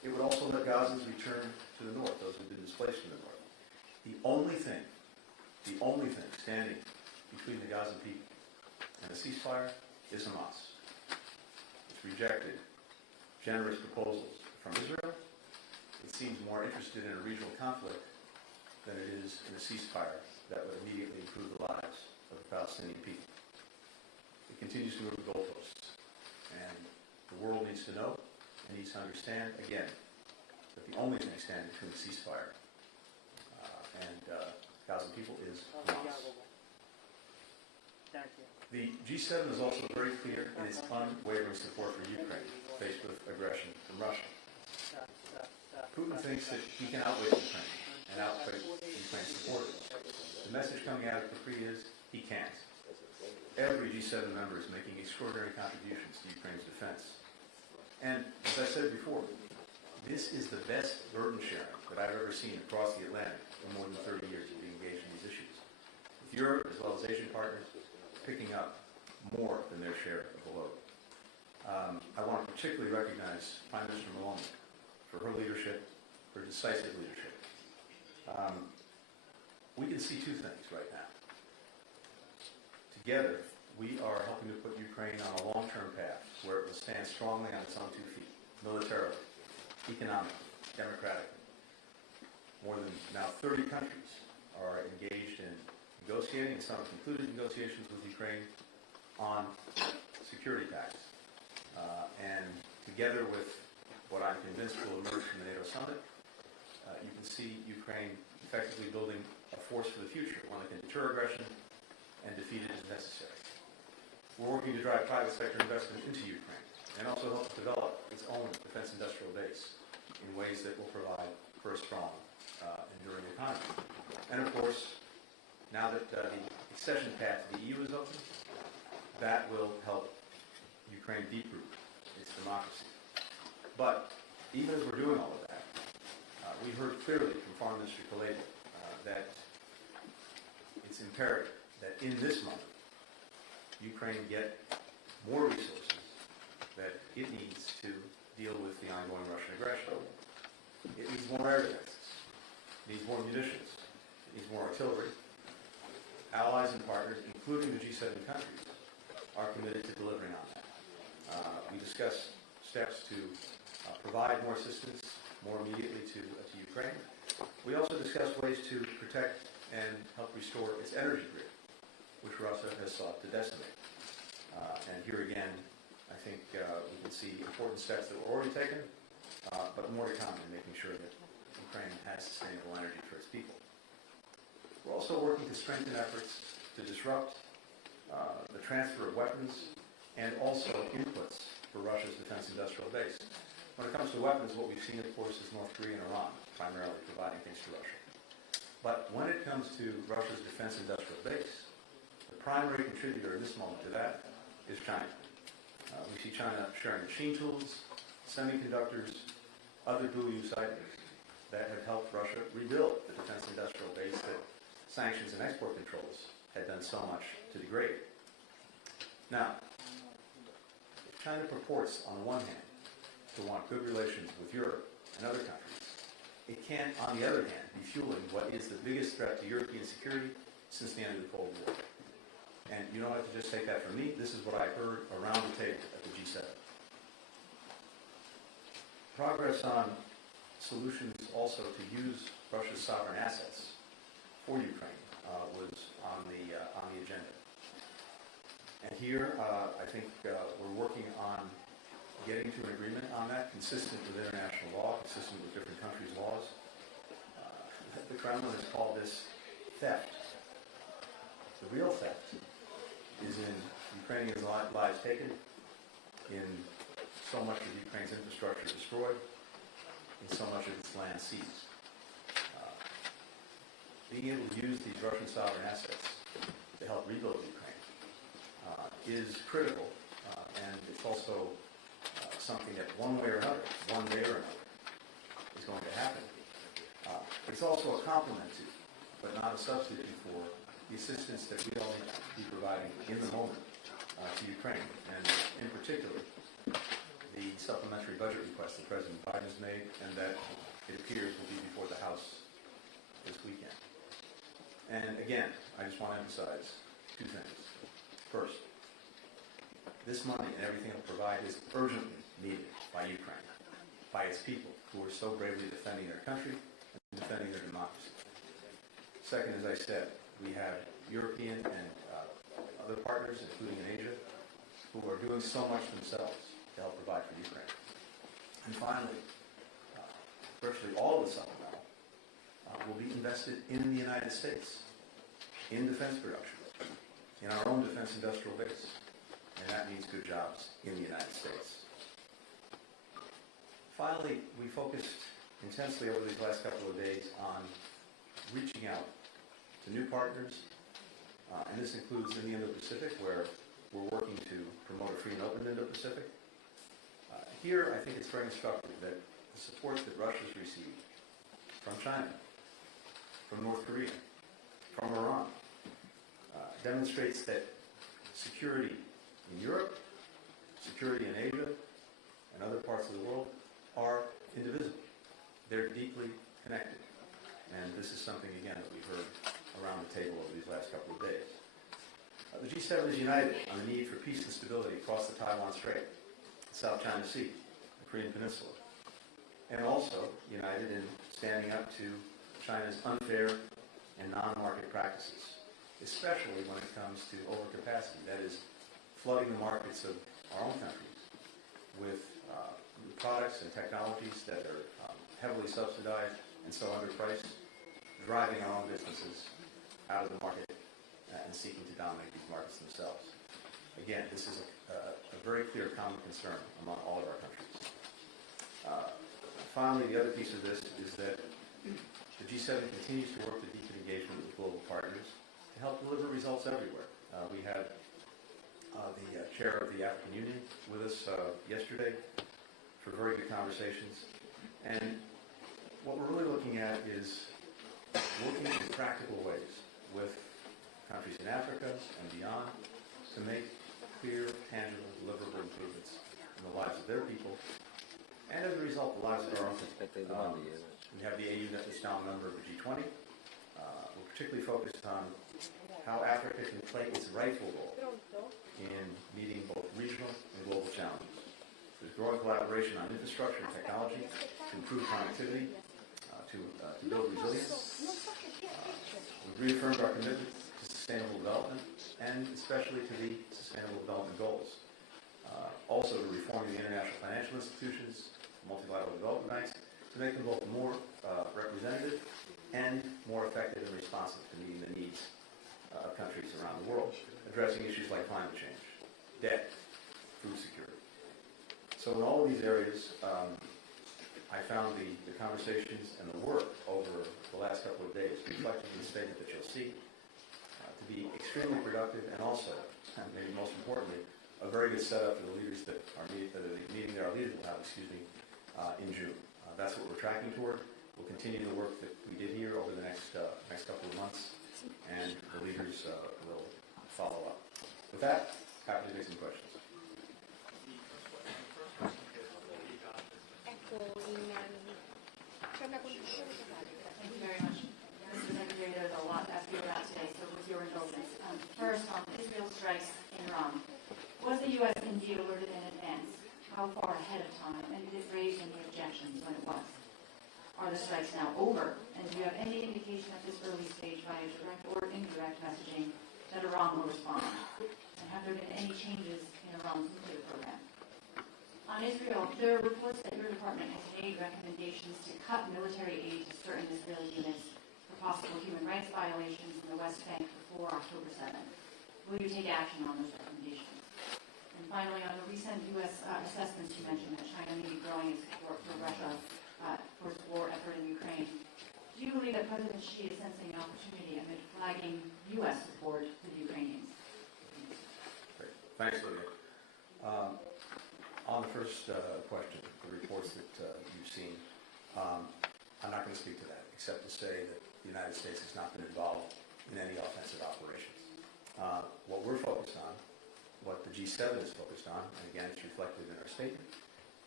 It would also let Gazans return to the north, those who've been displaced from the north. The only thing standing between the Gazan people and a ceasefire is Hamas. It's rejected generous proposals from Israel. It seems more interested in a regional conflict than it is in a ceasefire that would immediately improve the lives of the Palestinian people. It continues to move the goalposts. And the world needs to know and needs to understand, again, that the only thing standing between the ceasefire and Gaza people is Hamas. The G7 is also very clear in its unwavering support for Ukraine faced with aggression from Russia. Putin thinks that he can outwit Ukraine and outwit Ukraine's supporters. The message coming out of Capri is he can't. Every G7 member is making extraordinary contributions to Ukraine's defense. And as I said before, this is the best burden sharing that I've ever seen across the Atlantic in more than 30 years of being engaged in these issues. With Europe, as well as Asian partners, picking up more than their share of the load. I want to particularly recognize Prime Minister Maloney for her leadership, her decisive leadership. We can see two things right now. Together, we are helping to put Ukraine on a long-term path where it will stand strongly on its own 2 feet, militarily, economically, democratically. More than now 30 countries are engaged in negotiating, and some have concluded negotiations with Ukraine on security pacts. And together with what I'm convinced will emerge from the NATO summit, you can see Ukraine effectively building a force for the future, one that can deter aggression and defeat it as necessary. We're working to drive private sector investment into Ukraine and also help develop its own defense industrial base in ways that will provide for a strong, enduring economy. And of course, now that the accession path to the EU is open, that will help Ukraine deep-root its democracy. But even as we're doing all of that, we heard clearly from Foreign Minister Kuleba that it's imperative that in this moment, Ukraine get more resources that it needs to deal with the ongoing Russian aggression. It needs more air defenses. It needs more munitions. It needs more artillery. Allies and partners, including the G7 countries, are committed to delivering on that. We discussed steps to provide more assistance more immediately to Ukraine. We also discussed ways to protect and help restore its energy grid, which Russia has sought to decimate. And here again, I think we can see important steps that were already taken, but more to come in making sure that Ukraine has sustainable energy for its people. We're also working to strengthen efforts to disrupt the transfer of weapons and also inputs for Russia's defense industrial base. When it comes to weapons, what we've seen, of course, is North Korea and Iran primarily providing things to Russia. But when it comes to Russia's defense industrial base, the primary contributor in this moment to that is China. We see China sharing machine tools, semiconductors, other dual-use items that have helped Russia rebuild the defense industrial base that sanctions and export controls had done so much to degrade. Now, if China purports, on the one hand, to want good relations with Europe and other countries, it can't, on the other hand, be fueling what is the biggest threat to European security since the end of the Cold War. And you don't have to just take that from me. This is what I heard around the table at the G7. Progress on solutions also to use Russia's sovereign assets for Ukraine was on the agenda. And here, I think we're working on getting to an agreement on that, consistent with international law, consistent with different countries' laws. The Kremlin has called this theft. The real theft is in Ukrainian lives taken, in so much of Ukraine's infrastructure destroyed, in so much of its land seized. Being able to use these Russian sovereign assets to help rebuild Ukraine is critical, and it's also something that one way or another, one day or another, is going to happen. It's also a complement to, but not a substitute for, the assistance that we all need to be providing in the moment to Ukraine, and in particular, the supplementary budget request that President Biden has made and that it appears will be before the House this weekend. And again, I just want to emphasize two things. First, this money and everything it will provide is urgently needed by Ukraine, by its people who are so bravely defending their country and defending their democracy. Second, as I said, we have European and other partners, including in Asia, who are doing so much themselves to help provide for Ukraine. And finally, virtually all of the supplemental will be invested in the United States, in defense production, in our own defense industrial base. And that means good jobs in the United States. Finally, we focused intensely over these last couple of days on reaching out to new partners, and this includes in the Indo-Pacific, where we're working to promote a free and open Indo-Pacific. Here, I think it's very instructive that the support that Russia's received from China, from North Korea, from Iran, demonstrates that security in Europe, security in Asia, and other parts of the world are indivisible. They're deeply connected. And this is something, again, that we've heard around the table over these last couple of days. The G7 is united on the need for peace and stability across the Taiwan Strait, the South China Sea, the Korean Peninsula, and also united in standing up to China's unfair and non-market practices, especially when it comes to overcapacity, that is, flooding the markets of our own countries with products and technologies that are heavily subsidized and so underpriced, driving our own businesses out of the market and seeking to dominate these markets themselves. Again, this is a very clear common concern among all of our countries. Finally, the other piece of this is that the G7 continues to work to deepen engagement with global partners to help deliver results everywhere. We had the chair of the African Union with us yesterday for very good conversations. And what we're really looking at is working in practical ways with countries in Africa and beyond to make clear, tangible, deliverable improvements in the lives of their people and, as a result, the lives of our own people. We have the AU that is now a member of the G20. We're particularly focused on how Africa can play its rightful role in meeting both regional and global challenges. There's growing collaboration on infrastructure and technology to improve connectivity, to build resilience. We've reaffirmed our commitment to sustainable development and especially to the Sustainable Development Goals. Also to reforming the international financial institutions, multilateral development banks, to make them both more representative and more effective and responsive to meeting the needs of countries around the world, addressing issues like climate change, debt, food security. So in all of these areas, I found the conversations and the work over the last couple of days, reflected in the statement that you'll see, to be extremely productive and also, and maybe most importantly, a very good setup for the leaders that are meeting that our leaders will have, in June. That's what we're tracking toward. We'll continue the work that we did here over the next couple of months, and the leaders will follow up. With that, happy to take some questions. Thank you very much. Mr. Secretary, there's a lot to ask you about today, so with your indulgence. First, on Israel strikes in Iran. Was the U.S. indeed alerted in advance? How far ahead of time? And did it raise any objections when it was? Are the strikes now over? And do you have any indication at this early stage, via direct or indirect messaging, that Iran will respond? And have there been any changes in Iran's nuclear program? On Israel, there are reports that your department has made recommendations to cut military aid to certain Israeli units for possible human rights violations in the West Bank before October 7th. Will you take action on those recommendations? And finally, on the recent U.S. assessments, you mentioned that China may be growing its support for Russia for its war effort in Ukraine. Do you believe that President Xi is sensing an opportunity amid flagging U.S. support for the Ukrainians? Great. Thanks, Lydia. On the first question, the reports that you've seen, I'm not going to speak to that, except to say that the United States has not been involved in any offensive operations. What we're focused on, what the G7 is focused on, and again, it's reflected in our statement,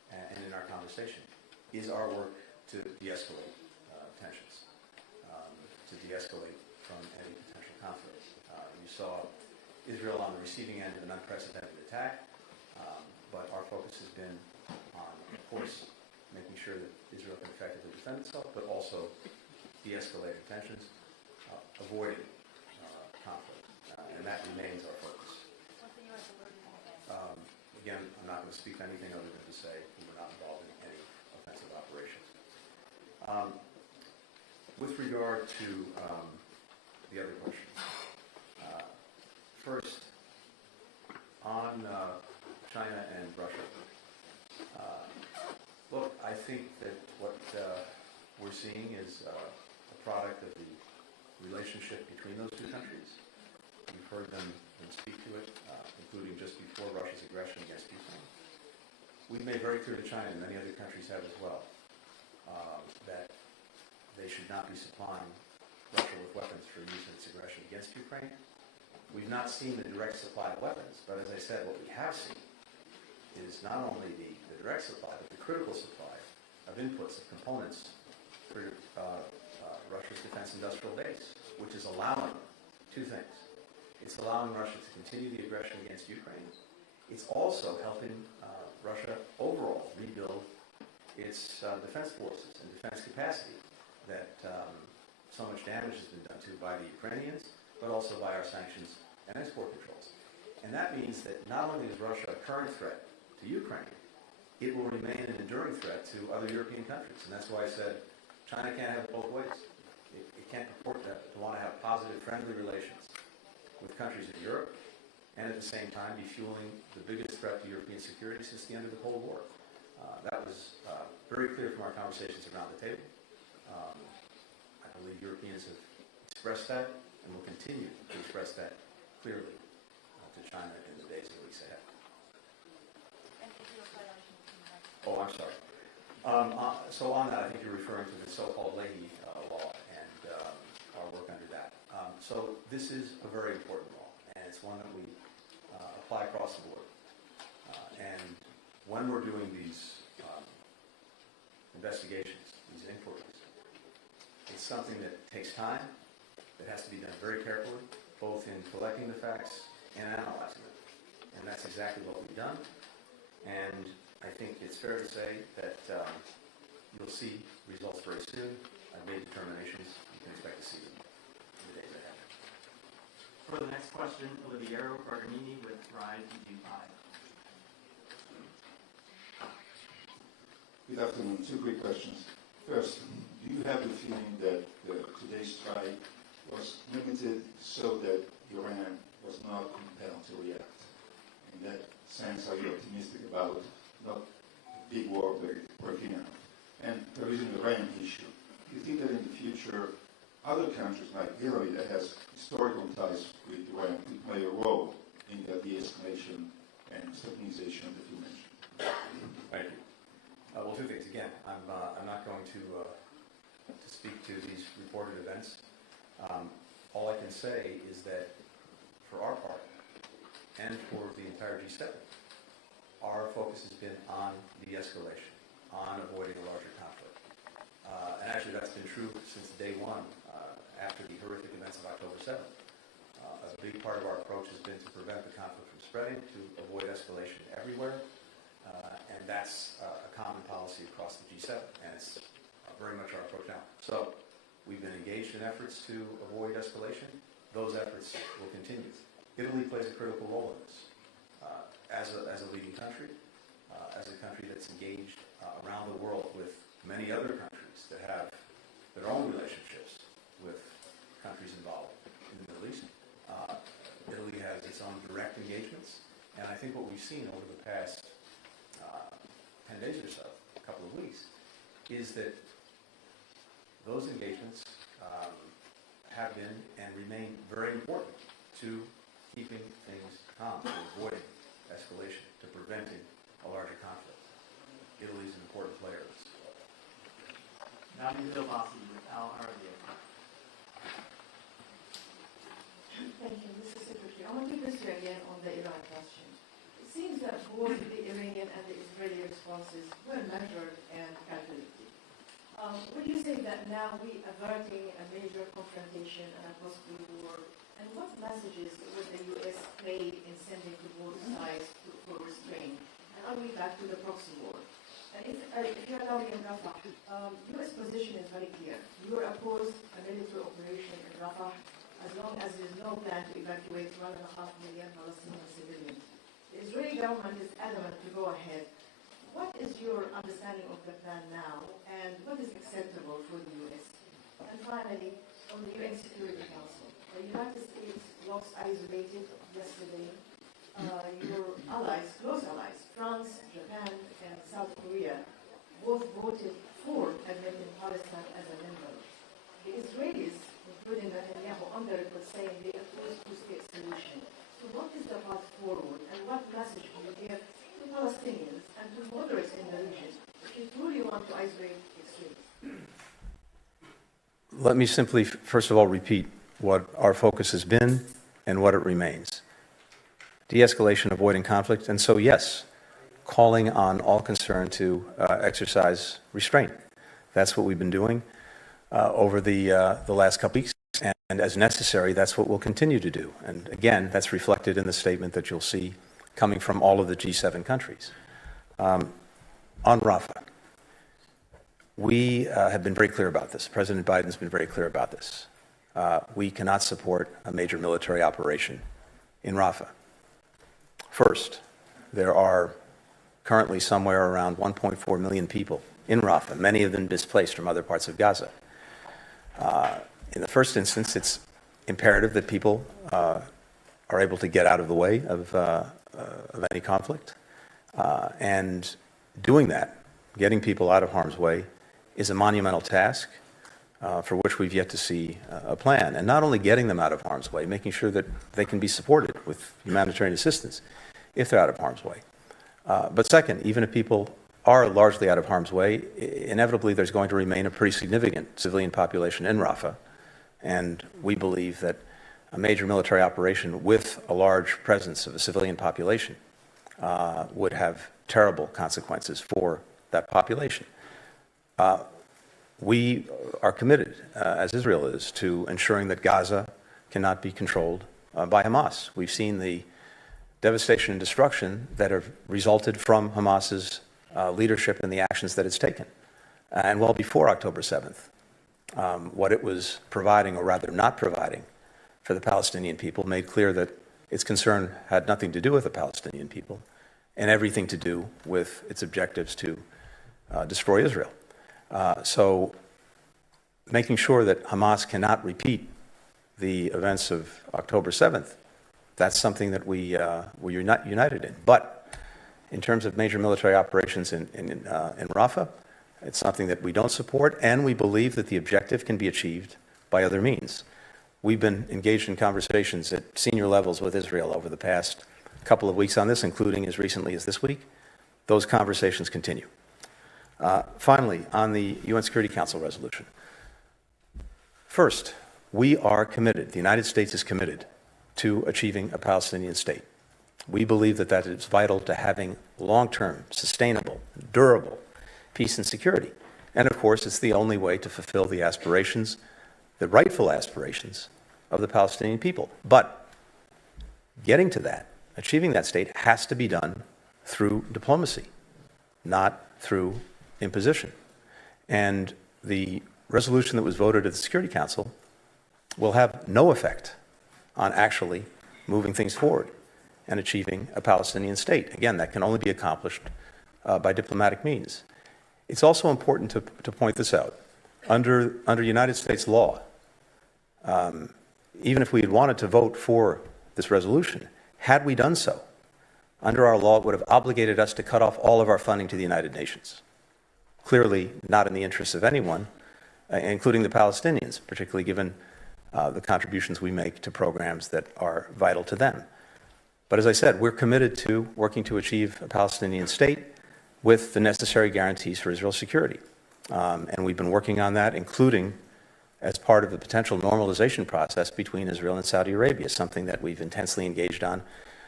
and in our conversation is our work to de-escalate tensions, to de-escalate from any potential conflict. You saw Israel on the receiving end of an unprecedented attack, but our focus has been on, of course, making sure that Israel can effectively defend itself, but also de-escalating tensions, avoiding conflict, and that remains our focus. What's the U.S. alerted in advance? Again, I'm not going to speak to anything other than to say we were not involved in any offensive operations. With regard to the other question, first, on China and Russia, look, I think that what we're seeing is a product of the relationship between those two countries. You've heard them speak to it, including just before Russia's aggression against Ukraine. We've made very clear to China, and many other countries have as well, that they should not be supplying Russia with weapons for use in its aggression against Ukraine. We've not seen the direct supply of weapons, but as I said, what we have seen is not only the direct supply, but the critical supply of inputs, of components for Russia's defense industrial base, which is allowing two things. It's allowing Russia to continue the aggression against Ukraine. It's also helping Russia overall rebuild its defense forces and defense capacity that so much damage has been done to by the Ukrainians, but also by our sanctions and export controls. And that means that not only is Russia a current threat to Ukraine, it will remain an enduring threat to other European countries. And that's why I said China can't have it both ways. It can't purport to want to have positive, friendly relations with countries in Europe and at the same time be fueling the biggest threat to European security since the end of the Cold War. That was very clear from our conversations around the table. I believe Europeans have expressed that and will continue to express that clearly to China in the days and weeks ahead. And if you apply that to Mexico? Oh, I'm sorry. So on that, I think you're referring to the so-called Leahy law and our work under that. So this is a very important law, and it's one that we apply across the board. And when we're doing these investigations, these inquiries, it's something that takes time, that has to be done very carefully, both in collecting the facts and analyzing them. And that's exactly what we've done. And I think it's fair to say that you'll see results very soon. I've made determinations. You can expect to see them in the days ahead. For the next question, Oliviero Barganini with Rise EU5. Good afternoon. Two quick questions. First, do you have the feeling that today's strike was limited so that Iran was not compelled to react? In that sense, are you optimistic about not a big war breaking out? And there is an Iranian issue. Do you think that in the future, other countries like Italy that has historical ties with Iran could play a role in the de-escalation and stabilization that you mentioned? Thank you. Well, two things. Again, I'm not going to speak to these reported events. All I can say is that for our part, and for the entire G7, our focus has been on de-escalation, on avoiding a larger conflict. And actually that's been true since day one, after the horrific events of October 7th. A big part of our approach has been to prevent the conflict from spreading, to avoid escalation everywhere, and that's a common policy across the G7, and it's very much our approach now. So we've been engaged in efforts to avoid escalation. Those efforts will continue. Italy plays a critical role in this. As a leading country, as a country that's engaged around the world with many other countries that have their own relationships with countries involved in the Middle East. Italy has its own direct engagements, and I think what we've seen over the past 10 days or so, a couple of weeks, is that those engagements have been and remain very important to keeping things calm, to avoiding escalation, to preventing a larger conflict. Italy is an important player in this. Nadia Delbasi with Al Arabiya. Thank you, Mr. Secretary. I want to press you again on the Iran question. It seems that both the Iranian Iranian and the Israeli responses were measured and calculated. Would you say that now we are averting a major confrontation and a possible war? And what messages would the U.S. play in sending to both sides for restraint? And are we back to the proxy war? And if you allow me in Rafah, U.S. position is very clear. You are opposed a military operation in Rafah as long as there is no plan to evacuate 1.5 million Palestinian civilians. The Israeli government is adamant to go ahead. What is your understanding of the plan now, and what is acceptable for the U.S.? And finally, on the UN Security Council, the United States was isolated yesterday. Your allies, close allies, France, Japan, and South Korea, both voted for admitting Palestine as a member. The Israelis, including Netanyahu, on the record saying they oppose two-state solution. So what is the path forward, and what message do you give to Palestinians and to moderates in the region if you truly want to isolate extremes? Let me simply, first of all, repeat what our focus has been and what it remains. De-escalation, avoiding conflict, and so yes, calling on all concerned to exercise restraint. That's what we've been doing over the last couple weeks, and as necessary, that's what we'll continue to do. And again, that's reflected in the statement that you'll see coming from all of the G7 countries. On Rafah, we have been very clear about this. President Biden's been very clear about this. We cannot support a major military operation in Rafah. First, there are currently somewhere around 1.4 million people in Rafah, many of them displaced from other parts of Gaza. In the first instance, it's imperative that people are able to get out of the way of any conflict. And doing that, getting people out of harm's way, is a monumental task for which we've yet to see a plan. And not only getting them out of harm's way, making sure that they can be supported with humanitarian assistance if they're out of harm's way. But second, even if people are largely out of harm's way, inevitably there's going to remain a pretty significant civilian population in Rafah. And we believe that a major military operation with a large presence of a civilian population would have terrible consequences for that population. We are committed, as Israel is, to ensuring that Gaza cannot be controlled by Hamas. We've seen the devastation and destruction that have resulted from Hamas's leadership and the actions that it's taken. And well before October 7th, what it was providing, or rather not providing, for the Palestinian people made clear that its concern had nothing to do with the Palestinian people and everything to do with its objectives to destroy Israel. So making sure that Hamas cannot repeat the events of October 7th, that's something that we're not united in. But in terms of major military operations in Rafah, it's something that we don't support, and we believe that the objective can be achieved by other means. We've been engaged in conversations at senior levels with Israel over the past couple of weeks on this, including as recently as this week. Those conversations continue. Finally, on the UN Security Council resolution. First, we are committed, the United States is committed to achieving a Palestinian state. We believe that that is vital to having long-term, sustainable, durable peace and security. And of course, it's the only way to fulfill the aspirations, the rightful aspirations of the Palestinian people. But getting to that, achieving that state, has to be done through diplomacy, not through imposition. And the resolution that was voted at the Security Council will have no effect on actually moving things forward and achieving a Palestinian state. Again, that can only be accomplished by diplomatic means. It's also important to point this out. Under United States law, even if we had wanted to vote for this resolution, had we done so, under our law, it would have obligated us to cut off all of our funding to the United Nations. Clearly not in the interests of anyone, including the Palestinians, particularly given the contributions we make to programs that are vital to them. But as I said, we're committed to working to achieve a Palestinian state with the necessary guarantees for Israel's security. And we've been working on that, including as part of the potential normalization process between Israel and Saudi Arabia, something that we've intensely engaged on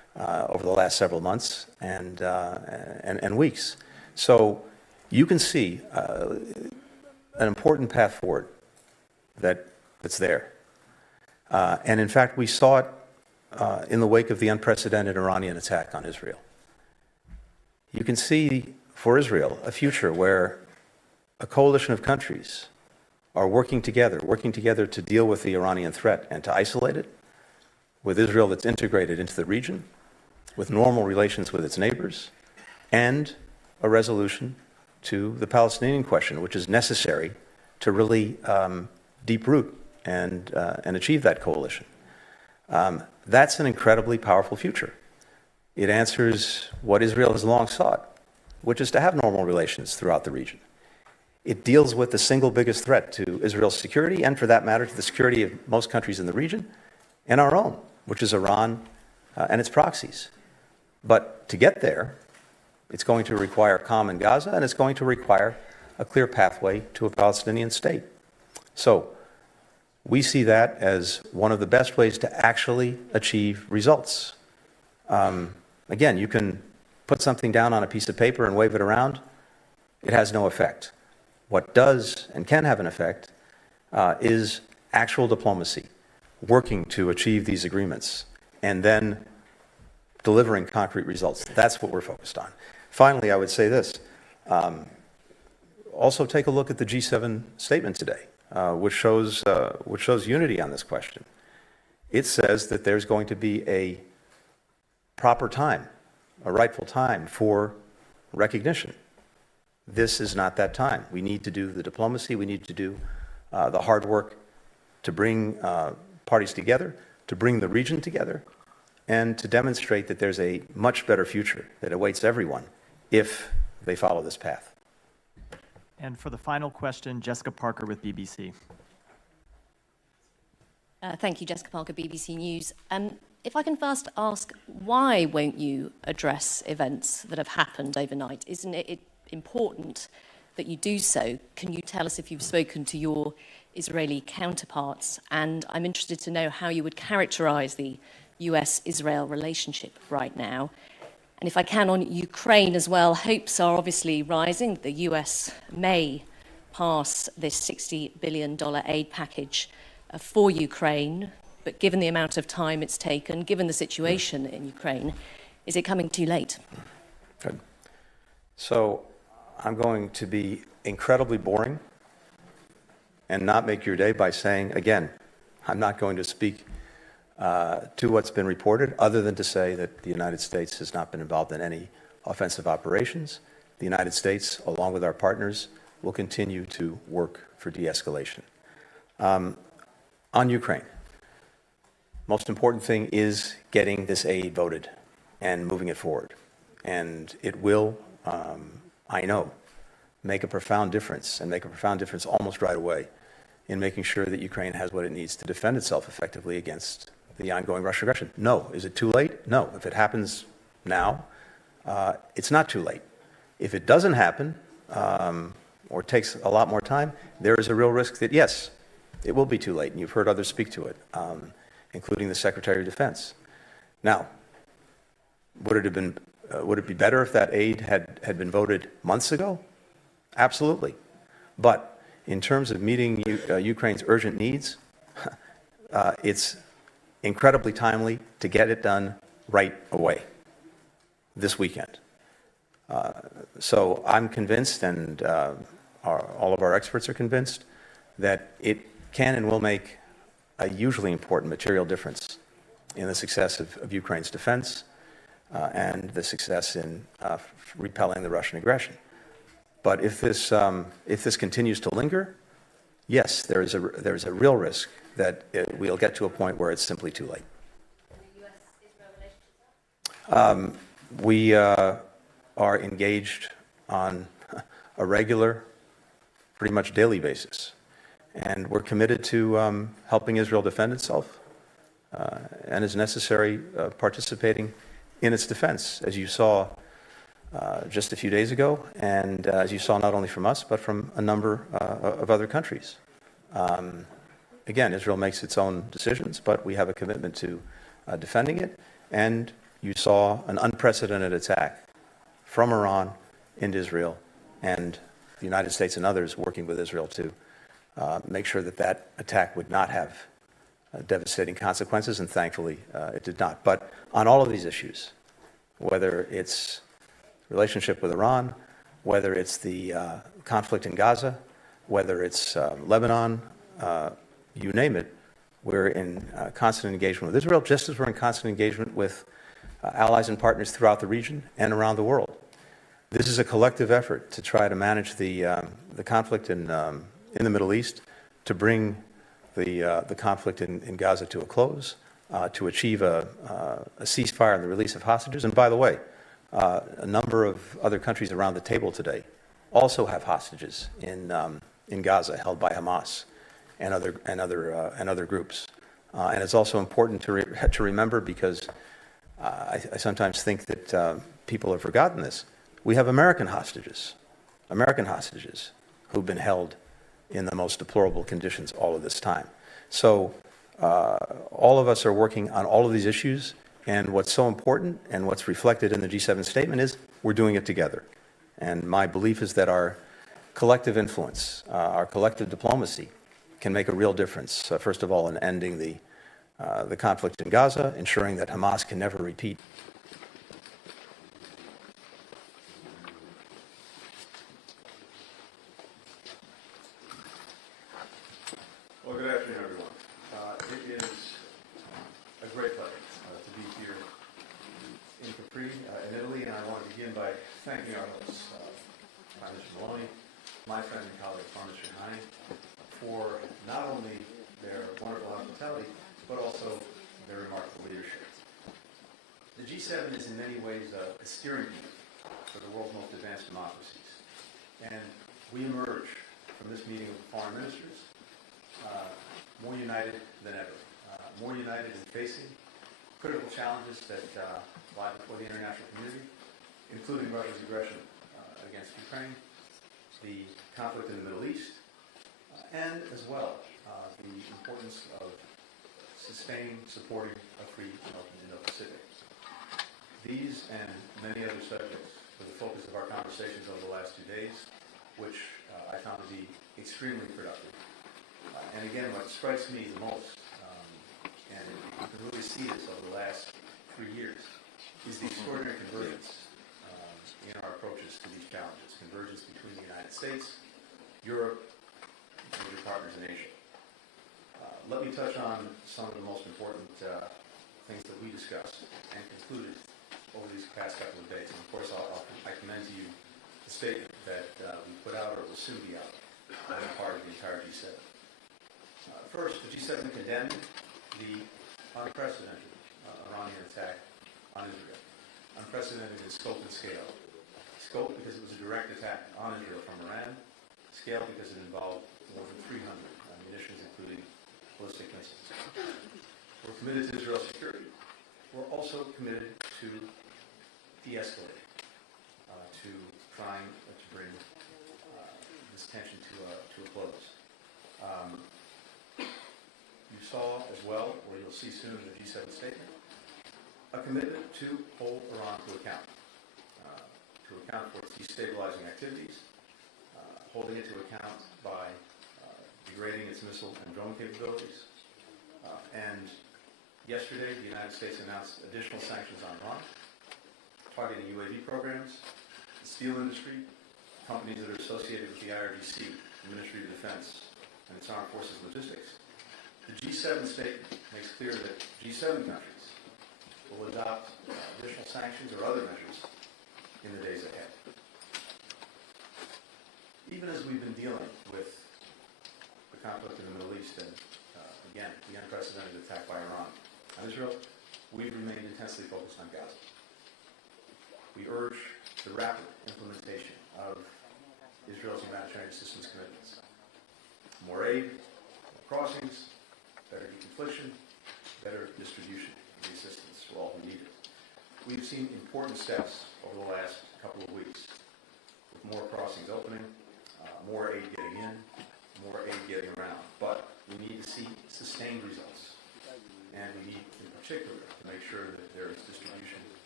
over the last several months and weeks. So you can see an important path forward that's there. And in fact, we saw it in the wake of the unprecedented Iranian attack on Israel. You can see for Israel a future where a coalition of countries are working together to deal with the Iranian threat and to isolate it, with Israel that's integrated into the region, with normal relations with its neighbors, and a resolution to the Palestinian question, which is necessary to really deep root and achieve that coalition. That's an incredibly powerful future. It answers what Israel has long sought, which is to have normal relations throughout the region. It deals with the single biggest threat to Israel's security, and for that matter, to the security of most countries in the region, and our own, which is Iran and its proxies. But to get there, it's going to require calm in Gaza, and it's going to require a clear pathway to a Palestinian state. So we see that as one of the best ways to actually achieve results. Again, you can put something down on a piece of paper and wave it around. It has no effect. What does and can have an effect is actual diplomacy, working to achieve these agreements, and then delivering concrete results. That's what we're focused on. Finally, I would say this. Also take a look at the G7 statement today, which shows unity on this question. It says that there's going to be a proper time, a rightful time for recognition. This is not that time. We need to do the diplomacy. We need to do the hard work to bring parties together, to bring the region together, and to demonstrate that there's a much better future that awaits everyone if they follow this path. And for the final question, Jessica Parker with BBC. Thank you, Jessica Parker, BBC News. If I can first ask, why won't you address events that have happened overnight? Isn't it important that you do so? Can you tell us if you've spoken to your Israeli counterparts? And I'm interested to know how you would characterize the US-Israel relationship right now. And if I can, on Ukraine as well, hopes are obviously rising. The US may pass this $60 billion aid package for Ukraine, but given the amount of time it's taken, given the situation in Ukraine, is it coming too late? Good. So I'm going to be incredibly boring and not make your day by saying, again, I'm not going to speak to what's been reported, other than to say that the United States has not been involved in any offensive operations. The United States, along with our partners, will continue to work for de-escalation. On Ukraine, most important thing is getting this aid voted and moving it forward. And it will, I know, make a profound difference, and make a profound difference almost right away in making sure that Ukraine has what it needs to defend itself effectively against the ongoing Russian aggression. No. Is it too late? No. If it happens now, it's not too late. If it doesn't happen, or takes a lot more time, there is a real risk that, yes, it will be too late, and you've heard others speak to it, including the Secretary of Defense. Now, would it be better if that aid had been voted months ago? Absolutely. But in terms of meeting Ukraine's urgent needs, it's incredibly timely to get it done right away, this weekend. So I'm convinced, and all of our experts are convinced, that it can and will make a hugely important material difference in the success of Ukraine's defense and the success in repelling the Russian aggression. But if this continues to linger, yes, there is a real risk that we'll get to a point where it's simply too late. We are engaged on a regular, pretty much daily basis. And we're committed to helping Israel defend itself and, as necessary, participating in its defense, as you saw just a few days ago, and as you saw not only from us, but from a number of other countries. Again, Israel makes its own decisions, but we have a commitment to defending it and you saw an unprecedented attack from Iran into Israel, and the United States and others working with Israel to make sure that that attack would not have devastating consequences, and thankfully it did not. But on all of these issues, whether it's relationship with Iran, whether it's the conflict in Gaza, whether it's Lebanon, you name it, we're in constant engagement with Israel, just as we're in constant engagement with allies and partners throughout the region and around the world. This is a collective effort to try to manage the conflict in the Middle East, to bring the conflict in Gaza to a close, to achieve a ceasefire and the release of hostages. And by the way, a number of other countries around the table today also have hostages in Gaza held by Hamas and other groups. And it's also important to remember, because I sometimes think that people have forgotten this. We have American hostages who've been held in the most deplorable conditions all of this time. So all of us are working on all of these issues, and what's so important and what's reflected in the G7 statement is we're doing it together. And my belief is that our collective influence, our collective diplomacy can make a real difference, first of all, in ending the conflict in Gaza, ensuring that Hamas can never repeat. Well, good afternoon, everyone. It is a great pleasure to be here in Capri, in Italy, and I want to begin by thanking our hosts, Prime Minister Maloney, my friend and colleague, Prime Minister Hani, for not only their wonderful hospitality, but also their remarkable leadership. The G7 is in many ways a steering committee for the world's most advanced democracies, and we emerge from this meeting of foreign ministers more united than ever, more united in facing critical challenges that lie before the international community, including Russia's aggression against Ukraine, the conflict in the Middle East, and as well the importance of sustaining, supporting a free and open Indo-Pacific. These and many other subjects were the focus of our conversations over the last 2 days, which I found to be extremely productive. And again, what strikes me the most, and you can really see this over the last 3 years, is the extraordinary convergence in our approaches to these challenges. Convergence between the United States, Europe, and major partners in Asia. Let me touch on some of the most important things that we discussed and concluded over these past couple of days. And of course, I commend to you the statement that we put out, or will soon be out, on the part of the entire G7. First, the G7 condemned the unprecedented Iranian attack on Israel. Unprecedented in scope and scale. Scope because it was a direct attack on Israel from Iran. Scale because it involved more than 300 munitions, including ballistic missiles. We're committed to Israel's security. We're also committed to de-escalating, to trying to bring this tension to a close. You saw as well, or you'll see soon in the G7 statement, a commitment to hold Iran to account for its destabilizing activities, holding it to account by degrading its missile and drone capabilities. And yesterday, the United States announced additional sanctions on Iran, targeting UAV programs, the steel industry, companies that are associated with the IRGC, the Ministry of Defense, and its armed forces logistics. The G7 statement makes clear that G7 countries will adopt additional sanctions or other measures in the days ahead. Even as we've been dealing with the conflict in the Middle East and, again, the unprecedented attack by Iran on Israel, we've remained intensely focused on Gaza. We urge the rapid implementation of Israel's humanitarian assistance commitments. More aid, more crossings, better deconfliction, better distribution of the assistance for all who need it. We've seen important steps over the last couple of weeks, with more crossings opening, more aid getting in, more aid getting around. But we need to see sustained results. And we need, in particular, to make sure that there is distribution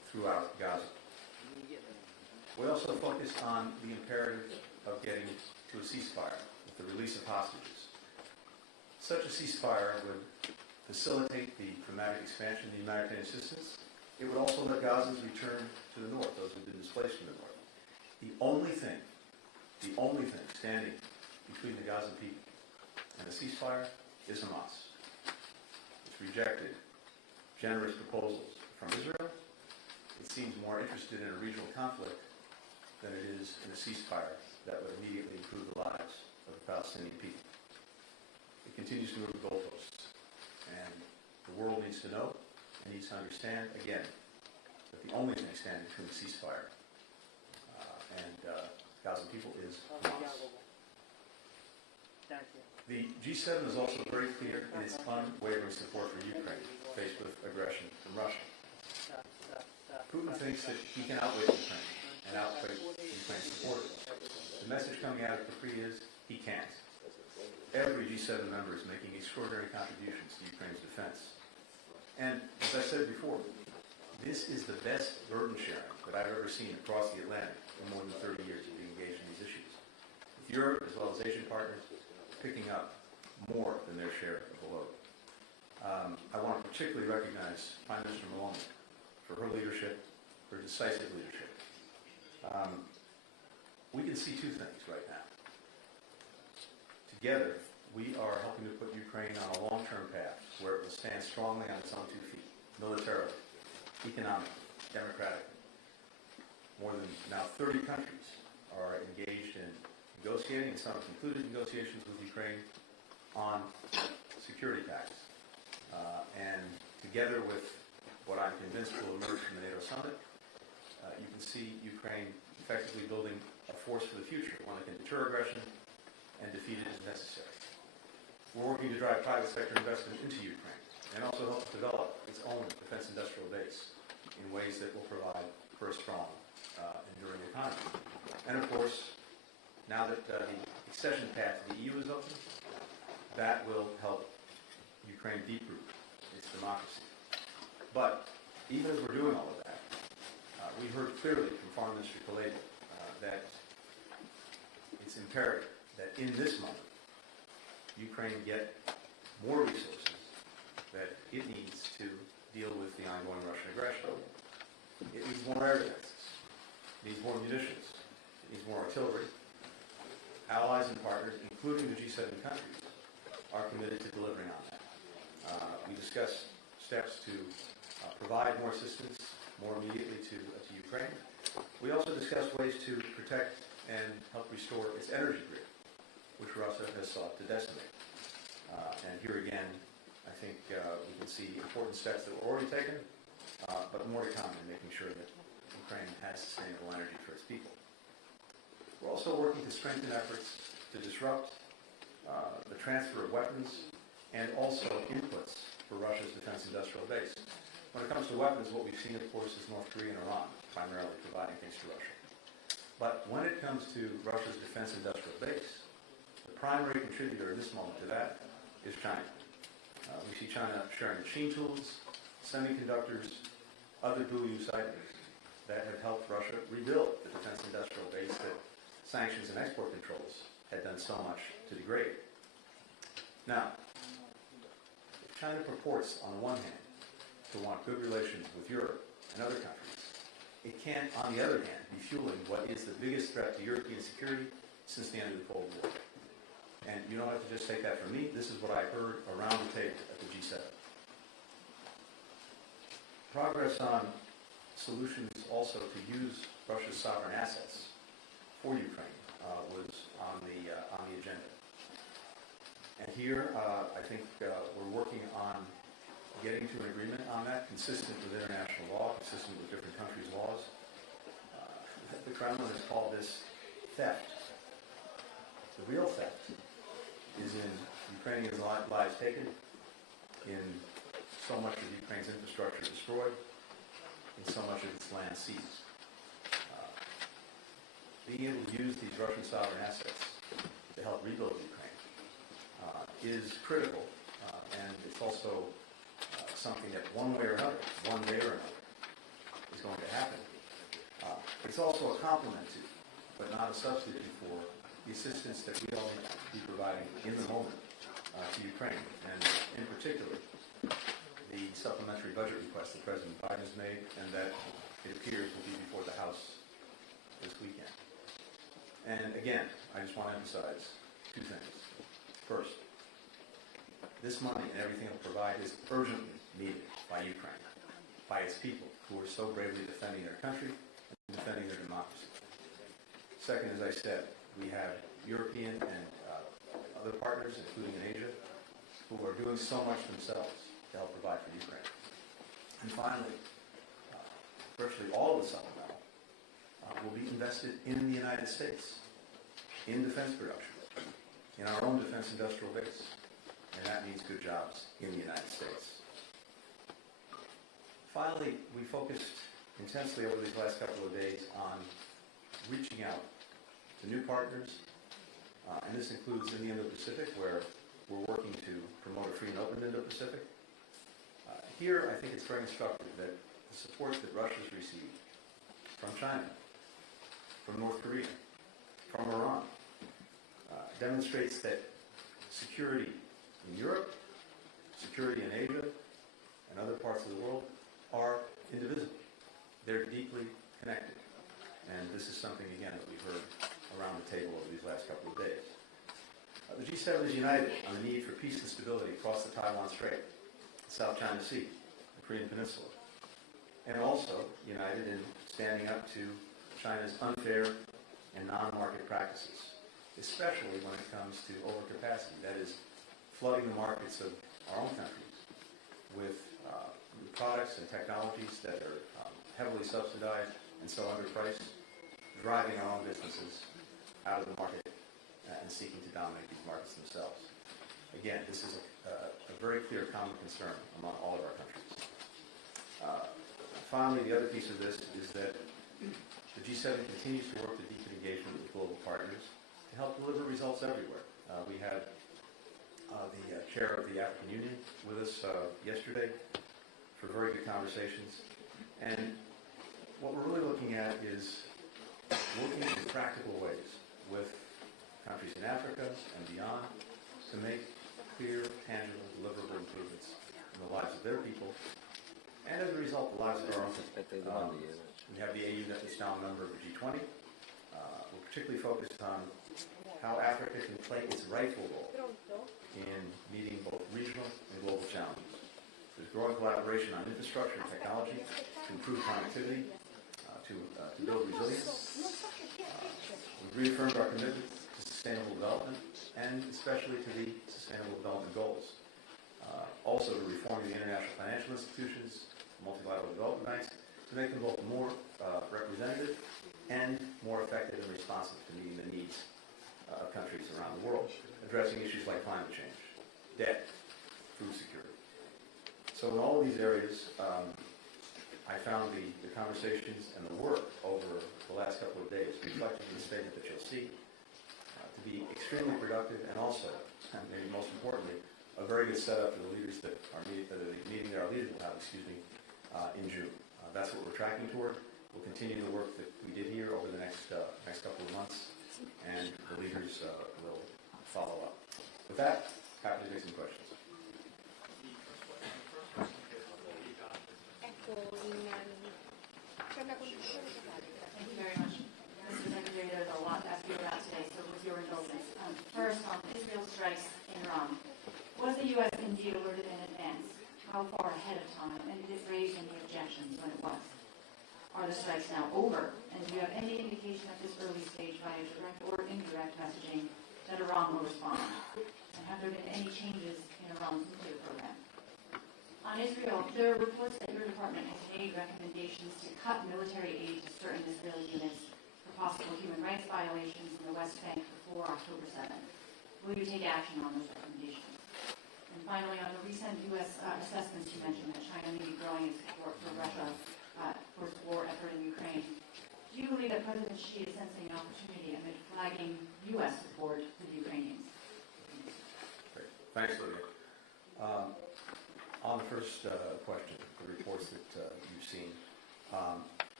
throughout Gaza. We also focused on the imperative of getting to a ceasefire with the release of hostages. Such a ceasefire would facilitate the dramatic expansion of the humanitarian assistance. It would also let Gazans return to the north, those who have been displaced from the north. The only thing standing between the Gazan people and a ceasefire is Hamas. It's rejected generous proposals from Israel. It seems more interested in a regional conflict than it is in a ceasefire that would immediately improve the lives of the Palestinian people. It continues to move the goalposts, and the world needs to know and needs to understand, again, that the only thing standing between the ceasefire and Gazan people is Hamas. The G7 is also very clear in its unwavering support for Ukraine, faced with aggression from Russia. Putin thinks that he can outwit Ukraine and outwit Ukraine's supporters. The message coming out of Capri is he can't. Every G7 member is making extraordinary contributions to Ukraine's defense. And as I said before, this is the best burden sharing that I've ever seen across the Atlantic in more than 30 years of being engaged in these issues. With Europe, as well as Asian partners, picking up more than their share of the load. I want to particularly recognize Prime Minister Maloney for her leadership, her decisive leadership. We can see two things right now. Together, we are helping to put Ukraine on a long-term path where it will stand strongly on its own 2 feet, militarily, economically, democratically. More than now 30 countries are engaged in negotiating, and some have concluded negotiations with Ukraine on security pacts. And together with what I'm convinced will emerge from the NATO summit, you can see Ukraine effectively building a force for the future, one that can deter aggression and defeat it as necessary. We're working to drive private sector investment into Ukraine and also help develop its own defense industrial base in ways that will provide for a strong, enduring economy. And of course, now that the accession path to the EU is open, that will help Ukraine deep-root its democracy. But even as we're doing all of that, we heard clearly from Foreign Minister Kuleba that it's imperative that in this moment, Ukraine get more resources that it needs to deal with the ongoing Russian aggression. It needs more air defenses. It needs more munitions. It needs more artillery. Allies and partners, including the G7 countries, are committed to delivering on that. We discussed steps to provide more assistance more immediately to Ukraine. We also discussed ways to protect and help restore its energy grid, which Russia has sought to decimate. And here again, I think we can see important steps that were already taken, but more to come in making sure that Ukraine has sustainable energy for its people. We're also working to strengthen efforts to disrupt the transfer of weapons and also inputs for Russia's defense industrial base. When it comes to weapons, what we've seen, of course, is North Korea and Iran primarily providing things to Russia. But when it comes to Russia's defense industrial base, the primary contributor in this moment to that is China. We see China sharing machine tools, semiconductors, other dual-use items that have helped Russia rebuild the defense industrial base that sanctions and export controls had done so much to degrade. Now, if China purports, on the one hand, to want good relations with Europe and other countries, it can't, on the other hand, be fueling what is the biggest threat to European security since the end of the Cold War. And you don't have to just take that from me. This is what I heard around the table at the G7. Progress on solutions also to use Russia's sovereign assets for Ukraine was on the agenda. And here, I think we're working on getting to an agreement on that, consistent with international law, consistent with different countries' laws. The Kremlin has called this theft. The real theft is in Ukrainian lives taken, in so much of Ukraine's infrastructure destroyed, in so much of its land seized. Being able to use these Russian sovereign assets to help rebuild Ukraine is critical, and it's also something that one way or another, is going to happen. It's also a complement to, but not a substitute for, the assistance that we all need to be providing in the moment to Ukraine, and in particular, the supplementary budget request that President Biden has made and that it appears will be before the House this weekend. And again, I just want to emphasize two things. First, this money and everything it will provide is urgently needed by Ukraine, by its people who are so bravely defending their country and defending their democracy. Second, as I said, we have European and other partners, including in Asia, who are doing so much themselves to help provide for Ukraine. And finally, virtually all of the supplemental will be invested in the United States, in defense production, in our own defense industrial base. And that means good jobs in the United States. Finally, we focused intensely over these last couple of days on reaching out to new partners, and this includes in the Indo-Pacific, where we're working to promote a free and open Indo-Pacific. Here, I think it's very instructive that the support that Russia's received from China, from North Korea, from Iran, demonstrates that security in Europe, security in Asia, and other parts of the world are indivisible. They're deeply connected. And this is something, again, that we've heard around the table over these last couple of days. The G7 is united on the need for peace and stability across the Taiwan Strait, the South China Sea, the Korean Peninsula, and also united in standing up to China's unfair and non-market practices, especially when it comes to overcapacity, that is, flooding the markets of our own countries with products and technologies that are heavily subsidized and so underpriced, driving our own businesses out of the market and seeking to dominate these markets themselves. Again, this is a very clear common concern among all of our countries. Finally, the other piece of this is that the G7 continues to work to deepen engagement with global partners to help deliver results everywhere. We had the chair of the African Union with us yesterday for very good conversations. And what we're really looking at is working in practical ways with countries in Africa and beyond to make clear, tangible, deliverable improvements in the lives of their people, and as a result, the lives of our own people. We have the AU that is now a member of the G20. We're particularly focused on how Africa can play its rightful role in meeting both regional and global challenges. There's growing collaboration on infrastructure and technology to improve connectivity, to build resilience. We've reaffirmed our commitment to sustainable development, and especially to the Sustainable Development Goals. Also to reforming the international financial institutions, multilateral development banks, to make them both more representative and more effective and responsive to meeting the needs of countries around the world, addressing issues like climate change, debt, food security. So in all of these areas, I found the conversations and the work over the last couple of days, reflected in the statement that you'll see, to be extremely productive, and also, and maybe most importantly, a very good setup for the leaders that are meeting that our leaders will have, in June. That's what we're tracking toward. We'll continue the work that we did here over the next couple of months, and the leaders will follow up. With that, happy to take some questions. Thank you very much. Mr. Secretary, there's a lot to ask you about today, so with your indulgence. First, on Israel strikes in Iran. Was the U.S. indeed alerted in advance? How far ahead of time? And did it raise any objections when it was? Are the strikes now over? And do you have any indication at this early stage via direct or indirect messaging that Iran will respond? And have there been any changes in Iran's nuclear program? On Israel, there are reports that your department has made recommendations to cut military aid to certain Israeli units for possible human rights violations in the West Bank before October 7th. Will you take action on those recommendations? And finally, on the recent U.S. assessments, you mentioned that China may be growing its support for Russia for its war effort in Ukraine. Do you believe that President Xi is sensing an opportunity amid flagging U.S. support for the Ukrainians? Great. Thanks, Lydia. On the first question, the reports that you've seen,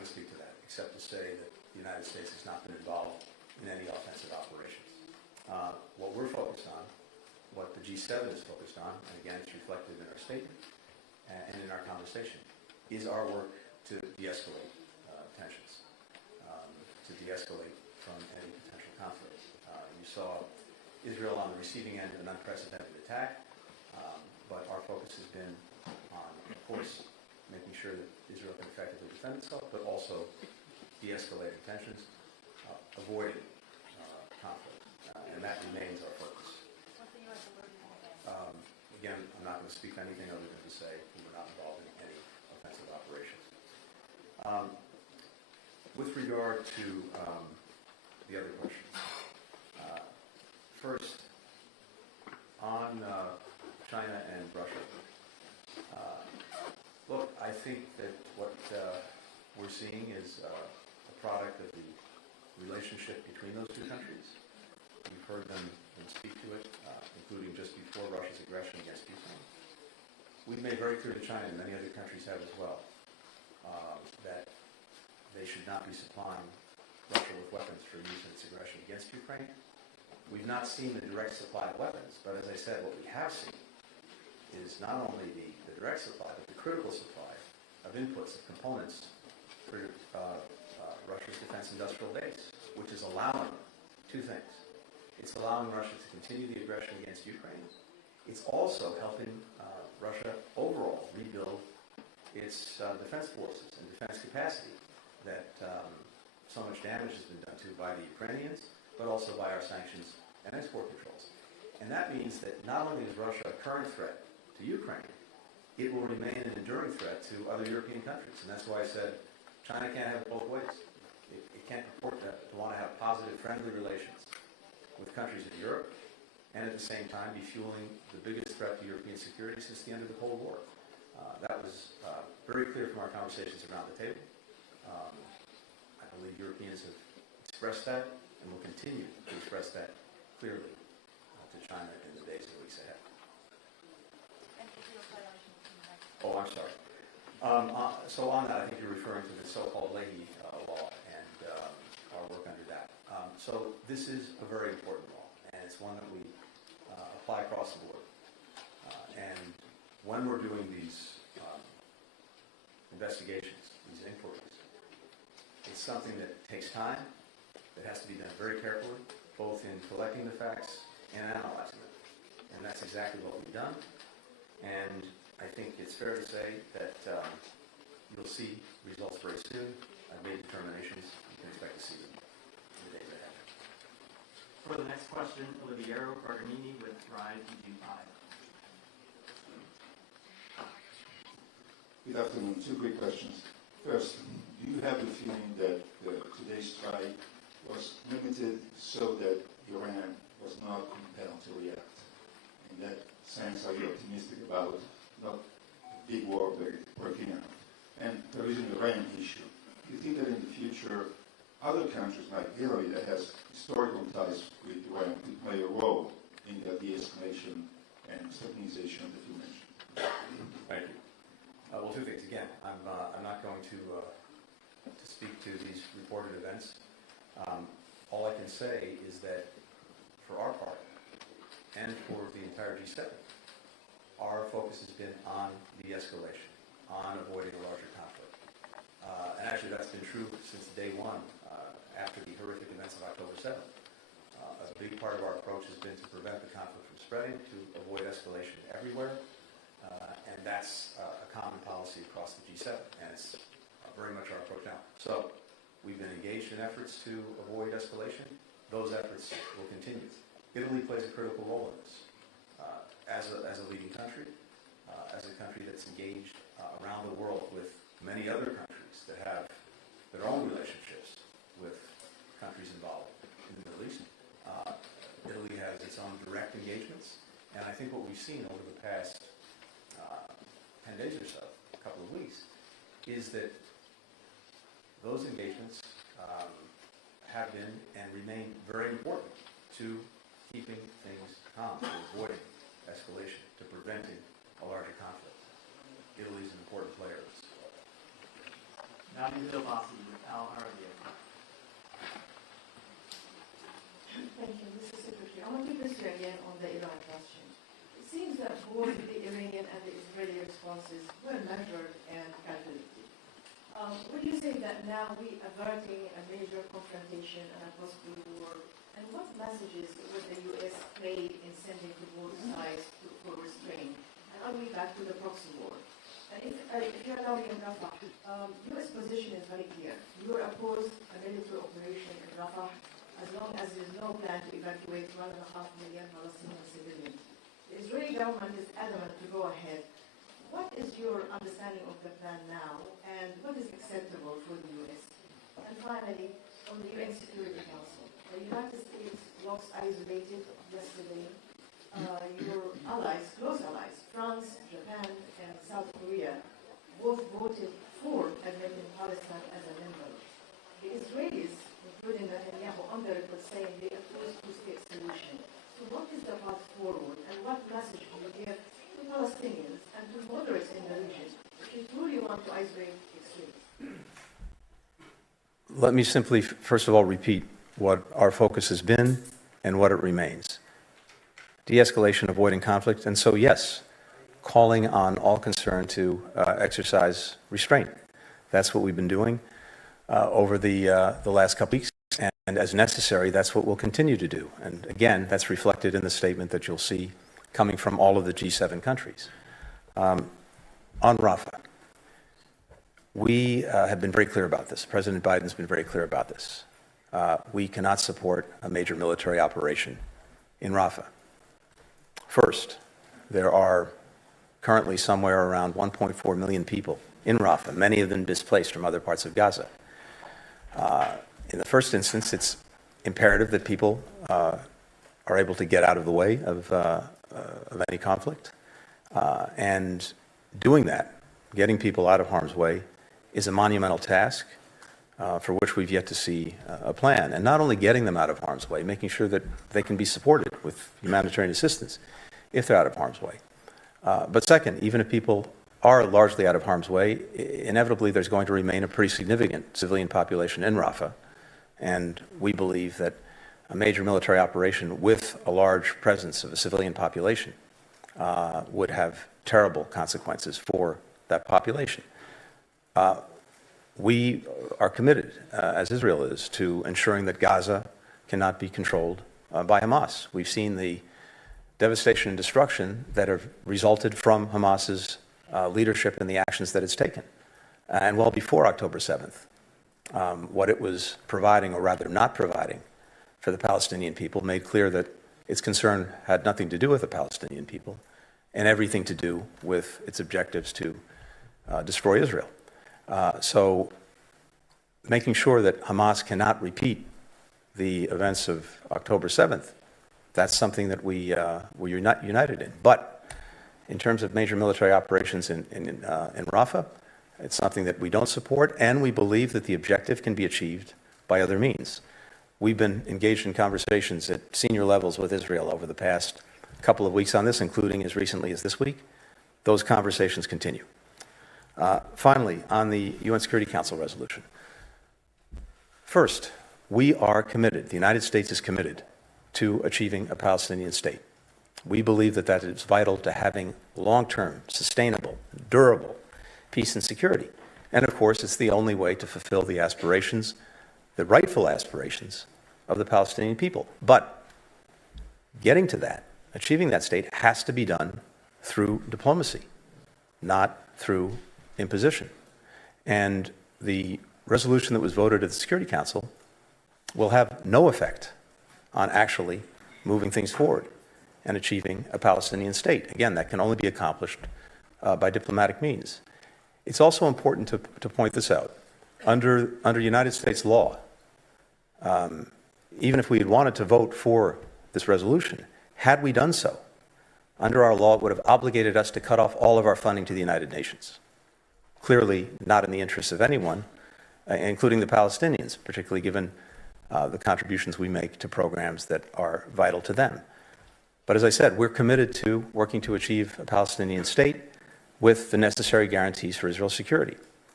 going to speak to that, except to say that the United States has not been involved in any offensive operations. What we're focused on, what the G7 is focused on, and again, it's reflected in our statement and in our conversation, is our work to de-escalate tensions, to de-escalate from any potential conflict. You saw Israel on the receiving end of an unprecedented attack, but our focus has been on, of course, making sure that Israel can effectively defend itself, but also de-escalating tensions, avoiding conflict, and that remains our focus. What's the U.S. alerting in advance? Again, I'm not going to speak anything other than to say we were not involved in any offensive operations. With regard to the other questions, first, on China and Russia. Look, I think that what we're seeing is a product of the relationship between those two countries. We've heard them speak to it, including just before Russia's aggression against Ukraine. We've made very clear to China, and many other countries have as well, that they should not be supplying Russia with weapons for use in its aggression against Ukraine. We've not seen the direct supply of weapons, but as I said, what we have seen is not only the direct supply, but the critical supply of inputs, of components for Russia's defense industrial base, which is allowing two things. It's allowing Russia to continue the aggression against Ukraine. It's also helping Russia overall rebuild its defense forces and defense capacity that so much damage has been done to by the Ukrainians, but also by our sanctions and export controls. And that means that not only is Russia a current threat to Ukraine, it will remain an enduring threat to other European countries. And that's why I said China can't have it both ways. It can't purport to want to have positive, friendly relations with countries in Europe and at the same time be fueling the biggest threat to European security since the end of the Cold War. That was very clear from our conversations around the table. I believe Europeans have expressed that and will continue to express that clearly to China in the days and weeks ahead. Oh, I'm sorry. So on that, I think you're referring to the so-called Leahy law and our work under that. So this is a very important law, and it's one that we apply across the board. And when we're doing these investigations, these inquiries, it's something that takes time, that has to be done very carefully, both in collecting the facts and analyzing them. And that's exactly what we've done. And I think it's fair to say that you'll see results very soon. I've made determinations. You can expect to see them in the days ahead. For the next question, Oliviero Barganini with Rise EG5. Good afternoon. Two quick questions. First, do you have the feeling that today's strike was limited so that Iran was not compelled to react? In that sense, are you optimistic about not a big war breaking out? And there is an Iranian issue. Do you think that in the future, other countries like Italy that has historical ties with Iran could play a role in the de-escalation and stabilization that you mentioned? Thank you. Well, two things. Again, I'm not going to speak to these reported events. All I can say is that for our part, and for the entire G7, our focus has been on de-escalation, on avoiding a larger conflict. And actually that's been true since day one, after the horrific events of October 7th. A big part of our approach has been to prevent the conflict from spreading, to avoid escalation everywhere. And that's a common policy across the G7, and it's very much our approach now. So we've been engaged in efforts to avoid escalation. Those efforts will continue. Italy plays a critical role in this. As a leading country, as a country that's engaged around the world with many other countries that have their own relationships with countries involved in the Middle East. Italy has its own direct engagements, and I think what we've seen over the past 10 days or so, a couple of weeks, is that those engagements have been and remain very important to keeping things calm, to avoiding escalation, to preventing a larger conflict. Italy is an important player in this. Now Indo-Pacific with Al Arabia. Thank you, Mr. Secretary. I want to press you again on the Iran question. It seems that both the Iranian and the Israeli responses were measured and calculated. Would you say that now we are averting a major confrontation and a possible war? And what messages would the U.S. play in sending to both sides for restraint? And are we back to the proxy war? And if you allow me in Rafah, U.S. position is very clear. You are opposed a military operation in Rafah as long as there is no plan to evacuate 1.5 million Palestinian civilians. The Israeli government is adamant to go ahead. What is your understanding of the plan now, and what is acceptable for the U.S.? And finally, on the UN Security Council, the United States looks isolated yesterday. Your allies, close allies, France, Japan, and South Korea, both voted for admitting Palestine as a member. The Israelis, including Netanyahu, on the record saying they oppose two-state solution. So what is the path forward, and what message do you give to Palestinians and to moderates in the region if you truly want to isolate extremists? Let me simply, first of all, repeat what our focus has been and what it remains. De-escalation, avoiding conflict, and so, yes, calling on all concerned to exercise restraint. That's what we've been doing over the last couple weeks, and as necessary, that's what we'll continue to do. And again, that's reflected in the statement that you'll see coming from all of the G7 countries. On Rafah, we have been very clear about this. President Biden's been very clear about this. We cannot support a major military operation in Rafah. First, there are currently somewhere around 1.4 million people in Rafah, many of them displaced from other parts of Gaza. In the first instance, it's imperative that people are able to get out of the way of any conflict. And doing that, getting people out of harm's way, is a monumental task for which we've yet to see a plan. And not only getting them out of harm's way, making sure that they can be supported with humanitarian assistance if they're out of harm's way. But second, even if people are largely out of harm's way, inevitably there's going to remain a pretty significant civilian population in Rafah. And we believe that a major military operation with a large presence of a civilian population would have terrible consequences for that population. We are committed, as Israel is, to ensuring that Gaza cannot be controlled by Hamas. We've seen the devastation and destruction that have resulted from Hamas's leadership and the actions that it's taken. And well before October 7th, what it was providing, or rather not providing, for the Palestinian people made clear that its concern had nothing to do with the Palestinian people and everything to do with its objectives to destroy Israel. So making sure that Hamas cannot repeat the events of October 7th, that's something that we're united in. But in terms of major military operations in Rafah, it's something that we don't support, and we believe that the objective can be achieved by other means. We've been engaged in conversations at senior levels with Israel over the past couple of weeks on this, including as recently as this week. Those conversations continue. Finally, on the UN Security Council resolution. First, we are committed, the United States is committed to achieving a Palestinian state. We believe that that is vital to having long-term, sustainable, durable peace and security. And of course, it's the only way to fulfill the aspirations, the rightful aspirations of the Palestinian people. But getting to that, achieving that state, has to be done through diplomacy, not through imposition. And the resolution that was voted at the Security Council will have no effect on actually moving things forward and achieving a Palestinian state. Again, that can only be accomplished by diplomatic means. It's also important to point this out. Under United States law, even if we had wanted to vote for this resolution, had we done so, under our law, it would have obligated us to cut off all of our funding to the United Nations. Clearly not in the interests of anyone, including the Palestinians, particularly given the contributions we make to programs that are vital to them. But as I said, we're committed to working to achieve a Palestinian state with the necessary guarantees for Israel's security.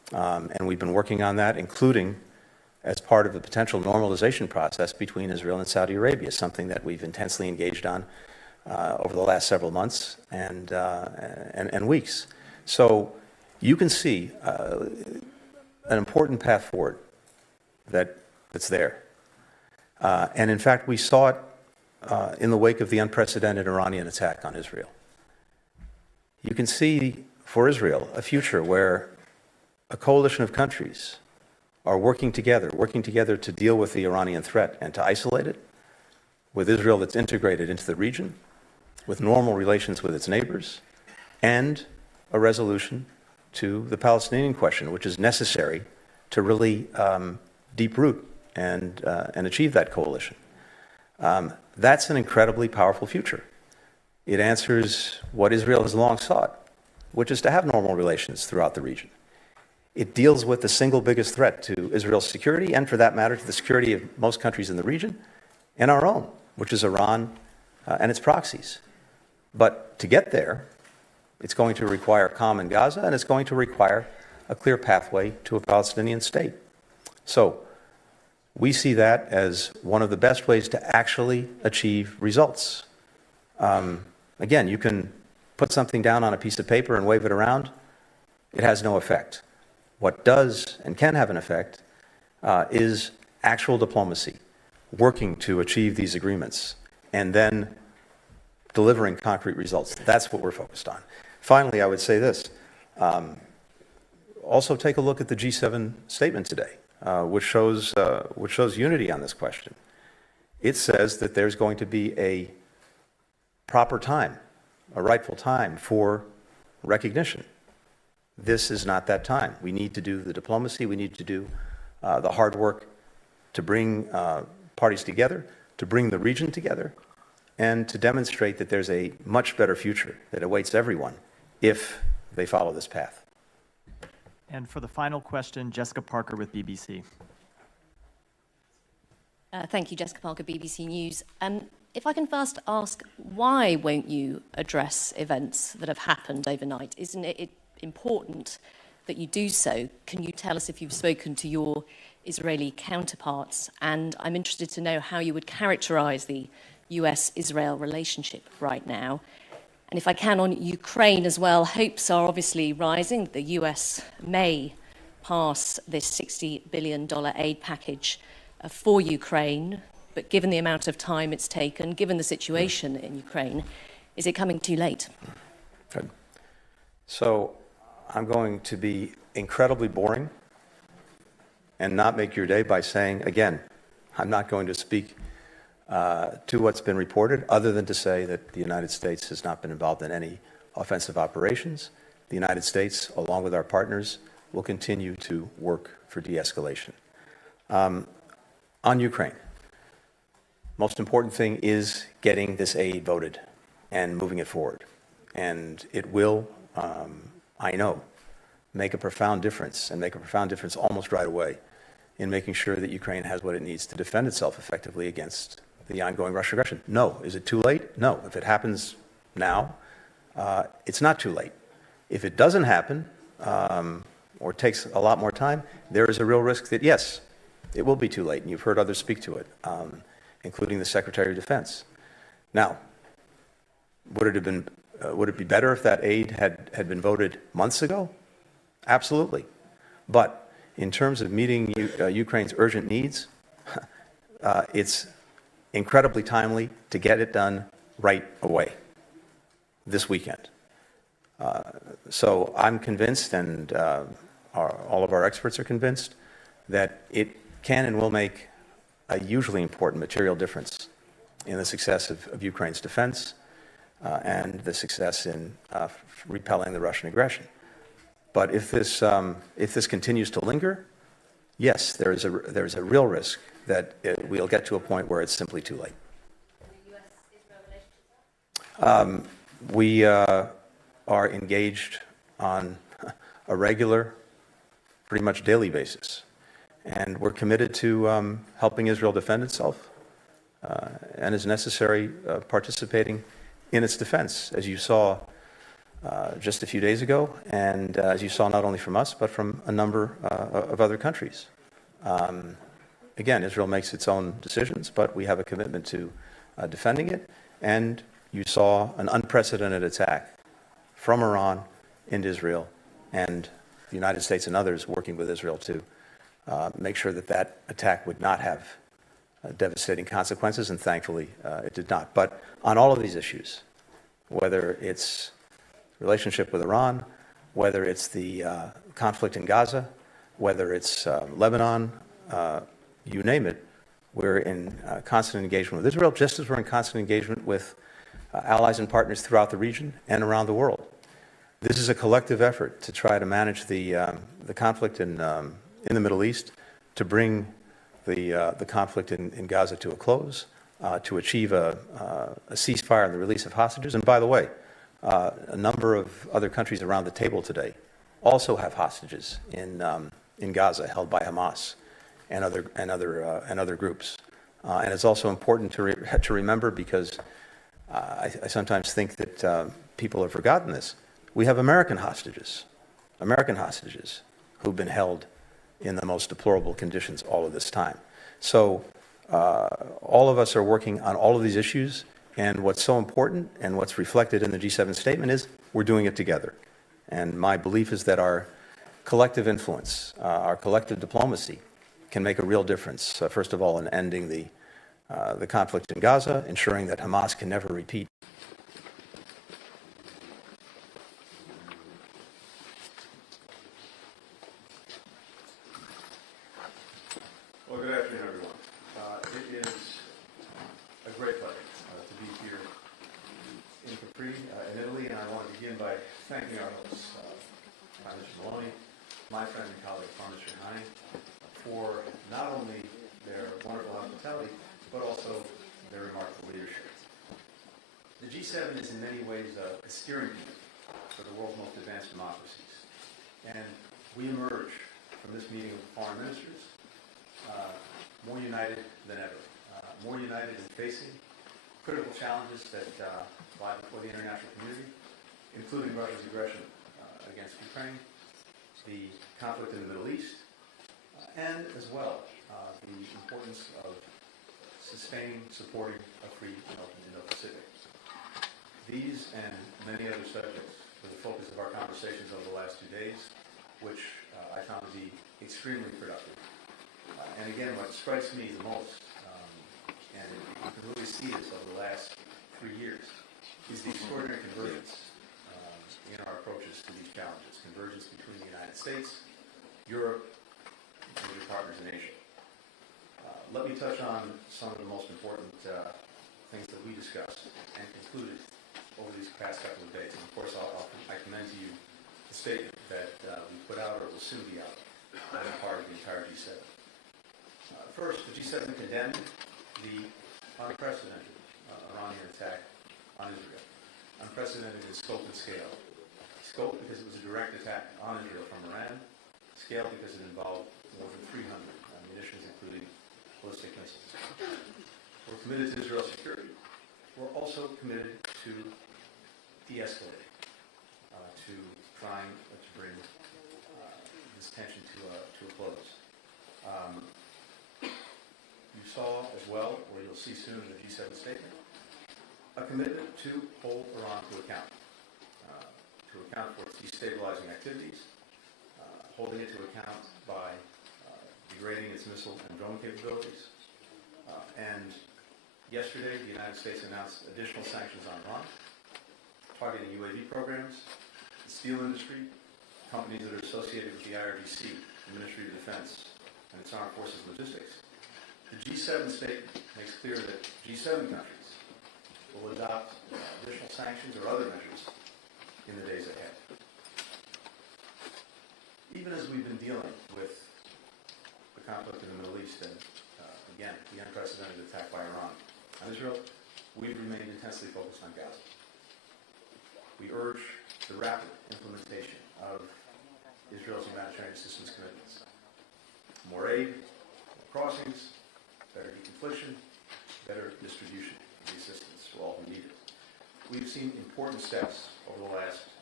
And we've been working on that, including as part of the potential normalization process between Israel and Saudi Arabia, something that we've intensely engaged on over the last several months and weeks. So you can see an important path forward that's there. And in fact, we saw it in the wake of the unprecedented Iranian attack on Israel. You can see for Israel a future where a coalition of countries are working together to deal with the Iranian threat and to isolate it, with Israel that's integrated into the region, with normal relations with its neighbors, and a resolution to the Palestinian question, which is necessary to really deep root and achieve that coalition. That's an incredibly powerful future. It answers what Israel has long sought, which is to have normal relations throughout the region. It deals with the single biggest threat to Israel's security, and for that matter, to the security of most countries in the region, and our own, which is Iran and its proxies. But to get there, it's going to require calm in Gaza, and it's going to require a clear pathway to a Palestinian state. So we see that as one of the best ways to actually achieve results. Again, you can put something down on a piece of paper and wave it around. It has no effect. What does and can have an effect is actual diplomacy, working to achieve these agreements, and then delivering concrete results. That's what we're focused on. Finally, I would say this. Also take a look at the G7 statement today, which shows unity on this question. It says that there's going to be a proper time, a rightful time for recognition. This is not that time. We need to do the diplomacy. We need to do the hard work to bring parties together, to bring the region together, and to demonstrate that there's a much better future that awaits everyone if they follow this path. And for the final question, Jessica Parker with BBC. Thank you, Jessica Parker, BBC News. If I can first ask, why won't you address events that have happened overnight? Isn't it important that you do so? Can you tell us if you've spoken to your Israeli counterparts? And I'm interested to know how you would characterize the US-Israel relationship right now. And if I can, on Ukraine as well, hopes are obviously rising that the US may pass this $60 billion aid package for Ukraine. But given the amount of time it's taken, given the situation in Ukraine, is it coming too late? Good. So I'm going to be incredibly boring and not make your day by saying, again, I'm not going to speak to what's been reported, other than to say that the United States has not been involved in any offensive operations. The United States, along with our partners, will continue to work for de-escalation. On Ukraine, most important thing is getting this aid voted and moving it forward. And it will, I know, make a profound difference, and make a profound difference almost right away in making sure that Ukraine has what it needs to defend itself effectively against the ongoing Russian aggression. No. Is it too late? No. If it happens now, it's not too late. If it doesn't happen, or takes a lot more time, there is a real risk that, yes, it will be too late, and you've heard others speak to it, including the Secretary of Defense. Now, would it be better if that aid had been voted months ago? Absolutely. But in terms of meeting Ukraine's urgent needs, it's incredibly timely to get it done right away, this weekend. So I'm convinced, and all of our experts are convinced, that it can and will make a hugely important material difference in the success of Ukraine's defense and the success in repelling the Russian aggression. But if this continues to linger, yes, there is a real risk that we'll get to a point where it's simply too late. We are engaged on a regular, pretty much daily basis, and we're committed to helping Israel defend itself, and as necessary, participating in its defense. As you saw just a few days ago, and as you saw, not only from us, but from a number of other countries. Again, Israel makes its own decisions, but we have a commitment to defending it, and you saw an unprecedented attack from Iran into Israel, and the United States and others working with Israel to make sure that that attack would not have devastating consequences, and thankfully it did not. But on all of these issues, whether it's relationship with Iran, whether it's the conflict in Gaza, whether it's Lebanon, you name it, we're in constant engagement with Israel, just as we're in constant engagement with allies and partners throughout the region and around the world. This is a collective effort to try to manage the conflict in the Middle East, to bring the conflict in Gaza to a close, to achieve a ceasefire and the release of hostages. And by the way, a number of other countries around the table today also have hostages in Gaza held by Hamas and other groups. And it's also important to remember, because I sometimes think that people have forgotten this. We have American hostages who've been held in the most deplorable conditions all of this time. So all of us are working on all of these issues, and what's so important and what's reflected in the G7 statement is we're doing it together. And my belief is that our collective influence, our collective diplomacy can make a real difference, first of all, in ending the conflict in Gaza, ensuring that Hamas can never repeat. Well, good afternoon, everyone. It is a great pleasure to be here in Capri, in Italy, and I want to begin by thanking our hosts, Prime Minister Maloney, my friend and colleague, Prime Minister Hani, for not only their wonderful hospitality, but also their remarkable leadership. The G7 is in many ways a steering committee for the world's most advanced democracies. And we emerge from this meeting of foreign ministers more united than ever, more united in facing critical challenges that lie before the international community, including Russia's aggression against Ukraine, the conflict in the Middle East, and as well the importance of sustaining, supporting a free and open Indo-Pacific. These and many other subjects were the focus of our conversations over the last 2 days, which I found to be extremely productive. And again, what strikes me the most, and you can really see this over the last 3 years, is the extraordinary convergence in our approaches to these challenges. Convergence between the United States, Europe, and major partners in Asia. Let me touch on some of the most important things that we discussed and concluded over these past couple of days. And of course, I commend to you the statement that we put out, or will soon be out, as a part of the entire G7. First, the G7 condemned the unprecedented Iranian attack on Israel. Unprecedented in scope and scale. Scope because it was a direct attack on Israel from Iran. Scale because it involved more than 300 munitions, including ballistic missiles. We're committed to Israel's security. We're also committed to de-escalating, to trying to bring this tension to a close. You saw as well, or you'll see soon in the G7 statement, a commitment to hold Iran to account for its destabilizing activities, holding it to account by degrading its missile and drone capabilities. And yesterday, the United States announced additional sanctions on Iran, targeting UAV programs, the steel industry, companies that are associated with the IRGC, the Ministry of Defense, and its armed forces logistics. The G7 statement makes clear that G7 countries will adopt additional sanctions or other measures in the days ahead. Even as we've been dealing with the conflict in the Middle East and, again, the unprecedented attack by Iran on Israel, we've remained intensely focused on Gaza. We urge the rapid implementation of Israel's humanitarian assistance commitments. More aid, more crossings, better deconfliction, better distribution of the assistance for all who need it. We've seen important steps over the last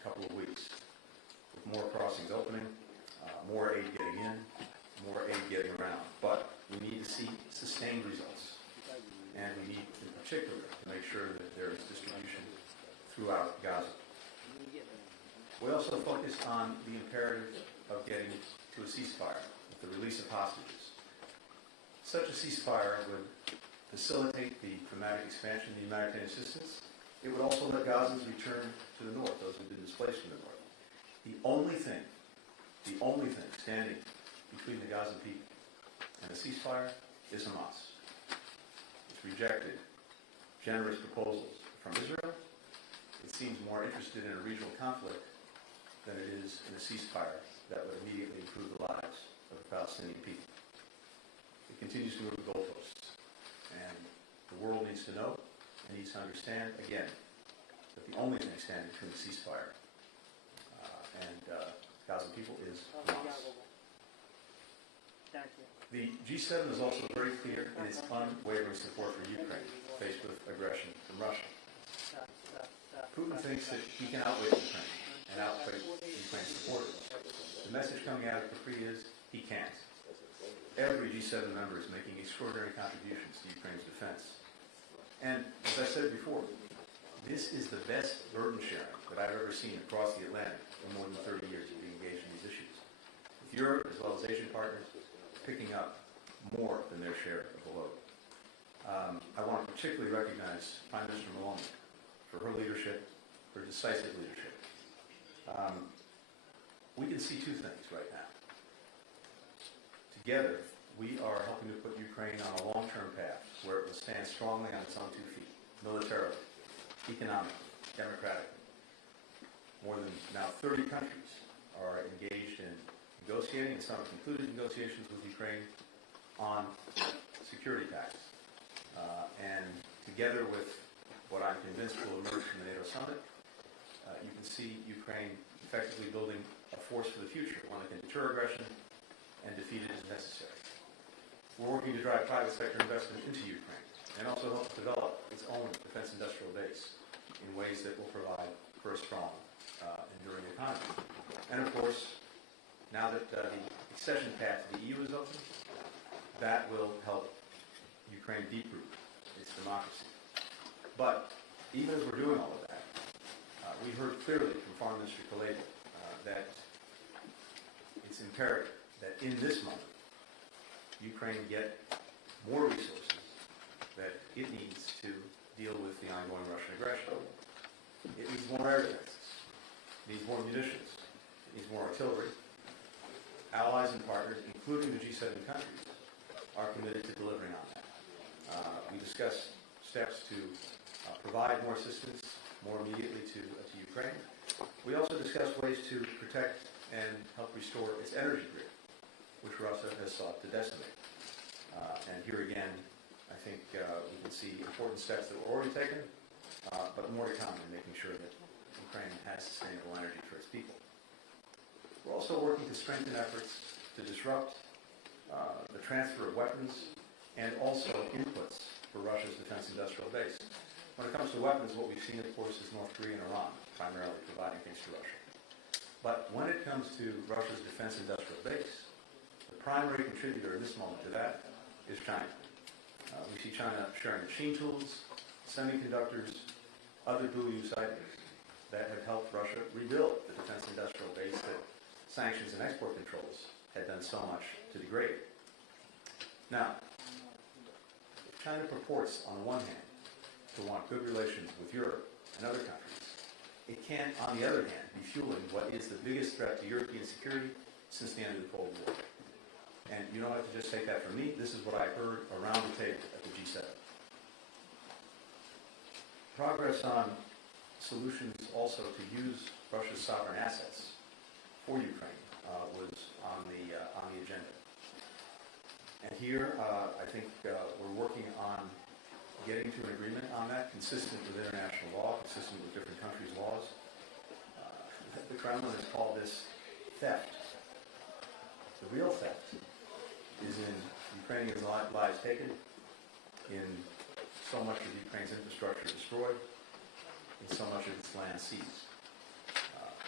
couple of weeks, with more crossings opening, more aid getting in, more aid getting around. But we need to see sustained results, and we need, in particular, to make sure that there is distribution throughout Gaza. We also focused on the imperative of getting to a ceasefire with the release of hostages. Such a ceasefire would facilitate the dramatic expansion of the humanitarian assistance. It would also let Gazans return to the north, those who have been displaced from the north. The only thing standing between the Gazan people and a ceasefire is Hamas. It's rejected generous proposals from Israel. It seems more interested in a regional conflict than it is in a ceasefire that would immediately improve the lives of the Palestinian people. It continues to move the goalposts, and the world needs to know and needs to understand, again, that the only thing standing between the ceasefire and Gaza people is Hamas. The G7 is also very clear in its unwavering support for Ukraine faced with aggression from Russia. Putin thinks that he can outwit Ukraine and outwit Ukraine's supporters. The message coming out of Capri is he can't. Every G7 member is making extraordinary contributions to Ukraine's defense. And as I said before, this is the best burden sharing that I've ever seen across the Atlantic in more than 30 years of being engaged in these issues. With Europe, as well as Asian partners, picking up more than their share of the load. I want to particularly recognize Prime Minister Maloney for her leadership, her decisive leadership. We can see two things right now. Together, we are helping to put Ukraine on a long-term path where it will stand strongly on its own 2 feet, militarily, economically, democratically. More than now 30 countries are engaged in negotiating, and some have concluded negotiations with Ukraine on security pacts. And together with what I'm convinced will emerge from the NATO summit, you can see Ukraine effectively building a force for the future, one that can deter aggression and defeat it as necessary. We're working to drive private sector investment into Ukraine and also help develop its own defense industrial base in ways that will provide for a strong, enduring economy. And of course, now that the accession path to the EU is open, that will help Ukraine deep-root its democracy. But even as we're doing all of that, we heard clearly from Foreign Minister Kuleba that it's imperative that in this moment, Ukraine get more resources that it needs to deal with the ongoing Russian aggression. It needs more air defenses. It needs more munitions. It needs more artillery. Allies and partners, including the G7 countries, are committed to delivering on that. We discussed steps to provide more assistance more immediately to Ukraine. We also discussed ways to protect and help restore its energy grid, which Russia has sought to decimate. And here again, I think we can see important steps that were already taken, but more to come in making sure that Ukraine has sustainable energy for its people. We're also working to strengthen efforts to disrupt the transfer of weapons and also inputs for Russia's defense industrial base. When it comes to weapons, what we've seen, of course, is North Korea and Iran primarily providing things to Russia. But when it comes to Russia's defense industrial base, the primary contributor in this moment to that is China. We see China sharing machine tools, semiconductors, other dual-use items that have helped Russia rebuild the defense industrial base that sanctions and export controls had done so much to degrade. Now, if China purports, on the one hand, to want good relations with Europe and other countries, it can, on the other hand, be fueling what is the biggest threat to European security since the end of the Cold War. And you don't have to just take that from me. This is what I heard around the table at the G7. Progress on solutions also to use Russia's sovereign assets for Ukraine was on the agenda. And here, I think we're working on getting to an agreement on that, consistent with international law, consistent with different countries' laws. The Kremlin has called this theft. The real theft is in Ukrainian lives taken, in so much of Ukraine's infrastructure destroyed, in so much of its land seized.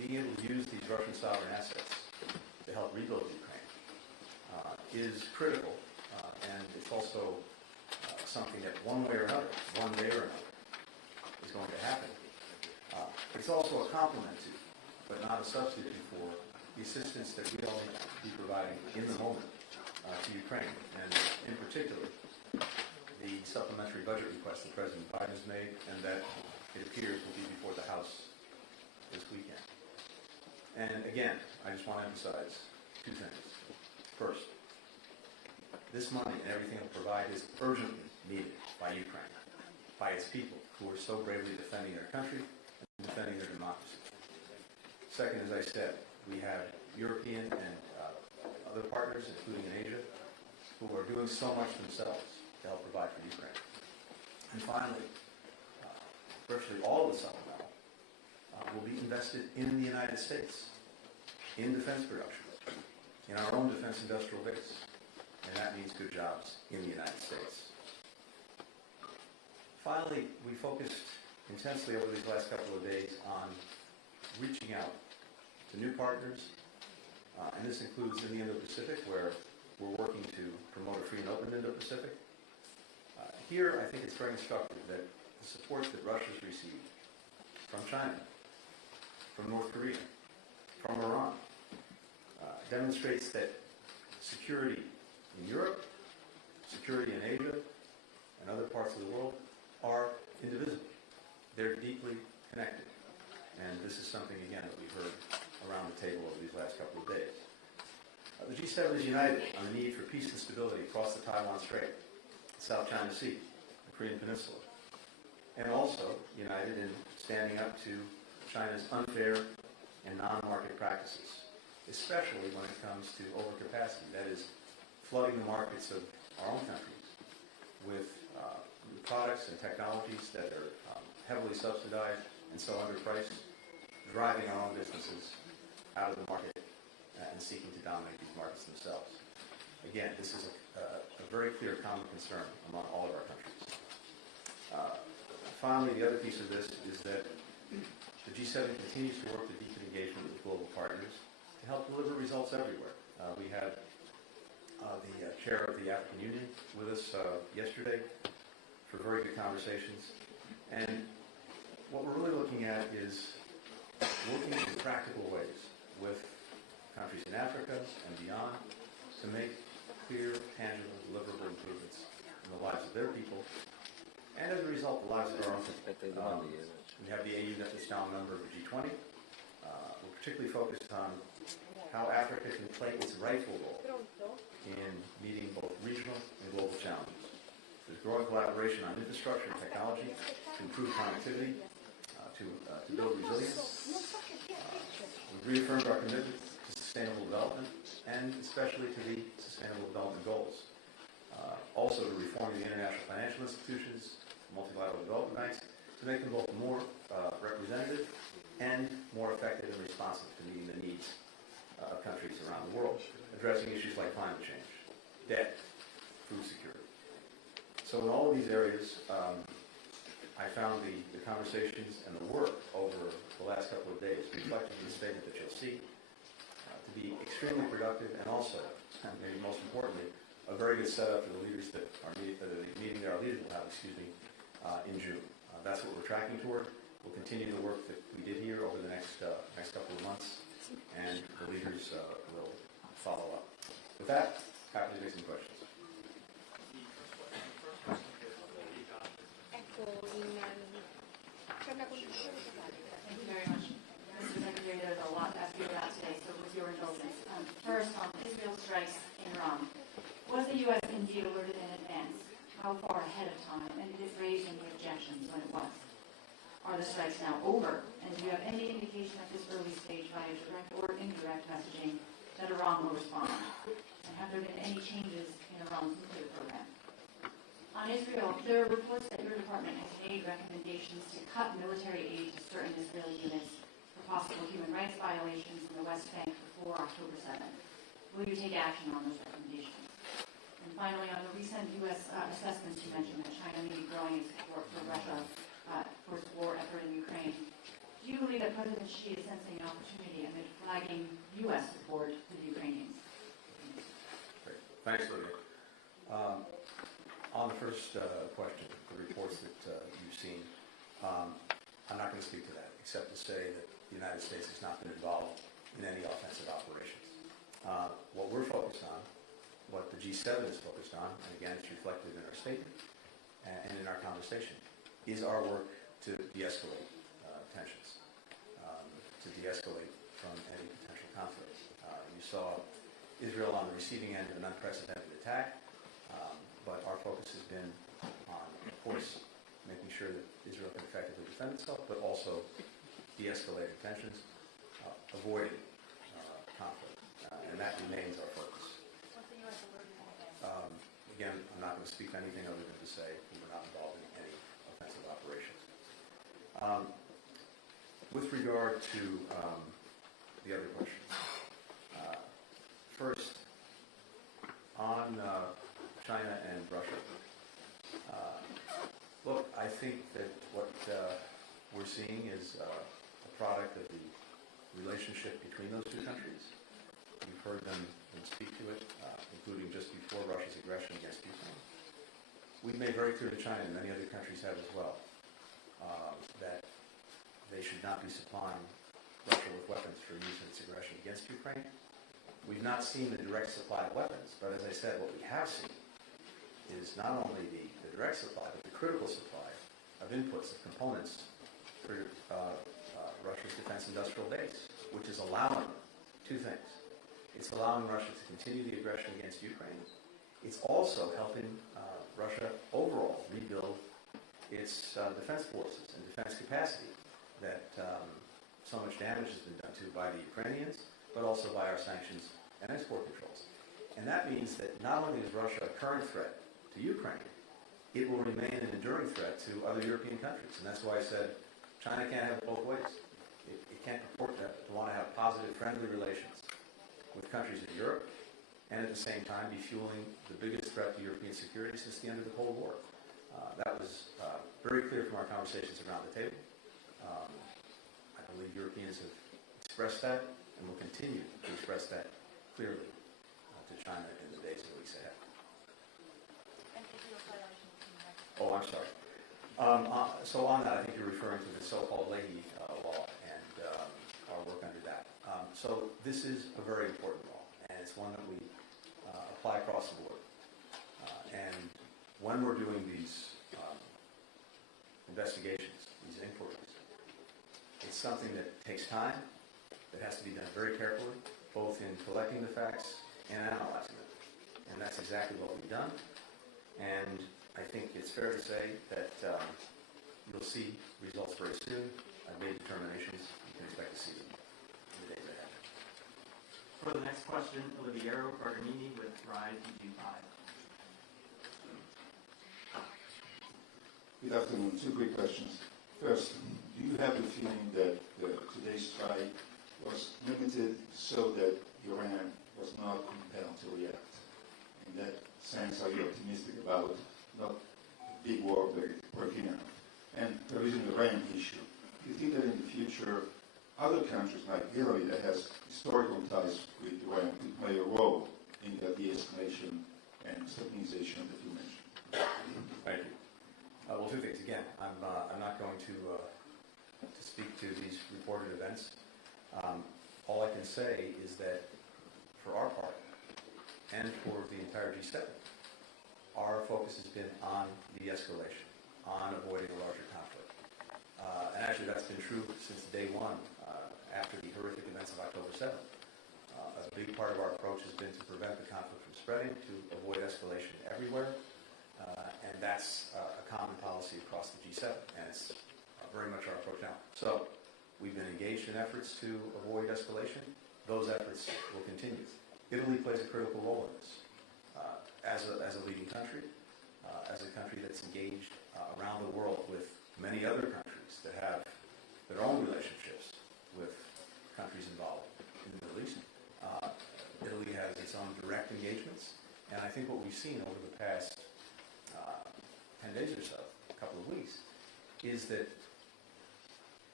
being able to use these Russian sovereign assets to help rebuild Ukraine is critical, and it's also something that one day or another, is going to happen. It's also a complement to, but not a substitute for, the assistance that we all need to be providing in the moment to Ukraine, and in particular, the supplementary budget request that President Biden has made, and that it appears will be before the House this weekend. And again, I just want to emphasize two things. First, this money and everything it will provide is urgently needed by Ukraine, by its people who are so bravely defending their country and defending their democracy. Second, as I said, we have European and other partners, including in Asia, who are doing so much themselves to help provide for Ukraine. And finally, virtually all of the supplemental will be invested in the United States, in defense production, in our own defense industrial base. And that means good jobs in the United States. Finally, we focused intensely over these last couple of days on reaching out to new partners, and this includes in the Indo-Pacific, where we're working to promote a free and open Indo-Pacific. Here, I think it's very instructive that the support that Russia's received from China, from North Korea, from Iran, demonstrates that security in Europe, security in Asia, and other parts of the world are indivisible. They're deeply connected. And this is something, again, that we've heard around the table over these last couple of days. The G7 is united on the need for peace and stability across the Taiwan Strait, the South China Sea, the Korean Peninsula, and also united in standing up to China's unfair and non-market practices, especially when it comes to overcapacity, that is, flooding the markets of our own countries with products and technologies that are heavily subsidized and so underpriced, driving our own businesses out of the market and seeking to dominate these markets themselves. Again, this is a very clear common concern among all of our countries. Finally, the other piece of this is that the G7 continues to work to deepen engagement with global partners to help deliver results everywhere. We had the chair of the African Union with us yesterday for very good conversations. And what we're really looking at is working in practical ways with countries in Africa and beyond to make clear, tangible, deliverable improvements in the lives of their people, and as a result, the lives of our own people. We have the AU that's now a member of the G20. We're particularly focused on how Africa can play its rightful role in meeting both regional and global challenges. There's growing collaboration on infrastructure and technology to improve connectivity, to build resilience. We've reaffirmed our commitment to sustainable development, and especially to the Sustainable Development Goals. Also to reforming the international financial institutions, multilateral development banks, to make them both more representative and more effective and responsive to meeting the needs of countries around the world, addressing issues like climate change, debt, food security. So in all of these areas, I found the conversations and the work over the last couple of days, reflected in the statement that you'll see, to be extremely productive, and also, and maybe most importantly, a very good setup for the leaders that are meeting that our leaders will have, in June. That's what we're tracking toward. We'll continue the work that we did here over the next couple of months, and the leaders will follow up. With that, happy to take some questions. Thank you very much. Mr. Secretary, there's a lot to ask you about today, so with your indulgence. First, on Israel strikes in Iran. Was the U.S. indeed alerted in advance? How far ahead of time? And did it raise any objections when it was? Are the strikes now over? And do you have any indication at this early stage via direct or indirect messaging that Iran will respond? And have there been any changes in Iran's nuclear program? On Israel, there are reports that your department has made recommendations to cut military aid to certain Israeli units for possible human rights violations in the West Bank before October 7th. Will you take action on those recommendations? And finally, on the recent U.S. assessments, you mentioned that China may be growing its support for Russia for its war effort in Ukraine. Do you believe that President Xi is sensing an opportunity amid flagging U.S. support for the Ukrainians? Great. Thanks, Lydia. On the first question, the reports that you've seen, I'm not going to speak to that, except to say that the United States has not been involved in any offensive operations. What we're focused on, what the G7 is focused on, and again, it's reflected in our statement and in our conversation, is our work to de-escalate tensions, to de-escalate from any potential conflict. You saw Israel on the receiving end of an unprecedented attack, but our focus has been on, of course, making sure that Israel can effectively defend itself, but also de-escalating tensions, avoiding conflict, and that remains our focus. What's the U.S. alert on? Again, I'm not going to speak to anything other than to say we were not involved in any offensive operations. With regard to the other question, first, on China and Russia, look, I think that what we're seeing is a product of the relationship between those two countries. You've heard them speak to it, including just before Russia's aggression against Ukraine. We've made very clear to China, and many other countries have as well, that they should not be supplying Russia with weapons for use in its aggression against Ukraine. We've not seen the direct supply of weapons, but as I said, what we have seen is not only the direct supply, but the critical supply of inputs, of components for Russia's defense industrial base, which is allowing two things. It's allowing Russia to continue the aggression against Ukraine. It's also helping Russia overall rebuild its defense forces and defense capacity that so much damage has been done to by the Ukrainians, but also by our sanctions and export controls. And that means that not only is Russia a current threat to Ukraine, it will remain an enduring threat to other European countries. And that's why I said China can't have it both ways. It can't purport to want to have positive, friendly relations with countries in Europe and at the same time be fueling the biggest threat to European security since the end of the Cold War. That was very clear from our conversations around the table. I believe Europeans have expressed that and will continue to express that clearly to China in the days and weeks ahead. Oh, I'm sorry. So on that, I think you're referring to the so-called Leahy law and our work under that. So this is a very important law, and it's one that we apply across the board. And when we're doing these investigations, these inquiries, it's something that takes time, that has to be done very carefully, both in collecting the facts and analyzing them. And that's exactly what we've done. And I think it's fair to say that you'll see results very soon. I've made determinations. You can expect to see them in the days ahead. For the next question, Oliviero Barganini with Rise UG5. Good afternoon. Two quick questions. First, do you have the feeling that today's strike was limited so that Iran was not compelled to react? In that sense, are you optimistic about not big war breaking out? And there is an Iran issue. Do you think that in the future, other countries like Italy that has historical ties with Iran could play a role in the de-escalation and stabilization that you mentioned? Thank you. Well, two things. Again, I'm not going to speak to these reported events. All I can say is that for our part, and for the entire G7, our focus has been on de-escalation, on avoiding a larger conflict. And actually that's been true since day one, after the horrific events of October 7th. A big part of our approach has been to prevent the conflict from spreading, to avoid escalation everywhere, and that's a common policy across the G7, and it's very much our approach now. So we've been engaged in efforts to avoid escalation. Those efforts will continue. Italy plays a critical role in this. As a leading country, as a country that's engaged around the world with many other countries that have their own relationships with countries involved in the Middle East. Italy has its own direct engagements, and I think what we've seen over the past 10 days or so, a couple of weeks, is that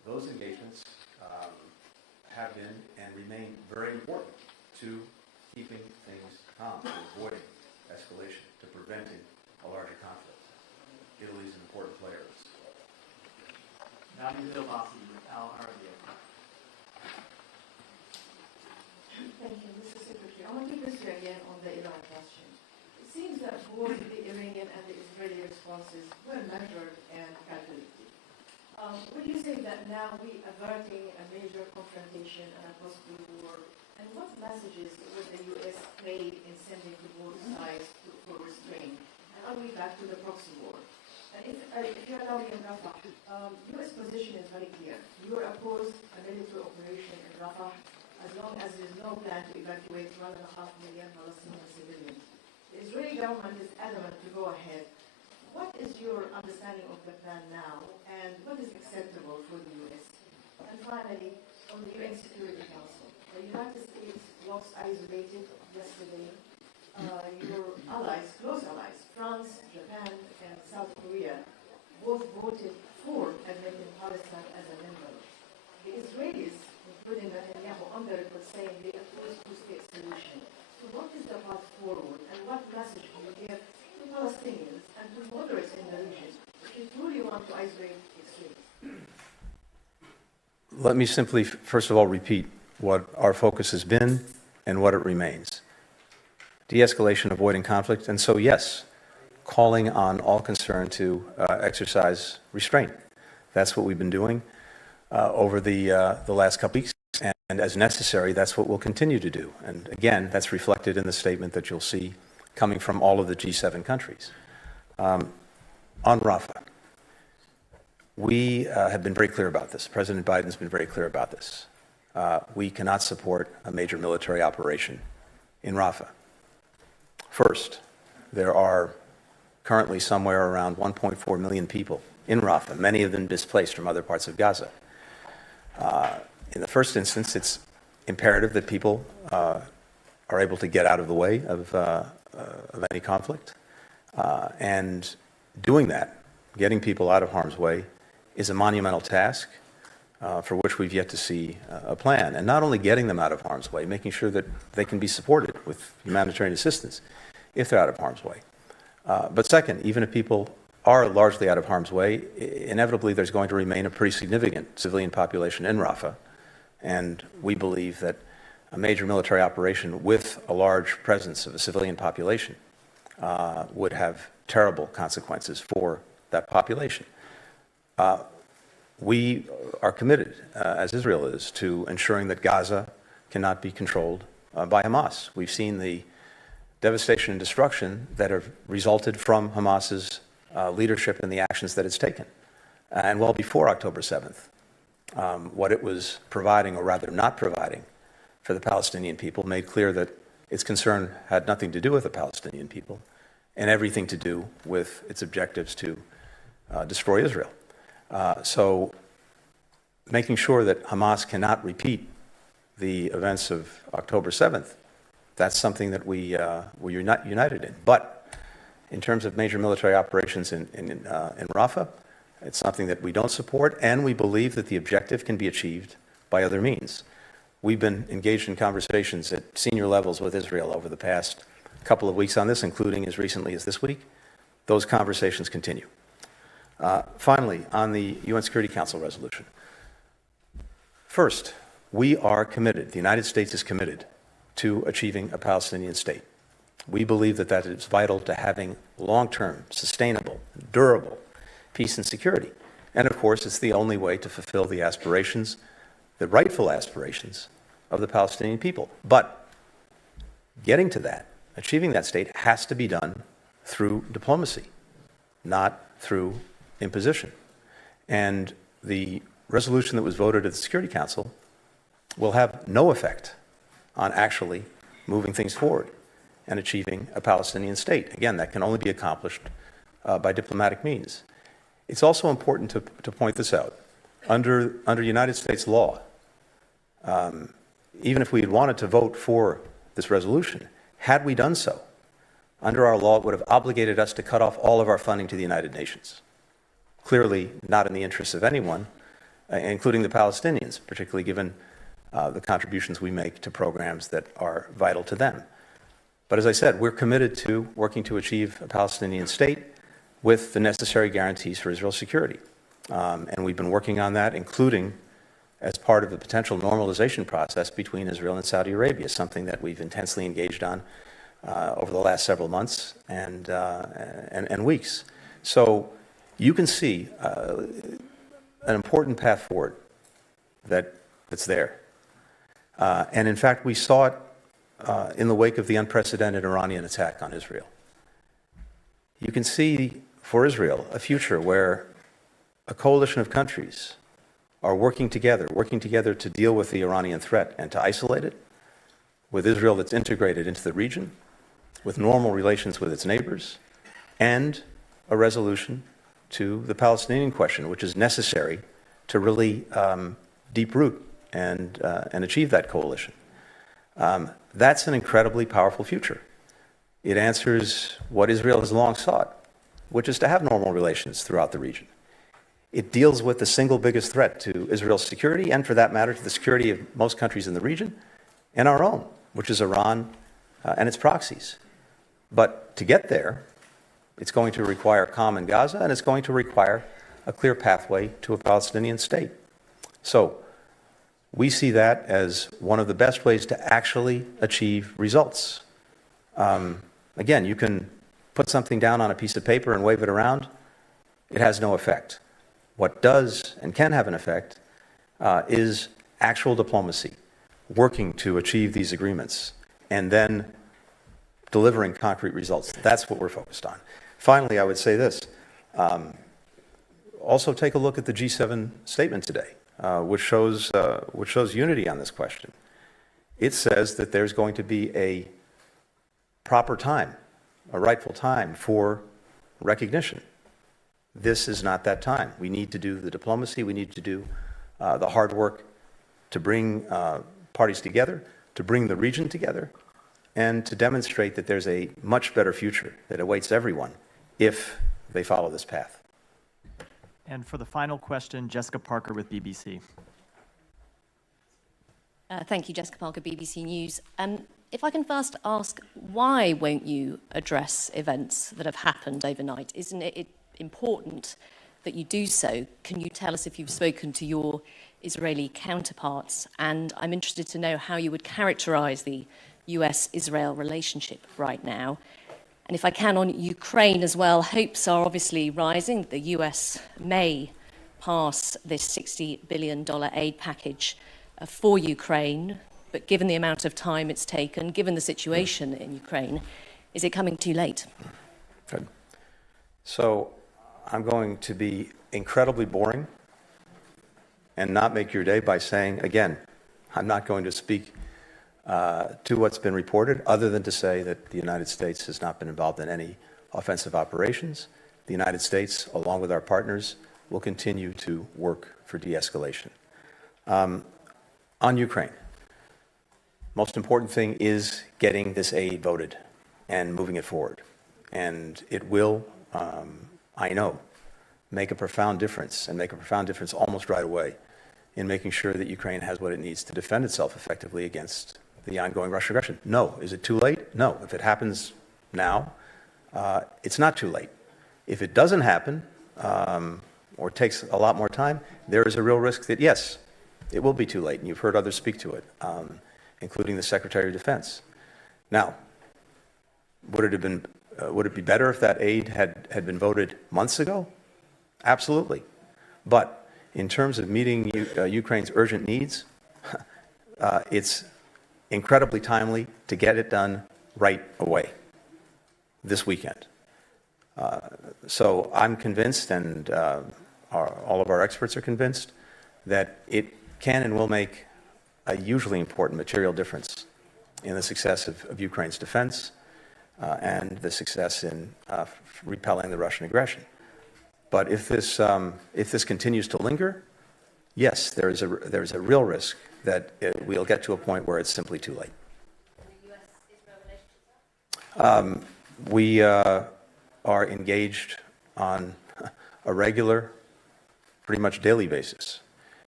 those engagements have been and remain very important to keeping things calm, to avoiding escalation, to preventing a larger conflict. Italy is an important player in this. Now Indo-Pacific with Al Arabiya. Thank you, Mr. Secretary. I want to press you again on the Iran question. It seems that both the Iranian and the Israeli responses were measured and calculated. Would you say that now we are averting a major confrontation and a possible war? And what messages would the U.S. play in sending to both sides for restraint? And are we back to the proxy war? And if you allow me in Rafah, U.S. position is very clear. You are opposed a military operation in Rafah as long as there is no plan to evacuate 1.5 million Palestinian civilians. The Israeli government is adamant to go ahead. What is your understanding of the plan now, and what is acceptable for the U.S.? And finally, on the UN Security Council, the United States was isolated yesterday. Your allies, close allies, France, Japan, and South Korea, both voted for admitting Palestine as a member. The Israelis, including Netanyahu, on the record saying they oppose two-state solution. So what is the path forward, and what message do you give to Palestinians and to moderates in the region if you truly want to isolate extremes? Let me simply, first of all, repeat what our focus has been and what it remains. De-escalation, avoiding conflict, and so yes, calling on all concerned to exercise restraint. That's what we've been doing over the last couple weeks, and as necessary, that's what we'll continue to do. And again, that's reflected in the statement that you'll see coming from all of the G7 countries. On Rafah, we have been very clear about this. President Biden's been very clear about this. We cannot support a major military operation in Rafah. First, there are currently somewhere around 1.4 million people in Rafah, many of them displaced from other parts of Gaza. In the first instance, it's imperative that people are able to get out of the way of any conflict. And doing that, getting people out of harm's way, is a monumental task for which we've yet to see a plan. And not only getting them out of harm's way, making sure that they can be supported with humanitarian assistance if they're out of harm's way. But second, even if people are largely out of harm's way, inevitably there's going to remain a pretty significant civilian population in Rafah. And we believe that a major military operation with a large presence of a civilian population would have terrible consequences for that population. We are committed, as Israel is, to ensuring that Gaza cannot be controlled by Hamas. We've seen the devastation and destruction that have resulted from Hamas's leadership and the actions that it's taken. And well before October 7th, what it was providing, or rather not providing, for the Palestinian people made clear that its concern had nothing to do with the Palestinian people and everything to do with its objectives to destroy Israel. So making sure that Hamas cannot repeat the events of October 7th, that's something that we're not united in. But in terms of major military operations in Rafah, it's something that we don't support, and we believe that the objective can be achieved by other means. We've been engaged in conversations at senior levels with Israel over the past couple of weeks on this, including as recently as this week. Those conversations continue. Finally, on the UN Security Council resolution. First, we are committed, the United States is committed to achieving a Palestinian state. We believe that that is vital to having long-term, sustainable, durable peace and security. And of course, it's the only way to fulfill the aspirations, the rightful aspirations of the Palestinian people. But getting to that, achieving that state, has to be done through diplomacy, not through imposition. And the resolution that was voted at the Security Council will have no effect on actually moving things forward and achieving a Palestinian state. Again, that can only be accomplished by diplomatic means. It's also important to point this out. Under United States law, even if we had wanted to vote for this resolution, had we done so, under our law, it would have obligated us to cut off all of our funding to the United Nations. Clearly not in the interests of anyone, including the Palestinians, particularly given the contributions we make to programs that are vital to them. But as I said, we're committed to working to achieve a Palestinian state with the necessary guarantees for Israel's security. And we've been working on that, including as part of the potential normalization process between Israel and Saudi Arabia, something that we've intensely engaged on over the last several months and weeks. So you can see an important path forward that's there. And in fact, we saw it in the wake of the unprecedented Iranian attack on Israel. You can see for Israel a future where a coalition of countries are working together to deal with the Iranian threat and to isolate it, with Israel that's integrated into the region, with normal relations with its neighbors, and a resolution to the Palestinian question, which is necessary to really deep root and achieve that coalition. That's an incredibly powerful future. It answers what Israel has long sought, which is to have normal relations throughout the region. It deals with the single biggest threat to Israel's security, and for that matter, to the security of most countries in the region, and our own, which is Iran and its proxies. But to get there, it's going to require calm in Gaza, and it's going to require a clear pathway to a Palestinian state. So we see that as one of the best ways to actually achieve results. Again, you can put something down on a piece of paper and wave it around. It has no effect. What does and can have an effect is actual diplomacy, working to achieve these agreements, and then delivering concrete results. That's what we're focused on. Finally, I would say this. Also take a look at the G7 statement today, which shows unity on this question. It says that there's going to be a proper time, a rightful time for recognition. This is not that time. We need to do the diplomacy. We need to do the hard work to bring parties together, to bring the region together, and to demonstrate that there's a much better future that awaits everyone if they follow this path. And for the final question, Jessica Parker with BBC. Thank you, Jessica Parker, BBC News. If I can first ask, why won't you address events that have happened overnight? Isn't it important that you do so? Can you tell us if you've spoken to your Israeli counterparts? And I'm interested to know how you would characterize the US-Israel relationship right now. And if I can, on Ukraine as well, hopes are obviously rising. The US may pass this $60 billion aid package for Ukraine, but given the amount of time it's taken, given the situation in Ukraine, is it coming too late? Good. So I'm going to be incredibly boring and not make your day by saying, again, I'm not going to speak to what's been reported, other than to say that the United States has not been involved in any offensive operations. The United States, along with our partners, will continue to work for de-escalation. On Ukraine, most important thing is getting this aid voted and moving it forward. And it will, I know, make a profound difference, and make a profound difference almost right away in making sure that Ukraine has what it needs to defend itself effectively against the ongoing Russian aggression. No. Is it too late? No. If it happens now, it's not too late. If it doesn't happen, or takes a lot more time, there is a real risk that, yes, it will be too late, and you've heard others speak to it, including the Secretary of Defense. Now, would it be better if that aid had been voted months ago? Absolutely. But in terms of meeting Ukraine's urgent needs, it's incredibly timely to get it done right away, this weekend. So I'm convinced, and all of our experts are convinced, that it can and will make a hugely important material difference in the success of Ukraine's defense and the success in repelling the Russian aggression. But if this continues to linger, yes, there is a real risk that we'll get to a point where it's simply too late. We are engaged on a regular, pretty much daily basis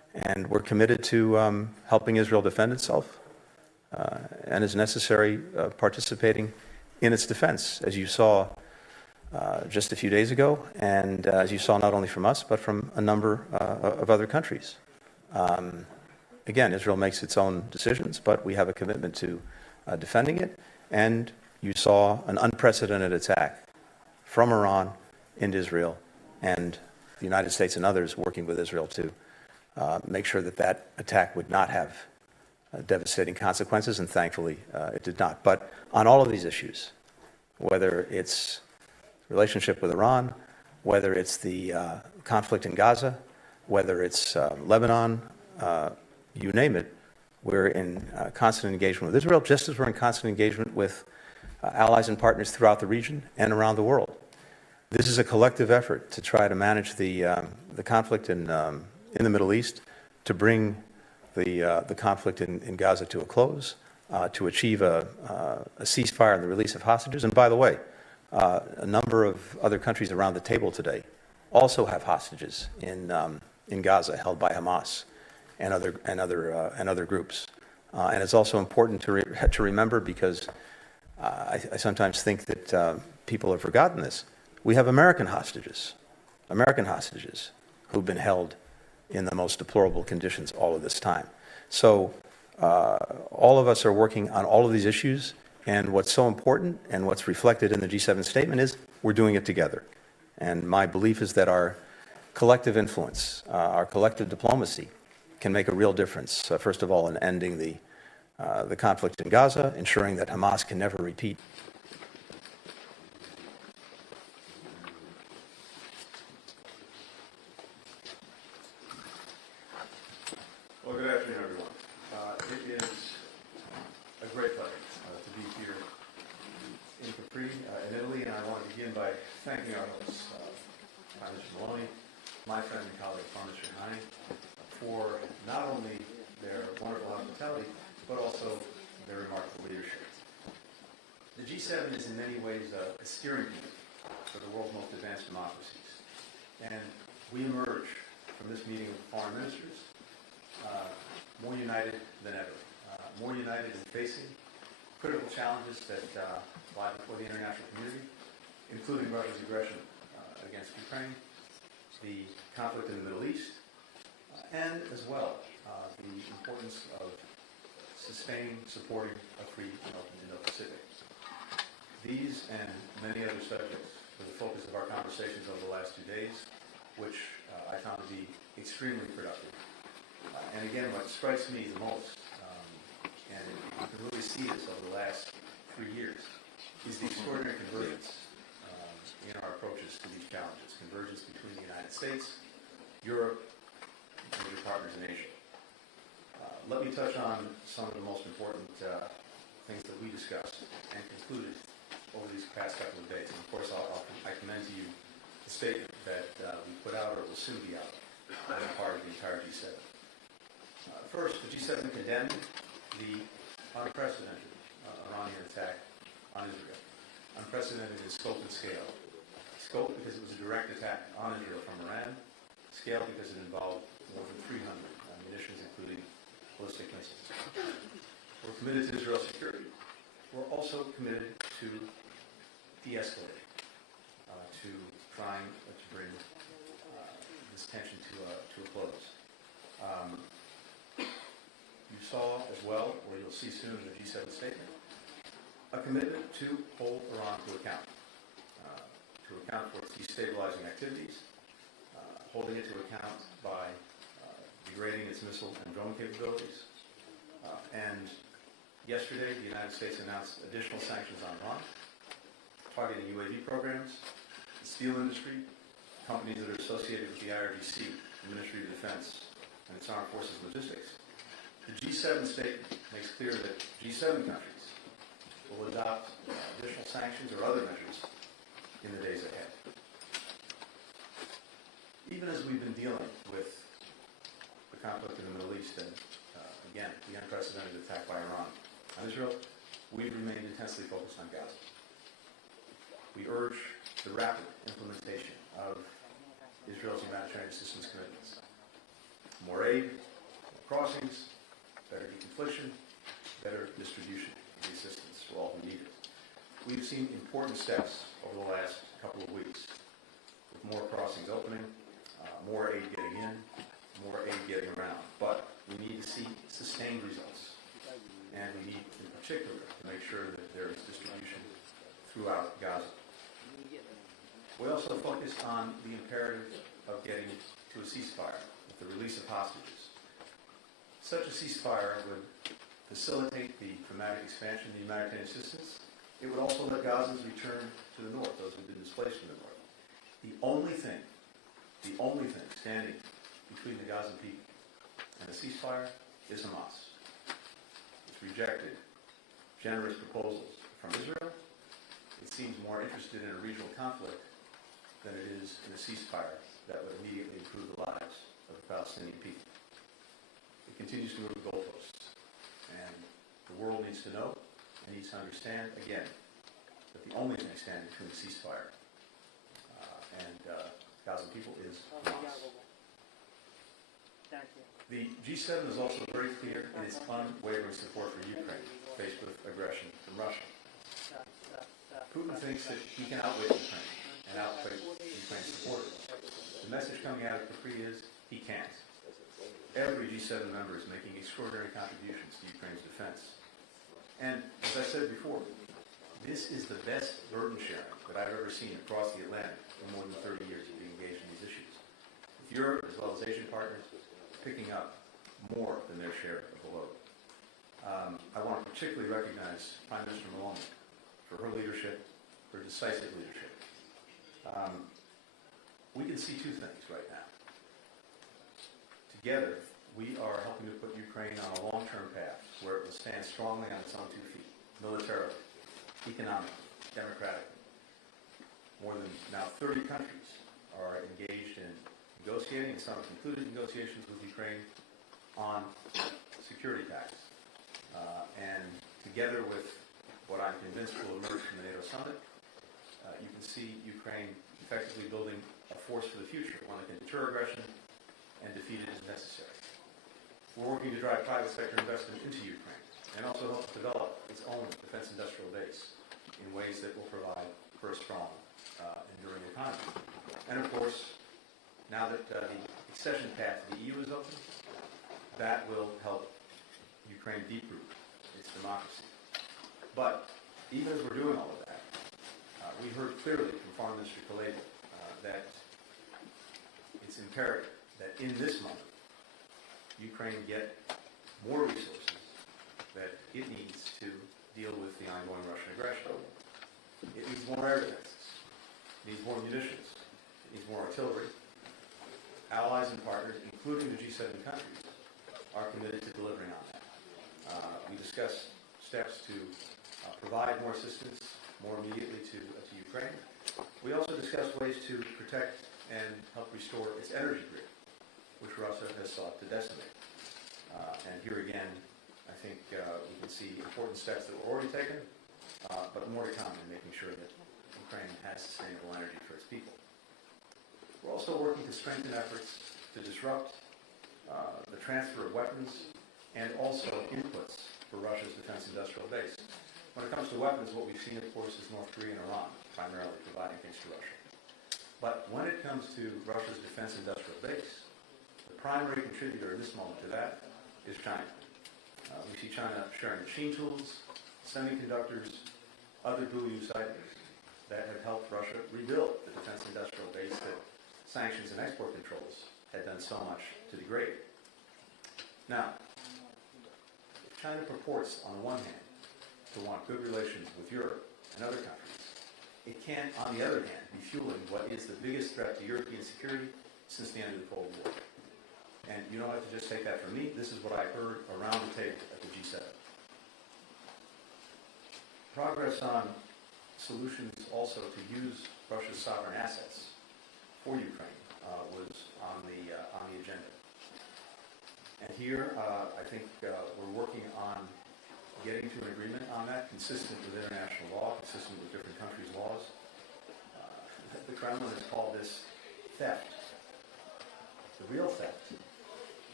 And we're committed to helping Israel defend itself and, as necessary, participating in its defense, as you saw just a few days ago, and as you saw not only from us, but from a number of other countries. Again, Israel makes its own decisions, but we have a commitment to defending it, and you saw an unprecedented attack from Iran into Israel, and the United States and others working with Israel to make sure that that attack would not have devastating consequences, and thankfully it did not. But on all of these issues, whether it's relationship with Iran, whether it's the conflict in Gaza, whether it's Lebanon, you name it, we're in constant engagement with Israel, just as we're in constant engagement with allies and partners throughout the region and around the world. This is a collective effort to try to manage the conflict in the Middle East, to bring the conflict in Gaza to a close, to achieve a ceasefire and the release of hostages. And by the way, a number of other countries around the table today also have hostages in Gaza held by Hamas and other groups. And it's also important to remember, because I sometimes think that people have forgotten this. We have American hostages who've been held in the most deplorable conditions all of this time. So all of us are working on all of these issues, and what's so important and what's reflected in the G7 statement is we're doing it together. And my belief is that our collective influence, our collective diplomacy can make a real difference, first of all, in ending the conflict in Gaza, ensuring that Hamas can never repeat. Well, good afternoon, everyone. It is a great pleasure to be here in Capri, in Italy, and I want to begin by thanking our hosts, Prime Minister Maloney, my friend and colleague, Prime Minister Hani, for not only their wonderful hospitality, but also their remarkable leadership. The G7 is in many ways a steering committee for the world's most advanced democracies. And we emerge from this meeting of foreign ministers more united than ever, more united in facing critical challenges that lie before the international community, including Russia's aggression against Ukraine, the conflict in the Middle East, and as well the importance of sustaining, supporting a free and open Indo-Pacific. These and many other subjects were the focus of our conversations over the last 2 days, which I found to be extremely productive. And again, what strikes me the most, and you can really see this over the last 3 years, is the extraordinary convergence in our approaches to these challenges. Convergence between the United States, Europe, and major partners in Asia. Let me touch on some of the most important things that we discussed and concluded over these past couple of days. And of course, I commend to you the statement that we put out, or will soon be out, on the part of the entire G7. First, the G7 condemned the unprecedented Iranian attack on Israel. Unprecedented in scope and scale. Scope because it was a direct attack on Israel from Iran. Scale because it involved more than 300 munitions, including ballistic missiles. We're committed to Israel's security. We're also committed to de-escalating, to trying to bring this tension to a close. You saw as well, or you'll see soon in the G7 statement, a commitment to hold Iran to account for its destabilizing activities, holding it to account by degrading its missile and drone capabilities. And yesterday, the United States announced additional sanctions on Iran, targeting UAV programs, the steel industry, companies that are associated with the IRGC, the Ministry of Defense, and its armed forces logistics. The G7 statement makes clear that G7 countries will adopt additional sanctions or other measures in the days ahead. Even as we've been dealing with the conflict in the Middle East and, again, the unprecedented attack by Iran on Israel, we've remained intensely focused on Gaza. We urge the rapid implementation of Israel's humanitarian assistance commitments. more aid, more crossings, better deconfliction, better distribution of the assistance for all who need it. We've seen important steps over the last couple of weeks, with more crossings opening, more aid getting in, more aid getting around. But we need to see sustained results. And we need, in particular, to make sure that there is distribution throughout Gaza. We also focused on the imperative of getting to a ceasefire with the release of hostages. Such a ceasefire would facilitate the dramatic expansion of the humanitarian assistance. It would also let Gazans return to the north, those who have been displaced from the north. The only thing standing between the Gazan people and a ceasefire is Hamas. It's rejected generous proposals from Israel. It seems more interested in a regional conflict than it is in a ceasefire that would immediately improve the lives of the Palestinian people. It continues to move the goalposts. And the world needs to know and needs to understand, again, that the only thing standing between the ceasefire and Gazan people is Hamas. The G7 is also very clear in its unwavering support for Ukraine faced with aggression from Russia. Putin thinks that he can outwit Ukraine and outplay Ukraine's supporters. The message coming out of Capri is he can't. Every G7 member is making extraordinary contributions to Ukraine's defense. And as I said before, this is the best burden sharing that I've ever seen across the Atlantic in more than 30 years of being engaged in these issues. With Europe, as well as Asian partners, picking up more than their share of the load. I want to particularly recognize Prime Minister Maloney for her leadership, her decisive leadership. We can see two things right now. Together, we are helping to put Ukraine on a long-term path where it will stand strongly on its own 2 feet, militarily, economically, democratically. More than now 30 countries are engaged in negotiating, and some have concluded negotiations with Ukraine on security pacts. And together with what I'm convinced will emerge from the NATO summit, you can see Ukraine effectively building a force for the future, one that can deter aggression and defeat it as necessary. We're working to drive private sector investment into Ukraine and also help develop its own defense industrial base in ways that will provide for a strong, enduring economy. And of course, now that the accession path to the EU is open, that will help Ukraine deep-root its democracy. But even as we're doing all of that, we heard clearly from Foreign Minister Kuleba that it's imperative that in this moment, Ukraine get more resources that it needs to deal with the ongoing Russian aggression. It needs more air defenses. It needs more munitions. It needs more artillery. Allies and partners, including the G7 countries, are committed to delivering on that. We discussed steps to provide more assistance more immediately to Ukraine. We also discussed ways to protect and help restore its energy grid, which Russia has sought to decimate. And here again, I think we can see important steps that were already taken, but more to come in making sure that Ukraine has sustainable energy for its people. We're also working to strengthen efforts to disrupt the transfer of weapons and also inputs for Russia's defense industrial base. When it comes to weapons, what we've seen, of course, is North Korea and Iran primarily providing things to Russia. But when it comes to Russia's defense industrial base, the primary contributor in this moment to that is China. We see China sharing machine tools, semiconductors, other dual-use items that have helped Russia rebuild the defense industrial base that sanctions and export controls had done so much to degrade. Now, if China purports, on the one hand, to want good relations with Europe and other countries, it can, on the other hand, be fueling what is the biggest threat to European security since the end of the Cold War. And you don't have to just take that from me. This is what I heard around the table at the G7. Progress on solutions also to use Russia's sovereign assets for Ukraine was on the agenda. And here, I think we're working on getting to an agreement on that, consistent with international law, consistent with different countries' laws. The Kremlin has called this theft. The real theft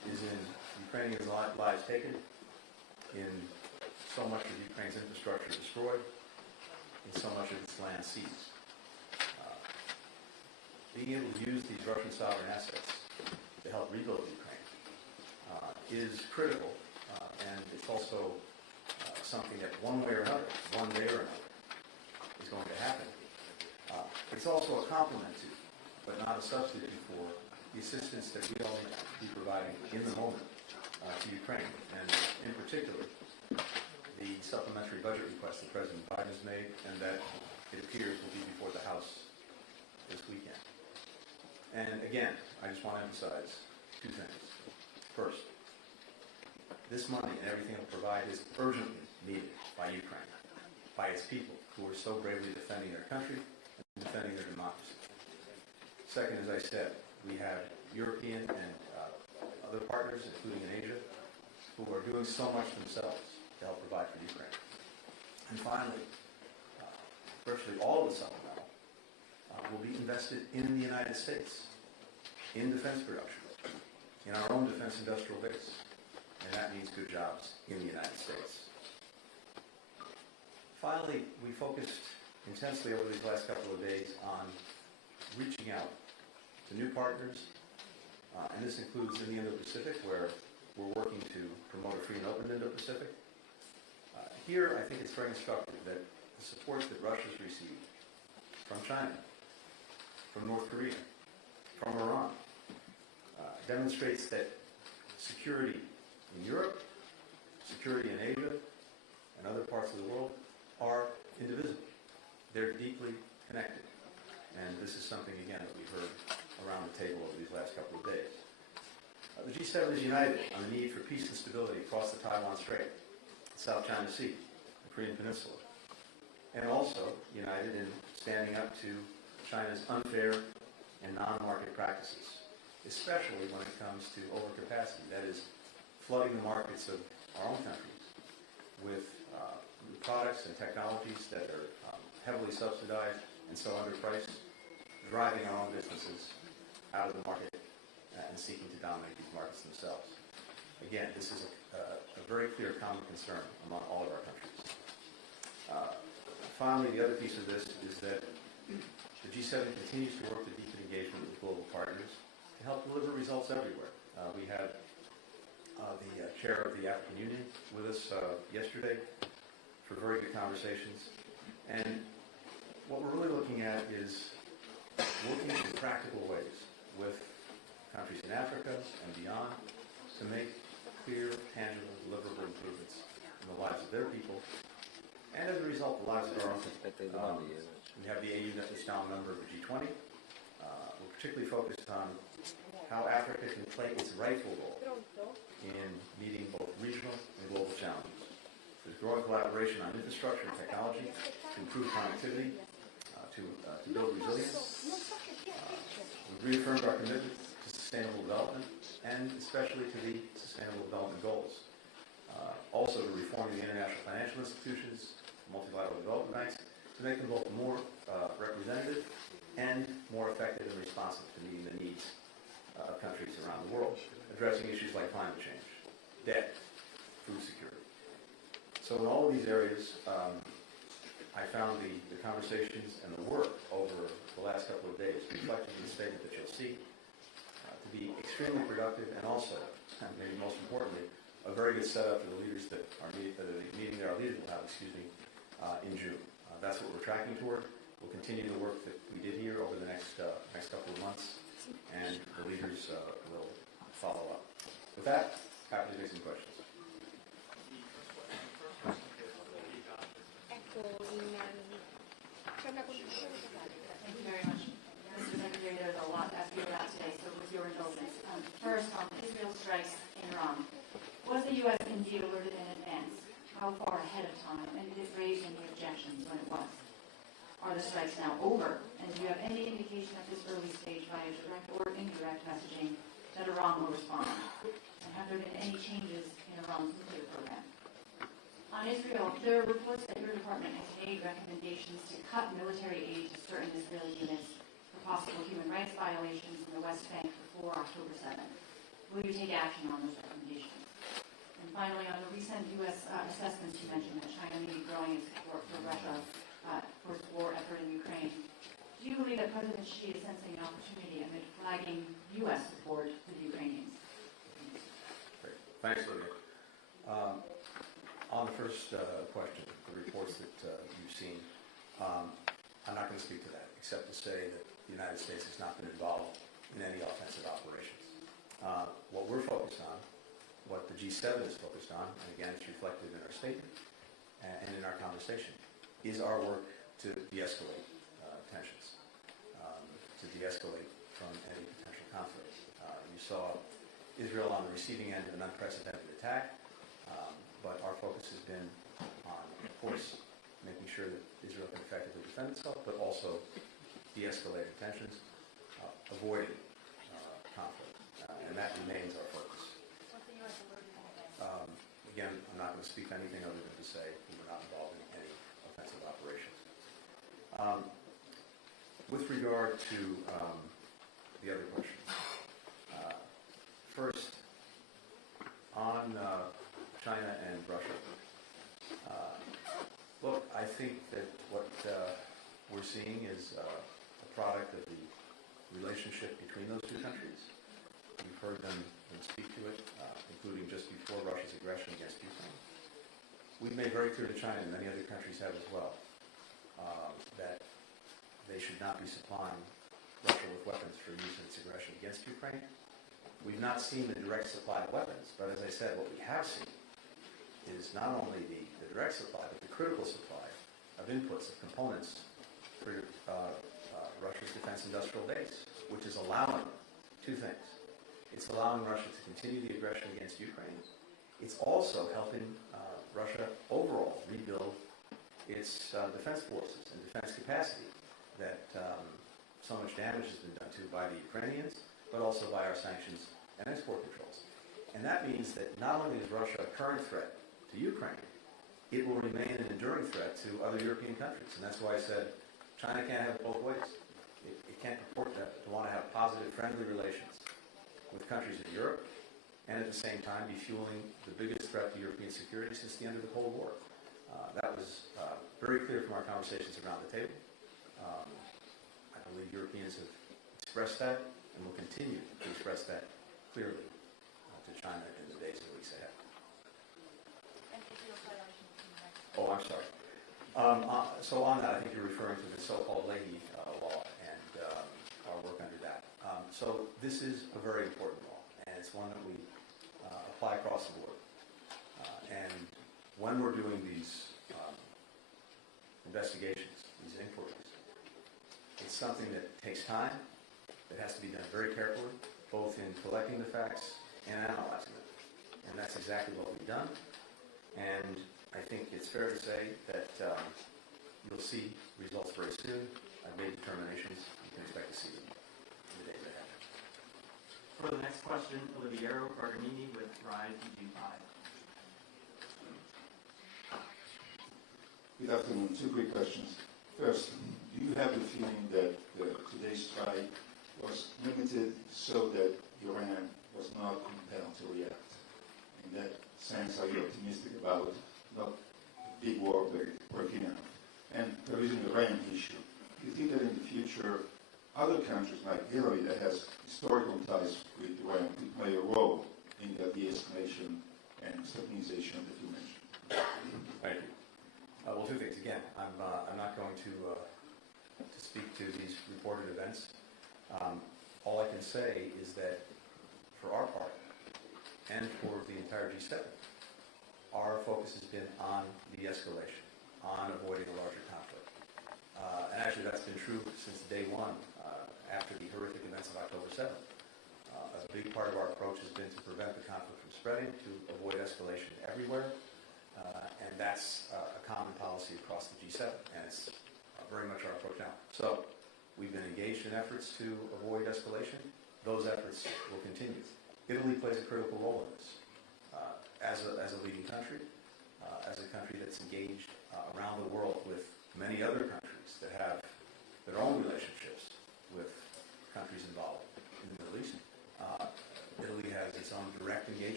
is in Ukrainian lives taken, in so much of Ukraine's infrastructure destroyed, in so much of its land seized. Being able to use these Russian sovereign assets to help rebuild Ukraine is critical, and it's also something that one day or another, is going to happen. It's also a complement to, but not a substitute for, the assistance that we all need to be providing in the moment to Ukraine, and in particular, the supplementary budget request that President Biden has made, and that it appears will be before the House this weekend. And again, I just want to emphasize two things. First, this money and everything it will provide is urgently needed by Ukraine, by its people who are so bravely defending their country and defending their democracy. Second, as I said, we have European and other partners, including in Asia, who are doing so much themselves to help provide for Ukraine. And finally, virtually all of the supplemental will be invested in the United States, in defense production, in our own defense industrial base. And that means good jobs in the United States. Finally, we focused intensely over these last couple of days on reaching out to new partners, and this includes in the Indo-Pacific, where we're working to promote a free and open Indo-Pacific. Here, I think it's very instructive that the support that Russia's received from China, from North Korea, from Iran, demonstrates that security in Europe, security in Asia, and other parts of the world are indivisible. They're deeply connected. And this is something, again, that we've heard around the table over these last couple of days. The G7 is united on the need for peace and stability across the Taiwan Strait, the South China Sea, the Korean Peninsula, and also united in standing up to China's unfair and non-market practices, especially when it comes to overcapacity, that is, flooding the markets of our own countries with products and technologies that are heavily subsidized and so underpriced, driving our own businesses out of the market and seeking to dominate these markets themselves. Again, this is a very clear common concern among all of our countries. Finally, the other piece of this is that the G7 continues to work to deepen engagement with global partners to help deliver results everywhere. We had the chair of the African Union with us yesterday for very good conversations. And what we're really looking at is working in practical ways with countries in Africa and beyond to make clear, tangible, deliverable improvements in the lives of their people, and as a result, the lives of our own people. We have the AU that is now a member of the G20. We're particularly focused on how Africa can play its rightful role in meeting both regional and global challenges. There's growing collaboration on infrastructure and technology to improve connectivity, to build resilience. We've reaffirmed our commitment to sustainable development, and especially to the Sustainable Development Goals. Also to reforming the international financial institutions, multilateral development banks, to make them both more representative and more effective and responsive to meeting the needs of countries around the world, addressing issues like climate change, debt, food security. So in all of these areas, I found the conversations and the work over the last couple of days, reflected in the statement that you'll see, to be extremely productive, and also, and maybe most importantly, a very good setup for the leaders that are the meeting that our leaders will have, in June. That's what we're tracking toward. We'll continue the work that we did here over the next couple of months, and the leaders will follow up. With that, happy to take some questions. Thank you very much. Mr. Secretary, there's a lot to ask you about today, so with your indulgence. First, on Israel strikes in Iran. Was the U.S. indeed alerted in advance? How far ahead of time? And did it raise any objections when it was? Are the strikes now over? And do you have any indication at this early stage via direct or indirect messaging that Iran will respond? And have there been any changes in Iran's nuclear program? On Israel, there are reports that your department has made recommendations to cut military aid to certain Israeli units for possible human rights violations in the West Bank before October 7th. Will you take action on those recommendations? And finally, on the recent U.S. assessments, you mentioned that China may be growing its support for Russia for its war effort in Ukraine. Do you believe that President Xi is sensing an opportunity amid flagging U.S. support for the Ukrainians? Great. Thanks, Lydia. On the first question, the reports that you've seen, I'm not going to speak to that, except to say that the United States has not been involved in any offensive operations. What we're focused on, what the G7 is focused on, and again, it's reflected in our statement and in our conversation, is our work to de-escalate tensions, to de-escalate from any potential conflict. You saw Israel on the receiving end of an unprecedented attack, but our focus has been on, of course, making sure that Israel can effectively defend itself, but also de-escalating tensions, avoiding conflict, and that remains our focus. Again, I'm not going to speak to anything other than to say we were not involved in any offensive operations. With regard to the other questions, first, on China and Russia. Look, I think that what we're seeing is a product of the relationship between those two countries. You've heard them speak to it, including just before Russia's aggression against Ukraine. We've made very clear to China, and many other countries have as well, that they should not be supplying Russia with weapons for use in its aggression against Ukraine. We've not seen the direct supply of weapons, but as I said, what we have seen is not only the direct supply, but the critical supply of inputs, of components for Russia's defense industrial base, which is allowing two things. It's allowing Russia to continue the aggression against Ukraine. It's also helping Russia overall rebuild its defense forces and defense capacity that so much damage has been done to by the Ukrainians, but also by our sanctions and export controls. And that means that not only is Russia a current threat to Ukraine, it will remain an enduring threat to other European countries. And that's why I said China can't have it both ways. It can't purport to want to have positive, friendly relations with countries in Europe and at the same time be fueling the biggest threat to European security since the end of the Cold War. That was very clear from our conversations around the table. I believe Europeans have expressed that and will continue to express that clearly to China in the days and weeks ahead. Oh, I'm sorry. So on that, I think you're referring to the so-called Leahy law and our work under that. So this is a very important law, and it's one that we apply across the board. And when we're doing these investigations, these inquiries, it's something that takes time, that has to be done very carefully, both in collecting the facts and analyzing them. And that's exactly what we've done. And I think it's fair to say that you'll see results very soon. I've made determinations. You can expect to see them in the days ahead. For the next question, Oliviero Barganini with RISE EG5. Good afternoon. Two quick questions. First, do you have the feeling that today's strike was limited so that Iran was not compelled to react? In that sense, are you optimistic about not a big war breaking out? And there is an Iranian issue. Do you think that in the future, other countries like Italy that has historical ties with Iran could play a role in the de-escalation and stabilization that you mentioned? Thank you. Well, two things. Again, I'm not going to speak to these reported events. All I can say is that for our part, and for the entire G7, our focus has been on de-escalation, on avoiding a larger conflict. And actually that's been true since day one, after the horrific events of October 7th. A big part of our approach has been to prevent the conflict from spreading, to avoid escalation everywhere, and that's a common policy across the G7, and it's very much our approach now. So we've been engaged in efforts to avoid escalation. Those efforts will continue. Italy plays a critical role in this. As a leading country, as a country that's engaged around the world with many other countries that have their own relationships with countries involved in the Middle East. Italy has a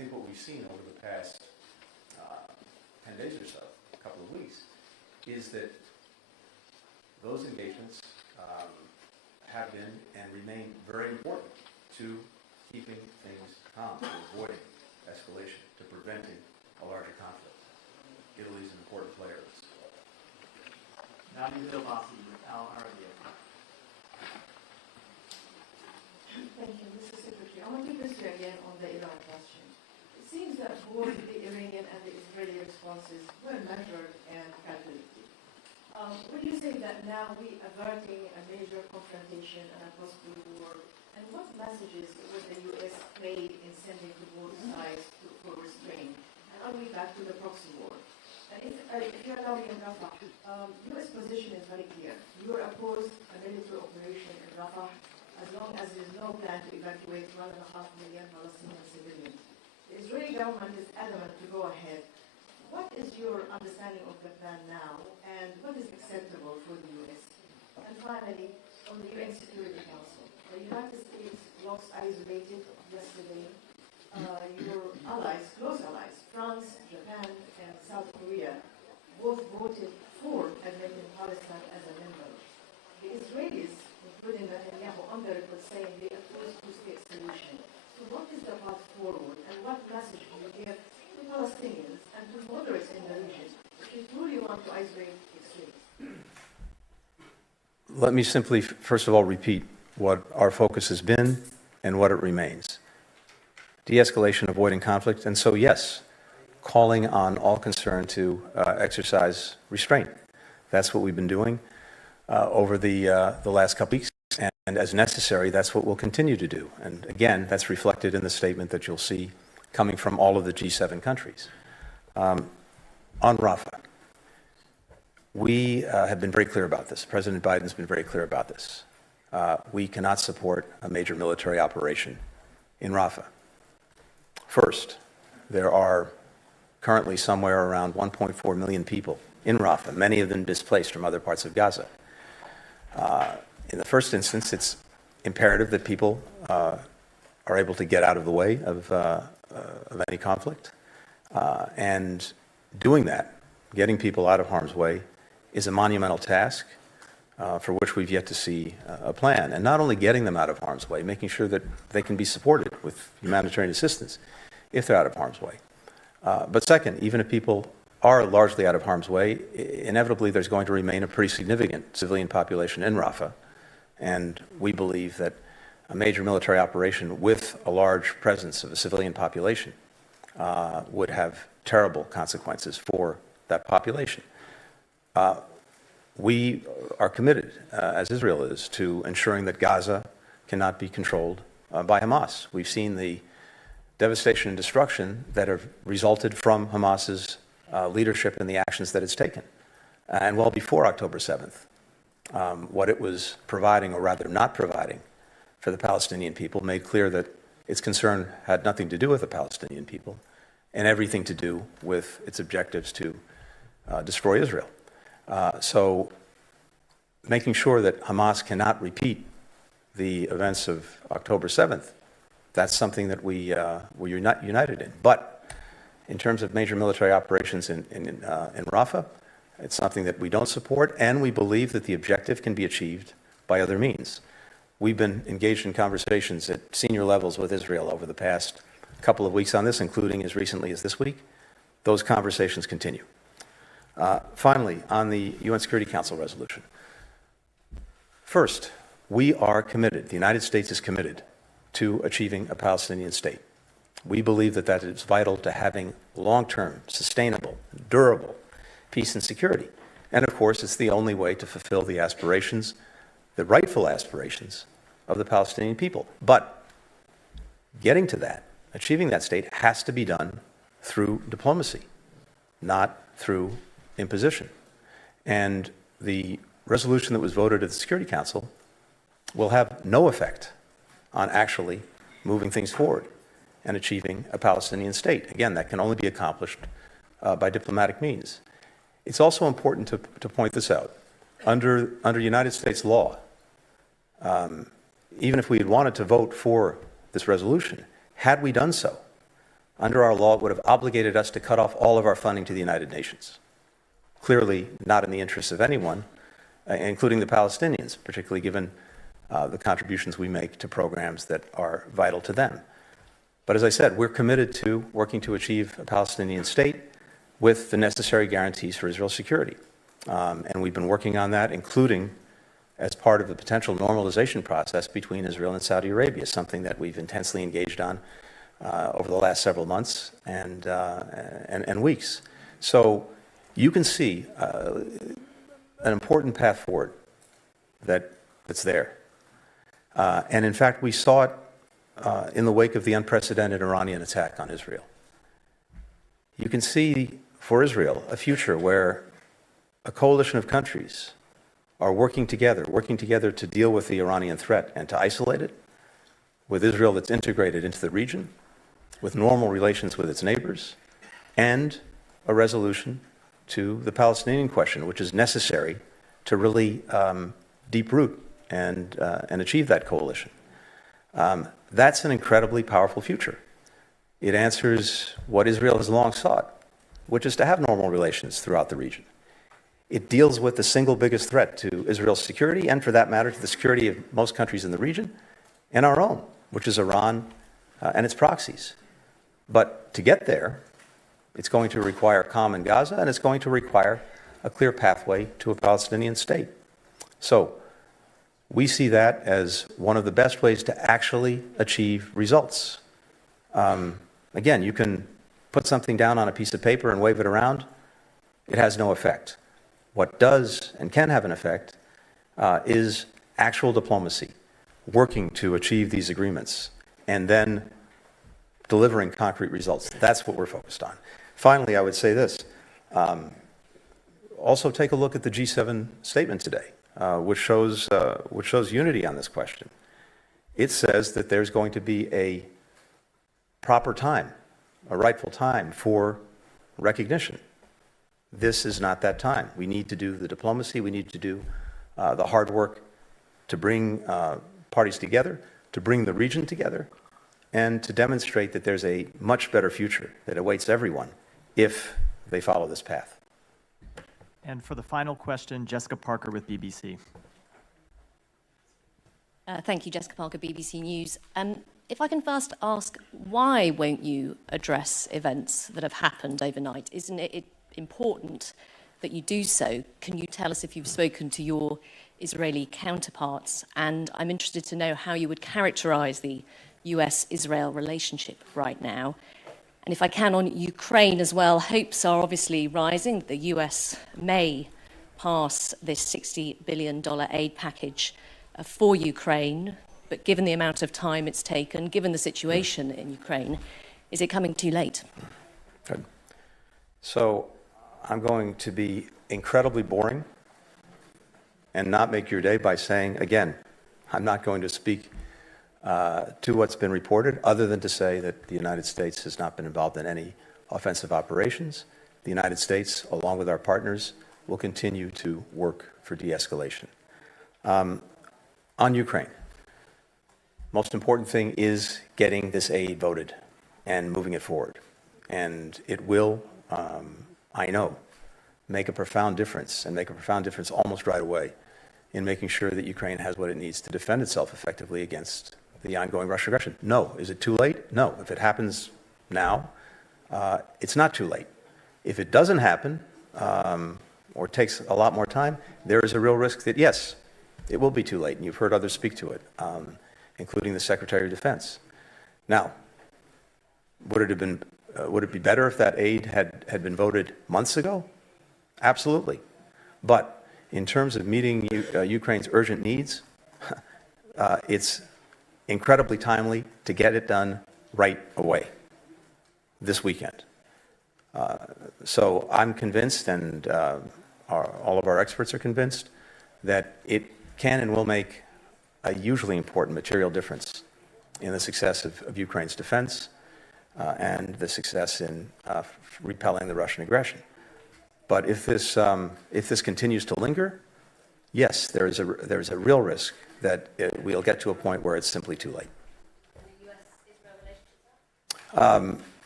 think what we've seen over the past 10 days or so, a couple of weeks, is that those engagements have been and remain very important to keeping things calm, to avoiding escalation, to preventing a larger conflict. Italy is an important player in this. Now you Bill Bossi with Al Arabiya. Thank you, Mr. Secretary. I want to question you again on the Iran question. It seems that both the Iranian and the Israeli responses were measured and calculated. Would you say that now we averting a major confrontation and a possible war? And what messages would the U.S. play in sending to both sides for restraint? And are we back to the proxy war? And if you allow me in Rafah, U.S. position is very clear. You are opposed a military operation in Rafah as long as there is no plan to evacuate 1.5 million Palestinian civilians. The Israeli government is adamant to go ahead. What is your understanding of the plan now, and what is acceptable for the U.S.? And finally, on the UN Security Council, the United States looks isolated yesterday. Your allies, close allies, France, Japan, and South Korea, both voted for admitting Palestine as a member. The Israelis, including Netanyahu, on the record saying they oppose two-state solution. So what is the path forward, and what message do you give to Palestinians and to moderates in the region if you truly want to isolate extremes? Let me simply, first of all, repeat what our focus has been and what it remains. De-escalation, avoiding conflict, and so yes, calling on all concerned to exercise restraint. That's what we've been doing over the last couple weeks, and as necessary, that's what we'll continue to do. And again, that's reflected in the statement that you'll see coming from all of the G7 countries. On Rafah, we have been very clear about this. President Biden's been very clear about this. We cannot support a major military operation in Rafah. First, there are currently somewhere around 1.4 million people in Rafah, many of them displaced from other parts of Gaza. In the first instance, it's imperative that people are able to get out of the way of any conflict. And doing that, getting people out of harm's way, is a monumental task for which we've yet to see a plan. And not only getting them out of harm's way, making sure that they can be supported with humanitarian assistance if they're out of harm's way. But second, even if people are largely out of harm's way, inevitably there's going to remain a pretty significant civilian population in Rafah. And we believe that a major military operation with a large presence of a civilian population would have terrible consequences for that population. We are committed, as Israel is, to ensuring that Gaza cannot be controlled by Hamas. We've seen the devastation and destruction that have resulted from Hamas's leadership and the actions that it's taken. And well before October 7th, what it was providing, or rather not providing, for the Palestinian people made clear that its concern had nothing to do with the Palestinian people and everything to do with its objectives to destroy Israel. So making sure that Hamas cannot repeat the events of October 7th, that's something that we're united in. But in terms of major military operations in Rafah, it's something that we don't support, and we believe that the objective can be achieved by other means. We've been engaged in conversations at senior levels with Israel over the past couple of weeks on this, including as recently as this week. Those conversations continue. Finally, on the UN Security Council resolution. First, we are committed, the United States is committed to achieving a Palestinian state. We believe that that is vital to having long-term, sustainable, durable peace and security. And of course, it's the only way to fulfill the aspirations, the rightful aspirations of the Palestinian people. But getting to that, achieving that state, has to be done through diplomacy, not through imposition. And the resolution that was voted at the Security Council will have no effect on actually moving things forward and achieving a Palestinian state. Again, that can only be accomplished by diplomatic means. It's also important to point this out. Under United States law, even if we had wanted to vote for this resolution, had we done so, under our law, it would have obligated us to cut off all of our funding to the United Nations. Clearly not in the interests of anyone, including the Palestinians, particularly given the contributions we make to programs that are vital to them. But as I said, we're committed to working to achieve a Palestinian state with the necessary guarantees for Israel's security. And we've been working on that, including as part of the potential normalization process between Israel and Saudi Arabia, something that we've intensely engaged on over the last several months and weeks. So you can see an important path forward that's there. And in fact, we saw it in the wake of the unprecedented Iranian attack on Israel. You can see for Israel a future where a coalition of countries are working together to deal with the Iranian threat and to isolate it, with Israel that's integrated into the region, with normal relations with its neighbors, and a resolution to the Palestinian question, which is necessary to really deep root and achieve that coalition. That's an incredibly powerful future. It answers what Israel has long sought, which is to have normal relations throughout the region. It deals with the single biggest threat to Israel's security, and for that matter, to the security of most countries in the region, and our own, which is Iran and its proxies. But to get there, it's going to require calm in Gaza, and it's going to require a clear pathway to a Palestinian state. So we see that as one of the best ways to actually achieve results. Again, you can put something down on a piece of paper and wave it around. It has no effect. What does and can have an effect is actual diplomacy, working to achieve these agreements, and then delivering concrete results. That's what we're focused on. Finally, I would say this. Also take a look at the G7 statement today, which shows unity on this question. It says that there's going to be a proper time, a rightful time for recognition. This is not that time. We need to do the diplomacy. We need to do the hard work to bring parties together, to bring the region together, and to demonstrate that there's a much better future that awaits everyone if they follow this path. And for the final question, Jessica Parker with BBC. Thank you, Jessica Parker, BBC News. If I can first ask, why won't you address events that have happened overnight? Isn't it important that you do so? Can you tell us if you've spoken to your Israeli counterparts? And I'm interested to know how you would characterize the US-Israel relationship right now. And if I can, on Ukraine as well, hopes are obviously rising. The US may pass this $60 billion aid package for Ukraine, but given the amount of time it's taken, given the situation in Ukraine, is it coming too late? Good. So I'm going to be incredibly boring and not make your day by saying, again, I'm not going to speak to what's been reported, other than to say that the United States has not been involved in any offensive operations. The United States, along with our partners, will continue to work for de-escalation. On Ukraine, most important thing is getting this aid voted and moving it forward. And it will, I know, make a profound difference, and make a profound difference almost right away in making sure that Ukraine has what it needs to defend itself effectively against the ongoing Russian aggression. No. Is it too late? No. If it happens now, it's not too late. If it doesn't happen, or takes a lot more time, there is a real risk that, yes, it will be too late, and you've heard others speak to it, including the Secretary of Defense. Now, would it be better if that aid had been voted months ago? Absolutely. But in terms of meeting Ukraine's urgent needs, it's incredibly timely to get it done right away, this weekend. So I'm convinced, and all of our experts are convinced, that it can and will make a hugely important material difference in the success of Ukraine's defense and the success in repelling the Russian aggression. But if this continues to linger, yes, there is a real risk that we'll get to a point where it's simply too late.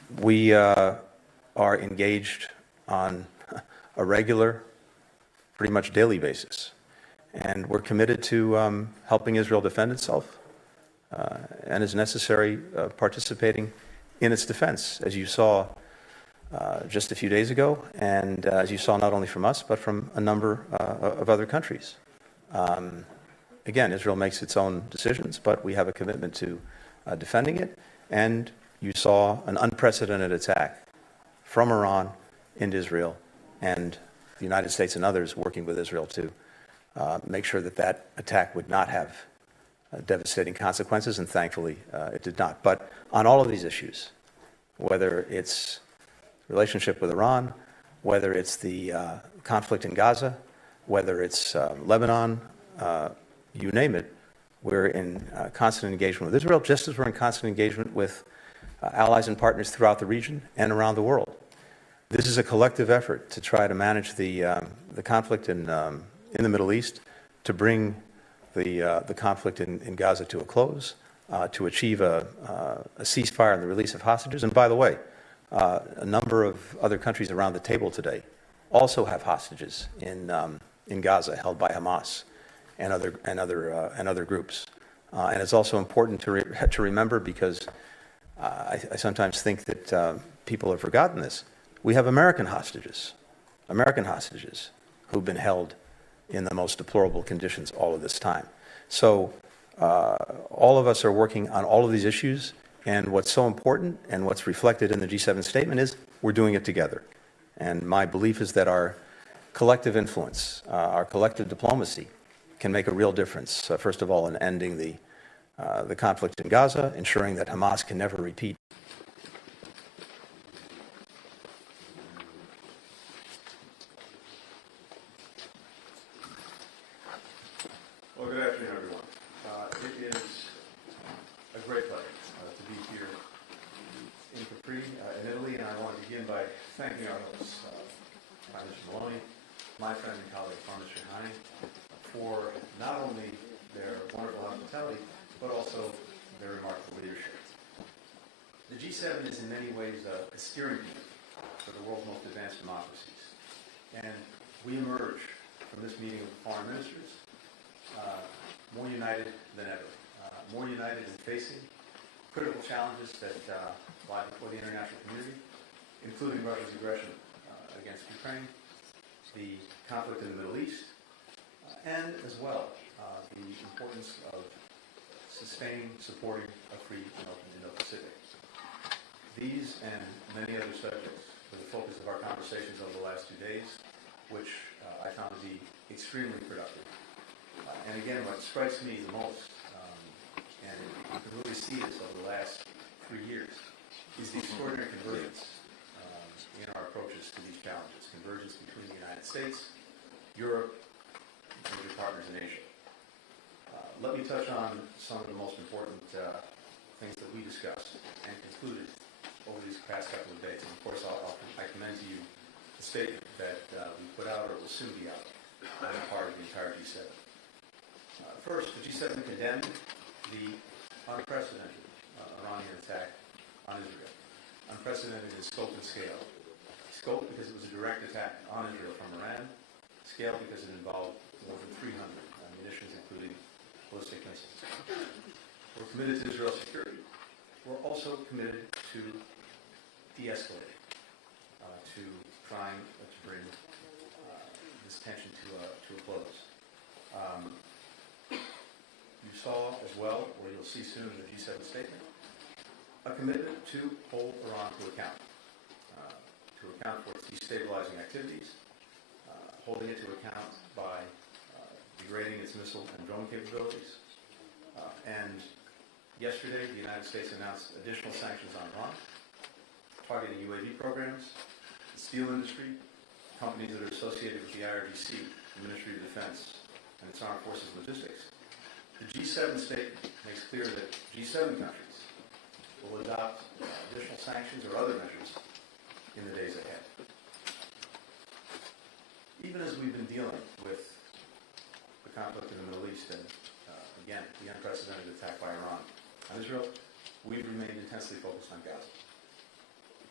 We are engaged on a regular, pretty much daily basis. And we're committed to helping Israel defend itself and, as necessary, participating in its defense, as you saw just a few days ago, and as you saw not only from us, but from a number of other countries. Again, Israel makes its own decisions, but we have a commitment to defending it, and you saw an unprecedented attack from Iran into Israel, and the United States and others working with Israel to make sure that that attack would not have devastating consequences, and thankfully it did not. But on all of these issues, whether it's relationship with Iran, whether it's the conflict in Gaza, whether it's Lebanon, you name it, we're in constant engagement with Israel, just as we're in constant engagement with allies and partners throughout the region and around the world. This is a collective effort to try to manage the conflict in the Middle East, to bring the conflict in Gaza to a close, to achieve a ceasefire and the release of hostages. And by the way, a number of other countries around the table today also have hostages in Gaza held by Hamas and other groups. And it's also important to remember, because I sometimes think that people have forgotten this. We have American hostages who've been held in the most deplorable conditions all of this time. So all of us are working on all of these issues, and what's so important and what's reflected in the G7 statement is we're doing it together. And my belief is that our collective influence, our collective diplomacy can make a real difference, first of all, in ending the conflict in Gaza, ensuring that Hamas can never repeat. Well, good afternoon, everyone. It is a great pleasure to be here in Capri, in Italy, and I want to begin by thanking our hosts, Prime Minister Maloney, my friend and colleague, Prime Minister Hani, for not only their wonderful hospitality, but also their remarkable leadership. The G7 is in many ways a steering committee for the world's most advanced democracies. And we emerge from this meeting of foreign ministers more united than ever, more united in facing critical challenges that lie before the international community, including Russia's aggression against Ukraine, the conflict in the Middle East, and as well the importance of sustaining, supporting a free and open Indo-Pacific. These and many other subjects were the focus of our conversations over the last 2 days, which I found to be extremely productive. And again, what strikes me the most, and you can really see this over the last 3 years, is the extraordinary convergence in our approaches to these challenges. Convergence between the United States, Europe, and major partners in Asia. Let me touch on some of the most important things that we discussed and concluded over these past couple of days. And of course, I commend to you the statement that we put out, or will soon be out, on the part of the entire G7. First, the G7 condemned the unprecedented Iranian attack on Israel. Unprecedented in scope and scale. Scope because it was a direct attack on Israel from Iran. Scale because it involved more than 300 munitions, including ballistic missiles. We're committed to Israel's security. We're also committed to de-escalating, to trying to bring this tension to a close. You saw as well, or you'll see soon in the G7 statement, a commitment to hold Iran to account for its destabilizing activities, holding it to account by degrading its missile and drone capabilities. And yesterday, the United States announced additional sanctions on Iran, targeting UAV programs, the steel industry, companies that are associated with the IRGC, the Ministry of Defense, and its armed forces logistics. The G7 statement makes clear that G7 countries will adopt additional sanctions or other measures in the days ahead. Even as we've been dealing with the conflict in the Middle East and, again, the unprecedented attack by Iran on Israel, we've remained intensely focused on Gaza.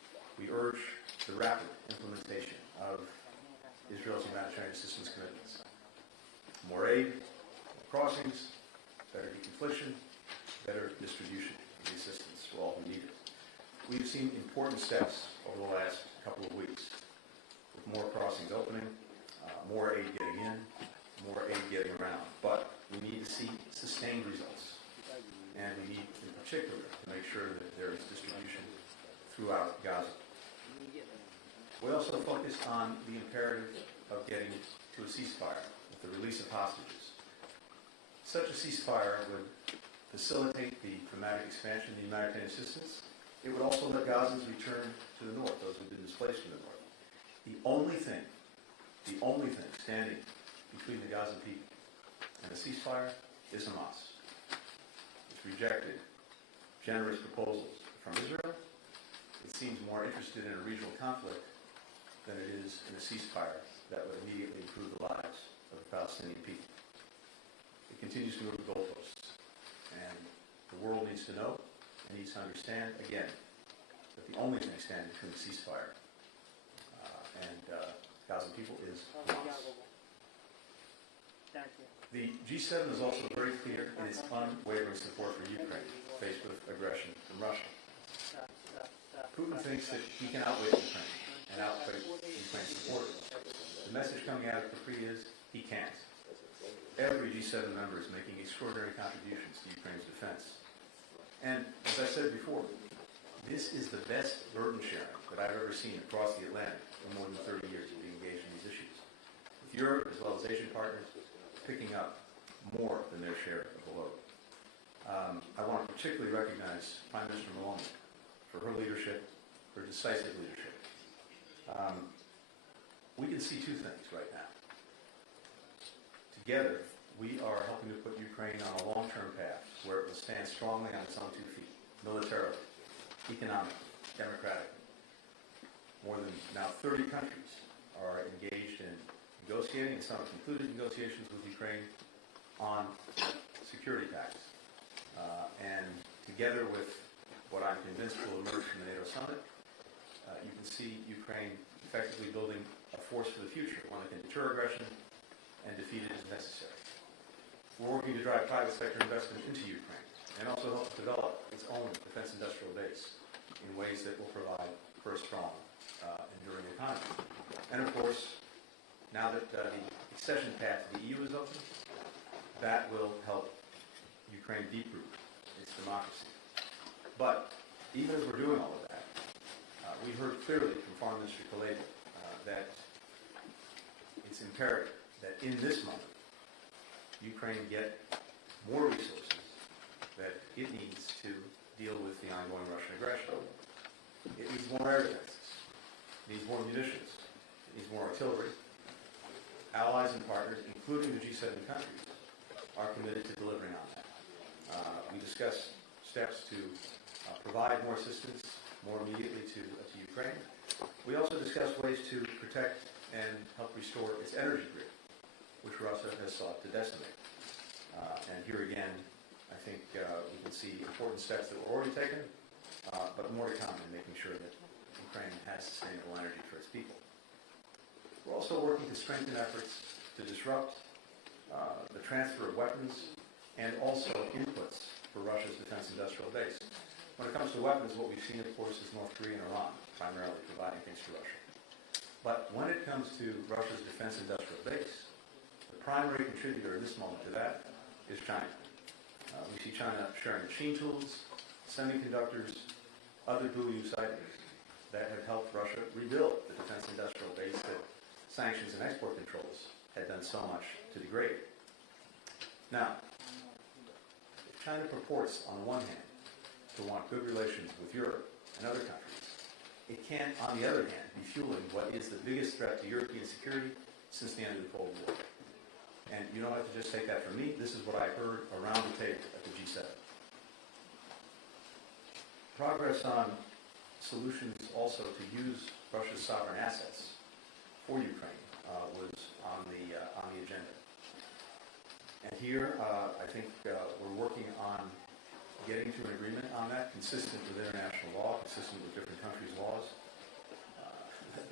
We urge the rapid implementation of Israel's humanitarian assistance commitments. More aid, more crossings, better deconfliction, better distribution of the assistance for all who need it. We've seen important steps over the last couple of weeks, with more crossings opening, more aid getting in, more aid getting around. But we need to see sustained results. And we need, in particular, to make sure that there is distribution throughout Gaza. We also focused on the imperative of getting to a ceasefire with the release of hostages. Such a ceasefire would facilitate the dramatic expansion of the humanitarian assistance. It would also let Gazans return to the north, those who have been displaced from the north. The only thing standing between the Gazan people and a ceasefire is Hamas. It's rejected generous proposals from Israel. It seems more interested in a regional conflict than it is in a ceasefire that would immediately improve the lives of the Palestinian people. It continues to move the goalposts. And the world needs to know and needs to understand, again, that the only thing standing between the ceasefire and Gaza people is Hamas. The G7 is also very clear in its unwavering support for Ukraine faced with aggression from Russia. Putin thinks that he can outwit Ukraine and outwit Ukraine's supporters. The message coming out of Capri is he can't. Every G7 member is making extraordinary contributions to Ukraine's defense. And as I said before, this is the best burden sharing that I've ever seen across the Atlantic in more than 30 years of being engaged in these issues. With Europe, as well as Asian partners, picking up more than their share of the load. I want to particularly recognize Prime Minister Maloney for her leadership, her decisive leadership. We can see two things right now. Together, we are helping to put Ukraine on a long-term path where it will stand strongly on its own 2 feet, militarily, economically, democratically. More than now 30 countries are engaged in negotiating, and some have concluded negotiations with Ukraine on security pacts. And together with what I'm convinced will emerge from the NATO summit, you can see Ukraine effectively building a force for the future, one that can deter aggression and defeat it as necessary. We're working to drive private sector investment into Ukraine and also help develop its own defense industrial base in ways that will provide for a strong, enduring economy. And of course, now that the accession path to the EU is open, that will help Ukraine deep-root its democracy. But even as we're doing all of that, we heard clearly from Foreign Minister Kuleba that it's imperative that in this moment, Ukraine get more resources that it needs to deal with the ongoing Russian aggression. It needs more air defenses. It needs more munitions. It needs more artillery. Allies and partners, including the G7 countries, are committed to delivering on that. We discussed steps to provide more assistance more immediately to Ukraine. We also discussed ways to protect and help restore its energy grid, which Russia has sought to decimate. And here again, I think we can see important steps that were already taken, but more to come in making sure that Ukraine has sustainable energy for its people. We're also working to strengthen efforts to disrupt the transfer of weapons and also inputs for Russia's defense industrial base. When it comes to weapons, what we've seen, of course, is North Korea and Iran primarily providing things to Russia. But when it comes to Russia's defense industrial base, the primary contributor in this moment to that is China. We see China sharing machine tools, semiconductors, other dual-use items that have helped Russia rebuild the defense industrial base that sanctions and export controls had done so much to degrade. Now, if China purports, on the one hand, to want good relations with Europe and other countries, it can't, on the other hand, be fueling what is the biggest threat to European security since the end of the Cold War. And you don't have to just take that from me. This is what I heard around the table at the G7. Progress on solutions also to use Russia's sovereign assets for Ukraine was on the agenda. And here, I think we're working on getting to an agreement on that, consistent with international law, consistent with different countries' laws,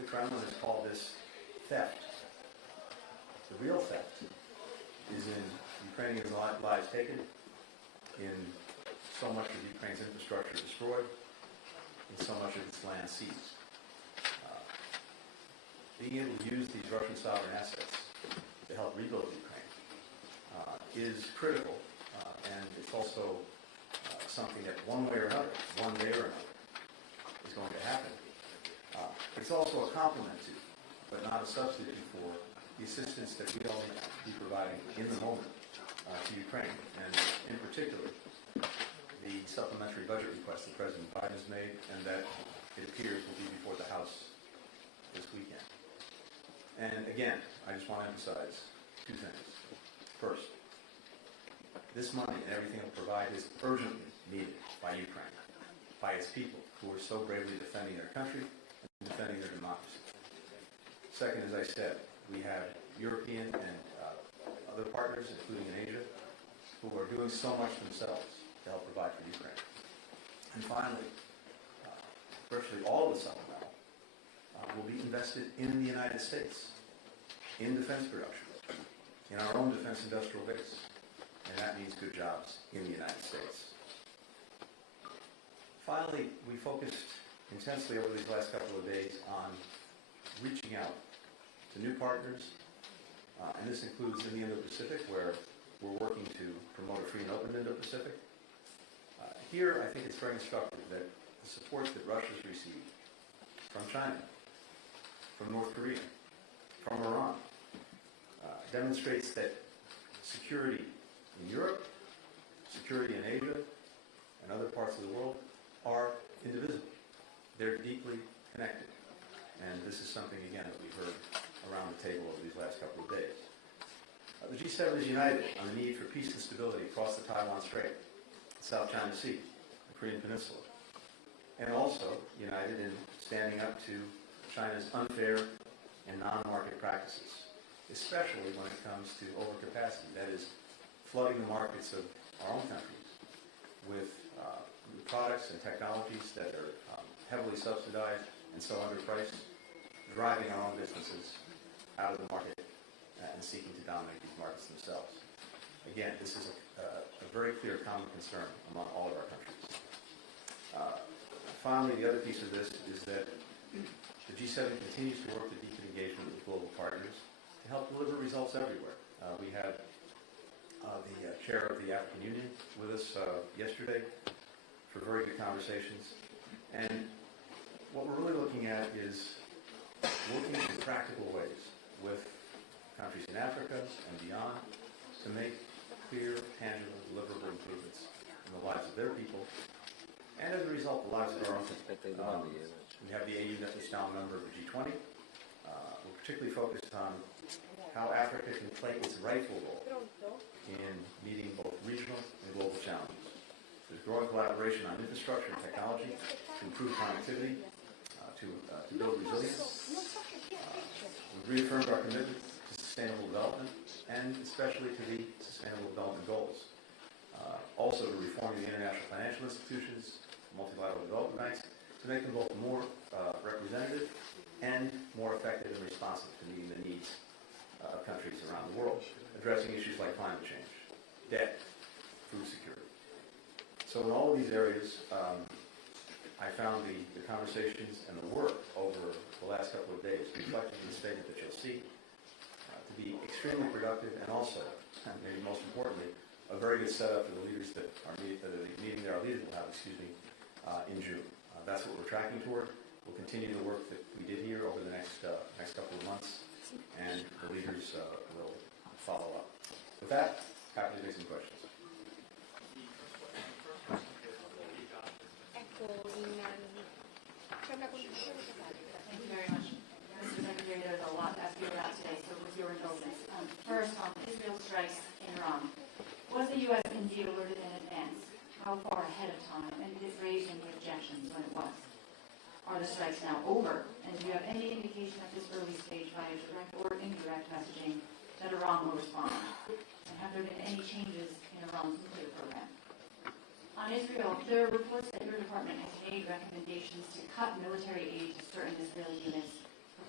The Kremlin has called this theft. The real theft is in Ukrainian lives taken, in so much of Ukraine's infrastructure destroyed, and so much of its land seized. Being able to use these Russian sovereign assets to help rebuild Ukraine is critical, and it's also something that one day or another, is going to happen. It's also a complement to, but not a substitute for, the assistance that we all need to be providing in the moment to Ukraine, and in particular, the supplementary budget request that President Biden has made, and that it appears will be before the House this weekend. And again, I just want to emphasize two things. First, this money and everything it will provide is urgently needed by Ukraine, by its people who are so bravely defending their country and defending their democracy. Second, as I said, we have European and other partners, including in Asia, who are doing so much themselves to help provide for Ukraine. And finally, virtually all of the supplemental will be invested in the United States, in defense production, in our own defense industrial base. And that means good jobs in the United States. Finally, we focused intensely over these last couple of days on reaching out to new partners, and this includes in the Indo-Pacific, where we're working to promote a free and open Indo-Pacific. Here, I think it's very instructive that the support that Russia's received from China, from North Korea, from Iran, demonstrates that security in Europe, security in Asia, and other parts of the world are indivisible. They're deeply connected. And this is something, again, that we've heard around the table over these last couple of days. The G7 is united on the need for peace and stability across the Taiwan Strait, the South China Sea, the Korean Peninsula, and also united in standing up to China's unfair and non-market practices, especially when it comes to overcapacity, that is, flooding the markets of our own countries with products and technologies that are heavily subsidized and so underpriced, driving our own businesses out of the market and seeking to dominate these markets themselves. Again, this is a very clear common concern among all of our countries. Finally, the other piece of this is that the G7 continues to work to deepen engagement with global partners to help deliver results everywhere. We had the chair of the African Union with us yesterday for very good conversations. And what we're really looking at is working in practical ways with countries in Africa and beyond to make clear, tangible, deliverable improvements in the lives of their people, and as a result, the lives of our own people. We have the AU that is now a member of the G20. We're particularly focused on how Africa can play its rightful role in meeting both regional and global challenges. There's growing collaboration on infrastructure and technology to improve connectivity, to build resilience. We've reaffirmed our commitment to sustainable development, and especially to the Sustainable Development Goals. Also to reforming the international financial institutions, multilateral development banks, to make them both more representative and more effective and responsive to meeting the needs of countries around the world, addressing issues like climate change, debt, food security. So in all of these areas, I found the conversations and the work over the last couple of days, reflected in the statement that you'll see, to be extremely productive, and also, and maybe most importantly, a very good setup for the leaders that are meeting that our leaders will have, in June. That's what we're tracking toward. We'll continue the work that we did here over the next couple of months, and the leaders will follow up. With that, happy to take some questions. Thank you very much. Mr. Secretary, there's a lot to ask you about today, so with your indulgence. First, on Israel strikes in Iran. Was the U.S. indeed alerted in advance? How far ahead of time? And did it raise any objections when it was? Are the strikes now over? And do you have any indication at this early stage, via direct or indirect messaging, that Iran will respond? And have there been any changes in Iran's nuclear program? On Israel, there are reports that your department has made recommendations to cut military aid to certain Israeli units for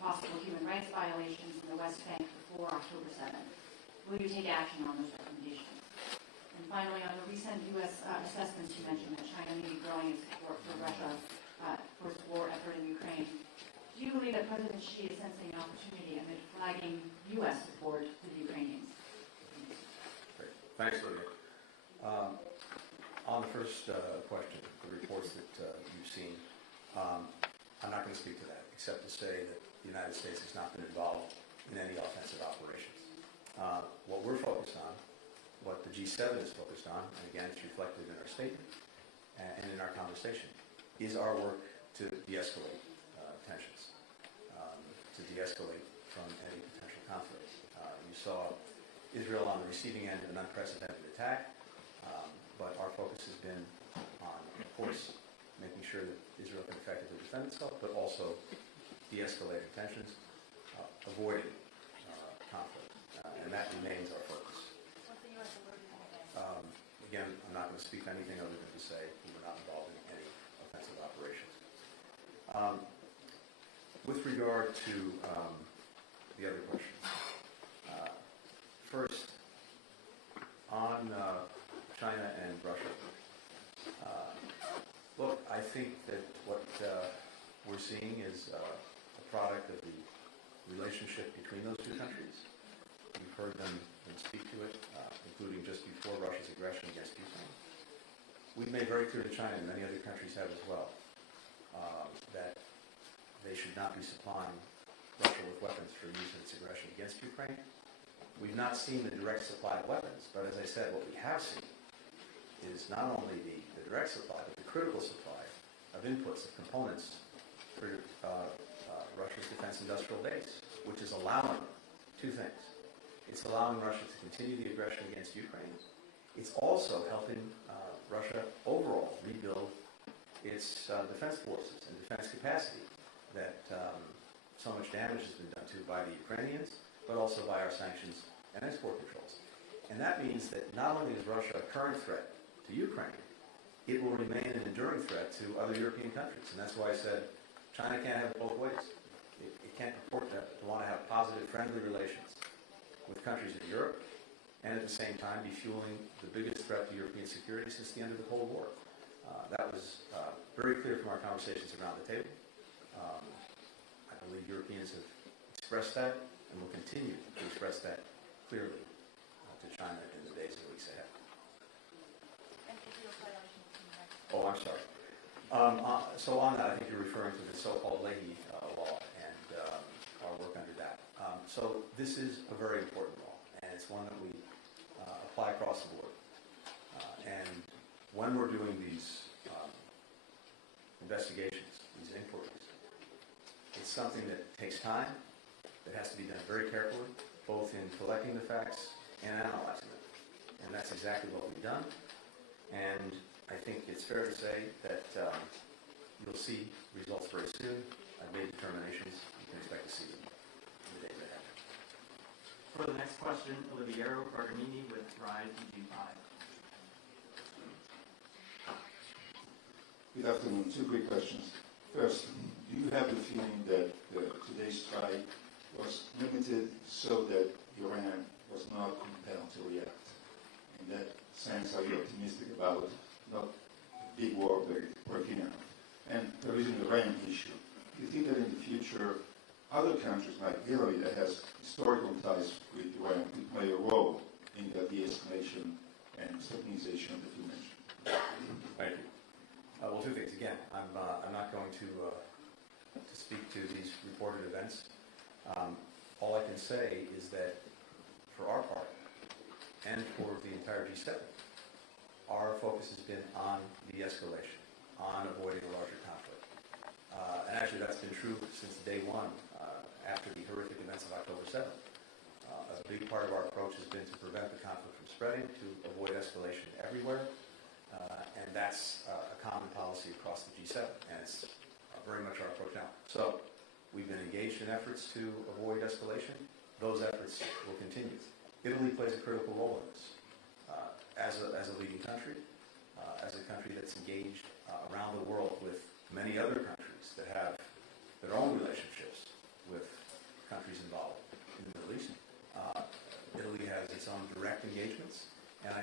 possible human rights violations in the West Bank before October 7th. Will you take action on those recommendations? And finally, on the recent U.S. assessments, you mentioned that China may be growing its support for Russia post-war effort in Ukraine. Do you believe that President Xi is sensing an opportunity amid flagging U.S. support for the Ukrainians? Great. Thanks, Lydia. On the first question, the reports that you've seen, I'm not going to speak to that, except to say that the United States has not been involved in any offensive operations. What we're focused on, what the G7 is focused on, and again, it's reflected in our statement and in our conversation, is our work to de-escalate tensions, to de-escalate from any potential conflict. You saw Israel on the receiving end of an unprecedented attack, but our focus has been on, of course, making sure that Israel can effectively defend itself, but also de-escalating tensions, avoiding conflict, and that remains our focus. What's the U.S. alerting on? Again, I'm not going to speak to anything other than to say we were not involved in any offensive operations. With regard to the other question, first, on China and Russia, look, I think that what we're seeing is a product of the relationship between those two countries. You've heard them speak to it, including just before Russia's aggression against Ukraine. We've made very clear to China, and many other countries have as well, that they should not be supplying Russia with weapons for use in its aggression against Ukraine. We've not seen the direct supply of weapons, but as I said, what we have seen is not only the direct supply, but the critical supply of inputs, of components for Russia's defense industrial base, which is allowing two things. It's allowing Russia to continue the aggression against Ukraine. It's also helping Russia overall rebuild its defense forces and defense capacity that so much damage has been done to by the Ukrainians, but also by our sanctions and export controls. And that means that not only is Russia a current threat to Ukraine, it will remain an enduring threat to other European countries. And that's why I said China can't have it both ways. It can't purport to want to have positive, friendly relations with countries in Europe and at the same time be fueling the biggest threat to European security since the end of the Cold War. That was very clear from our conversations around the table. I believe Europeans have expressed that and will continue to express that clearly to China in the days and weeks ahead. Oh, I'm sorry. So on that, I think you're referring to the so-called Leahy law and our work under that. So this is a very important law, and it's one that we apply across the board. And when we're doing these investigations, these inquiries, it's something that takes time, that has to be done very carefully, both in collecting the facts and analyzing them. And that's exactly what we've done. And I think it's fair to say that you'll see results very soon. I've made determinations. You can expect to see them in the days ahead. For the next question, Oliviero Bergamini with Rise EG5. Good afternoon. Two quick questions. First, do you have the feeling that today's strike was limited so that Iran was not compelled to react? In that sense, are you optimistic about not a big war breaking out? And there is an Iranian issue. Do you think that in the future, other countries like Italy that has historical ties with Iran could play a role in the de-escalation and stabilization that you mentioned? Thank you. Well, two things. Again, I'm not going to speak to these reported events. All I can say is that for our part, and for the entire G7, our focus has been on de-escalation, on avoiding a larger conflict. And actually that's been true since day one, after the horrific events of October 7th. A big part of our approach has been to prevent the conflict from spreading, to avoid escalation everywhere, and that's a common policy across the G7, and it's very much our approach now. So we've been engaged in efforts to avoid escalation. Those efforts will continue. Italy plays a critical role in this. As a leading country, as a country that's engaged around the world with many other countries that have their own relationships with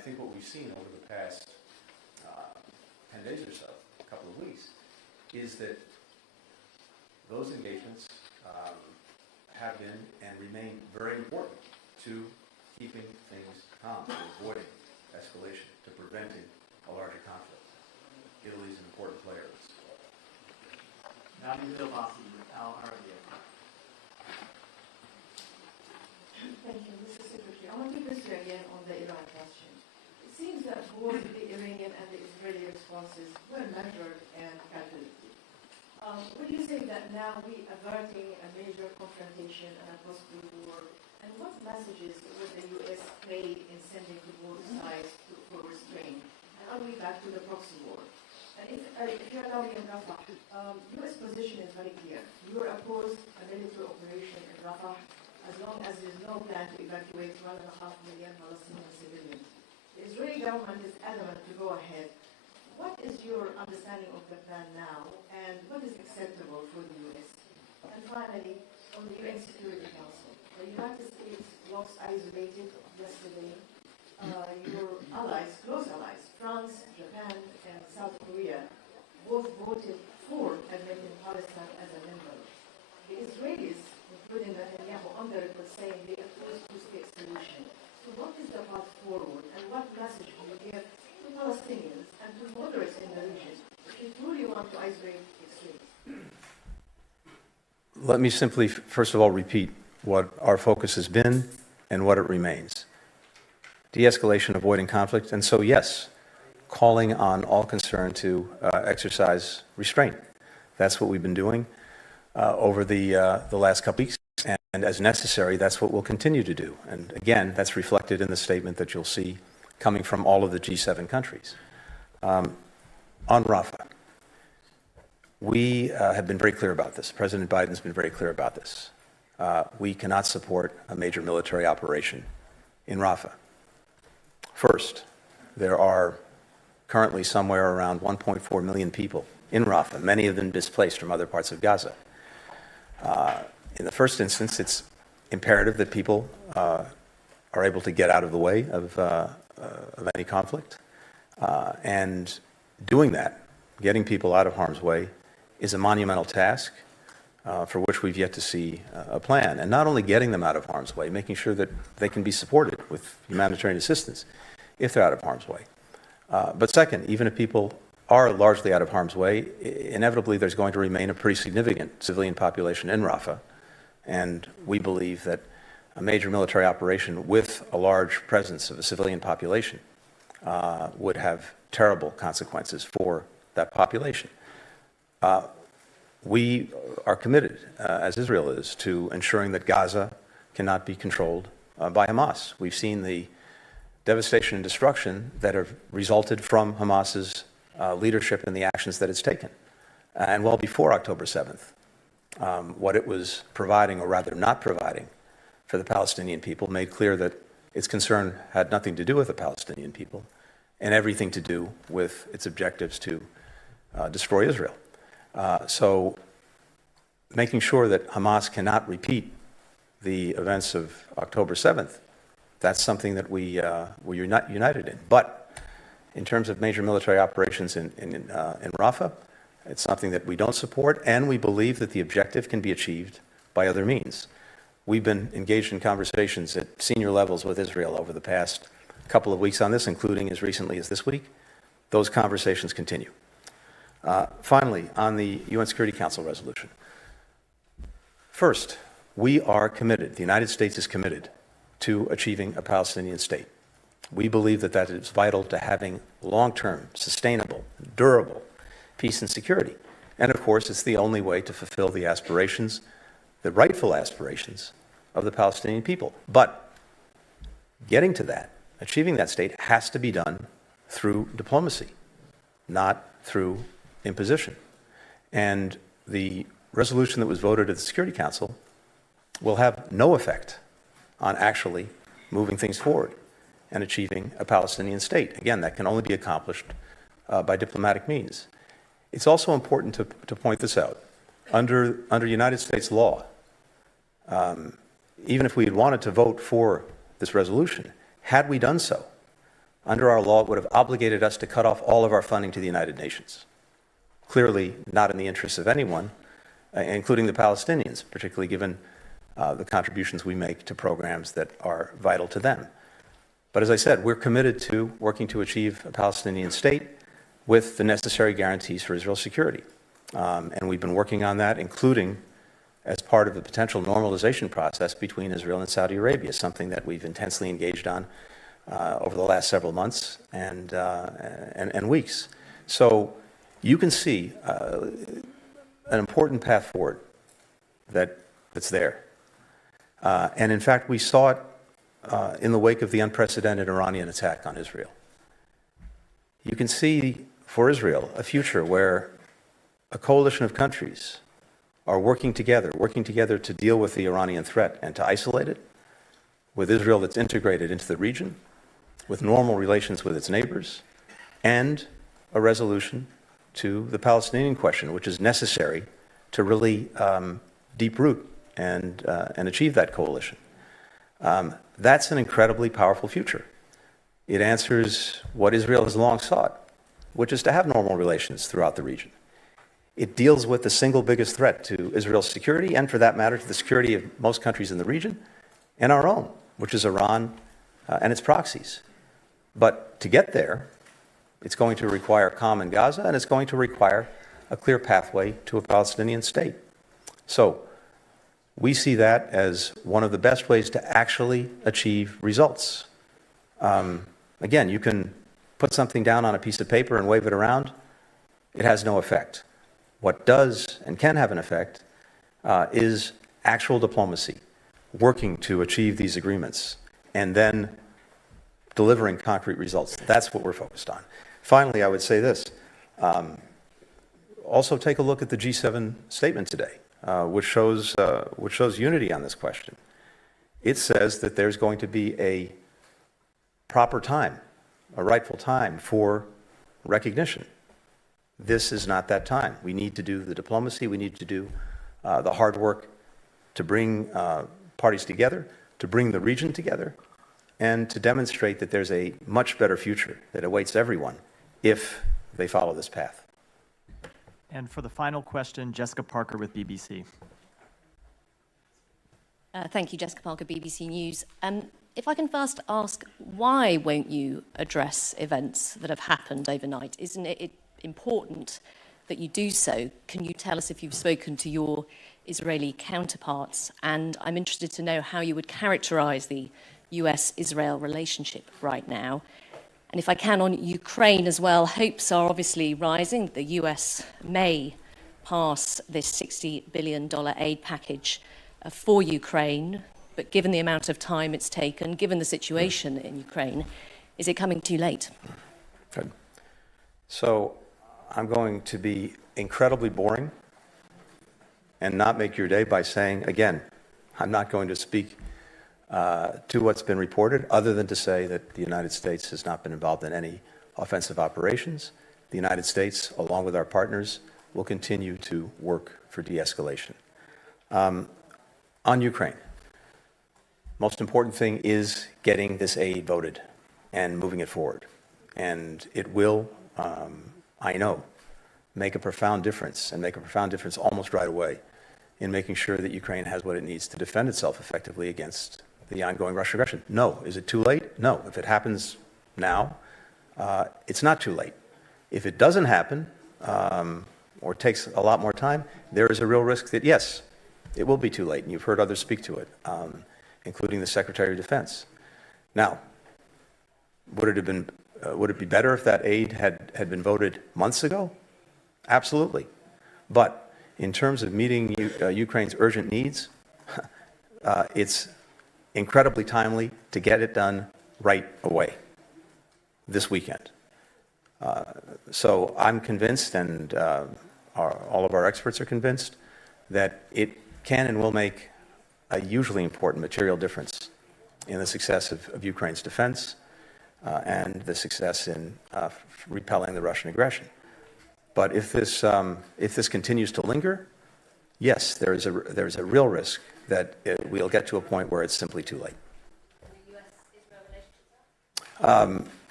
I think what we've seen over the past 10 days or so, a couple of weeks, is that those engagements have been and remain very important to keeping things calm, to avoiding escalation, to preventing a larger conflict. Italy is an important player in this. Nabi Bilbasi with Al Arabiya. Thank you, Mr. Secretary. I want to question again on the Iran question. It seems that both the Iranian and the Israeli responses were measured and calculated. Would you say that now we are averting a major confrontation and a possible war? And what messages would the U.S. play in sending to both sides for restraint? And are we back to the proxy war? And if you allow me in Rafah, U.S. position is very clear. You are opposed a military operation in Rafah as long as there is no plan to evacuate 1.5 million Palestinian civilians. The Israeli government is adamant to go ahead. What is your understanding of the plan now, and what is acceptable for the U.S.? And finally, on the UN Security Council, the United States was isolated yesterday. Your allies, close allies, France, Japan, and South Korea, both voted for admitting Palestine as a member. The Israelis, including Netanyahu, on the record saying they oppose two-state solution. So what is the path forward, and what message do you give to Palestinians and to moderates in the region if you truly want to isolate extremes? Let me simply, first of all, repeat what our focus has been and what it remains. De-escalation, avoiding conflict, and so yes, calling on all concerned to exercise restraint. That's what we've been doing over the last couple weeks, and as necessary, that's what we'll continue to do. And again, that's reflected in the statement that you'll see coming from all of the G7 countries. On Rafah, we have been very clear about this. President Biden's been very clear about this. We cannot support a major military operation in Rafah. First, there are currently somewhere around 1.4 million people in Rafah, many of them displaced from other parts of Gaza. In the first instance, it's imperative that people are able to get out of the way of any conflict. And doing that, getting people out of harm's way, is a monumental task for which we've yet to see a plan. And not only getting them out of harm's way, making sure that they can be supported with humanitarian assistance if they're out of harm's way. But second, even if people are largely out of harm's way, inevitably there's going to remain a pretty significant civilian population in Rafah. And we believe that a major military operation with a large presence of a civilian population would have terrible consequences for that population. We are committed, as Israel is, to ensuring that Gaza cannot be controlled by Hamas. We've seen the devastation and destruction that have resulted from Hamas's leadership and the actions that it's taken. And well before October 7th, what it was providing, or rather not providing, for the Palestinian people made clear that its concern had nothing to do with the Palestinian people and everything to do with its objectives to destroy Israel. So making sure that Hamas cannot repeat the events of October 7th, that's something that we're not united in. But in terms of major military operations in Rafah, it's something that we don't support, and we believe that the objective can be achieved by other means. We've been engaged in conversations at senior levels with Israel over the past couple of weeks on this, including as recently as this week. Those conversations continue. Finally, on the UN Security Council resolution. First, we are committed, the United States is committed to achieving a Palestinian state. We believe that that is vital to having long-term, sustainable, durable peace and security. And of course, it's the only way to fulfill the aspirations, the rightful aspirations of the Palestinian people. But getting to that, achieving that state, has to be done through diplomacy, not through imposition. And the resolution that was voted at the Security Council will have no effect on actually moving things forward and achieving a Palestinian state. Again, that can only be accomplished by diplomatic means. It's also important to point this out. Under United States law, even if we had wanted to vote for this resolution, had we done so, under our law, it would have obligated us to cut off all of our funding to the United Nations. Clearly not in the interests of anyone, including the Palestinians, particularly given the contributions we make to programs that are vital to them. But as I said, we're committed to working to achieve a Palestinian state with the necessary guarantees for Israel's security. And we've been working on that, including as part of the potential normalization process between Israel and Saudi Arabia, something that we've intensely engaged on over the last several months and weeks. So you can see an important path forward that's there. And in fact, we saw it in the wake of the unprecedented Iranian attack on Israel. You can see for Israel a future where a coalition of countries are working together to deal with the Iranian threat and to isolate it, with Israel that's integrated into the region, with normal relations with its neighbors, and a resolution to the Palestinian question, which is necessary to really deep root and achieve that coalition. That's an incredibly powerful future. It answers what Israel has long sought, which is to have normal relations throughout the region. It deals with the single biggest threat to Israel's security, and for that matter, to the security of most countries in the region, and our own, which is Iran and its proxies. But to get there, it's going to require calm in Gaza, and it's going to require a clear pathway to a Palestinian state. So we see that as one of the best ways to actually achieve results. Again, you can put something down on a piece of paper and wave it around. It has no effect. What does and can have an effect is actual diplomacy, working to achieve these agreements, and then delivering concrete results. That's what we're focused on. Finally, I would say this. Also take a look at the G7 statement today, which shows unity on this question. It says that there's going to be a proper time, a rightful time for recognition. This is not that time. We need to do the diplomacy. We need to do the hard work to bring parties together, to bring the region together, and to demonstrate that there's a much better future that awaits everyone if they follow this path. And for the final question, Jessica Parker with BBC. Thank you, Jessica Parker, BBC News. If I can first ask, why won't you address events that have happened overnight? Isn't it important that you do so? Can you tell us if you've spoken to your Israeli counterparts? And I'm interested to know how you would characterize the US-Israel relationship right now. And if I can, on Ukraine as well, hopes are obviously rising. The US may pass this $60 billion aid package for Ukraine, but given the amount of time it's taken, given the situation in Ukraine, is it coming too late? Good. So I'm going to be incredibly boring and not make your day by saying, again, I'm not going to speak to what's been reported, other than to say that the United States has not been involved in any offensive operations. The United States, along with our partners, will continue to work for de-escalation. On Ukraine, most important thing is getting this aid voted and moving it forward. And it will, I know, make a profound difference, and make a profound difference almost right away in making sure that Ukraine has what it needs to defend itself effectively against the ongoing Russian aggression. No. Is it too late? No. If it happens now, it's not too late. If it doesn't happen, or takes a lot more time, there is a real risk that, yes, it will be too late, and you've heard others speak to it, including the Secretary of Defense. Now, would it be better if that aid had been voted months ago? Absolutely. But in terms of meeting Ukraine's urgent needs, it's incredibly timely to get it done right away, this weekend. So I'm convinced, and all of our experts are convinced, that it can and will make a hugely important material difference in the success of Ukraine's defense and the success in repelling the Russian aggression. But if this continues to linger, yes, there is a real risk that we'll get to a point where it's simply too late.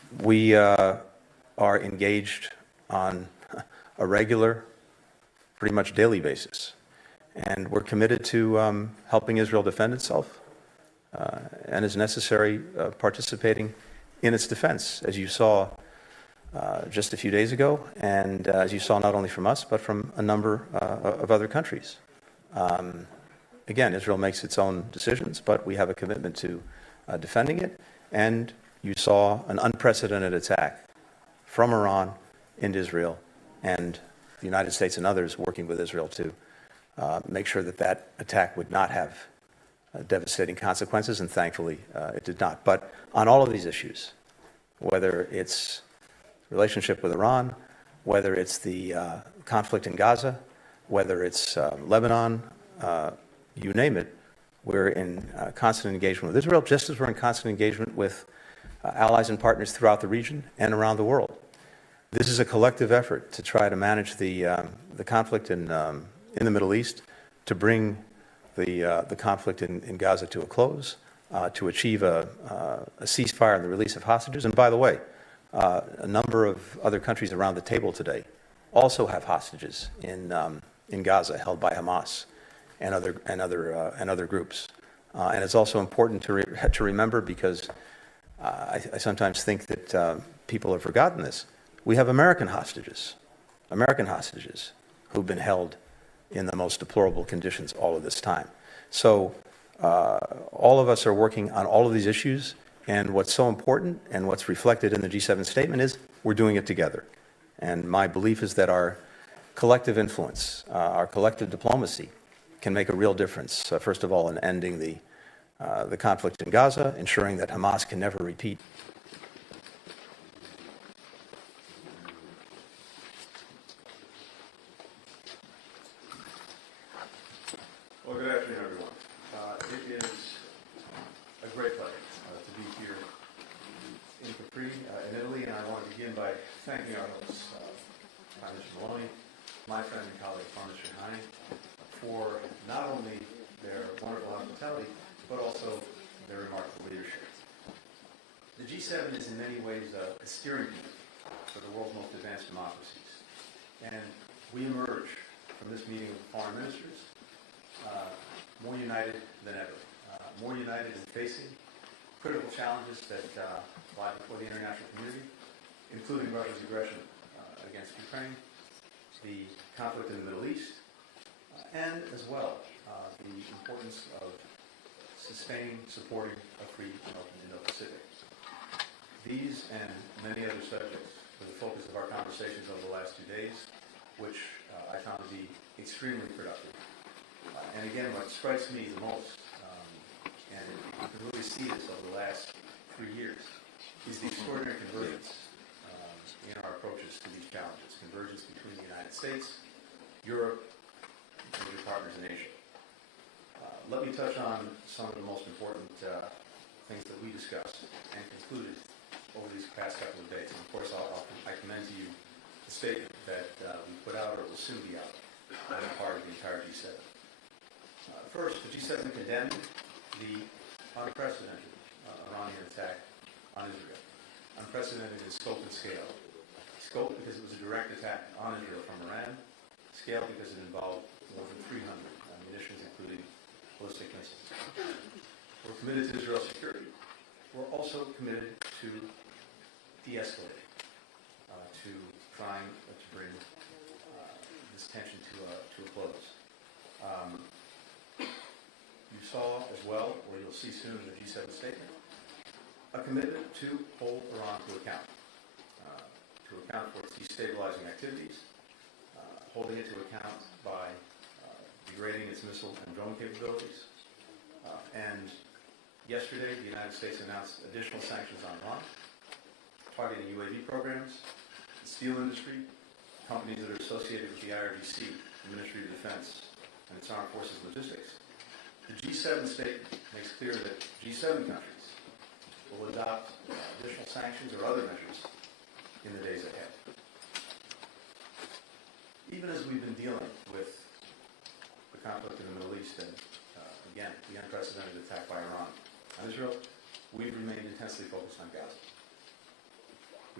We are engaged on a regular, pretty much daily basis. And we're committed to helping Israel defend itself and, as necessary, participating in its defense, as you saw just a few days ago, and as you saw not only from us, but from a number of other countries. Again, Israel makes its own decisions, but we have a commitment to defending it, and you saw an unprecedented attack from Iran into Israel, and the United States and others working with Israel to make sure that that attack would not have devastating consequences, and thankfully it did not. But on all of these issues, whether it's relationship with Iran, whether it's the conflict in Gaza, whether it's Lebanon, you name it, we're in constant engagement with Israel, just as we're in constant engagement with allies and partners throughout the region and around the world. This is a collective effort to try to manage the conflict in the Middle East, to bring the conflict in Gaza to a close, to achieve a ceasefire and the release of hostages. And by the way, a number of other countries around the table today also have hostages in Gaza held by Hamas and other groups. And it's also important to remember, because I sometimes think that people have forgotten this. We have American hostages who've been held in the most deplorable conditions all of this time. So all of us are working on all of these issues, and what's so important and what's reflected in the G7 statement is we're doing it together. And my belief is that our collective influence, our collective diplomacy can make a real difference, first of all, in ending the conflict in Gaza, ensuring that Hamas can never repeat. Well, good afternoon, everyone. It is a great pleasure to be here in Capri, in Italy, and I want to begin by thanking our hosts, Prime Minister Maloney, my friend and colleague, Prime Minister Hani, for not only their wonderful hospitality, but also their remarkable leadership. The G7 is in many ways a steering committee for the world's most advanced democracies. And we emerge from this meeting of foreign ministers more united than ever, more united in facing critical challenges that lie before the international community, including Russia's aggression against Ukraine, the conflict in the Middle East, and as well the importance of sustaining, supporting a free and open Indo-Pacific. These and many other subjects were the focus of our conversations over the last 2 days, which I found to be extremely productive. And again, what strikes me the most, and you can really see this over the last 3 years, is the extraordinary convergence in our approaches to these challenges. Convergence between the United States, Europe, and major partners in Asia. Let me touch on some of the most important things that we discussed and concluded over these past couple of days. And of course, I commend to you the statement that we put out, or will soon be out, on the part of the entire G7. First, the G7 condemned the unprecedented Iranian attack on Israel. Unprecedented in scope and scale. Scope because it was a direct attack on Israel from Iran. Scale because it involved more than 300 munitions, including ballistic missiles. We're committed to Israel's security. We're also committed to de-escalating, to trying to bring this tension to a close. You saw as well, or you'll see soon in the G7 statement, a commitment to hold Iran to account for its destabilizing activities, holding it to account by degrading its missile and drone capabilities. And yesterday, the United States announced additional sanctions on Iran, targeting UAV programs, the steel industry, companies that are associated with the IRGC, the Ministry of Defense, and its armed forces logistics. The G7 statement makes clear that G7 countries will adopt additional sanctions or other measures in the days ahead. Even as we've been dealing with the conflict in the Middle East and, again, the unprecedented attack by Iran on Israel, we've remained intensely focused on Gaza.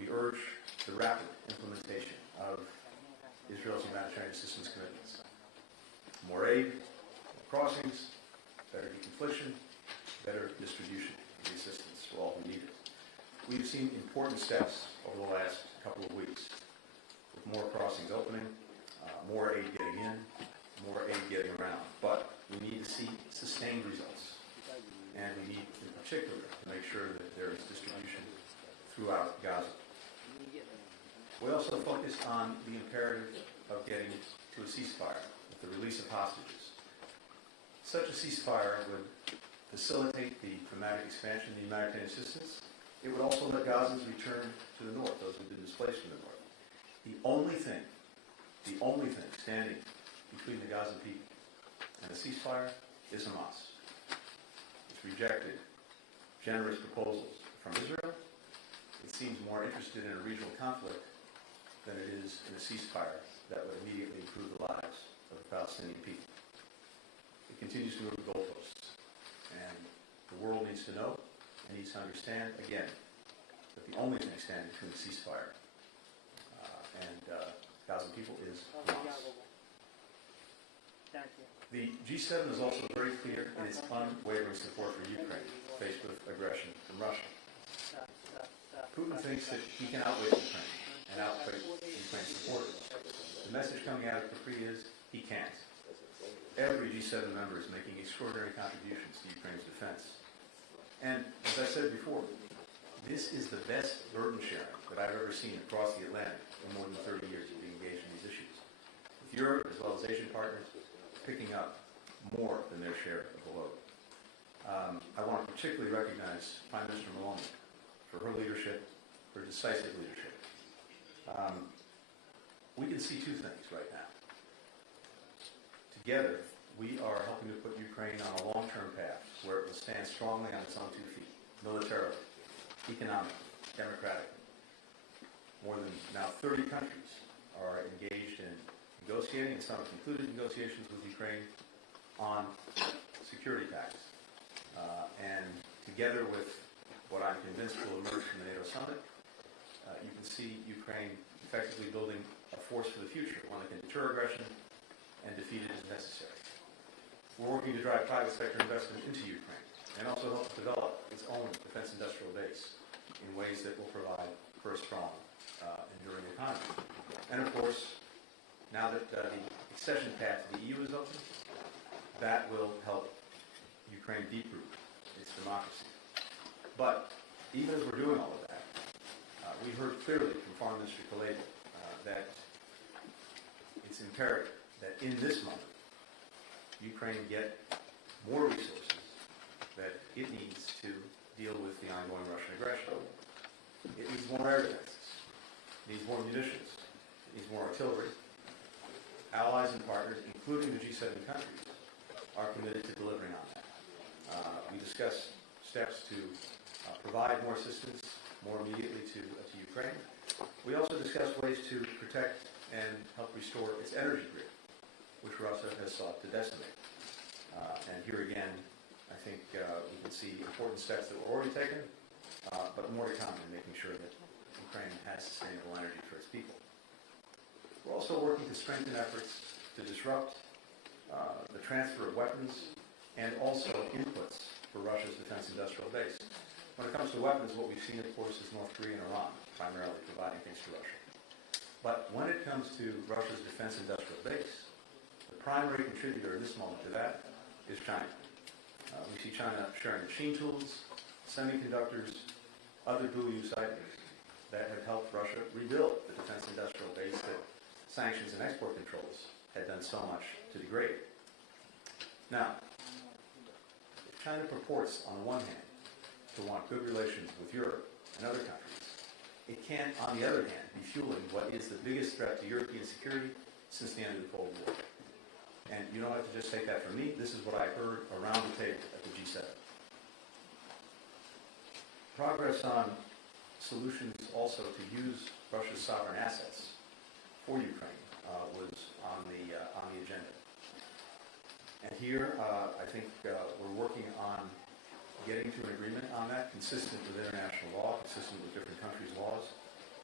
We urge the rapid implementation of Israel's humanitarian assistance commitments. More aid, more crossings, better deconfliction, better distribution of the assistance for all who need it. We've seen important steps over the last couple of weeks, with more crossings opening, more aid getting in, more aid getting around. But we need to see sustained results. And we need, in particular, to make sure that there is distribution throughout Gaza. We also focused on the imperative of getting to a ceasefire with the release of hostages. Such a ceasefire would facilitate the dramatic expansion of the humanitarian assistance. It would also let Gazans return to the north, those who have been displaced from the north. The only thing standing between the Gazan people and a ceasefire is Hamas. It's rejected generous proposals from Israel. It seems more interested in a regional conflict than it is in a ceasefire that would immediately improve the lives of the Palestinian people. It continues to move the goalposts. And the world needs to know and needs to understand, again, that the only thing standing between the ceasefire and Gazan people is Hamas. The G7 is also very clear in its unwavering support for Ukraine faced with aggression from Russia. Putin thinks that he can outwit Ukraine and outplay Ukraine's supporters. The message coming out of Capri is he can't. Every G7 member is making extraordinary contributions to Ukraine's defense. And as I said before, this is the best burden sharing that I've ever seen across the Atlantic in more than 30 years of being engaged in these issues. With Europe, as well as Asian partners, picking up more than their share of the load. I want to particularly recognize Prime Minister Meloni for her leadership, her decisive leadership. We can see two things right now. Together, we are helping to put Ukraine on a long-term path where it will stand strongly on its own 2 feet, militarily, economically, democratically. More than now 30 countries are engaged in negotiating, and some have concluded negotiations with Ukraine on security pacts. And together with what I'm convinced will emerge from the NATO summit, you can see Ukraine effectively building a force for the future, one that can deter aggression and defeat it as necessary. We're working to drive private sector investment into Ukraine and also help develop its own defense industrial base in ways that will provide for a strong, enduring economy. And of course, now that the accession path to the EU is open, that will help Ukraine deep-root its democracy. But even as we're doing all of that, we heard clearly from Foreign Minister Kuleba that it's imperative that in this moment, Ukraine get more resources that it needs to deal with the ongoing Russian aggression. It needs more air defenses. It needs more munitions. It needs more artillery. Allies and partners, including the G7 countries, are committed to delivering on that. We discussed steps to provide more assistance more immediately to Ukraine. We also discussed ways to protect and help restore its energy grid, which Russia has sought to decimate. And here again, I think we can see important steps that were already taken, but more to come in making sure that Ukraine has sustainable energy for its people. We're also working to strengthen efforts to disrupt the transfer of weapons and also inputs for Russia's defense industrial base. When it comes to weapons, what we've seen, of course, is North Korea and Iran primarily providing things to Russia. But when it comes to Russia's defense industrial base, the primary contributor in this moment to that is China. We see China sharing machine tools, semiconductors, other dual-use items that have helped Russia rebuild the defense industrial base that sanctions and export controls had done so much to degrade. Now, if China purports, on the one hand, to want good relations with Europe and other countries, it can, on the other hand, be fueling what is the biggest threat to European security since the end of the Cold War. And you don't have to just take that from me. This is what I heard around the table at the G7. Progress on solutions also to use Russia's sovereign assets for Ukraine was on the agenda. And here, I think we're working on getting to an agreement on that, consistent with international law, consistent with different countries' laws,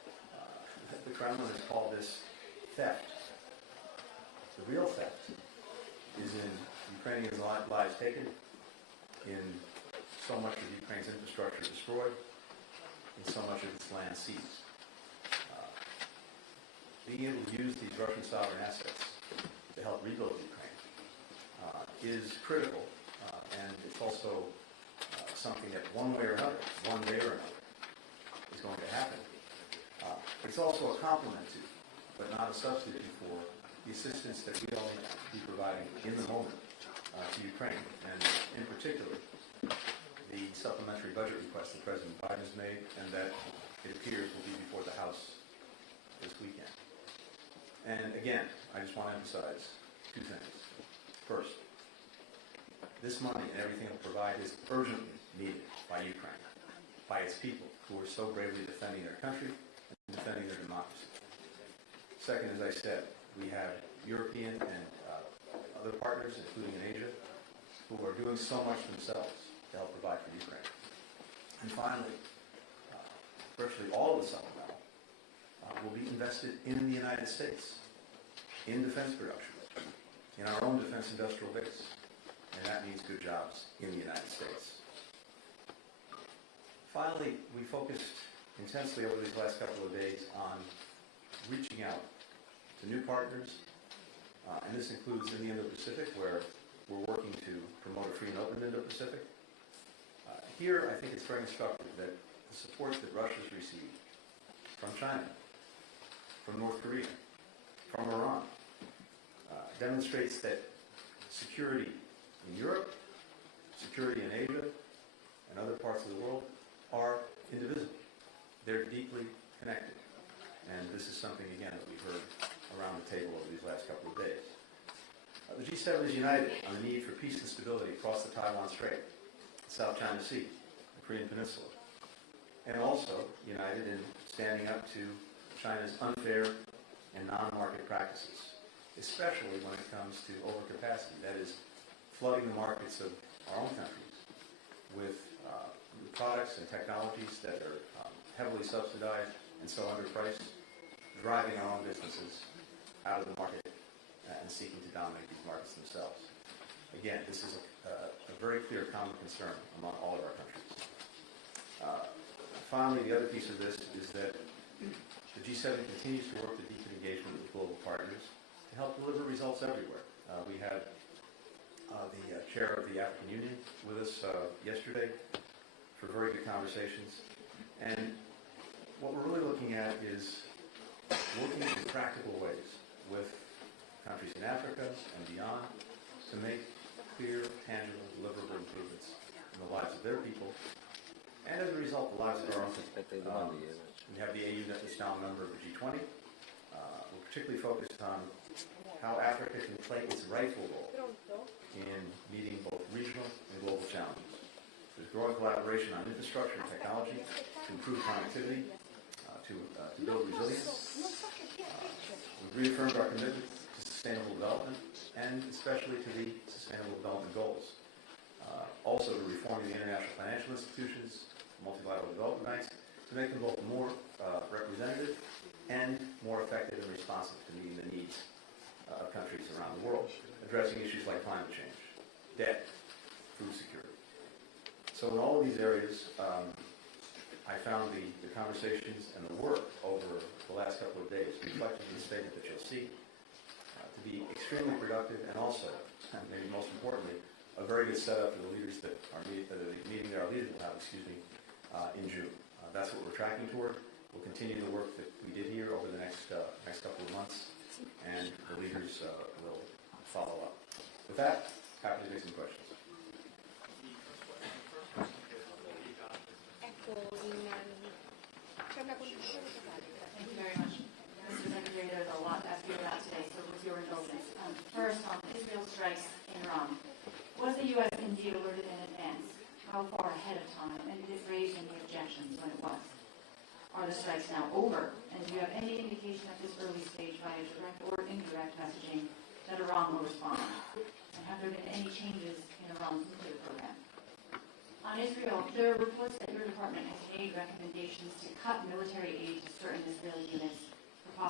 Kremlin has called this theft. The real theft is in Ukrainian lives taken, in so much of Ukraine's infrastructure destroyed, and so much of its land seized. Being able to use these Russian sovereign assets to help rebuild Ukraine is critical, and it's also something that one day or another, is going to happen. It's also a complement to, but not a substitute for, the assistance that we all need to be providing in the moment to Ukraine, and in particular, the supplementary budget request that President Biden has made, and that it appears will be before the House this weekend. And again, I just want to emphasize two things. First, this money and everything it will provide is urgently needed by Ukraine, by its people who are so bravely defending their country and defending their democracy. Second, as I said, we have European and other partners, including in Asia, who are doing so much themselves to help provide for Ukraine. And finally, virtually all of the supplemental will be invested in the United States, in defense production, in our own defense industrial base. And that means good jobs in the United States. Finally, we focused intensely over these last couple of days on reaching out to new partners, and this includes in the Indo-Pacific, where we're working to promote a free and open Indo-Pacific. Here, I think it's very instructive that the support that Russia's received from China, from North Korea, from Iran, demonstrates that security in Europe, security in Asia, and other parts of the world are indivisible. They're deeply connected. And this is something, again, that we've heard around the table over these last couple of days. The G7 is united on the need for peace and stability across the Taiwan Strait, the South China Sea, the Korean Peninsula, and also united in standing up to China's unfair and non-market practices, especially when it comes to overcapacity, that is, flooding the markets of our own countries with products and technologies that are heavily subsidized and so underpriced, driving our own businesses out of the market and seeking to dominate these markets themselves. Again, this is a very clear common concern among all of our countries. Finally, the other piece of this is that the G7 continues to work to deepen engagement with global partners to help deliver results everywhere. We had the chair of the African Union with us yesterday for very good conversations. And what we're really looking at is working in practical ways with countries in Africa and beyond to make clear, tangible, deliverable improvements in the lives of their people, and as a result, the lives of our own people. We have the AU that is now a member of the G20. We're particularly focused on how Africa can play its rightful role in meeting both regional and global challenges. There's growing collaboration on infrastructure and technology to improve connectivity, to build resilience. We've reaffirmed our commitment to sustainable development, and especially to the Sustainable Development Goals. Also to reforming the international financial institutions, multilateral development banks, to make them both more representative and more effective and responsive to meeting the needs of countries around the world, addressing issues like climate change, debt, food security. So in all of these areas, I found the conversations and the work over the last couple of days, reflected in the statement that you'll see, to be extremely productive, and also, and maybe most importantly, a very good setup for the leaders that are the meeting that our leaders will have, in June. That's what we're tracking toward. We'll continue the work that we did here over the next couple of months, and the leaders will follow up. With that, happy to take some questions. Thank you very much. Mr. Secretary, there's a lot to ask you about today, so with your indulgence. First, on Israel strikes in Iran. Was the U.S. indeed alerted in advance? How far ahead of time? And did it raise any objections when it was? Are the strikes now over? And do you have any indication at this early stage, via direct or indirect messaging, that Iran will respond? And have there been any changes in Iran's nuclear program? On Israel, there are reports that your department has made recommendations to cut military aid to certain Israeli units for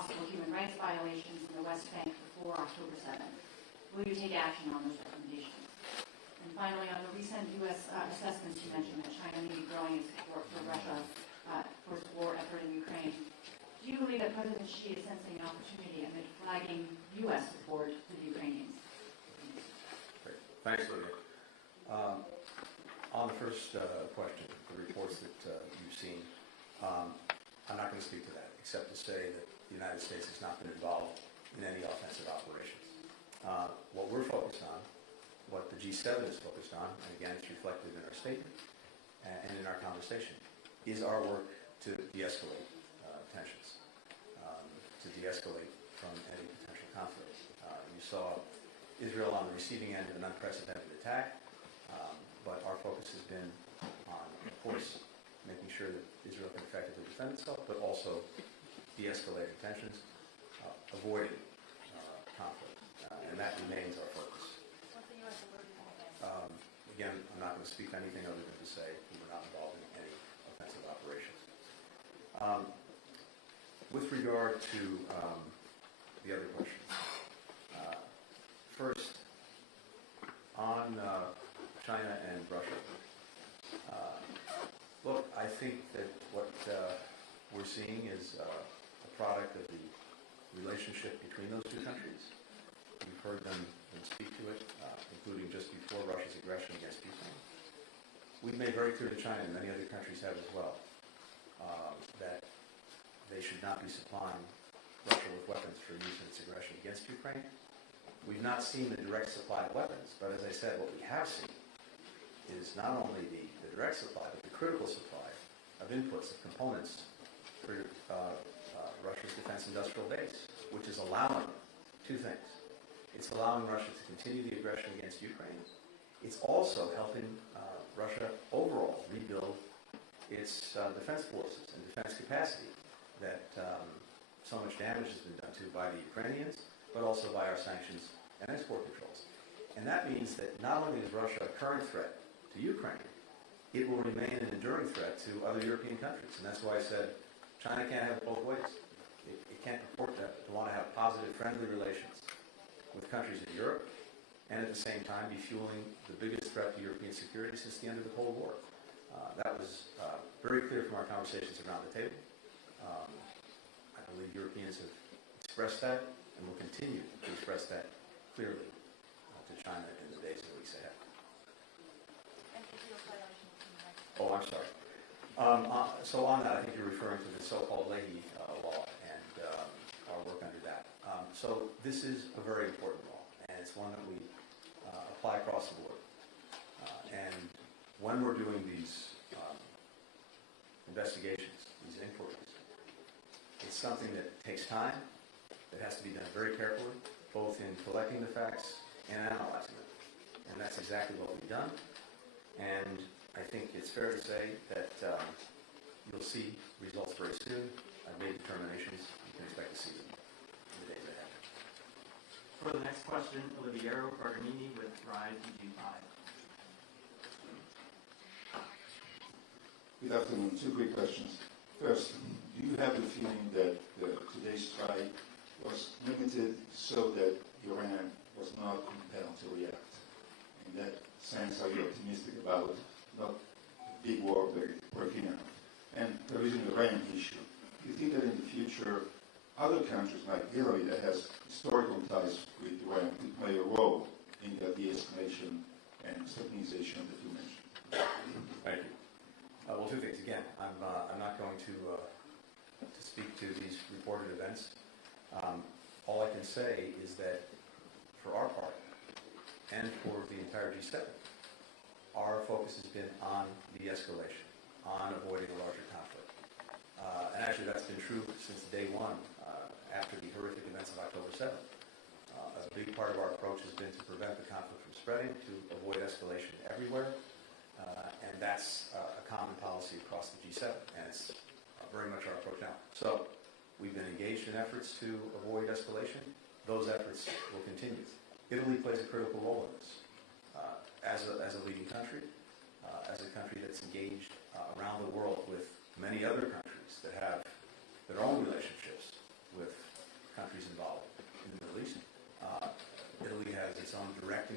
West Bank before October 7th. Will you take action on those recommendations? And finally, on the recent U.S. assessments, you mentioned that China may be growing its support for Russia for its war effort in Ukraine. Do you believe that President Xi is sensing an opportunity amid flagging U.S. support for the Ukrainians? Great. Thanks, Lydia. On the first question, the reports that you've seen, I'm not going to speak to that, except to say that the United States has not been involved in any offensive operations. What we're focused on, what the G7 is focused on, and again, it's reflected in our statement and in our conversation, is our work to de-escalate tensions, to de-escalate from any potential conflict. You saw Israel on the receiving end of an unprecedented attack, but our focus has been on, of course, making sure that Israel can effectively defend itself, but also de-escalating tensions, avoiding conflict, and that remains our focus. Again, I'm not going to speak to anything other than to say we were not involved in any offensive operations. With regard to the other questions, first, on China and Russia. Look, I think that what we're seeing is a product of the relationship between those two countries. You've heard them speak to it, including just before Russia's aggression against Ukraine. We've made very clear to China, and many other countries have as well, that they should not be supplying Russia with weapons for use in its aggression against Ukraine. We've not seen the direct supply of weapons, but as I said, what we have seen is not only the direct supply, but the critical supply of inputs, of components for Russia's defense industrial base, which is allowing two things. It's allowing Russia to continue the aggression against Ukraine. It's also helping Russia overall rebuild its defense forces and defense capacity that so much damage has been done to by the Ukrainians, but also by our sanctions and export controls. And that means that not only is Russia a current threat to Ukraine, it will remain an enduring threat to other European countries. And that's why I said China can't have it both ways. It can't purport to want to have positive, friendly relations with countries in Europe and at the same time be fueling the biggest threat to European security since the end of the Cold War. That was very clear from our conversations around the table. I believe Europeans have expressed that and will continue to express that clearly to China in the days and weeks ahead. Oh, I'm sorry. So on that, I think you're referring to the so-called Leahy law and our work under that. So this is a very important law, and it's one that we apply across the board. And when we're doing these investigations, these inquiries, it's something that takes time, that has to be done very carefully, both in collecting the facts and analyzing them. And that's exactly what we've done. And I think it's fair to say that you'll see results very soon. I've made determinations. You can expect to see them in the days ahead. For the next question, Oliviero Barganini with RISE EG5. Good afternoon. Two quick questions. First, do you have the feeling that today's strike was limited so that Iran was not compelled to react? In that sense, are you optimistic about not a big war breaking out? And there is an Iranian issue. Do you think that in the future, other countries like Italy that has historical ties with Iran could play a role in the de-escalation and stabilization that you mentioned? Thank you. Well, two things. Again, I'm not going to speak to these reported events. All I can say is that for our part, and for the entire G7, our focus has been on de-escalation, on avoiding a larger conflict. And actually that's been true since day one, after the horrific events of October 7th. A big part of our approach has been to prevent the conflict from spreading, to avoid escalation everywhere. And that's a common policy across the G7, and it's very much our approach now. So we've been engaged in efforts to avoid escalation. Those efforts will continue. Italy plays a critical role in this. As a leading country, as a country that's engaged around the world with many other countries that have their own relationships with countries involved in the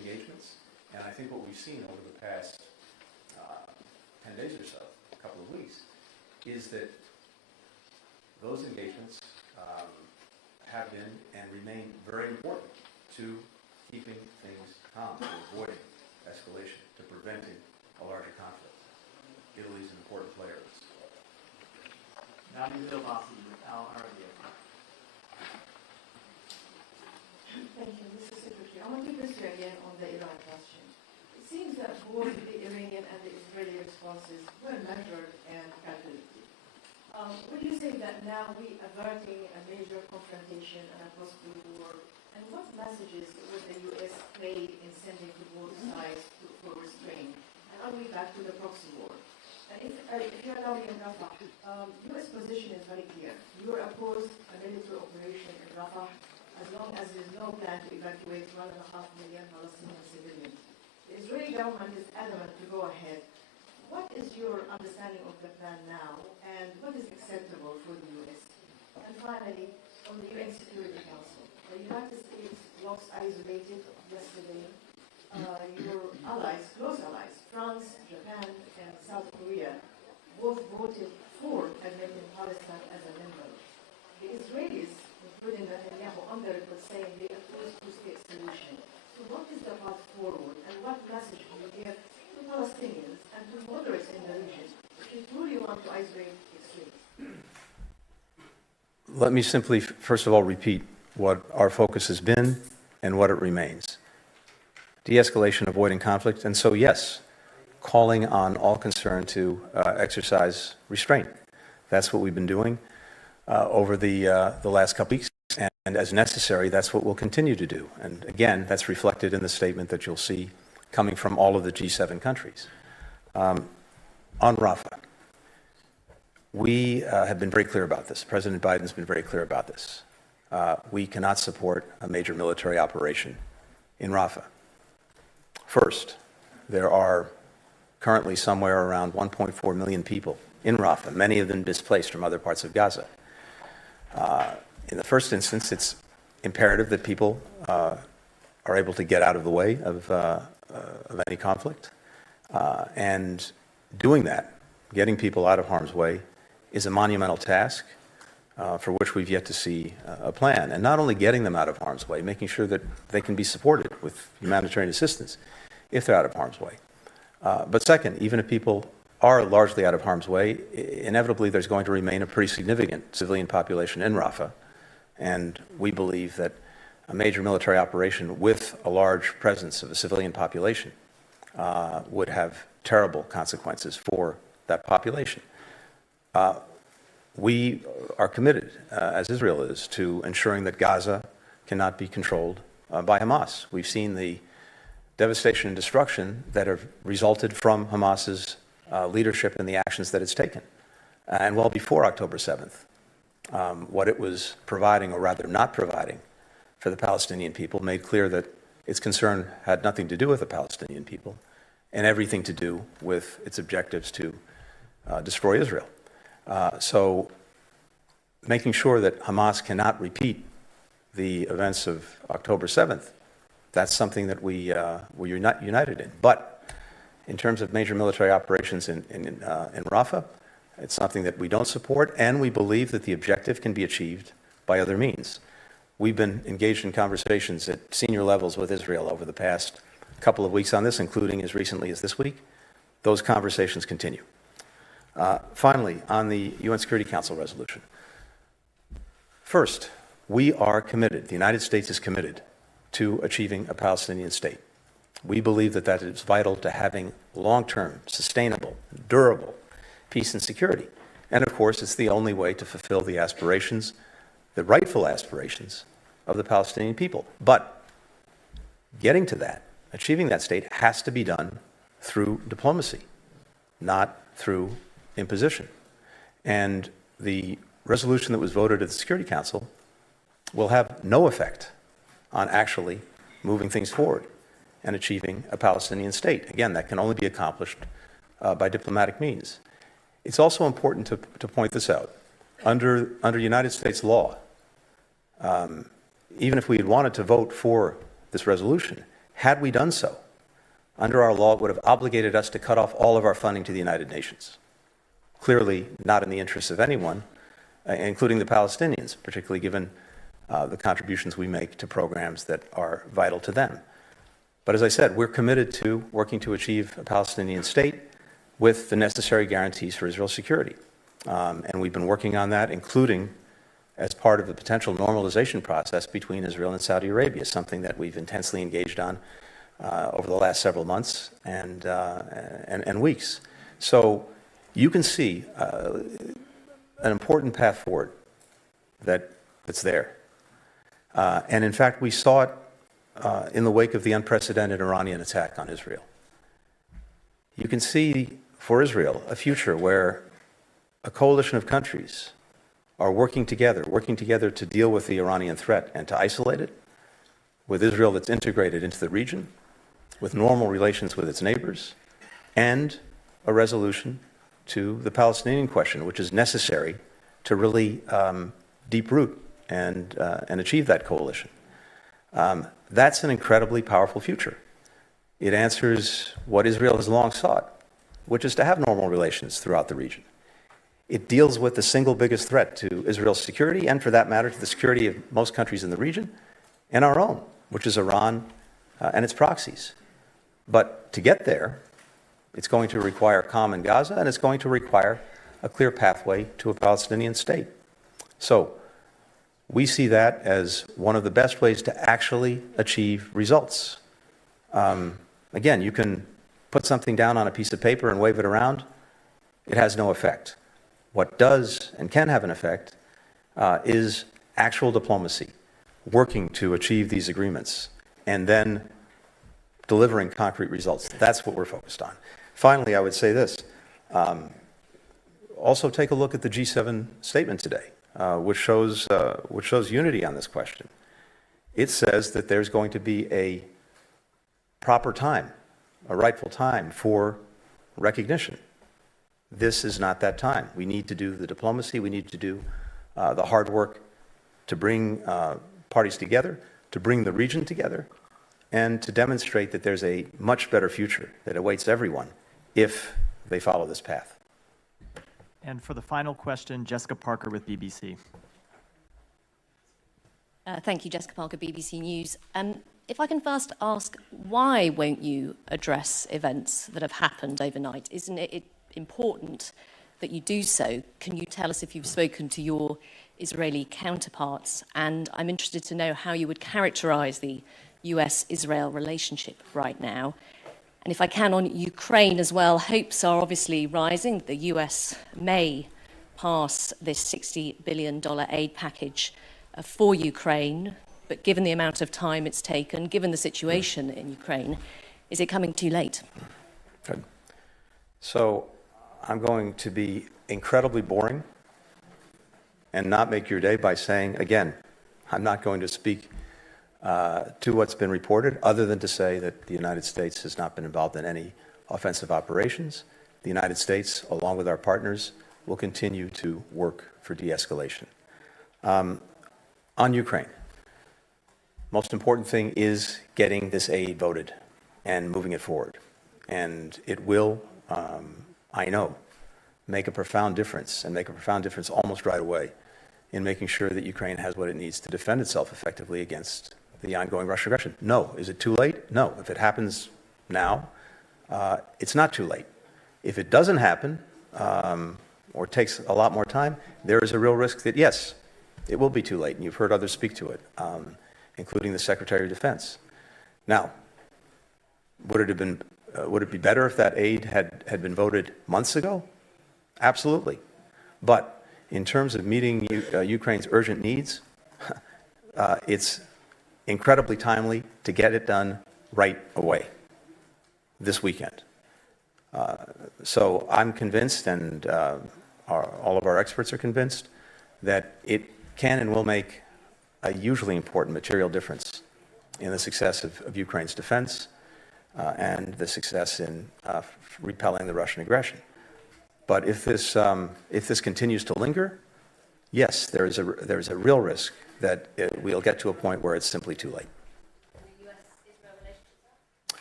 engagements. And I think what we've seen over the past 10 days or so, a couple of weeks, is that those engagements have been and remain very important to keeping things calm, to avoiding escalation, to preventing a larger conflict. Italy is an important player in this. Now you Bill Bossi with Al Arabiya. Thank you, Mr. Secretary. I want to press you again on the Iran question. It seems that both the Iranian and the Israeli responses were measured and calculated. Would you say that now we averting a major confrontation and a possible war? And what messages would the U.S. play in sending to both sides for restraint? And are we back to the proxy war? And if you allow me in Rafah, U.S. position is very clear. You are opposed a military operation in Rafah as long as there is no plan to evacuate 1.5 million Palestinian civilians. The Israeli government is adamant to go ahead. What is your understanding of the plan now, and what is acceptable for the U.S.? And finally, on the UN Security Council, the United States looks isolated yesterday. Your allies, close allies, France, Japan, and South Korea, both voted for admitting Palestine as a member. The Israelis, including Netanyahu, on the record saying they oppose two-state solution. So what is the path forward, and what message do you give to Palestinians and to moderates in the region if you truly want to isolate extremes? Let me simply, first of all, repeat what our focus has been and what it remains. De-escalation, avoiding conflict, and so yes, calling on all concerned to exercise restraint. That's what we've been doing over the last couple weeks, and as necessary, that's what we'll continue to do. And again, that's reflected in the statement that you'll see coming from all of the G7 countries. On Rafah, we have been very clear about this. President Biden's been very clear about this. We cannot support a major military operation in Rafah. First, there are currently somewhere around 1.4 million people in Rafah, many of them displaced from other parts of Gaza. In the first instance, it's imperative that people are able to get out of the way of any conflict. And doing that, getting people out of harm's way, is a monumental task for which we've yet to see a plan. And not only getting them out of harm's way, making sure that they can be supported with humanitarian assistance if they're out of harm's way. But second, even if people are largely out of harm's way, inevitably there's going to remain a pretty significant civilian population in Rafah. And we believe that a major military operation with a large presence of a civilian population would have terrible consequences for that population. We are committed, as Israel is, to ensuring that Gaza cannot be controlled by Hamas. We've seen the devastation and destruction that have resulted from Hamas's leadership and the actions that it's taken. And well before October 7th, what it was providing, or rather not providing, for the Palestinian people made clear that its concern had nothing to do with the Palestinian people and everything to do with its objectives to destroy Israel. So making sure that Hamas cannot repeat the events of October 7th, that's something that we're united in. But in terms of major military operations in Rafah, it's something that we don't support, and we believe that the objective can be achieved by other means. We've been engaged in conversations at senior levels with Israel over the past couple of weeks on this, including as recently as this week. Those conversations continue. Finally, on the UN Security Council resolution. First, we are committed, the United States is committed to achieving a Palestinian state. We believe that that is vital to having long-term, sustainable, durable peace and security. And of course, it's the only way to fulfill the aspirations, the rightful aspirations of the Palestinian people. But getting to that, achieving that state, has to be done through diplomacy, not through imposition. And the resolution that was voted at the Security Council will have no effect on actually moving things forward and achieving a Palestinian state. Again, that can only be accomplished by diplomatic means. It's also important to point this out. Under United States law, even if we had wanted to vote for this resolution, Had we done so, under our law, it would have obligated us to cut off all of our funding to the United Nations. Clearly not in the interests of anyone, including the Palestinians, particularly given the contributions we make to programs that are vital to them. But as I said, we're committed to working to achieve a Palestinian state with the necessary guarantees for Israel's security. And we've been working on that, including as part of the potential normalization process between Israel and Saudi Arabia, something that we've intensely engaged on over the last several months and weeks. So you can see an important path forward that's there. And in fact, we saw it in the wake of the unprecedented Iranian attack on Israel. You can see for Israel a future where a coalition of countries are working together to deal with the Iranian threat and to isolate it, with Israel that's integrated into the region, with normal relations with its neighbors, and a resolution to the Palestinian question, which is necessary to really deep root and achieve that coalition. That's an incredibly powerful future. It answers what Israel has long sought, which is to have normal relations throughout the region. It deals with the single biggest threat to Israel's security, and for that matter, to the security of most countries in the region, and our own, which is Iran and its proxies. But to get there, it's going to require calm in Gaza, and it's going to require a clear pathway to a Palestinian state. So we see that as one of the best ways to actually achieve results. Again, you can put something down on a piece of paper and wave it around. It has no effect. What does and can have an effect is actual diplomacy, working to achieve these agreements, and then delivering concrete results. That's what we're focused on. Finally, I would say this. Also take a look at the G7 statement today, which shows unity on this question. It says that there's going to be a proper time, a rightful time for recognition. This is not that time. We need to do the diplomacy. We need to do the hard work to bring parties together, to bring the region together, and to demonstrate that there's a much better future that awaits everyone if they follow this path. And for the final question, Jessica Parker with BBC. Thank you, Jessica Parker, BBC News. If I can first ask, why won't you address events that have happened overnight? Isn't it important that you do so? Can you tell us if you've spoken to your Israeli counterparts? And I'm interested to know how you would characterize the US-Israel relationship right now. And if I can, on Ukraine as well, hopes are obviously rising. The US may pass this $60 billion aid package for Ukraine, but given the amount of time it's taken, given the situation in Ukraine, is it coming too late? Good. So I'm going to be incredibly boring and not make your day by saying, again, I'm not going to speak to what's been reported, other than to say that the United States has not been involved in any offensive operations. The United States, along with our partners, will continue to work for de-escalation. On Ukraine, most important thing is getting this aid voted and moving it forward. And it will, I know, make a profound difference, and make a profound difference almost right away in making sure that Ukraine has what it needs to defend itself effectively against the ongoing Russian aggression. No. Is it too late? No. If it happens now, it's not too late. If it doesn't happen, or takes a lot more time, there is a real risk that, yes, it will be too late, and you've heard others speak to it, including the Secretary of Defense. Now, would it be better if that aid had been voted months ago? Absolutely. But in terms of meeting Ukraine's urgent needs, it's incredibly timely to get it done right away, this weekend. So I'm convinced, and all of our experts are convinced, that it can and will make a hugely important material difference in the success of Ukraine's defense and the success in repelling the Russian aggression. But if this continues to linger, yes, there is a real risk that we'll get to a point where it's simply too late.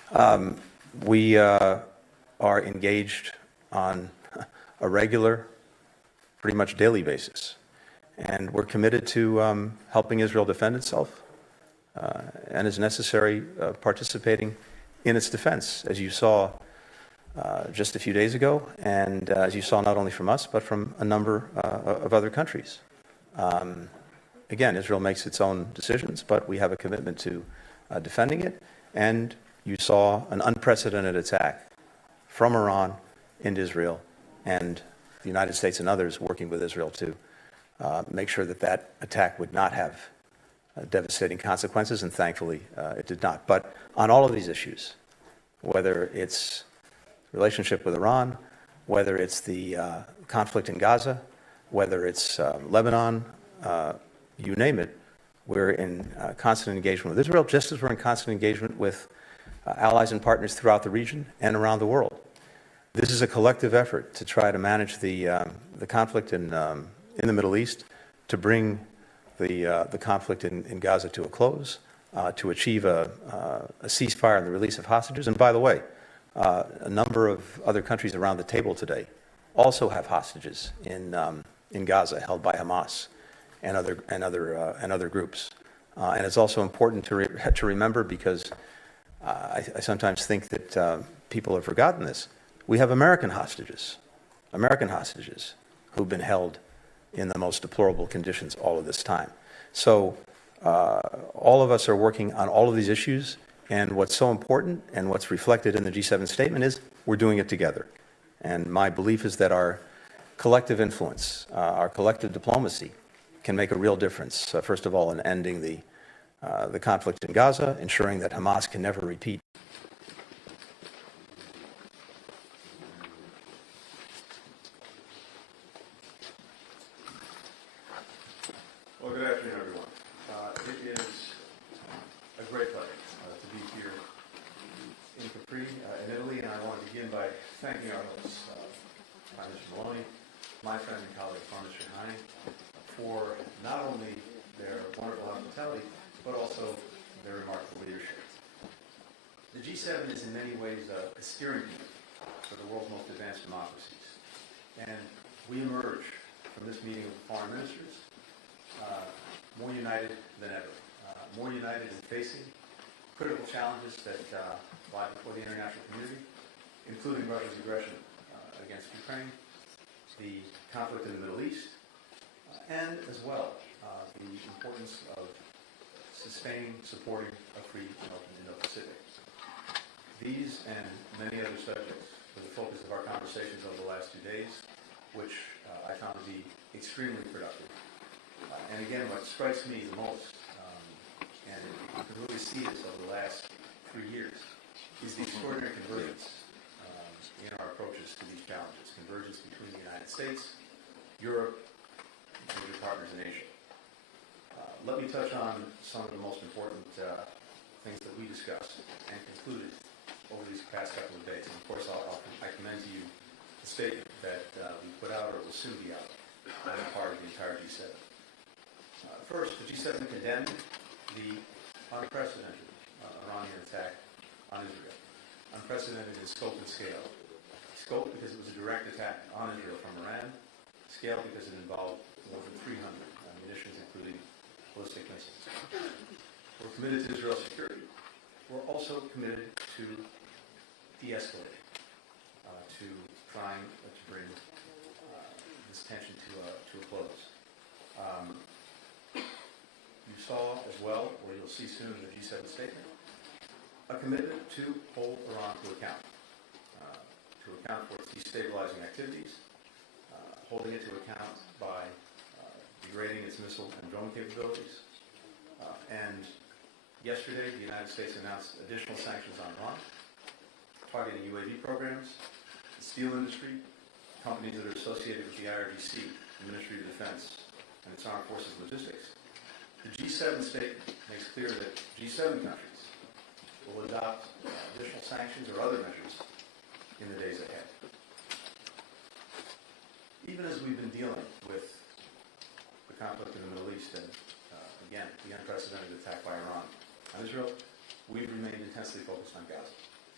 We are engaged on a regular, pretty much daily basis. And we're committed to helping Israel defend itself and, as necessary, participating in its defense, as you saw just a few days ago, and as you saw not only from us, but from a number of other countries. Again, Israel makes its own decisions, but we have a commitment to defending it, and you saw an unprecedented attack from Iran into Israel, and the United States and others working with Israel to make sure that that attack would not have devastating consequences, and thankfully it did not. But on all of these issues, whether it's relationship with Iran, whether it's the conflict in Gaza, whether it's Lebanon, you name it, we're in constant engagement with Israel, just as we're in constant engagement with allies and partners throughout the region and around the world. This is a collective effort to try to manage the conflict in the Middle East, to bring the conflict in Gaza to a close, to achieve a ceasefire and the release of hostages. And by the way, a number of other countries around the table today also have hostages in Gaza held by Hamas and other groups. And it's also important to remember, because I sometimes think that people have forgotten this. We have American hostages who've been held in the most deplorable conditions all of this time. So all of us are working on all of these issues, and what's so important and what's reflected in the G7 statement is we're doing it together. And my belief is that our collective influence, our collective diplomacy can make a real difference, first of all, in ending the conflict in Gaza, ensuring that Hamas can never repeat. Well, good afternoon, everyone. It is a great pleasure to be here in Capri, in Italy, and I want to begin by thanking our hosts, Prime Minister Maloney, my friend and colleague, Prime Minister Heine, for not only their wonderful hospitality, but also their remarkable leadership. The G7 is in many ways a steering committee for the world's most advanced democracies. And we emerge from this meeting of foreign ministers more united than ever, more united in facing critical challenges that lie before the international community, including Russia's aggression against Ukraine, the conflict in the Middle East, and as well the importance of sustaining, supporting a free and open Indo-Pacific. These and many other subjects were the focus of our conversations over the last 2 days, which I found to be extremely productive. And again, what strikes me the most, and you can really see this over the last 3 years, is the extraordinary convergence in our approaches to these challenges. Convergence between the United States, Europe, and major partners in Asia. Let me touch on some of the most important things that we discussed and concluded over these past couple of days. And of course, I commend to you the statement that we put out, or will soon be out, on the part of the entire G7. First, the G7 condemned the unprecedented Iranian attack on Israel. Unprecedented in scope and scale. Scope because it was a direct attack on Israel from Iran. Scale because it involved more than 300 munitions, including ballistic missiles. We're committed to Israel's security. We're also committed to de-escalating, to trying to bring this tension to a close. You saw as well, or you'll see soon in the G7 statement, a commitment to hold Iran to account for its destabilizing activities, holding it to account by degrading its missile and drone capabilities. And yesterday, the United States announced additional sanctions on Iran, targeting UAV programs, the steel industry, companies that are associated with the IRGC, the Ministry of Defense, and its armed forces logistics. The G7 statement makes clear that G7 countries will adopt additional sanctions or other measures in the days ahead. Even as we've been dealing with the conflict in the Middle East and, again, the unprecedented attack by Iran on Israel, we've remained intensely focused on Gaza.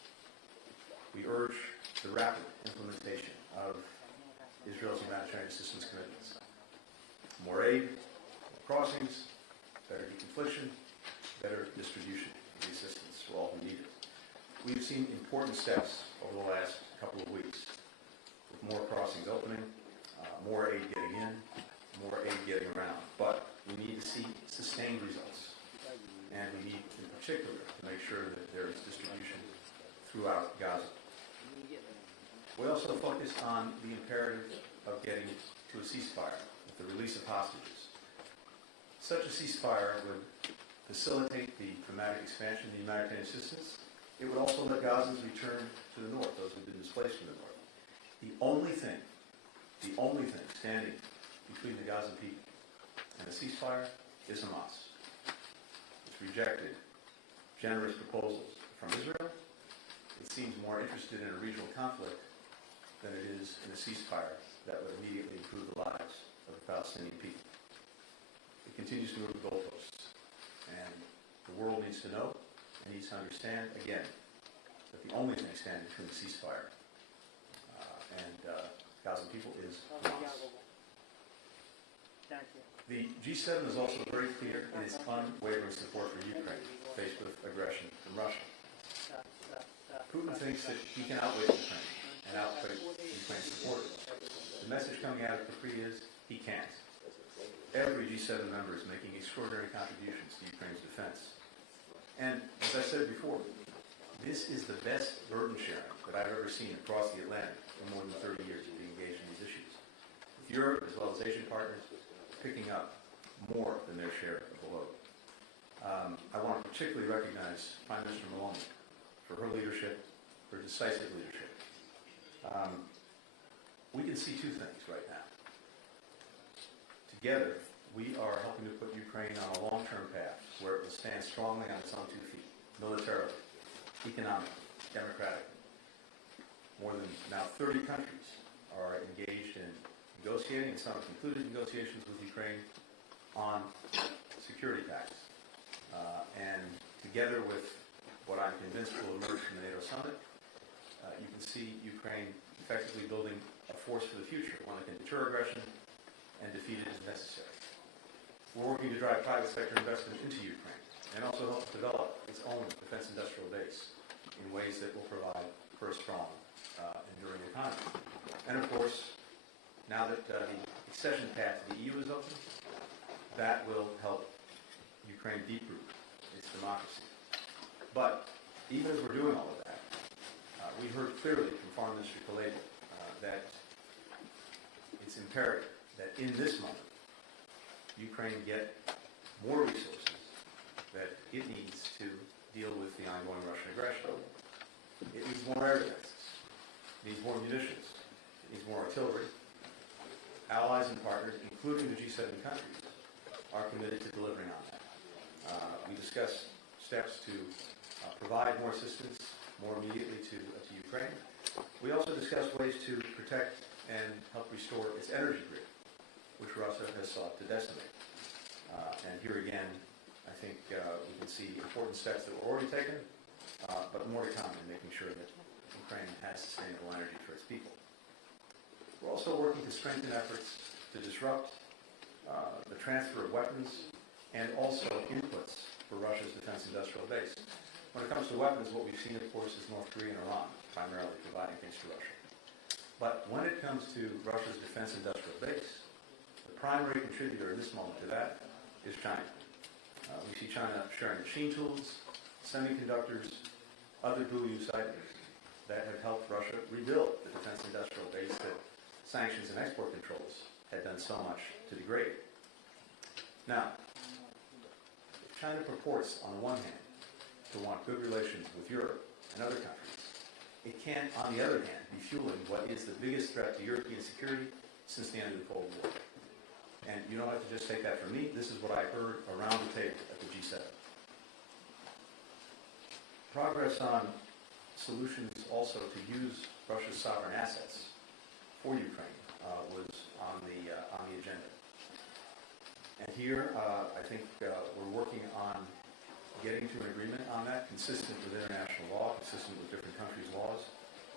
We urge the rapid implementation of Israel's humanitarian assistance commitments. More aid, more crossings, better deconfliction, better distribution of the assistance for all who need it. We've seen important steps over the last couple of weeks, with more crossings opening, more aid getting in, more aid getting around. But we need to see sustained results. And we need, in particular, to make sure that there is distribution throughout Gaza. We also focused on the imperative of getting to a ceasefire with the release of hostages. Such a ceasefire would facilitate the dramatic expansion of the humanitarian assistance. It would also let Gazans return to the north, those who have been displaced from the north. The only thing standing between the Gazan people and a ceasefire is Hamas. It's rejected generous proposals from Israel. It seems more interested in a regional conflict than it is in a ceasefire that would immediately improve the lives of the Palestinian people. It continues to move the goalposts. And the world needs to know and needs to understand, again, that the only thing standing between the ceasefire and Gaza people is Hamas. The G7 is also very clear in its unwavering support for Ukraine faced with aggression from Russia. Putin thinks that he can outwit Ukraine and outwit Ukraine's supporters. The message coming out of Capri is he can't. Every G7 member is making extraordinary contributions to Ukraine's defense. And as I said before, this is the best burden sharing that I've ever seen across the Atlantic in more than 30 years of being engaged in these issues. With Europe, as well as Asian partners, picking up more than their share of the load. I want to particularly recognize Prime Minister Meloni for her leadership, her decisive leadership. We can see two things right now. Together, we are helping to put Ukraine on a long-term path where it will stand strongly on its own 2 feet, militarily, economically, democratically. More than now 30 countries are engaged in negotiating, and some have concluded negotiations with Ukraine on security pacts. And together with what I'm convinced will emerge from the NATO summit, you can see Ukraine effectively building a force for the future, one that can deter aggression and defeat it as necessary. We're working to drive private sector investment into Ukraine and also help develop its own defense industrial base in ways that will provide for a strong, enduring economy. And of course, now that the accession path to the EU is open, that will help Ukraine deep-root its democracy. But even as we're doing all of that, we heard clearly from Foreign Minister Kuleba that it's imperative that in this moment, Ukraine get more resources that it needs to deal with the ongoing Russian aggression. It needs more air defenses. It needs more munitions. It needs more artillery. Allies and partners, including the G7 countries, are committed to delivering on that. We discussed steps to provide more assistance more immediately to Ukraine. We also discussed ways to protect and help restore its energy grid, which Russia has sought to decimate. And here again, I think we can see important steps that were already taken, but more to come in making sure that Ukraine has sustainable energy for its people. We're also working to strengthen efforts to disrupt the transfer of weapons and also inputs for Russia's defense industrial base. When it comes to weapons, what we've seen, of course, is North Korea and Iran primarily providing things to Russia. But when it comes to Russia's defense industrial base, the primary contributor in this moment to that is China. We see China sharing machine tools, semiconductors, other dual-use items that have helped Russia rebuild the defense industrial base that sanctions and export controls had done so much to degrade. Now, China purports, on the one hand, to want good relations with Europe and other countries. It can't, on the other hand, be fueling what is the biggest threat to European security since the end of the Cold War. And you don't have to just take that from me. This is what I heard around the table at the G7. Progress on solutions also to use Russia's sovereign assets for Ukraine was on the agenda. And here, I think we're working on getting to an agreement on that, consistent with international law, consistent with different countries' laws,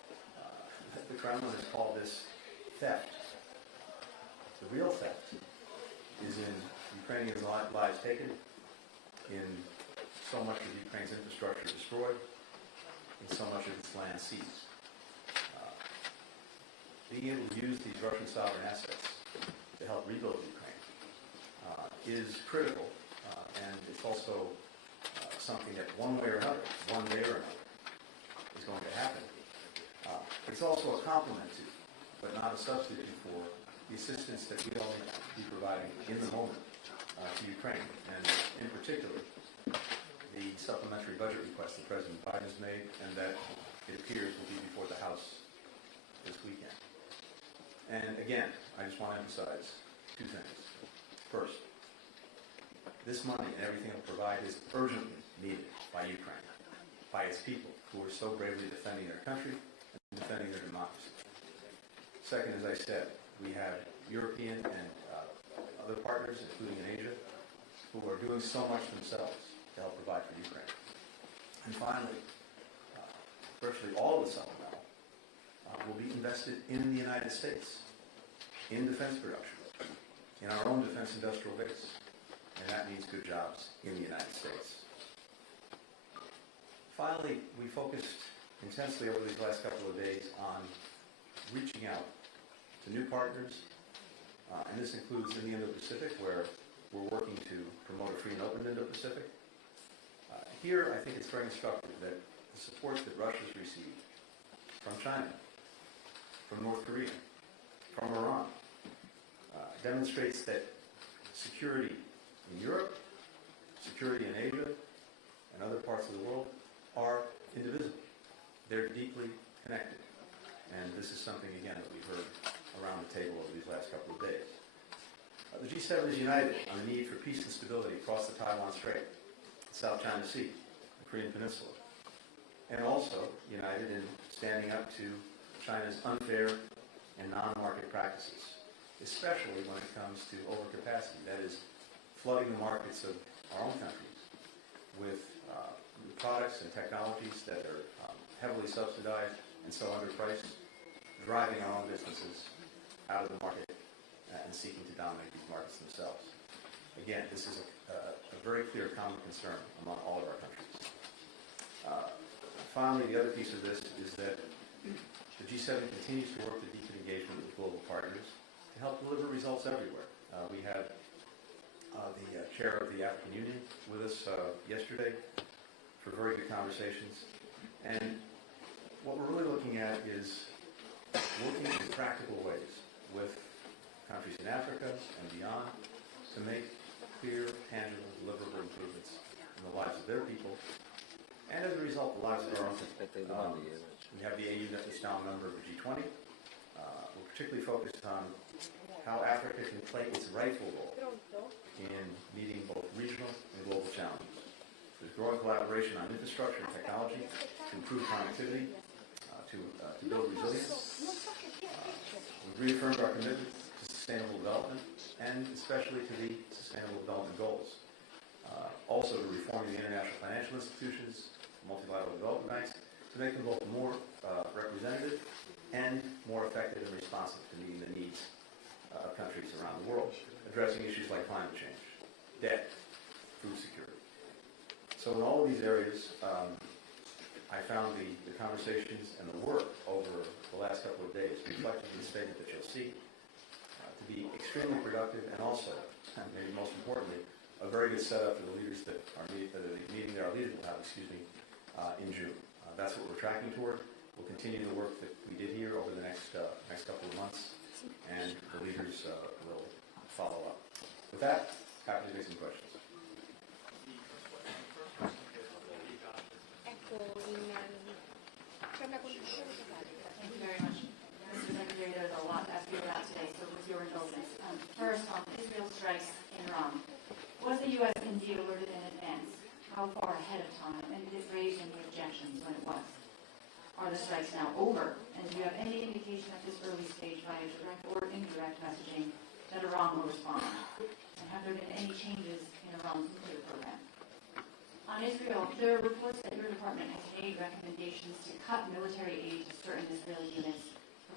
the Kremlin has called this theft. The real theft is in Ukrainian lives taken, in so much of Ukraine's infrastructure destroyed, in so much of its land seized. Being able to use these Russian sovereign assets to help rebuild Ukraine is critical, and it's also something that one day or another, is going to happen. It's also a complement to, but not a substitute for, the assistance that we all need to be providing in the moment to Ukraine, and in particular, the supplementary budget request that President Biden has made, and that it appears will be before the House this weekend. And again, I just want to emphasize two things. First, this money and everything it will provide is urgently needed by Ukraine, by its people who are so bravely defending their country and defending their democracy. Second, as I said, we have European and other partners, including in Asia, who are doing so much themselves to help provide for Ukraine. And finally, virtually all of the supplemental will be invested in the United States, in defense production, in our own defense industrial base. And that means good jobs in the United States. Finally, we focused intensely over these last couple of days on reaching out to new partners, and this includes in the Indo-Pacific, where we're working to promote a free and open Indo-Pacific. Here, I think it's very instructive that the support that Russia's received from China, from North Korea, from Iran, demonstrates that security in Europe, security in Asia, and other parts of the world are indivisible. They're deeply connected. And this is something, again, that we've heard around the table over these last couple of days. The G7 is united on the need for peace and stability across the Taiwan Strait, the South China Sea, the Korean Peninsula, and also united in standing up to China's unfair and non-market practices, especially when it comes to overcapacity, that is, flooding the markets of our own countries with products and technologies that are heavily subsidized and so underpriced, driving our own businesses out of the market and seeking to dominate these markets themselves. Again, this is a very clear common concern among all of our countries. Finally, the other piece of this is that the G7 continues to work to deepen engagement with global partners to help deliver results everywhere. We had the chair of the African Union with us yesterday for very good conversations. And what we're really looking at is working in practical ways with countries in Africa and beyond to make clear, tangible, deliverable improvements in the lives of their people, and as a result, the lives of our own people. We have the AU that is now a member of the G20. We're particularly focused on how Africa can play its rightful role in meeting both regional and global challenges. There's growing collaboration on infrastructure and technology to improve connectivity, to build resilience. We've reaffirmed our commitment to sustainable development, and especially to the Sustainable Development Goals. Also to reforming the international financial institutions, multilateral development banks, to make them both more representative and more effective and responsive to meeting the needs of countries around the world, addressing issues like climate change, debt, food security. So in all of these areas, I found the conversations and the work over the last couple of days, reflected in the statement that you'll see, to be extremely productive, and also, and maybe most importantly, a very good setup for the leaders that are meeting that our leaders will have, in June. That's what we're tracking toward. We'll continue the work that we did here over the next couple of months, and the leaders will follow up. With that, happy to take some questions. Thank you very much. Mr. Secretary, there's a lot to ask you about today, so with your indulgence. First, on Israel strikes in Iran. Was the U.S. indeed alerted in advance? How far ahead of time? And did it raise any objections when it was? Are the strikes now over? And do you have any indication at this early stage, via direct or indirect messaging, that Iran will respond? And have there been any changes in Iran's nuclear program? On Israel, there are reports that your department has made recommendations to cut military aid to certain Israeli units for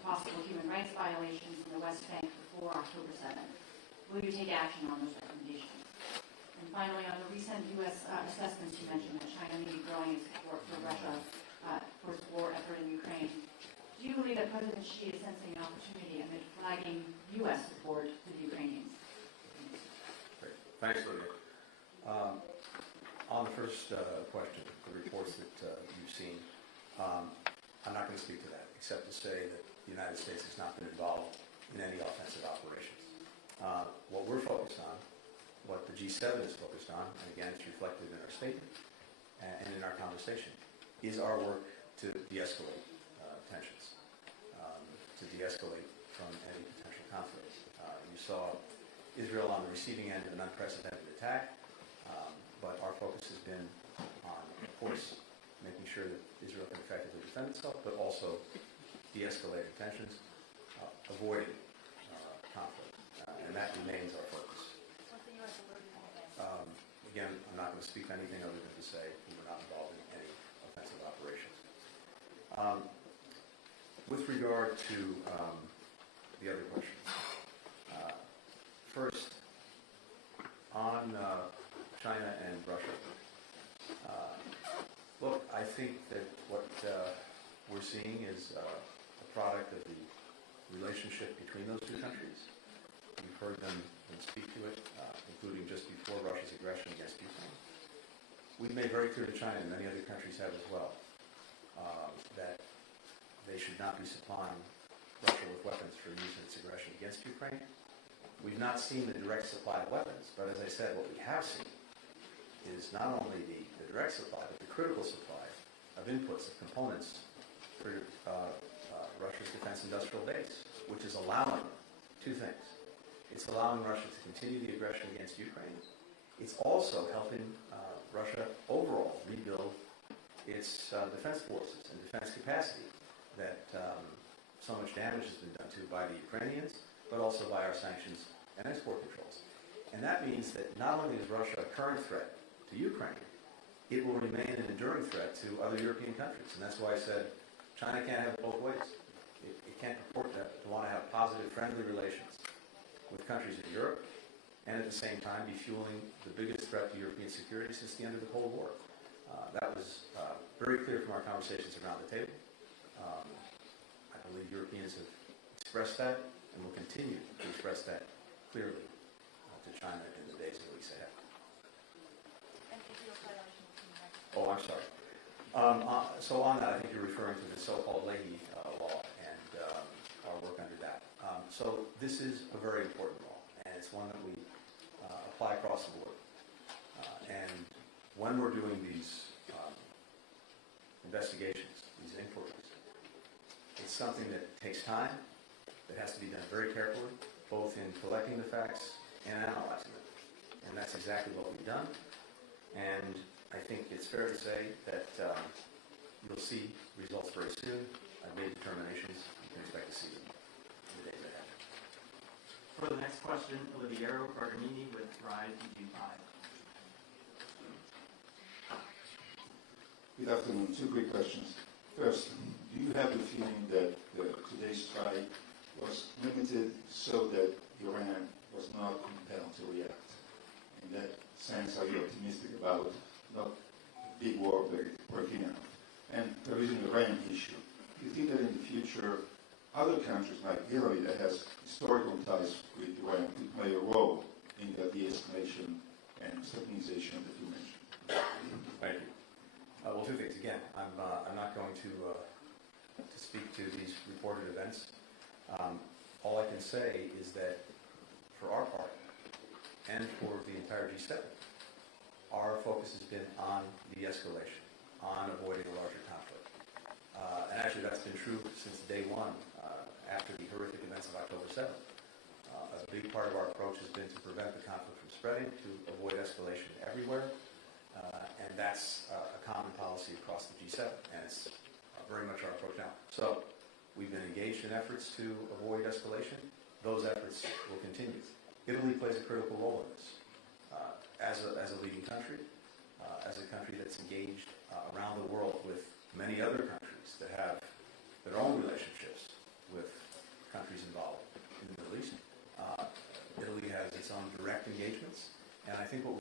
possible human rights violations in the West Bank before October 7th. Will you take action on those recommendations? And finally, on the recent U.S. assessments, you mentioned that China may be growing its support for Russia for its war effort in Ukraine. Do you believe that President Xi is sensing an opportunity amid flagging U.S. support to the Ukrainians? Great. Thanks, Lydia. On the first question, the reports that you've seen, I'm not going to speak to that, except to say that the United States has not been involved in any offensive operations. What we're focused on, what the G7 is focused on, and again, it's reflected in our statement and in our conversation, is our work to de-escalate tensions, to de-escalate from any potential conflict. You saw Israel on the receiving end of an unprecedented attack, but our focus has been on, of course, making sure that Israel can effectively defend itself, but also de-escalating tensions, avoiding conflict, and that remains our focus. Again, I'm not going to speak to anything other than to say we were not involved in any offensive operations. With regard to the other questions, first, on China and Russia, look, I think that what we're seeing is a product of the relationship between those two countries. You've heard them speak to it, including just before Russia's aggression against Ukraine. We've made very clear to China, and many other countries have as well, that they should not be supplying Russia with weapons for use in its aggression against Ukraine. We've not seen the direct supply of weapons, but as I said, what we have seen is not only the direct supply, but the critical supply of inputs, of components for Russia's defense industrial base, which is allowing two things. It's allowing Russia to continue the aggression against Ukraine. It's also helping Russia overall rebuild its defense forces and defense capacity that so much damage has been done to by the Ukrainians, but also by our sanctions and export controls. And that means that not only is Russia a current threat to Ukraine, it will remain an enduring threat to other European countries. And that's why I said China can't have it both ways. It can't purport to want to have positive, friendly relations with countries in Europe and at the same time be fueling the biggest threat to European security since the end of the Cold War. That was very clear from our conversations around the table. I believe Europeans have expressed that and will continue to express that clearly to China in the days and weeks ahead. Oh, I'm sorry. So on that, I think you're referring to the so-called Leahy law and our work under that. So this is a very important law, and it's one that we apply across the board. And when we're doing these investigations, these inquiries, it's something that takes time, that has to be done very carefully, both in collecting the facts and analyzing them. And that's exactly what we've done. And I think it's fair to say that you'll see results very soon. I've made determinations. You can expect to see them in the days ahead. For the next question, Oliviero Barganini with Rise EG5. Good afternoon. Two quick questions. First, do you have the feeling that today's strike was limited so that Iran was not compelled to react? In that sense, are you optimistic about not big war breaking out? And there is an Iran issue. Do you think that in the future, other countries like Italy that has historical ties with Iran could play a role in the de-escalation and stabilization that you mentioned? Thank you. Well, two things. Again, I'm not going to speak to these reported events. All I can say is that for our part, and for the entire G7, our focus has been on de-escalation, on avoiding a larger conflict. And actually that's been true since day one, after the horrific events of October 7th. A big part of our approach has been to prevent the conflict from spreading, to avoid escalation everywhere, and that's a common policy across the G7, and it's very much our approach now. So we've been engaged in efforts to avoid escalation. Those efforts will continue. Italy plays a critical role in this. As a leading country, as a country that's engaged around the world with many other countries that have their own relationships with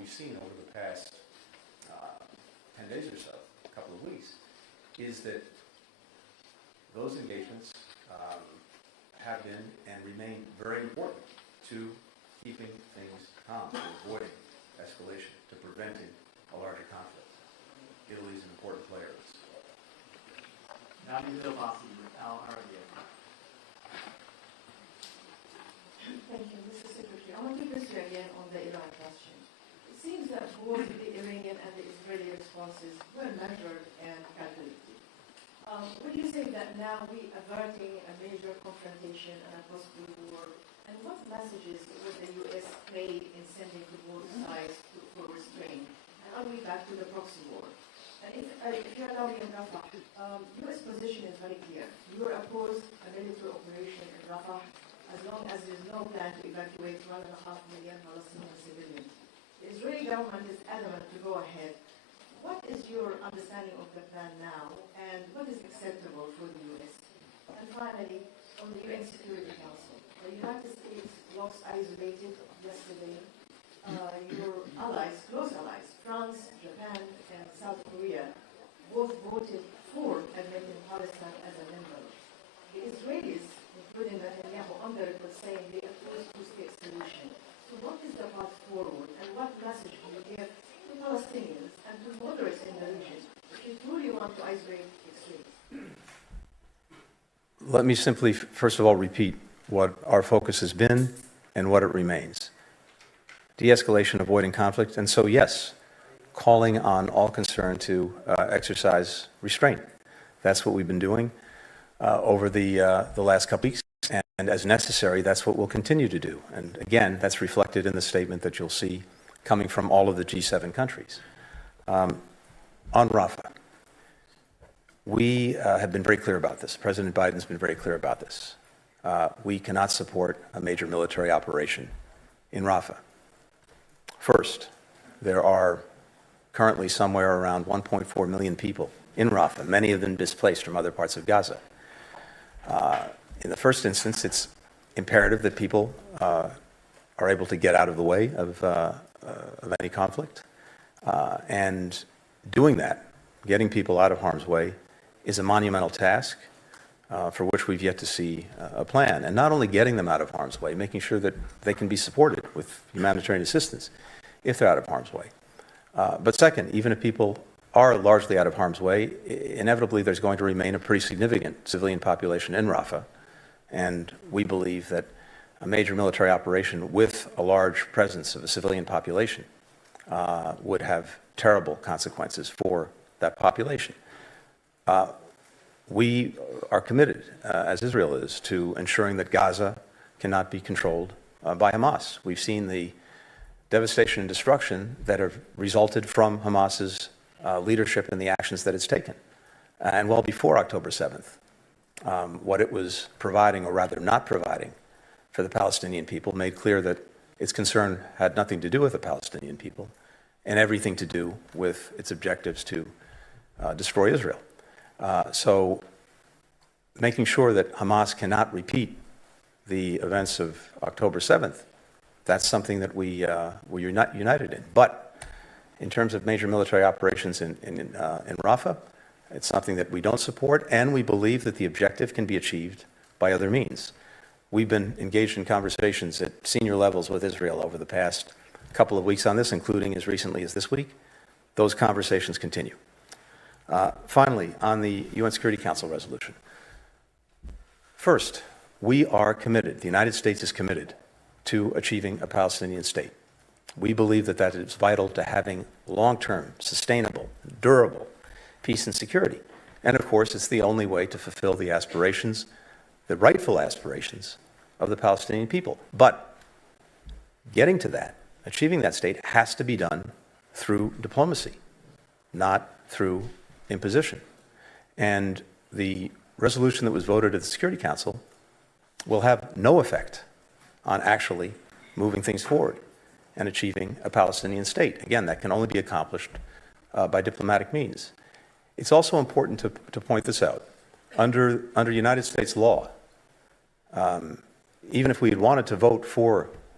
we've seen over the past 10 days or so, a couple of weeks, is that those engagements have been and remain very important to keeping things calm, to avoiding escalation, to preventing a larger conflict. Italy is an important player in this. Now Indo-Pacific with Al Arabiya. Thank you, Mr. Secretary. I want to pursue again on the Iran question. It seems that both the Iranian and the Israeli responses were measured and calculated. Would you say that now we are averting a major confrontation and a possible war? And what messages would the U.S. play in sending to both sides for restraint? And are we back to the proxy war? And if you allow me in Rafah, U.S. position is very clear. You are opposed a military operation in Rafah as long as there is no plan to evacuate 1.5 million Palestinian civilians. The Israeli government is adamant to go ahead. What is your understanding of the plan now, and what is acceptable for the U.S.? And finally, on the UN Security Council, the United States was isolated yesterday. Your allies, close allies, France, Japan, and South Korea, both voted for admitting Palestine as a member. The Israelis, including Netanyahu, on the record saying they oppose two-state solution. So what is the path forward, and what message do you give to Palestinians and to moderates in the region if you truly want to isolate extremes? Let me simply, first of all, repeat what our focus has been and what it remains. De-escalation, avoiding conflict, and so yes, calling on all concerned to exercise restraint. That's what we've been doing over the last couple weeks, and as necessary, that's what we'll continue to do. And again, that's reflected in the statement that you'll see coming from all of the G7 countries. On Rafah, we have been very clear about this. President Biden's been very clear about this. We cannot support a major military operation in Rafah. First, there are currently somewhere around 1.4 million people in Rafah, many of them displaced from other parts of Gaza. In the first instance, it's imperative that people are able to get out of the way of any conflict. And doing that, getting people out of harm's way, is a monumental task for which we've yet to see a plan. And not only getting them out of harm's way, making sure that they can be supported with humanitarian assistance if they're out of harm's way. But second, even if people are largely out of harm's way, inevitably there's going to remain a pretty significant civilian population in Rafah. And we believe that a major military operation with a large presence of a civilian population would have terrible consequences for that population. We are committed, as Israel is, to ensuring that Gaza cannot be controlled by Hamas. We've seen the devastation and destruction that have resulted from Hamas's leadership and the actions that it's taken. And well before October 7th, what it was providing, or rather not providing, for the Palestinian people made clear that its concern had nothing to do with the Palestinian people and everything to do with its objectives to destroy Israel. So making sure that Hamas cannot repeat the events of October 7th, that's something that we're not united in. But in terms of major military operations in Rafah, it's something that we don't support, and we believe that the objective can be achieved by other means. We've been engaged in conversations at senior levels with Israel over the past couple of weeks on this, including as recently as this week. Those conversations continue. Finally, on the UN Security Council resolution. First, we are committed, the United States is committed to achieving a Palestinian state. We believe that that is vital to having long-term, sustainable, durable peace and security. And of course, it's the only way to fulfill the aspirations, the rightful aspirations of the Palestinian people. But getting to that, achieving that state, has to be done through diplomacy, not through imposition. And the resolution that was voted at the Security Council will have no effect on actually moving things forward and achieving a Palestinian state. Again, that can only be accomplished by diplomatic means. It's also important to point this out. Under United States law, even if we had wanted to vote for